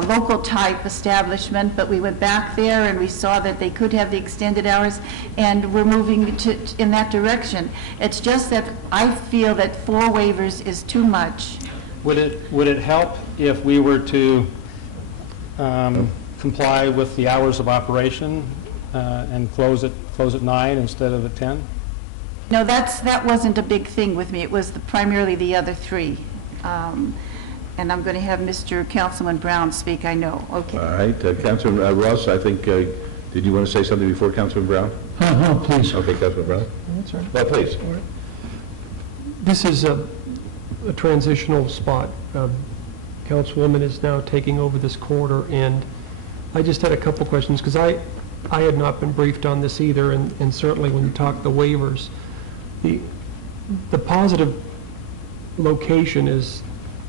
local type establishment, but we went back there and we saw that they could have the extended hours, and we're moving in that direction. It's just that I feel that 4 waivers is too much. Would it help if we were to comply with the hours of operation and close at 9 instead of at 10? No, that wasn't a big thing with me. It was primarily the other 3. And I'm going to have Mr. Councilman Brown speak, I know. Okay. All right, Councilman Ross, I think, did you want to say something before Councilman Brown? No, please. Okay, Councilman Brown? That's all right. Well, please. This is a transitional spot. Councilwoman is now taking over this corridor, and I just had a couple questions, because I had not been briefed on this either, and certainly when you talk the waivers, the positive location is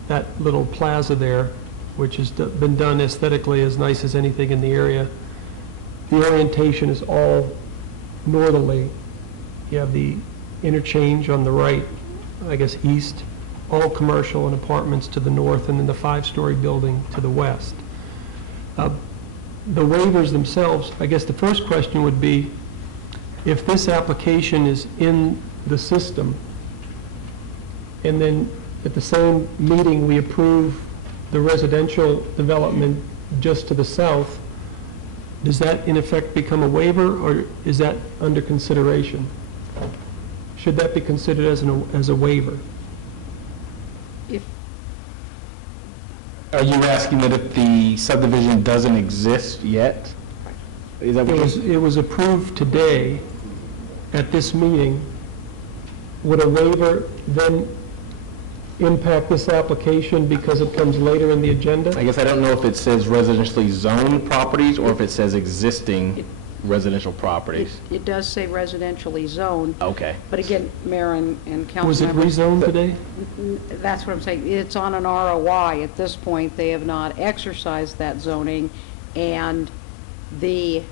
that little plaza there, which has been done aesthetically as nice as anything in the area. The orientation is all northerly. You have the interchange on the right, I guess east, all commercial and apartments to the north, and then the 5-story building to the west. The waivers themselves, I guess the first question would be, if this application is in the system, and then at the same meeting, we approve the residential development just to the south, does that in effect become a waiver, or is that under consideration? Should that be considered as a waiver? Are you asking that if the subdivision doesn't exist yet? Is that what It was approved today at this meeting. Would a waiver then impact this application because it comes later in the agenda? I guess I don't know if it says residentially zoned properties or if it says existing residential properties. It does say residentially zoned. Okay. But again, Mayor and council Was it members, rezoned today? that's what I'm saying. It's on an ROI at this point. They have not exercised that zoning, and the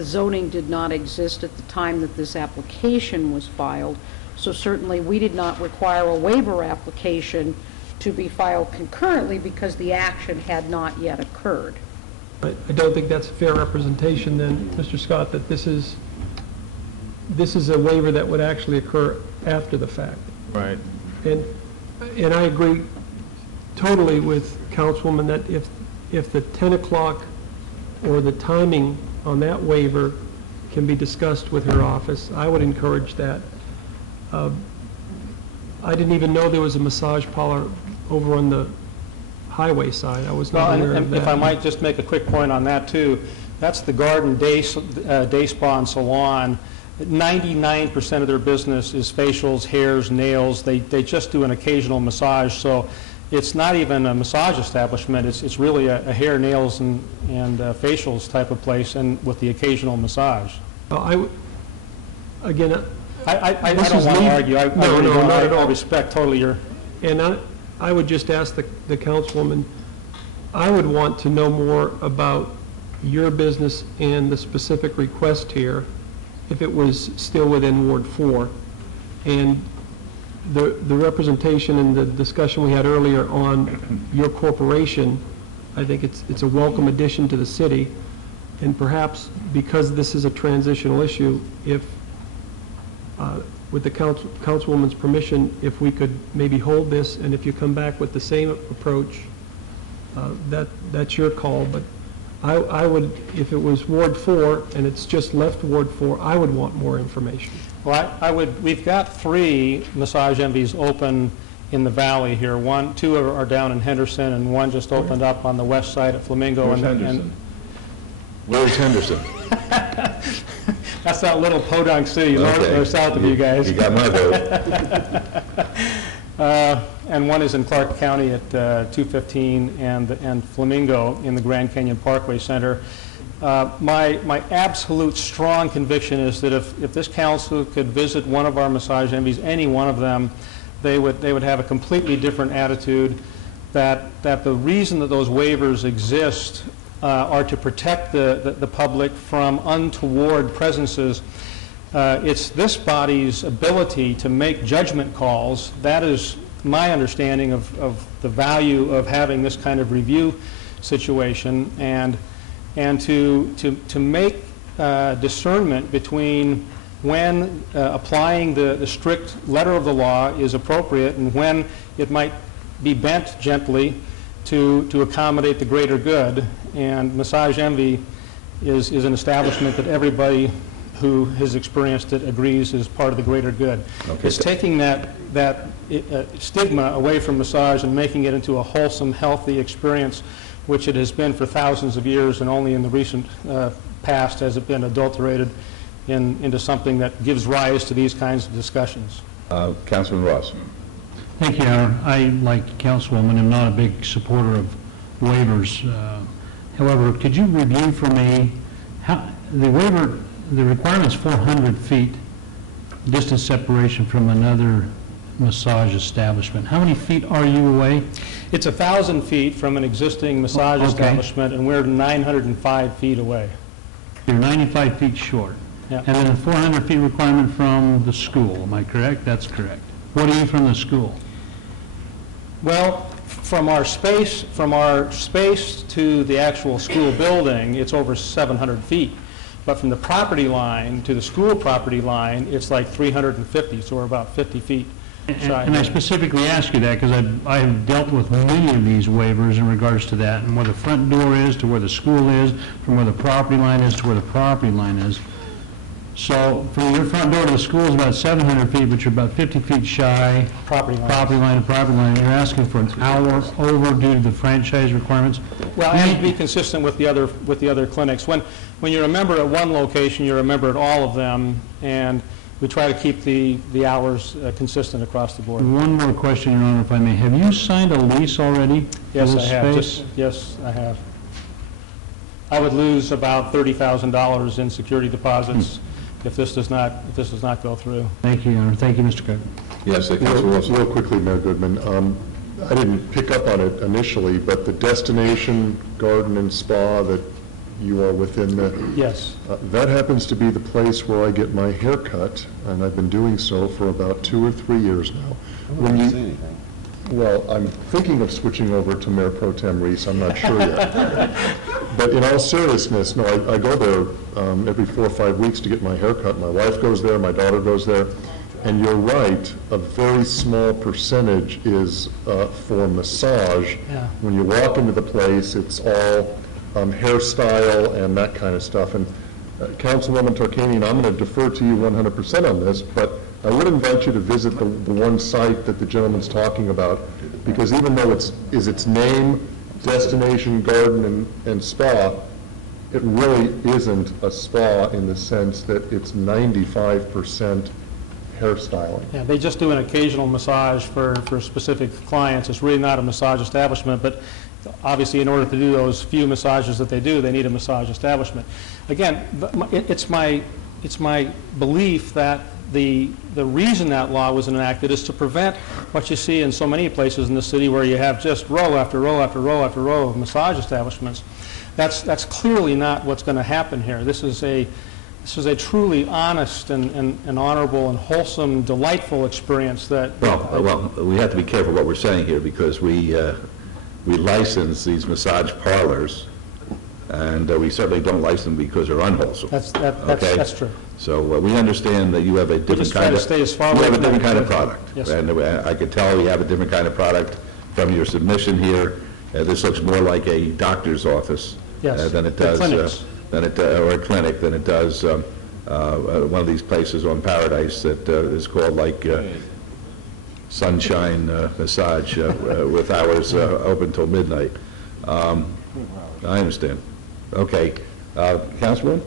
zoning did not exist at the time that this application was filed. So certainly, we did not require a waiver application to be filed concurrently because the action had not yet occurred. But I don't think that's a fair representation then, Mr. Scott, that this is a waiver that would actually occur after the fact. Right. And I agree totally with Councilwoman that if the 10 o'clock or the timing on that waiver can be discussed with her office, I would encourage that. I didn't even know there was a massage parlor over on the highway side. I was not aware of that. If I might just make a quick point on that, too, that's the Garden Day Spa and Salon. 99% of their business is facials, hairs, nails. They just do an occasional massage, so it's not even a massage establishment. It's really a hair, nails, and facials type of place, and with the occasional massage. I don't want to argue. I respect totally your... And I would just ask the councilwoman, I would want to know more about your business and the specific request here, if it was still within Ward 4. And the representation and the discussion we had earlier on your corporation, I think it's a welcome addition to the city. And perhaps because this is a transitional issue, if with the councilwoman's permission, if we could maybe hold this, and if you come back with the same approach, that's your call. But I would, if it was Ward 4 and it's just left Ward 4, I would want more information. Well, we've got 3 Massage Envies open in the valley here. 2 are down in Henderson, and 1 just opened up on the west side at Flamingo. Where's Henderson? Where's Henderson? That's that little podunk city, north or south of you guys. You got my vote. And 1 is in Clark County at 215 and Flamingo in the Grand Canyon Parkway Center. My absolute strong conviction is that if this council could visit one of our Massage Envies, any one of them, they would have a completely different attitude, that the reason that those waivers exist are to protect the public from untoward presences. It's this body's ability to make judgment calls. That is my understanding of the value of having this kind of review situation, and to make discernment between when applying the strict letter of the law is appropriate and when it might be bent gently to accommodate the greater good. And Massage Envy is an establishment that everybody who has experienced it agrees is part of the greater good. Okay. It's taking that stigma away from massage and making it into a wholesome, healthy experience, which it has been for thousands of years, and only in the recent past has it been adulterated into something that gives rise to these kinds of discussions. Councilman Ross. Thank you, Your Honor. I, like Councilwoman, am not a big supporter of waivers. However, could you review for me how the waiver, the requirement's 400 feet distance separation from another massage establishment. How many feet are you away? It's 1,000 feet from an existing massage establishment, and we're 905 feet away. You're 95 feet short. Yeah. And then a 400 feet requirement from the school, am I correct? That's correct. What are you from the school? Well, from our space to the actual school building, it's over 700 feet. But from the property line to the school property line, it's like 350, so we're about 50 feet shy. And I specifically ask you that because I have dealt with many of these waivers in regards to that, and where the front door is to where the school is, from where the property line is to where the property line is. So from your front door to the school is about 700 feet, but you're about 50 feet shy. Property line. Property line to property line. You're asking for an hour over due to the franchise requirements. Well, and to be consistent with the other clinics. When you're a member at one location, you're a member at all of them, and we try to keep the hours consistent across the board. One more question, Your Honor, if I may. Have you signed a lease already for Yes, this I have. space? Yes, I have. I would lose about $30,000 in security deposits if this does not go through. Thank you, Your Honor. Thank you, Mr. Cook. Yes, Real quickly, Mayor Goodman, I didn't pick up on it initially, but the destination garden and spa that you are within the... Yes. That happens to be the place where I get my hair cut, and I've been doing so for about 2 or 3 years now. When you, well, I'm thinking of switching over to Mayor Pro Tem Reese, I'm not sure yet. But in all seriousness, no, I go there every 4 or 5 weeks to get my hair cut. My wife goes there, my daughter goes there. And you're right, a very small percentage is for massage. Yeah. When you walk into the place, it's all hairstyle and that kind of stuff. And Councilwoman Tarkanian, I'm going to defer to you 100% on this, but I would invite you to visit the one site that the gentleman's talking about, because even though its name, Destination Garden and Spa, it really isn't a spa in the sense that it's 95% hairstyling. Yeah, they just do an occasional massage for specific clients. It's really not a massage establishment, but obviously in order to do those few massages that they do, they need a massage establishment. Again, it's my belief that the reason that law was enacted is to prevent what you see in so many places in the city where you have just row after row after row after row of massage establishments. That's clearly not what's going to happen here. This is a truly honest and honorable and wholesome, delightful experience that... Well, we have to be careful what we're saying here, because we license these massage parlors, and we certainly don't license them because they're unwholesome. That's true. So we understand that you have a different kind of... stay as far you away have a from different that kind of as product. Yes. And I could tell you have a different kind of product from your submission here. This looks more like a doctor's office Yes, than it the does... clinics. or a clinic than it does one of these places on Paradise that is called like Sunshine Massage with hours open till midnight. I understand. Okay. Councilwoman?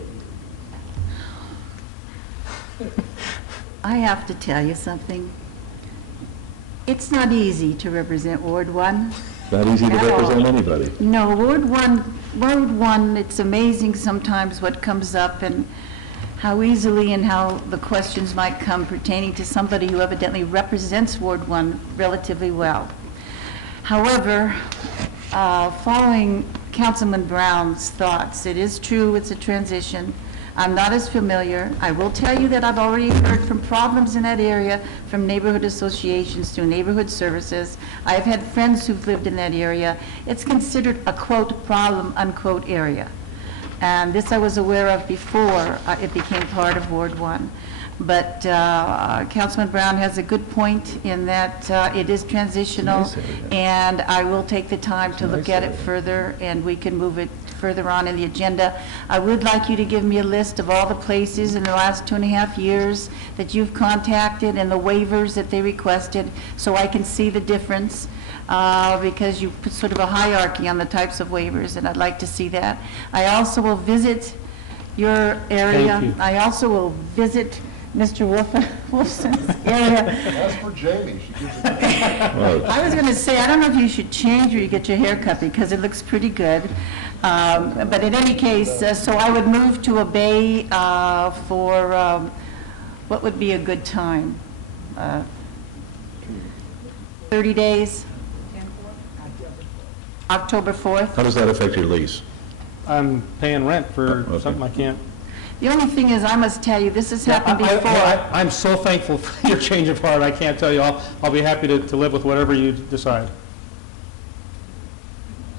I have to tell you something. It's not easy to represent Ward 1. Not easy to At all. represent anybody. No, Ward 1, it's amazing sometimes what comes up and how easily and how the questions might come pertaining to somebody who evidently represents Ward 1 relatively well. However, following Councilman Brown's thoughts, it is true it's a transition. I'm not as familiar. I will tell you that I've already heard from problems in that area from neighborhood associations to neighborhood services. I've had friends who've lived in that area. It's considered a quote problem unquote area. And this I was aware of before it became part of Ward 1. But Councilman Brown has a good point in that it is transitional, and I will take the time to look at it further, and we can move it further on in the agenda. I would like you to give me a list of all the places in the last 2.5 years that you've contacted and the waivers that they requested, so I can see the difference, because you put sort of a hierarchy on the types of waivers, and I'd like to see that. I also will visit your area. Thank you. I also will visit Mr. Wolfson's area. As for Jamie, she gives it. I was going to say, I don't know if you should change where you get your hair cut because it looks pretty good. But in any case, so I would move to obey for what would be a good time? 30 days? October 4th? How does that affect your lease? I'm paying rent for Okay. something I can't... The only thing is, I must tell you, this has happened before. I'm so thankful for your change of heart, I can't tell you. I'll be happy to live with whatever you decide.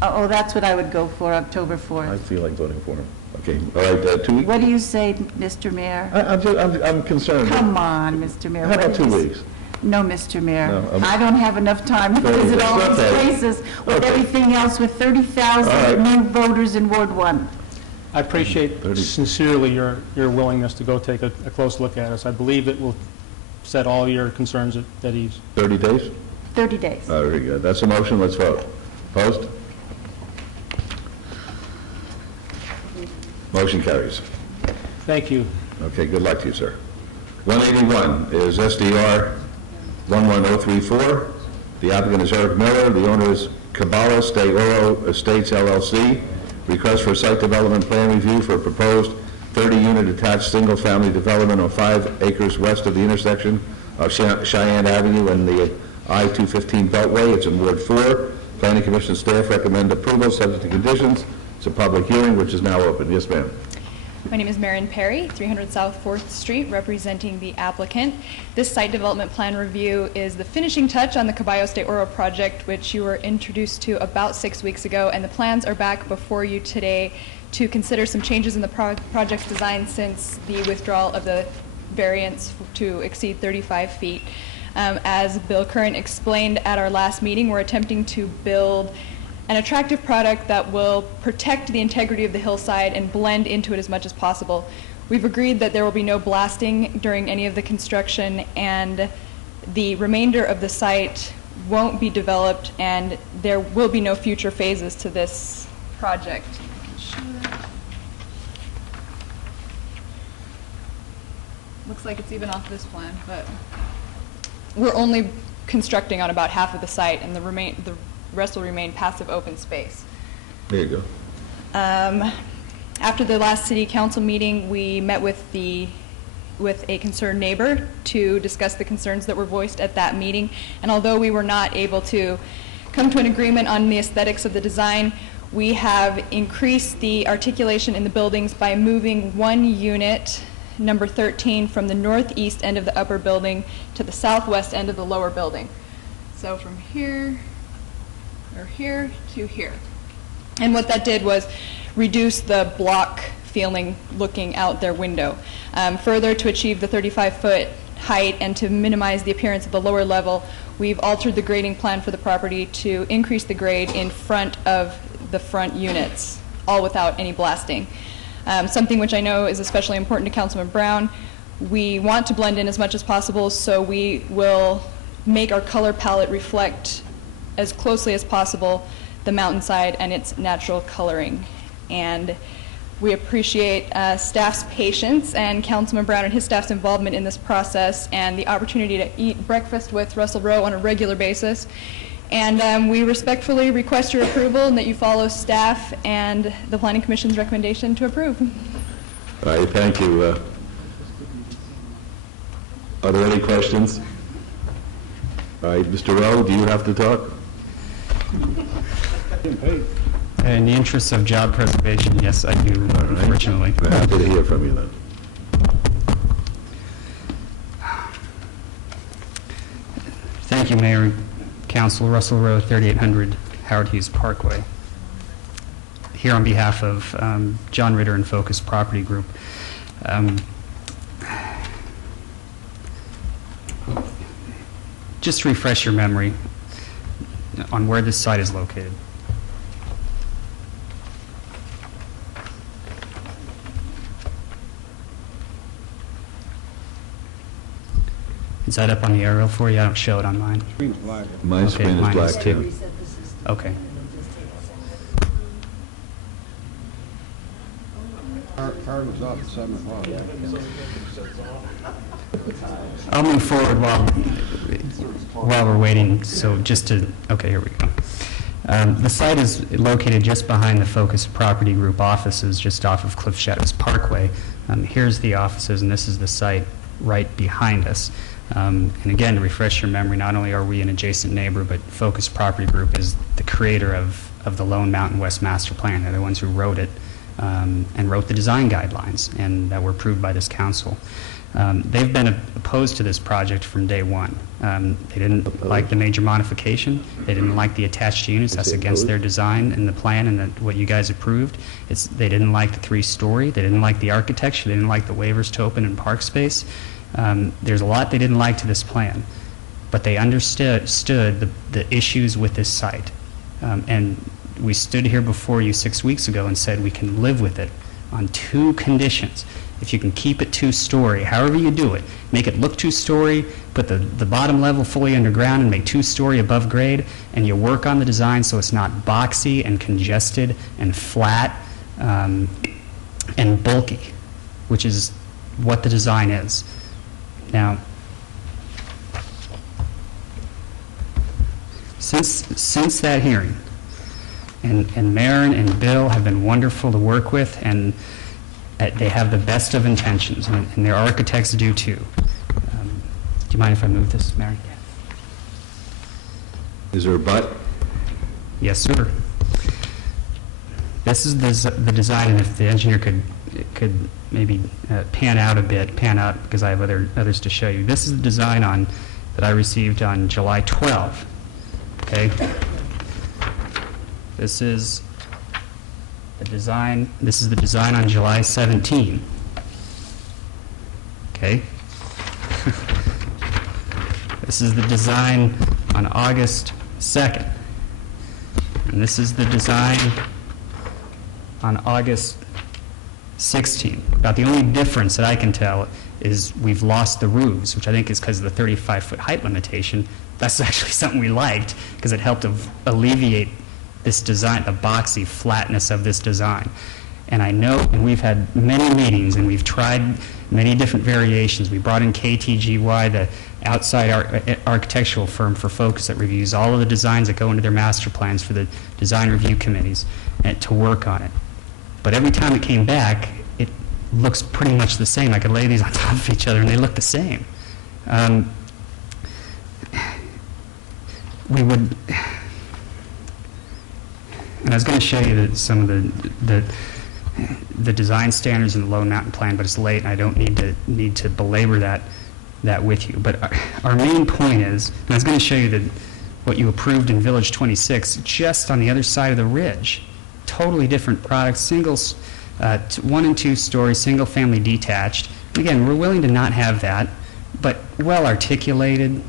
Oh, that's what I would go for, October I 4th. feel like voting for him. Okay, all right, 2 weeks? What do you say, Mr. Mayor? I'm concerned. Come on, Mr. Mayor. How What about did 2 you s- weeks? No, Mr. Mayor. No, I don't have enough time to Very visit good. all these Okay. places with Okay. everything else, with All right. 30,000 new voters in Ward 1. I appreciate sincerely your willingness to go take a close look at us. I believe it will set all your concerns at ease. 30 days? 30 days. Very good. That's a motion, let's vote. Opposed? Motion carries. Thank you. Okay, good luck to you, sir. 181 is SDR 11034. The applicant is Eric Miller. The owner is Caballos de Oro Estates LLC. Request for site development plan review for a proposed 30-unit attached single-family development on 5 acres west of the intersection of Cheyenne Avenue and the I-215 Beltway. It's in Ward 4. Planning Commission staff recommend approval subject to conditions. It's a public hearing which is now open. Yes, ma'am. My name is Marion Perry, 300 South 4th Street, representing the applicant. This site development plan review is the finishing touch on the Caballos de Oro project, which you were introduced to about 6 weeks ago, and the plans are back before you today to consider some changes in the project's design since the withdrawal of the variance to exceed 35 feet. As Bill Curran explained at our last meeting, we're attempting to build an attractive product that will protect the integrity of the hillside and blend into it as much as possible. We've agreed that there will be no blasting during any of the construction, and the remainder of the site won't be developed, and there will be no future phases to this project. Looks like it's even off this plan, but we're only constructing on about half of the site, and the rest will remain passive open space. There you go. After the last city council meeting, we met with a concerned neighbor to discuss the concerns that were voiced at that meeting. And although we were not able to come to an agreement on the aesthetics of the design, we have increased the articulation in the buildings by moving one unit, number 13, from the northeast end of the upper building to the southwest end of the lower building. So from here, or here to here. And what that did was reduce the block feeling looking out their window. Further, to achieve the 35-foot height and to minimize the appearance of the lower level, we've altered the grading plan for the property to increase the grade in front of the front units, all without any blasting. Something which I know is especially important to Councilman Brown. We want to blend in as much as possible, so we will make our color palette reflect as closely as possible the mountainside and its natural coloring. And we appreciate staff's patience and Councilman Brown and his staff's involvement in this process and the opportunity to eat breakfast with Russell Rowe on a regular basis. And we respectfully request your approval and that you follow staff and the Planning Commission's recommendation to approve. All right, thank you. Are there any questions? All right, Mr. Rowe, do you have to talk? In the interests of job preservation, yes, I do, unfortunately. I'm happy to hear from you then. Thank you, Mayor and Council. Russell Rowe, 3800 Howard Hughes Parkway. Here on behalf of John Ritter and Focus Property Group. Just to refresh your memory on where this site is located. Is that up on the aerial for you? I don't show it on mine. My screen is black, too. Okay. Card was off at 7 o'clock. I'll move forward while we're waiting. So just to, okay, here we go. The site is located just behind the Focus Property Group offices, just off of Cliff Shadows Parkway. Here's the offices, and this is the site right behind us. And again, to refresh your memory, not only are we an adjacent neighbor, but Focus Property Group is the creator of the Lone Mountain West Master Plan. They're the ones who wrote it. and wrote the design guidelines, and that were approved by this council. They've been opposed to this project from day one. They didn't like the major modification. They didn't like the attached units. That's against their design and the plan and what you guys approved. They didn't like the 3-story. They didn't like the architecture. They didn't like the waivers to open and park space. There's a lot they didn't like to this plan, but they understood the issues with this site. And we stood here before you 6 weeks ago and said we can live with it on 2 conditions. If you can keep it 2-story, however you do it, make it look 2-story, put the bottom level fully underground and make 2-story above grade, and you work on the design so it's not boxy and congested and flat and bulky, which is what the design is. Now, since that hearing, and Maren and Bill have been wonderful to work with, and they have the best of intentions, and their architects do too. Do you mind if I move this, Maren? Is there a but? Yes, sir. This is the design, and if the engineer could maybe pan out, because I have others to show you. This is the design that I received on July 12th. Okay. This is the design on July 17. Okay. This is the design on August 2nd. And this is the design on August 16. About the only difference that I can tell is we've lost the roofs, which I think is because of the 35-foot height limitation. That's actually something we liked because it helped alleviate this design, the boxy flatness of this design. And I know, and we've had many meetings, and we've tried many different variations. We brought in KTGY, the outside architectural firm for Focus that reviews all of the designs that go into their master plans for the design review committees, and to work on it. But every time it came back, it looks pretty much the same. I could lay these on top of each other, and they look the same. We would... And I was going to show you some of the design standards in the Lone Mountain Plan, but it's late, and I don't need to belabor that with you. But our main point is, and I was going to show you what you approved in Village 26, just on the other side of the ridge. Totally different products, singles, 1 and 2 story, single family detached. Again, we're willing to not have that, but well articulated.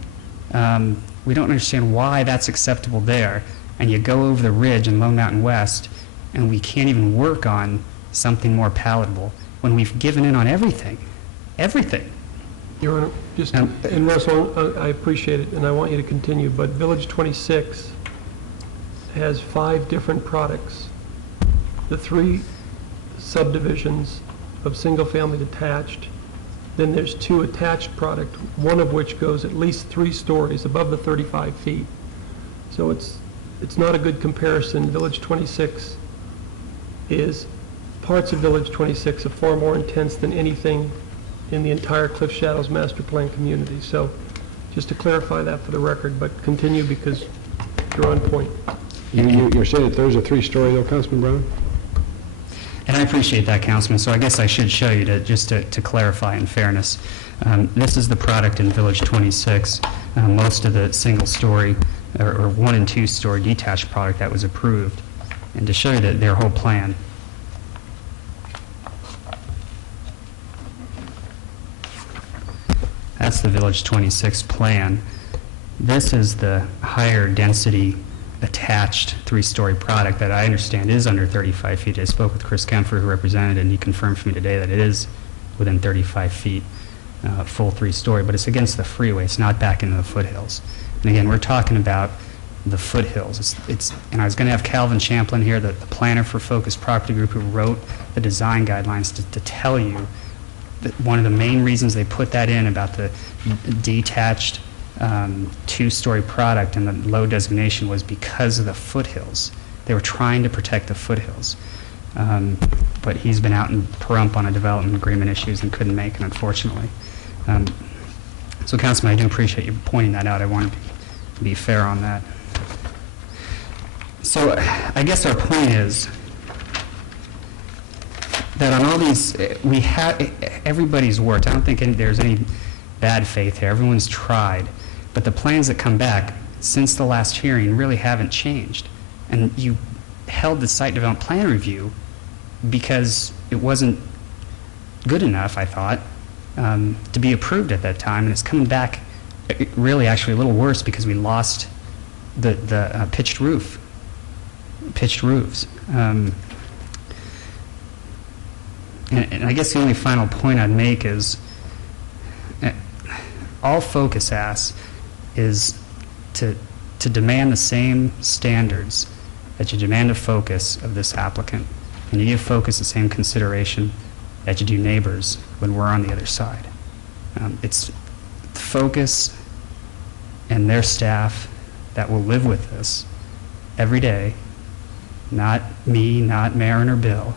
We don't understand why that's acceptable there. And you go over the ridge in Lone Mountain West, and we can't even work on something more palatable when we've given in on everything. Everything. Your Honor, and Russell, I appreciate it, and I want you to continue, but Village 26 has 5 different products. The 3 subdivisions of single-family detached, then there's 2 attached product, one of which goes at least 3 stories above the 35 feet. So it's not a good comparison. Village 26 parts of Village 26 are far more intense than anything in the entire Cliff Shadows Master Plan community. So just to clarify that for the record, but continue because you're on point. You're saying that there's a 3-story though, Councilman Brown? And I appreciate that, Councilman, so I guess I should show you to clarify in fairness. This is the product in Village 26. Most of the single-story or 1 and 2 story detached product that was approved. And to show you their whole plan. That's the Village 26 plan. This is the higher density attached 3-story product that I understand is under 35 feet. I spoke with Chris Kempfer, who represented it, and he confirmed for me today that it is within 35 feet, full 3-story, but it's against the freeway. It's not back into the foothills. And again, we're talking about the foothills. And I was going to have Calvin Champlin here, the planner for Focus Property Group, who wrote the design guidelines, to tell you that one of the main reasons they put that in about the detached 2-story product and the low designation was because of the foothills. They were trying to protect the foothills. But he's been out in Pahrump on a development agreement issues and couldn't make it, unfortunately. So, Councilman, I do appreciate you pointing that out. I want to be fair on that. So, I guess our point is, that on all these, we have, everybody's worked. I don't think there's any bad faith here. Everyone's tried. But the plans that come back since the last hearing really haven't changed. And you held the site development plan review because it wasn't good enough, I thought, to be approved at that time. And it's coming back really actually a little worse because we lost the pitched roofs. And I guess the only final point I'd make is all Focus asks is to demand the same standards that you demand of Focus of this applicant, and you give Focus the same consideration that you do neighbors when we're on the other side. It's Focus and their staff that will live with this every day, not me, not Maren or Bill,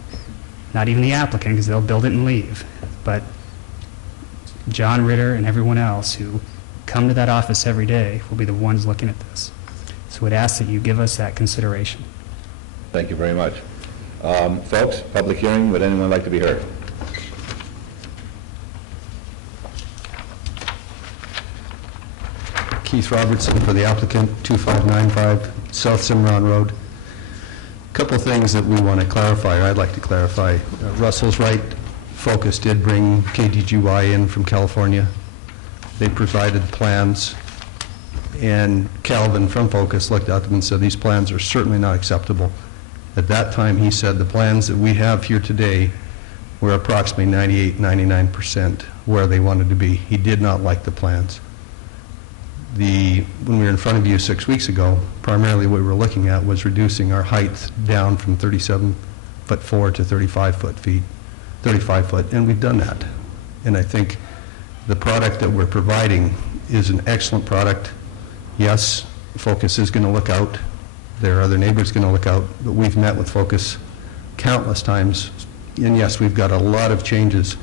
not even the applicant, because they'll build it and leave, but John Ritter and everyone else who come to that office every day will be the ones looking at this. So I'd ask that you give us that consideration. Thank you very much. Folks, public hearing, would anyone like to be heard? Keith Robertson for the applicant, 2595 South Cimarron Road. Couple things that we want to clarify, or I'd like to clarify. Russell's right, Focus did bring KDGY in from California. They provided plans, and Calvin from Focus looked at them and said, these plans are certainly not acceptable. At that time, he said the plans that we have here today were approximately 98-99% where they wanted to be. He did not like the plans. When we were in front of you 6 weeks ago, primarily what we were looking at was reducing our height down from 37'4" to 35 foot, and we've done that. And I think the product that we're providing is an excellent product. Yes, Focus is going to look out. There are other neighbors going to look out, but we've met with Focus countless times, and yes, we've got a lot of changes.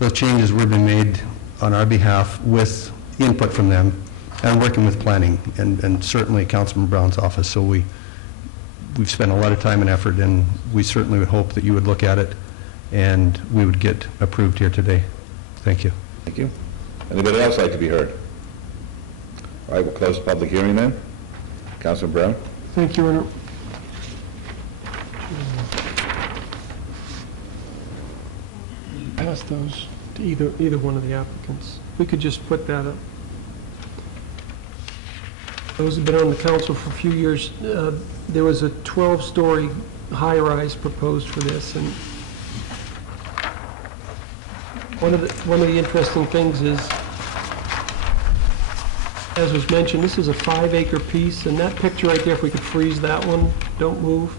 Those changes were being made on our behalf with input from them, and working with planning, and certainly Councilman Brown's office. So we've spent a lot of time and effort, and we certainly would hope that you would look at it, and we would get approved here today. Thank you. Thank you. Anybody else like to be heard? All right, we'll close the public hearing then. Councilman Brown? Thank you, Renner. Pass those to either one of the applicants. We could just put that up. Those have been on the council for a few years. There was a 12-story high-rise proposed for this, and one of the interesting things is, as was mentioned, this is a 5-acre piece, and that picture right there, if we could freeze that one, don't move.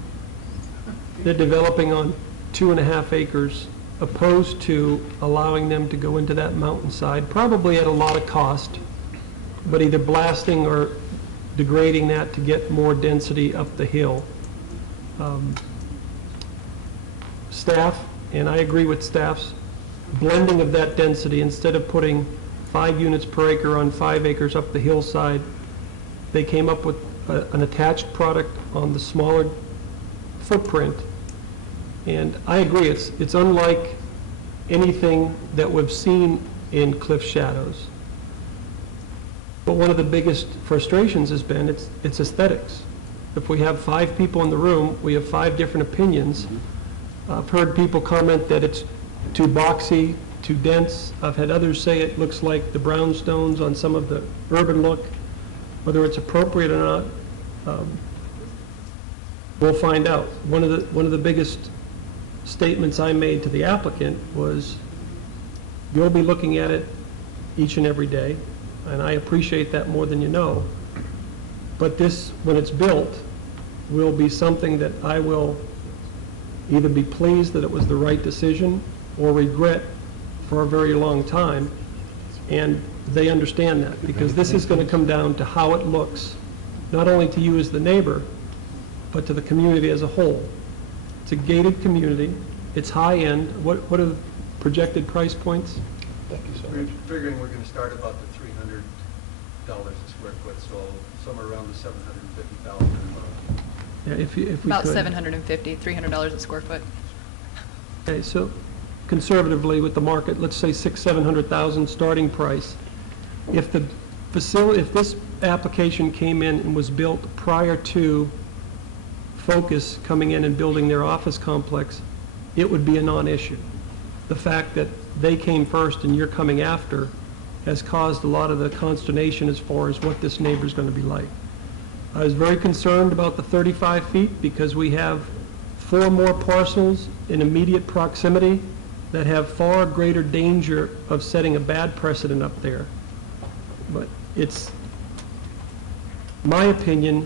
They're developing on 2.5 acres, opposed to allowing them to go into that mountainside, probably at a lot of cost, but either blasting or degrading that to get more density up the hill. Staff, and I agree with staff's blending of that density, instead of putting 5 units per acre on 5 acres up the hillside, they came up with an attached product on the smaller footprint. And I agree, it's unlike anything that we've seen in Cliff Shadows. But one of the biggest frustrations has been it's aesthetics. If we have 5 people in the room, we have 5 different opinions. I've heard people comment that it's too boxy, too dense. I've had others say it looks like the brownstones on some of the urban look. Whether it's appropriate or not, we'll find out. One of the biggest statements I made to the applicant was, you'll be looking at it each and every day, and I appreciate that more than you know. But this, when it's built, will be something that I will either be pleased that it was the right decision or regret for a very long time. And they understand that, because this is going to come down to how it looks, not only to you as the neighbor, but to the community as a whole. It's a gated community. It's high-end. What are the projected price points? Thank you so much. We're figuring we're going to start about the $300 a square foot, so somewhere around the $750,000. Yeah, if we About could. $750, $300 a square foot. Okay, so conservatively with the market, let's say 700,000 starting price. If the facility, if this application came in and was built prior to Focus coming in and building their office complex, it would be a non-issue. The fact that they came first and you're coming after has caused a lot of the consternation as far as what this neighbor's going to be like. I was very concerned about the 35 feet because we have 4 more parcels in immediate proximity that have far greater danger of setting a bad precedent up there. But it's my opinion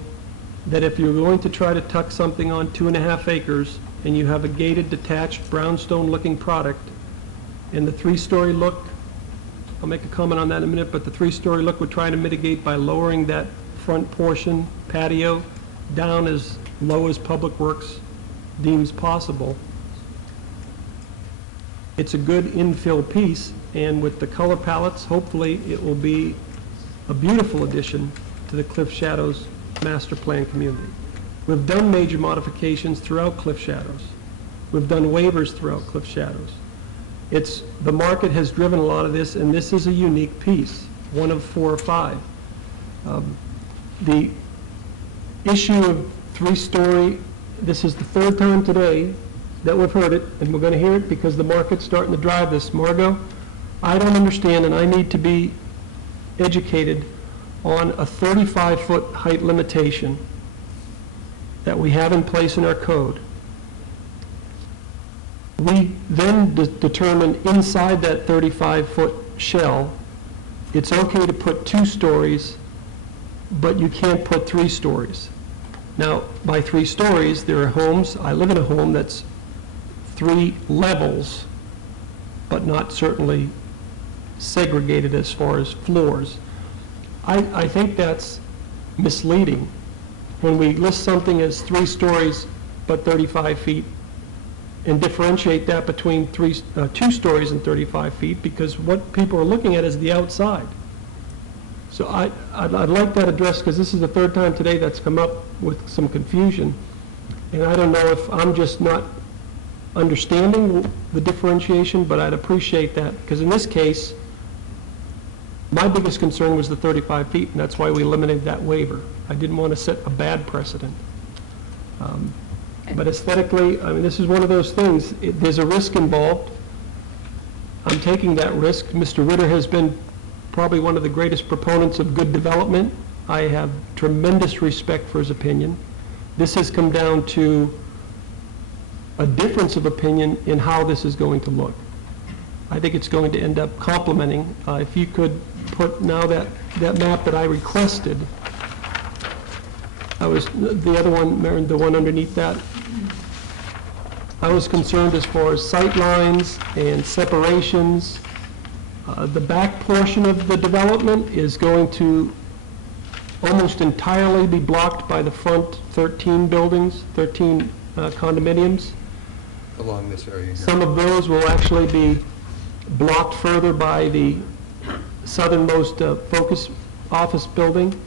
that if you're going to try to tuck something on 2.5 acres and you have a gated detached brownstone looking product and the 3-story look, I'll make a comment on that in a minute, but the 3-story look would try to mitigate by lowering that front portion patio down as low as Public Works deems possible. It's a good infill piece, and with the color palettes, hopefully it will be a beautiful addition to the Cliff Shadows master plan community. We've done major modifications throughout Cliff Shadows. We've done waivers throughout Cliff Shadows. The market has driven a lot of this, and this is a unique piece, one of 4 or 5. The issue of 3-story, this is the 3rd time today that we've heard it, and we're going to hear it because the market's starting to drive this. Margot, I don't understand, and I need to be educated on a 35-foot height limitation that we have in place in our code. We then determine inside that 35-foot shell, it's okay to put 2 stories, but you can't put 3 stories. Now, by 3 stories, there are homes, I live in a home that's 3 levels, but not certainly segregated as far as floors. I think that's misleading. When we list something as 3 stories but 35 feet and differentiate that between 2 stories and 35 feet, because what people are looking at is the outside. So I'd like that addressed, because this is the 3rd time today that's come up with some confusion. And I don't know if I'm just not understanding the differentiation, but I'd appreciate that, because in this case, my biggest concern was the 35 feet, and that's why we eliminated that waiver. I didn't want to set a bad precedent. But aesthetically, I mean, this is one of those things. There's a risk involved. I'm taking that risk. Mr. Ritter has been probably one of the greatest proponents of good development. I have tremendous respect for his opinion. This has come down to a difference of opinion in how this is going to look. I think it's going to end up complementing. If you could put now that map that I requested, the other one, Maren, the one underneath that, I was concerned as far as sight lines and separations. The back portion of the development is going to almost entirely be blocked by the front 13 buildings, 13 condominiums. Along this area here. Some of those will actually be blocked further by the southernmost Focus office building.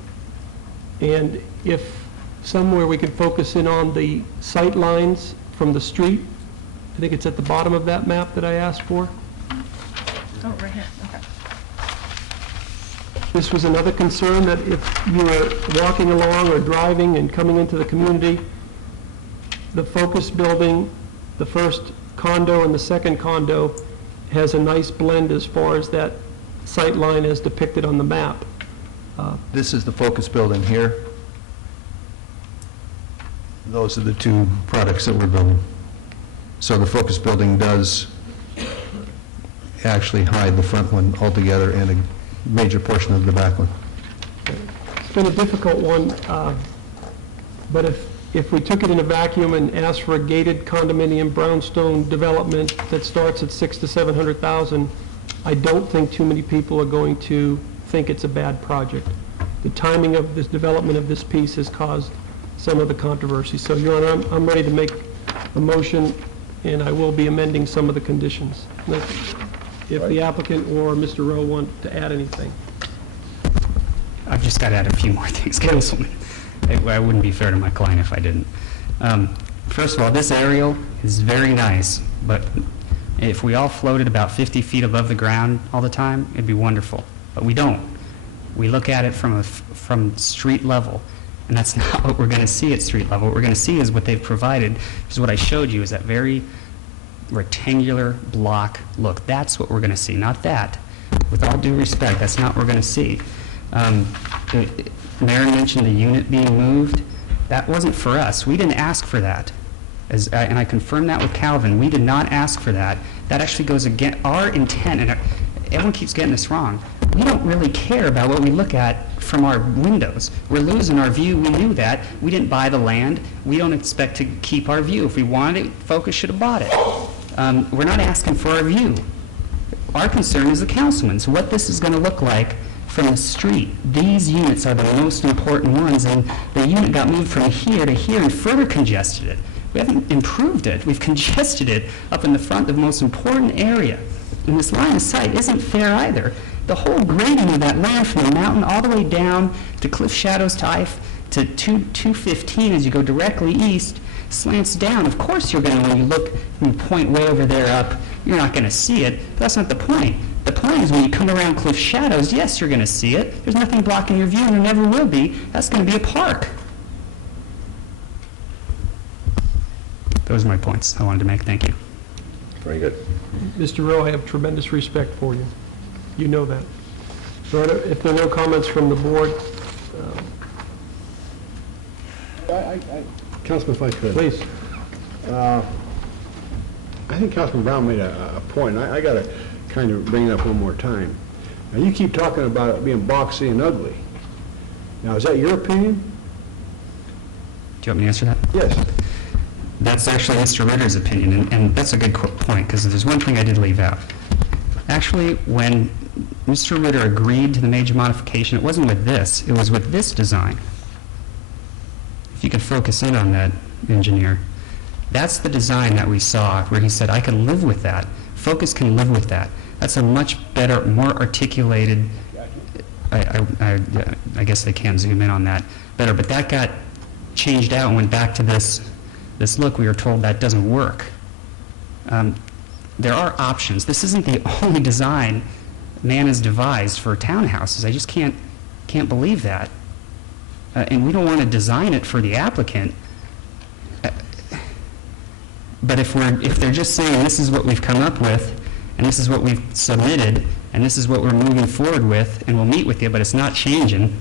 And if somewhere we could focus in on the sight lines from the street, I think it's at the bottom of that map that I asked for. Oh, right here, okay. This was another concern, that if you were walking along or driving and coming into the community, the Focus building, the first condo and the second condo has a nice blend as far as that sight line as depicted on the map. This is the Focus building here. Those are the 2 products that we're building. So the Focus building does actually hide the front one altogether and a major portion of the back one. It's been a difficult one, but if we took it in a vacuum and asked for a gated condominium brownstone development that starts at $600,000 to $700,000, I don't think too many people are going to think it's a bad project. The timing of this development of this piece has caused some of the controversy. So, Your Honor, I'm ready to make a motion, and I will be amending some of the conditions. If the applicant or Mr. Rowe want to add anything. I've just got to add a few more things, Councilman. I wouldn't be fair to my client if I didn't. First of all, this aerial is very nice, but if we all floated about 50 feet above the ground all the time, it'd be wonderful. But we don't. We look at it from street level, and that's not what we're going to see at street level. What we're going to see is what they've provided, which is what I showed you, is that very rectangular block look. That's what we're going to see, not that. With all due respect, that's not what we're going to see. The Mayor mentioned the unit being moved. That wasn't for us. We didn't ask for that. And I confirmed that with Calvin. We did not ask for that. That actually goes against our intent, and everyone keeps getting this wrong. We don't really care about what we look at from our windows. We're losing our view. We knew that. We didn't buy the land. We don't expect to keep our view. If we wanted it, Focus should have bought it. We're not asking for our view. Our concern is the councilman's, what this is going to look like from the street. These units are the most important ones, and the unit got moved from here to here and further congested it. We haven't improved it. We've congested it up in the front, the most important area. And this line of sight isn't fair either. The whole grading of that land from the mountain all the way down to Cliff Shadows to 215 as you go directly east slants down. Of course you're going to, when you look from the point way over there up, you're not going to see it. But that's not the point. The point is when you come around Cliff Shadows, yes, you're going to see it. There's nothing blocking your view, and there never will be. That's going to be a park. Those are my points I wanted to make. Thank you. Very good. Mr. Rowe, I have tremendous respect for you. You know that. So if there are no comments from the board, Councilman, if I could. please. I think Councilman Brown made a point, and I got to kind of bring it up one more time. Now, you keep talking about it being boxy and ugly. Now, is that your opinion? Do you want me to answer that? Yes. That's actually Mr. Ritter's opinion, and that's a good point, because there's one thing I did leave out. Actually, when Mr. Ritter agreed to the major modification, it wasn't with this, it was with this design. If you could focus in on that, engineer. That's the design that we saw, where he said, I can live with that. Focus can live with that. That's a much better, more articulated, I guess they can zoom in on that better, but that got changed out and went back to this look. We were told that doesn't work. There are options. This isn't the only design man has devised for townhouses. I just can't believe that. And we don't want to design it for the applicant. But if they're just saying this is what we've come up with, and this is what we've submitted, and this is what we're moving forward with, and we'll meet with you, but it's not changing,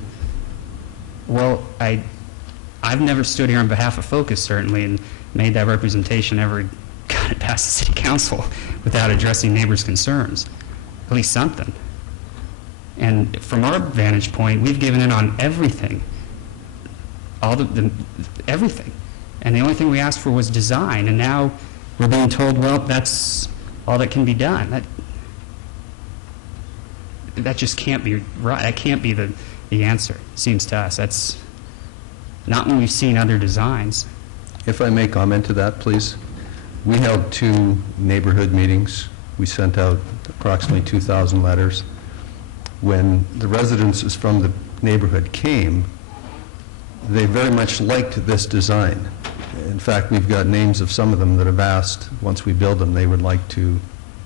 well, I've never stood here on behalf of Focus, certainly, and made that representation, ever got it past the city council without addressing neighbors' concerns. At least something. And from our vantage point, we've given in on everything. Everything. And the only thing we asked for was design, and now we're being told, well, that's all that can be done. That just can't be right. That can't be the answer, it seems to us. That's not when we've seen other designs. If I may comment to that, please. We held 2 neighborhood meetings. We sent out approximately 2,000 letters. When the residences from the neighborhood came, they very much liked this design. In fact, we've got names of some of them that have asked, once we build them, they would like to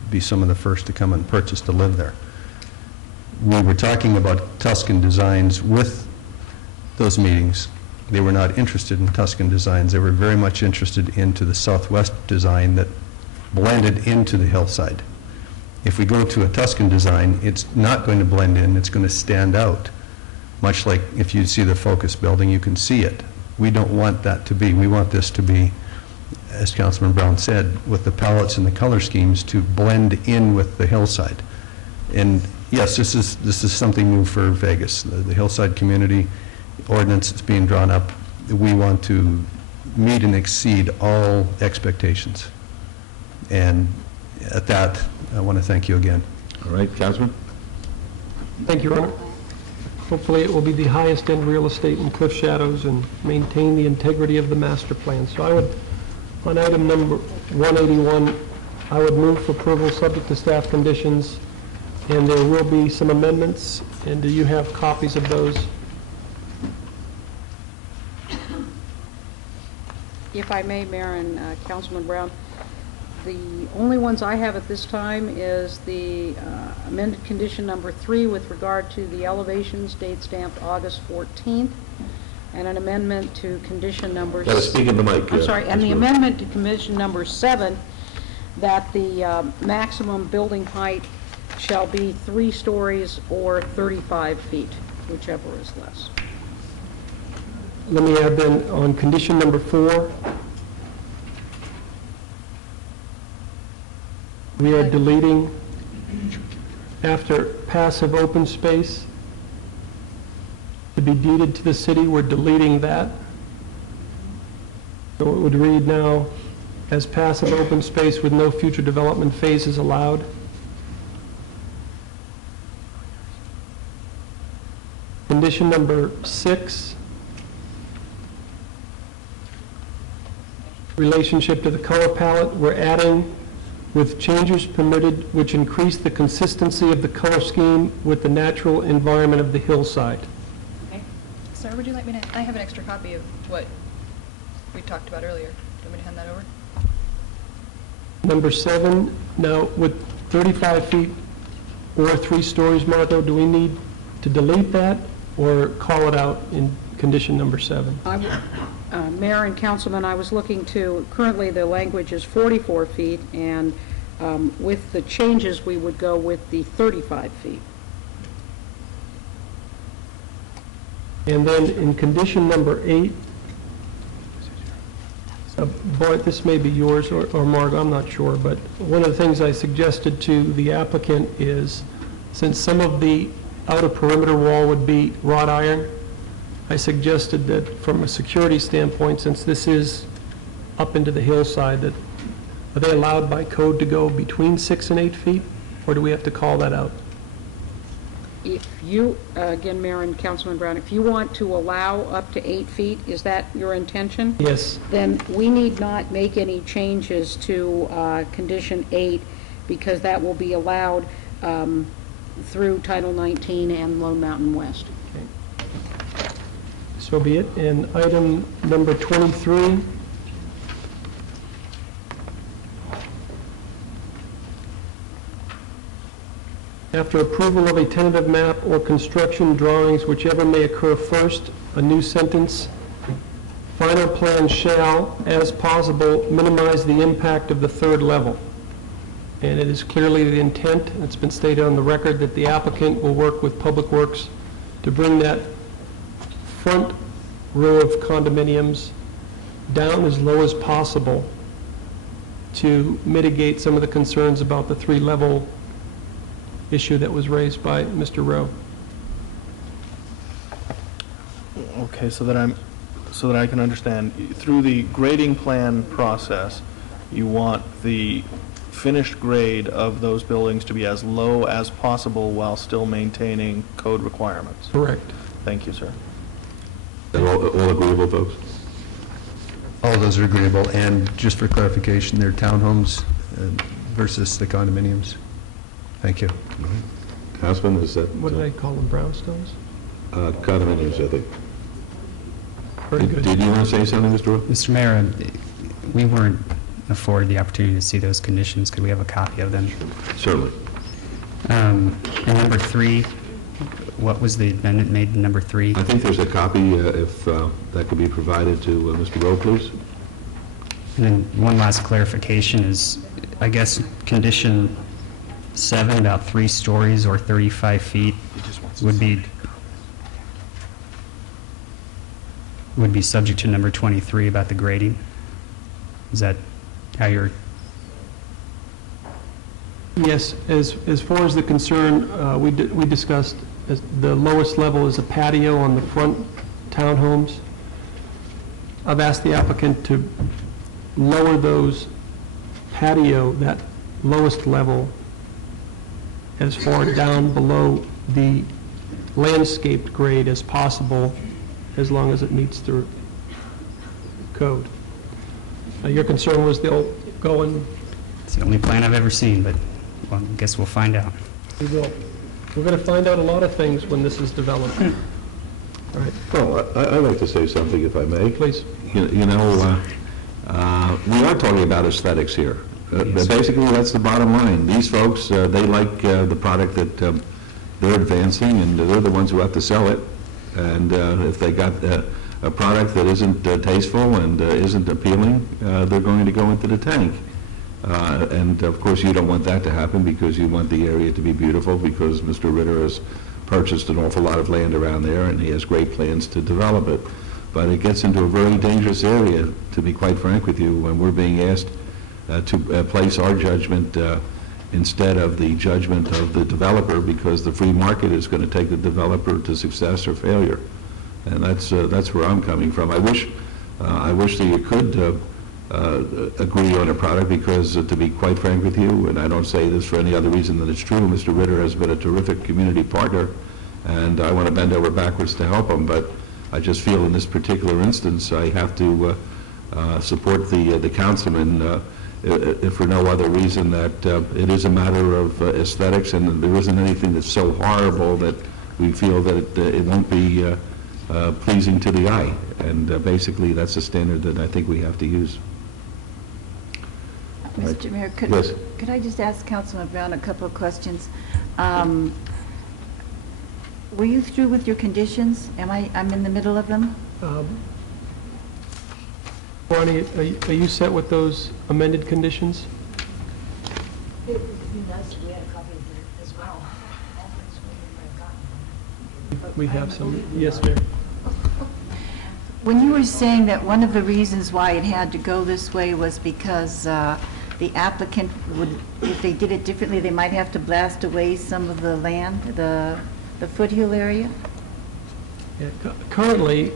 be some of the first to come and purchase to live there. We were talking about Tuscan designs with those meetings. They were not interested in Tuscan designs. They were very much interested into the Southwest design that blended into the hillside. If we go to a Tuscan design, it's not going to blend in, it's going to stand out. Much like if you see the Focus building, you can see it. We don't want that to be. We want this to be, as Councilman Brown said, with the palettes and the color schemes to blend in with the hillside. And yes, this is something new for Vegas. The hillside community ordinance that's being drawn up, we want to meet and exceed all expectations. And at that, I want to thank you again. All right, Councilman? Thank you, Your Honor. Hopefully, it will be the highest-end real estate in Cliff Shadows and maintain the integrity of the master plan. So I would, on item number 181, I would move for approval subject to staff conditions, and there will be some amendments. And do you have copies of those? If I may, Mayor and Councilman Brown, the only ones I have at this time is the amended condition number 3 with regard to the elevations, date stamped August 14th, and an amendment to condition number... Speak in the mic. I'm sorry, and the amendment to condition number 7, that the maximum building height shall be 3 stories or 35 feet, whichever is less. Let me add then, on condition number 4, we are deleting, after passive open space, to be deeded to the city, we're deleting that. So it would read now, as passive open space with no future development phases allowed. Condition number 6, relationship to the color palette, we're adding with changes permitted which increase the consistency of the color scheme with the natural environment of the hillside. Okay. Sir, would you like me to, I have an extra copy of what we talked about earlier. Do you want me to hand that over? Number 7, now with 35 feet or 3 stories, Martha, do we need to delete that or call it out in condition number 7? Mayor and Councilman, I was looking to, currently the language is 44 feet, and with the changes, we would go with the 35 feet. And then in condition number 8, Bart, this may be yours or Margot, I'm not sure, but one of the things I suggested to the applicant is, since some of the outer perimeter wall would be wrought iron, I suggested that from a security standpoint, since this is up into the hillside, that are they allowed by code to go between 6 and 8 feet, or do we have to call that out? If you, again, Mayor and Councilman Brown, if you want to allow up to 8 feet, is that your intention? Yes. Then we need not make any changes to condition 8, because that will be allowed through Title 19 and Lone Mountain West. So be it. And item number 23, after approval of a tentative map or construction drawings, whichever may occur first, a new sentence, final plan shall, as possible, minimize the impact of the 3rd level. And it is clearly the intent, and it's been stated on the record, that the applicant will work with Public Works to bring that front row of condominiums down as low as possible to mitigate some of the concerns about the 3-level issue that was raised by Mr. Rowe. Okay, so that I can understand, through the grading plan process, you want the finished grade of those buildings to be as low as possible while still maintaining code requirements? Correct. Thank you, sir. All agreeable, folks? All those are agreeable, and just for clarification, they're townhomes versus the condominiums. Thank you. Councilman, is that? What did I call them, brownstones? Condominiums, I think. Very good. Did you want to say something, Mr. Rowe? Mr. Mayor, we weren't afforded the opportunity to see those conditions. Could we have a copy of them? Certainly. And number 3, what was the amendment made in number 3? I think there's a copy, if that could be provided to Mr. Rowe, please. And then one last clarification is, I guess, condition 7, about 3 stories or 35 feet, would be subject to number 23 about the grading. Is that how you're... Yes, as far as the concern, we discussed the lowest level is a patio on the front townhomes. I've asked the applicant to lower those patio, that lowest level, as far down below the landscaped grade as possible, as long as it meets the code. Your concern was they'll go and... It's the only plan I've ever seen, but well, I guess we'll find out. We will. We're going to find out a lot of things when this is developed. All right. Well, I'd like to say something, if I may. Please. You know, We are talking about aesthetics here. Basically, that's the bottom line. These folks, they like the product that they're advancing, and they're the ones who have to sell it. And if they got a product that isn't tasteful and isn't appealing, they're going to go into the tank. And of course, you don't want that to happen because you want the area to be beautiful, because Mr. Ritter has purchased an awful lot of land around there and he has great plans to develop it. But it gets into a very dangerous area, to be quite frank with you, when we're being asked to place our judgment instead of the judgment of the developer, because the free market is going to take the developer to success or failure. And that's where I'm coming from. I wish that you could agree on a product, because to be quite frank with you, and I don't say this for any other reason than it's true, Mr. Ritter has been a terrific community partner, and I want to bend over backwards to help him, but I just feel in this particular instance I have to support the councilman, if for no other reason that it is a matter of aesthetics, and there isn't anything that's so horrible that we feel that it won't be pleasing to the eye. And basically, that's a standard that I think we have to use. Mr. Mayor, Yes. could I just ask Councilman Brown a couple of questions? Were you through with your conditions? I'm in the middle of them? Ronnie, are you set with those amended conditions? It would be nice if we had a copy of it as well. We have some. Yes, Mayor. When you were saying that one of the reasons why it had to go this way was because the applicant would, if they did it differently, they might have to blast away some of the land, the foothill area? Yeah, currently,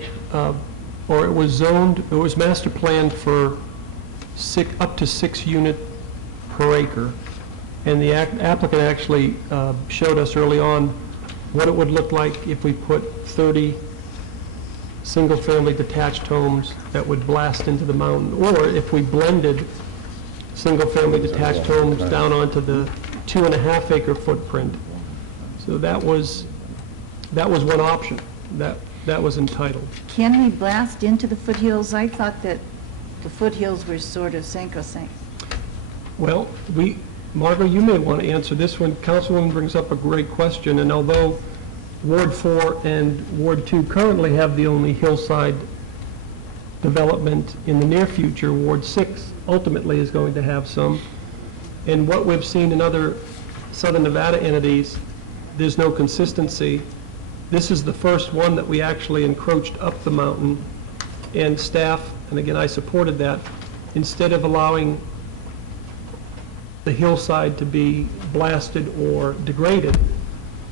or it was zoned, it was master planned for up to 6 unit per acre. And the applicant actually showed us early on what it would look like if we put 30 single-family detached homes that would blast into the mountain, or if we blended single-family detached homes down onto the 2.5 acre footprint. So that was one option. That was entitled. Can we blast into the foothills? I thought that the foothills were sort of sacrosanct. Well, Margot, you may want to answer this one. Councilwoman brings up a great question, and although Ward 4 and Ward 2 currently have the only hillside development in the near future, Ward 6 ultimately is going to have some. And what we've seen in other Southern Nevada entities, there's no consistency. This is the first one that we actually encroached up the mountain, and staff, and again, I supported that, instead of allowing the hillside to be blasted or degraded,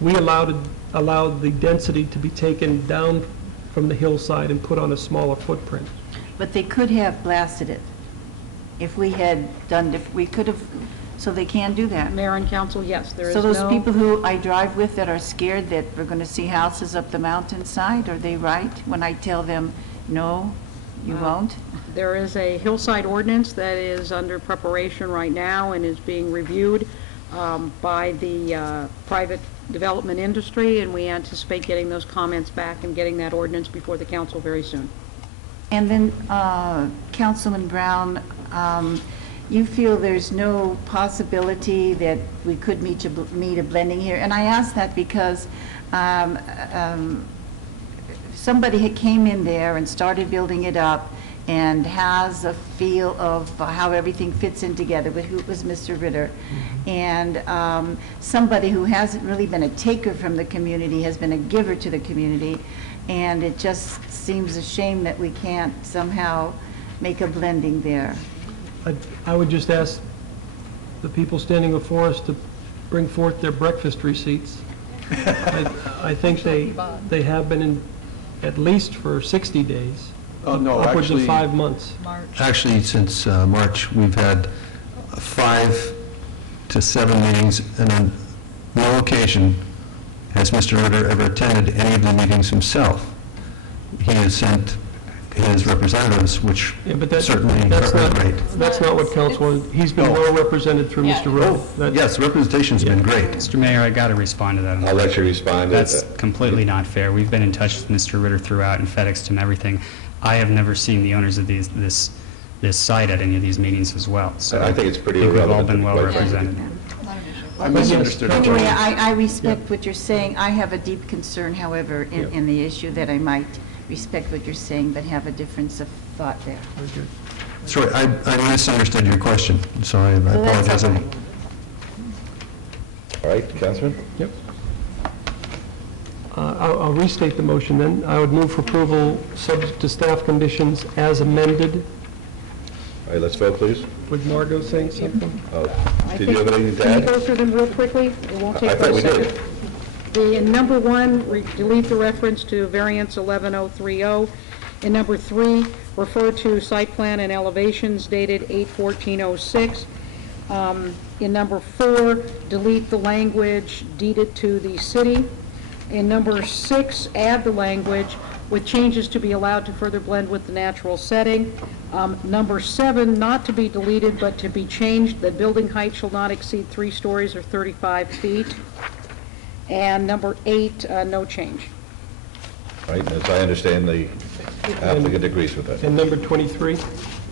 we allowed the density to be taken down from the hillside and put on a smaller footprint. But they could have blasted it if we had done, if we could have, so they can do that. Mayor and council, yes, there is no... So those people who I drive with that are scared that we're going to see houses up the mountainside, are they right when I tell them, no, you won't? There is a hillside ordinance that is under preparation right now and is being reviewed by the private development industry, and we anticipate getting those comments back and getting that ordinance before the council very soon. And then, Councilman Brown, you feel there's no possibility that we could meet a blending here? And I ask that because somebody had came in there and started building it up and has a feel of how everything fits in together, but who was Mr. Ritter. And somebody who hasn't really been a taker from the community has been a giver to the community, and it just seems a shame that we can't somehow make a blending there. I would just ask the people standing before us to bring forth their breakfast receipts. I think they have been in at least for 60 days. Oh, no, upwards actually, of 5 months. Actually, since March, we've had 5 to 7 meetings, and on no occasion has Mr. Ritter ever attended any of the meetings himself. He has sent his representatives, which certainly are great. That's not what council wanted. He's been well represented through Mr. Ritter. Yes, the representation's been great. Mr. Mayor, I got to respond to that. I'll let you respond. That's completely not fair. We've been in touch with Mr. Ritter throughout and FedExed him everything. I have never seen the owners of this this site at any of these meetings as well. So I think it's pretty we've all irrelevant, been well quite frankly. represented. I misunderstood. Anyway, I respect what you're saying. I have a deep concern, however, in the issue that I might respect what you're saying, but have a difference of thought there. Sorry, I misunderstood your question. Sorry, I that's apologize. okay. All right, Councilman? Yep. I'll restate the motion then. I would move for approval subject to staff conditions as amended. All right, let's vote, please. Would Margot say something? Oh, I did you have think- anything to Can add? you go through them real quickly? It won't take I but thought a we second. did. In number 1, delete the reference to variance 11030. In number 3, refer to site plan and elevations dated 8/14/06. In number 4, delete the language deeded to the city. In number 6, add the language with changes to be allowed to further blend with the natural setting. Number 7, not to be deleted, but to be changed, the building height shall not exceed 3 stories or 35 feet. And number 8, no change. All right, as I understand, the applicant agrees with that. And number 23?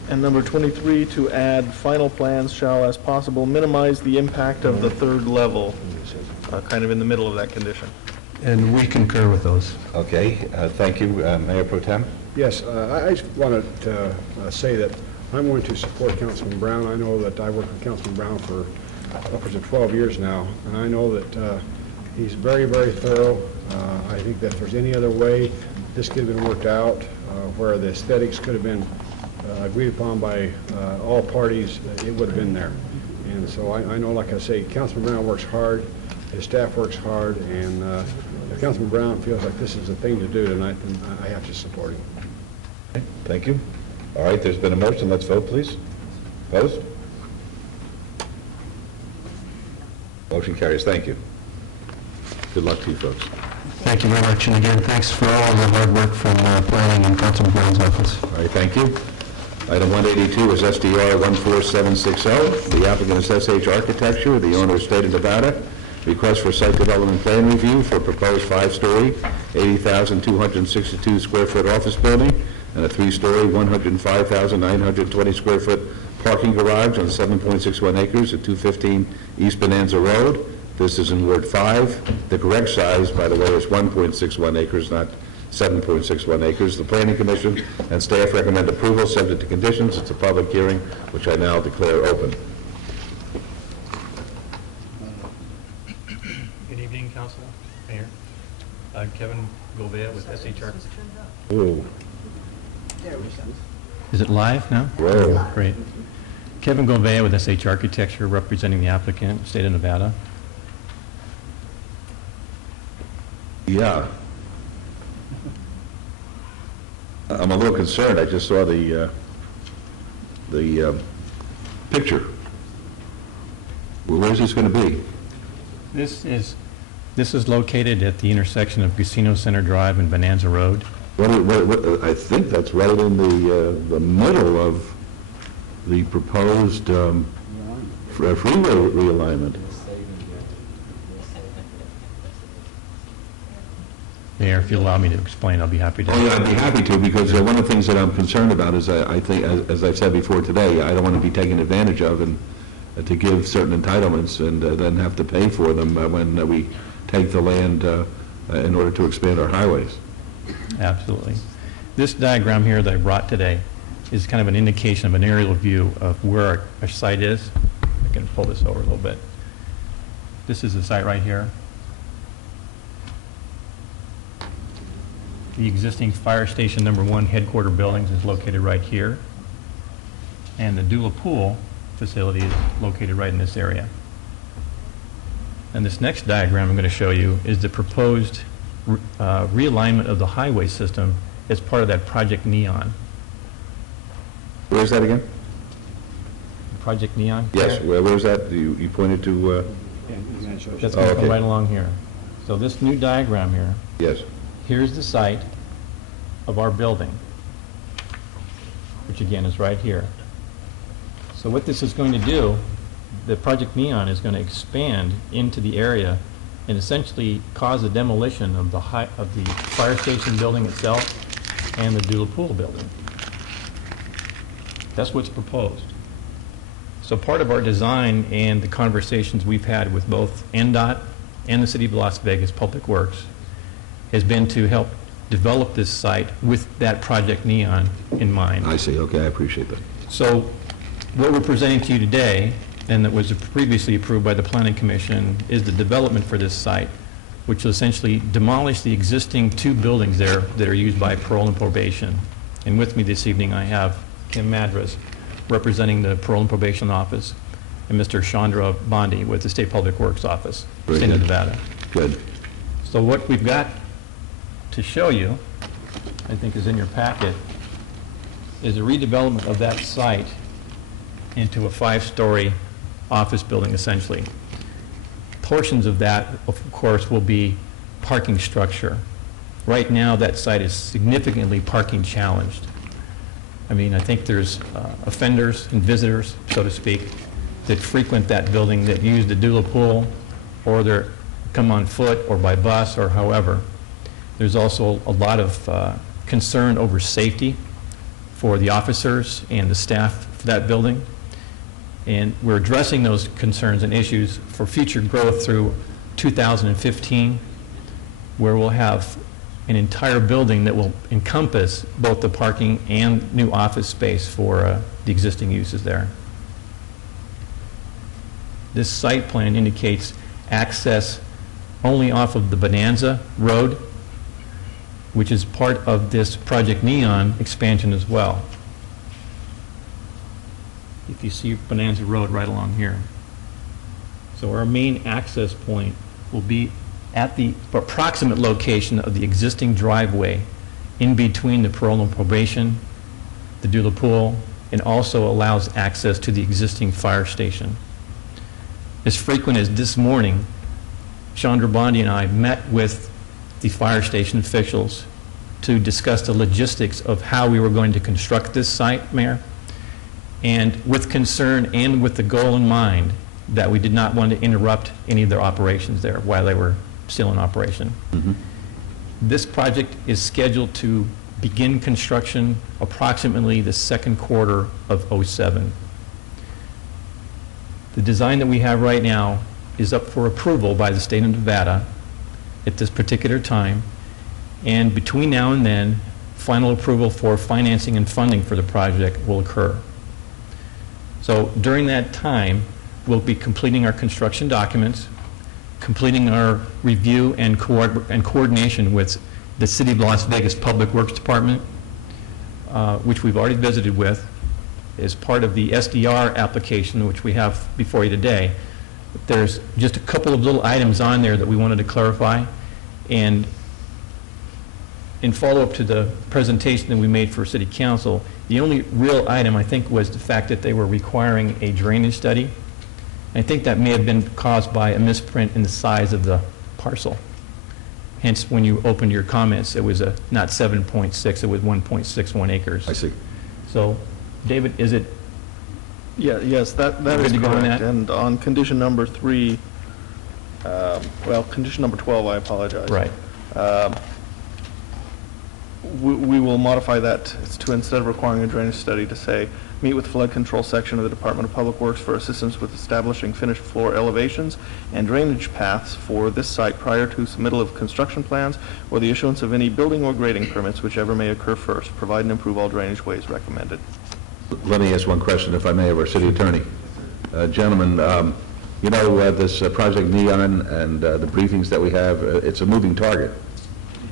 And number 23, to add, final plans shall, as possible, minimize the impact of the third level, kind of in the middle of that condition. And we concur with those. Okay, thank you. Mayor Pro Tem? Yes, I just wanted to say that I'm going to support Councilman Brown. I know that I've worked with Councilman Brown for upwards of 12 years now, and I know that he's very, very thorough. I think that if there's any other way this could have been worked out, where the aesthetics could have been agreed upon by all parties, it would have been there. And so I know, like I say, Councilman Brown works hard, his staff works hard, and if Councilman Brown feels like this is the thing to do tonight, then I have to support him. Okay, thank you. All right, there's been a motion. Let's vote, please. Opposed? Motion carries. Thank you. Good luck to you folks. Thank you very much, and again, thanks for all the hard work from planning and Councilman Brown's office. All right, thank you. Item 182 is SDR 14760. The applicant is SH Architecture, the owner of State of Nevada. Request for site development plan review for proposed 5-story, 80,262 square foot office building and a 3-story, 105,920 square foot parking garage on 7.61 acres at 215 East Bonanza Road. This is in Ward 5. The correct size, by the way, is 1.61 acres, not 7.61 acres. The Planning Commission and staff recommend approval subject to conditions. It's a public hearing, which I now declare open. Good evening, Council, Mayor. Kevin Gouveia with SHR. Ooh. Is it live now? Whoa. Great. Kevin Gouveia with SH Architecture, representing the applicant, State of Nevada. Yeah. I'm a little concerned. I just saw the picture. Well, where's this going to be? This is located at the intersection of Casino Center Drive and Bonanza Road. I think that's right in the middle of the proposed freeway realignment. Mayor, if you allow me to explain, I'll be happy to. Oh, yeah, I'd be happy to, because one of the things that I'm concerned about is I think, as I've said before today, I don't want to be taken advantage of and to give certain entitlements and then have to pay for them when we take the land in order to expand our highways. Absolutely. This diagram here that I brought today is kind of an indication of an aerial view of where our site is. I can pull this over a little bit. This is the site right here. The existing Fire Station Number 1 headquarter buildings is located right here. And the Dula Pool facility is located right in this area. And this next diagram I'm going to show you is the proposed realignment of the highway system as part of that Project Neon. Where is that again? Project Neon? Yes, where's that? You pointed to... That's going to come right along here. So this new diagram here. Yes. Here's the site of our building, which again is right here. So what this is going to do, the Project Neon is going to expand into the area and essentially cause a demolition of the fire station building itself and the Dula Pool building. That's what's proposed. So part of our design and the conversations we've had with both NDOT and the City of Las Vegas Public Works has been to help develop this site with that Project Neon in mind. I see, okay, I appreciate that. So what we're presenting to you today, and that was previously approved by the Planning Commission, is the development for this site, which will essentially demolish the existing 2 buildings there that are used by parole and probation. And with me this evening, I have Kim Madras, representing the Parole and Probation Office, and Mr. Chandra Bondi with the State Public Works Office, Very State of good. Nevada. Good. So what we've got to show you, I think is in your packet, is a redevelopment of that site into a 5-story office building, essentially. Portions of that, of course, will be parking structure. Right now, that site is significantly parking challenged. I mean, I think there's offenders and visitors, so to speak, that frequent that building that use the Dula Pool, or they come on foot or by bus or however. There's also a lot of concern over safety for the officers and the staff for that building. And we're addressing those concerns and issues for future growth through 2015, where we'll have an entire building that will encompass both the parking and new office space for the existing uses there. This site plan indicates access only off of the Bonanza Road, which is part of this Project Neon expansion as well. If you see Bonanza Road right along here. So our main access point will be at the approximate location of the existing driveway in between the parole and probation, the Dula Pool, and also allows access to the existing fire station. As frequent as this morning, Chandra Bondi and I met with the fire station officials to discuss the logistics of how we were going to construct this site, Mayor, and with concern and with the goal in mind that we did not want to interrupt any of their operations there while they were still in operation. Mm-hmm. This project is scheduled to begin construction approximately the second quarter of '07. The design that we have right now is up for approval by the state of Nevada at this particular time, and between now and then, final approval for financing and funding for the project will occur. So during that time, we'll be completing our construction documents, completing our review and coordination with the City of Las Vegas Public Works Department, which we've already visited with, as part of the SDR application, which we have before you today. There's just a couple of little items on there that we wanted to clarify, and in follow-up to the presentation that we made for City Council, the only real item, I think, was the fact that they were requiring a drainage study. I think that may have been caused by a misprint in the size of the parcel. Hence, when you opened your comments, it was not 7.6, it was 1.61 acres. I see. So, David, is it? Yes, that is Good to go on correct. that? And on condition number 3, well, condition number 12, I apologize. Right. We will modify that to, instead of requiring a drainage study, to say, meet with flood control section of the Department of Public Works for assistance with establishing finished floor elevations and drainage paths for this site prior to submittal of construction plans or the issuance of any building or grading permits, whichever may occur first. Provide and improve all drainage ways recommended. Let me ask one question, if I may, of our city attorney. Gentlemen, you know, this Project Neon and the briefings that we have, it's a moving target.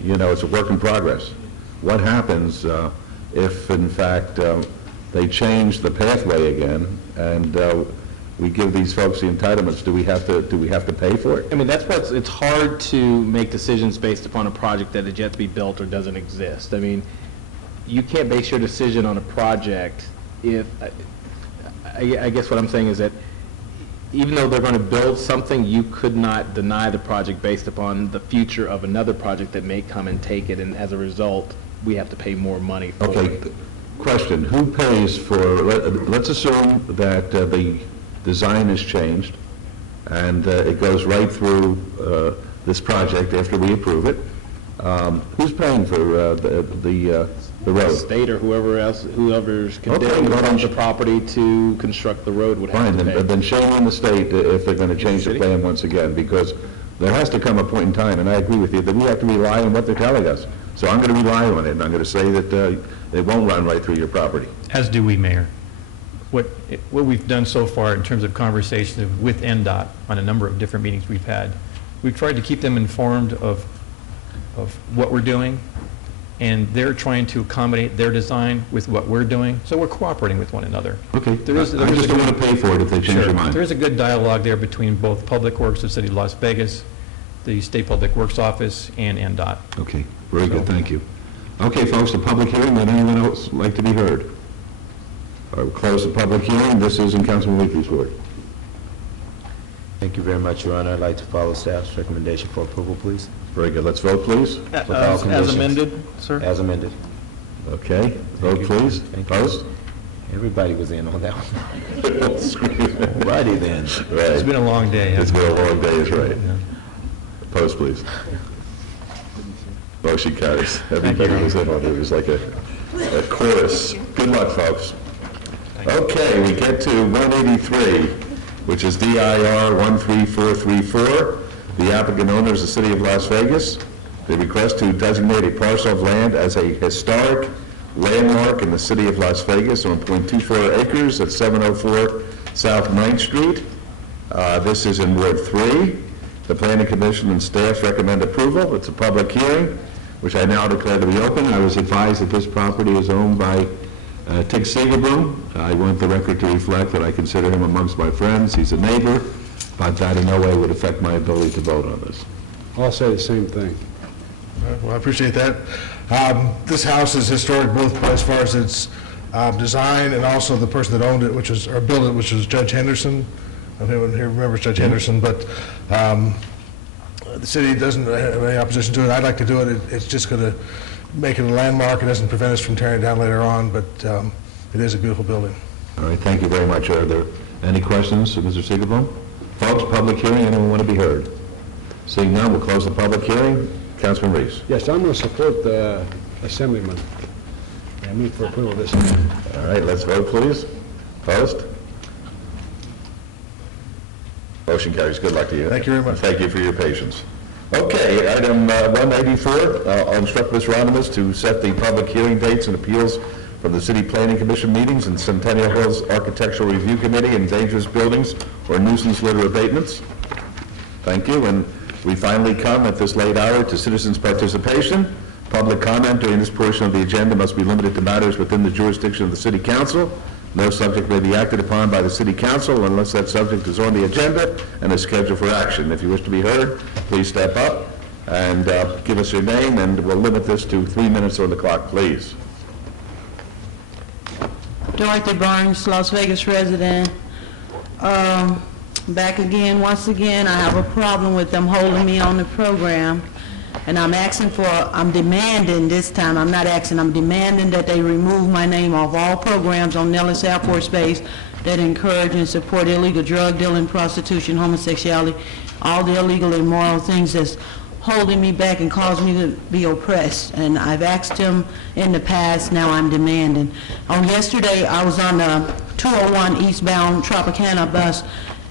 You know, it's a work in progress. What happens if, in fact, they change the pathway again and we give these folks the entitlements? Do we have to pay for it? I mean, that's what's, it's hard to make decisions based upon a project that is yet to be built or doesn't exist. I mean, you can't base your decision on a project if, I guess what I'm saying is that even though they're going to build something, you could not deny the project based upon the future of another project that may come and take it, and as a result, we have to pay more money for Okay, it. question, who pays for, let's assume that the design is changed and it goes right through this project after we approve it. Who's paying for the The road. State or whoever's condemning well, then the property to construct the road would have Fine, to pay. then shame on the state if they're going to change the plan once again, because there has to come a point in time, and I agree with you, that we have to rely on what they're telling us. So I'm going to rely on it, and I'm going to say that it won't run right through your property. As do we, Mayor. What we've done so far in terms of conversations with NDOT on a number of different meetings we've had, we've tried to keep them informed of what we're doing, and they're trying to accommodate their design with what we're doing, so we're cooperating with one another. Okay, There is I just don't want to pay for it if they change Sure. their mind. There is a good dialogue there between both Public Works of the City of Las Vegas, the State Public Works Office, and NDOT. Okay, very good, thank you. Okay, folks, the public hearing, would anyone else like to be heard? All right, we'll close the public hearing. This is in Councilman Weekly's word. Thank you very much, Your Honor. I'd like to follow staff's recommendation for approval, please. Very good, let's vote, please. With all As conditions. amended, sir? As amended. Okay, vote, please. Opposed? Everybody was in on that one. Righty then. Right. It's been a long day. It's been a long day, is right. Yeah. Opposed, please. Motion carries. Everybody was in on it. It was like a chorus. Good luck, folks. Okay, we get to 183, which is DIR 13434. The applicant owner is the City of Las Vegas. They request to designate a parcel of land as a historic landmark in the City of Las Vegas on .24 acres at 704 South 9th Street. This is in Ward 3. The Planning Commission and staff recommend approval. It's a public hearing, which I now declare to be open. I was advised that this property is owned by Tig Segelblum. I want the record to reflect that I consider him amongst my friends. He's a neighbor, but that in no way would affect my ability to vote on this. I'll say the same thing. Well, I appreciate that. This house is historic both as far as its design and also the person that owned it, or built it, which was Judge Henderson. I don't know if anyone here remembers Judge Henderson, but the city doesn't have any opposition to it. I'd like to do it. It's just going to make it a landmark. It doesn't prevent us from tearing it down later on, but it is a beautiful building. All right, thank you very much. Are there any questions of Mr. Segelblum? Folks, public hearing, anyone want to be heard? Seeing none, we'll close the public hearing. Councilman Reese. Yes, I'm going to support the Assemblyman. I move for approval of this. All right, let's vote, please. Opposed? Motion carries. Good luck to you. Thank you very much. Thank you for your patience. Okay, item 194, I'll instruct Ms. Ronimus to set the public hearing dates and appeals from the City Planning Commission meetings and Centennial Hills Architectural Review Committee and dangerous buildings or nuisance litter abatements. Thank you, and we finally come at this late hour to citizens' participation. Public comment during this portion of the agenda must be limited to matters within the jurisdiction of the City Council. No subject may be acted upon by the City Council unless that subject is on the agenda and is scheduled for action. If you wish to be heard, please step up and give us your name, and we'll limit this to 3 minutes on the clock, please. Dorothy Barnes, Las Vegas resident. Back again, once again, I have a problem with them holding me on the program, and I'm demanding this time, I'm not asking, I'm demanding that they remove my name off all programs on Nellis Air Force Base that encourage and support illegal drug dealing, prostitution, homosexuality, all the illegal and immoral things that's holding me back and causing me to be oppressed. And I've asked him in the past, now I'm demanding. On yesterday, I was on the 201 eastbound Tropicana bus,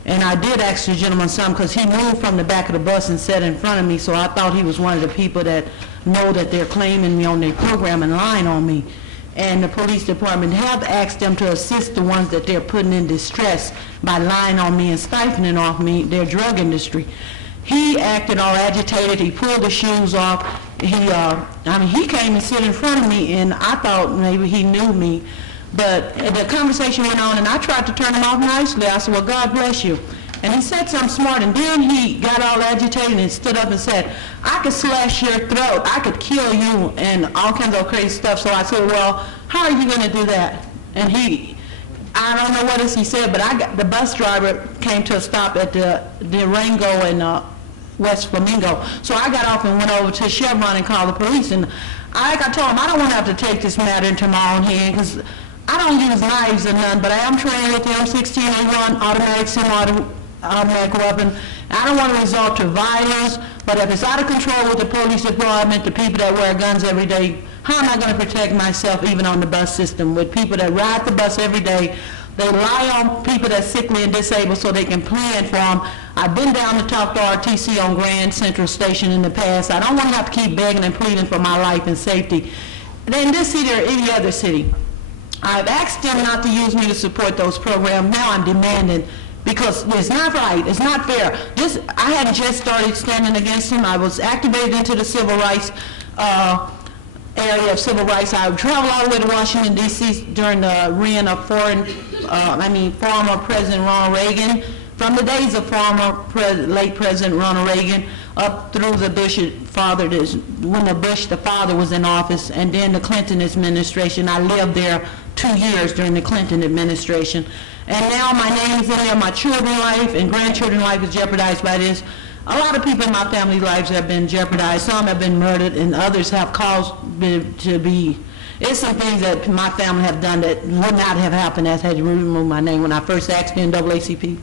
and I did ask the gentleman something because he moved from the back of the bus and sat in front of me, so I thought he was one of the people that know that they're claiming me on their program and lying on me. And the police department have asked them to assist the ones that they're putting in distress by lying on me and siphoning off me their drug industry. He acted all agitated. He pulled the shoes off. He came and sit in front of me, and I thought maybe he knew me. But the conversation went on, and I tried to turn him off nicely. I said, well, God bless you. And he said something smart, and then he got all agitated and stood up and said, I could slash your throat, I could kill you, and all kinds of crazy stuff. So I said, well, how are you going to do that? And I don't know what else he said, but the bus driver came to a stop at the Durango and West Flamingo. So I got off and went over to Chevron and called the police. And I told him I don't want to have to take this matter into my own hand because I don't use knives or none, but I am trained with the M16A1 automatic semi-automatic weapon. I don't want to resort to violence, but if it's out of control with the police department, the people that wear guns every day, how am I going to protect myself even on the bus system with people that ride the bus every day? They rely on people that's sickly and disabled so they can plan for them. I've been down to talk to RTC on Grand Central Station in the past. I don't want to have to keep begging and pleading for my life and safety. In this city or any other city, I've asked them not to use me to support those programs. Now I'm demanding, because it's not right, it's not fair. I hadn't just started standing against them. I was activated into the civil rights area of civil rights. I traveled all the way to Washington, D.C. during the reign of former President Ronald Reagan, from the days of late President Ronald Reagan up through the Bush father, when the Bush the father was in office, and then the Clinton administration. I lived there 2 years during the Clinton administration. And now my name is in there, my children's life and grandchildren's life is jeopardized by this. A lot of people in my family lives have been jeopardized. Some have been murdered, and others have caused to be. It's some things that my family have done that would not have happened as had you removed my name when I first asked the NAACP.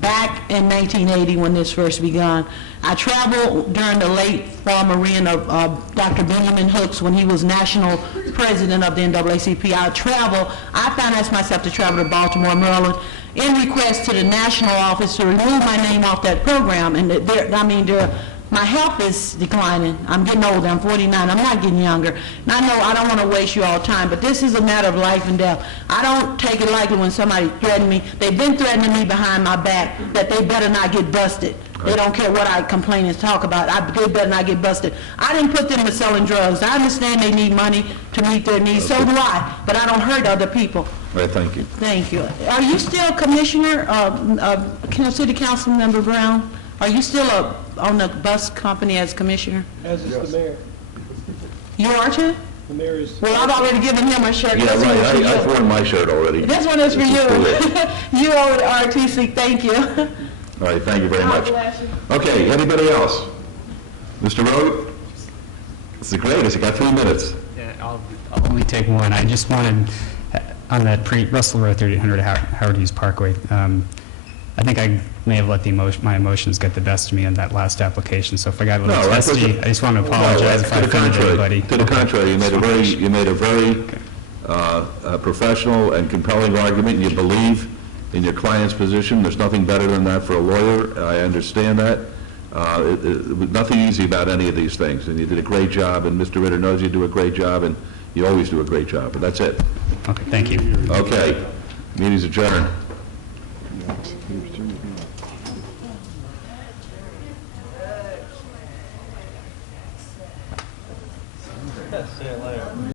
Back in 1980 when this first begun, I traveled during the late former reign of Dr. Benjamin Hooks when he was national president of the NAACP. I financed myself to travel to Baltimore, Maryland, in request to the national office to remove my name off that program. And my health is declining. I'm getting older. I'm 49. I'm not getting younger. And I know I don't want to waste you all time, but this is a matter of life and death. I don't take it lightly when somebody threatens me. They've been threatening me behind my back that they better not get busted. They don't care what I complain and talk about. They better not get busted. I didn't put them to selling drugs. I understand they need money to meet their needs. So do I. But I don't hurt other people. All right, thank you. Thank you. Are you still Commissioner, City Council Member Brown? Are you still on the bus company as Commissioner? As is the mayor. You are too? The mayor is... Well, I've already given him a shirt. Yeah, right, I've worn my shirt already. This one is for you. You over at RTC, thank you. All right, thank you very much. Okay, anybody else? Mr. Road? This is great, you got 3 minutes. Yeah, I'll only take one. I just wanted, on that Russell Road 3800 Howard Hughes Parkway, I think I may have let my emotions get the best of me in that last application, so if I got a little testy, I just want to apologize if I offended anybody. To the contrary, you made a very professional and compelling argument, and you believe in your client's position. There's nothing better than that for a lawyer. I understand that. It was nothing easy about any of these things, and you did a great job, and Mr. Ritter knows you do a great job, and you always do a great job, but that's it. Okay, thank you. Okay, meeting's adjourned.